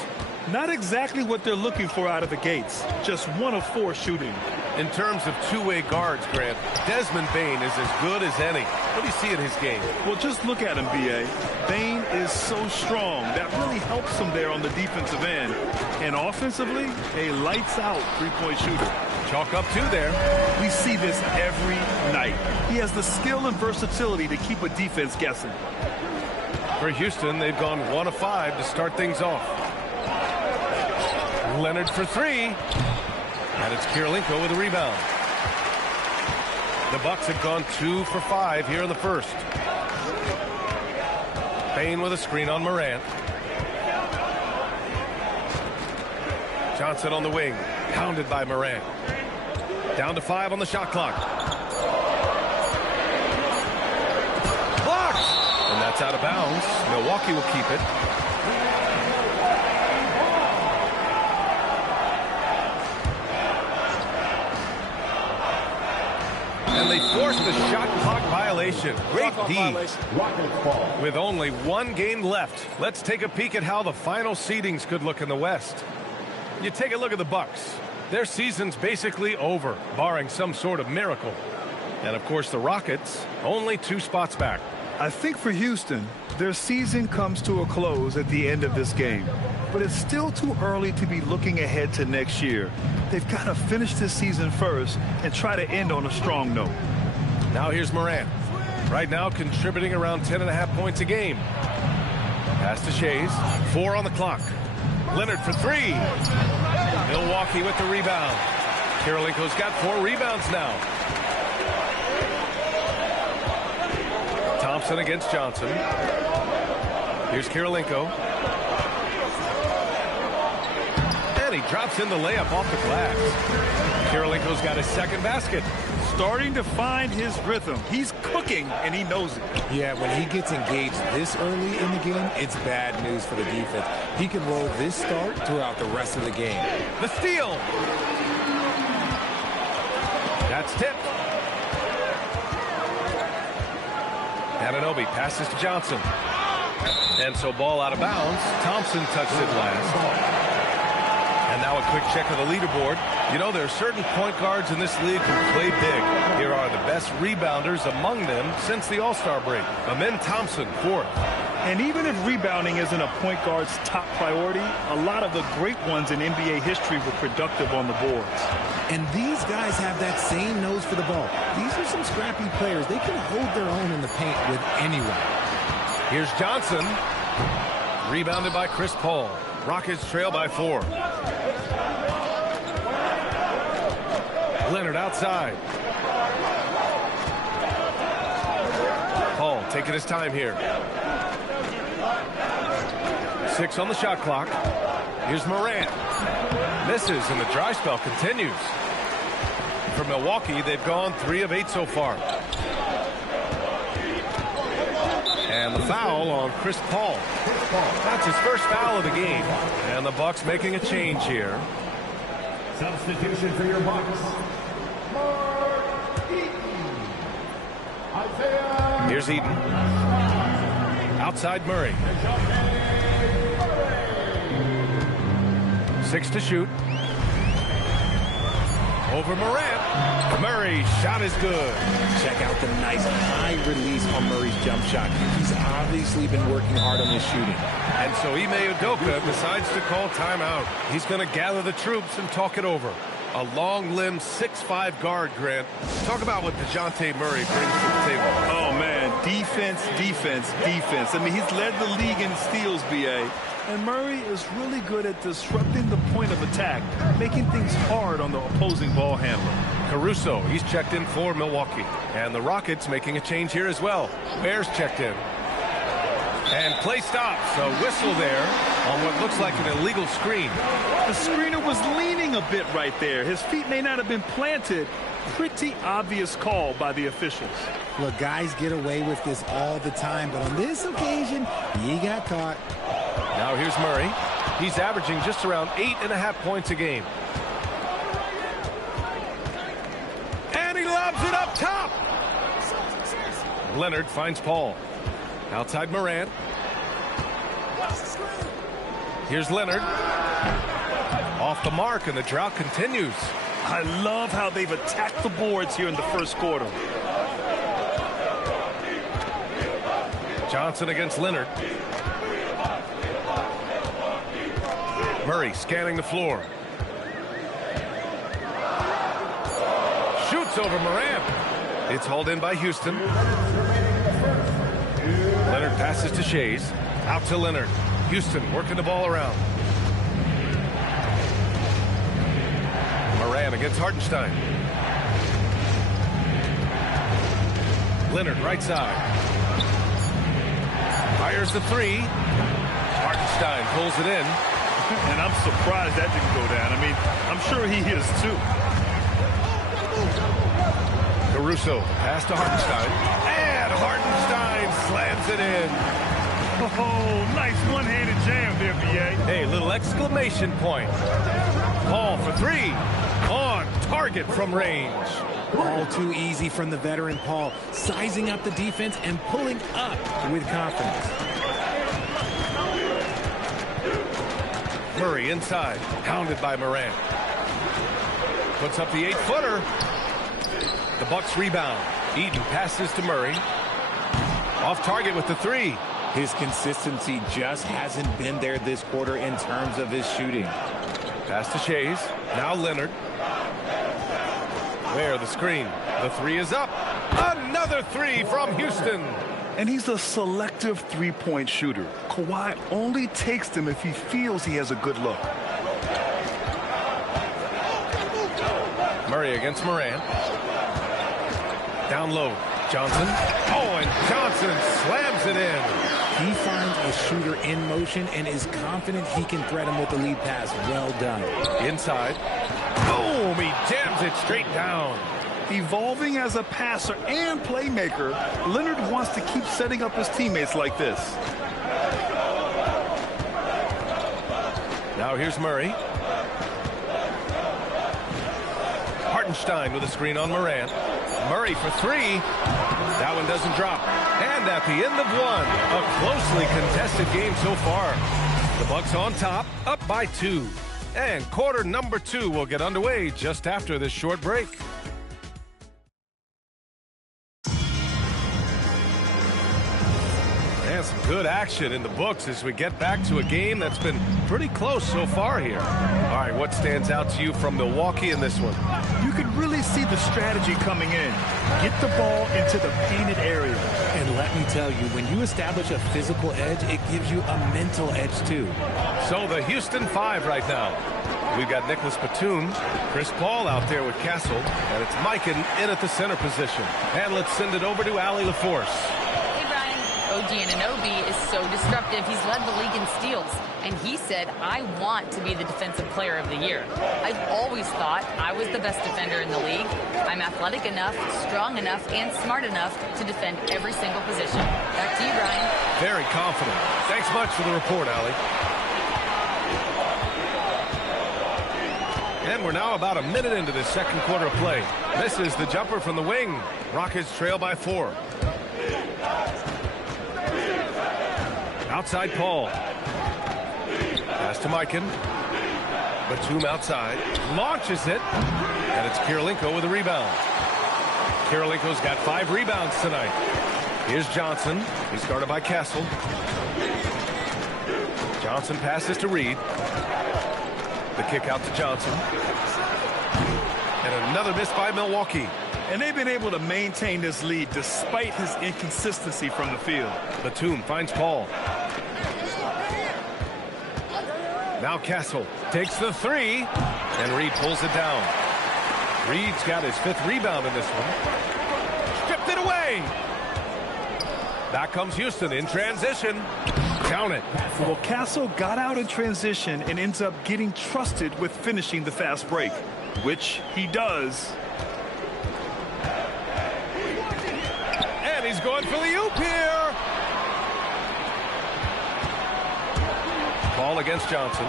Not exactly what they're looking for out of the gates. Just 1 of 4 shooting. In terms of two-way guards, Grant, Desmond Bane is as good as any. What do you see in his game? Well, just look at him, B.A. Bane is so strong. That really helps him there on the defensive end. And offensively, a lights-out three-point shooter. Chalk up 2 there. We see this every night. He has the skill and versatility to keep a defense guessing. For Houston, they've gone 1 of 5 to start things off. Leonard for 3. And it's Kirilenko with a rebound. The Bucks have gone 2 for 5 here in the first. Bane with a screen on Morant. Johnson on the wing. Pounded by Morant. Down to 5 on the shot clock. Blocked! And that's out of bounds. Milwaukee will keep it. And they forced the shot clock violation. Great D. With only 1 game left, let's take a peek at how the final seedings could look in the West. You take a look at the Bucks. Their season's basically over, barring some sort of miracle. And of course the Rockets, only 2 spots back. I think for Houston, their season comes to a close at the end of this game. But it's still too early to be looking ahead to next year. They've got to finish this season first and try to end on a strong note. Now here's Morant. Right now contributing around 10.5 points a game. Pass to Shays. 4 on the clock. Leonard for 3. Milwaukee with the rebound. Kirilenko's got 4 rebounds now. Thompson against Johnson. Here's Kirilenko. And he drops in the layup off the glass. Kirilenko's got his second basket. Starting to find his rhythm. He's cooking, and he knows it. Yeah, when he gets engaged this early in the game, it's bad news for the defense. He can roll this start throughout the rest of the game. The steal. That's tipped. Anunoby passes to Johnson. And so ball out of bounds. Thompson touched it last. And now a quick check of the leaderboard. You know, there are certain point guards in this league who play big. Here are the best rebounders among them since the All-Star break. Amen Thompson, 4th. And even if rebounding isn't a point guard's top priority, a lot of the great ones in NBA history were productive on the boards. And these guys have that same nose for the ball. These are some scrappy players. They can hold their own in the paint with anyone. Here's Johnson. Rebounded by Chris Paul. Rockets trail by 4. Leonard outside. Paul taking his time here. 6 on the shot clock. Here's Morant. Misses, and the dry spell continues. For Milwaukee, they've gone 3 of 8 so far. And the foul on Chris Paul. That's his first foul of the game. And the Bucks making a change here. Substitution for your Bucks. Here's Eden. Outside Murray. 6 to shoot. Over Morant. Murray, shot is good. Check out the nice high release on Murray's jump shot. He's obviously been working hard on his shooting. And so Ime Udoka decides to call timeout. He's going to gather the troops and talk it over. A long-limbed 6'5" guard, Grant. Talk about what DeJounte Murray brings to the table. Oh, man, defense, defense, defense. I mean, he's led the league in steals, B.A., and Murray is really good at disrupting the point of attack, making things hard on the opposing ball handler. Caruso, he's checked in for Milwaukee. And the Rockets making a change here as well. Bears checked in. And play stops. A whistle there on what looks like an illegal screen. The screener was leaning a bit right there. His feet may not have been planted. Pretty obvious call by the officials. Look, guys get away with this all the time, but on this occasion, he got caught. Now here's Murray. He's averaging just around 8.5 points a game. And he lobs it up top. Leonard finds Paul. Outside Morant. Here's Leonard. Off the mark, and the drought continues. I love how they've attacked the boards here in the first quarter. Johnson against Leonard. Murray scanning the floor. Shoots over Morant. It's hauled in by Houston. Leonard passes to Shays. Out to Leonard. Houston working the ball around. Moran against Hartenstein. Leonard right side. Fires the 3. Hartenstein pulls it in. And I'm surprised that didn't go down. I mean, I'm sure he is too. Caruso pass to Hartenstein. And Hartenstein slams it in. Oh, nice one-handed jam there, B.A. Hey, little exclamation point. Paul for 3. On target from range. All too easy from the veteran Paul, sizing up the defense and pulling up with confidence. Murray inside, hounded by Morant. Puts up the 8-footer. The Bucks rebound. Eden passes to Murray. Off target with the 3. His consistency just hasn't been there this quarter in terms of his shooting. Pass to Shays. Now Leonard. There, the screen. The 3 is up. Another 3 from Houston. And he's a selective three-point shooter. Kawhi only takes them if he feels he has a good look. Murray against Morant. Down low. Johnson. Oh, and Johnson slams it in. He finds a shooter in motion and is confident he can thread him with the lead pass. Well done. Inside. Boom! He jams it straight down. Evolving as a passer and playmaker, Leonard wants to keep setting up his teammates like this. Now here's Murray. Hartenstein with a screen on Morant. Murray for 3. That one doesn't drop. And at the end of 1, a closely contested game so far. The Bucks on top, up by 2. And quarter number 2 will get underway just after this short break. And some Good action in the books as we get back to a game that's been pretty close so far here. All right, what stands out to you from Milwaukee in this one? You can really see the strategy coming in. Get the ball into the painted area. And let me tell you, when you establish a physical edge, it gives you a mental edge too. So the Houston 5 right now. We've got Nicholas Batum, Chris Paul out there with Castle, and it's Mikan in at the center position. And let's send it over to Allie LaForce. Hey, Brian. OG Anunoby is so disruptive. He's led the league in steals. And he said, I want to be the defensive player of the year. I've always thought I was the best defender in the league. I'm athletic enough, strong enough, and smart enough to defend every single position. Back to you, Brian. Very confident. Thanks much for the report, Allie. And we're now about a minute into this second quarter of play. This is the jumper from the wing. Rockets trail by 4. Outside Paul. Pass to Mikan. Batum outside. Launches it. And it's Kirilenko with a rebound. Kirilenko's got 5 rebounds tonight. Here's Johnson. He's guarded by Castle. Johnson passes to Reed. The kick out to Johnson. And another miss by Milwaukee. And they've been able to maintain this lead despite his inconsistency from the field. Batum finds Paul. Now Castle takes the 3. And Reed pulls it down. Reed's got his 5th rebound in this one. Stripped it away. Back comes Houston in transition. Count it. Well, Castle got out in transition and ends up getting trusted with finishing the fast break, which he does. And he's going for the oop here. Ball against Johnson.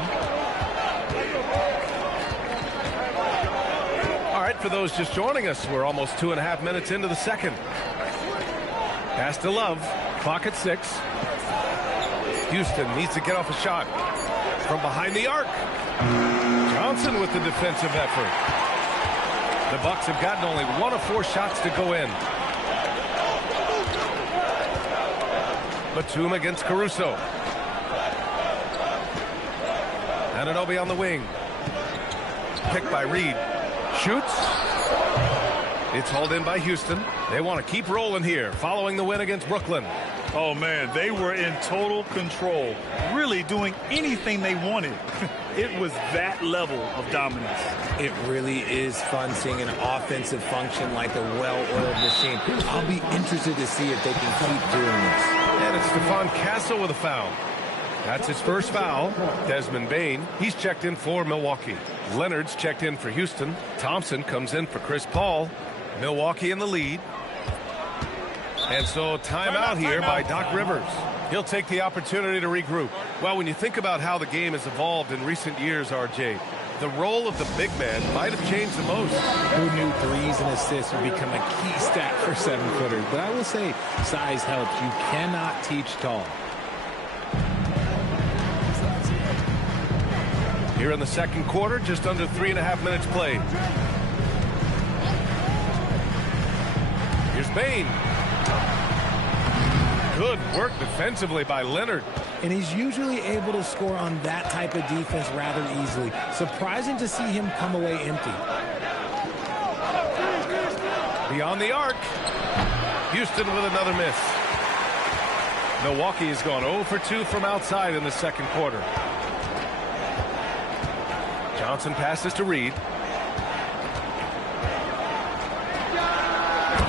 All right, for those just joining us, we're almost 2.5 minutes into the second. Pass to Love. Clock at 6. Houston needs to get off a shot from behind the arc. Johnson with the defensive effort. The Bucks have gotten only 1 of 4 shots to go in. Batum against Caruso. Anunoby on the wing. Picked by Reed. Shoots. It's hauled in by Houston. They want to keep rolling here following the win against Brooklyn. Oh, man, they were in total control, really doing anything they wanted. It was that level of dominance. It really is fun seeing an offensive function like a well-oiled machine. I'll be interested to see if they can keep doing this. And it's Stephon Castle with a foul. That's his first foul. Desmond Bane, he's checked in for Milwaukee. Leonard's checked in for Houston. Thompson comes in for Chris Paul. Milwaukee in the lead. And so timeout here by Doc Rivers. He'll take the opportunity to regroup. Well, when you think about how the game has evolved in recent years, RJ, the role of the big man might have changed the most. Who knew threes and assists would become a key stat for 7-footers? But I will say size helps. You cannot teach tall. Here in the second quarter, just under 3.5 minutes played. Here's Bane. Good work defensively by Leonard. And he's usually able to score on that type of defense rather easily. Surprising to see him come away empty. Beyond the arc. Houston with another miss. Milwaukee has gone 0 for 2 from outside in the second quarter. Johnson passes to Reed.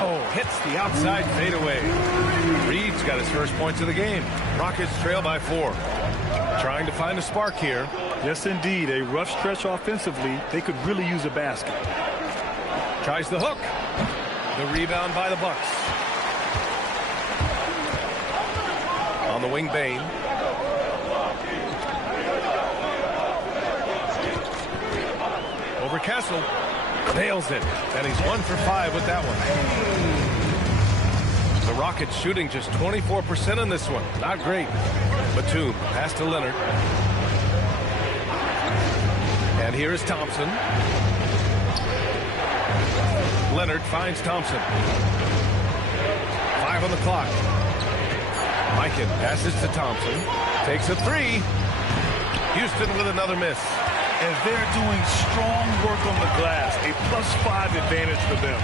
Oh, hits the outside fadeaway. Reed's got his first points of the game. Rockets trail by 4. Trying to find a spark here. Yes, indeed. A rough stretch offensively. They could really use a basket. Tries the hook. The rebound by the Bucks. On the wing, Bane. Over Castle. Nails it. And he's 1 for 5 with that one. The Rockets shooting just 24% in this one. Not great. Batum. Pass to Leonard. And here is Thompson. Leonard finds Thompson. 5 on the clock. Mikan passes to Thompson. Takes a three. Houston with another miss. And they're doing strong work on the glass. A +5 advantage for them.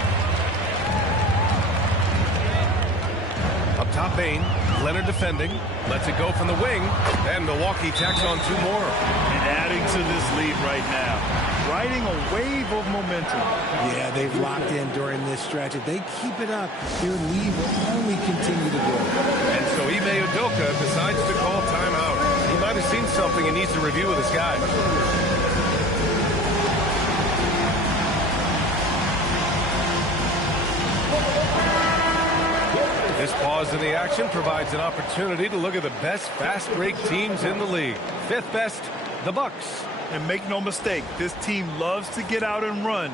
Up top, Bain. Leonard defending. Lets it go from the wing. And Milwaukee tacks on 2 more. And adding to this lead right now. Riding a wave of momentum. Yeah, they've locked in during this stretch. If they keep it up, their lead will only continue to grow. And so Ime Udoka decides to call timeout. He might have seen something and needs to review with his guys. This pause in the action provides an opportunity to look at the best fast break teams in the league. 5th best, the Bucks. And make no mistake, this team loves to get out and run.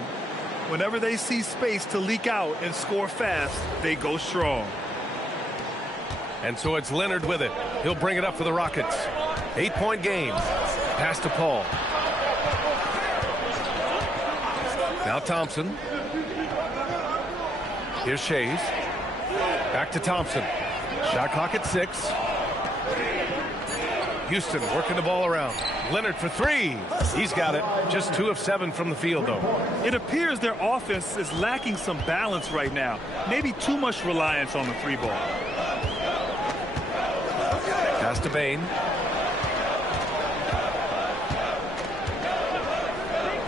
Whenever they see space to leak out and score fast, they go strong. And so it's Leonard with it. He'll bring it up for the Rockets. 8-point game. Pass to Paul. Now Thompson. Here's Shays. Back to Thompson. Shot clock at 6. Houston working the ball around. Leonard for 3. He's got it. Just 2 of 7 from the field, though. It appears their offense is lacking some balance right now. Maybe too much reliance on the 3-ball. Pass to Bain.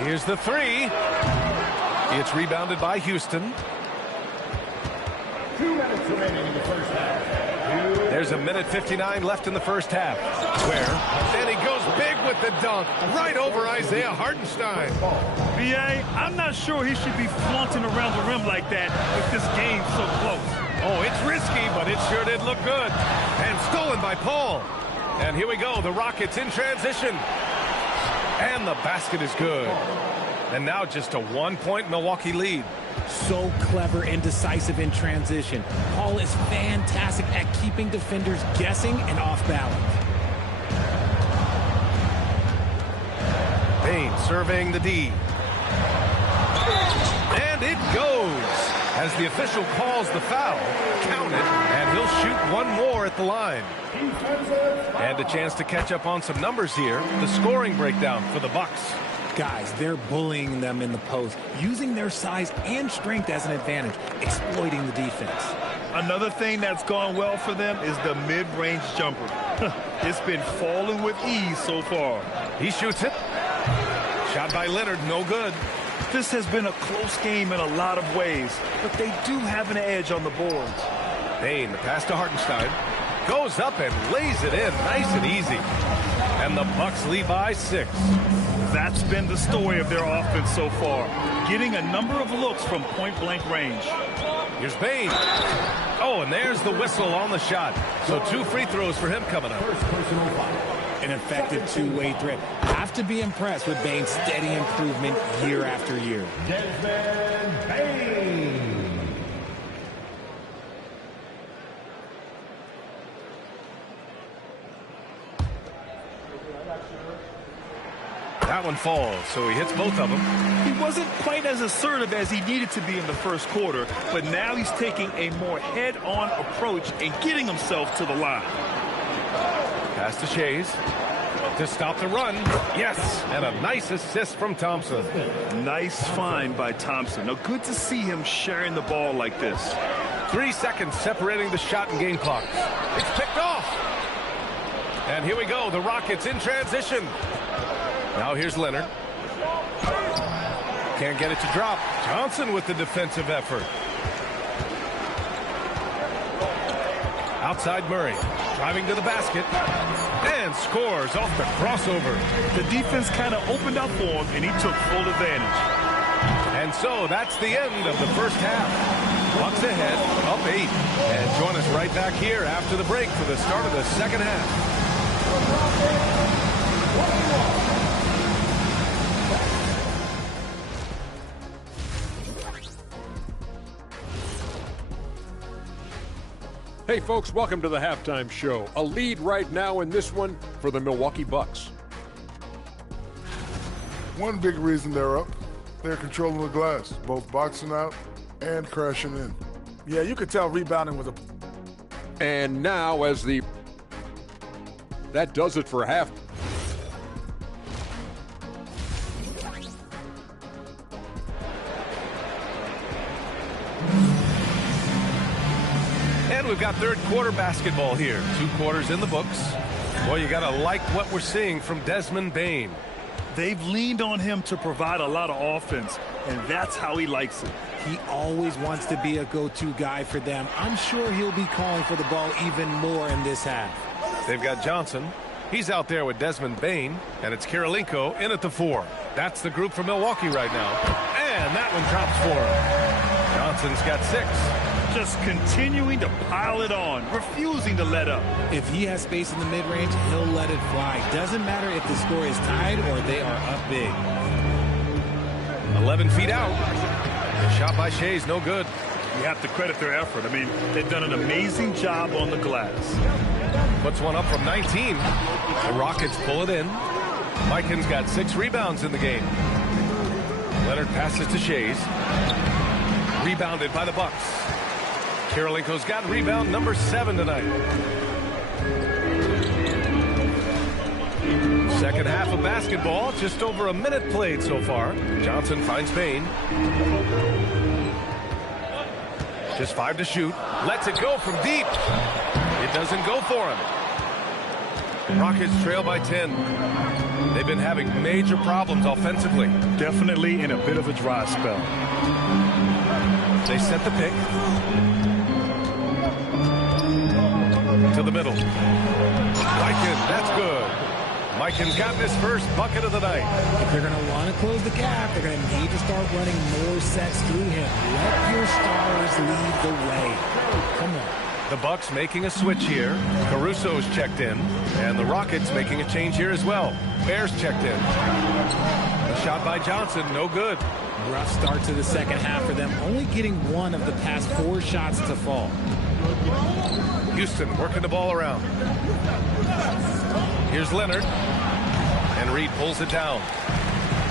Here's the 3. It's rebounded by Houston. 2 minutes remaining in the first half. There's 1:59 left in the first half. Where? And he goes big with the dunk. Right over Isaiah Hartenstein. B.A., I'm not sure he should be flaunting around the rim like that with this game so close. Oh, it's risky, but it sure did look good. And stolen by Paul. And here we go. The Rockets in transition. And the basket is good. And now just a 1-point Milwaukee lead. So clever and decisive in transition. Paul is fantastic at keeping defenders guessing and off balance. Bain surveying the D. And it goes. As the official calls the foul, count it, and he'll shoot 1 more at the line. And a chance to catch up on some numbers here. The scoring breakdown for the Bucks. Guys, they're bullying them in the post, using their size and strength as an advantage, exploiting the defense. Another thing that's gone well for them is the mid-range jumper. It's been falling with ease so far. He shoots it. Shot by Leonard, no good. This has been a close game in a lot of ways, but they do have an edge on the boards. Bain, the pass to Hartenstein. Goes up and lays it in, nice and easy. And the Bucks lead by 6. That's been the story of their offense so far, getting a number of looks from point-blank range. Here's Bain. Oh, and there's the whistle on the shot. So 2 free throws for him coming up. An effective two-way threat. Have to be impressed with Bain's steady improvement year after year. Desmond Bain. That one falls, so he hits both of them. He wasn't quite as assertive as he needed to be in the first quarter, but now he's taking a more head-on approach and getting himself to the line. Pass to Shays to stop the run. Yes, and a nice assist from Thompson. Nice find by Thompson. Now, good to see him sharing the ball like this. 3 seconds separating the shot and game clock. It's picked off. And here we go, the Rockets in transition. Now here's Leonard. Can't get it to drop. Johnson with the defensive effort. Outside Murray. Driving to the basket. And scores off the crossover. The defense kind of opened up for him, and he took full advantage. And so that's the end of the first half. Bucks ahead, up 8. And join us right back here after the break for the start of the second half. Hey folks, welcome to the halftime show. A lead right now in this one for the Milwaukee Bucks. One big reason they're up, they're controlling the glass, both boxing out and crashing in. Yeah, you could tell rebounding was a And now that does it for half. And we've got third quarter basketball here. 2 quarters in the books. Well, you got to like what we're seeing from Desmond Bane. They've leaned on him to provide a lot of offense, and that's how he likes it. He always wants to be a go-to guy for them. I'm sure he'll be calling for the ball even more in this half. They've got Johnson. He's out there with Desmond Bane, and it's Kirilenko in at the 4. That's the group for Milwaukee right now. And that one drops for him. Johnson's got 6. Just continuing to pile it on, refusing to let up. If he has space in the mid-range, he'll let it fly. Doesn't matter if the score is tied or they are up big. 11 feet out. The shot by Shea's no good. You have to credit their effort. I mean, they've done an amazing job on the glass. Puts one up from 19. The Rockets pull it in. Mikan's got 6 rebounds in the game. Leonard passes to Shea's. Rebounded by the Bucks. Kirilenko's got rebound number 7 tonight. Second half of basketball, just over a minute played so far. Johnson finds Bane. Just 5 to shoot. Lets it go from deep. It doesn't go for him. Rockets trail by 10. They've been having major problems offensively. Definitely in a bit of a dry spell. They set the pick. To the middle. Mikan, that's good. Mikan's got his first bucket of the night. If they're going to want to close the gap, they're going to need to start running more sets through him. Let your stars lead the way. Come on. The Bucks making a switch here. Caruso's checked in. And the Rockets making a change here as well. Bears checked in. A shot by Johnson, no good. Rough start to the second half for them. Only getting 1 of the past 4 shots to fall. Houston working the ball around. Here's Leonard. And Reed pulls it down.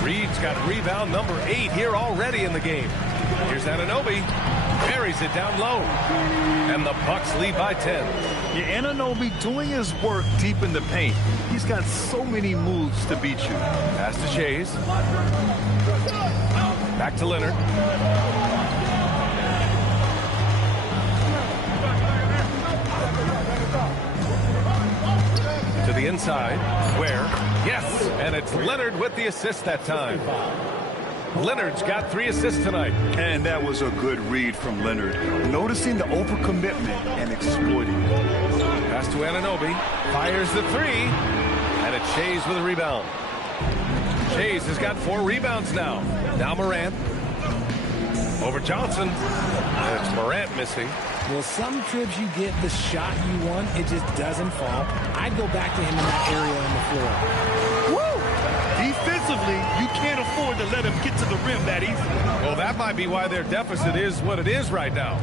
Reed's got rebound number 8 here already in the game. Here's Anunoby. Carries it down low. And the Bucks lead by 10. Yeah, Anunoby doing his work deep in the paint. He's got so many moves to beat you. Pass to Shea's. Back to Leonard. To the inside, where? Yes! And it's Leonard with the assist that time. Leonard's got 3 assists tonight. And that was a good read from Leonard. Noticing the overcommitment and exploiting it. Pass to Anunoby. Fires the 3. And it's Shea's with a rebound. Shea's has got 4 rebounds now. Now Morant. Over Johnson. And it's Morant missing. Well, some trips you get the shot you want, it just doesn't fall. I'd go back to him in that area on the floor. Woo! Defensively, you can't afford to let him get to the rim that easy. Well, that might be why their deficit is what it is right now.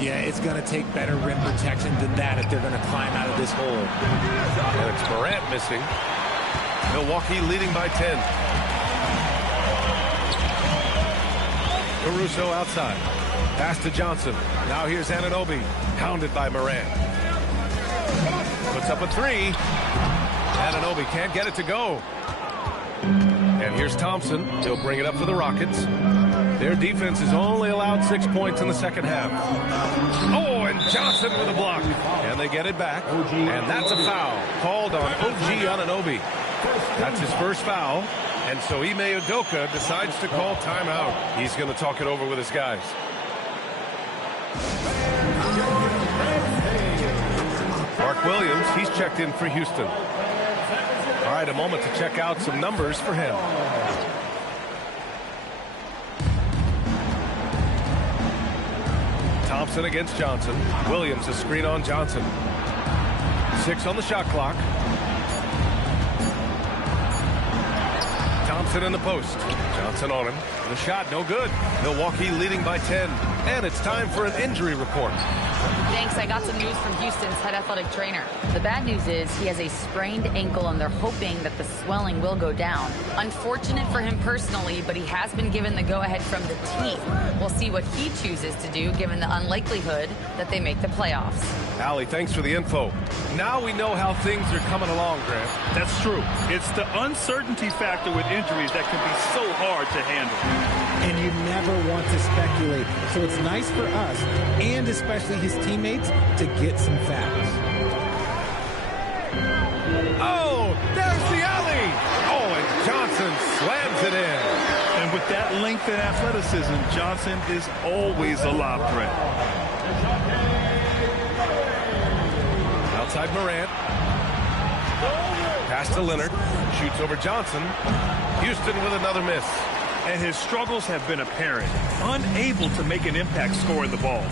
Yeah, it's going to take better rim protection than that if they're going to climb out of this hole. And it's Morant missing. Milwaukee leading by 10. Caruso outside. Pass to Johnson. Now here's Anunoby. Pounded by Morant. Puts up a 3. Anunoby can't get it to go. And here's Thompson. He'll bring it up for the Rockets. Their defense has only allowed 6 points in the second half. Oh, and Johnson with a block. And they get it back. And that's a foul called on OG Anunoby. That's his first foul. And so Ime Udoka decides to call timeout. He's going to talk it over with his guys. Mark Williams, he's checked in for Houston. All right, a moment to check out some numbers for him. Thompson against Johnson. Williams, a screen on Johnson. 6 on the shot clock. Thompson in the post. Johnson on him. The shot, no good. Milwaukee leading by 10. And it's time for an injury report. Thanks. I got some news from Houston's head athletic trainer. The bad news is he has a sprained ankle, and they're hoping that the swelling will go down. Unfortunate for him personally, but he has been given the go-ahead from the team. We'll see what he chooses to do, given the unlikelihood that they make the playoffs. Allie, thanks for the info. Now we know how things are coming along, Grant. That's true. It's the uncertainty factor with injuries that can be so hard to handle. And you never want to speculate. So it's nice for us, and especially his teammates, to get some facts. Oh, there's the alley. Oh, and Johnson slams it in. And with that length and athleticism, Johnson is always a lob threat. Outside Morant. Pass to Leonard. Shoots over Johnson. Houston with another miss. And his struggles have been apparent. Unable to make an impact scoring the ball.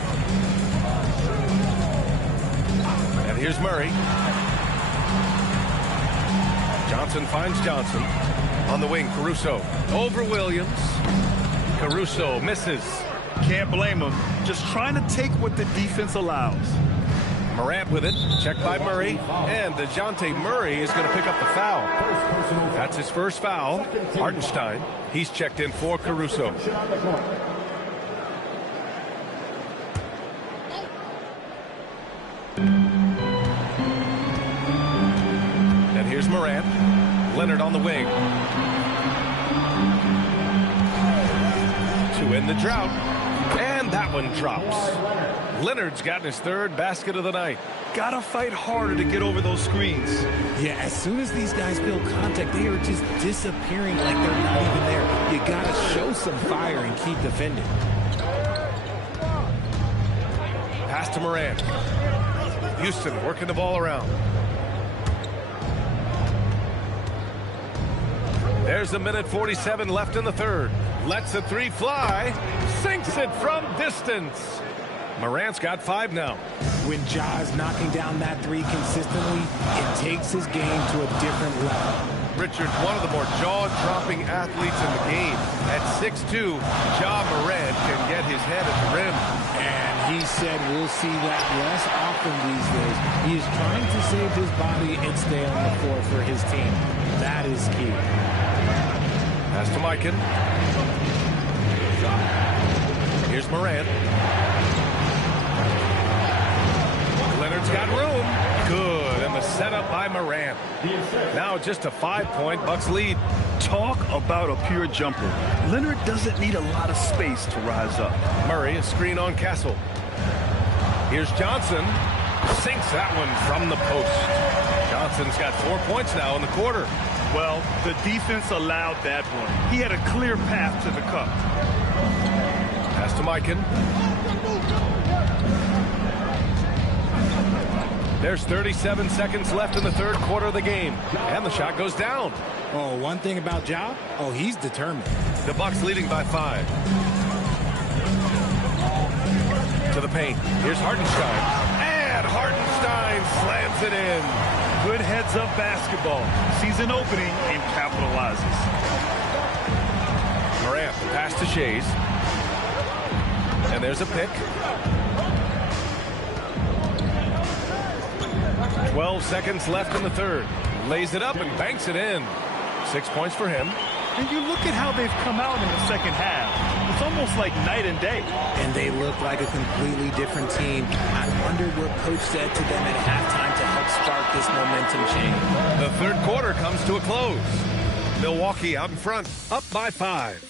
And here's Murray. Johnson finds Johnson. On the wing, Caruso. Over Williams. Caruso misses. Can't blame him. Just trying to take what the defense allows. Morant with it. Checked by Murray. And DeJounte Murray is going to pick up the foul. That's his first foul. Hartenstein. He's checked in for Caruso. And here's Morant. Leonard on the wing. To end the drought. And that one drops. Leonard's gotten his third basket of the night. Gotta fight harder to get over those screens. Yeah, as soon as these guys feel contact, they are just disappearing like they're not even there. You gotta show some fire and keep defending. Pass to Morant. Houston working the ball around. There's a minute 47 left in the third. Lets a three fly. Sinks it from distance. Morant's got 5 now. When Ja's knocking down that three consistently, it takes his game to a different level. Richard, one of the more jaw-dropping athletes in the game. At 6'2", Ja Morant can get his head at the rim. And he said we'll see that less often these days. He is trying to save his body and stay on the floor for his team. That is key. Pass to Mikan. Here's Morant. Leonard's got room. Good. And the setup by Morant. Now just a 5-point Bucks lead. Talk about a pure jumper. Leonard doesn't need a lot of space to rise up. Murray, a screen on Castle. Here's Johnson. Sinks that one from the post. Johnson's got 4 points now in the quarter. Well, the defense allowed that one. He had a clear path to the cup. Pass to Mikan. There's 37 seconds left in the third quarter of the game. And the shot goes down. Oh, one thing about Ja, he's determined. The Bucks leading by 5. To the paint. Here's Hartenstein. And Hartenstein slams it in. Good heads-up basketball. Sees an opening and capitalizes. Morant, pass to Shays. And there's a pick. 12 seconds left in the third. Lays it up and banks it in. 6 points for him. And you look at how they've come out in the second half. It's almost like night and day. And they look like a completely different team. I wonder what Coach said to them at halftime to help spark this momentum change. The third quarter comes to a close. Milwaukee out in front, up by 5.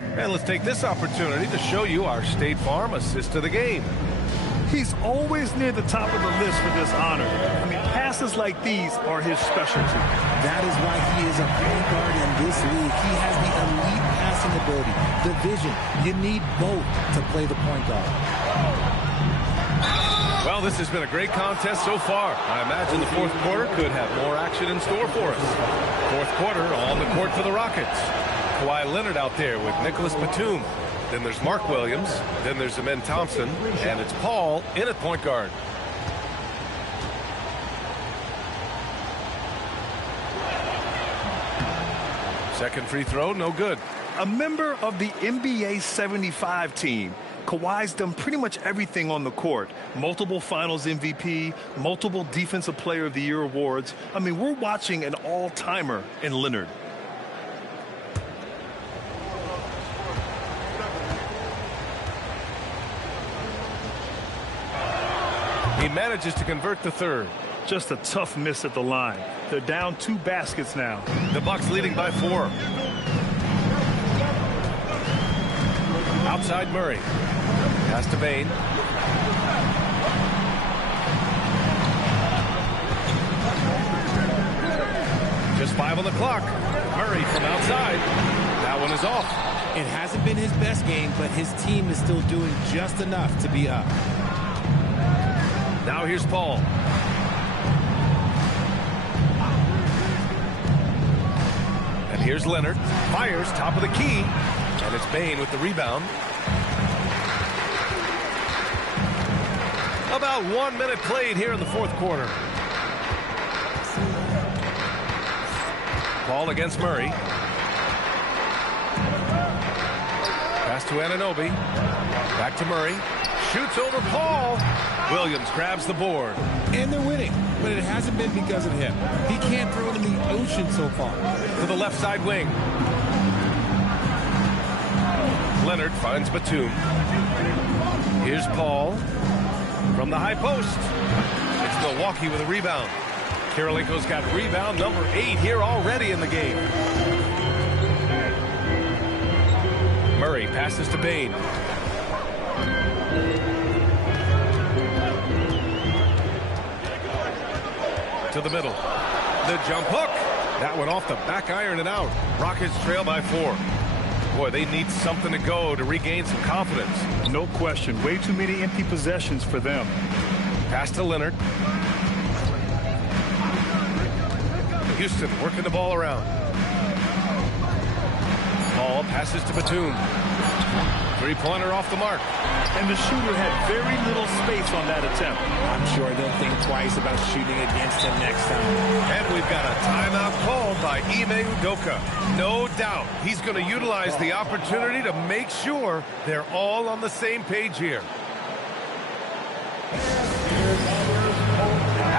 And let's take this opportunity to show you our State Farm assist of the game. He's always near the top of the list for this honor. I mean, passes like these are his specialty. That is why he is a point guard in this league. He has the elite passing ability, the vision. You need both to play the point guard. Well, this has been a great contest so far. I imagine the fourth quarter could have more action in store for us. Fourth quarter on the court for the Rockets. Kawhi Leonard out there with Nicholas Batum. Then there's Mark Williams. Then there's Amen Thompson. And it's Paul in at point guard. Second free throw, no good. a member of the NBA 75 team. Kawhi's done pretty much everything on the court. Multiple finals MVP, multiple Defensive Player of the Year awards. I mean, we're watching an all-timer in Leonard. He manages to convert the third. Just a tough miss at the line. They're down 2 baskets now. The Bucks leading by 4. Outside Murray. Pass to Bane. Just 5 on the clock. Murray from outside. That one is off. It hasn't been his best game, but his team is still doing just enough to be up. Now here's Paul. And here's Leonard. Fires top of the key. And it's Bane with the rebound. About 1 minute played here in the fourth quarter. Ball against Murray. Pass to Anunoby. Back to Murray. Shoots over Paul. Williams grabs the board. And they're winning, but it hasn't been because of him. He can't throw it in the ocean so far. To the left side wing. Leonard finds Batum. Here's Paul. From the high post. It's Milwaukee with a rebound. Kirilenko's got rebound number 8 here already in the game. Murray passes to Bane. To the middle. The jump hook. That one off the back iron and out. Rockets trail by 4. Boy, they need something to go to regain some confidence. No question. Way too many empty possessions for them. Pass to Leonard. Houston working the ball around. Paul passes to Batum. 3-pointer off the mark. And the shooter had very little space on that attempt. I'm sure they'll think twice about shooting against him next time. And we've got a timeout called by Ime Udoka. No doubt he's going to utilize the opportunity to make sure they're all on the same page here.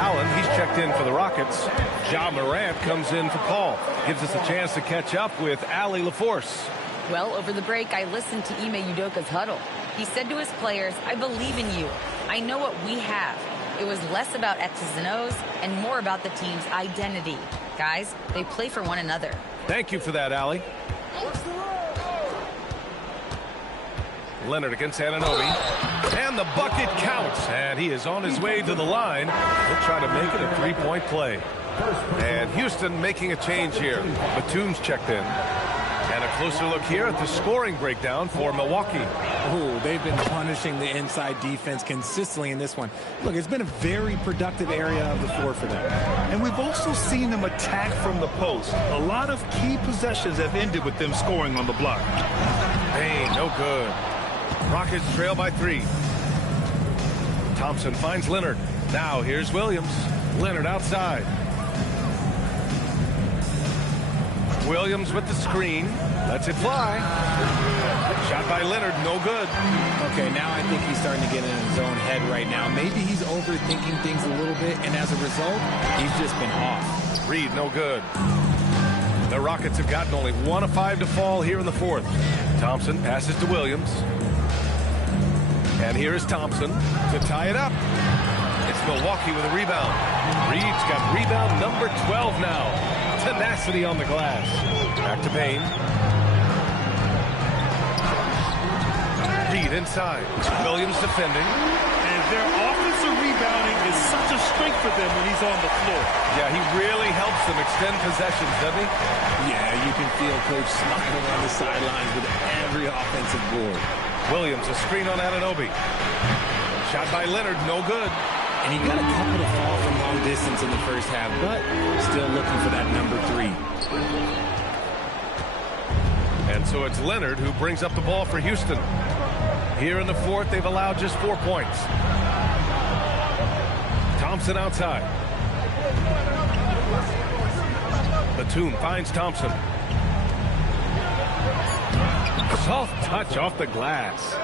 Allen, he's checked in for the Rockets. Ja Morant comes in for Paul. Gives us a chance to catch up with Allie LaForce. Well, over the break, I listened to Ime Udoka's huddle. He said to his players, I believe in you. I know what we have. It was less about X's and O's and more about the team's identity. Guys, they play for one another. Thank you for that, Allie. Leonard against Anunoby. And the bucket counts. And he is on his way to the line. He'll try to make it a 3-point play. And Houston making a change here. Batum's checked in. And a closer look here at the scoring breakdown for Milwaukee. Oh, they've been punishing the inside defense consistently in this one. Look, it's been a very productive area of the floor for them. And we've also seen them attack from the post. A lot of key possessions have ended with them scoring on the block. Hey, no good. Rockets trail by 3. Thompson finds Leonard. Now here's Williams. Leonard outside. Williams with the screen. Lets it fly. Shot by Leonard, no good. Okay, now I think he's starting to get in his own head right now. Maybe he's overthinking things a little bit, and as a result, he's just been off. Reed, no good. The Rockets have gotten only 1 of 5 to fall here in the fourth. Thompson passes to Williams. And here is Thompson to tie it up. It's Milwaukee with a rebound. Reed's got rebound number 12 now. Tenacity on the glass. Back to Bane. Reed inside. Williams defending. And their offensive rebounding is such a strength for them when he's on the floor. Yeah, he really helps them extend possessions, doesn't he? Yeah, you can feel Coach smiling on the sidelines with every offensive board. Williams, a screen on Anunoby. Shot by Leonard, no good. And he got a couple to fall from long distance in the first half, but still looking for that number 3. And so it's Leonard who brings up the ball for Houston. Here in the fourth, they've allowed just 4 points. Thompson outside. Batum finds Thompson. Soft touch off the glass.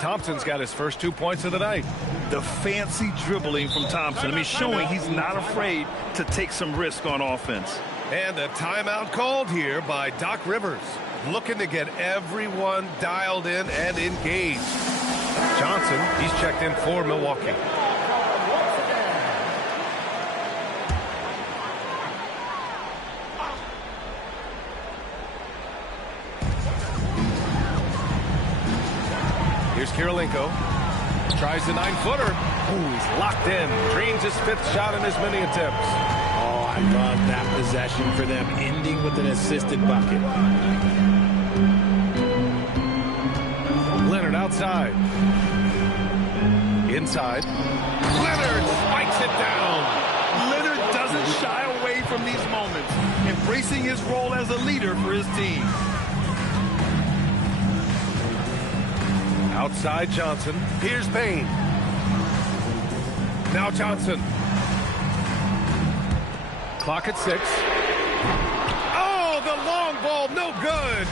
Thompson's got his first 2 points of the night. The fancy dribbling from Thompson. I mean, showing he's not afraid to take some risk on offense. And a timeout called here by Doc Rivers, looking to get everyone dialed in and engaged. Johnson, he's checked in for Milwaukee. Here's Kirilenko. Tries the 9-footer. Ooh, he's locked in. Dreams his 5th shot in as many attempts. Oh, I love that possession for them, ending with an assisted bucket. Leonard outside. Inside. Leonard spikes it down. Leonard doesn't shy away from these moments, embracing his role as a leader for his team. Outside Johnson. Here's Payne. Now Johnson. Clock at 6. Oh, the long ball, no good.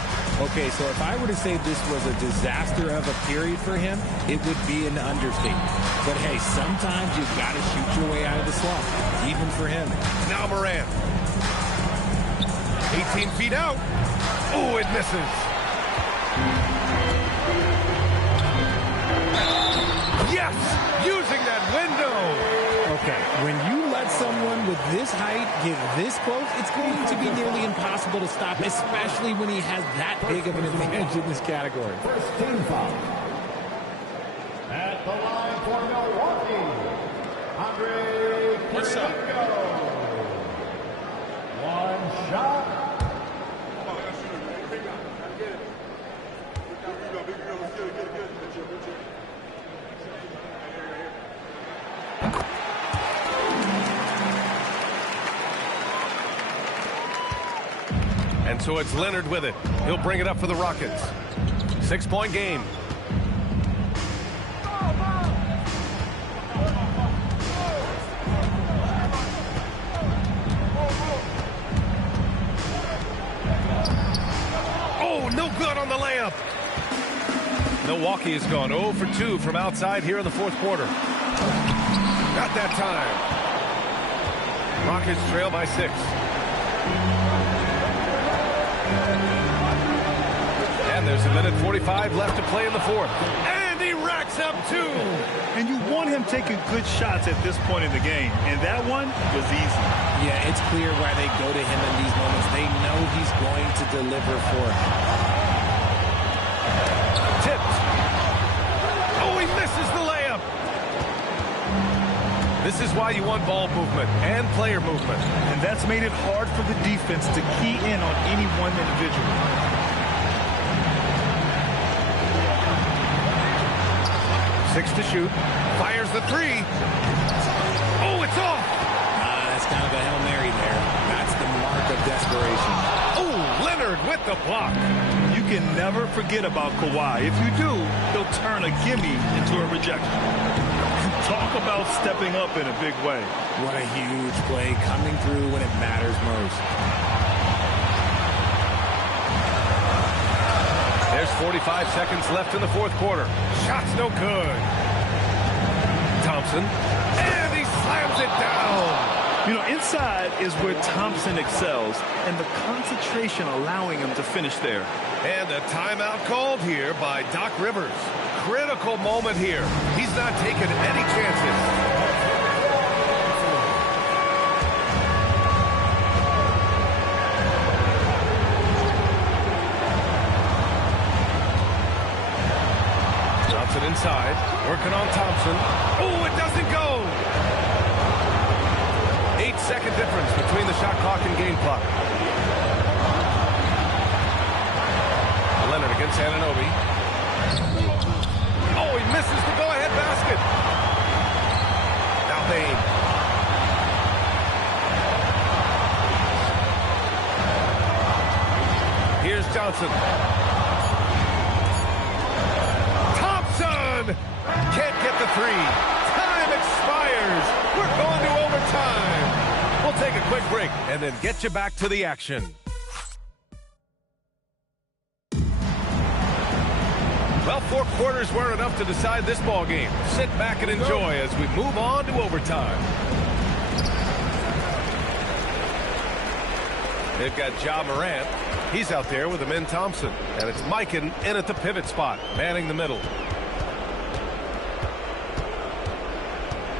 Okay, so if I were to say this was a disaster of a period for him, it would be an understatement. But hey, sometimes you've got to shoot your way out of the slump, even for him. Now Morant. 18 feet out. Oh, it misses. Yes! Using that window! Okay, when you let someone with this height get this close, it's going to be nearly impossible to stop, especially when he has that big of an advantage in this category. First team foul. At the line for Milwaukee, Andre Kirilenko. One shot. And so it's Leonard with it. He'll bring it up for the Rockets. 6-point game. Oh, no good on the layup. Milwaukee has gone 0 for 2 from outside here in the 4th quarter. Not that time. Rockets trail by 6. And there's a minute 45 left to play in the 4th. And he racks up 2. And you want him taking good shots at this point in the game. And that one was easy. Yeah, it's clear why they go to him in these moments. They know he's going to deliver for him. Tipped. Oh, he misses the layup. This is why you want ball movement and player movement. And that's made it hard for the defense to key in on any one individual. 6 to shoot. Fires the 3. Oh, it's off. That's kind of a Hail Mary there. That's the mark of desperation. Oh, Leonard with the block. You can never forget about Kawhi. If you do, he'll turn a gimme into a rejection. Talk about stepping up in a big way. What a huge play coming through when it matters most. There's 45 seconds left in the 4th quarter. Shot's no good. Thompson. And he slams it down. You know, inside is where Thompson excels, and the concentration allowing him to finish there. And a timeout called here by Doc Rivers. Critical moment here. He's not taking any chances. Inside, working on Thompson. Oh, it doesn't go. 8-second difference between the shot clock and game clock. Leonard against Anunoby. Oh, he misses the go-ahead basket. Now Payne. Here's Johnson. Can't get the 3. Time expires. We're going to overtime. We'll take a quick break and then get you back to the action. Well, 4 quarters weren't enough to decide this ball game. Sit back and enjoy as we move on to overtime. They've got Ja Morant. He's out there with Amin Thompson. And it's Mikan in at the pivot spot, manning the middle.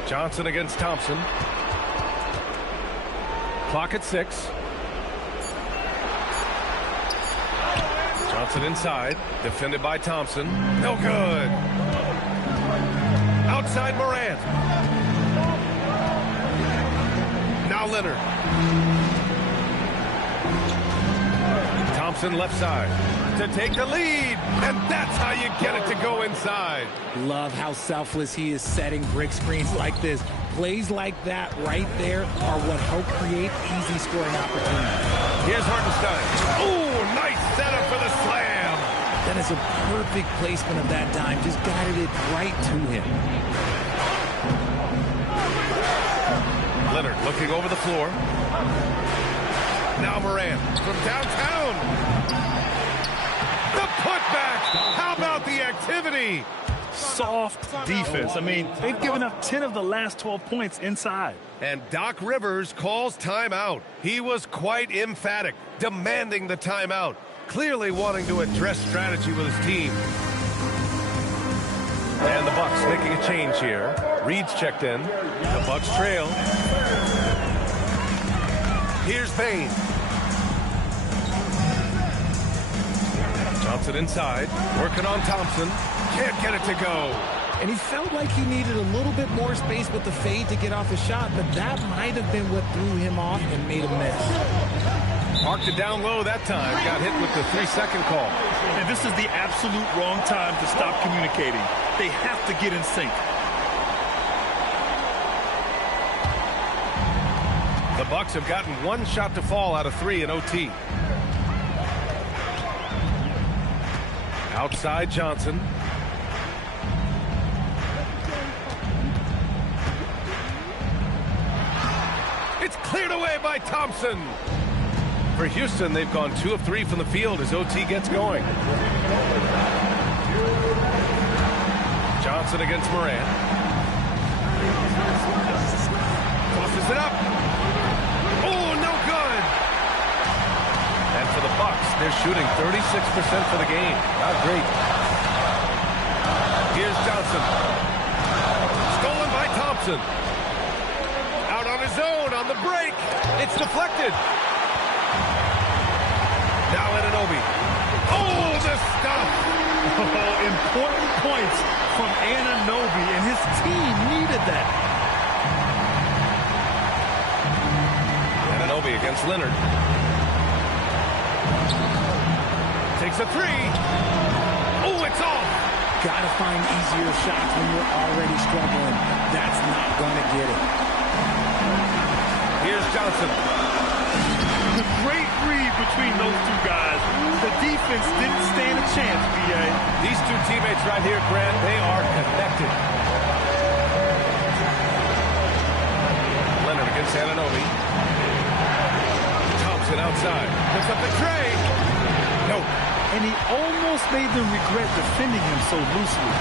Johnson against Thompson. Clock at 6. Johnson inside, defended by Thompson. No good. Outside Morant. Now Leonard. Thompson left side to take the lead, and that's how you get it to go inside. Love how selfless he is setting brick screens like this. Plays like that right there are what help create easy scoring opportunities. Here's Hartenstein. Oh, nice setup for the slam. That is a perfect placement of that dime. Just guided it right to him. Leonard looking over the floor. Now Morant from downtown. The putback. How about the activity? Soft defense. I mean, they've given up 10 of the last 12 points inside. And Doc Rivers calls timeout. He was quite emphatic, demanding the timeout, clearly wanting to address strategy with his team. And the Bucks making a change here. Reed's checked in. The Bucks trail. Here's Payne. Johnson inside, working on Thompson. Can't get it to go. And he felt like he needed a little bit more space with the fade to get off his shot, but that might have been what threw him off and made him miss. Marked it down low that time. Got hit with the 3-second call. And this is the absolute wrong time to stop communicating. They have to get in sync. The Bucks have gotten 1 shot to fall out of 3 in OT. Outside Johnson. It's cleared away by Thompson. For Houston, they've gone 2 of 3 from the field as OT gets going. Johnson against Morant. Tosses it up. Oh, no good. And for the Bucks, they're shooting 36% for the game. Not great. Here's Johnson. Stolen by Thompson. Out on his own on the break. It's deflected. Now Anunoby. Oh, the stuff. Oh, important points from Anunoby, and his team needed that. Anunoby against Leonard. Takes a 3. Oh, it's off. Gotta find easier shots when you're already struggling. That's not gonna get it. Here's Johnson. A great read between those 2 guys. The defense didn't stand a chance, B.A. These 2 teammates right here, Grant, they are connected. Leonard against Anunoby. Thompson outside. Picks up the tray. No. And he almost made them regret defending him so loosely.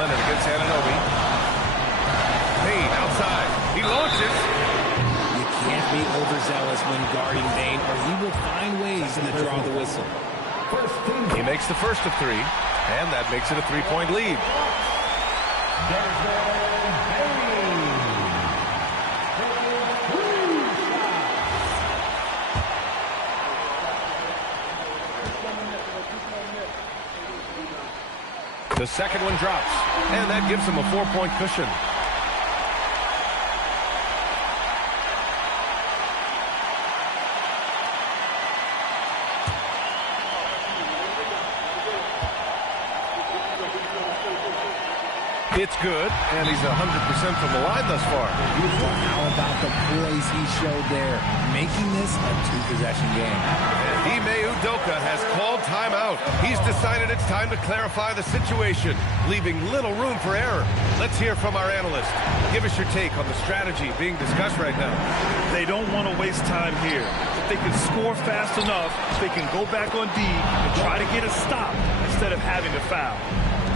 Leonard against Anunoby. Payne outside. He launches. You can't be overzealous when guarding Payne, or he will find ways to draw the whistle. He makes the first of 3, and that makes it a 3-point lead. The second one drops, and that gives him a 4-point cushion. It's good, and he's 100% from the line thus far. How about the poise he showed there, making this a 2-possession game. And Ime Udoka has called timeout. He's decided it's time to clarify the situation, leaving little room for error. Let's hear from our analyst. Give us your take on the strategy being discussed right now. They don't want to waste time here. The if they can score fast enough, they can go back on D and try to get a stop instead of having to foul.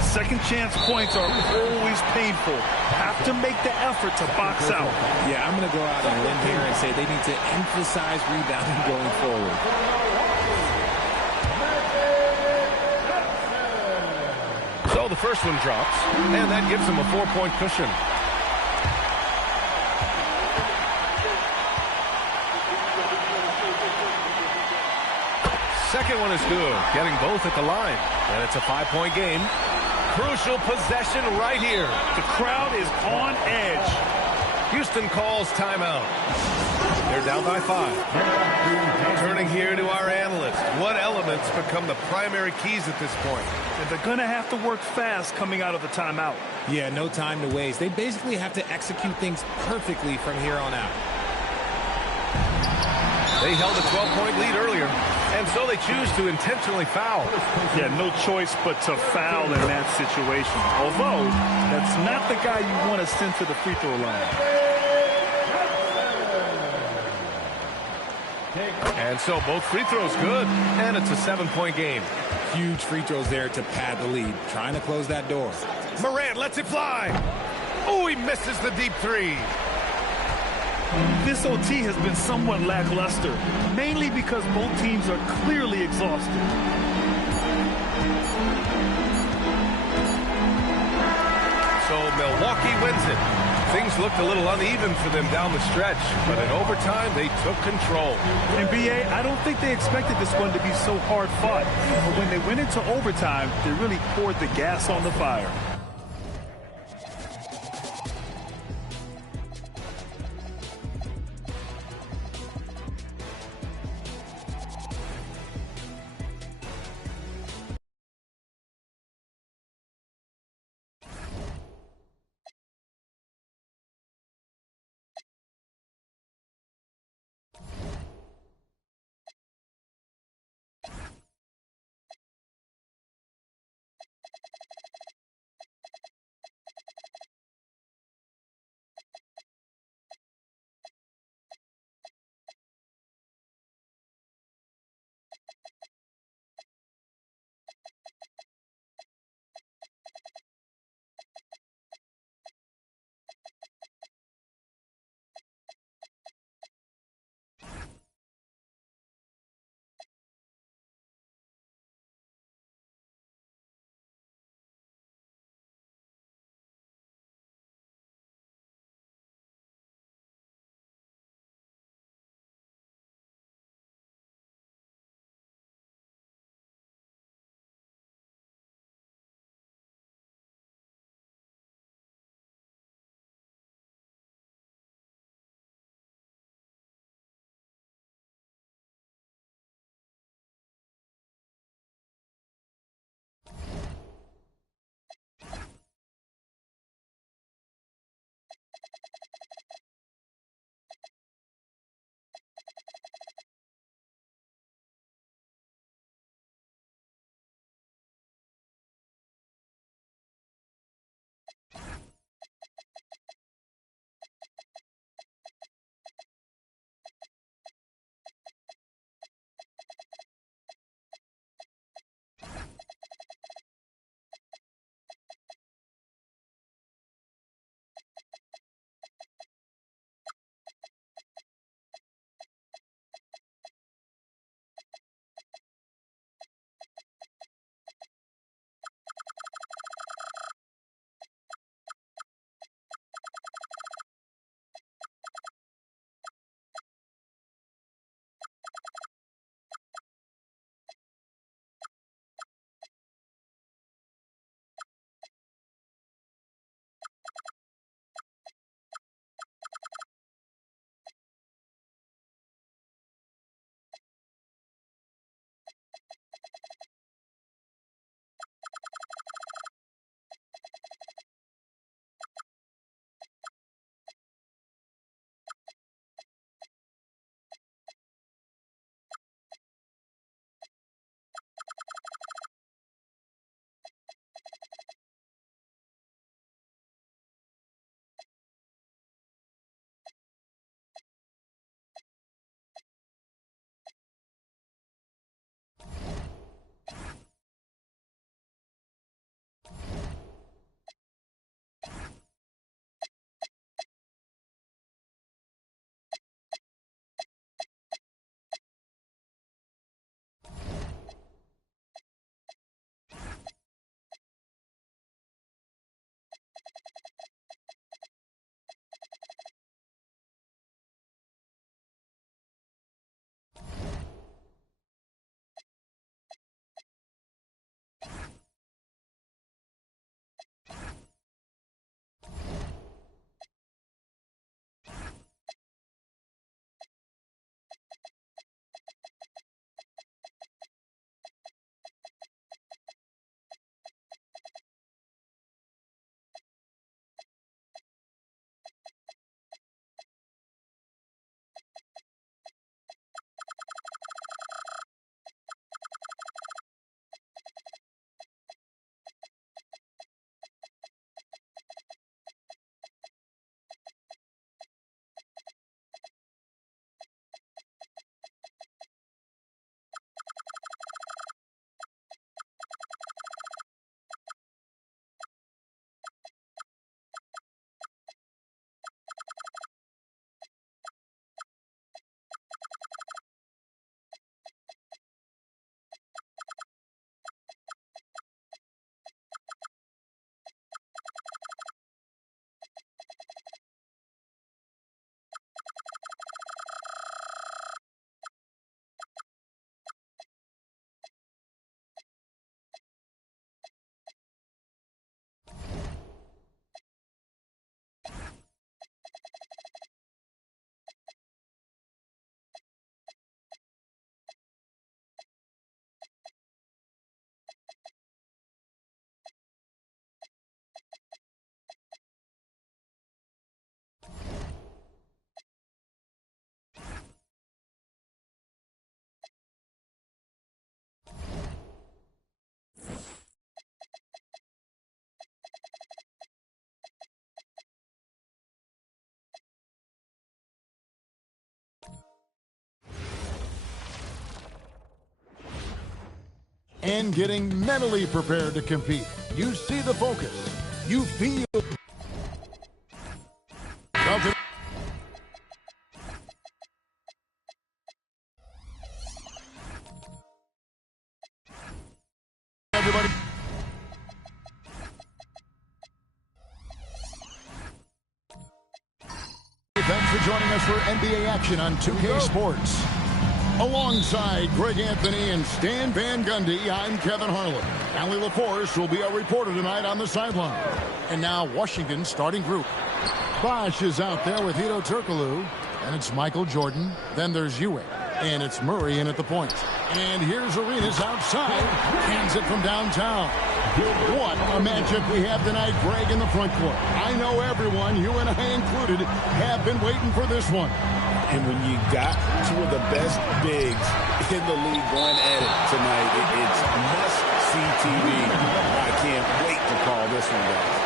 Second chance points are always painful. Have to make the effort to box out. Yeah, I'm going to go out on a limb here and say they need to emphasize rebounding going forward. So the first one drops, and that gives them a 4-point cushion. Second one is good, getting both at the line. And it's a 5-point game. Crucial possession right here. The crowd is on edge. Houston calls timeout. They're down by 5. Turning here to our analyst. What elements become the primary keys at this point? And they're going to have to work fast coming out of the timeout. Yeah, no time to waste. They basically have to execute things perfectly from here on out. They held a 12-point lead earlier, and so they choose to intentionally foul. Yeah, no choice but to foul in that situation. Although, that's not the guy you want to send to the free throw line. And so both free throws good, and it's a 7-point game. Huge free throws there to pad the lead, trying to close that door. Morant lets it fly. Oh, he misses the deep three. This OT has been somewhat lackluster, mainly because both teams are clearly exhausted. So Milwaukee wins it. Things looked a little uneven for them down the stretch, but in overtime, they took control. And BA, I don't think they expected this one to be so hard fought. But when they went into overtime, they really poured the gas on the fire. and getting mentally prepared to compete. You see the focus. You feel. Everybody. Thanks for joining us for NBA action on 2K Sports. Alongside Greg Anthony and Stan Van Gundy, I'm Kevin Harlan. Allie LaForce will be our reporter tonight on the sideline. And now Washington's starting group. Bosh is out there with Hedo Turkoglu, and it's Michael Jordan. Then there's Ewing, and it's Murray in at the point. And here's Arenas outside, hands it from downtown. What a matchup we have tonight, Greg, in the front court. I know everyone, you and I included, have been waiting for this one. And when you got two of the best bigs in the league going at it tonight, it's must-see TV. I can't wait to call this one, guys.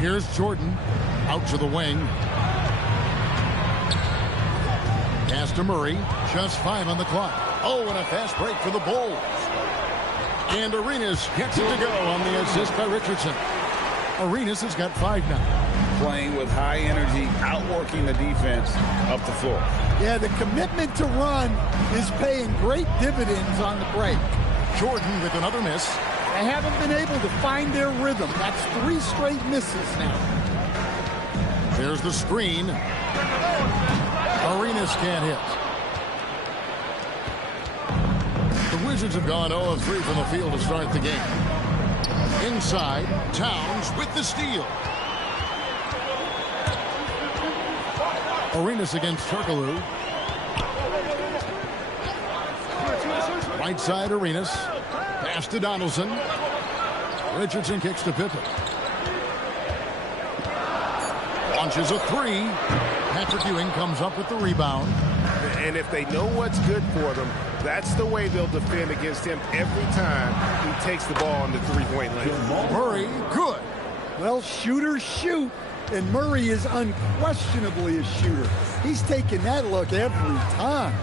Here's Jordan, out to the wing. Pass to Murray, just 5 on the clock. Oh, and a fast break for the Bulls. And Arenas gets it to go on the assist by Richardson. Arenas has got 5 now. Playing with high energy, outworking the defense up the floor. Yeah, the commitment to run is paying great dividends on the break. Jordan with another miss. They haven't been able to find their rhythm. That's 3 straight misses now. There's the screen. Arenas can't hit. The Wizards have gone 0-3 from the field to start the game. Inside, Towns with the steal. Arenas against Turkoglu. Right side, Arenas. Pass to Donaldson. Richardson kicks to Pippen. Launches a 3. Patrick Ewing comes up with the rebound. And if they know what's good for them, that's the way they'll defend against him every time he takes the ball in the three-point lane. Murray, good. Well, shooters shoot, and Murray is unquestionably a shooter. He's taking that look every time.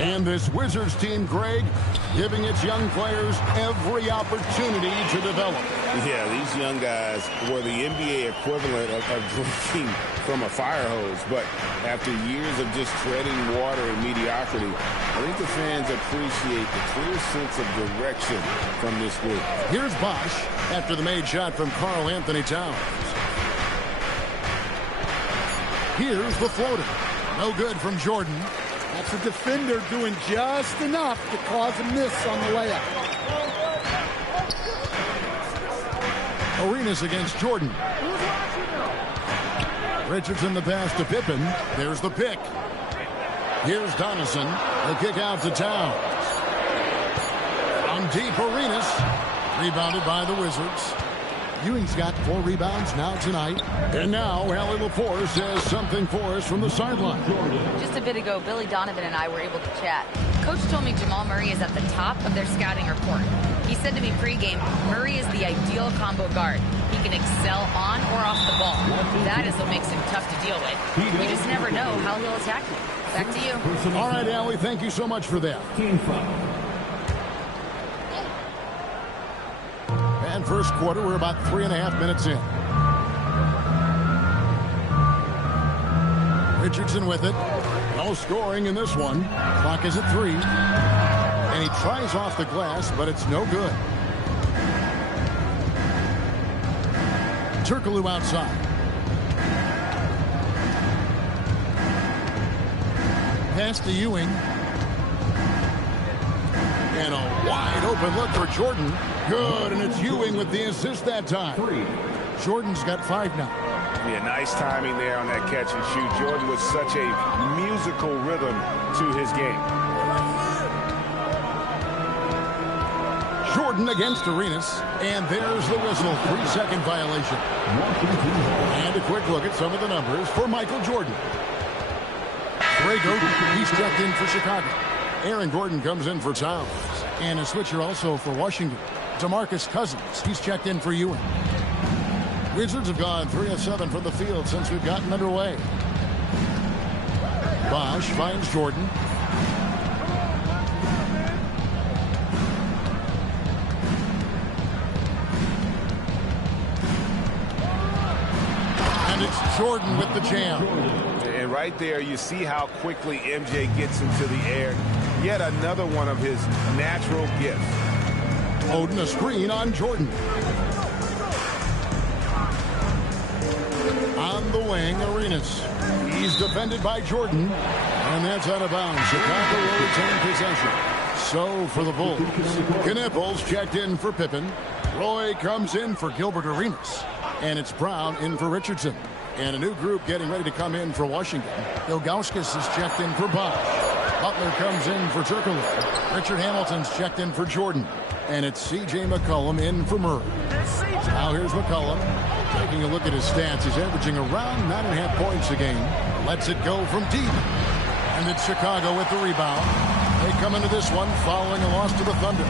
And this Wizards team, Greg, giving its young players every opportunity to develop. Yeah, these young guys were the NBA equivalent of drinking from a fire hose. But after years of just treading water and mediocrity, I think the fans appreciate the clear sense of direction from this group. Here's Bosh after the made shot from Karl Anthony Towns. Here's the floater. No good from Jordan. That's a defender doing just enough to cause a miss on the layup. Arenas against Jordan. Richardson the pass to Pippen. There's the pick. Here's Donaldson. The kick out to Towns. On deep, Arenas. Rebounded by the Wizards. Ewing's got 4 rebounds now tonight. And now, Allie LaForce says something for us from the sideline. Just a bit ago, Billy Donovan and I were able to chat. Coach told me Jamal Murray is at the top of their scouting report. He said to me pregame, Murray is the ideal combo guard. He can excel on or off the ball. That is what makes him tough to deal with. You just never know how he'll attack you. Back to you. All right, Allie, thank you so much for that. And first quarter, we're about 3.5 minutes in. Richardson with it. No scoring in this one. Clock is at 3. And he tries off the glass, but it's no good. Turkoglu outside. Pass to Ewing. And a wide open look for Jordan. Good, and it's Ewing with the assist that time. Jordan's got 5 now. Yeah, nice timing there on that catch and shoot. Jordan with such a musical rhythm to his game. Jordan against Arenas, and there's the whistle. 3-second violation. And a quick look at some of the numbers for Michael Jordan. Greg Oden, he's checked in for Chicago. Aaron Gordon comes in for Towns. And a switcher also for Washington. DeMarcus Cousins, he's checked in for Ewing. Wizards have gone 3 of 7 from the field since we've gotten underway. Bosch finds Jordan. And it's Jordan with the jam. And right there, you see how quickly MJ gets into the air. Yet another one of his natural gifts. Oden a screen on Jordan. On the wing, Arenas. He's defended by Jordan. And that's out of bounds. Chicago will retain possession. So for the Bulls. Knipples checked in for Pippen. Roy comes in for Gilbert Arenas. And it's Brown in for Richardson. And a new group getting ready to come in for Washington. Ilgauskas is checked in for Bosch. Butler comes in for Turkoglu. Richard Hamilton's checked in for Jordan. And it's C.J. McCollum in for Murray. Now here's McCollum. Taking a look at his stats, he's averaging around 9.5 points a game. Lets it go from deep. And it's Chicago with the rebound. They come into this one following a loss to the Thunder.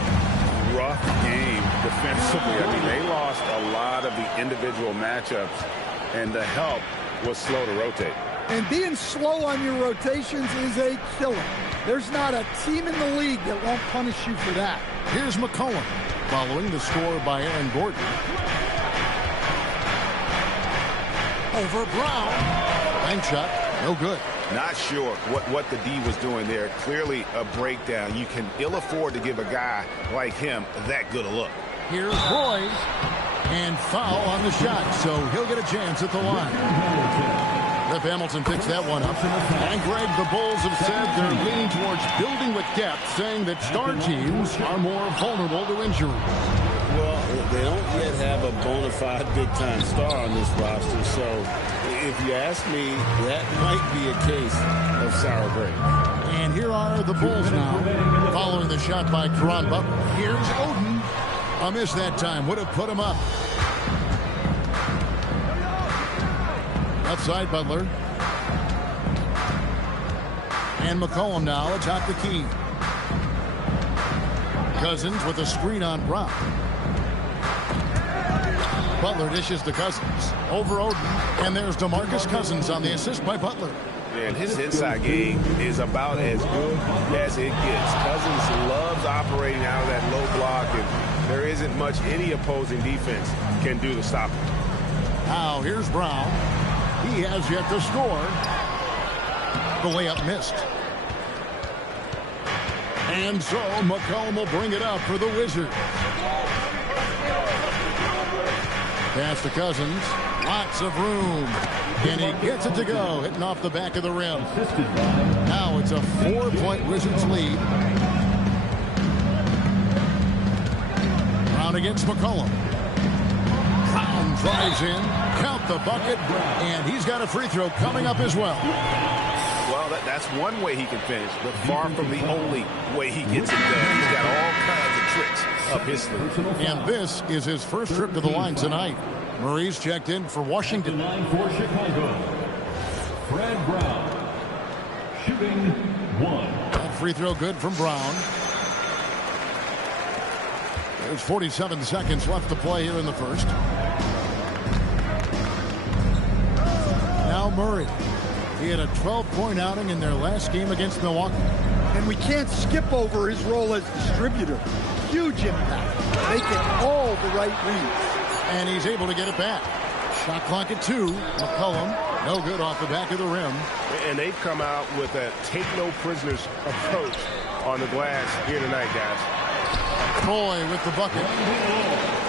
Rough game defensively. I mean, they lost a lot of the individual matchups, and the help was slow to rotate. And being slow on your rotations is a killer. There's not a team in the league that won't punish you for that. Here's McCollum following the score by Aaron Gordon. Over Brown. Bank shot, no good. Not sure what the D was doing there. Clearly a breakdown. You can ill afford to give a guy like him that good a look. Here's Roy. And foul on the shot, so he'll get a chance at the line. Rip Hamilton picks that one up. And Greg, the Bulls have said they're leaning towards building with depth, saying that star teams are more vulnerable to injury. Well, they don't yet have a bona fide big-time star on this roster, so if you ask me, that might be a case of sour grapes. And here are the Bulls now, following the shot by Caron Butler. Here's Oden. A miss that time, would have put him up. Outside Butler. And McCollum now atop the key. Cousins with a screen on Brown. Butler dishes to Cousins. Over Oden. And there's DeMarcus Cousins on the assist by Butler. And his inside game is about as good as it gets. Cousins loves operating out of that low block, and there isn't much any opposing defense can do to stop him. Now here's Brown. He has yet to score. The layup missed. And so McCollum will bring it up for the Wizards. Pass to Cousins. Lots of room. And he gets it to go, hitting off the back of the rim. Now it's a 4-point Wizards lead. Brown against McCollum. Brown drives in, count the bucket, and he's got a free throw coming up as well. Well, that's one way he can finish, but far from the only way he gets it done. He's got all kinds of tricks up his sleeve. And this is his first trip to the line tonight. Murray's checked in for Washington. For Chicago, Fred Brown, shooting one. That free throw good from Brown. There's 47 seconds left to play here in the first. Now Murray. He had a 12-point outing in their last game against Milwaukee. And we can't skip over his role as distributor. Huge impact. Making all the right reads. And he's able to get it back. Shot clock at 2. McCollum, no good off the back of the rim. And they've come out with a take-no-prisoners approach on the glass here tonight, guys. Troy with the bucket.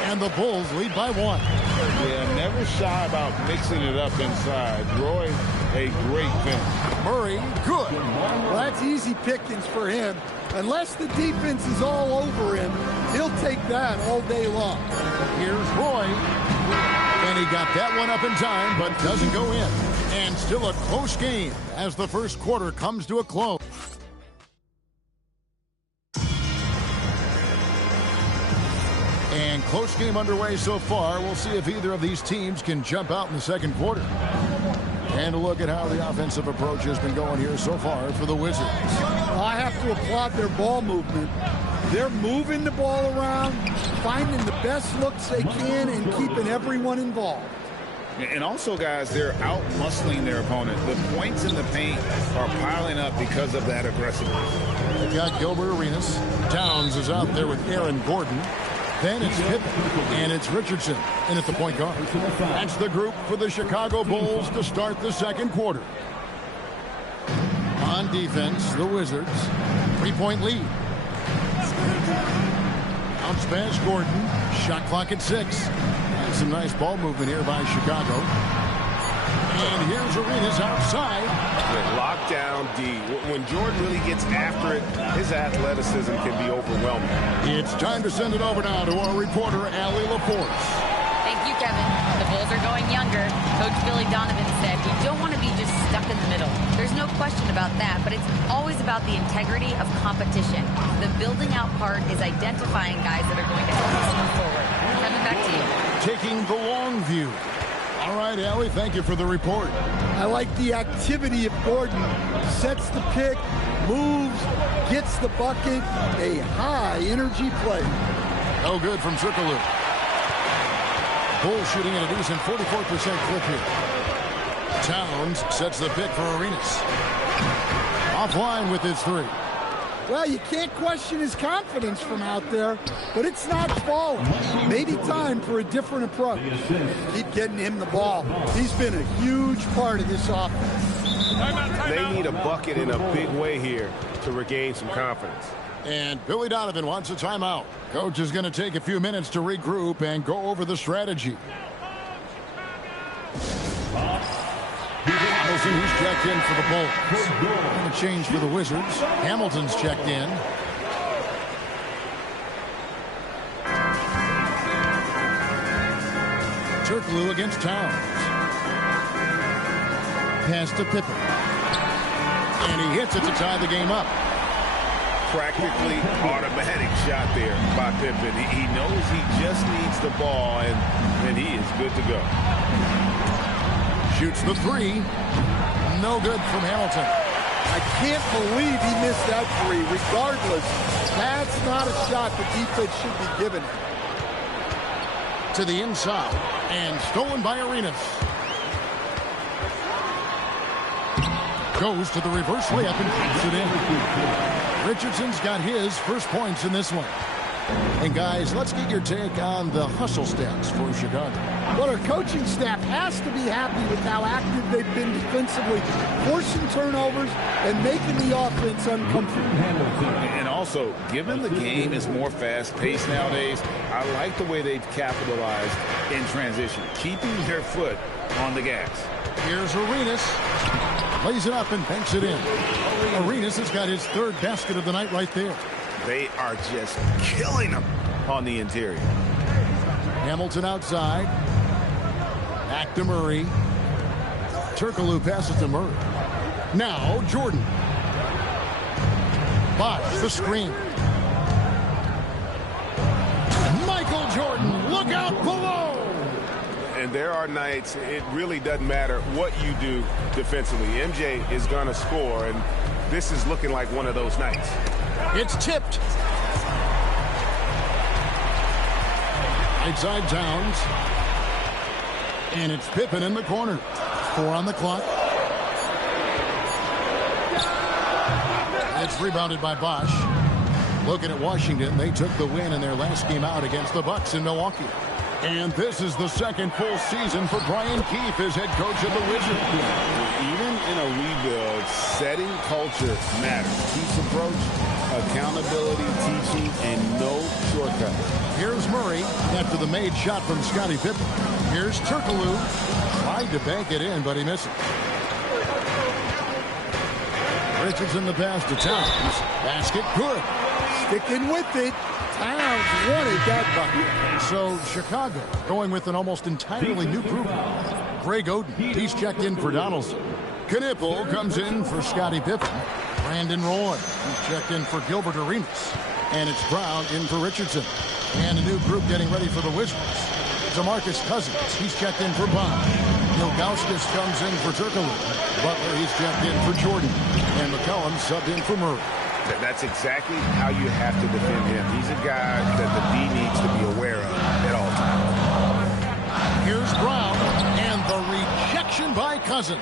And the Bulls lead by 1. Yeah, never shy about mixing it up inside. Roy, a great finish. Murray, good. Well, that's easy pickings for him. Unless the defense is all over him, he'll take that all day long. Here's Roy. And he got that one up in time, but doesn't go in. And still a close game as the first quarter comes to a close. And close game underway so far. We'll see if either of these teams can jump out in the second quarter. And a look at how the offensive approach has been going here so far for the Wizards. I have to applaud their ball movement. They're moving the ball around, finding the best looks they can, and keeping everyone involved. And also, guys, they're out-muscling their opponent. The points in the paint are piling up because of that aggressiveness. They've got Gilbert Arenas. Towns is out there with Aaron Gordon. Then it's Pippen, and it's Richardson in at the point guard. That's the group for the Chicago Bulls to start the second quarter. On defense, the Wizards. 3-point lead. Bounce pass, Gordon. Shot clock at 6. And some nice ball movement here by Chicago. And here's Arenas outside. Lockdown D. When Jordan really gets after it, his athleticism can be overwhelming. It's time to send it over now to our reporter, Allie LaForce. Thank you, Kevin. The Bulls are going younger. Coach Billy Donovan said you don't want to be just stuck in the middle. There's no question about that, but it's always about the integrity of competition. The building out part is identifying guys that are going to help us move forward. Kevin, back to you. Taking the long view. All right, Allie, thank you for the report. I like the activity of Gordon. Sets the pick, moves, gets the bucket. A high-energy play. No good from Turkoglu. Bulls shooting at a decent 44% clip here. Towns sets the pick for Arenas. Offline with his 3. Well, you can't question his confidence from out there, but it's not falling. Maybe time for a different approach. Keep getting him the ball. He's been a huge part of this offense. They need a bucket in a big way here to regain some confidence. And Billy Donovan wants a timeout. Coach is going to take a few minutes to regroup and go over the strategy. Hamilton, who's checked in for the Bulls. And a change for the Wizards. Hamilton's checked in. Turkoglu against Towns. Pass to Pippen. And he hits it to tie the game up. Practically automatic shot there by Pippen. He knows he just needs the ball, and he is good to go. Shoots the 3. No good from Hamilton. I can't believe he missed that 3. Regardless, that's not a shot the defense should be giving him. To the inside, and stolen by Arenas. Goes to the reverse layup and puts it in. Richardson's got his first points in this one. And guys, let's get your take on the hustle stats for Chicago. Well, our coaching staff has to be happy with how active they've been defensively, forcing turnovers and making the offense uncomfortable. And also, given the game is more fast-paced nowadays, I like the way they've capitalized in transition, keeping their foot on the gas. Here's Arenas. Lays it up and banks it in. Arenas has got his 3rd basket of the night right there. They are just killing them on the interior. Hamilton outside. Back to Murray. Turkoglu passes to Murray. Now Jordan. Bosh the screen. Michael Jordan, look out below. And there are nights it really doesn't matter what you do defensively. MJ is going to score, and this is looking like one of those nights. It's tipped. Right side Towns. And it's Pippen in the corner. 4 on the clock. It's rebounded by Bosh. Looking at Washington, they took the win in their last game out against the Bucks in Milwaukee. And this is the second full season for Brian Keefe as head coach of the Wizards. Even in a rebuild, setting culture matters. Keefe's approach, accountability, teaching, and no shortcut. Here's Murray after the made shot from Scottie Pippen. Here's Turkoglu. Tried to bank it in, but he misses. Richardson the pass to Towns. Basket good. Sticking with it. Towns wanted that bucket. So Chicago going with an almost entirely new group. Greg Oden, he's checked in for Donaldson. Knipple comes in for Scottie Pippen. Brandon Roy, he's checked in for Gilbert Arenas. And it's Brown in for Richardson. And a new group getting ready for the Wizards. DeMarcus Cousins, he's checked in for Bond. Ilgauskas comes in for Turkoglu. Butler, he's checked in for Jordan. And McCollum subbed in for Murray. That's exactly how you have to defend him. He's a guy that the D needs to be aware of at all times. Here's Brown, and Cousins.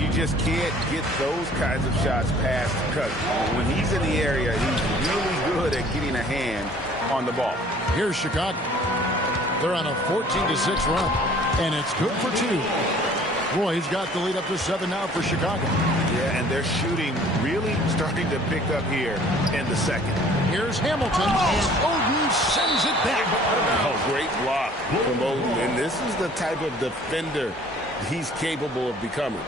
You just can't get those kinds of shots past Cousins. When he's in the area, he's really good at getting a hand on the ball. Here's Chicago. They're on a 14-6 run, and it's good for 2. Roy's got the lead up to 7 now for Chicago. Yeah, and they're shooting really starting to pick up here in the second. Here's Hamilton, and Oden sends it back. Oh, great block from Oden, and this is the type of defender he's capable of becoming.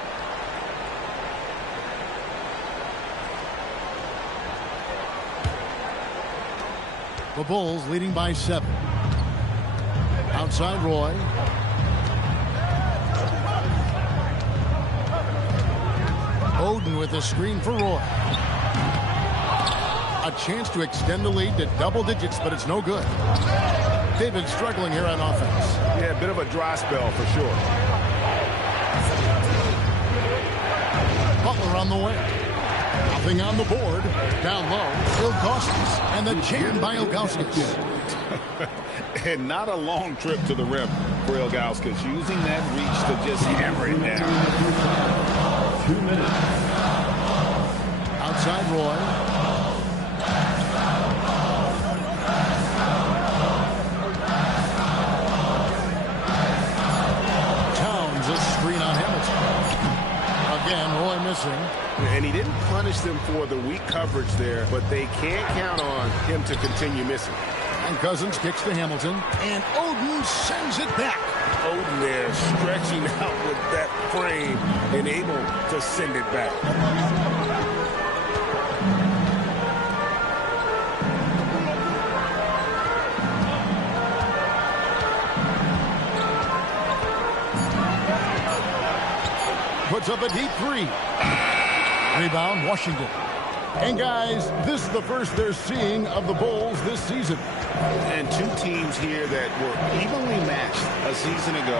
The Bulls leading by 7. Outside Roy. Oden with a screen for Roy. A chance to extend the lead to double digits, but it's no good. They've been struggling here on offense. Yeah, a bit of a dry spell for sure. Butler on the way. Nothing on the board. Down low. Ilgauskas. And the jam by Ilgauskas. And not a long trip to the rim for Ilgauskas. Using that reach to just hammer it down. 2 minutes. Outside Roy. Towns a screen on Hamilton. Again, Roy missing. And he didn't punish them for the weak coverage there, but they can't count on him to continue missing. And Cousins kicks to Hamilton, and Oden sends it back. Oden there stretching out with that frame and able to send it back. Puts up a deep 3. Rebound, Washington. And guys, this is the first they're seeing of the Bulls this season. And 2 teams here that were evenly matched a season ago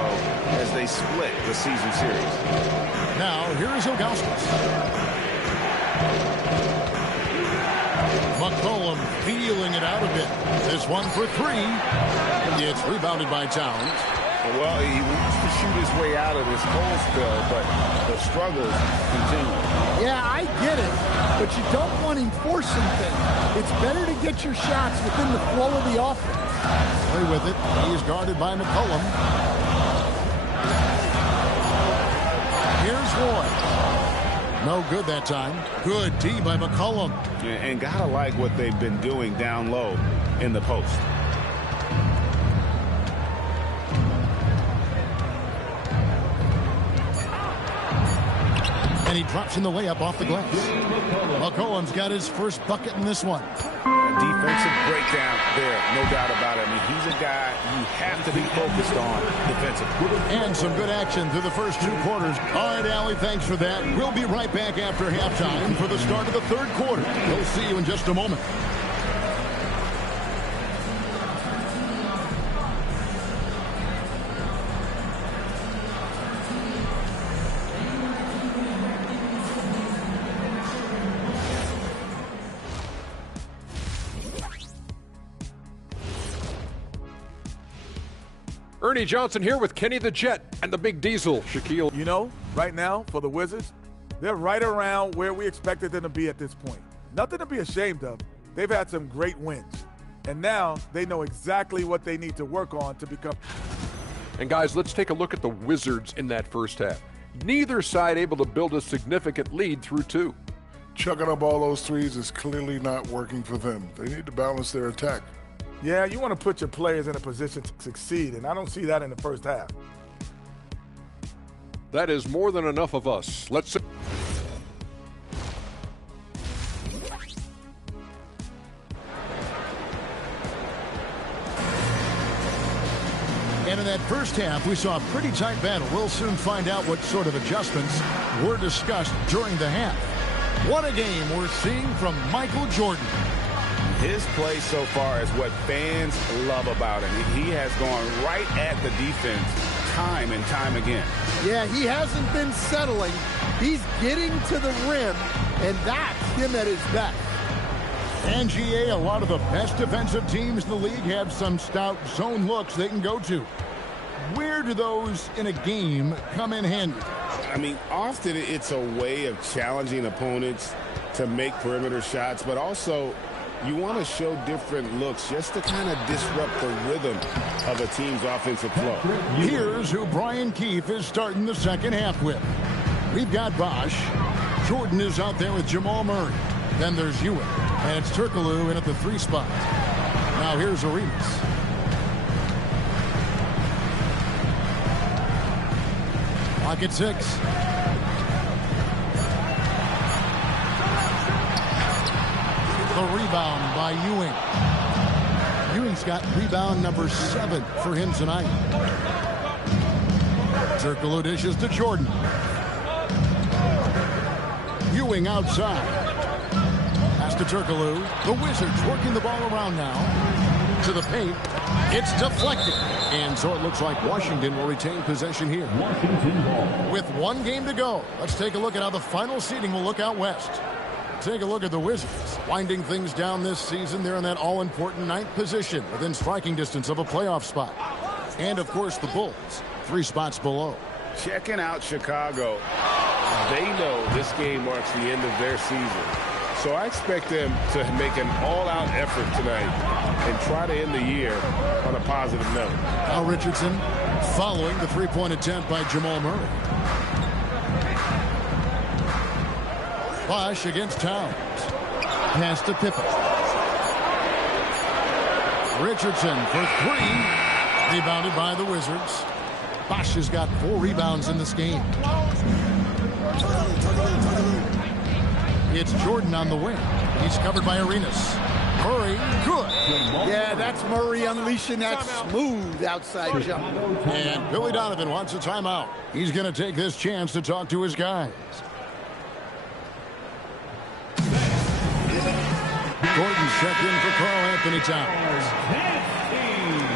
as they split the season series. Now, here is Ilgauskas. McCollum feeling it out a bit. This one for 3. It's rebounded by Towns. Well, he wants to shoot his way out of this cold spell, but the struggles continue. Yeah, I get it, but you don't want him forcing things. It's better to get your shots within the flow of the offense. Play with it. He is guarded by McCollum. Here's Roy. No good that time. Good D by McCollum. And gotta like what they've been doing down low in the post. And he drops in the layup off the glass. McCollum's got his first bucket in this one. A defensive breakdown there, no doubt about it. I mean, he's a guy you have to be focused on defensively. And some good action through the first 2 quarters. All right, Allie, thanks for that. We'll be right back after halftime for the start of the 3rd quarter. We'll see you in just a moment. Ernie Johnson here with Kenny the Jet and the Big Diesel, Shaquille. You know, right now for the Wizards, they're right around where we expected them to be at this point. Nothing to be ashamed of. They've had some great wins. And now they know exactly what they need to work on to become. And guys, let's take a look at the Wizards in that first half. Neither side able to build a significant lead through 2. Chucking up all those threes is clearly not working for them. They need to balance their attack. Yeah, you want to put your players in a position to succeed, and I don't see that in the first half. That is more than enough of us. Let's see. And in that first half, we saw a pretty tight battle. We'll soon find out what sort of adjustments were discussed during the half. What a game we're seeing from Michael Jordan. His play so far is what fans love about him. He has gone right at the defense time and time again. Yeah, he hasn't been settling. He's getting to the rim, and that's him at his best. And GA, a lot of the best defensive teams in the league have some stout zone looks they can go to. Where do those in a game come in handy? I mean, often it's a way of challenging opponents to make perimeter shots, but also you want to show different looks just to kind of disrupt the rhythm of a team's offensive flow. Here's who Brian Keefe is starting the second half with. We've got Bosch. Jordan is out there with Jamal Murray. Then there's Ewing. And it's Turkoglu in at the 3 spot. Now here's Arenas. Clock at 6. The rebound by Ewing. Ewing's got rebound number 7 for him tonight. Turkoglu dishes to Jordan. Ewing outside. Pass to Turkoglu. The Wizards working the ball around now. To the paint. It's deflected. And so it looks like Washington will retain possession here. Washington ball. With 1 game to go, let's take a look at how the final seeding will look out west. Take a look at the Wizards. Winding things down this season, they're in that all-important 9th position within striking distance of a playoff spot. And, of course, the Bulls, 3 spots below. Checking out Chicago, they know this game marks the end of their season. So I expect them to make an all-out effort tonight and try to end the year on a positive note. Now Richardson following the 3-point attempt by Jamal Murray. Bosch against Towns. Pass to Pippen. Richardson for 3. Rebounded by the Wizards. Bosch has got 4 rebounds in this game. It's Jordan on the wing. He's covered by Arenas. Murray, good. Yeah, that's Murray unleashing that smooth outside jump. And Billy Donovan wants a timeout. He's going to take this chance to talk to his guys. Gordon checked in for Karl-Anthony Towns.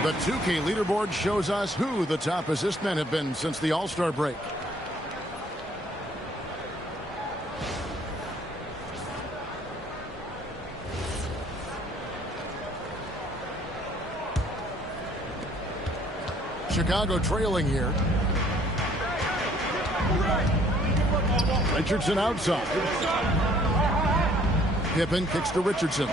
The 2K leaderboard shows us who the top assist men have been since the All-Star break. Chicago trailing here. Richardson outside. Pippen kicks to Richardson.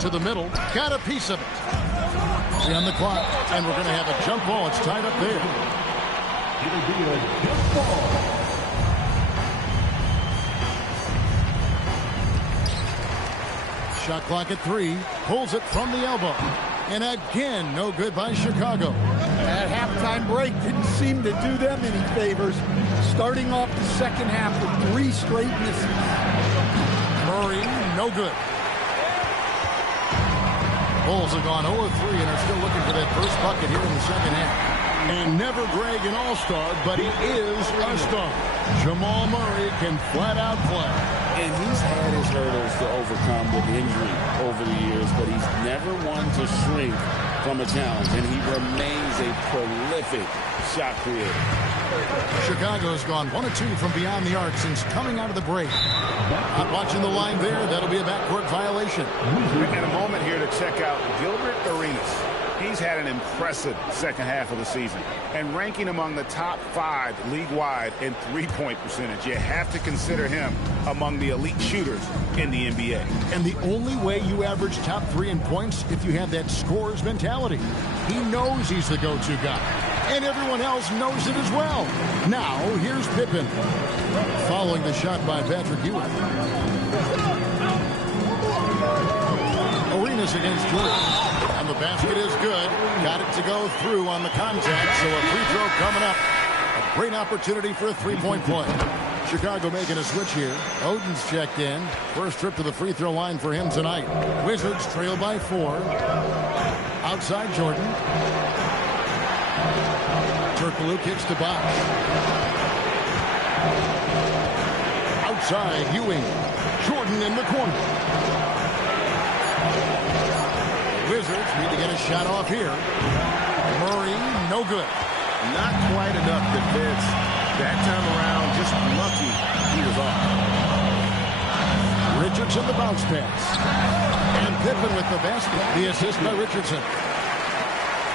To the middle. Got a piece of it. 3 on the clock. And we're going to have a jump ball. It's tied up there. It'll be a jump ball. Shot clock at 3. Pulls it from the elbow. And again, no good by Chicago. That halftime break didn't seem to do them any favors. Starting off the second half with 3 straight misses. Murray, no good. Bulls have gone 0-3 and are still looking for that first bucket here in the second half. And never Greg an all-star, but he is a star. Jamal Murray can flat out play. And he's had his hurdles to overcome with injury over the years, but he's never one to shrink from a challenge, and he remains a prolific shot creator. Chicago's gone 1-2 from beyond the arc since coming out of the break. Not watching the line there. That'll be a backcourt violation. And a moment here to check out Gilbert Arenas. He's had an impressive second half of the season and ranking among the top 5 league-wide in three-point percentage. You have to consider him among the elite shooters in the NBA. And the only way you average top 3 in points if you have that scorer's mentality. He knows he's the go-to guy. And everyone else knows it as well. Now, here's Pippen. Following the shot by Patrick Ewing. Arenas against Jordan. And the basket is good. Got it to go through on the contact, so a free throw coming up. A great opportunity for a 3-point play. Chicago making a switch here. Oden's checked in. First trip to the free throw line for him tonight. Wizards trail by 4. Outside Jordan. Turkoglu kicks to Bosch. Outside Ewing. Jordan in the corner. Wizards need to get a shot off here. Murray, no good. Not quite enough defense. That time around, just lucky he was off. Richardson the bounce pass. And Pippen with the basket. The assist by Richardson.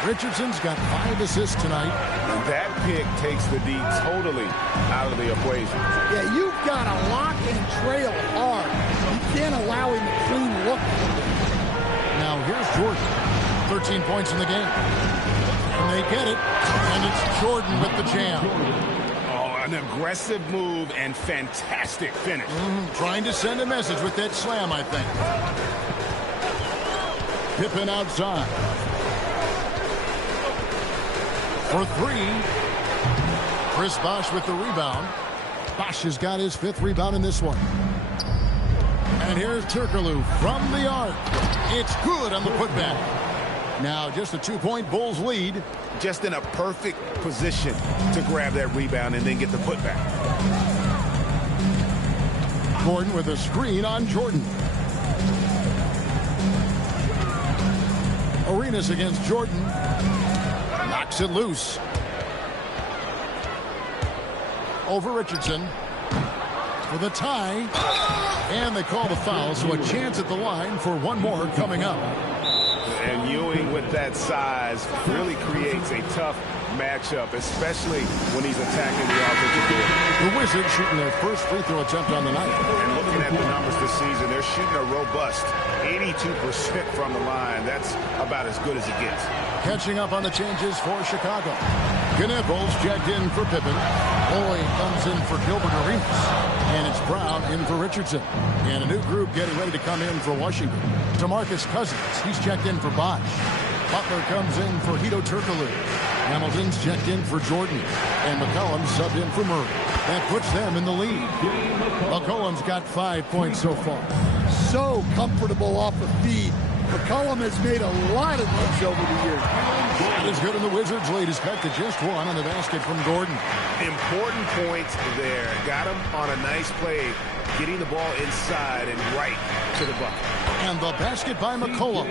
Richardson's got 5 assists tonight. And that pick takes the D totally out of the equation. Yeah, you've got to lock and trail hard. You can't allow him to clean look. Now here's Jordan. 13 points in the game. And they get it. And it's Jordan with the jam. Oh, an aggressive move and fantastic finish. Trying to send a message with that slam, I think. Pippen outside. For 3. Chris Bosh with the rebound. Bosh has got his 5th rebound in this one. And here's Turkoglu from the arc. It's good on the putback. Now just a 2-point Bulls lead. Just in a perfect position to grab that rebound and then get the putback. Gordon with a screen on Jordan. Arenas against Jordan. Knocks it loose. Over Richardson. For the tie. And they call the foul, so a chance at the line for one more coming up. And Ewing with that size really creates a tough matchup, especially when he's attacking the offensive board. The Wizards shooting their first free throw attempt on the night. And looking at the numbers this season, they're shooting a robust 82% from the line. That's about as good as it gets. Catching up on the changes for Chicago. Knipples checked in for Pippen. Boyd comes in for Gilbert Arenas. And it's Brown in for Richardson. And a new group getting ready to come in for Washington. DeMarcus Cousins, he's checked in for Bosh. Butler comes in for Hedo Turkoglu. Hamilton's checked in for Jordan. And McCollum subbed in for Murray. That puts them in the lead. McCollum's got 5 points so far. So comfortable off the feed. McCollum has made a lot of these over the years. That is good, and the Wizards lead is cut to just 1 on the basket from Gordon. Important points there. Got him on a nice play, getting the ball inside and right to the bucket. And the basket by McCollum.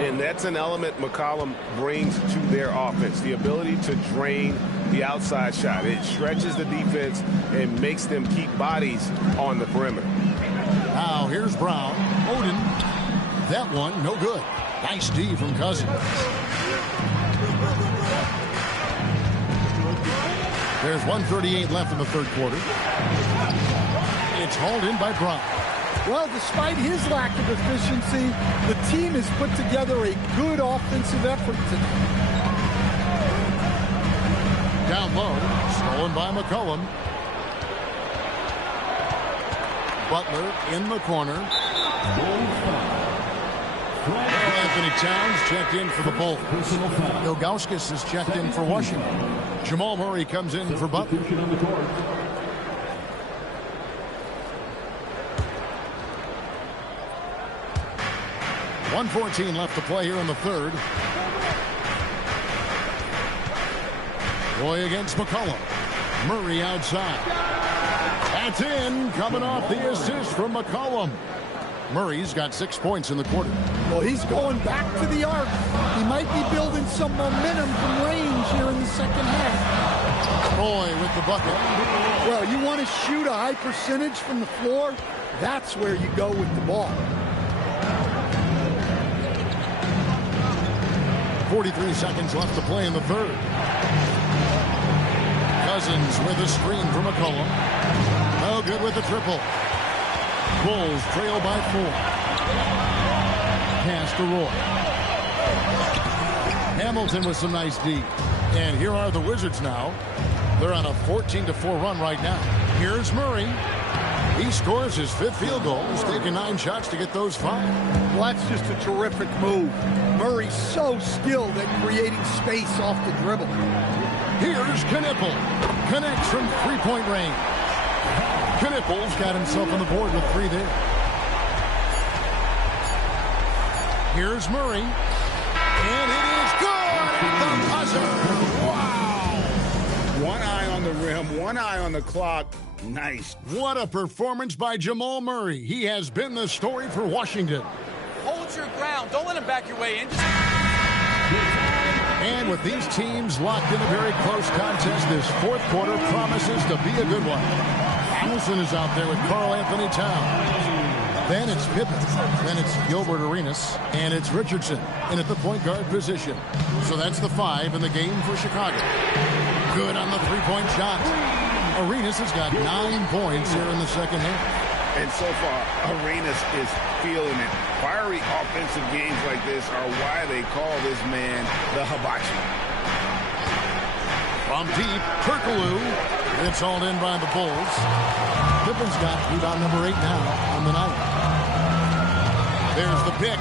And that's an element McCollum brings to their offense, the ability to drain the outside shot. It stretches the defense and makes them keep bodies on the perimeter. Now here's Brown. Odin. That one, no good. Nice D from Cousins. There's 1:38 left in the third quarter. It's hauled in by Brown. Well, despite his lack of efficiency, the team has put together a good offensive effort tonight. Down low, stolen by McCollum. Butler in the corner. Anthony Towns checked in for the Bulls. Ilgauskas is checked in for Washington. Jamal Murray comes in for Butler. 1:14 left to play here in the third. Roy against McCollum. Murray outside. That's in, coming off the assist from McCollum. Murray's got 6 points in the quarter. Well, he's going back to the arc. He might be building some momentum from range here in the second half. Roy with the bucket. Well, you want to shoot a high percentage from the floor? That's where you go with the ball. 43 seconds left to play in the third. Cousins with a screen for McCollum. No good with the triple. Bulls trail by 4. Pass to Roy. Hamilton with some nice D. And here are the Wizards now. They're on a 14-4 run right now. Here's Murray. He scores his 5th field goal. He's taken 9 shots to get those 5. Well, that's just a terrific move. Murray's so skilled at creating space off the dribble. Here's Knippel. Connects from 3-point range. Knippel's got himself on the board with 3 there. Here's Murray. And it is good at the buzzer. Wow. One eye on the rim, one eye on the clock. Nice. What a performance by Jamal Murray. He has been the story for Washington. Hold your ground. Don't let him back your way in. And with these teams locked in a very close contest, this fourth quarter promises to be a good one. Allison is out there with Karl Anthony Towns. Then it's Pippen. Then it's Gilbert Arenas. And it's Richardson. And at the point guard position. So that's the 5 in the game for Chicago. Good on the three-point shot. Arenas has got 9 points here in the second half. And so far, Arenas is feeling it. Fiery offensive games like this are why they call this man the hibachi. From deep, Turkoglu. It's hauled in by the Bulls. Pippen's got rebound number 8 now on the night. There's the pick.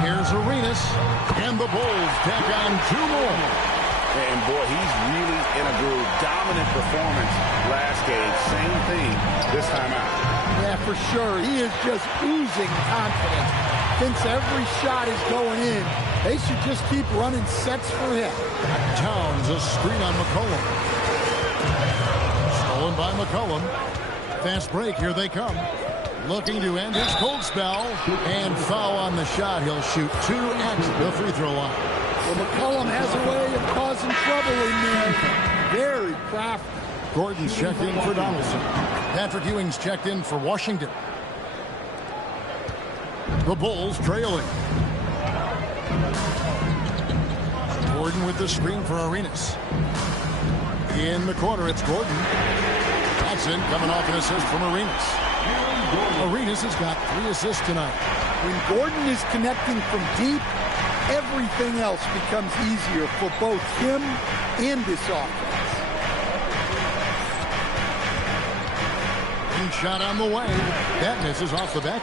Here's Arenas. And the Bulls tack on 2 more. And boy, he's really in a groove. Dominant performance last game. Same thing this time out. Yeah, for sure. He is just oozing confidence. Thinks every shot is going in. They should just keep running sets for him. Towns, a screen on McCollum. Stolen by McCollum. Fast break, here they come. Looking to end his cold spell. And foul on the shot. He'll shoot 2 at the free throw line. Well, McCollum has a way of causing trouble in there. Very crafty. Gordon's checked in for Donaldson. Patrick Ewing's checked in for Washington. The Bulls trailing. Gordon with the screen for Arenas. In the corner, it's Gordon. Jackson coming off an assist from Arenas. Arenas has got 3 assists tonight. When Gordon is connecting from deep, everything else becomes easier for both him and this offense. Shot on the way. That misses off the back.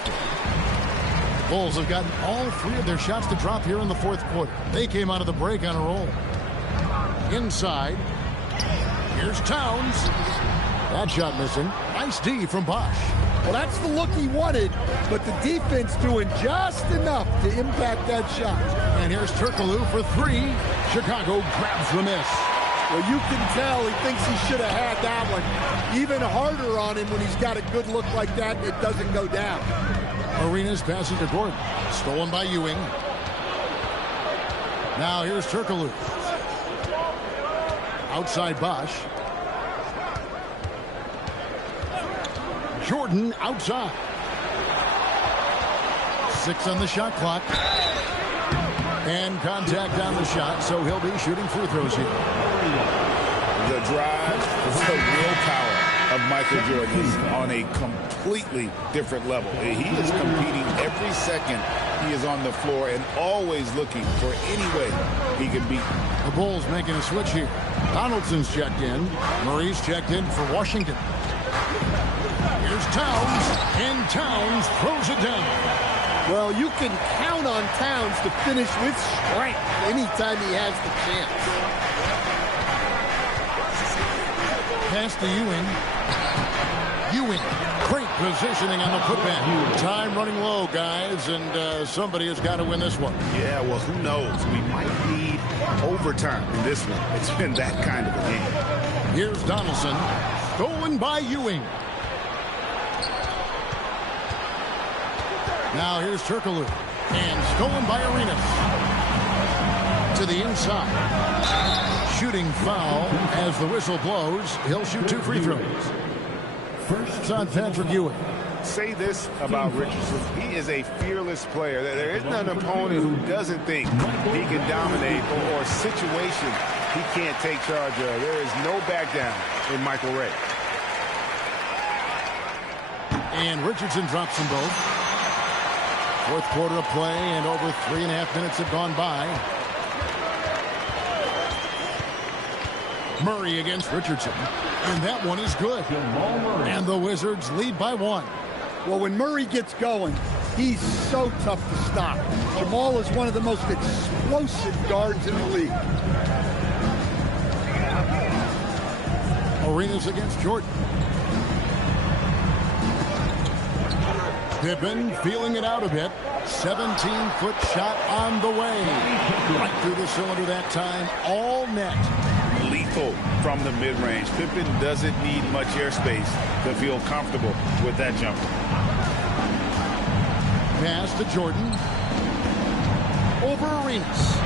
Bulls have gotten all 3 of their shots to drop here in the 4th quarter. They came out of the break on a roll. Inside. Here's Towns. That shot missing. Nice D from Bosch. Well, that's the look he wanted, but the defense doing just enough to impact that shot. And here's Turkoglu for 3. Chicago grabs the miss. Well, you can tell he thinks he should have had that one. Even harder on him when he's got a good look like that and it doesn't go down. Arenas passing to Gordon. Stolen by Ewing. Now here's Turkoglu. Outside Bosch. Jordan outside. 6 on the shot clock. And contact on the shot, so he'll be shooting free throws here. The drive, the willpower of Michael Jordan is on a completely different level. He is competing every second he is on the floor and always looking for any way he can beat. The Bulls making a switch here. Donaldson's checked in. Murray's checked in for Washington. Here's Towns, and Towns throws it down. Well, you can count on Towns to finish with strength anytime he has the chance. Pass to Ewing. Ewing, great positioning on the putback. Time running low, guys, and somebody has got to win this one. Yeah, well, who knows? We might need overtime in this one. It's been that kind of a game. Here's Donaldson, stolen by Ewing. Now here's Turkoglu, and stolen by Arenas. To the inside. Shooting foul as the whistle blows. He'll shoot 2 free throws. First on Patrick Ewing. Say this about Richardson. He is a fearless player. There isn't an opponent who doesn't think he can dominate or situation he can't take charge of. There is no back down in Michael Ray. And Richardson drops them both. 4th quarter of play, and over 3.5 minutes have gone by. Murray against Richardson, and that one is good. And the Wizards lead by 1. Well, when Murray gets going, he's so tough to stop. Jamal is one of the most explosive guards in the league. Arenas against Jordan. Pippen feeling it out a bit. 17-foot shot on the way. Right through the cylinder that time. All net. Lethal from the mid-range. Pippen doesn't need much airspace to feel comfortable with that jumper. Pass to Jordan. Over Arenas.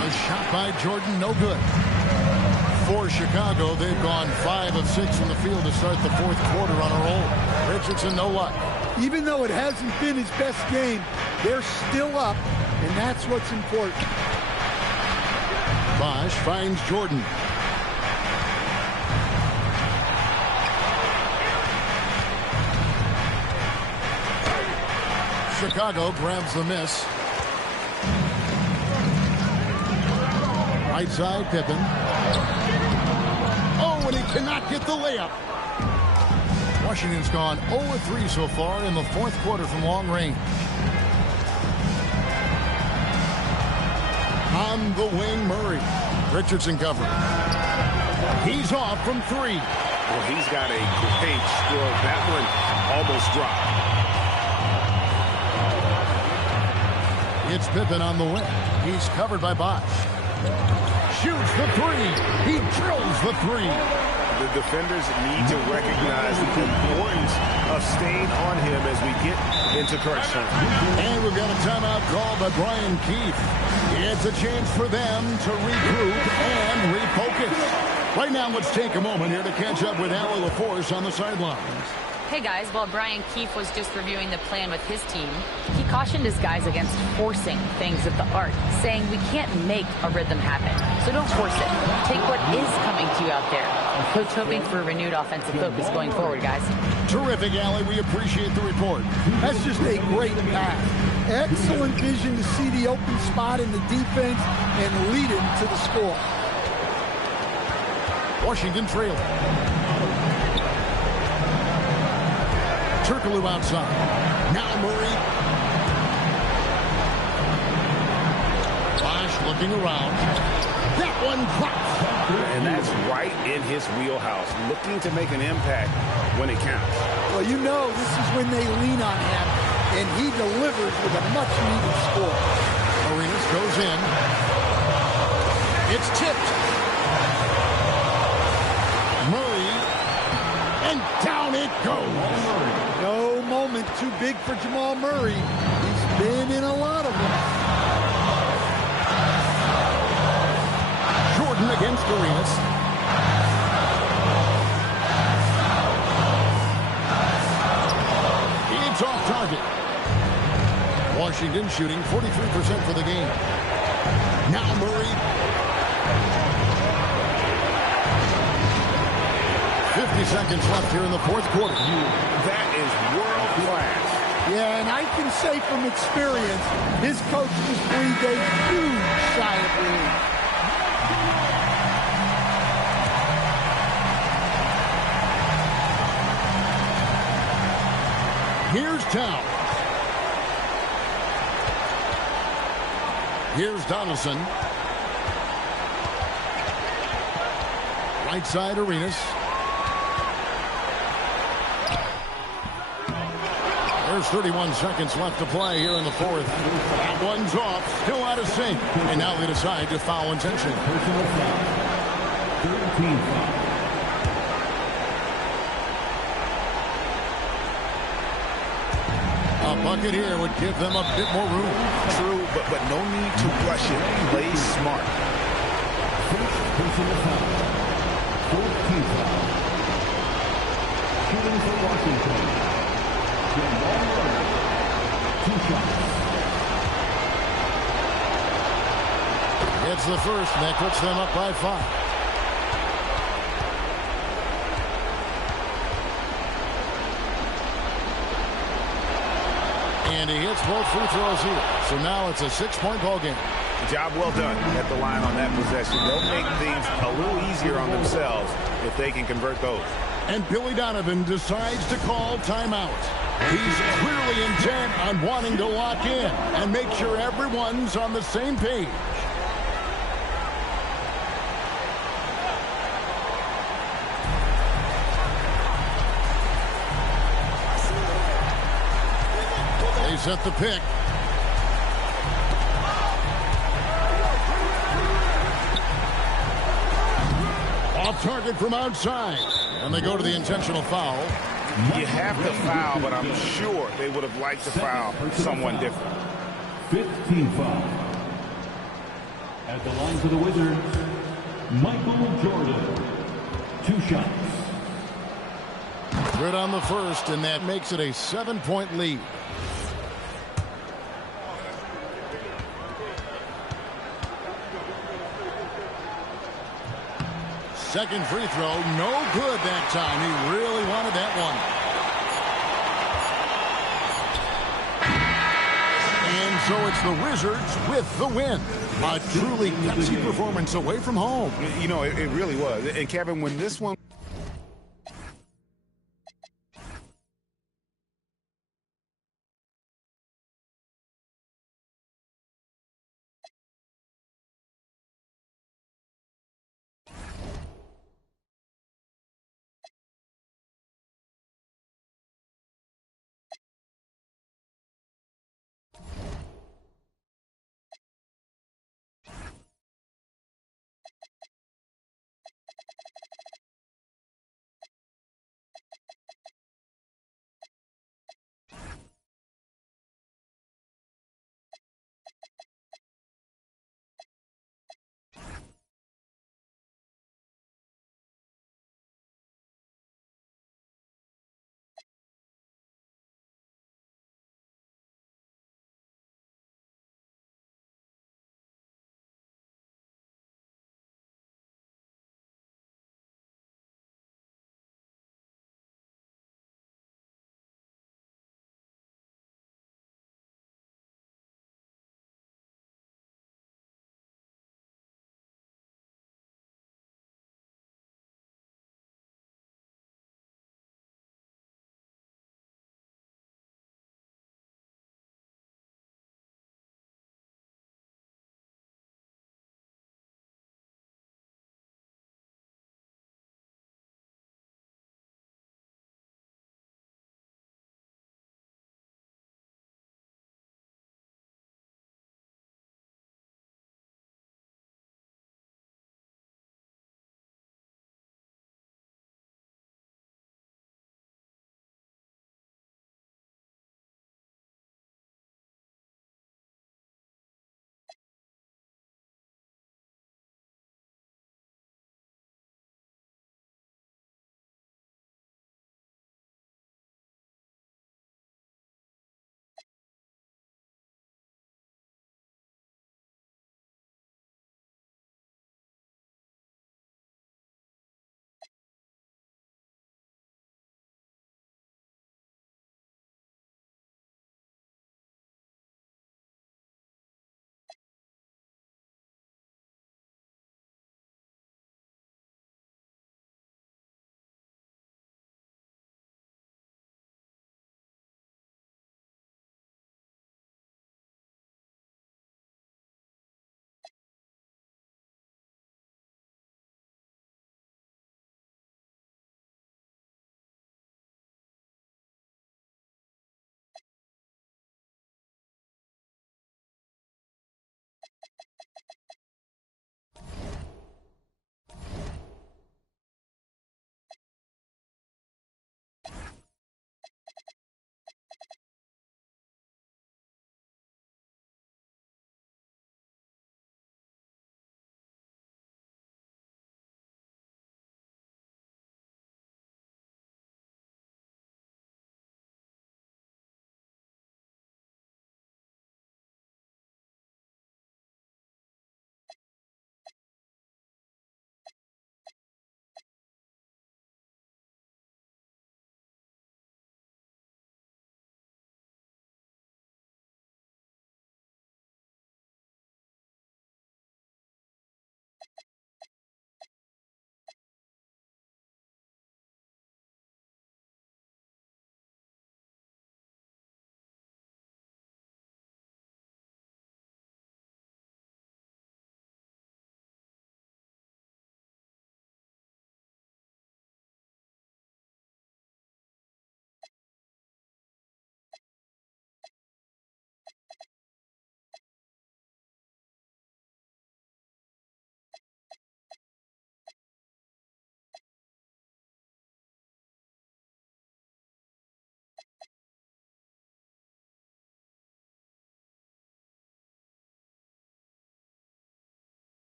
A shot by Jordan, no good. For Chicago, they've gone 5 of 6 from the field to start the fourth quarter on a roll. Richardson, no luck. Even though it hasn't been his best game, they're still up, and that's what's important. Bosch finds Jordan. Chicago grabs the miss. Right side, Pippen. Oh, and he cannot get the layup. Washington's gone 0-3 so far in the fourth quarter from long range. On the wing, Murray. Richardson covering. He's off from 3. Well, he's got a great stroke. That one almost dropped. It's Pippen on the wing. He's covered by Bosch. Shoots the 3. He drills the 3. The defenders need to recognize the importance of staying on him as we get into crunch time. And we've got a timeout called by Brian Keefe. It's a chance for them to regroup and refocus. Right now, let's take a moment here to catch up with Allie LaForce on the sidelines. Hey guys, while Brian Keefe was just reviewing the plan with his team, he cautioned his guys against forcing things at the arc, saying we can't make a rhythm happen, so don't force it. Take what is coming to you out there. Coach hoping for a renewed offensive focus going forward, guys. Terrific, Allie. We appreciate the report. That's just a great pass. Excellent vision to see the open spot in the defense and lead him to the score. Washington trailing. Turkoglu outside. Now Murray. Bosch looking around. That one drops. And that's right in his wheelhouse, looking to make an impact when it counts. Well, you know this is when they lean on him, and he delivers with a much-needed score. Arenas goes in. It's tipped. Murray. And down it goes. No moment too big for Jamal Murray. He's been in a lot of them. Jordan against Arenas. It's off target. Washington shooting 43% for the game. Now Murray. 50 seconds left here in the fourth quarter. That is world class. Yeah, and I can say from experience, his coach just breathed a huge sigh of relief. Here's Town. Here's Donaldson. Right side, Arenas. There's 31 seconds left to play here in the fourth. That one's off, still out of sync. And now they decide to foul intentionally. A bucket here would give them a bit more room. True, but no need to rush it. Play smart. First personal foul. 14th foul. Shooting for Washington. Jamal Murray. 2 shots. It's the first, and that puts them up by 5. And he hits both free throws here. So now it's a 6-point ball game. Job well done at the line on that possession. They'll make things a little easier on themselves if they can convert those. And Billy Donovan decides to call timeout. He's clearly intent on wanting to lock in and make sure everyone's on the same page. They set the pick. Off target from outside. And they go to the intentional foul. You have to foul, but I'm sure they would have liked to foul someone different. 15 foul. At the line for the Wizards, Michael Jordan. 2 shots. Good on the first, and that makes it a 7-point lead. Second free throw, no good that time. He really wanted that one. And so it's the Wizards with the win. A truly Pepsi performance away from home. You know, it really was. And Kevin, when this one